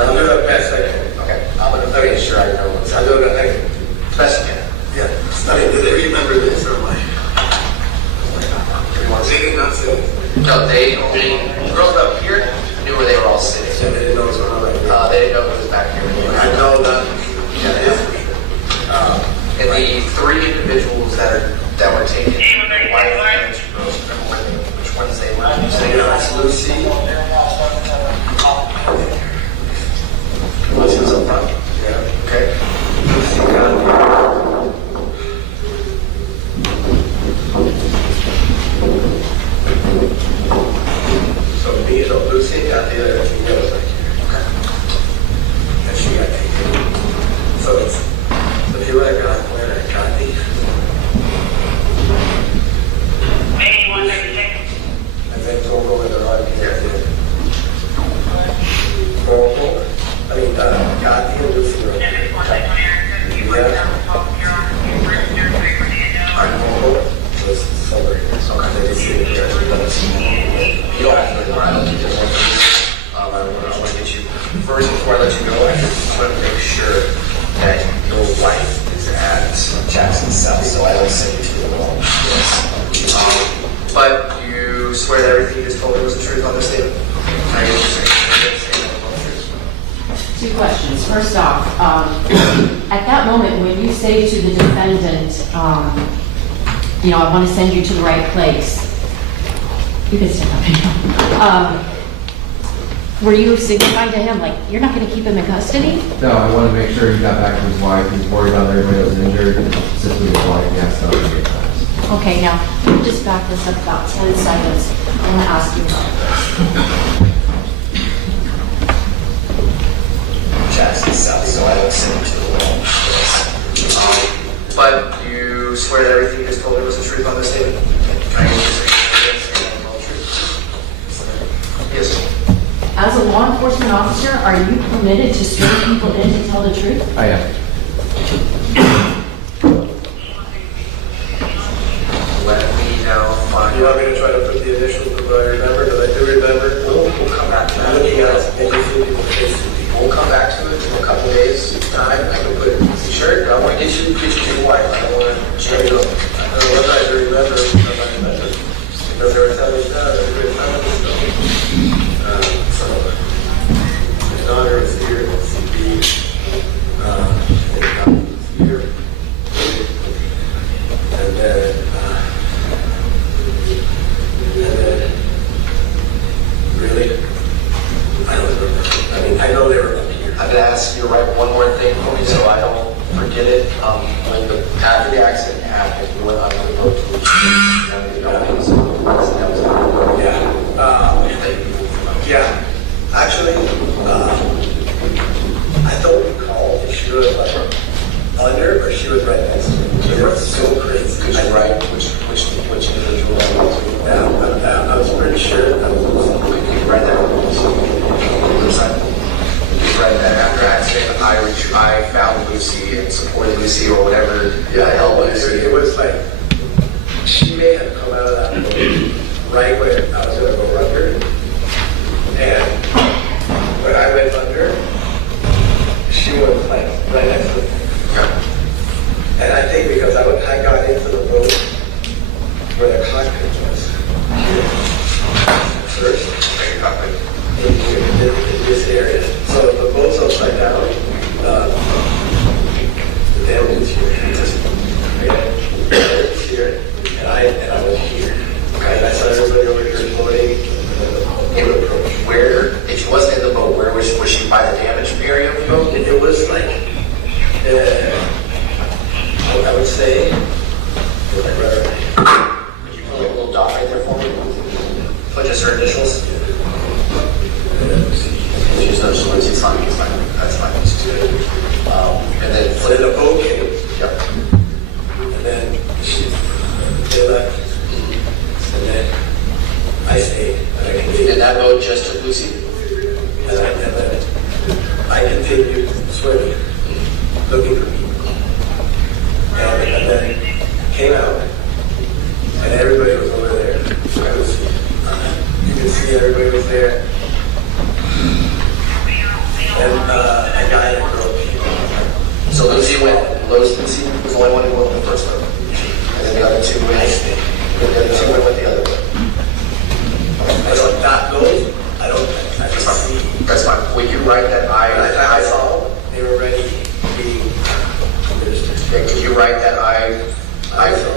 Let them they only, the girls up here knew where they were all sitting. So they didn't know what was going on right here? They didn't know it was back here. I know that. And the three individuals that were taken, white and girls, which ones they were. So you know, it's Lucy. Lucy was up front? Yeah. Okay. Lucy got so me and Lucy got the other two girls right here. Okay. And she got taken. So it's the people that got where I got these. And then go over the right here. Got the Lucy right here. I'm over. So it's over here. So I think it's here. You don't have to go I don't think there's one for you. I want to get you, first before I let you go, I just want to make sure that your wife is at Jackson South, so I don't send you to the wall. Yes. But you swear that everything you just told me was the truth on this statement? Can I get you to say Two questions. First off, at that moment when you say to the defendant, I want to send you to the right place, you can stand up. Were you signifying to him, like, you're not going to keep him in custody? No, I want to make sure he got back to his wife. He's worried about everybody that was injured, specifically his wife. He has to get times. Okay, now, let me just back this up about 10 seconds. I want to ask you about this. Jackson South, so I don't send you to the wall. But you swear that everything you just told me was the truth on this statement? Can I get you to say yes? As a law enforcement officer, are you permitted to swear people in to tell the truth? I am. Let me know. You want me to try to put the initials of I remember? Because I do remember. We'll come back to that. Looking at maybe few people face to people. We'll come back to it in a couple days time. I can put sure. I want to get you to your wife. I don't want to change it up. I don't know what I remember. Because every time we done, every time we done. So, my daughter is here at CB. Here. And then, really? I don't remember. I mean, I know they were up here. I'm gonna ask you to write one more thing for me so I don't forget it. After the accident happened, we went on the road to Yeah. Actually, I don't recall if she was like under or she was right next to me. It was so crazy. Could you write which individual that was? Yeah, I was pretty sure that was Lucy. Could you write that on the website? Right, that after accident, I found Lucy and supported Lucy or whatever. Yeah, I helped Lucy. It was like, she may have come out of that boat right when I was going to go under. And when I went under, she was like right next to me. And I think because I got into the boat where the cockpit was. First. In this area. So the boat's upside down. The damn is here. Here. And I was here. Okay. And I saw everybody over here floating. Where, if she wasn't in the boat, where was she by the damaged area of the boat? It was like, I would say, could you put a little dot right there for me? Put just her initials? It's fine. That's fine. And then put in a boat came. Yep. And then they left. And then I stayed. And that boat just took Lucy? And then I continued swimming, looking for people. And then came out, and everybody was over there. You could see everybody.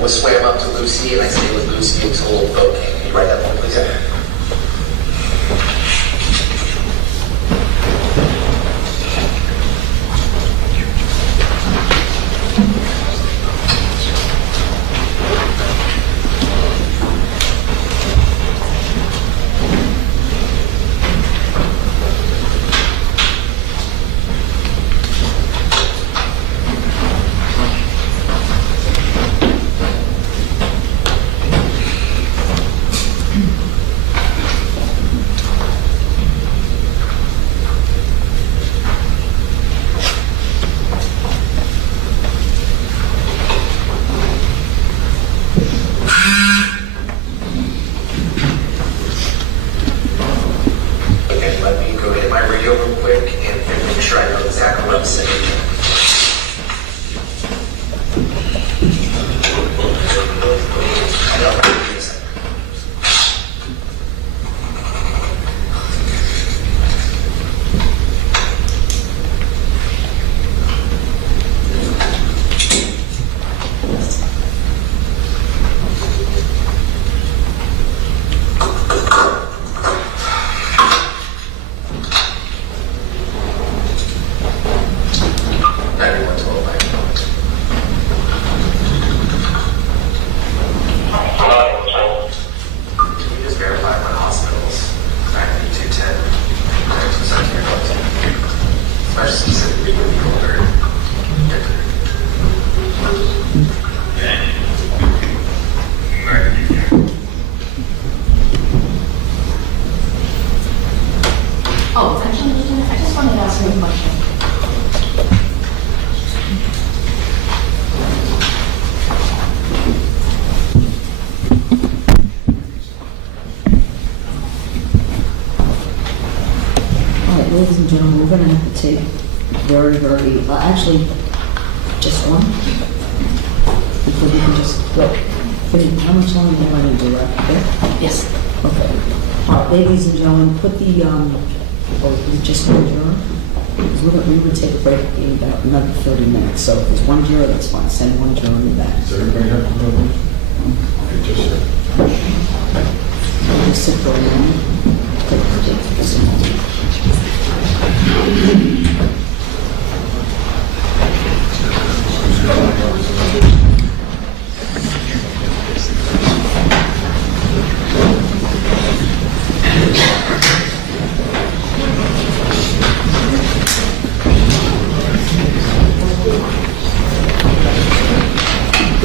was swam up to Lucy, and I stayed with Lucy until the boat came. Can you write that one, please? Oh, actually, Lieutenant, I just wanted to ask you a question. All right, ladies and gentlemen, we're going to have to take actually, just one. Before we can just go. How much longer do you want to do that? Okay? Yes. Okay. All right, ladies and gentlemen, put the, we just one juror. Because we would take a break in about another 30 minutes. So if there's one juror, that's fine. Send one juror in the back. Does everybody have to vote? Okay, just Just sit for a moment.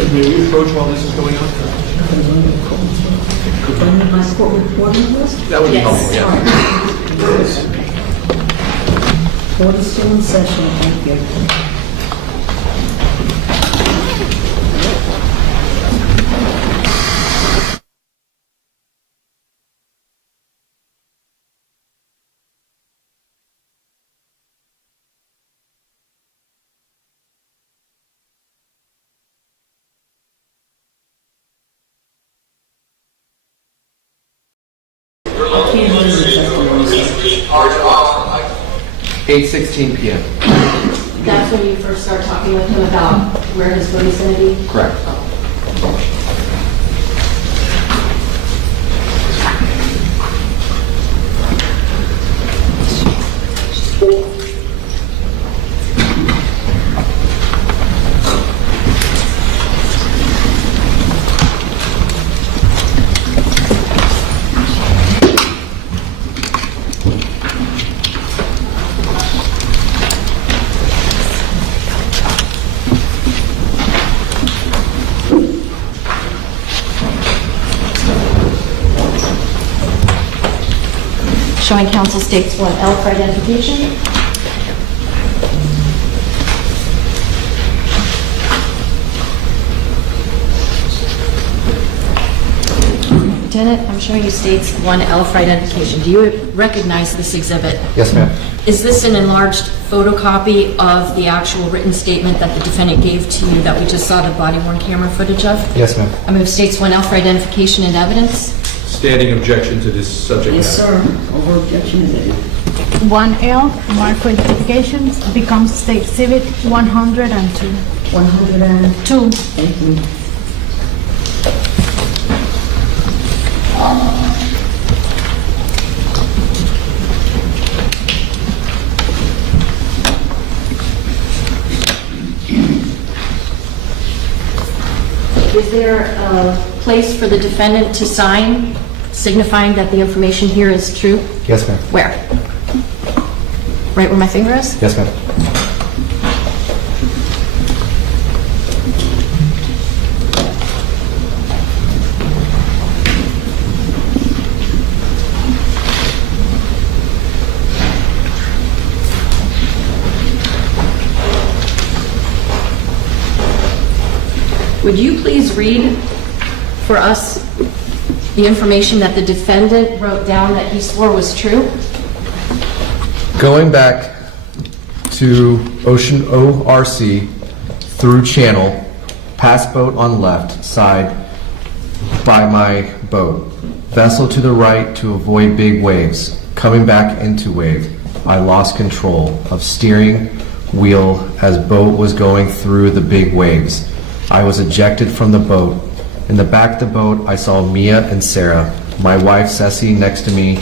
May we approach while this is going on? My court reporting list? That would be helpful, yeah. Court is still in session, thank you. I can't hear the testimony, sir. 8:16 p.m. That's when you first start talking with him about where his body's going to be? Correct. Showing counsel states 1L for identification. Lieutenant, I'm showing you states 1L for identification. Do you recognize this exhibit? Yes, ma'am. Is this an enlarged photocopy of the actual written statement that the defendant gave to you that we just saw the body-worn camera footage of? Yes, ma'am. I move states 1L for identification and evidence. Standing objection to this subject matter. Yes, sir. Over objection is it? 1L, marked for identifications, becomes State Exhibit 102. 102. Two. Thank you. Is there a place for the defendant to sign signifying that the information here is true? Yes, ma'am. Where? Right where my finger is? Yes, ma'am. Would you please read for us the information that the defendant wrote down that he swore was true? Going back to Ocean ORC through channel, past boat on left side by my boat. Vessel to the right to avoid big waves. Coming back into wave. I lost control of steering wheel as boat was going through the big waves. I was ejected from the boat. In the back of the boat, I saw Mia and Sarah, my wife Ceci next to me,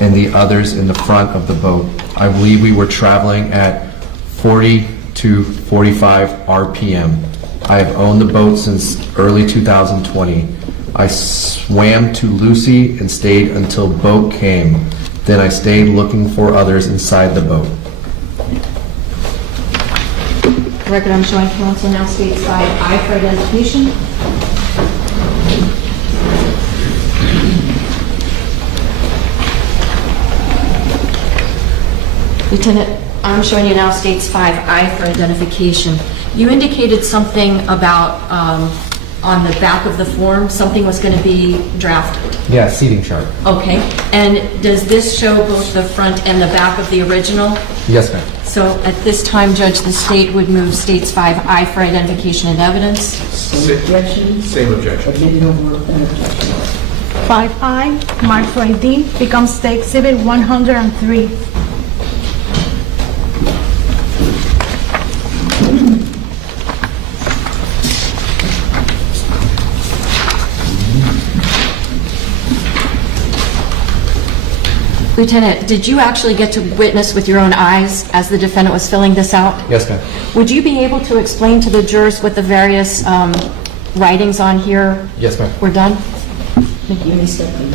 and the others in the front of the boat. I believe we were traveling at 40 to 45 RPM. I have owned the boat since early 2020. I swam to Lacy and stayed until boat came. Then I stayed looking for others inside the boat. The record I'm showing counsel now states 5I for identification. Lieutenant, I'm showing you now states 5I for identification. You indicated something about on the back of the form, something was going to be drafted. Yeah, seating chart. Okay, and does this show both the front and the back of the original? Yes, ma'am. So at this time, Judge, the state would move states 5I for identification and evidence. Same objection. Admitted over an objection. 5I, marked for ID, becomes the exhibit 103. Lieutenant, did you actually get to witness with your own eyes as the defendant was filling this out? Yes, ma'am. Would you be able to explain to the jurors what the various writings on here Yes, ma'am. were done? Thank you, Ms. Stephanie.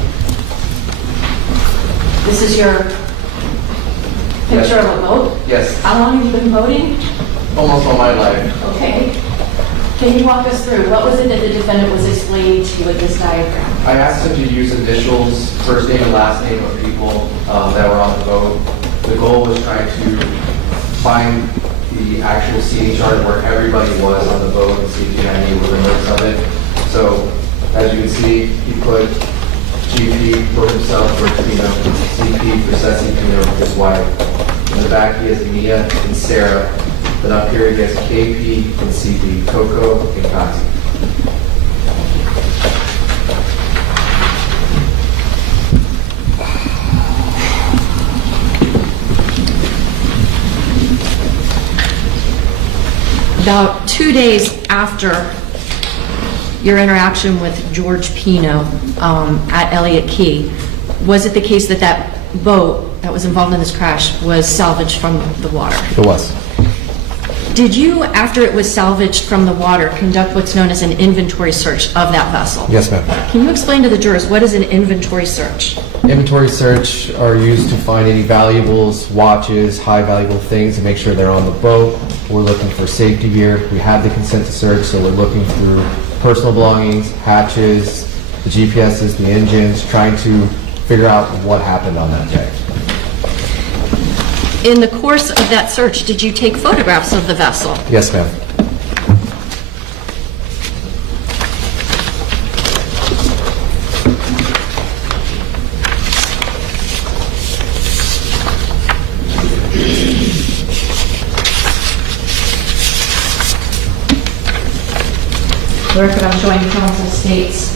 This is your picture of a boat? Yes. How long have you been boating? Almost all my life. Okay. Can you walk us through, what was it that the defendant was explaining to you with this diagram? I asked him to use initials, first name and last name of people that were on the boat. The goal was trying to find the actual seating chart where everybody was on the boat and see if he had any limits of it. So, as you can see, he put GP for himself for Pino, CP for Ceci Pino, his wife. In the back he has Mia and Sarah. Then up here he has KP and CP, Coco and Kasi. About 2 days after your interaction with George Pino at Elliott Key, was it the case that that boat that was involved in this crash was salvaged from the water? It was. Did you, after it was salvaged from the water, conduct what's known as an inventory search of that vessel? Yes, ma'am. Can you explain to the jurors what is an inventory search? Inventory search are used to find any valuables, watches, high valuable things, and make sure they're on the boat. We're looking for safety gear. We have the consent to search, so we're looking through personal belongings, hatches, the GPSs, the engines, trying to figure out what happened on that day. In the course of that search, did you take photographs of the vessel? Yes, ma'am. The record I'm showing counsel states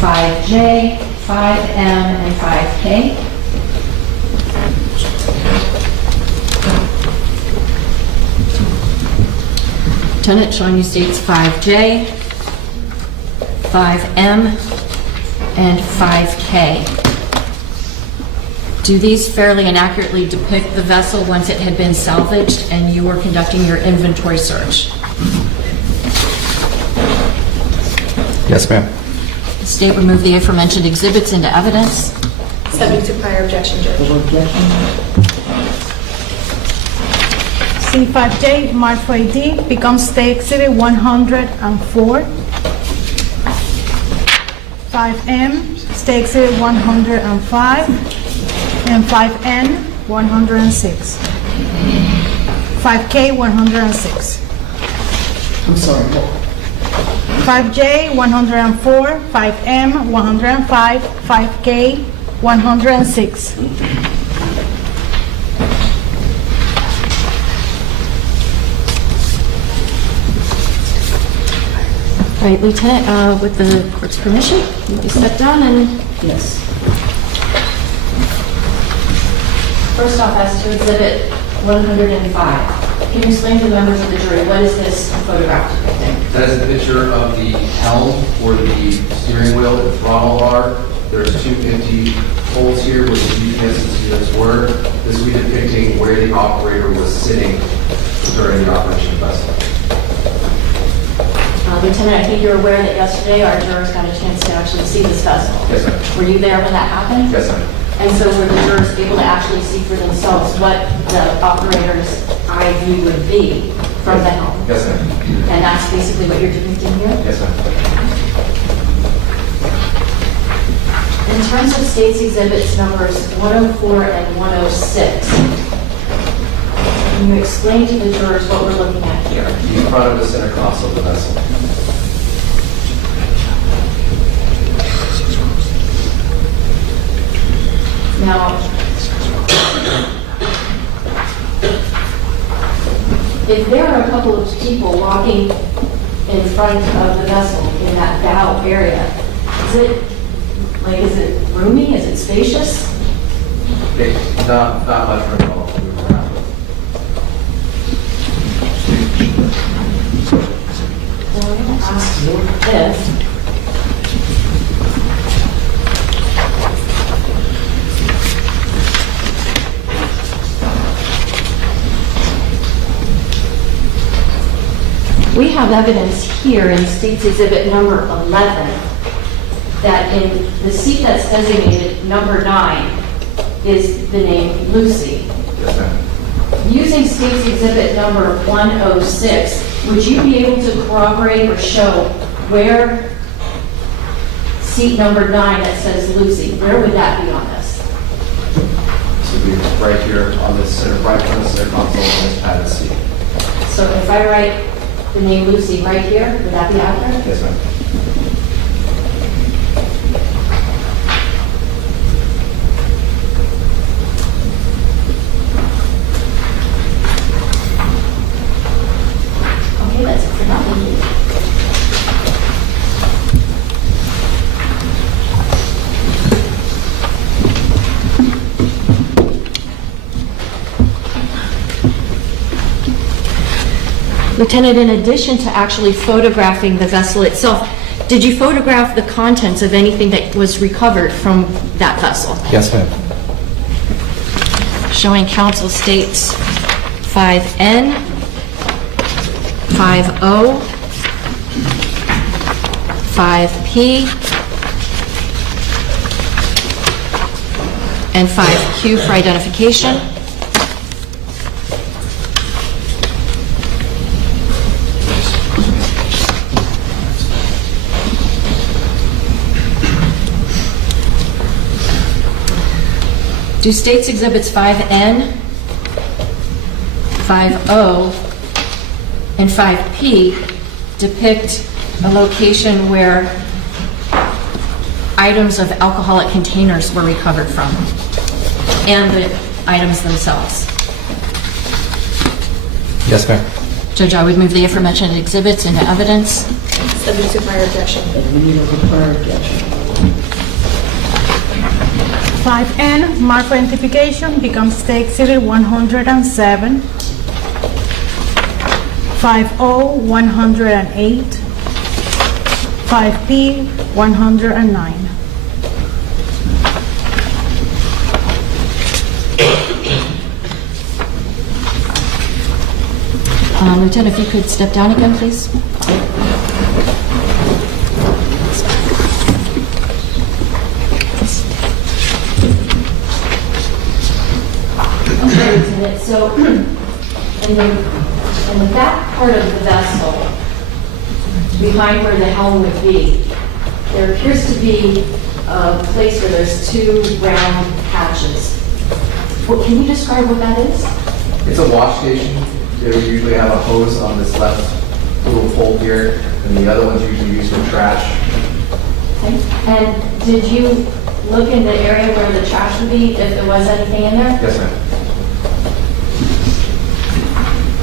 5J, 5M, and 5K. Lieutenant, showing you states 5J, 5M, and 5K. Do these fairly and accurately depict the vessel once it had been salvaged and you were conducting your inventory search? Yes, ma'am. The state will move the aforementioned exhibits into evidence. Subject to prior objection, Judge. C5J, marked for AD, becomes State Exhibit 104. 5M, State Exhibit 105. And 5N, 106. 5K, 106. I'm sorry, what? 5J, 104. 5M, 105. 5K, 106. All right, Lieutenant, with the court's permission, you can step down and... Yes. First off, as to exhibit 105, can you explain to the members of the jury, what is this photograph depicting? That is a picture of the helm or the steering wheel and throttle bar. There's 2 empty holes here where the GPS units were. This will be depicting where the operator was sitting during the operation of the vessel. Lieutenant, I think you're aware that yesterday our jurors got a chance to actually see this vessel. Yes, ma'am. Were you there when that happened? Yes, ma'am. And so were the jurors able to actually see for themselves what the operator's eye view would be from the helm? Yes, ma'am. And that's basically what you're depicting here? Yes, ma'am. In terms of state's exhibits numbers 104 and 106, can you explain to the jurors what we're looking at here? The front of the center console of the vessel. Now, if there are a couple of people walking in front of the vessel in that bow area, is it roomy? Is it spacious? Not much room at all to move around. Well, I'm going to ask you if we have evidence here in State's Exhibit number 11 that in the seat that's designated number 9 is the name Lucy. Yes, ma'am. Using State's Exhibit number 106, would you be able to corroborate or show where seat number 9 that says Lucy, where would that be on this? This would be right here on the center, right front of the center console on this padded seat. So if I write the name Lucy right here, would that be accurate? Yes, ma'am. Okay, that's it for now. Thank you. Lieutenant, in addition to actually photographing the vessel itself, did you photograph the contents of anything that was recovered from that vessel? Yes, ma'am. Showing counsel states 5N, 5O, 5P, and 5Q for identification. Do states exhibits 5N, 5O, and 5P depict a location where items of alcoholic containers were recovered from, and the items themselves? Yes, ma'am. Judge, I would move the aforementioned exhibits into evidence. Subject to prior objection. We need a prior objection. 5N, marked for identification, becomes State Exhibit 107. 5O, 108. 5P, 109. Lieutenant, if you could step down again, please. So in the back part of the vessel, behind where the helm would be, there appears to be a place where there's two round hatches. Well, can you describe what that is? It's a wash station. They would usually have a hose on this left little pole here, and the other one's usually used for trash. Okay. And did you look in the area where the trash would be, if there was anything in there? Yes, ma'am.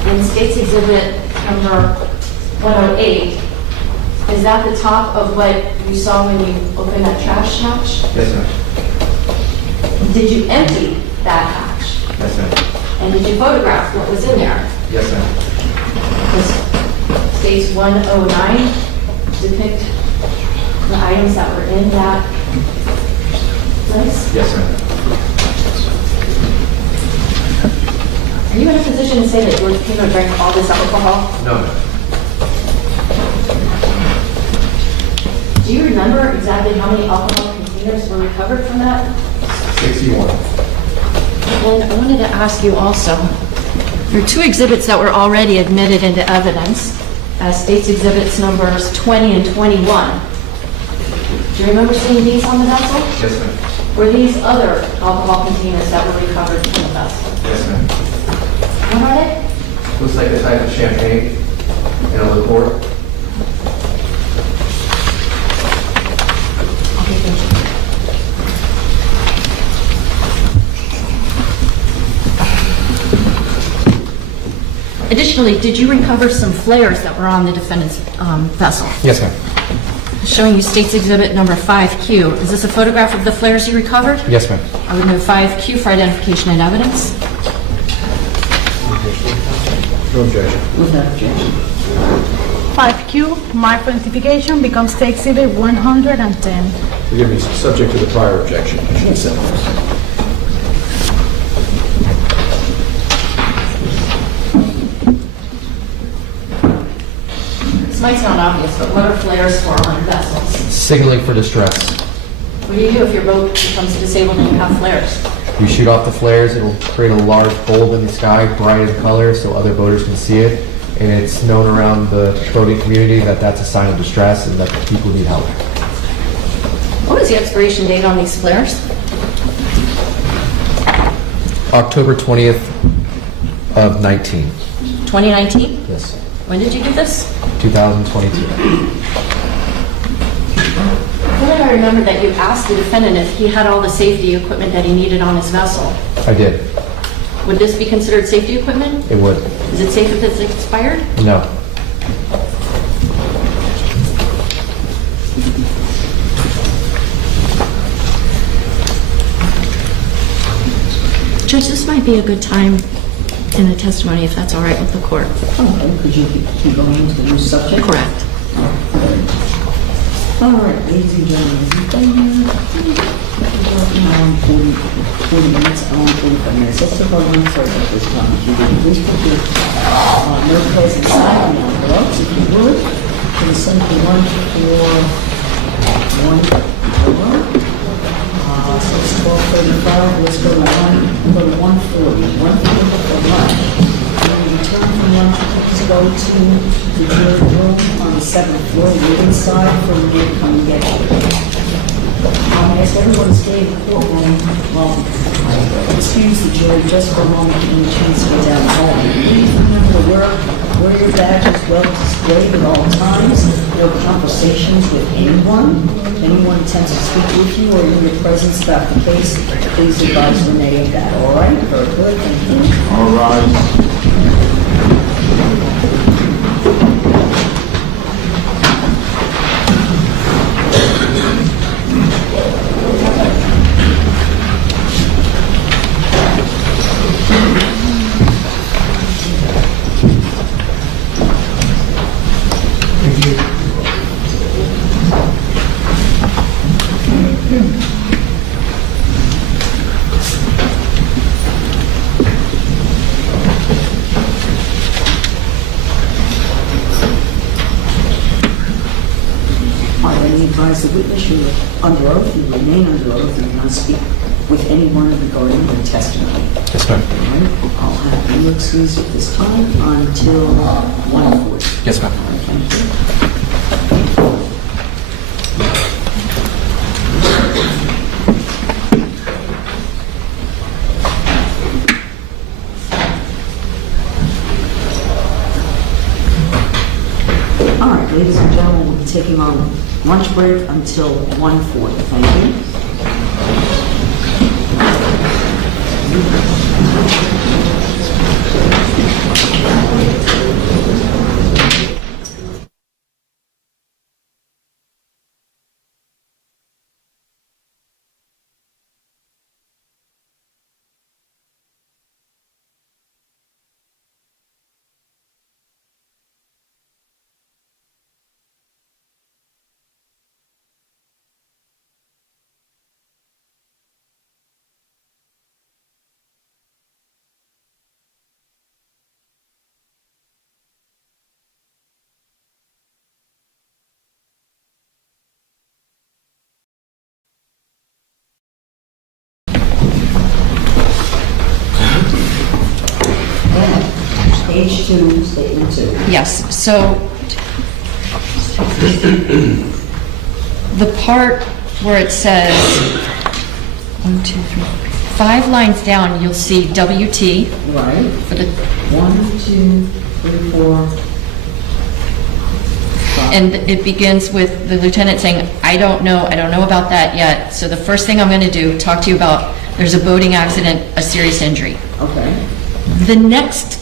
In State's Exhibit number 108, is that the top of what you saw when you opened that trash hatch? Yes, ma'am. Did you empty that hatch? Yes, ma'am. And did you photograph what was in there? Yes, ma'am. Does State's 109 depict the items that were in that place? Yes, ma'am. Are you in a position to say that George Taylor drank all this alcohol? No, ma'am. Do you remember exactly how many alcohol containers were recovered from that? 61. And I wanted to ask you also, there are two exhibits that were already admitted into evidence as State's Exhibits numbers 20 and 21. Do you remember seeing these on the vessel? Yes, ma'am. Were these other alcohol containers that were recovered from the vessel? Yes, ma'am. What are they? Looks like a type of champagne and a liqueur. Additionally, did you recover some flares that were on the defendant's vessel? Yes, ma'am. Showing you State's Exhibit number 5Q. Is this a photograph of the flares you recovered? Yes, ma'am. I would note 5Q for identification and evidence. No objection. Without objection. 5Q, mark for identification, becomes State Exhibit 110. Forgive me, subject to the prior objection. I should have said this. This might sound obvious, but what are flares for on vessels? Signaling for distress. What do you do if your boat becomes disabled and you have flares? You shoot off the flares, it'll create a large bulb in the sky, bright in color, so other boaters can see it. And it's known around the boating community that that's a sign of distress and that people need help. What was the expiration date on these flares? October 20th of 19. 2019? Yes. When did you do this? 2022. When did I remember that you asked the defendant if he had all the safety equipment that he needed on his vessel? I did. Would this be considered safety equipment? It would. Is it safe if it's expired? No. Judge, this might be a good time in the testimony, if that's all right with the court. Okay, could you keep going into the new subject? Correct. All right, ladies and gentlemen, we're working on 40 minutes, on 45 minutes. Let's take our one first at this time. If you would please put your notepads inside the envelopes, if you would. Please send the 141. So it's 12:35. Let's go to 140. 140 for lunch. When we return from lunch, please go to the jury room on the 7th floor, waiting side for me to come and get you. I ask everyone to stay in the courtroom. Excuse the jury just for a moment, giving a chance to go down the hall. Please remember to wear your badge as well displayed at all times. No conversations with anyone. If anyone attempts to speak with you or in your presence about the case, please advise Renee of that. All right? Very good. Thank you. All right. I advise the witness you are under oath, you remain under oath, and do not speak with anyone regarding the testimony? Yes, ma'am. All right, I'll have you excused at this time until 1:40. Yes, ma'am. Thank you. All right, ladies and gentlemen, we'll be taking our lunch break until 1:40. Thank you. Page 2, statement 2. Yes, so the part where it says, 1, 2, 3, 5 lines down, you'll see WT. Right. For the 1, 2, 3, 4. And it begins with the lieutenant saying, I don't know about that yet. So the first thing I'm going to do, talk to you about, there's a boating accident, a serious injury. Okay. The next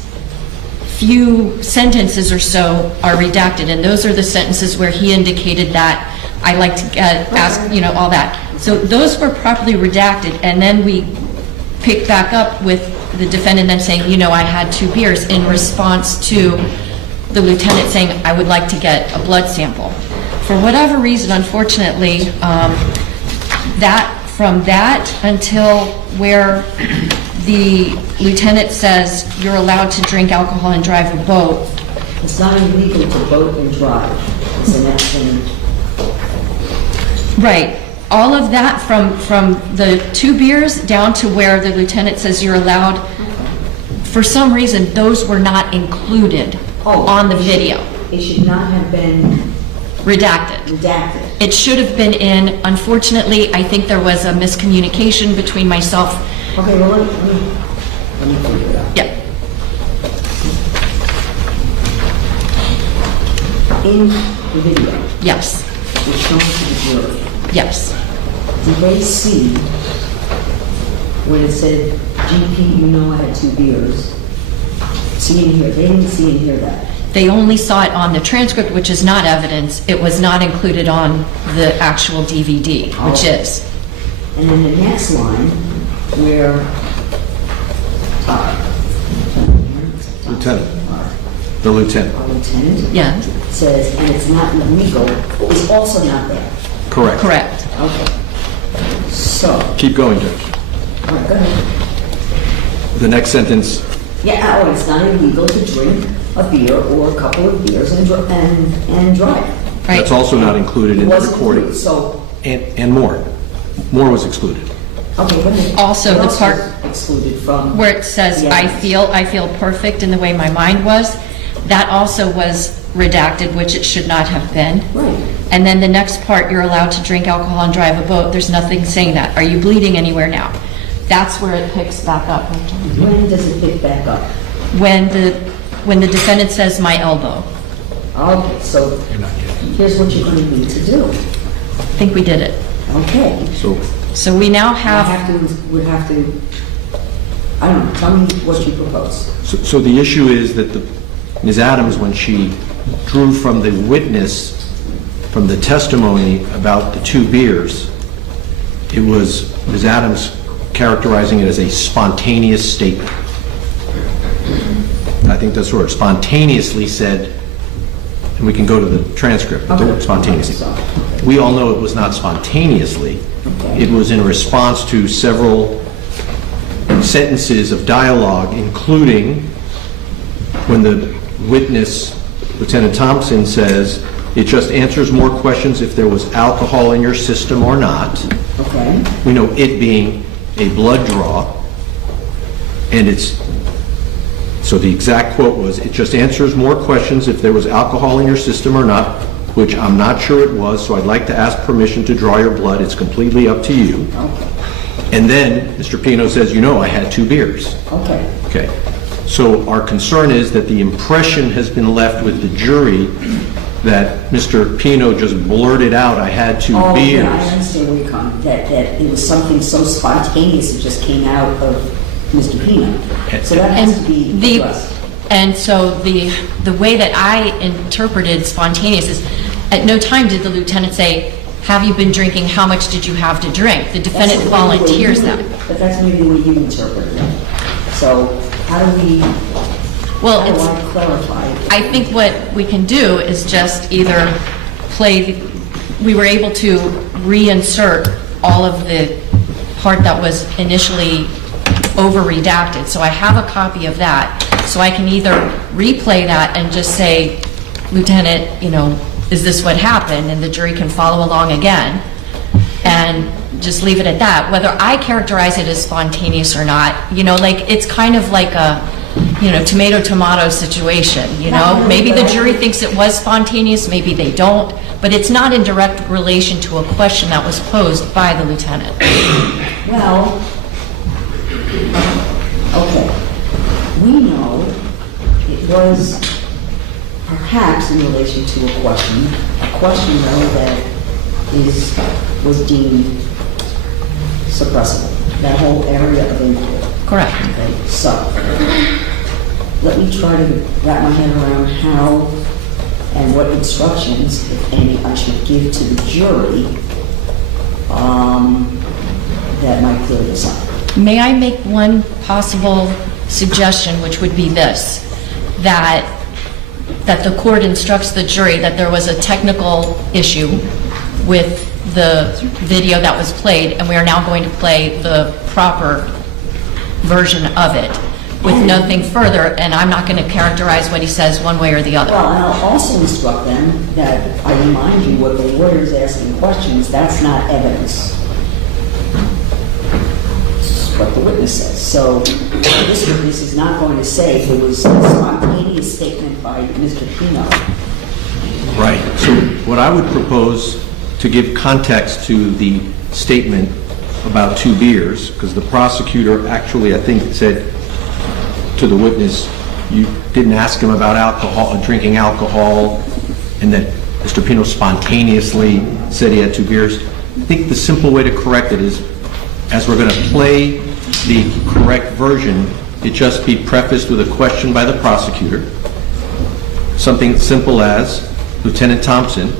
few sentences or so are redacted, and those are the sentences where he indicated that I like to ask, all that. So those were properly redacted, and then we picked back up with the defendant then saying, I had 2 beers in response to the lieutenant saying, I would like to get a blood sample. For whatever reason, unfortunately, from that until where the lieutenant says you're allowed to drink alcohol and drive a boat. It's not illegal to boat and drive. It's an accident. Right. All of that from the 2 beers down to where the lieutenant says you're allowed, for some reason, those were not included on the video. It should not have been redacted. It should have been in. Unfortunately, I think there was a miscommunication between myself. Okay, well, let me figure it out. Yeah. In the video. Yes. It's shown to the jury. Yes. Did they see when it said, GP, I had 2 beers? See and hear. They didn't see and hear that. They only saw it on the transcript, which is not evidence. It was not included on the actual DVD, which is. And then the next line, where Lieutenant. The lieutenant. our lieutenant Yeah. says, and it's not illegal, is also not there. Correct. Correct. Okay. So, Keep going, Judge. all right, go ahead. The next sentence, Yeah, it's not illegal to drink a beer or a couple of beers and drive. Right. that's also not included in the Wasn't recording. included, so, And more. More was excluded. okay, what is- Also, what the else part was excluded from where it says, Yeah. I feel perfect in the way my mind was, that also was redacted, which it should not have been. Right. And then the next part, you're allowed to drink alcohol and drive a boat. There's nothing saying that. Are you bleeding anywhere now? That's where it picks back up. When does it pick back up? When the defendant says my elbow. Okay, so here's what you're going to need to do. I think we did it. Okay. So we now have. We have to, I don't know, tell me what you propose. So the issue is that Ms. Adams, when she drew from the witness, from the testimony about the 2 beers, it was Ms. Adams characterizing it as a spontaneous statement. I think that's where it spontaneously said, and we can go to the transcript, but the word spontaneously. We all know it was not spontaneously. It was in response to several sentences of dialogue, including when the witness, Lieutenant Thompson, says, it just answers more questions if there was alcohol in your system or not. Okay. We know it being a a blood draw, and so the exact quote was, "It just answers more questions if there was alcohol in your system or not, which I'm not sure it was, so I'd like to ask permission to draw your blood. It's completely up to you." And then Mr. Pino says, I had 2 beers. Okay. Okay. So our concern is that the impression has been left with the jury that Mr. Pino just blurted out, "I had 2 beers." Yeah, I understand where you're coming, that it was something so spontaneous it just came out of Mr. Pino. So that has to be addressed. And so the way that I interpreted spontaneous is, at no time did the lieutenant say, "Have you been drinking? How much did you have to drink?" The defendant volunteers that. But that's maybe the way you interpreted it. So how do I clarify it? I think what we can do is just either we were able to reinsert all of the part that was initially over-redacted. So I have a copy of that. So I can either replay that and just say, "Lieutenant, is this what happened?" And the jury can follow along again and just leave it at that. Whether I characterize it as spontaneous or not, it's kind of like a, tomato situation, Maybe the jury thinks it was spontaneous, maybe they don't, but it's not in direct relation to a question that was posed by the lieutenant. Well, okay. We know it was perhaps in relation to a question though that was deemed suppressible, that whole area of inquiry. Correct. Okay, so let me try to wrap my head around how and what instructions, if any, I should give to the jury that might clear this up. May I make one possible suggestion, which would be this, that the court instructs the jury that there was a technical issue with the video that was played, and we are now going to play the proper version of it with nothing further, and I'm not going to characterize what he says one way or the other. Well, and I'll also instruct them that I remind you what the lawyer is asking questions, that's not evidence. What the witness says. So this witness is not going to say it was a spontaneous statement by Mr. Pino. Right. So what I would propose, to give context to the statement about 2 beers, because the prosecutor actually, I think, said to the witness, you didn't ask him about alcohol, drinking alcohol, and that Mr. Pino spontaneously said he had 2 beers. I think the simple way to correct it is, as we're going to play the correct version, it just be prefaced with a question by the prosecutor. Something simple as, "Lieutenant Thompson,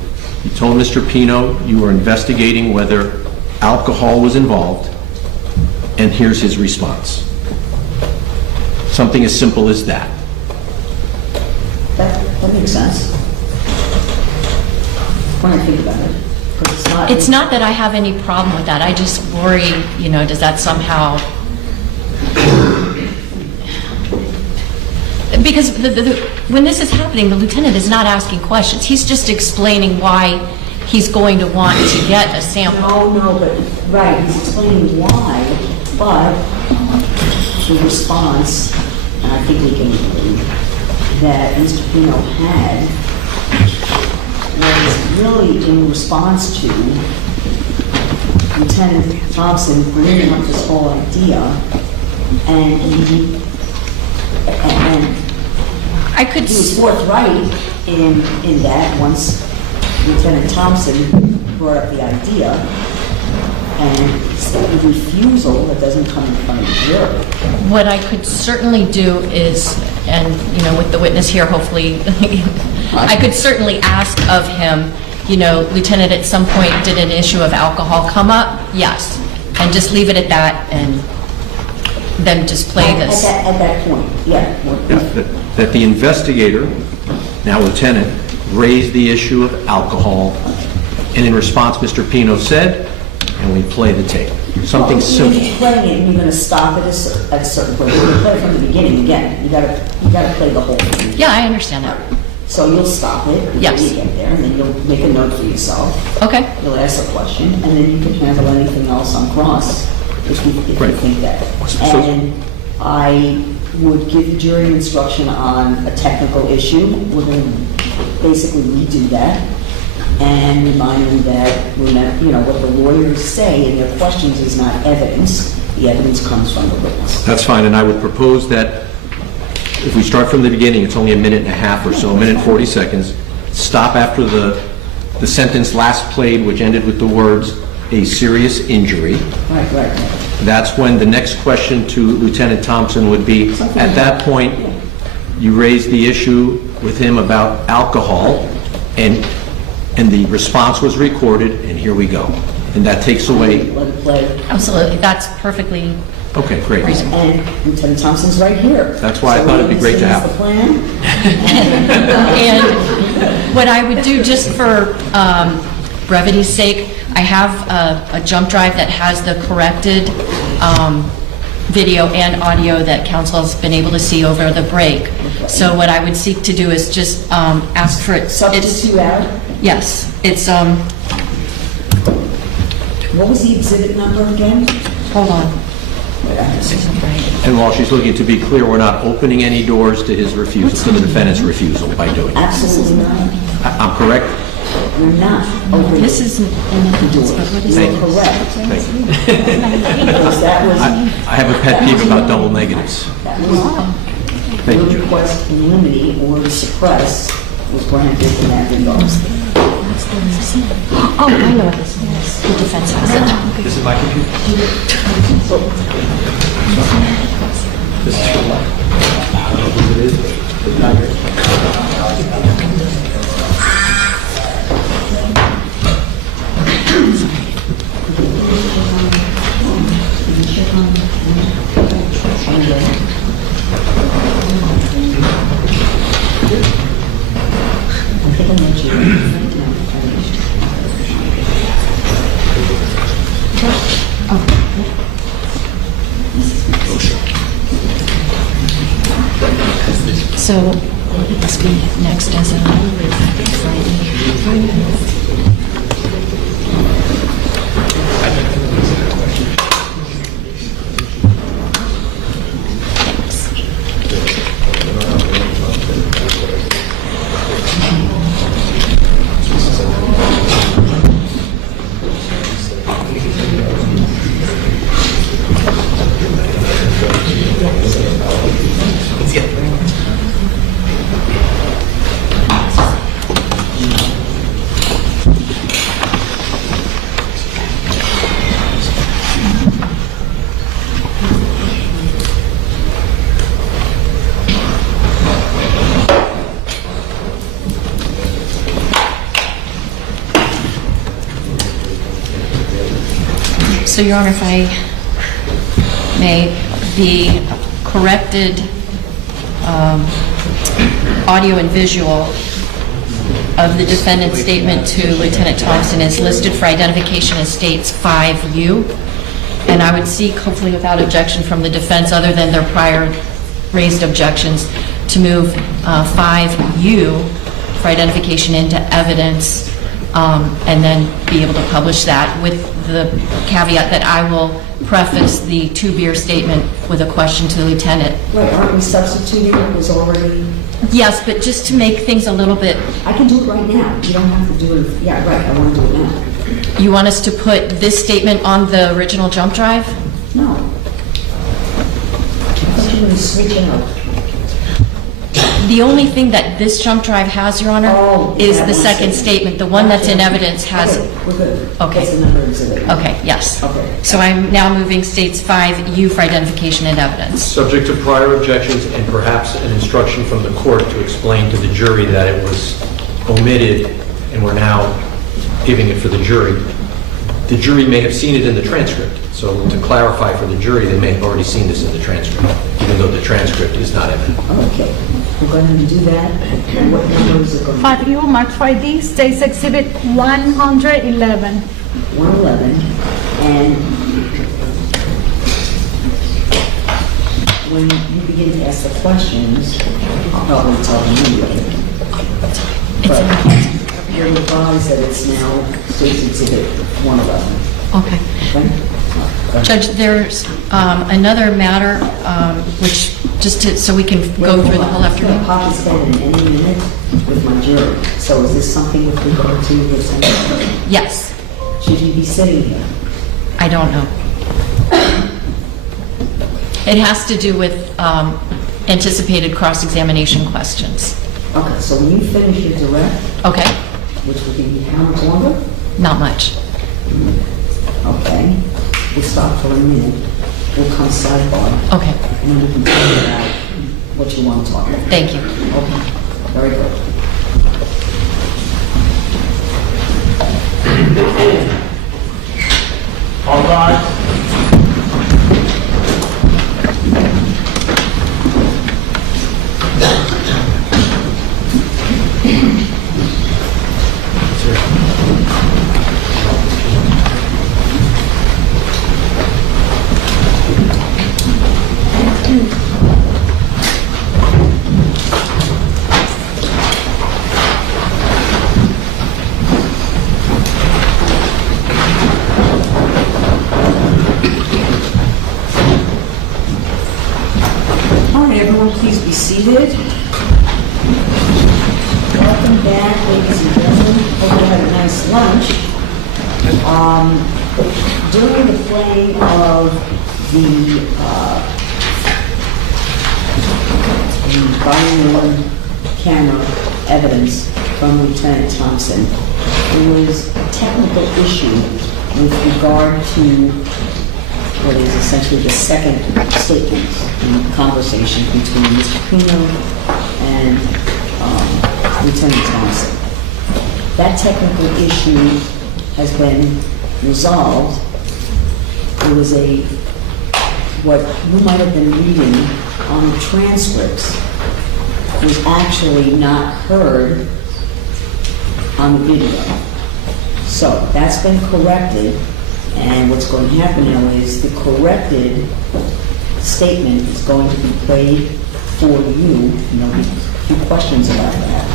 you told Mr. Pino you were investigating whether alcohol was involved, and here's his response." Something as simple as that. That makes sense. When I think about it. It's not that I have any problem with that. I just worry, does that somehow... Because when this is happening, the lieutenant is not asking questions. He's just explaining why he's going to want to get a sample. No, but, right, he's explaining why, but the response, and I think we can agree, that Mr. Pino had was really in response to Lieutenant Thompson bringing up this whole idea, and he was forthright in that once Lieutenant Thompson brought up the idea, and it's a refusal that doesn't come in front of the jury. What I could certainly do is, and with the witness here, hopefully, I could certainly ask of him, Lieutenant, at some point, did an issue of alcohol come up? Yes. And just leave it at that, and then just play this. At that point, yeah. That the investigator, now lieutenant, raised the issue of alcohol, and in response, Mr. Pino said, and we play the tape. Something simple. You're playing it, and you're going to stop it at a certain point. You're going to play it from the beginning again. You got to play the whole thing. Yeah, I understand that. So you'll stop it before you get there, and then you'll make a note for yourself. Okay. You'll ask a question, and then you can handle anything else on cross if Right. you think that. So- And I would give the jury instruction on a technical issue. We're going to basically redo that and remind them that, what the lawyers say in their questions is not evidence. The evidence comes from the witness. That's fine, and I would propose that if we start from the beginning, it's only a minute and a half or so, a minute and 40 seconds, stop after the sentence last played, which ended with the words, "a serious injury." Right. That's when the next question to Lieutenant Thompson would be, at that point, you raised the issue with him about alcohol, and the response was recorded, and here we go. And that takes away... Let it play. Absolutely, that's perfectly Okay, great. And Lieutenant Thompson's right here. That's why I thought it'd be great to have So he understands the plan. And what I would do, just for brevity's sake, I have a jump drive that has the corrected video and audio that council has been able to see over the break. So what I would seek to do is just ask for it. Substitute out? Yes, it's, What was the exhibit number again? hold on. And while she's looking, to be clear, we're not opening any doors to his refusal, to the defendant's refusal by doing it. Absolutely not. I'm correct? We're not opening. This isn't in the doors, but what is Thank it? you. Correct. Thank you. Because that was, I have a pet peeve about double negatives. that was, Thank the you, Joe. request in limine or to suppress was granted in that regard. Oh, I know what this is. The defense has it. This is my computer. This is for what? I don't know who it is, but it's not yours. So, what would this be next as a So, Your Honor, if I may, the corrected audio and visual of the defendant's statement to Lieutenant Thompson is listed for identification as states 5U, and I would seek, hopefully without objection from the defense, other than their prior raised objections, to move 5U for identification into evidence, and then be able to publish that with the caveat that I will preface the two-beer statement with a question to the lieutenant. Right, aren't we substituting what was already? Yes, but just to make things a little bit... I can do it right now. You don't have to do it. Yeah, right, I want to do it now. You want us to put this statement on the original jump drive? No. I thought you were going to switch it out. The only thing that this jump drive has, Your Honor, is that the one second statement. The one that's in evidence has... Okay, we're good. Okay. That's another exhibit. Okay, yes. Okay. So I'm now moving states 5U for identification and evidence. Subject to prior objections and perhaps an instruction from the court to explain to the jury that it was omitted and we're now giving it for the jury. The jury may have seen it in the transcript. So to clarify for the jury, they may have already seen this in the transcript, even though the transcript is not evident. Okay, we're going to do that. And what number is it going to be? 5U, marked 5D, states exhibit 111. 111. And when you begin to ask the questions, I'll probably tell you anyway. But you're advised that it's now states exhibit 111. Okay. Okay? Judge, there's another matter, which, so we can go through the whole afternoon. I'm going to stand in any minute with my jury. So is this something with regard to his sentence? Yes. Should he be sitting here? I don't know. It has to do with anticipated cross-examination questions. Okay, so when you finish your direct, Okay, which will be how much longer? not much. Okay, we'll stop for a minute. We'll come sidebar. Okay. And then we can talk about what you want to talk about. Thank you. Okay, very good. All rise. All right, everyone, please be seated. Welcome back, ladies and gentlemen. Hope you had a nice lunch. During the playing of the body-worn camera evidence from Lieutenant Thompson, there was a technical issue with regard to what is essentially the second statement in the conversation between Mr. Pino and Lieutenant Thompson. That technical issue has been resolved. There was what you might have been reading on the transcripts was actually not heard on the video. So that's been corrected. And what's going to happen now is the corrected statement is going to be played for you. There'll be a few questions about that.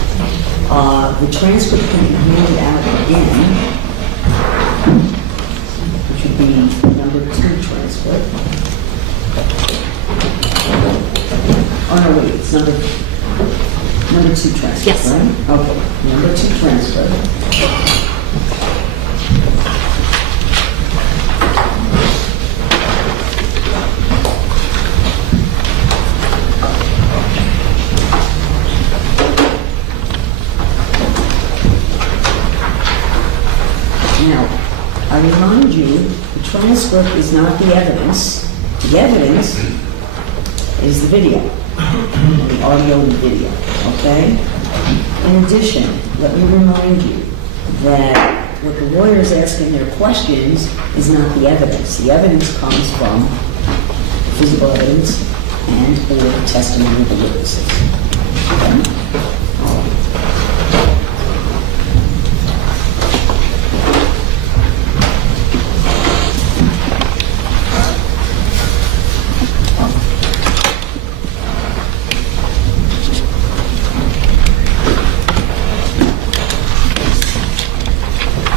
The transcript can be handed out again, which would be number 2 transcript. Oh no, wait, it's number 2 transcript, Yes. right? Okay, number 2 transcript. I remind you, the transcript is not the evidence. The evidence is the video, the audio and the video, okay? In addition, let me remind you that what the lawyer is asking their questions is not the evidence. The evidence comes from physical evidence and or testimony of the witnesses. Okay?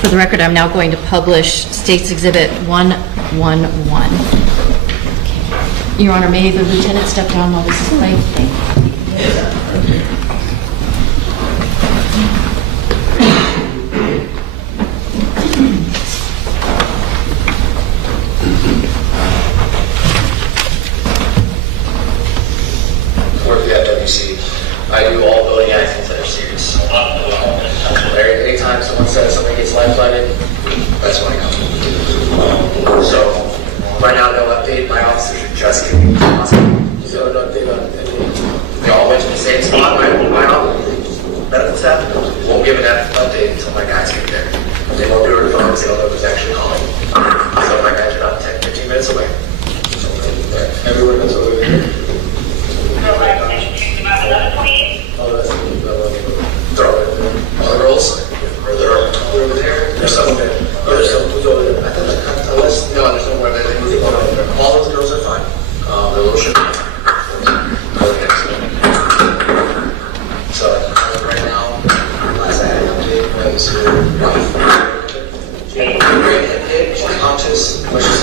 For the record, I'm now going to publish State's Exhibit 111. Your Honor, may the lieutenant step down while this is playing? Thank you. Work at WC. I do all building accidents that are serious. Anytime someone says something gets life-flighted, that's when I come. So, right now, no update. My officers are just getting to the hospital. So, no update on anything. They all went to the same spot. My medical staff won't give an update until my guys get there. They won't do it on the phone. They don't know who's actually calling. So, my guys are not 10, 15 minutes away. So, everyone knows over there. All the girls? Or they're over there? There's some there. Oh, there's some who's over there. I thought no, there's no more there. They moved over there. All of the girls are fine. They're a little shit. Okay, so right now, last I had an update was her wife. She had a great head hit. She's conscious, but she's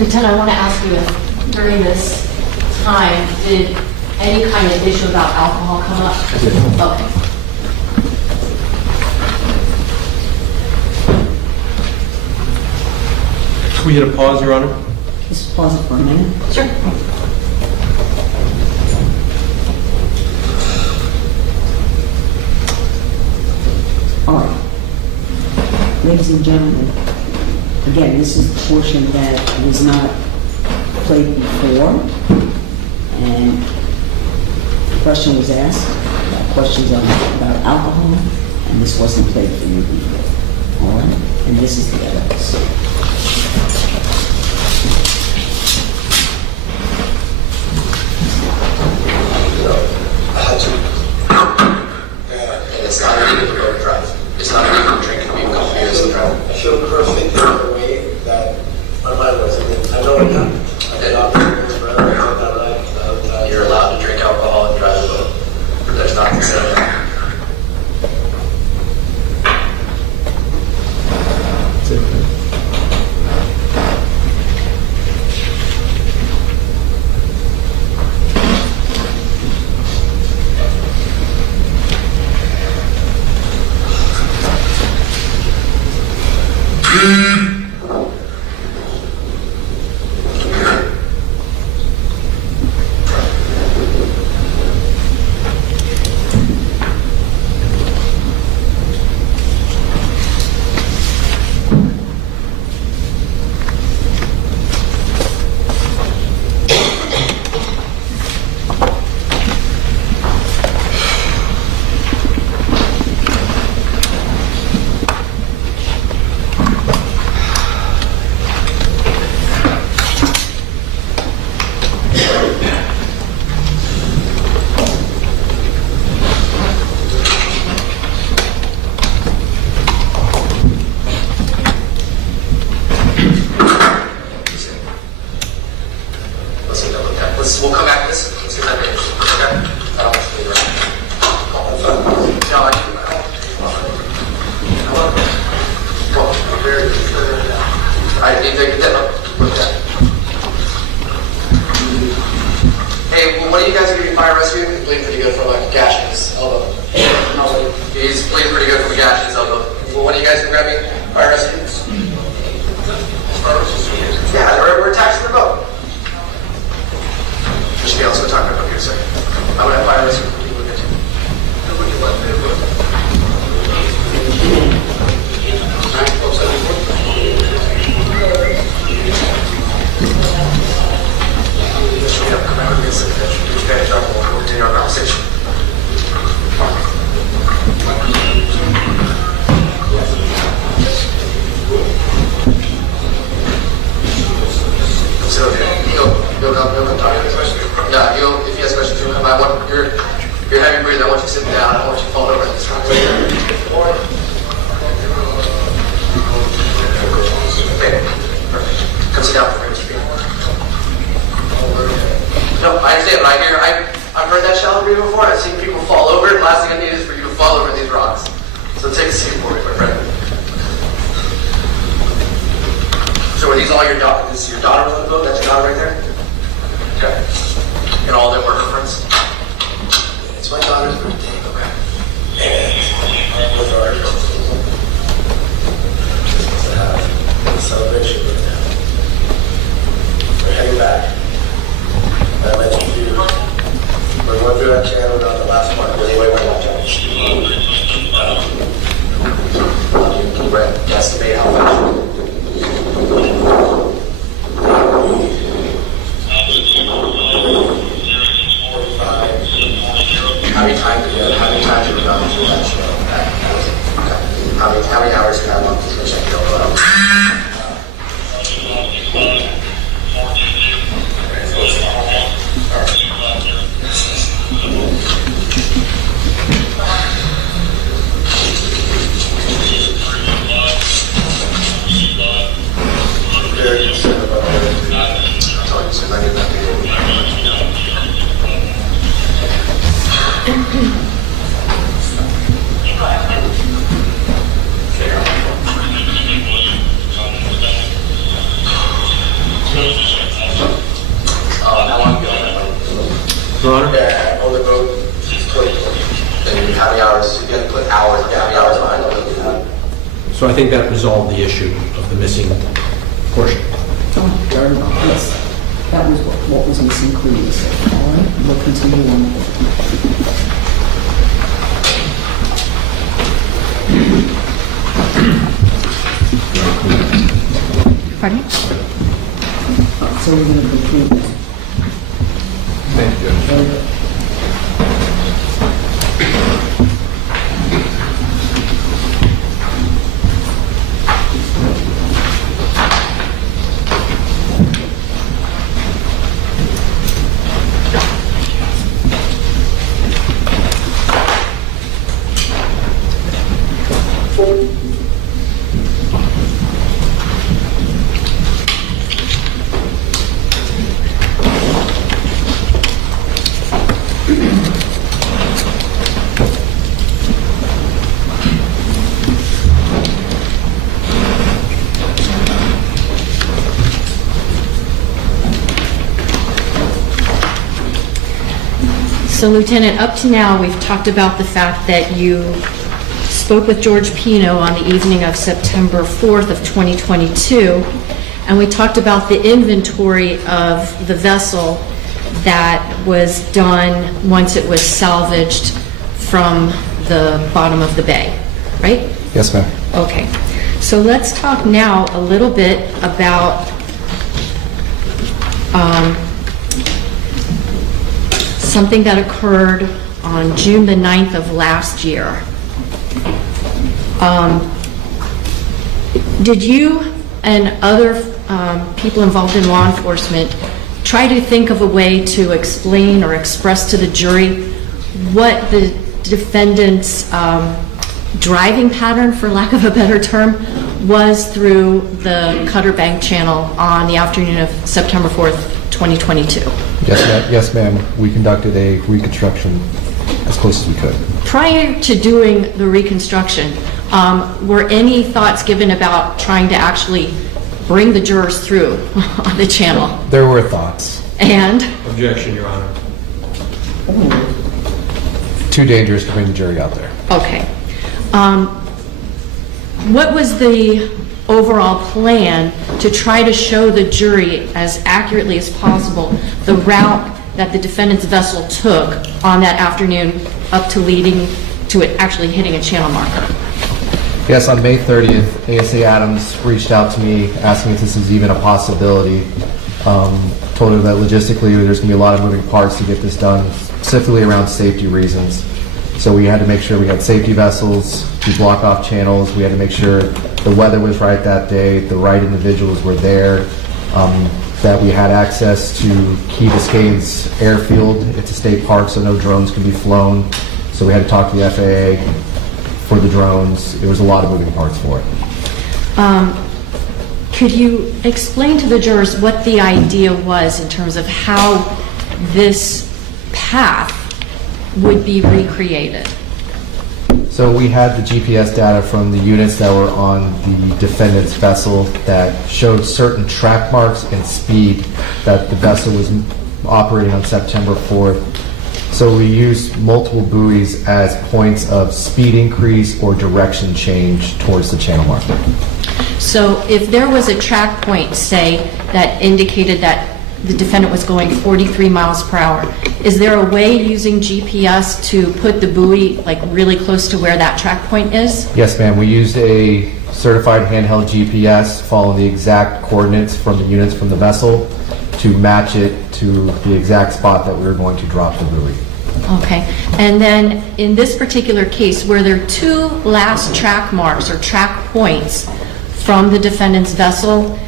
Lieutenant, I want to ask you if during this time, did any kind of issue about alcohol come up? Okay. Can we hit a pause, Your Honor? Just pause it for a minute. Sure. All right. Ladies and gentlemen, again, this is the portion that was not played before, and the question was asked, questions about alcohol, and this wasn't played for you before. All right? And this is the evidence. It's not illegal to go to drive. It's not illegal to drink and be a couple years and drive. I feel perfect in a way that on my words, I know it happened. I've been out there forever. I did that right. You're allowed to drink alcohol and drive a boat. There's nothing said about it. We'll come back to this. Let's get that finished. Okay? I don't want you to leave around. No, I do. Well, I'm very good. I need to get that up. Hey, well, what do you guys give me fire rescue? He's bleeding pretty good from a gash in his elbow. He's bleeding pretty good from a gash in his elbow. Well, what do you guys grab me? Fire rescue? Yeah, we're taxing the boat. Just be else, we'll talk about here in a second. I would have fire rescue for people to get to. Come out of this. You guys talk about we'll continue our conversation. So he'll come talk to you. Yeah, if he has questions, he'll come by. You're heavy breathing. I want you sitting down. I don't want you falling over in this rock. Okay, perfect. Come sit down for a minute. No, I understand, but I've heard that shallow breathing before. I've seen people fall over. The last thing I need is for you to fall over these rocks. So take a seat for me, my friend. So are these all your daughters? This is your daughter on the boat? That's your daughter right there? Okay. And all of them were her friends? It's my daughter's birthday. Okay. And with our celebration right now. We're heading back. I mentioned to you, we're going through that channel, not the last part. Anyway, we're not done. You can estimate how fast. How many times have you gone through that show? hours behind the loop. So I think that resolved the issue of the missing portion. Don't worry about this. That was what was missing previously. All right, we'll continue on. Pardon me? So we're going to conclude this. Thank you. So Lieutenant, up to now, we've talked about the fact that you spoke with George Pino on the evening of September 4th of 2022, and we talked about the inventory of the vessel that was done once it was salvaged from the bottom of the bay, right? Yes, ma'am. Okay. So let's talk now a little bit about something that occurred on June the 9th of last year. Did you and other people involved in law enforcement try to think of a way to explain or express to the jury what the defendant's driving pattern, for lack of a better term, was through the Cutter Bank Channel on the afternoon of September 4th, 2022? Yes, ma'am. We conducted a reconstruction as close as we could. Prior to doing the reconstruction, were any thoughts given about trying to actually bring the jurors through on the channel? There were thoughts. And? Objection, Your Honor. Too dangerous to bring the jury out there. Okay. What was the overall plan to try to show the jury as accurately as possible the route that the defendant's vessel took on that afternoon up to leading to it actually hitting a channel marker? Yes, on May 30th, ASA Adams reached out to me asking if this is even a possibility. Told her that logistically there's going to be a lot of moving parts to get this done, specifically around safety reasons. So we had to make sure we had safety vessels to block off channels. We had to make sure the weather was right that day, the right individuals were there, that we had access to Key Biscayne's airfield. It's a state park, so no drones can be flown. So we had to talk to the FAA for the drones. There was a lot of moving parts for it. Could you explain to the jurors what the idea was in terms of how this path would be recreated? So we had the GPS data from the units that were on the defendant's vessel that showed certain track marks and speed that the vessel was operating on September 4th. So we used multiple buoys as points of speed increase or direction change towards the channel marker. So if there was a track point, say, that indicated that the defendant was going 43 miles per hour, is there a way using GPS to put the buoy like really close to where that track point is? Yes, ma'am. We used a certified handheld GPS following the exact coordinates from the units from the vessel to match it to the exact spot that we were going to drop the buoy. Okay. And then in this particular case, were there two last track marks or track points from the defendant's vessel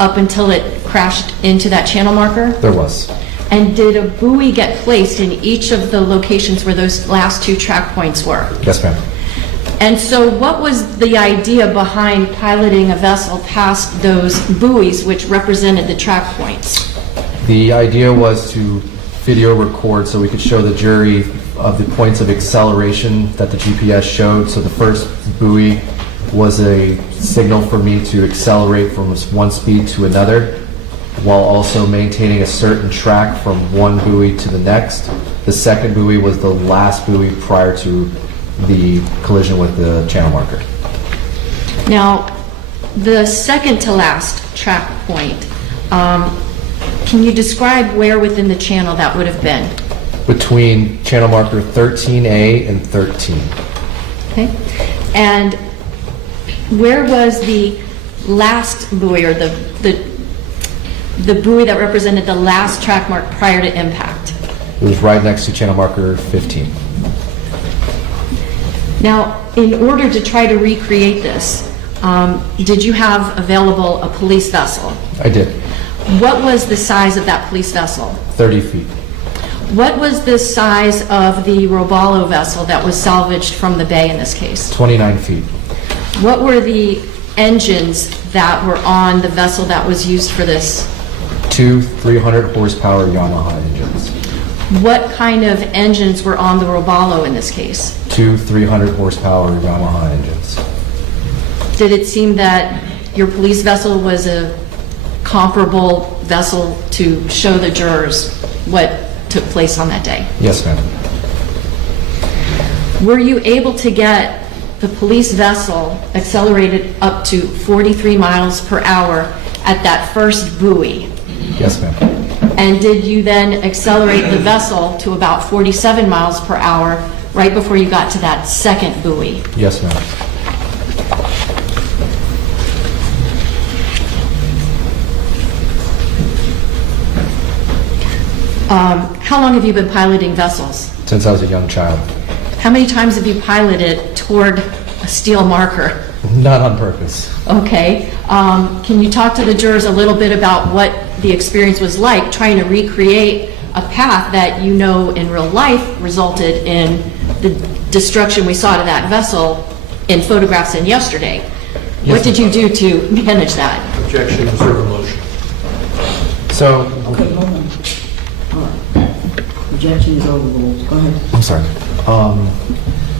up until it crashed into that channel marker? There was. And did a buoy get placed in each of the locations where those last two track points were? Yes, ma'am. And so what was the idea behind piloting a vessel past those buoys which represented the track points? The idea was to video record so we could show the jury of the points of acceleration that the GPS showed. So the first buoy was a signal for me to accelerate from one speed to another while also maintaining a certain track from one buoy to the next. The second buoy was the last buoy prior to the collision with the channel marker. Now, the second to last track point, can you describe where within the channel that would have been? Between channel marker 13A and 13. Okay. And where was the last buoy, or the buoy that represented the last track mark prior to impact? It was right next to channel marker 15. Now, in order to try to recreate this, did you have available a police vessel? I did. What was the size of that police vessel? 30 feet. What was the size of the Robalo vessel that was salvaged from the bay in this case? 29 feet. What were the engines that were on the vessel that was used for this? 2 300 horsepower Yamaha engines. What kind of engines were on the Robalo in this case? 2 300 horsepower Yamaha engines. Did it seem that your police vessel was a comparable vessel to show the jurors what took place on that day? Yes, ma'am. Were you able to get the police vessel accelerated up to 43 miles per hour at that first buoy? Yes, ma'am. And did you then accelerate the vessel to about 47 miles per hour right before you got to that second buoy? Yes, ma'am. How long have you been piloting vessels? Since I was a young child. How many times have you piloted toward a steel marker? Not on purpose. Okay. Can you talk to the jurors a little bit about what the experience was like trying to recreate a path that you know in real life resulted in the destruction we saw to that vessel in photographs in yesterday? Yes, what did you do to manage that? Objection, reserve a motion. So, Okay, hold on. All right. Objection is overruled. Go ahead. I'm sorry.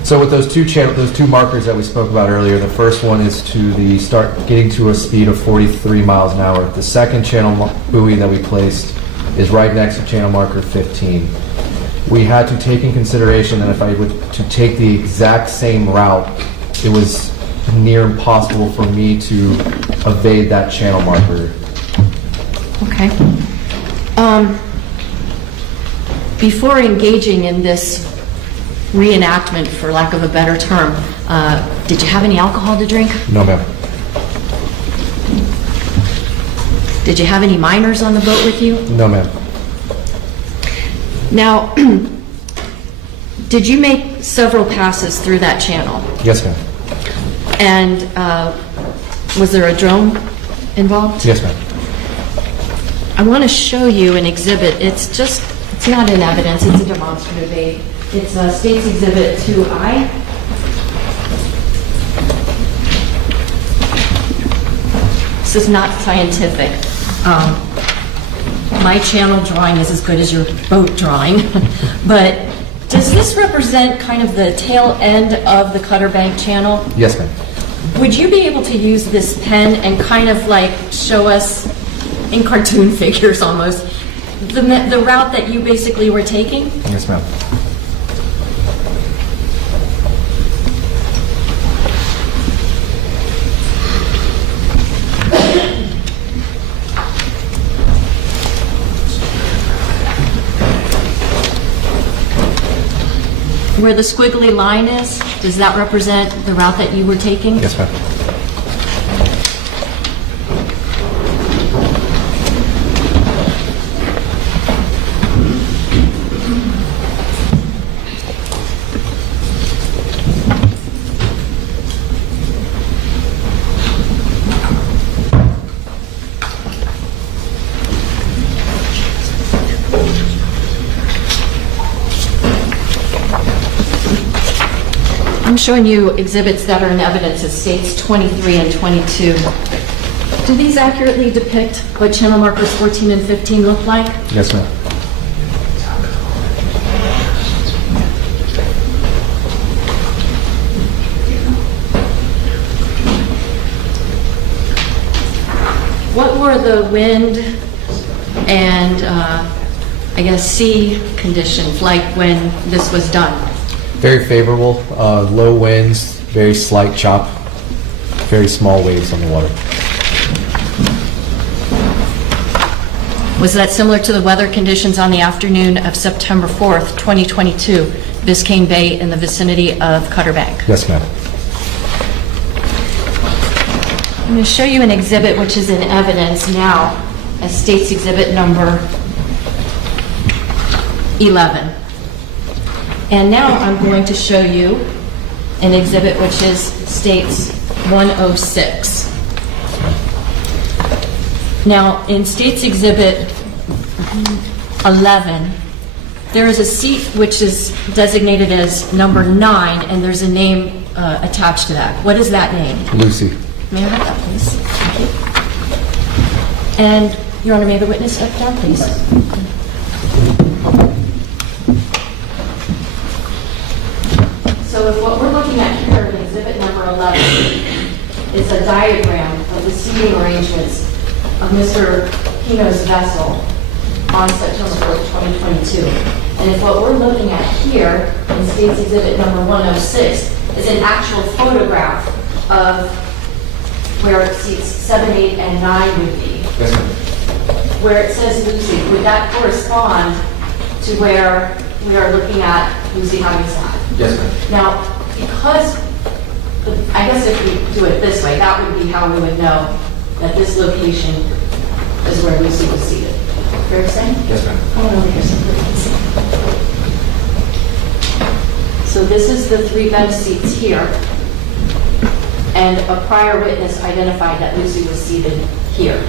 So with those two markers that we spoke about earlier, the first one is to the start getting to a speed of 43 miles an hour. The second channel buoy that we placed is right next to channel marker 15. We had to take in consideration that if I were to take the exact same route, it was near impossible for me to evade that channel marker. Okay. Before engaging in this reenactment, for lack of a better term, did you have any alcohol to drink? No, ma'am. Did you have any minors on the boat with you? No, ma'am. Now, did you make several passes through that channel? Yes, ma'am. And was there a drone involved? Yes, ma'am. I want to show you an exhibit. It's not in evidence, it's a demonstrative aid. It's State's Exhibit 2I. This is not scientific. My channel drawing is as good as your boat drawing. But does this represent kind of the tail end of the Cutter Bank channel? Yes, ma'am. Would you be able to use this pen and kind of like show us in cartoon figures almost the route that you basically were taking? Yes, ma'am. Where the squiggly line is, does that represent the route that you were taking? Yes, ma'am. I'm showing you exhibits that are in evidence as states 23 and 22. Do these accurately depict what channel markers 14 and 15 look like? Yes, ma'am. What were the wind and, I guess, sea conditions like when this was done? Very favorable, low winds, very slight chop, very small waves on the water. Was that similar to the weather conditions on the afternoon of September 4th, 2022, Biscayne Bay in the vicinity of Cutter Bank? Yes, ma'am. I'm going to show you an exhibit which is in evidence now as State's Exhibit number 11. And now I'm going to show you an exhibit which is State's 106. Now, in State's Exhibit 11, there is a seat which is designated as number 9, and there's a name attached to that. What is that name? Lucy. May I have that, please? Thank you. And, Your Honor, may the witness step down, please? So if what we're looking at here in exhibit number 11 is a diagram of the seating arrangements of Mr. Pino's vessel on September 4th, 2022. And if what we're looking at here in State's Exhibit number 106 is an actual photograph of where seats 7, 8, and 9 would be, Yes, ma'am. where it says Lucy, would that correspond to where we are looking at Lucy having sat? Yes, ma'am. Now, because, I guess if we do it this way, that would be how we would know that this location is where Lucy was seated. Fair to say? Yes, ma'am. Come on over here so we can see. So this is the 3 bench seats here, and a prior witness identified that Lucy was seated here.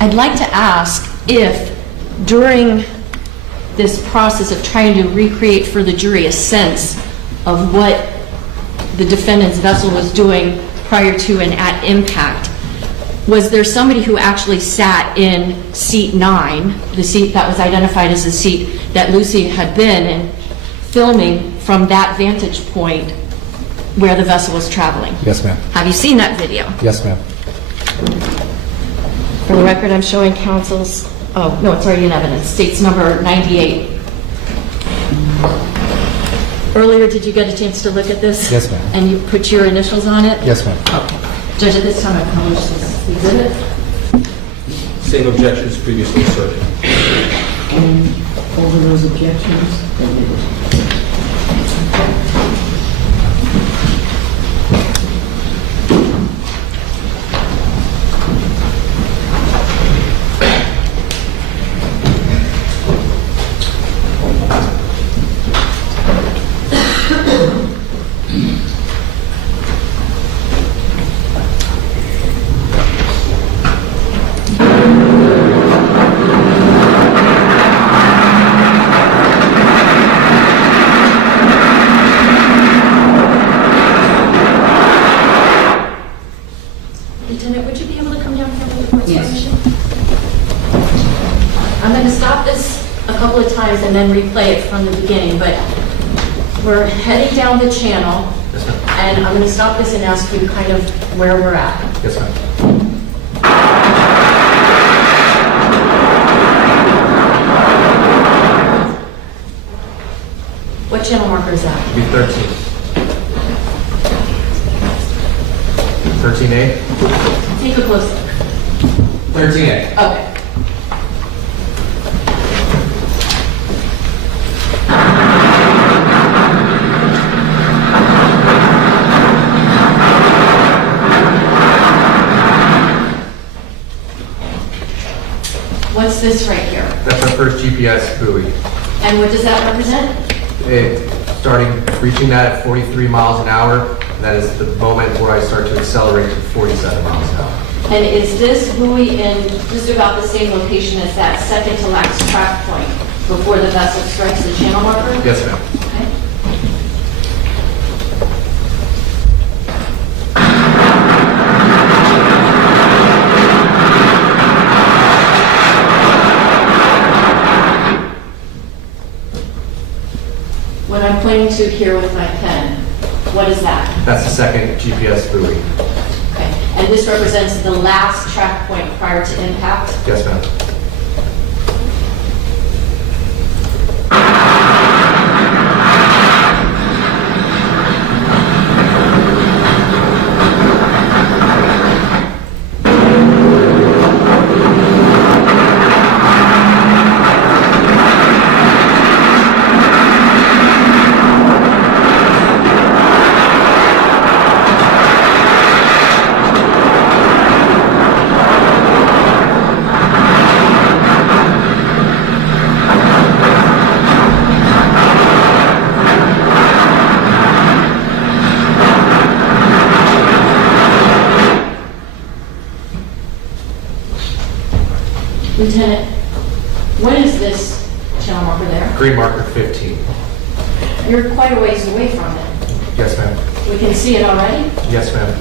I'd like to ask if during this process of trying to recreate for the jury a sense of what the defendant's vessel was doing prior to and at impact, was there somebody who actually sat in seat 9, the seat that was identified as the seat that Lucy had been in, filming from that vantage point where the vessel was traveling? Yes, ma'am. Have you seen that video? Yes, ma'am. For the record, I'm showing counsel's, oh, no, it's already in evidence, State's number 98. Earlier, did you get a chance to look at this? Yes, ma'am. And you put your initials on it? Yes, ma'am. Okay. Judge, at this time, I publish this exhibit. Same objections previously asserted. And over those objections, Lieutenant, would you be able to come down here with the court's Yes. permission? I'm going to stop this a couple of times and then replay it from the beginning, but we're heading down the channel, Yes, ma'am. and I'm going to stop this and ask you kind of where we're at. Yes, ma'am. What channel marker is that? Be 13. 13A? Take a close look. 13A. Okay. What's this right here? That's our first GPS buoy. And what does that represent? Reaching that at 43 miles an hour, and that is the moment where I start to accelerate to 47 miles an hour. And is this buoy in just about the same location as that second to last track point before the vessel strikes the channel marker? Yes, ma'am. Okay. What I'm pointing to here with my pen what is that? That's the second GPS buoy. Okay. And this represents the last track point prior to impact? Yes, ma'am. Lieutenant, when is this channel marker there? Green marker 15. You're quite a ways away from it. Yes, ma'am. We can see it already? Yes, ma'am.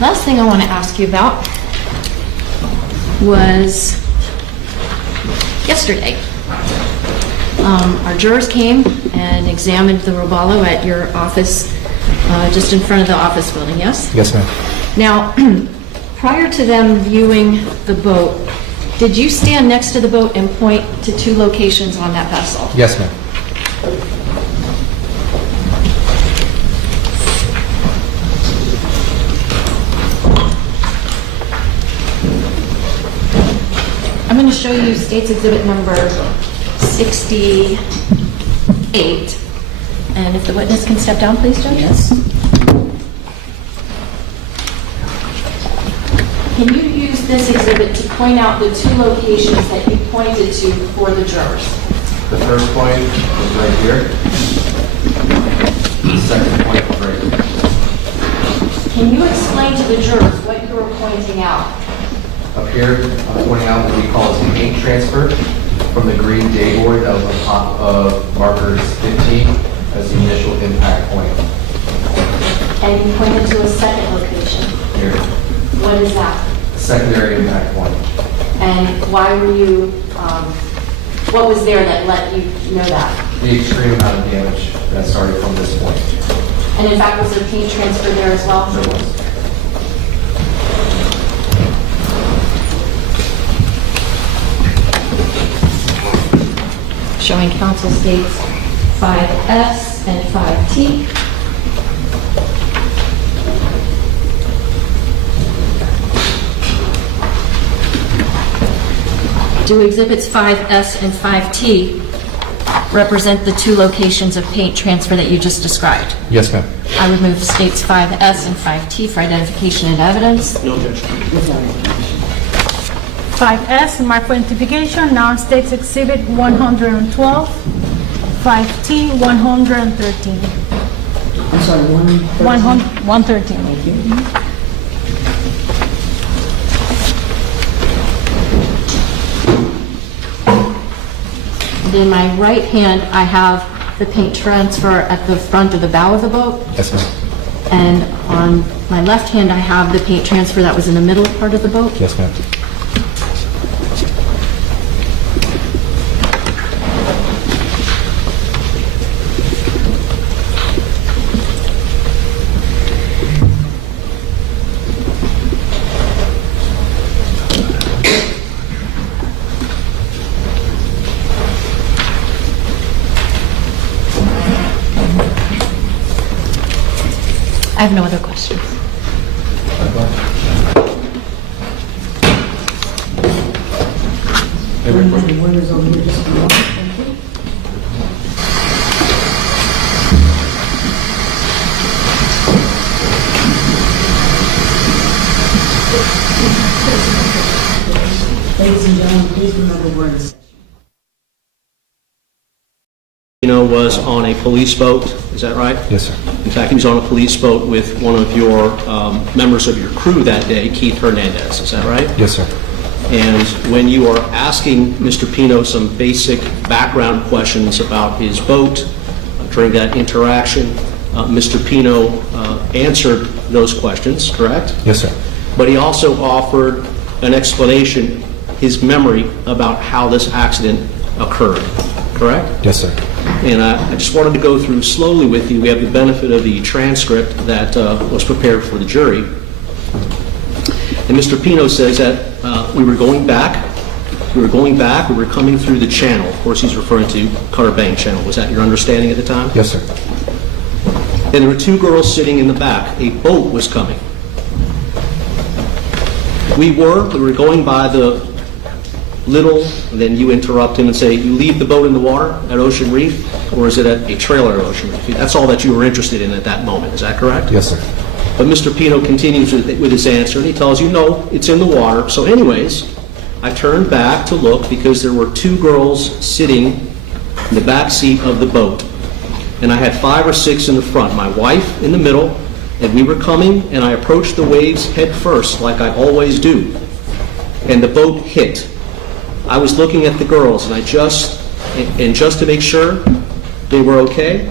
Last thing I want to ask you about was yesterday. Our jurors came and examined the robalo at your office, just in front of the office building, yes? Yes, ma'am. Now, prior to them viewing the boat, did you stand next to the boat and point to 2 locations on that vessel? Yes, ma'am. I'm going to show you State's Exhibit number 68. And if the witness can step down, please, Judge? Yes. Can you use this exhibit to point out the 2 locations that you pointed to for the jurors? The first point is right here. The second point is right here. Can you explain to the jurors what you were pointing out? Up here, I'm pointing out what we call as the paint transfer from the green day board that was on top of markers 15 as the initial impact point. And you pointed to a second location. Here, What is that? secondary impact point. And why were you, what was there that let you know that? The extreme amount of damage that started from this point. And in fact, was there paint transfer there as well? There was. Showing counsel states 5S and 5T. Do exhibits 5S and 5T represent the 2 locations of paint transfer that you just described? Yes, ma'am. I would move states 5S and 5T for identification and evidence. No objection. 5S, marked for identification, now State's Exhibit 112, 5T 113. I'm sorry, 113. Thank you. And in my right hand, I have the paint transfer at the front of the bow of the boat. Yes, ma'am. And on my left hand, I have the paint transfer that was in the middle part of the boat. Yes, ma'am. I have no other questions. What is over here, just one, thank you. Ladies and gentlemen, please remember we're in session. Was on a police boat, is that right? Yes, sir. In fact, he was on a police boat with one of your members of your crew that day, Keith Hernandez, is that right? Yes, sir. And when you are asking Mr. Pino some basic background questions about his boat during that interaction, Mr. Pino answered those questions, correct? Yes, sir. But he also offered an explanation, his memory about how this accident occurred, correct? Yes, sir. And I just wanted to go through slowly with you. We have the benefit of the transcript that was prepared for the jury. And Mr. Pino says that we were going back, we were coming through the channel. Of course, he's referring to Cutter Bank Channel. Was that your understanding at the time? Yes, sir. And there were two girls sitting in the back. A boat was coming. We were going by the little, and then you interrupt him and say, you leave the boat in the water at Ocean Reef, or is it at a trailer at Ocean Reef? That's all that you were interested in at that moment, is that correct? Yes, sir. But Mr. Pino continues with his answer, and he tells you, no, it's in the water. So anyways, I turned back to look because there were two girls sitting in the back seat of the boat. And I had 5 or 6 in the front, my wife in the middle, and we were coming, and I approached the waves head first, like I always do. And the boat hit. I was looking at the girls, and just to make sure they were okay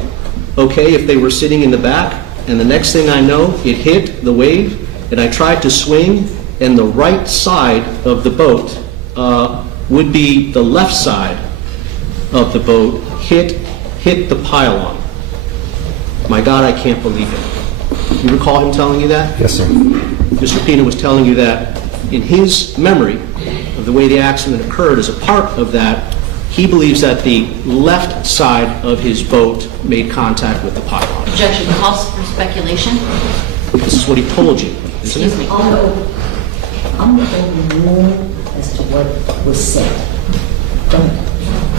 if they were sitting in the back, and the next thing I know, it hit the wave, and I tried to swing, and the right side of the boat would be the left side of the boat, hit the pylon. My God, I can't believe it. You recall him telling you that? Yes, sir. Mr. Pino was telling you that in his memory of the way the accident occurred, as a part of that, he believes that the left side of his boat made contact with the pylon. Objection, calls for speculation. This is what he told you, isn't Excuse me. it? I'm going to rule as to what was said. Go ahead.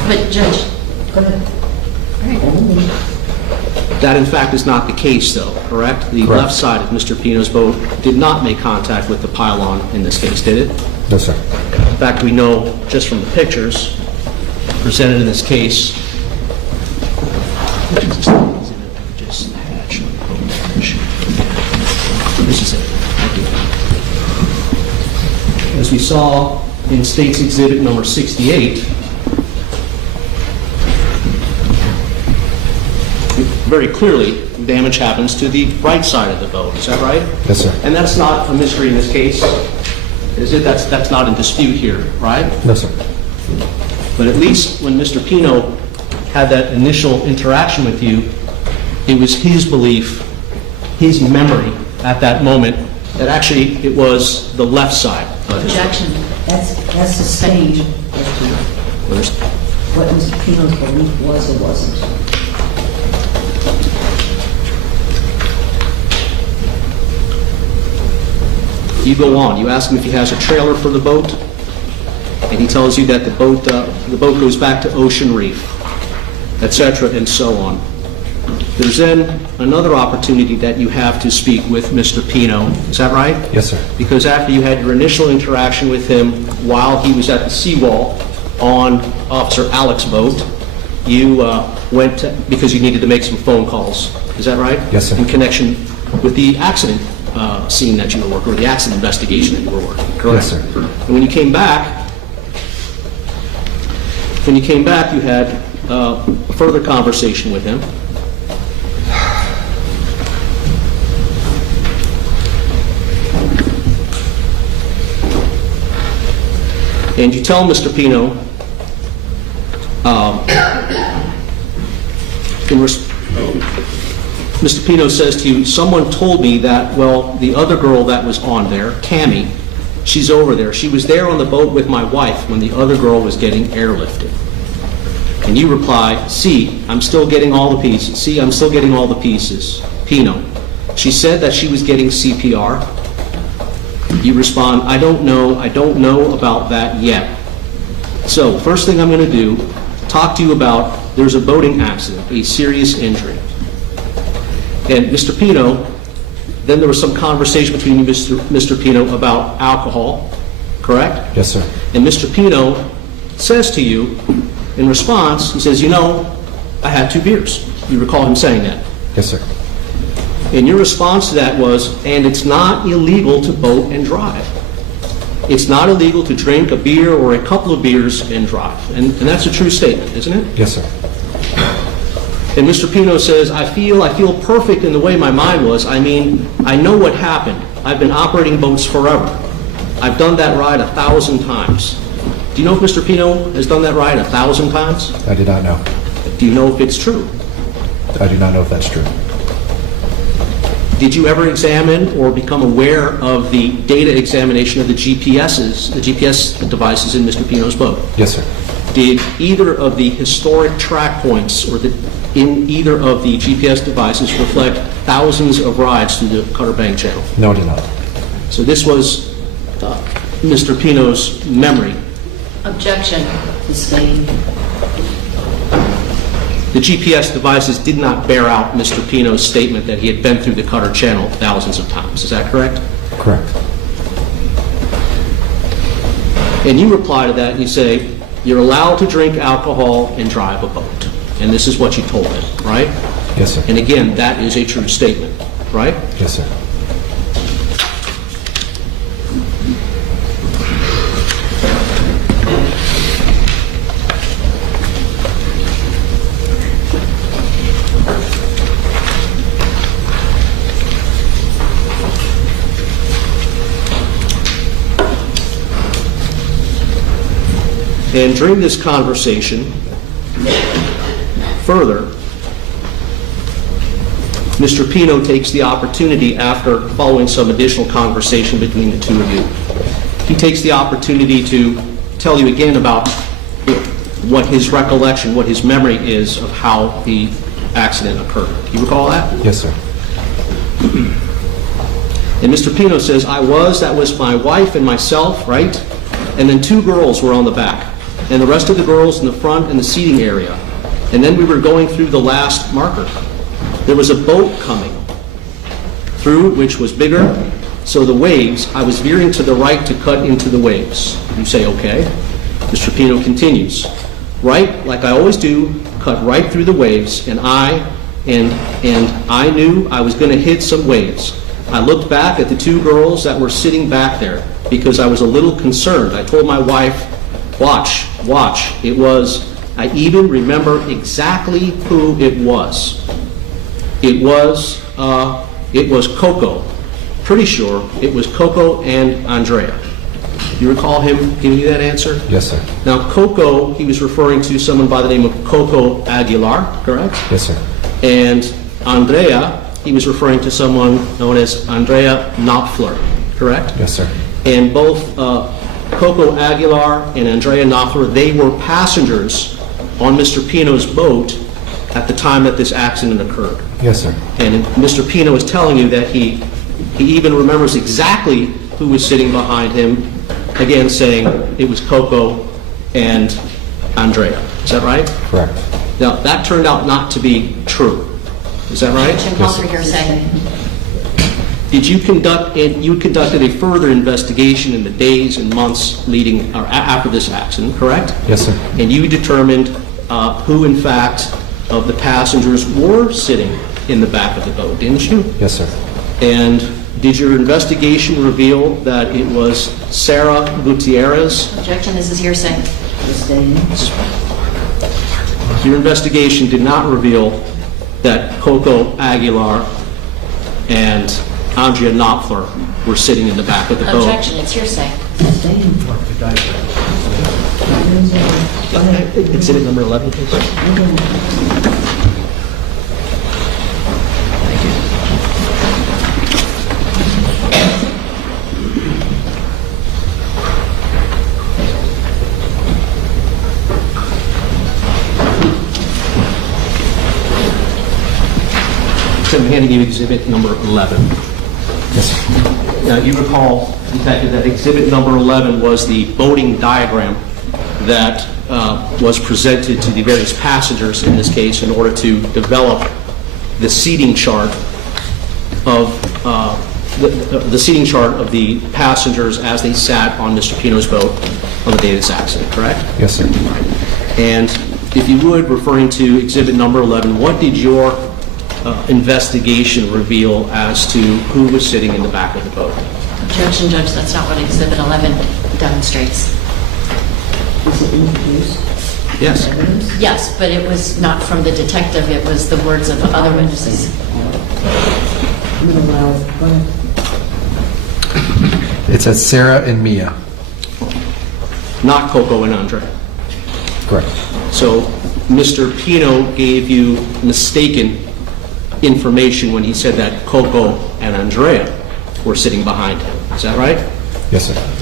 But Judge, Go ahead. That, in fact, is not the case, though, correct? The left side of Mr. Pino's boat did not make contact with the pylon in this case, did it? No, sir. In fact, we know just from the pictures presented in this case. This is it. Thank you. As we saw in State's Exhibit number 68, very clearly, damage happens to the right side of the boat. Is that right? Yes, sir. And that's not a mystery in this case, is it? That's not in dispute here, right? No, sir. But at least when Mr. Pino had that initial interaction with you, it was his belief, his memory at that moment that actually it was the left side of his boat. objection. That's the stage as to what Mr. Pino's belief was or wasn't. You go on. You ask him if he has a trailer for the boat, and he tells you that the boat goes back to Ocean Reef, etc., and so on. There's then another opportunity that you have to speak with Mr. Pino. Is that right? Yes, sir. Because after you had your initial interaction with him while he was at the seawall on Officer Alec's boat, you went to, because you needed to make some phone calls. Is that right? Yes, sir. In connection with the accident scene that you were working, or the accident investigation that you were working, correct? Yes, sir. And when you came back, you had a further conversation with him. And you tell Mr. Pino, Mr. Pino says to you, someone told me that, well, the other girl that was on there, Tammy, she's over there. She was there on the boat with my wife when the other girl was getting airlifted. And you reply, see, I'm still getting all the pieces. See, I'm still getting all the pieces. Pino, she said that she was getting CPR. You respond, I don't know about that yet. So, first thing I'm going to do, talk to you about, there's a boating accident, a serious injury. And Mr. Pino Then there was some conversation between you, Mr. Pino, about alcohol, correct? Yes, sir. And Mr. Pino says to you, in response, he says, I had 2 beers. You recall him saying that? Yes, sir. And your response to that was, and it's not illegal to boat and drive. It's not illegal to drink a beer or a couple of beers and drive. And that's a true statement, isn't it? Yes, sir. And Mr. Pino says, I feel perfect in the way my mind was. I mean, I know what happened. I've been operating boats forever. I've done that ride 1,000 times. Do you know if Mr. Pino has done that ride 1,000 times? I did not know. Do you know if it's true? I do not know if that's true. Did you ever examine or become aware of the data examination of the GPS devices in Mr. Pino's boat? Yes, sir. Did either of the historic track points in either of the GPS devices reflect thousands of rides through the Cutter Bank Channel? No, it did not. So this was Mr. Pino's memory. Objection. Sustained. The GPS devices did not bear out Mr. Pino's statement that he had been through the Cutter Channel thousands of times. Is that correct? Correct. And you reply to that and you say, you're allowed to drink alcohol and drive a boat. And this is what you told him, right? Yes, sir. And again, that is a true statement, right? Yes, sir. And during this conversation, further, Mr. Pino takes the opportunity, after following some additional conversation between the two of you, he takes the opportunity to tell you again about what his recollection, what his memory is of how the accident occurred. Do you recall that? Yes, sir. And Mr. Pino says, that was my wife and myself, right? And then 2 girls were on the back. And the rest of the girls in the front and the seating area. And then we were going through the last marker. There was a boat coming through, which was bigger. So the waves, I was veering to the right to cut into the waves. You say, okay. Mr. Pino continues. Right, like I always do, cut right through the waves, and I knew I was going to hit some waves. I looked back at the 2 girls that were sitting back there because I was a little concerned. I told my wife, watch. I even remember exactly who it was. It was Coco. Pretty sure it was Coco and Andrea. You recall him giving you that answer? Yes, sir. Now, Coco, he was referring to someone by the name of Coco Aguilar, correct? Yes, sir. And Andrea, he was referring to someone known as Andrea Knopfler, correct? Yes, sir. And both Coco Aguilar and Andrea Knopfler, they were passengers on Mr. Pino's boat at the time that this accident occurred. Yes, sir. And Mr. Pino is telling you that he even remembers exactly who was sitting behind him, again saying it was Coco and Andrea. Is that right? Correct. Now, that turned out not to be true. Is that right? Objection. Call for hearsay. Did you conducted a further investigation in the days and months leading or after this accident, correct? Yes, sir. And you determined who, in fact, of the passengers were sitting in the back of the boat, didn't you? Yes, sir. And did your investigation reveal that it was Sarah Gutierrez? Objection. This is hearsay. Sustained. Your investigation did not reveal that Coco Aguilar and Andrea Knopfler were sitting in the back of the boat. Objection. It's hearsay. Sustained. Exhibit number 11, please. Thank you. So I'm handing you exhibit number 11. Yes, sir. Now, you recall, Detective, that exhibit number 11 was the boating diagram that was presented to the various passengers in this case in order to develop the seating chart of the seating chart of the passengers as they sat on Mr. Pino's boat on the day of this accident, correct? Yes, sir. And if you would, referring to exhibit number 11, what did your investigation reveal as to who was sitting in the back of the boat? Objection, Judge, that's not what Exhibit 11 demonstrates. Is it introduced? Yes. Yes, but it was not from the detective, it was the words of other witnesses. I'm going to allow it. Go ahead. It says Sarah and Mia. Not Coco and Andre. Correct. So Mr. Pino gave you mistaken information when he said that Coco and Andrea were sitting behind him. Is that right? Yes, sir.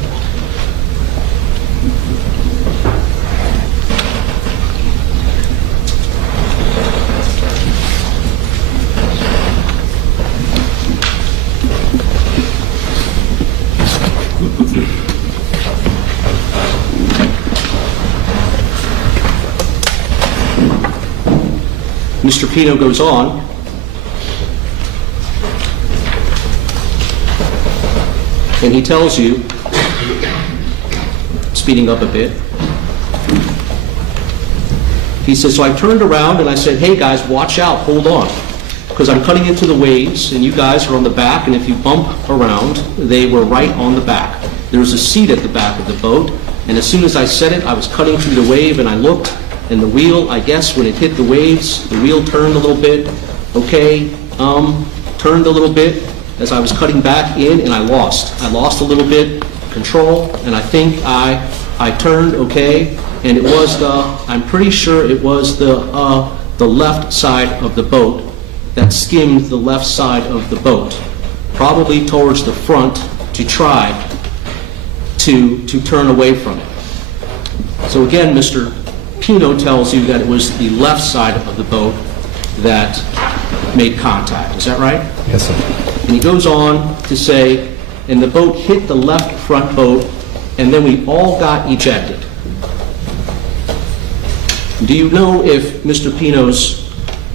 Mr. Pino goes on and he tells you, speeding up a bit, he says, so I turned around and I said, hey guys, watch out, hold on, because I'm cutting into the waves and you guys are on the back, and if you bump around, they were right on the back. There was a seat at the back of the boat, and as soon as I said it, I was cutting through the wave and I looked, and the wheel, I guess when it hit the waves, the wheel turned a little bit, okay, turned a little bit as I was cutting back in, and I lost a little bit control, and I think I turned, okay, and it was I'm pretty sure it was the left side of the boat that skimmed the left side of the boat, probably towards the front to try to turn away from it. So again, Mr. Pino tells you that it was the left side of the boat that made contact. Is that right? Yes, sir. And he goes on to say, and the boat hit the left front boat, and then we all got ejected. Do you know if Mr. Pino's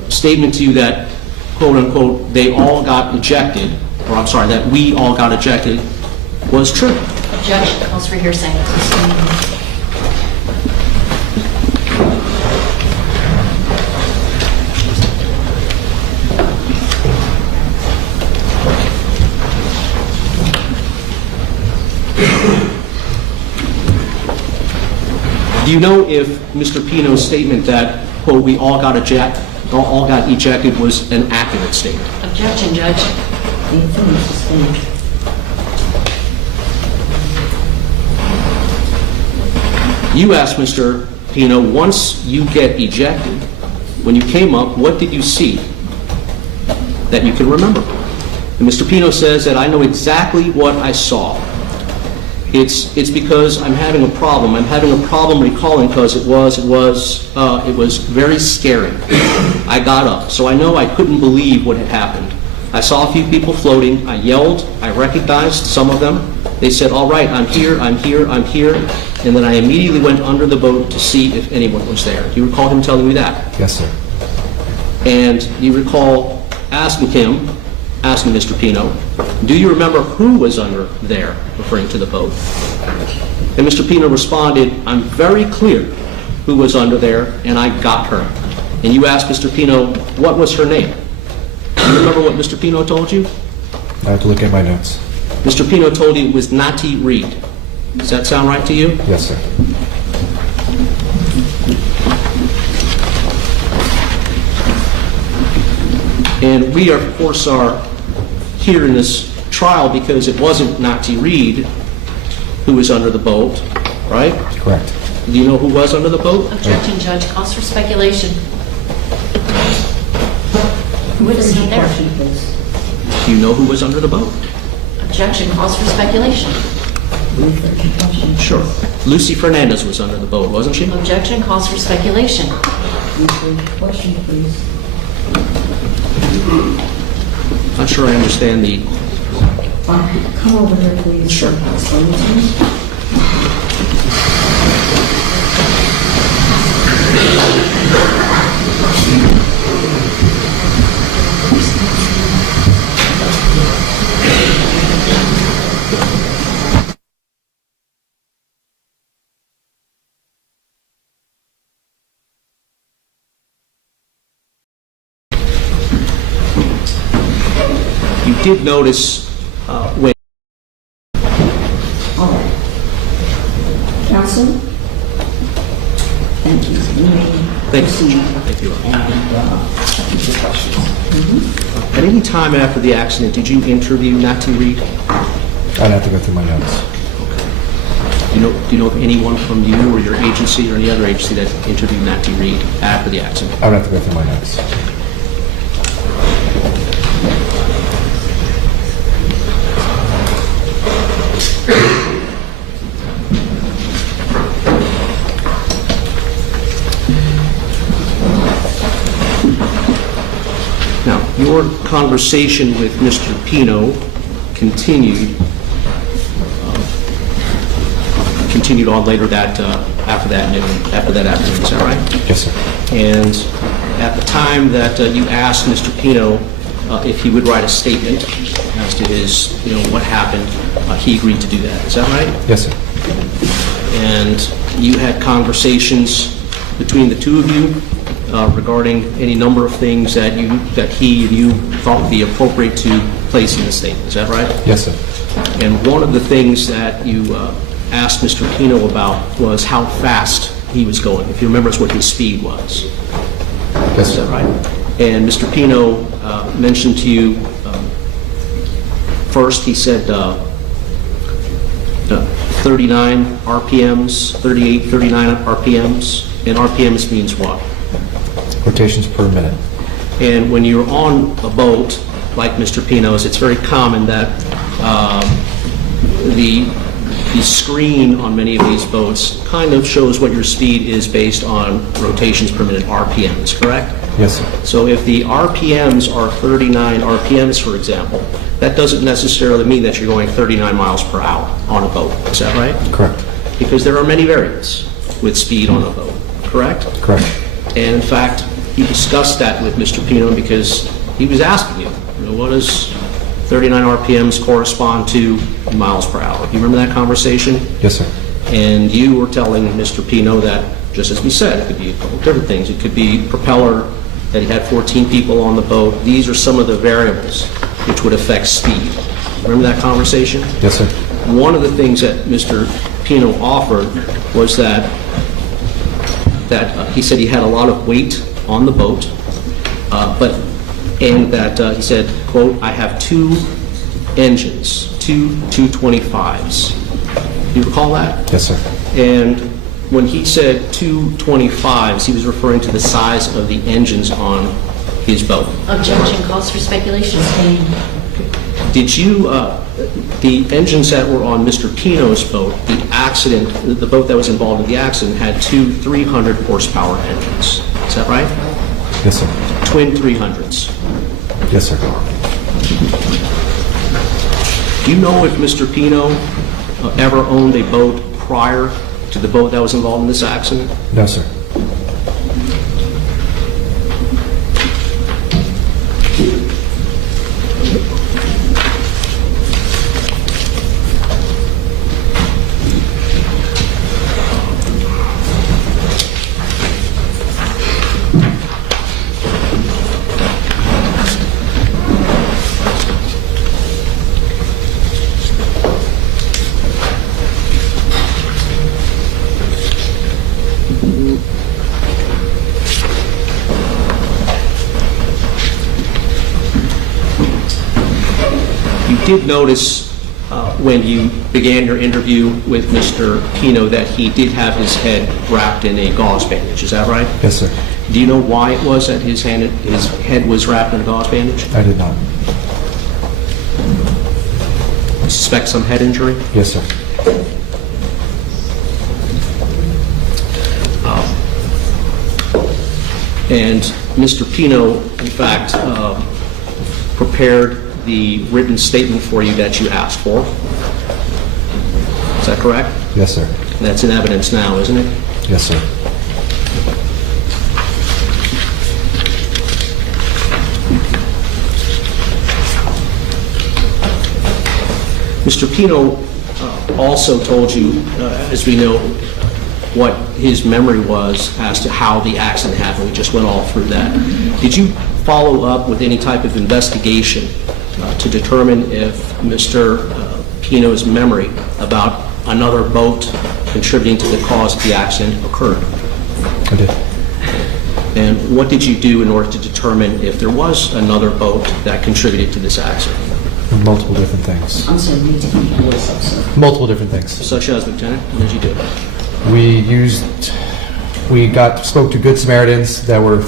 statement to you that, quote unquote, they all got ejected, or I'm sorry, that we all got ejected, was true? Objection, calls for hearsay. Do you know if Mr. Pino's statement that, quote, we all got ejected was an accurate statement? Objection, Judge. You asked Mr. Pino, once you get ejected, when you came up, what did you see that you can remember? And Mr. Pino says that I know exactly what I saw. It's because I'm having a problem. I'm having a problem recalling because it was very scary. I got up, so I know I couldn't believe what had happened. I saw a few people floating. I yelled. I recognized some of them. They said, all right, I'm here, I'm here, I'm here. And then I immediately went under the boat to see if anyone was there. Do you recall him telling me that? Yes, sir. And you recall asking Mr. Pino, do you remember who was under there, referring to the boat? And Mr. Pino responded, I'm very clear who was under there, and I got her. And you asked Mr. Pino, what was her name? Do you remember what Mr. Pino told you? I have to look at my notes. Mr. Pino told you it was Natty Reed. Does that sound right to you? Yes, sir. And we, of course, are here in this trial because it wasn't Natty Reed who was under the boat, right? Correct. Do you know who was under the boat? Objection, Judge. Calls for speculation. Witness not there. Do you know who was under the boat? Objection, calls for speculation. Sure. Lucy Fernandez was under the boat, wasn't she? Objection, calls for speculation. Question, please. Not sure I understand the... Come over here, please. Sure. Explain it to me. did notice when... All right. Counsel? Thank you. You may proceed. Thank you. Your questions. At any time after the accident, did you interview Natty Reed? I'd have to go through my notes. Do you know of anyone from you or your agency or any other agency that interviewed Natty Reed after the accident? I would have to go through my notes. Now, your conversation with Mr. Pino continued on later after that afternoon. Is that right? Yes, sir. And at the time that you asked Mr. Pino if he would write a statement as to his, what happened, he agreed to do that. Is that right? Yes, sir. And you had conversations between the two of you regarding any number of things that he and you thought would be appropriate to place in the statement. Is that right? Yes, sir. And one of the things that you asked Mr. Pino about was how fast he was going. If you remember, it's what his speed was. Yes, Is sir. that right? And Mr. Pino mentioned to you, first he said 39 RPMs, 38, 39 RPMs, and RPMs means what? Quotations per minute. And when you're on a boat, like Mr. Pino's, it's very common that the screen on many of these boats kind of shows what your speed is based on rotations per minute, RPMs, correct? Yes, sir. So if the RPMs are 39 RPMs, for example, that doesn't necessarily mean that you're going 39 miles per hour on a boat. Is that right? Correct. Because there are many variants with speed on a boat, correct? Correct. And in fact, he discussed that with Mr. Pino because he was asking you, what does 39 RPMs correspond to in miles per hour? Do you remember that conversation? Yes, sir. And you were telling Mr. Pino that, just as we said, it could be a couple different things. It could be propeller, that he had 14 people on the boat. These are some of the variables which would affect speed. Remember that conversation? Yes, sir. One of the things that Mr. Pino offered was that he said he had a lot of weight on the boat, and that he said, quote, I have two engines, two 225s. Do you recall that? Yes, sir. And when he said two 225s, he was referring to the size of the engines on his boat. Objection calls for speculation. Did you, the engines that were on Mr. Pino's boat, the boat that was involved in the accident had two 300 horsepower engines. Is that right? Yes, sir. Twin 300s. Yes, sir. Do you know if Mr. Pino ever owned a boat prior to the boat that was involved in this accident? No, sir. You did notice when you began your interview with Mr. Pino that he did have his head wrapped in a gauze bandage. Is that right? Yes, sir. Do you know why it was that his head was wrapped in a gauze bandage? I did not. You suspect some head injury? Yes, sir. And Mr. Pino, in fact, prepared the written statement for you that you asked for. Is that correct? Yes, sir. That's in evidence now, isn't it? Yes, sir. Mr. Pino also told you, as we know, what his memory was as to how the accident happened. We just went all through that. Did you follow up with any type of investigation to determine if Mr. Pino's memory about another boat contributing to the cause of the accident occurred? I did. And what did you do in order to determine if there was another boat that contributed to this accident? Multiple different things. I'm sorry, you need to keep your voice up, sir. Multiple different things. Such as, Lieutenant, what did you do? Spoke to Good Samaritans that were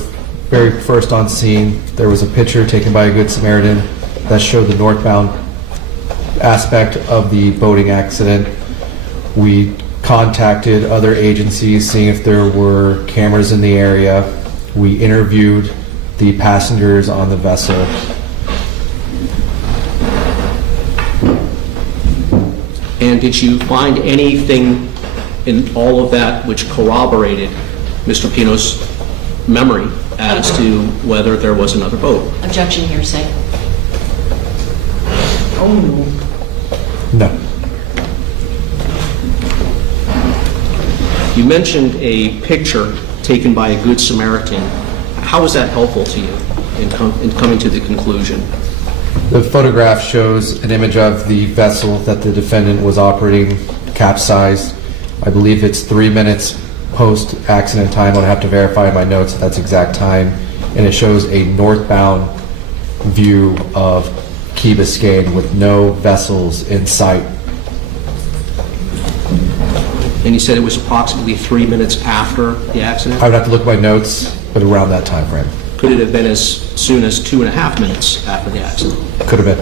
very first on scene. There was a picture taken by a Good Samaritan that showed the northbound aspect of the boating accident. We contacted other agencies, seeing if there were cameras in the area. We interviewed the passengers on the vessel. And did you find anything in all of that which corroborated Mr. Pino's memory as to whether there was another boat? Objection, hearsay. Oh, No. You mentioned a picture taken by a Good Samaritan. How was that helpful to you in coming to the conclusion? The photograph shows an image of the vessel that the defendant was operating capsized. I believe it's 3 minutes post-accident time. I'll have to verify my notes if that's exact time. And it shows a northbound view of Key Biscayne with no vessels in sight. And you said it was approximately 3 minutes after the accident? I would have to look at my notes, but around that time frame. Could it have been as soon as 2.5 minutes after the accident? Could have been.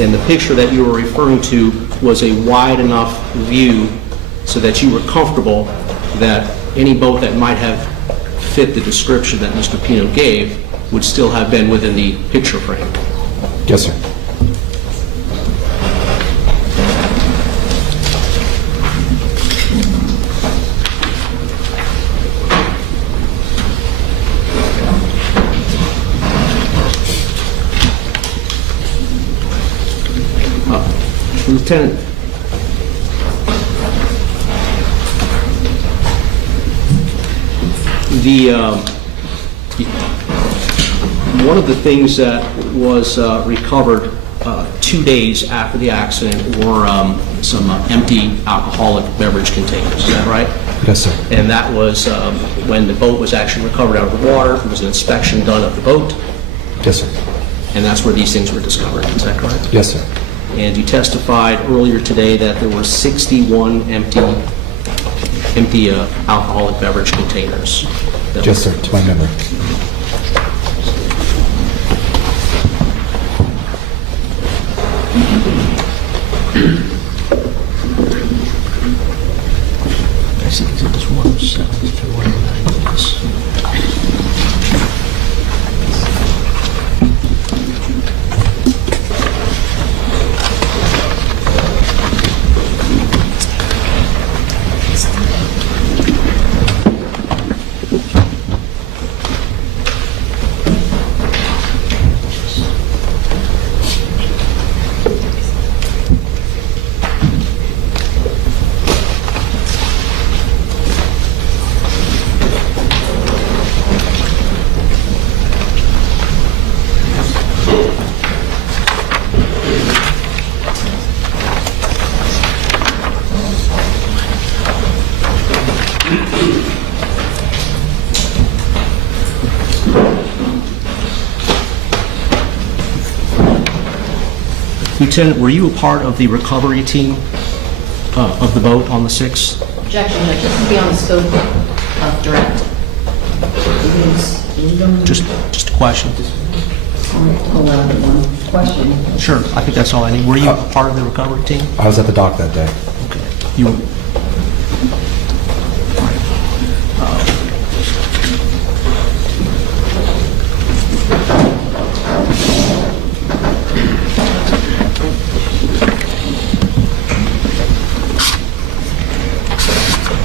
And the picture that you were referring to was a wide enough view so that you were comfortable that any boat that might have fit the description that Mr. Pino gave would still have been within the picture frame? Yes, sir. Lieutenant, one of the things that was recovered 2 days after the accident were some empty alcoholic beverage containers. Is that right? Yes, sir. And that was when the boat was actually recovered out of the water. There was an inspection done of the boat. Yes, sir. And that's where these things were discovered. Is that correct? Yes, sir. And you testified earlier today that there were 61 empty alcoholic beverage containers. Yes, sir, to my memory. I see exhibits 107 through 190. Lieutenant, were you a part of the recovery team of the boat on the 6th? Objection, Judge. This is beyond the scope of direct. Just a question. Hold on, one question. Sure, I think that's all I need. Were you a part of the recovery team? I was at the dock that day. Okay. You.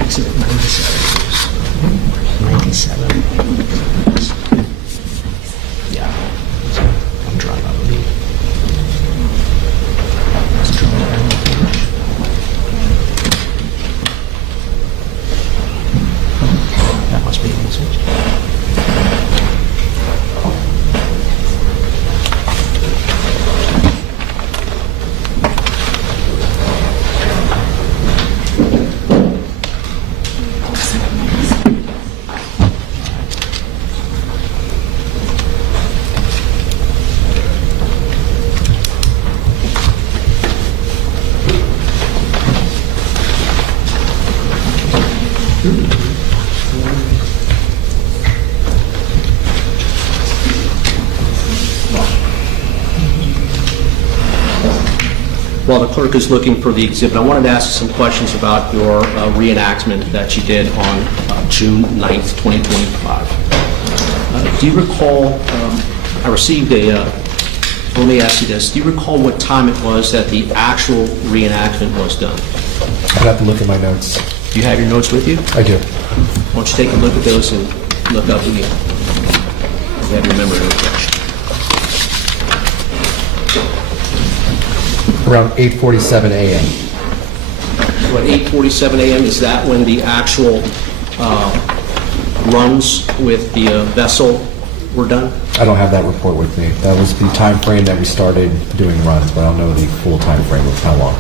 Exhibit 97. Yeah. I'm drawing out of the While the clerk is looking for the exhibit, I wanted to ask some questions about your reenactment that you did on June 9th, 2025. Do you recall, I received let me ask you this, do you recall what time it was that the actual reenactment was done? I'd have to look at my notes. Do you have your notes with you? I do. Why don't you take a look at those and look up with you. You have your memory refreshed. Around 8:47 a.m. So at 8:47 a.m., is that when the actual runs with the vessel were done? I don't have that report with me. That was the time frame that we started doing runs, but I don't know the full time frame of how long.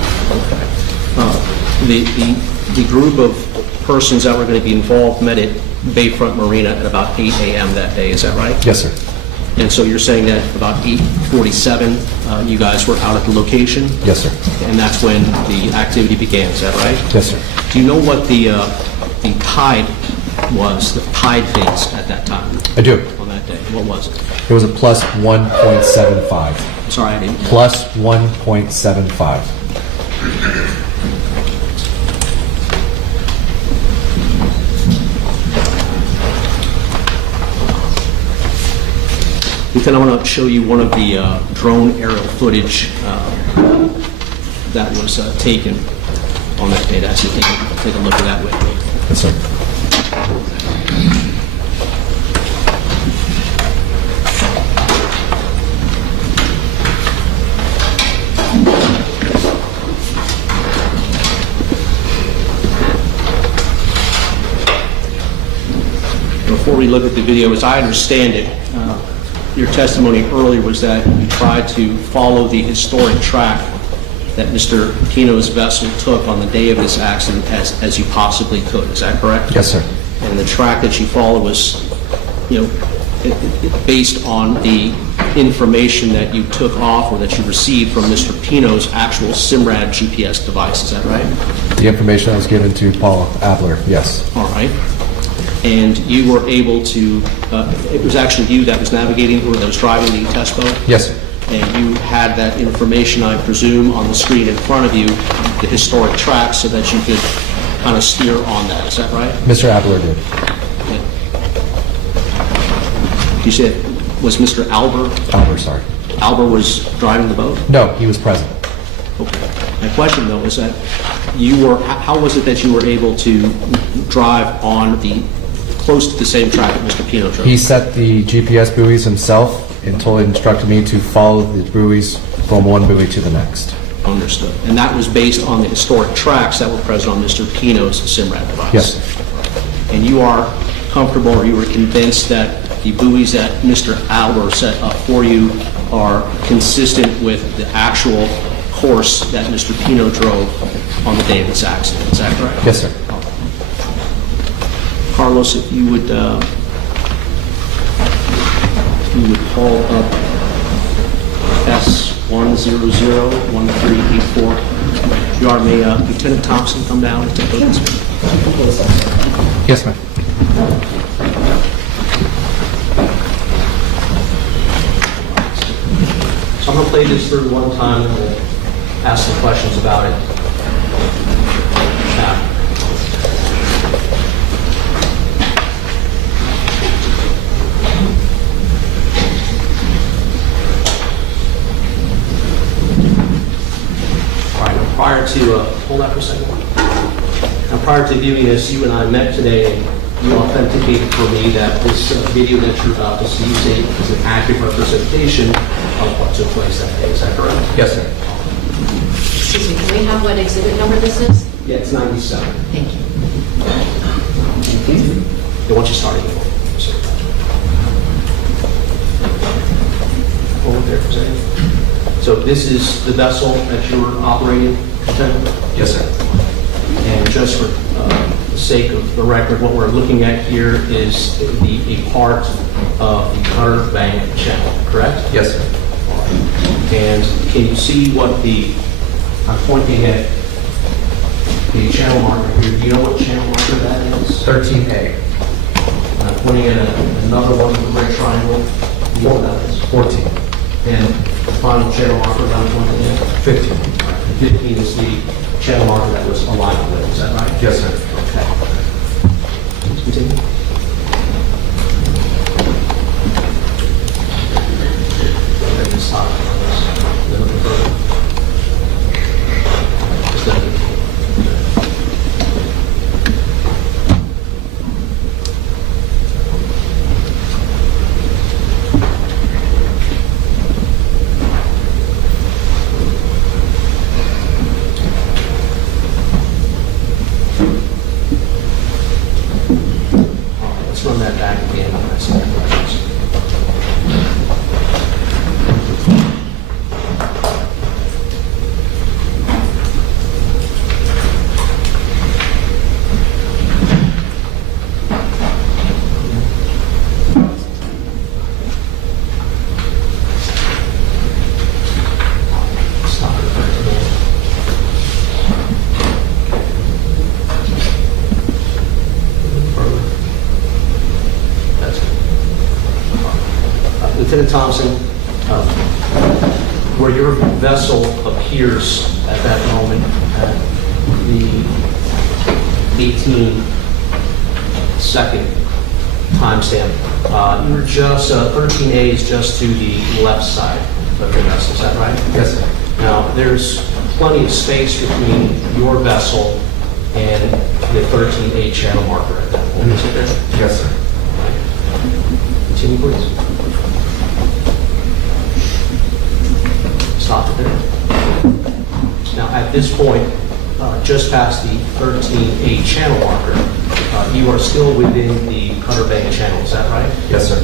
The group of persons that were going to be involved met at Bayfront Marina at about 8 a.m. that day, is that right? Yes, sir. And so you're saying that about 8:47, you guys were out at the location? Yes, sir. And that's when the activity began, is that right? Yes, sir. Do you know what the tide was, the tide phase at that time? I do. On that day, what was it? It was a plus 1.75. Sorry, I didn't. Plus 1.75. Lieutenant, I want to show you one of the drone aerial footage that was taken on that day. Actually, take a look at that with me. Yes, sir. Before we look at the video, as I understand it, your testimony earlier was that you tried to follow the historic track that Mr. Pino's vessel took on the day of this accident as you possibly could. Is that correct? Yes, sir. And the track that you followed was, based on the information that you took off or that you received from Mr. Pino's actual SIMRAD GPS device. Is that right? The information that was given to Paul Abler, yes. All right. And you were able to, it was actually you that was navigating or that was driving the test boat? Yes, sir. And you had that information, I presume, on the screen in front of you, the historic track, so that you could kind of steer on that. Is that right? Mr. Abler did. You said, was Mr. Albert? Albert, sorry. Albert was driving the boat? No, he was present. Okay. My question, though, is that how was it that you were able to drive on close to the same track that Mr. Pino drove? He set the GPS buoys himself and instructed me to follow the buoys from one buoy to the next. Understood. And that was based on the historic tracks that were present on Mr. Pino's SIMRAD device? Yes. And you are comfortable, or you were convinced that the buoys that Mr. Albert set up for you are consistent with the actual course that Mr. Pino drove on the day of this accident? Is that correct? Yes, sir. Carlos, if you would call up S1001384. You may Lieutenant Thompson come down and take a look. Yes, ma'am. So I'm going to play this through one time and we'll ask some questions about it. Prior to, hold that for a second. Now, prior to viewing this, you and I met today, and you authenticated for me that this video that you're about to see is an accurate representation of what took place that day. Is that correct? Yes, sir. Excuse me, can we have what exhibit number this is? Yeah, it's 97. Thank you. Once you start, hold it there for a second. So this is the vessel that you were operating, Lieutenant? Yes, sir. And just for the sake of the record, what we're looking at here is a part of the Cutter Bank channel, correct? Yes, sir. And can you see what I'm pointing at the channel marker here. Do you know what channel marker that is? 13A. And I'm pointing at another one with the red triangle. You know what that is? 14. And the final channel marker that I'm pointing at? 15. 15 is the channel marker that was aligned with, is that right? Yes, sir. Okay. Please continue. Okay, just stop. Then look further. Just let it. Let's run that back again on that set of questions. Stop it right there. Further. That's good. Lieutenant Thompson, where your vessel appears at that moment at the 18-second timestamp, you're just, 13A is just to the left side of your vessel, is that right? Yes, sir. Now, there's plenty of space between your vessel and the 13A channel marker at that point, isn't there? Yes, sir. Continue, please. Stop it there. Now, at this point, just past the 13A channel marker, you are still within the Cutter Bank channel, is that right? Yes, sir.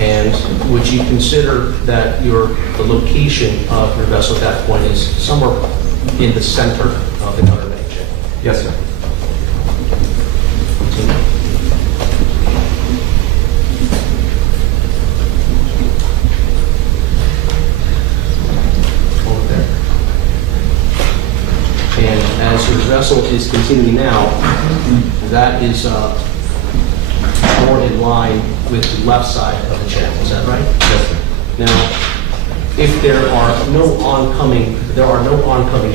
And would you consider that the location of your vessel at that point is somewhere in the center of the Cutter Bank channel? Yes, sir. Continue. Over there. And as your vessel is continuing now, that is more in line with the left side of the channel, is that right? Yes, sir. Now, if there are no oncoming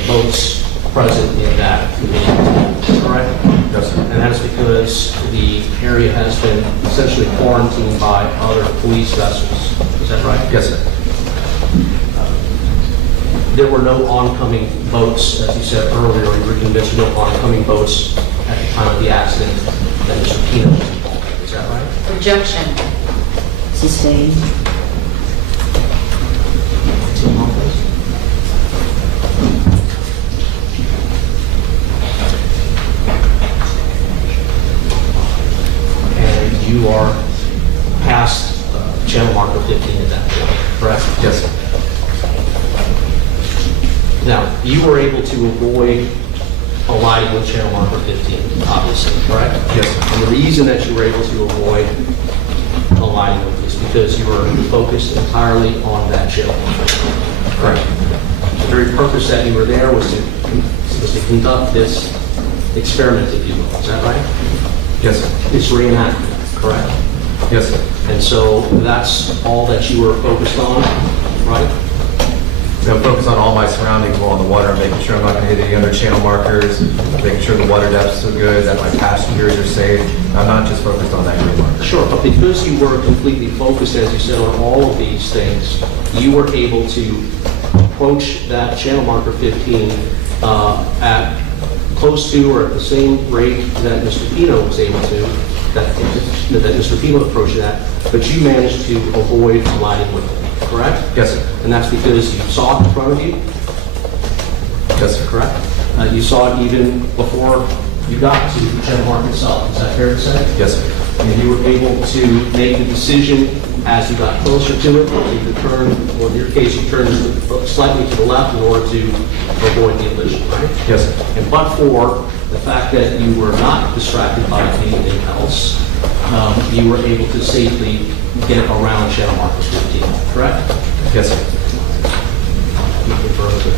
boats present in that community, correct? Yes, sir. And that is because the area has been essentially quarantined by other police vessels, is that right? Yes, sir. There were no oncoming boats, as you said earlier, you were convinced no oncoming boats at the time of the accident that Mr. Pino was involved, is that right? Objection. Sustained. Continue on, please. And you are past channel marker 15 at that point, correct? Yes, sir. Now, you were able to avoid colliding with channel marker 15, obviously, correct? Yes, sir. And the reason that you were able to avoid colliding with is because you were focused entirely on that channel marker. Correct. The very purpose that you were there was to conduct this experiment, if you will. Is that right? Yes, sir. It's reenactment, correct? Yes, sir. And so that's all that you were focused on, right? So I'm focused on all my surroundings while on the water, making sure I'm not going to hit any other channel markers, making sure the water depths are good, that my passengers are safe. I'm not just focused on that green marker. Sure, but because you were completely focused, as you said, on all of these things, you were able to approach that channel marker 15 at close to or at the same rate that Mr. Pino was able to, that Mr. Pino approached that, but you managed to avoid colliding with him, correct? Yes, sir. And that's because you saw it in front of you? Yes, sir. Correct? You saw it even before you got to the channel marker itself, is that fair to say? Yes, sir. And you were able to make the decision as you got closer to it, to turn, or in your case, you turned slightly to the left in order to avoid the collision, right? Yes, sir. And but for the fact that you were not distracted by anything else, you were able to safely get around channel marker 15, correct? Yes, sir. Nothing further.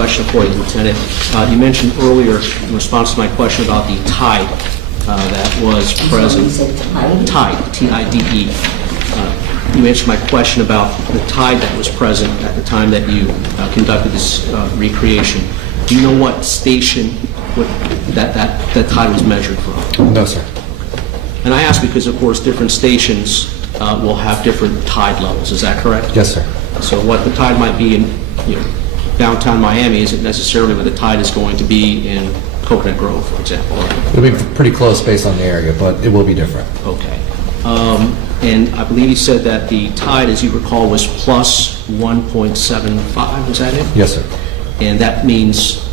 question for you, Lieutenant. You mentioned earlier, in response to my question about the tide that was present. You said tide? Tide, T-I-D-E. You answered my question about the tide that was present at the time that you conducted this recreation. Do you know what station that tide was measured from? No, sir. And I ask because, of course, different stations will have different tide levels. Is that correct? Yes, sir. So what the tide might be in downtown Miami isn't necessarily what the tide is going to be in Coconut Grove, for example. It'll be pretty close based on the area, but it will be different. Okay. And I believe you said that the tide, as you recall, was plus 1.75. Is that it? Yes, sir. And that means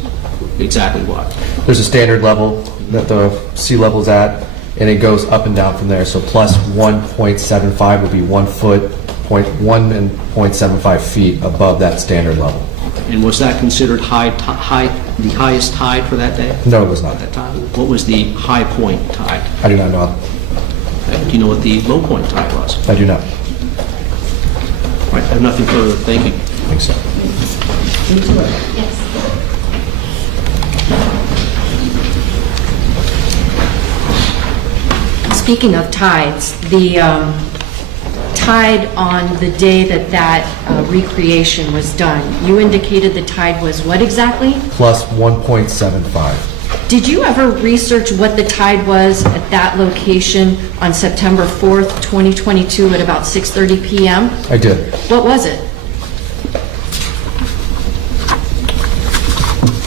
exactly what? There's a standard level that the sea level is at, and it goes up and down from there. So plus 1.75 would be 1 foot, 1 and 0.75 feet above that standard level. And was that considered the highest tide for that day? No, it was not. At that time? What was the high point tide? I do not know. Do you know what the low point tide was? I do not. All right, I have nothing further. Thank you. Thanks, sir. Yes. Speaking of tides, the tide on the day that recreation was done, you indicated the tide was what exactly? Plus 1.75. Did you ever research what the tide was at that location on September 4th, 2022 at about 6:30 p.m.? I did. What was it?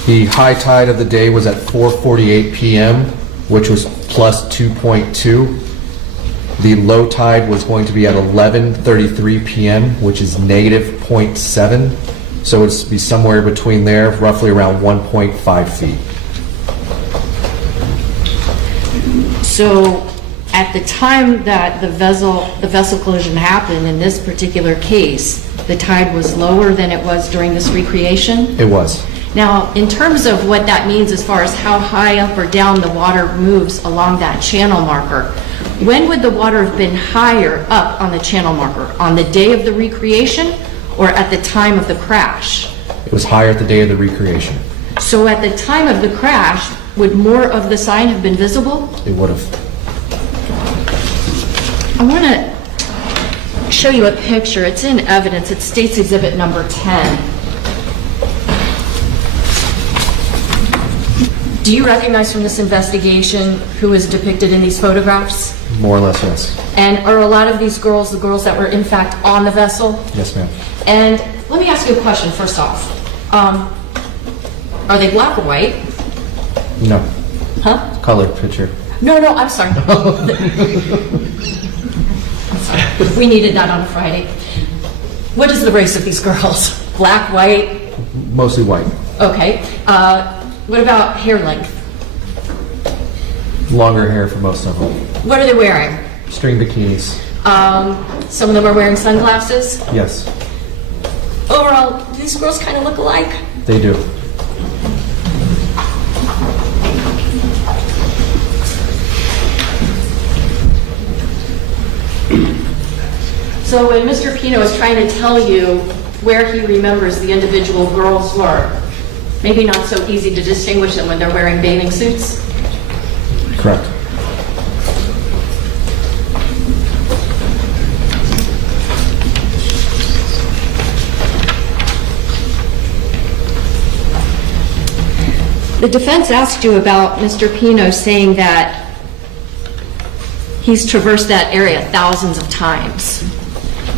The high tide of the day was at 4:48 p.m., which was plus 2.2. The low tide was going to be at 11:33 p.m., which is negative 0.7. So it's be somewhere between there, roughly around 1.5 feet. So at the time that the vessel collision happened in this particular case, the tide was lower than it was during this recreation? It was. Now, in terms of what that means as far as how high up or down the water moves along that channel marker, when would the water have been higher up on the channel marker? On the day of the recreation or at the time of the crash? It was higher at the day of the recreation. So at the time of the crash, would more of the sign have been visible? It would have. I want to show you a picture. It's in evidence. It's State's Exhibit number 10. Do you recognize from this investigation who is depicted in these photographs? More or less, yes. And are a lot of these girls the girls that were in fact on the vessel? Yes, ma'am. And let me ask you a question first off. Are they black or white? No. Huh? Colored picture. No, I'm sorry. I'm sorry. We needed that on a Friday. What is the race of these girls? Black, white? Mostly white. Okay. What about hair length? Longer hair for most of them. What are they wearing? String bikinis. Some of them are wearing sunglasses. Yes, Overall, do these girls kind of look alike? they do. So when Mr. Pino is trying to tell you where he remembers the individual girls were, maybe not so easy to distinguish them when they're wearing bathing suits? Correct. The defense asked you about Mr. Pino saying that he's traversed that area thousands of times.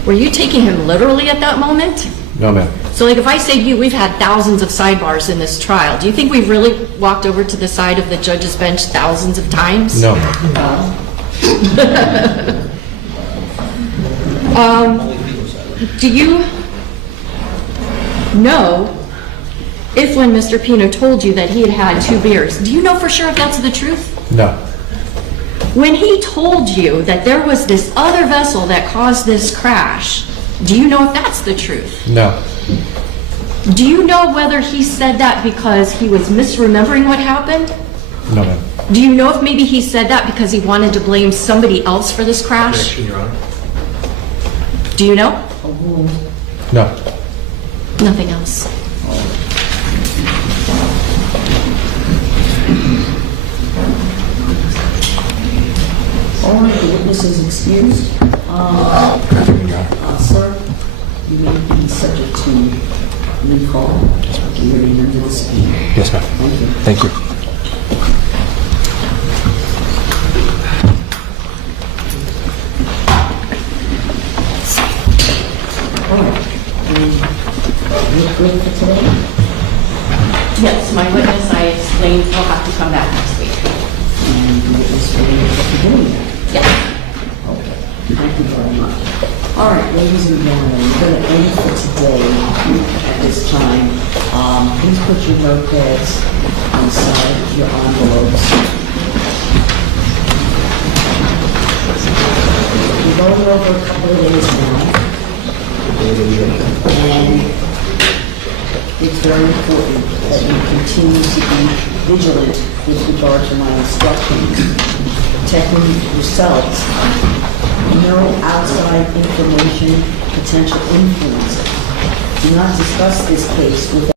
Were you taking him literally at that moment? No, ma'am. So like if I say to you, we've had thousands of sidebars in this trial, do you think we've really walked over to the side of the judge's bench thousands of times? No. Do you know if when Mr. Pino told you that he had had 2 beers, do you know for sure if that's the truth? No. When he told you that there was this other vessel that caused this crash, do you know if that's the truth? No. Do you know whether he said that because he was misremembering what happened? No, ma'am. Do you know if maybe he said that because he wanted to blame somebody else for this crash? Objection, Your Honor. Do you know? No. Nothing else. All right, the witness is excused. Sir, you may be subject to recall. Your name and your speed. Yes, ma'am. Thank you. Thank you. All right. You're good for today? Yes, my witness, I explained, will have to come back next week. And the witness will be doing that? Yes. Okay. Thank you very much. All right, ladies and gentlemen, we're going to end for today at this time. Please put your notepads inside your envelopes. We've gone over a couple of days now, and it's very important that you continue to be vigilant with regard to my instructions, protecting yourselves. No outside information, potential influence. Do not discuss this case with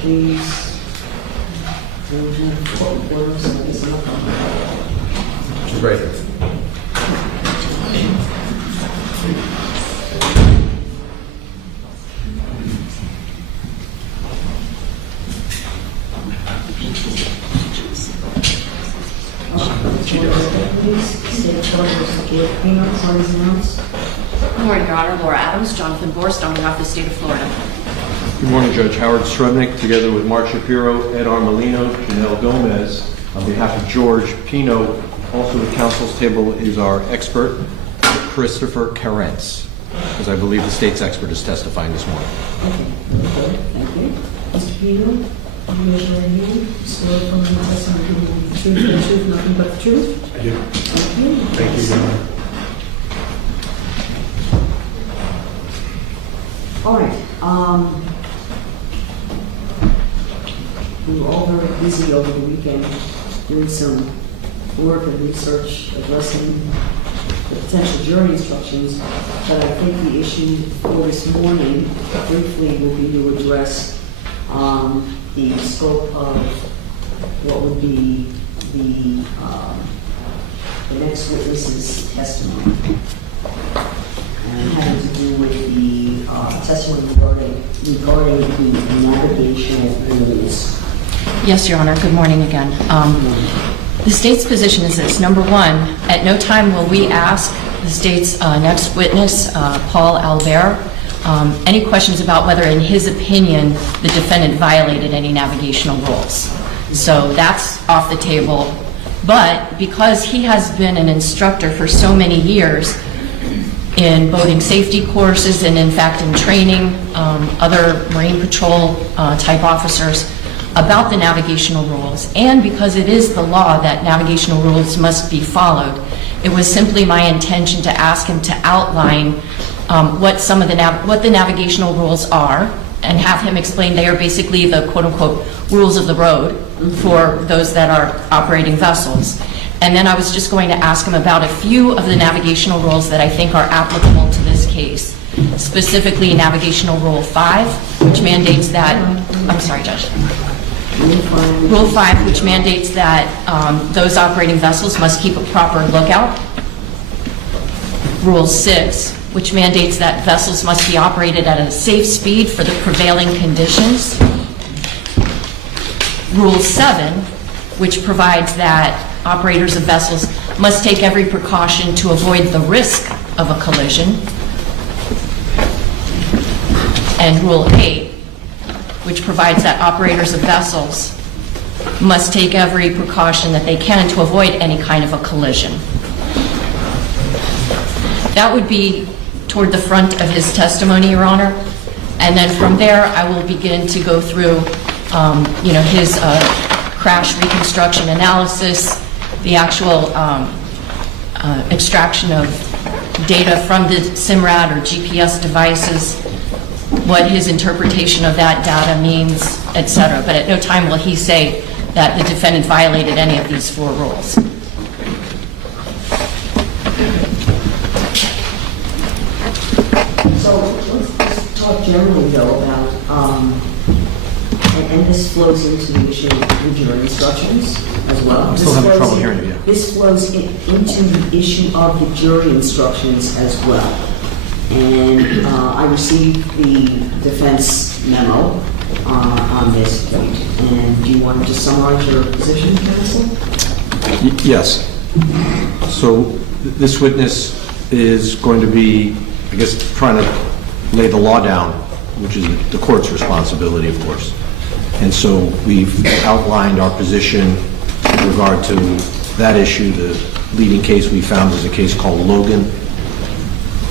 please. Great. Good morning, Your Honor. Laura Adams, Jonathan Borst, on behalf of the state of Florida. Good morning, Judge Howard Strudnick, together with Mark Shapiro, Ed Armelino, Janelle Gomez, on behalf of George Pino. Also at counsel's table is our expert, Christopher Carentz, because I believe the state's expert is testifying this morning. Okay, thank you. Mr. Pino, you raise your right hand. Swear from the testimony to the truth, the truth, nothing but the truth? I do. Thank you. Thank you, Your Honor. All right. We were all very busy over the weekend doing some work and research addressing the potential jury instructions, but I think the issue for this morning briefly will be to address the scope of what would be the next witness's testimony, and having to do with the testimony regarding the navigational rules. Yes, Your Honor. Good morning again. The state's position is this. Number one, at no time will we ask the state's next witness, Paul Albert, any questions about whether, in his opinion, the defendant violated any navigational rules. So that's off the table. But because he has been an instructor for so many years in boating safety courses and, in fact, in training other Marine Patrol type officers about the navigational rules, and because it is the law that navigational rules must be followed, it was simply my intention to ask him to outline what some of the navigational rules are, and have him explain they are basically the quote-unquote rules of the road for those that are operating vessels. And then I was just going to ask him about a few of the navigational rules that I think are applicable to this case, specifically Navigational Rule 5, which mandates that, I'm sorry, Judge. Rule 5, which mandates that those operating vessels must keep a proper lookout. Rule 6, which mandates that vessels must be operated at a safe speed for the prevailing conditions. Rule 7, which provides that operators of vessels must take every precaution to avoid the risk of a collision. And Rule 8, which provides that operators of vessels must take every precaution that they can to avoid any kind of a collision. That would be toward the front of his testimony, Your Honor. And then from there, I will begin to go through, his crash reconstruction analysis, the actual extraction of data from the SIMRAD or GPS devices, what his interpretation of that data means, etc. But at no time will he say that the defendant violated any of these 4 rules. So let's talk generally though about, and this flows into the issue of the jury instructions as well. I'm still having trouble hearing you. This flows into the issue of the jury instructions as well. And I received the defense memo on this point. And do you want to just summarize your position, counsel? Yes. So this witness is going to be, I guess, trying to lay the law down, which is the court's responsibility, of course. And so we've outlined our position in regard to that issue. The leading case we found was a case called Logan.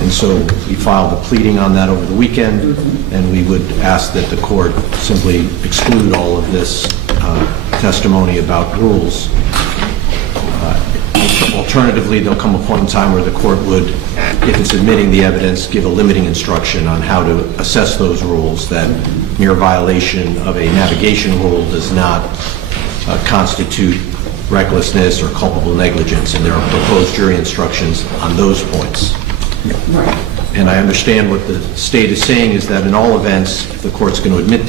And so we filed a pleading on that over the weekend, and we would ask that the court simply exclude all of this testimony about rules. Alternatively, there'll come a point in time where the court would, if it's admitting the evidence, give a limiting instruction on how to assess those rules, that mere violation of a navigation rule does not constitute recklessness or culpable negligence, and there are proposed jury instructions on those points. Right. And I understand what the state is saying is that in all events, if the court's going to admit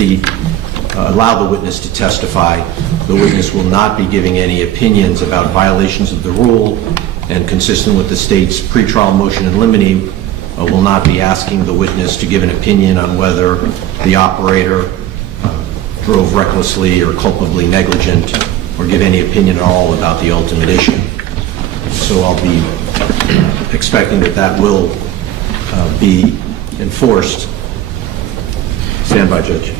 allow the witness to testify, the witness will not be giving any opinions about violations of the rule, and consistent with the state's pretrial motion in limine, will not be asking the witness to give an opinion on whether the operator drove recklessly or culpably negligent, or give any opinion at all about the ultimate issue. So I'll be expecting that will be enforced. Stand by, Judge.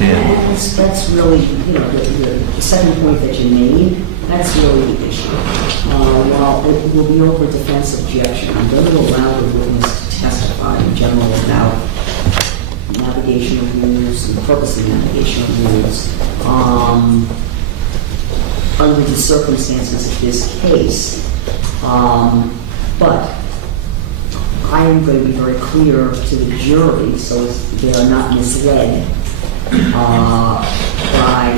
And that's really, the second point that you made, that's really the issue. While it will be over defense objection, I'm going to allow the witness to testify in general about navigational rules and the purpose of navigational rules. Under the circumstances of this case, but I am going to be very clear to the jury so they are not misled by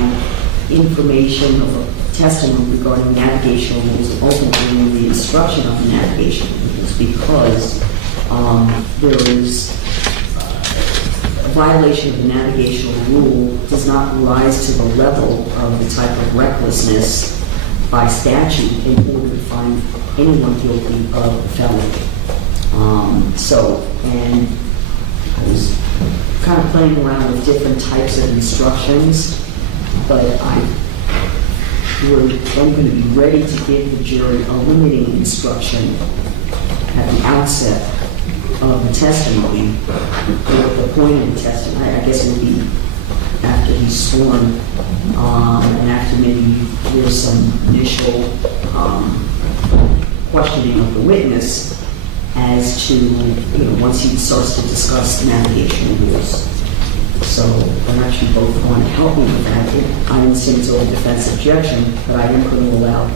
information or testimony regarding navigational rules and ultimately the instruction of the navigational rules, because there is a violation of the navigational rule does not rise to the level of the type of recklessness by statute in order to find anyone guilty of felony. And I was kind of playing around with different types of instructions, but I'm going to be ready to give the jury a limiting instruction at the outset of the testimony, or at the point of the testimony. I guess it would be after he's sworn, and after maybe there's some initial questioning of the witness as to, once he starts to discuss navigation rules. So I'm actually both going to help me with that. I understand it's over defense objection, but I am going to allow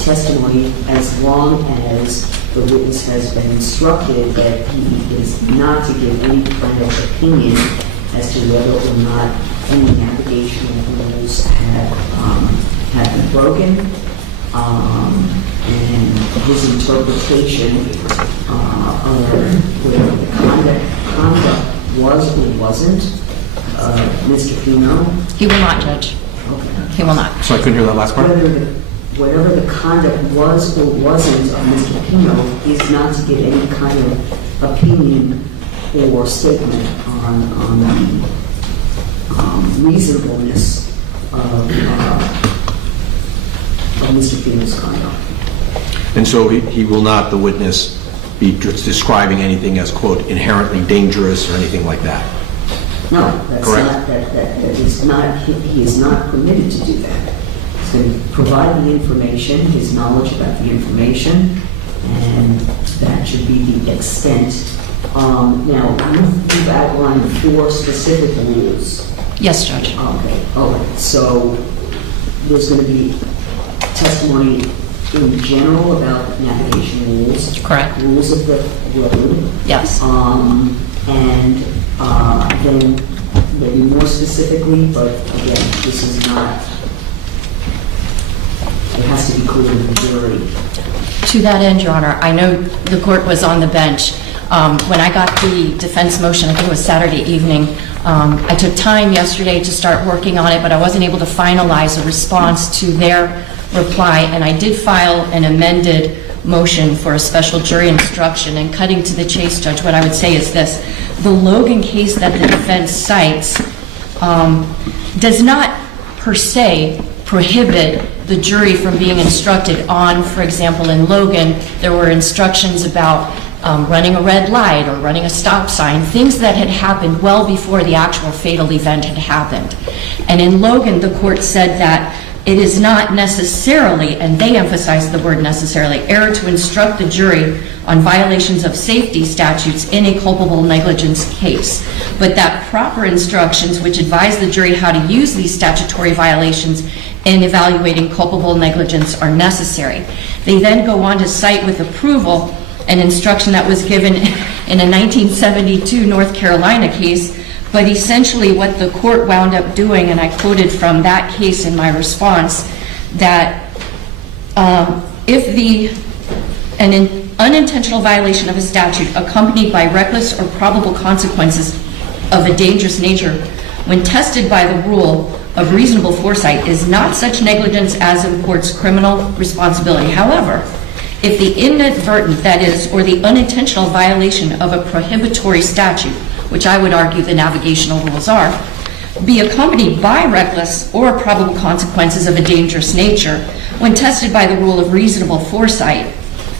testimony as long as the witness has been instructed that he is not to give any kind of opinion as to whether or not any navigational rules have been broken, and his interpretation of whether the conduct was or wasn't, Mr. Pino. He will not, Judge. Okay. He will not. So I couldn't hear that last part? Whatever the conduct was or wasn't of Mr. Pino is not to give any kind of opinion or statement on the reasonableness of Mr. Pino's conduct. And so he will not, the witness, be describing anything as, quote, inherently dangerous or anything like that? No, that's Correct. not, that is not, he is not permitted to do that. He's going to provide the information, his knowledge about the information, and that should be the extent. Now, you've outlined 4 specific rules. Yes, Judge. Okay, all right, so there's going to be testimony in general about navigation rules. Correct. Rules of the road. Yes. And then maybe more specifically, but again, this is not, it has to be clear to the jury. To that end, Your Honor, I know the court was on the bench. When I got the defense motion, I think it was Saturday evening, I took time yesterday to start working on it, but I wasn't able to finalize a response to their reply, and I did file an amended motion for a special jury instruction. And cutting to the chase, Judge, what I would say is this. The Logan case that the defense cites does not per se prohibit the jury from being instructed on, for example, in Logan, there were instructions about running a red light or running a stop sign, things that had happened well before the actual fatal event had happened. And in Logan, the court said that it is not necessarily, and they emphasized the word necessarily, error to instruct the jury on violations of safety statutes in a culpable negligence case, but that proper instructions which advise the jury how to use these statutory violations in evaluating culpable negligence are necessary. They then go on to cite with approval an instruction that was given in a 1972 North Carolina case. But essentially what the court wound up doing, and I quoted from that case in my response, that if an unintentional violation of a statute accompanied by reckless or probable consequences of a dangerous nature, when tested by the rule of reasonable foresight, is not such negligence as imports criminal responsibility. However, if the inadvertent, that is, or the unintentional violation of a prohibitory statute, which I would argue the navigational rules are, be accompanied by reckless or probable consequences of a dangerous nature, when tested by the rule of reasonable foresight,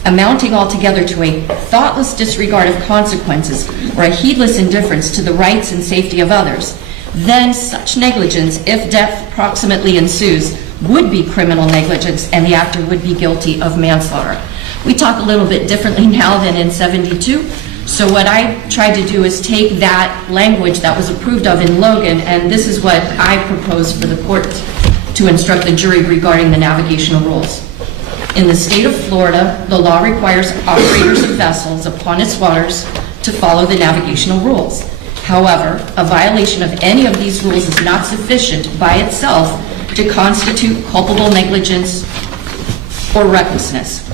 amounting altogether to a thoughtless disregard of consequences or a heedless indifference to the rights and safety of others, then such negligence, if death proximately ensues, would be criminal negligence and the actor would be guilty of manslaughter. We talk a little bit differently now than in 72. So what I tried to do is take that language that was approved of in Logan, and this is what I propose for the court to instruct the jury regarding the navigational rules. In the state of Florida, the law requires operators of vessels upon its waters to follow the navigational rules. However, a violation of any of these rules is not sufficient by itself to constitute culpable negligence or recklessness.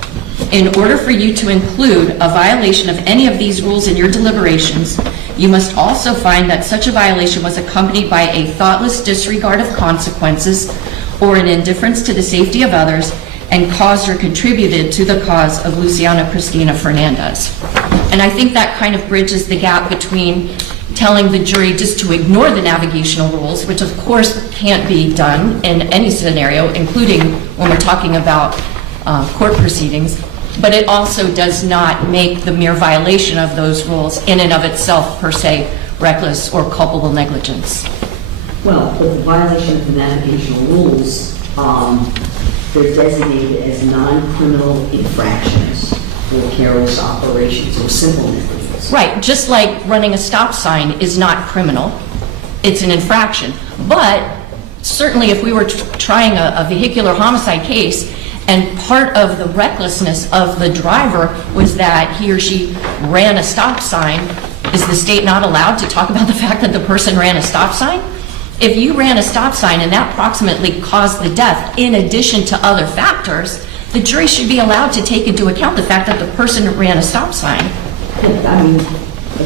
In order for you to include a violation of any of these rules in your deliberations, you must also find that such a violation was accompanied by a thoughtless disregard of consequences or an indifference to the safety of others and caused or contributed to the cause of Luciana Cristina Fernandez. And I think that kind of bridges the gap between telling the jury just to ignore the navigational rules, which of course can't be done in any scenario, including when we're talking about court proceedings, but it also does not make the mere violation of those rules in and of itself per se reckless or culpable negligence. Well, but the violation of the navigational rules, they're designated as non-criminal infractions or careless operations or simple negligence. Right, just like running a stop sign is not criminal, it's an infraction. But certainly if we were trying a vehicular homicide case and part of the recklessness of the driver was that he or she ran a stop sign, Is the state not allowed to talk about the fact that the person ran a stop sign? If you ran a stop sign and that proximately caused the death, in addition to other factors, the jury should be allowed to take into account the fact that the person ran a stop sign. I mean,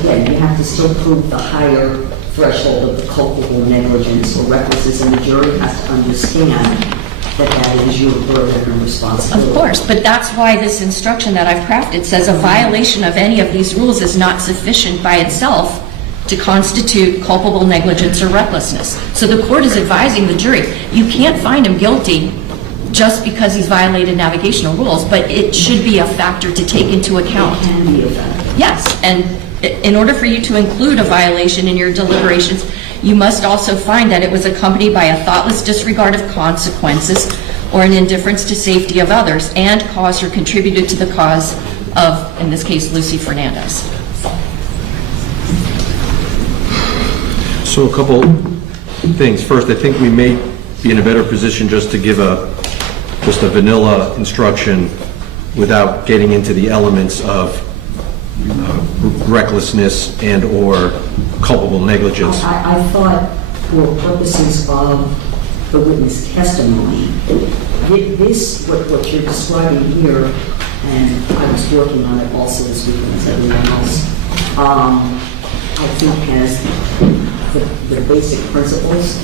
again, you have to still prove the higher threshold of the culpable negligence or recklessness, and the jury has to understand that that is your burden and responsibility. Of course, but that's why this instruction that I've crafted says a violation of any of these rules is not sufficient by itself to constitute culpable negligence or recklessness. So the court is advising the jury, you can't find him guilty just because he's violated navigational rules, but it should be a factor to take into account. It can be a factor. Yes, and in order for you to include a violation in your deliberations, you must also find that it was accompanied by a thoughtless disregard of consequences or an indifference to safety of others and caused or contributed to the cause of, in this case, Lucy Fernandez. So a couple things. First, I think we may be in a better position just to give just a vanilla instruction without getting into the elements of recklessness and or culpable negligence. I thought for purposes of the witness testimony, this, what you're describing here, and I was working on it also this week as everyone else, I think has the basic principles.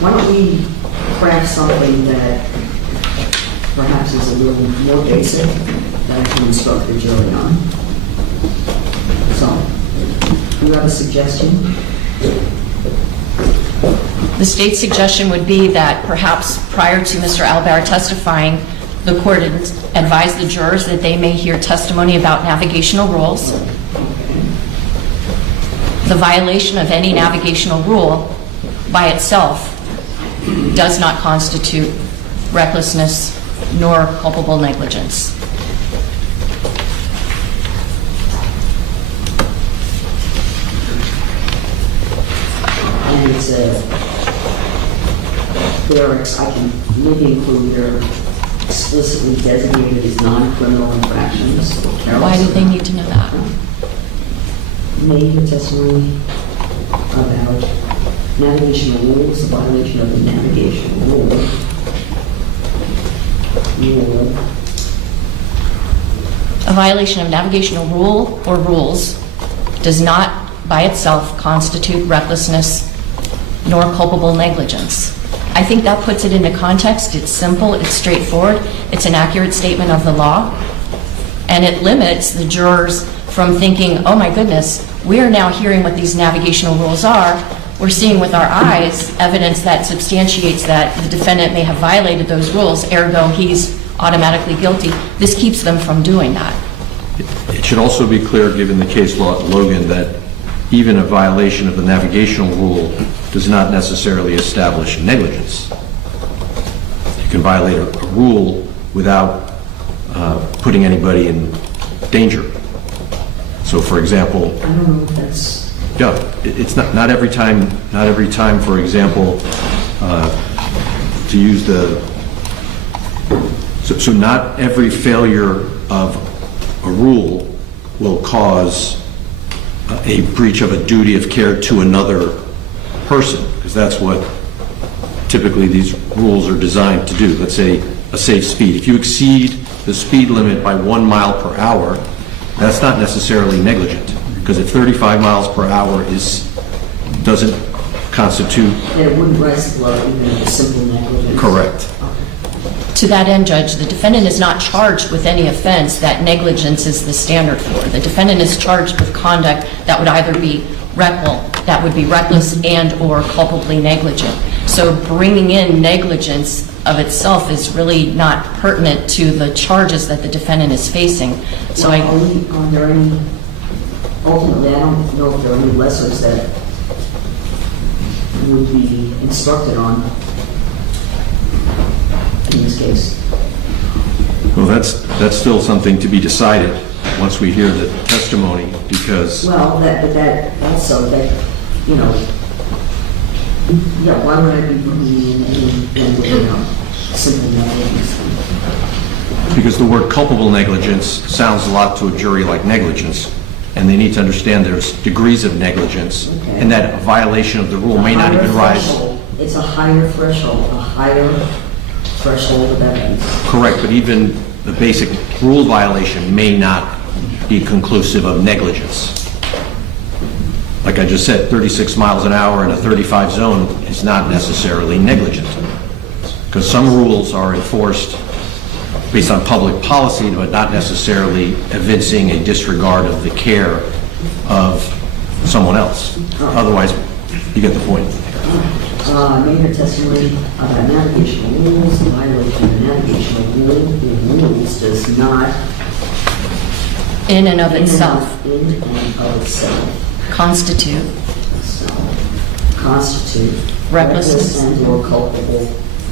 Why don't we craft something that perhaps is a little more basic that I can instruct the jury on? So, do you have a suggestion? The state's suggestion would be that perhaps prior to Mr. Albert testifying, the court advised the jurors that they may hear testimony about navigational rules. The violation of any navigational rule by itself does not constitute recklessness nor culpable negligence. And it's I can maybe include they're explicitly designated as non-criminal infractions. Why do they need to know that? May hear testimony about navigational rules, a violation of the navigational rule. A violation of navigational rule or rules does not by itself constitute recklessness nor culpable negligence. I think that puts it into context. It's simple, it's straightforward, it's an accurate statement of the law, and it limits the jurors from thinking, oh my goodness, we are now hearing what these navigational rules are. We're seeing with our eyes evidence that substantiates that the defendant may have violated those rules, ergo he's automatically guilty. This keeps them from doing that. It should also be clear, given the case law at Logan, that even a violation of the navigational rule does not necessarily establish negligence. You can violate a rule without putting anybody in danger. So, for example, I don't know if that's... Yeah, it's not every time, for example, to use the... So not every failure of a rule will cause a breach of a duty of care to another person, because that's what typically these rules are designed to do. Let's say a safe speed. If you exceed the speed limit by 1 mile per hour, that's not necessarily negligent, because if 35 miles per hour doesn't constitute... It wouldn't rise below even a simple negligence. Correct. To that end, Judge, the defendant is not charged with any offense that negligence is the standard for. The defendant is charged with conduct that would either be reckless and or culpably negligent. So bringing in negligence of itself is really not pertinent to the charges that the defendant is facing. So are there any, ultimately, I don't know if there are any lessons that would be instructed on in this case. Well, that's still something to be decided once we hear the testimony, because... Well, that also, you know, yeah, why would I be bringing in simple negligence? Because the word culpable negligence sounds a lot to a jury like negligence. and they need to understand there's degrees of negligence, and that a violation of the rule may not even rise. It's a higher threshold of evidence. Correct, but even the basic rule violation may not be conclusive of negligence. Like I just said, 36 miles an hour in a 35 zone is not necessarily negligent, because some rules are enforced based on public policy, but not necessarily evincing a disregard of the care of someone else. Otherwise, you get the point. Made her testimony about navigational rules, the violation of navigational rules does not, In and of itself, constitute recklessness and or culpable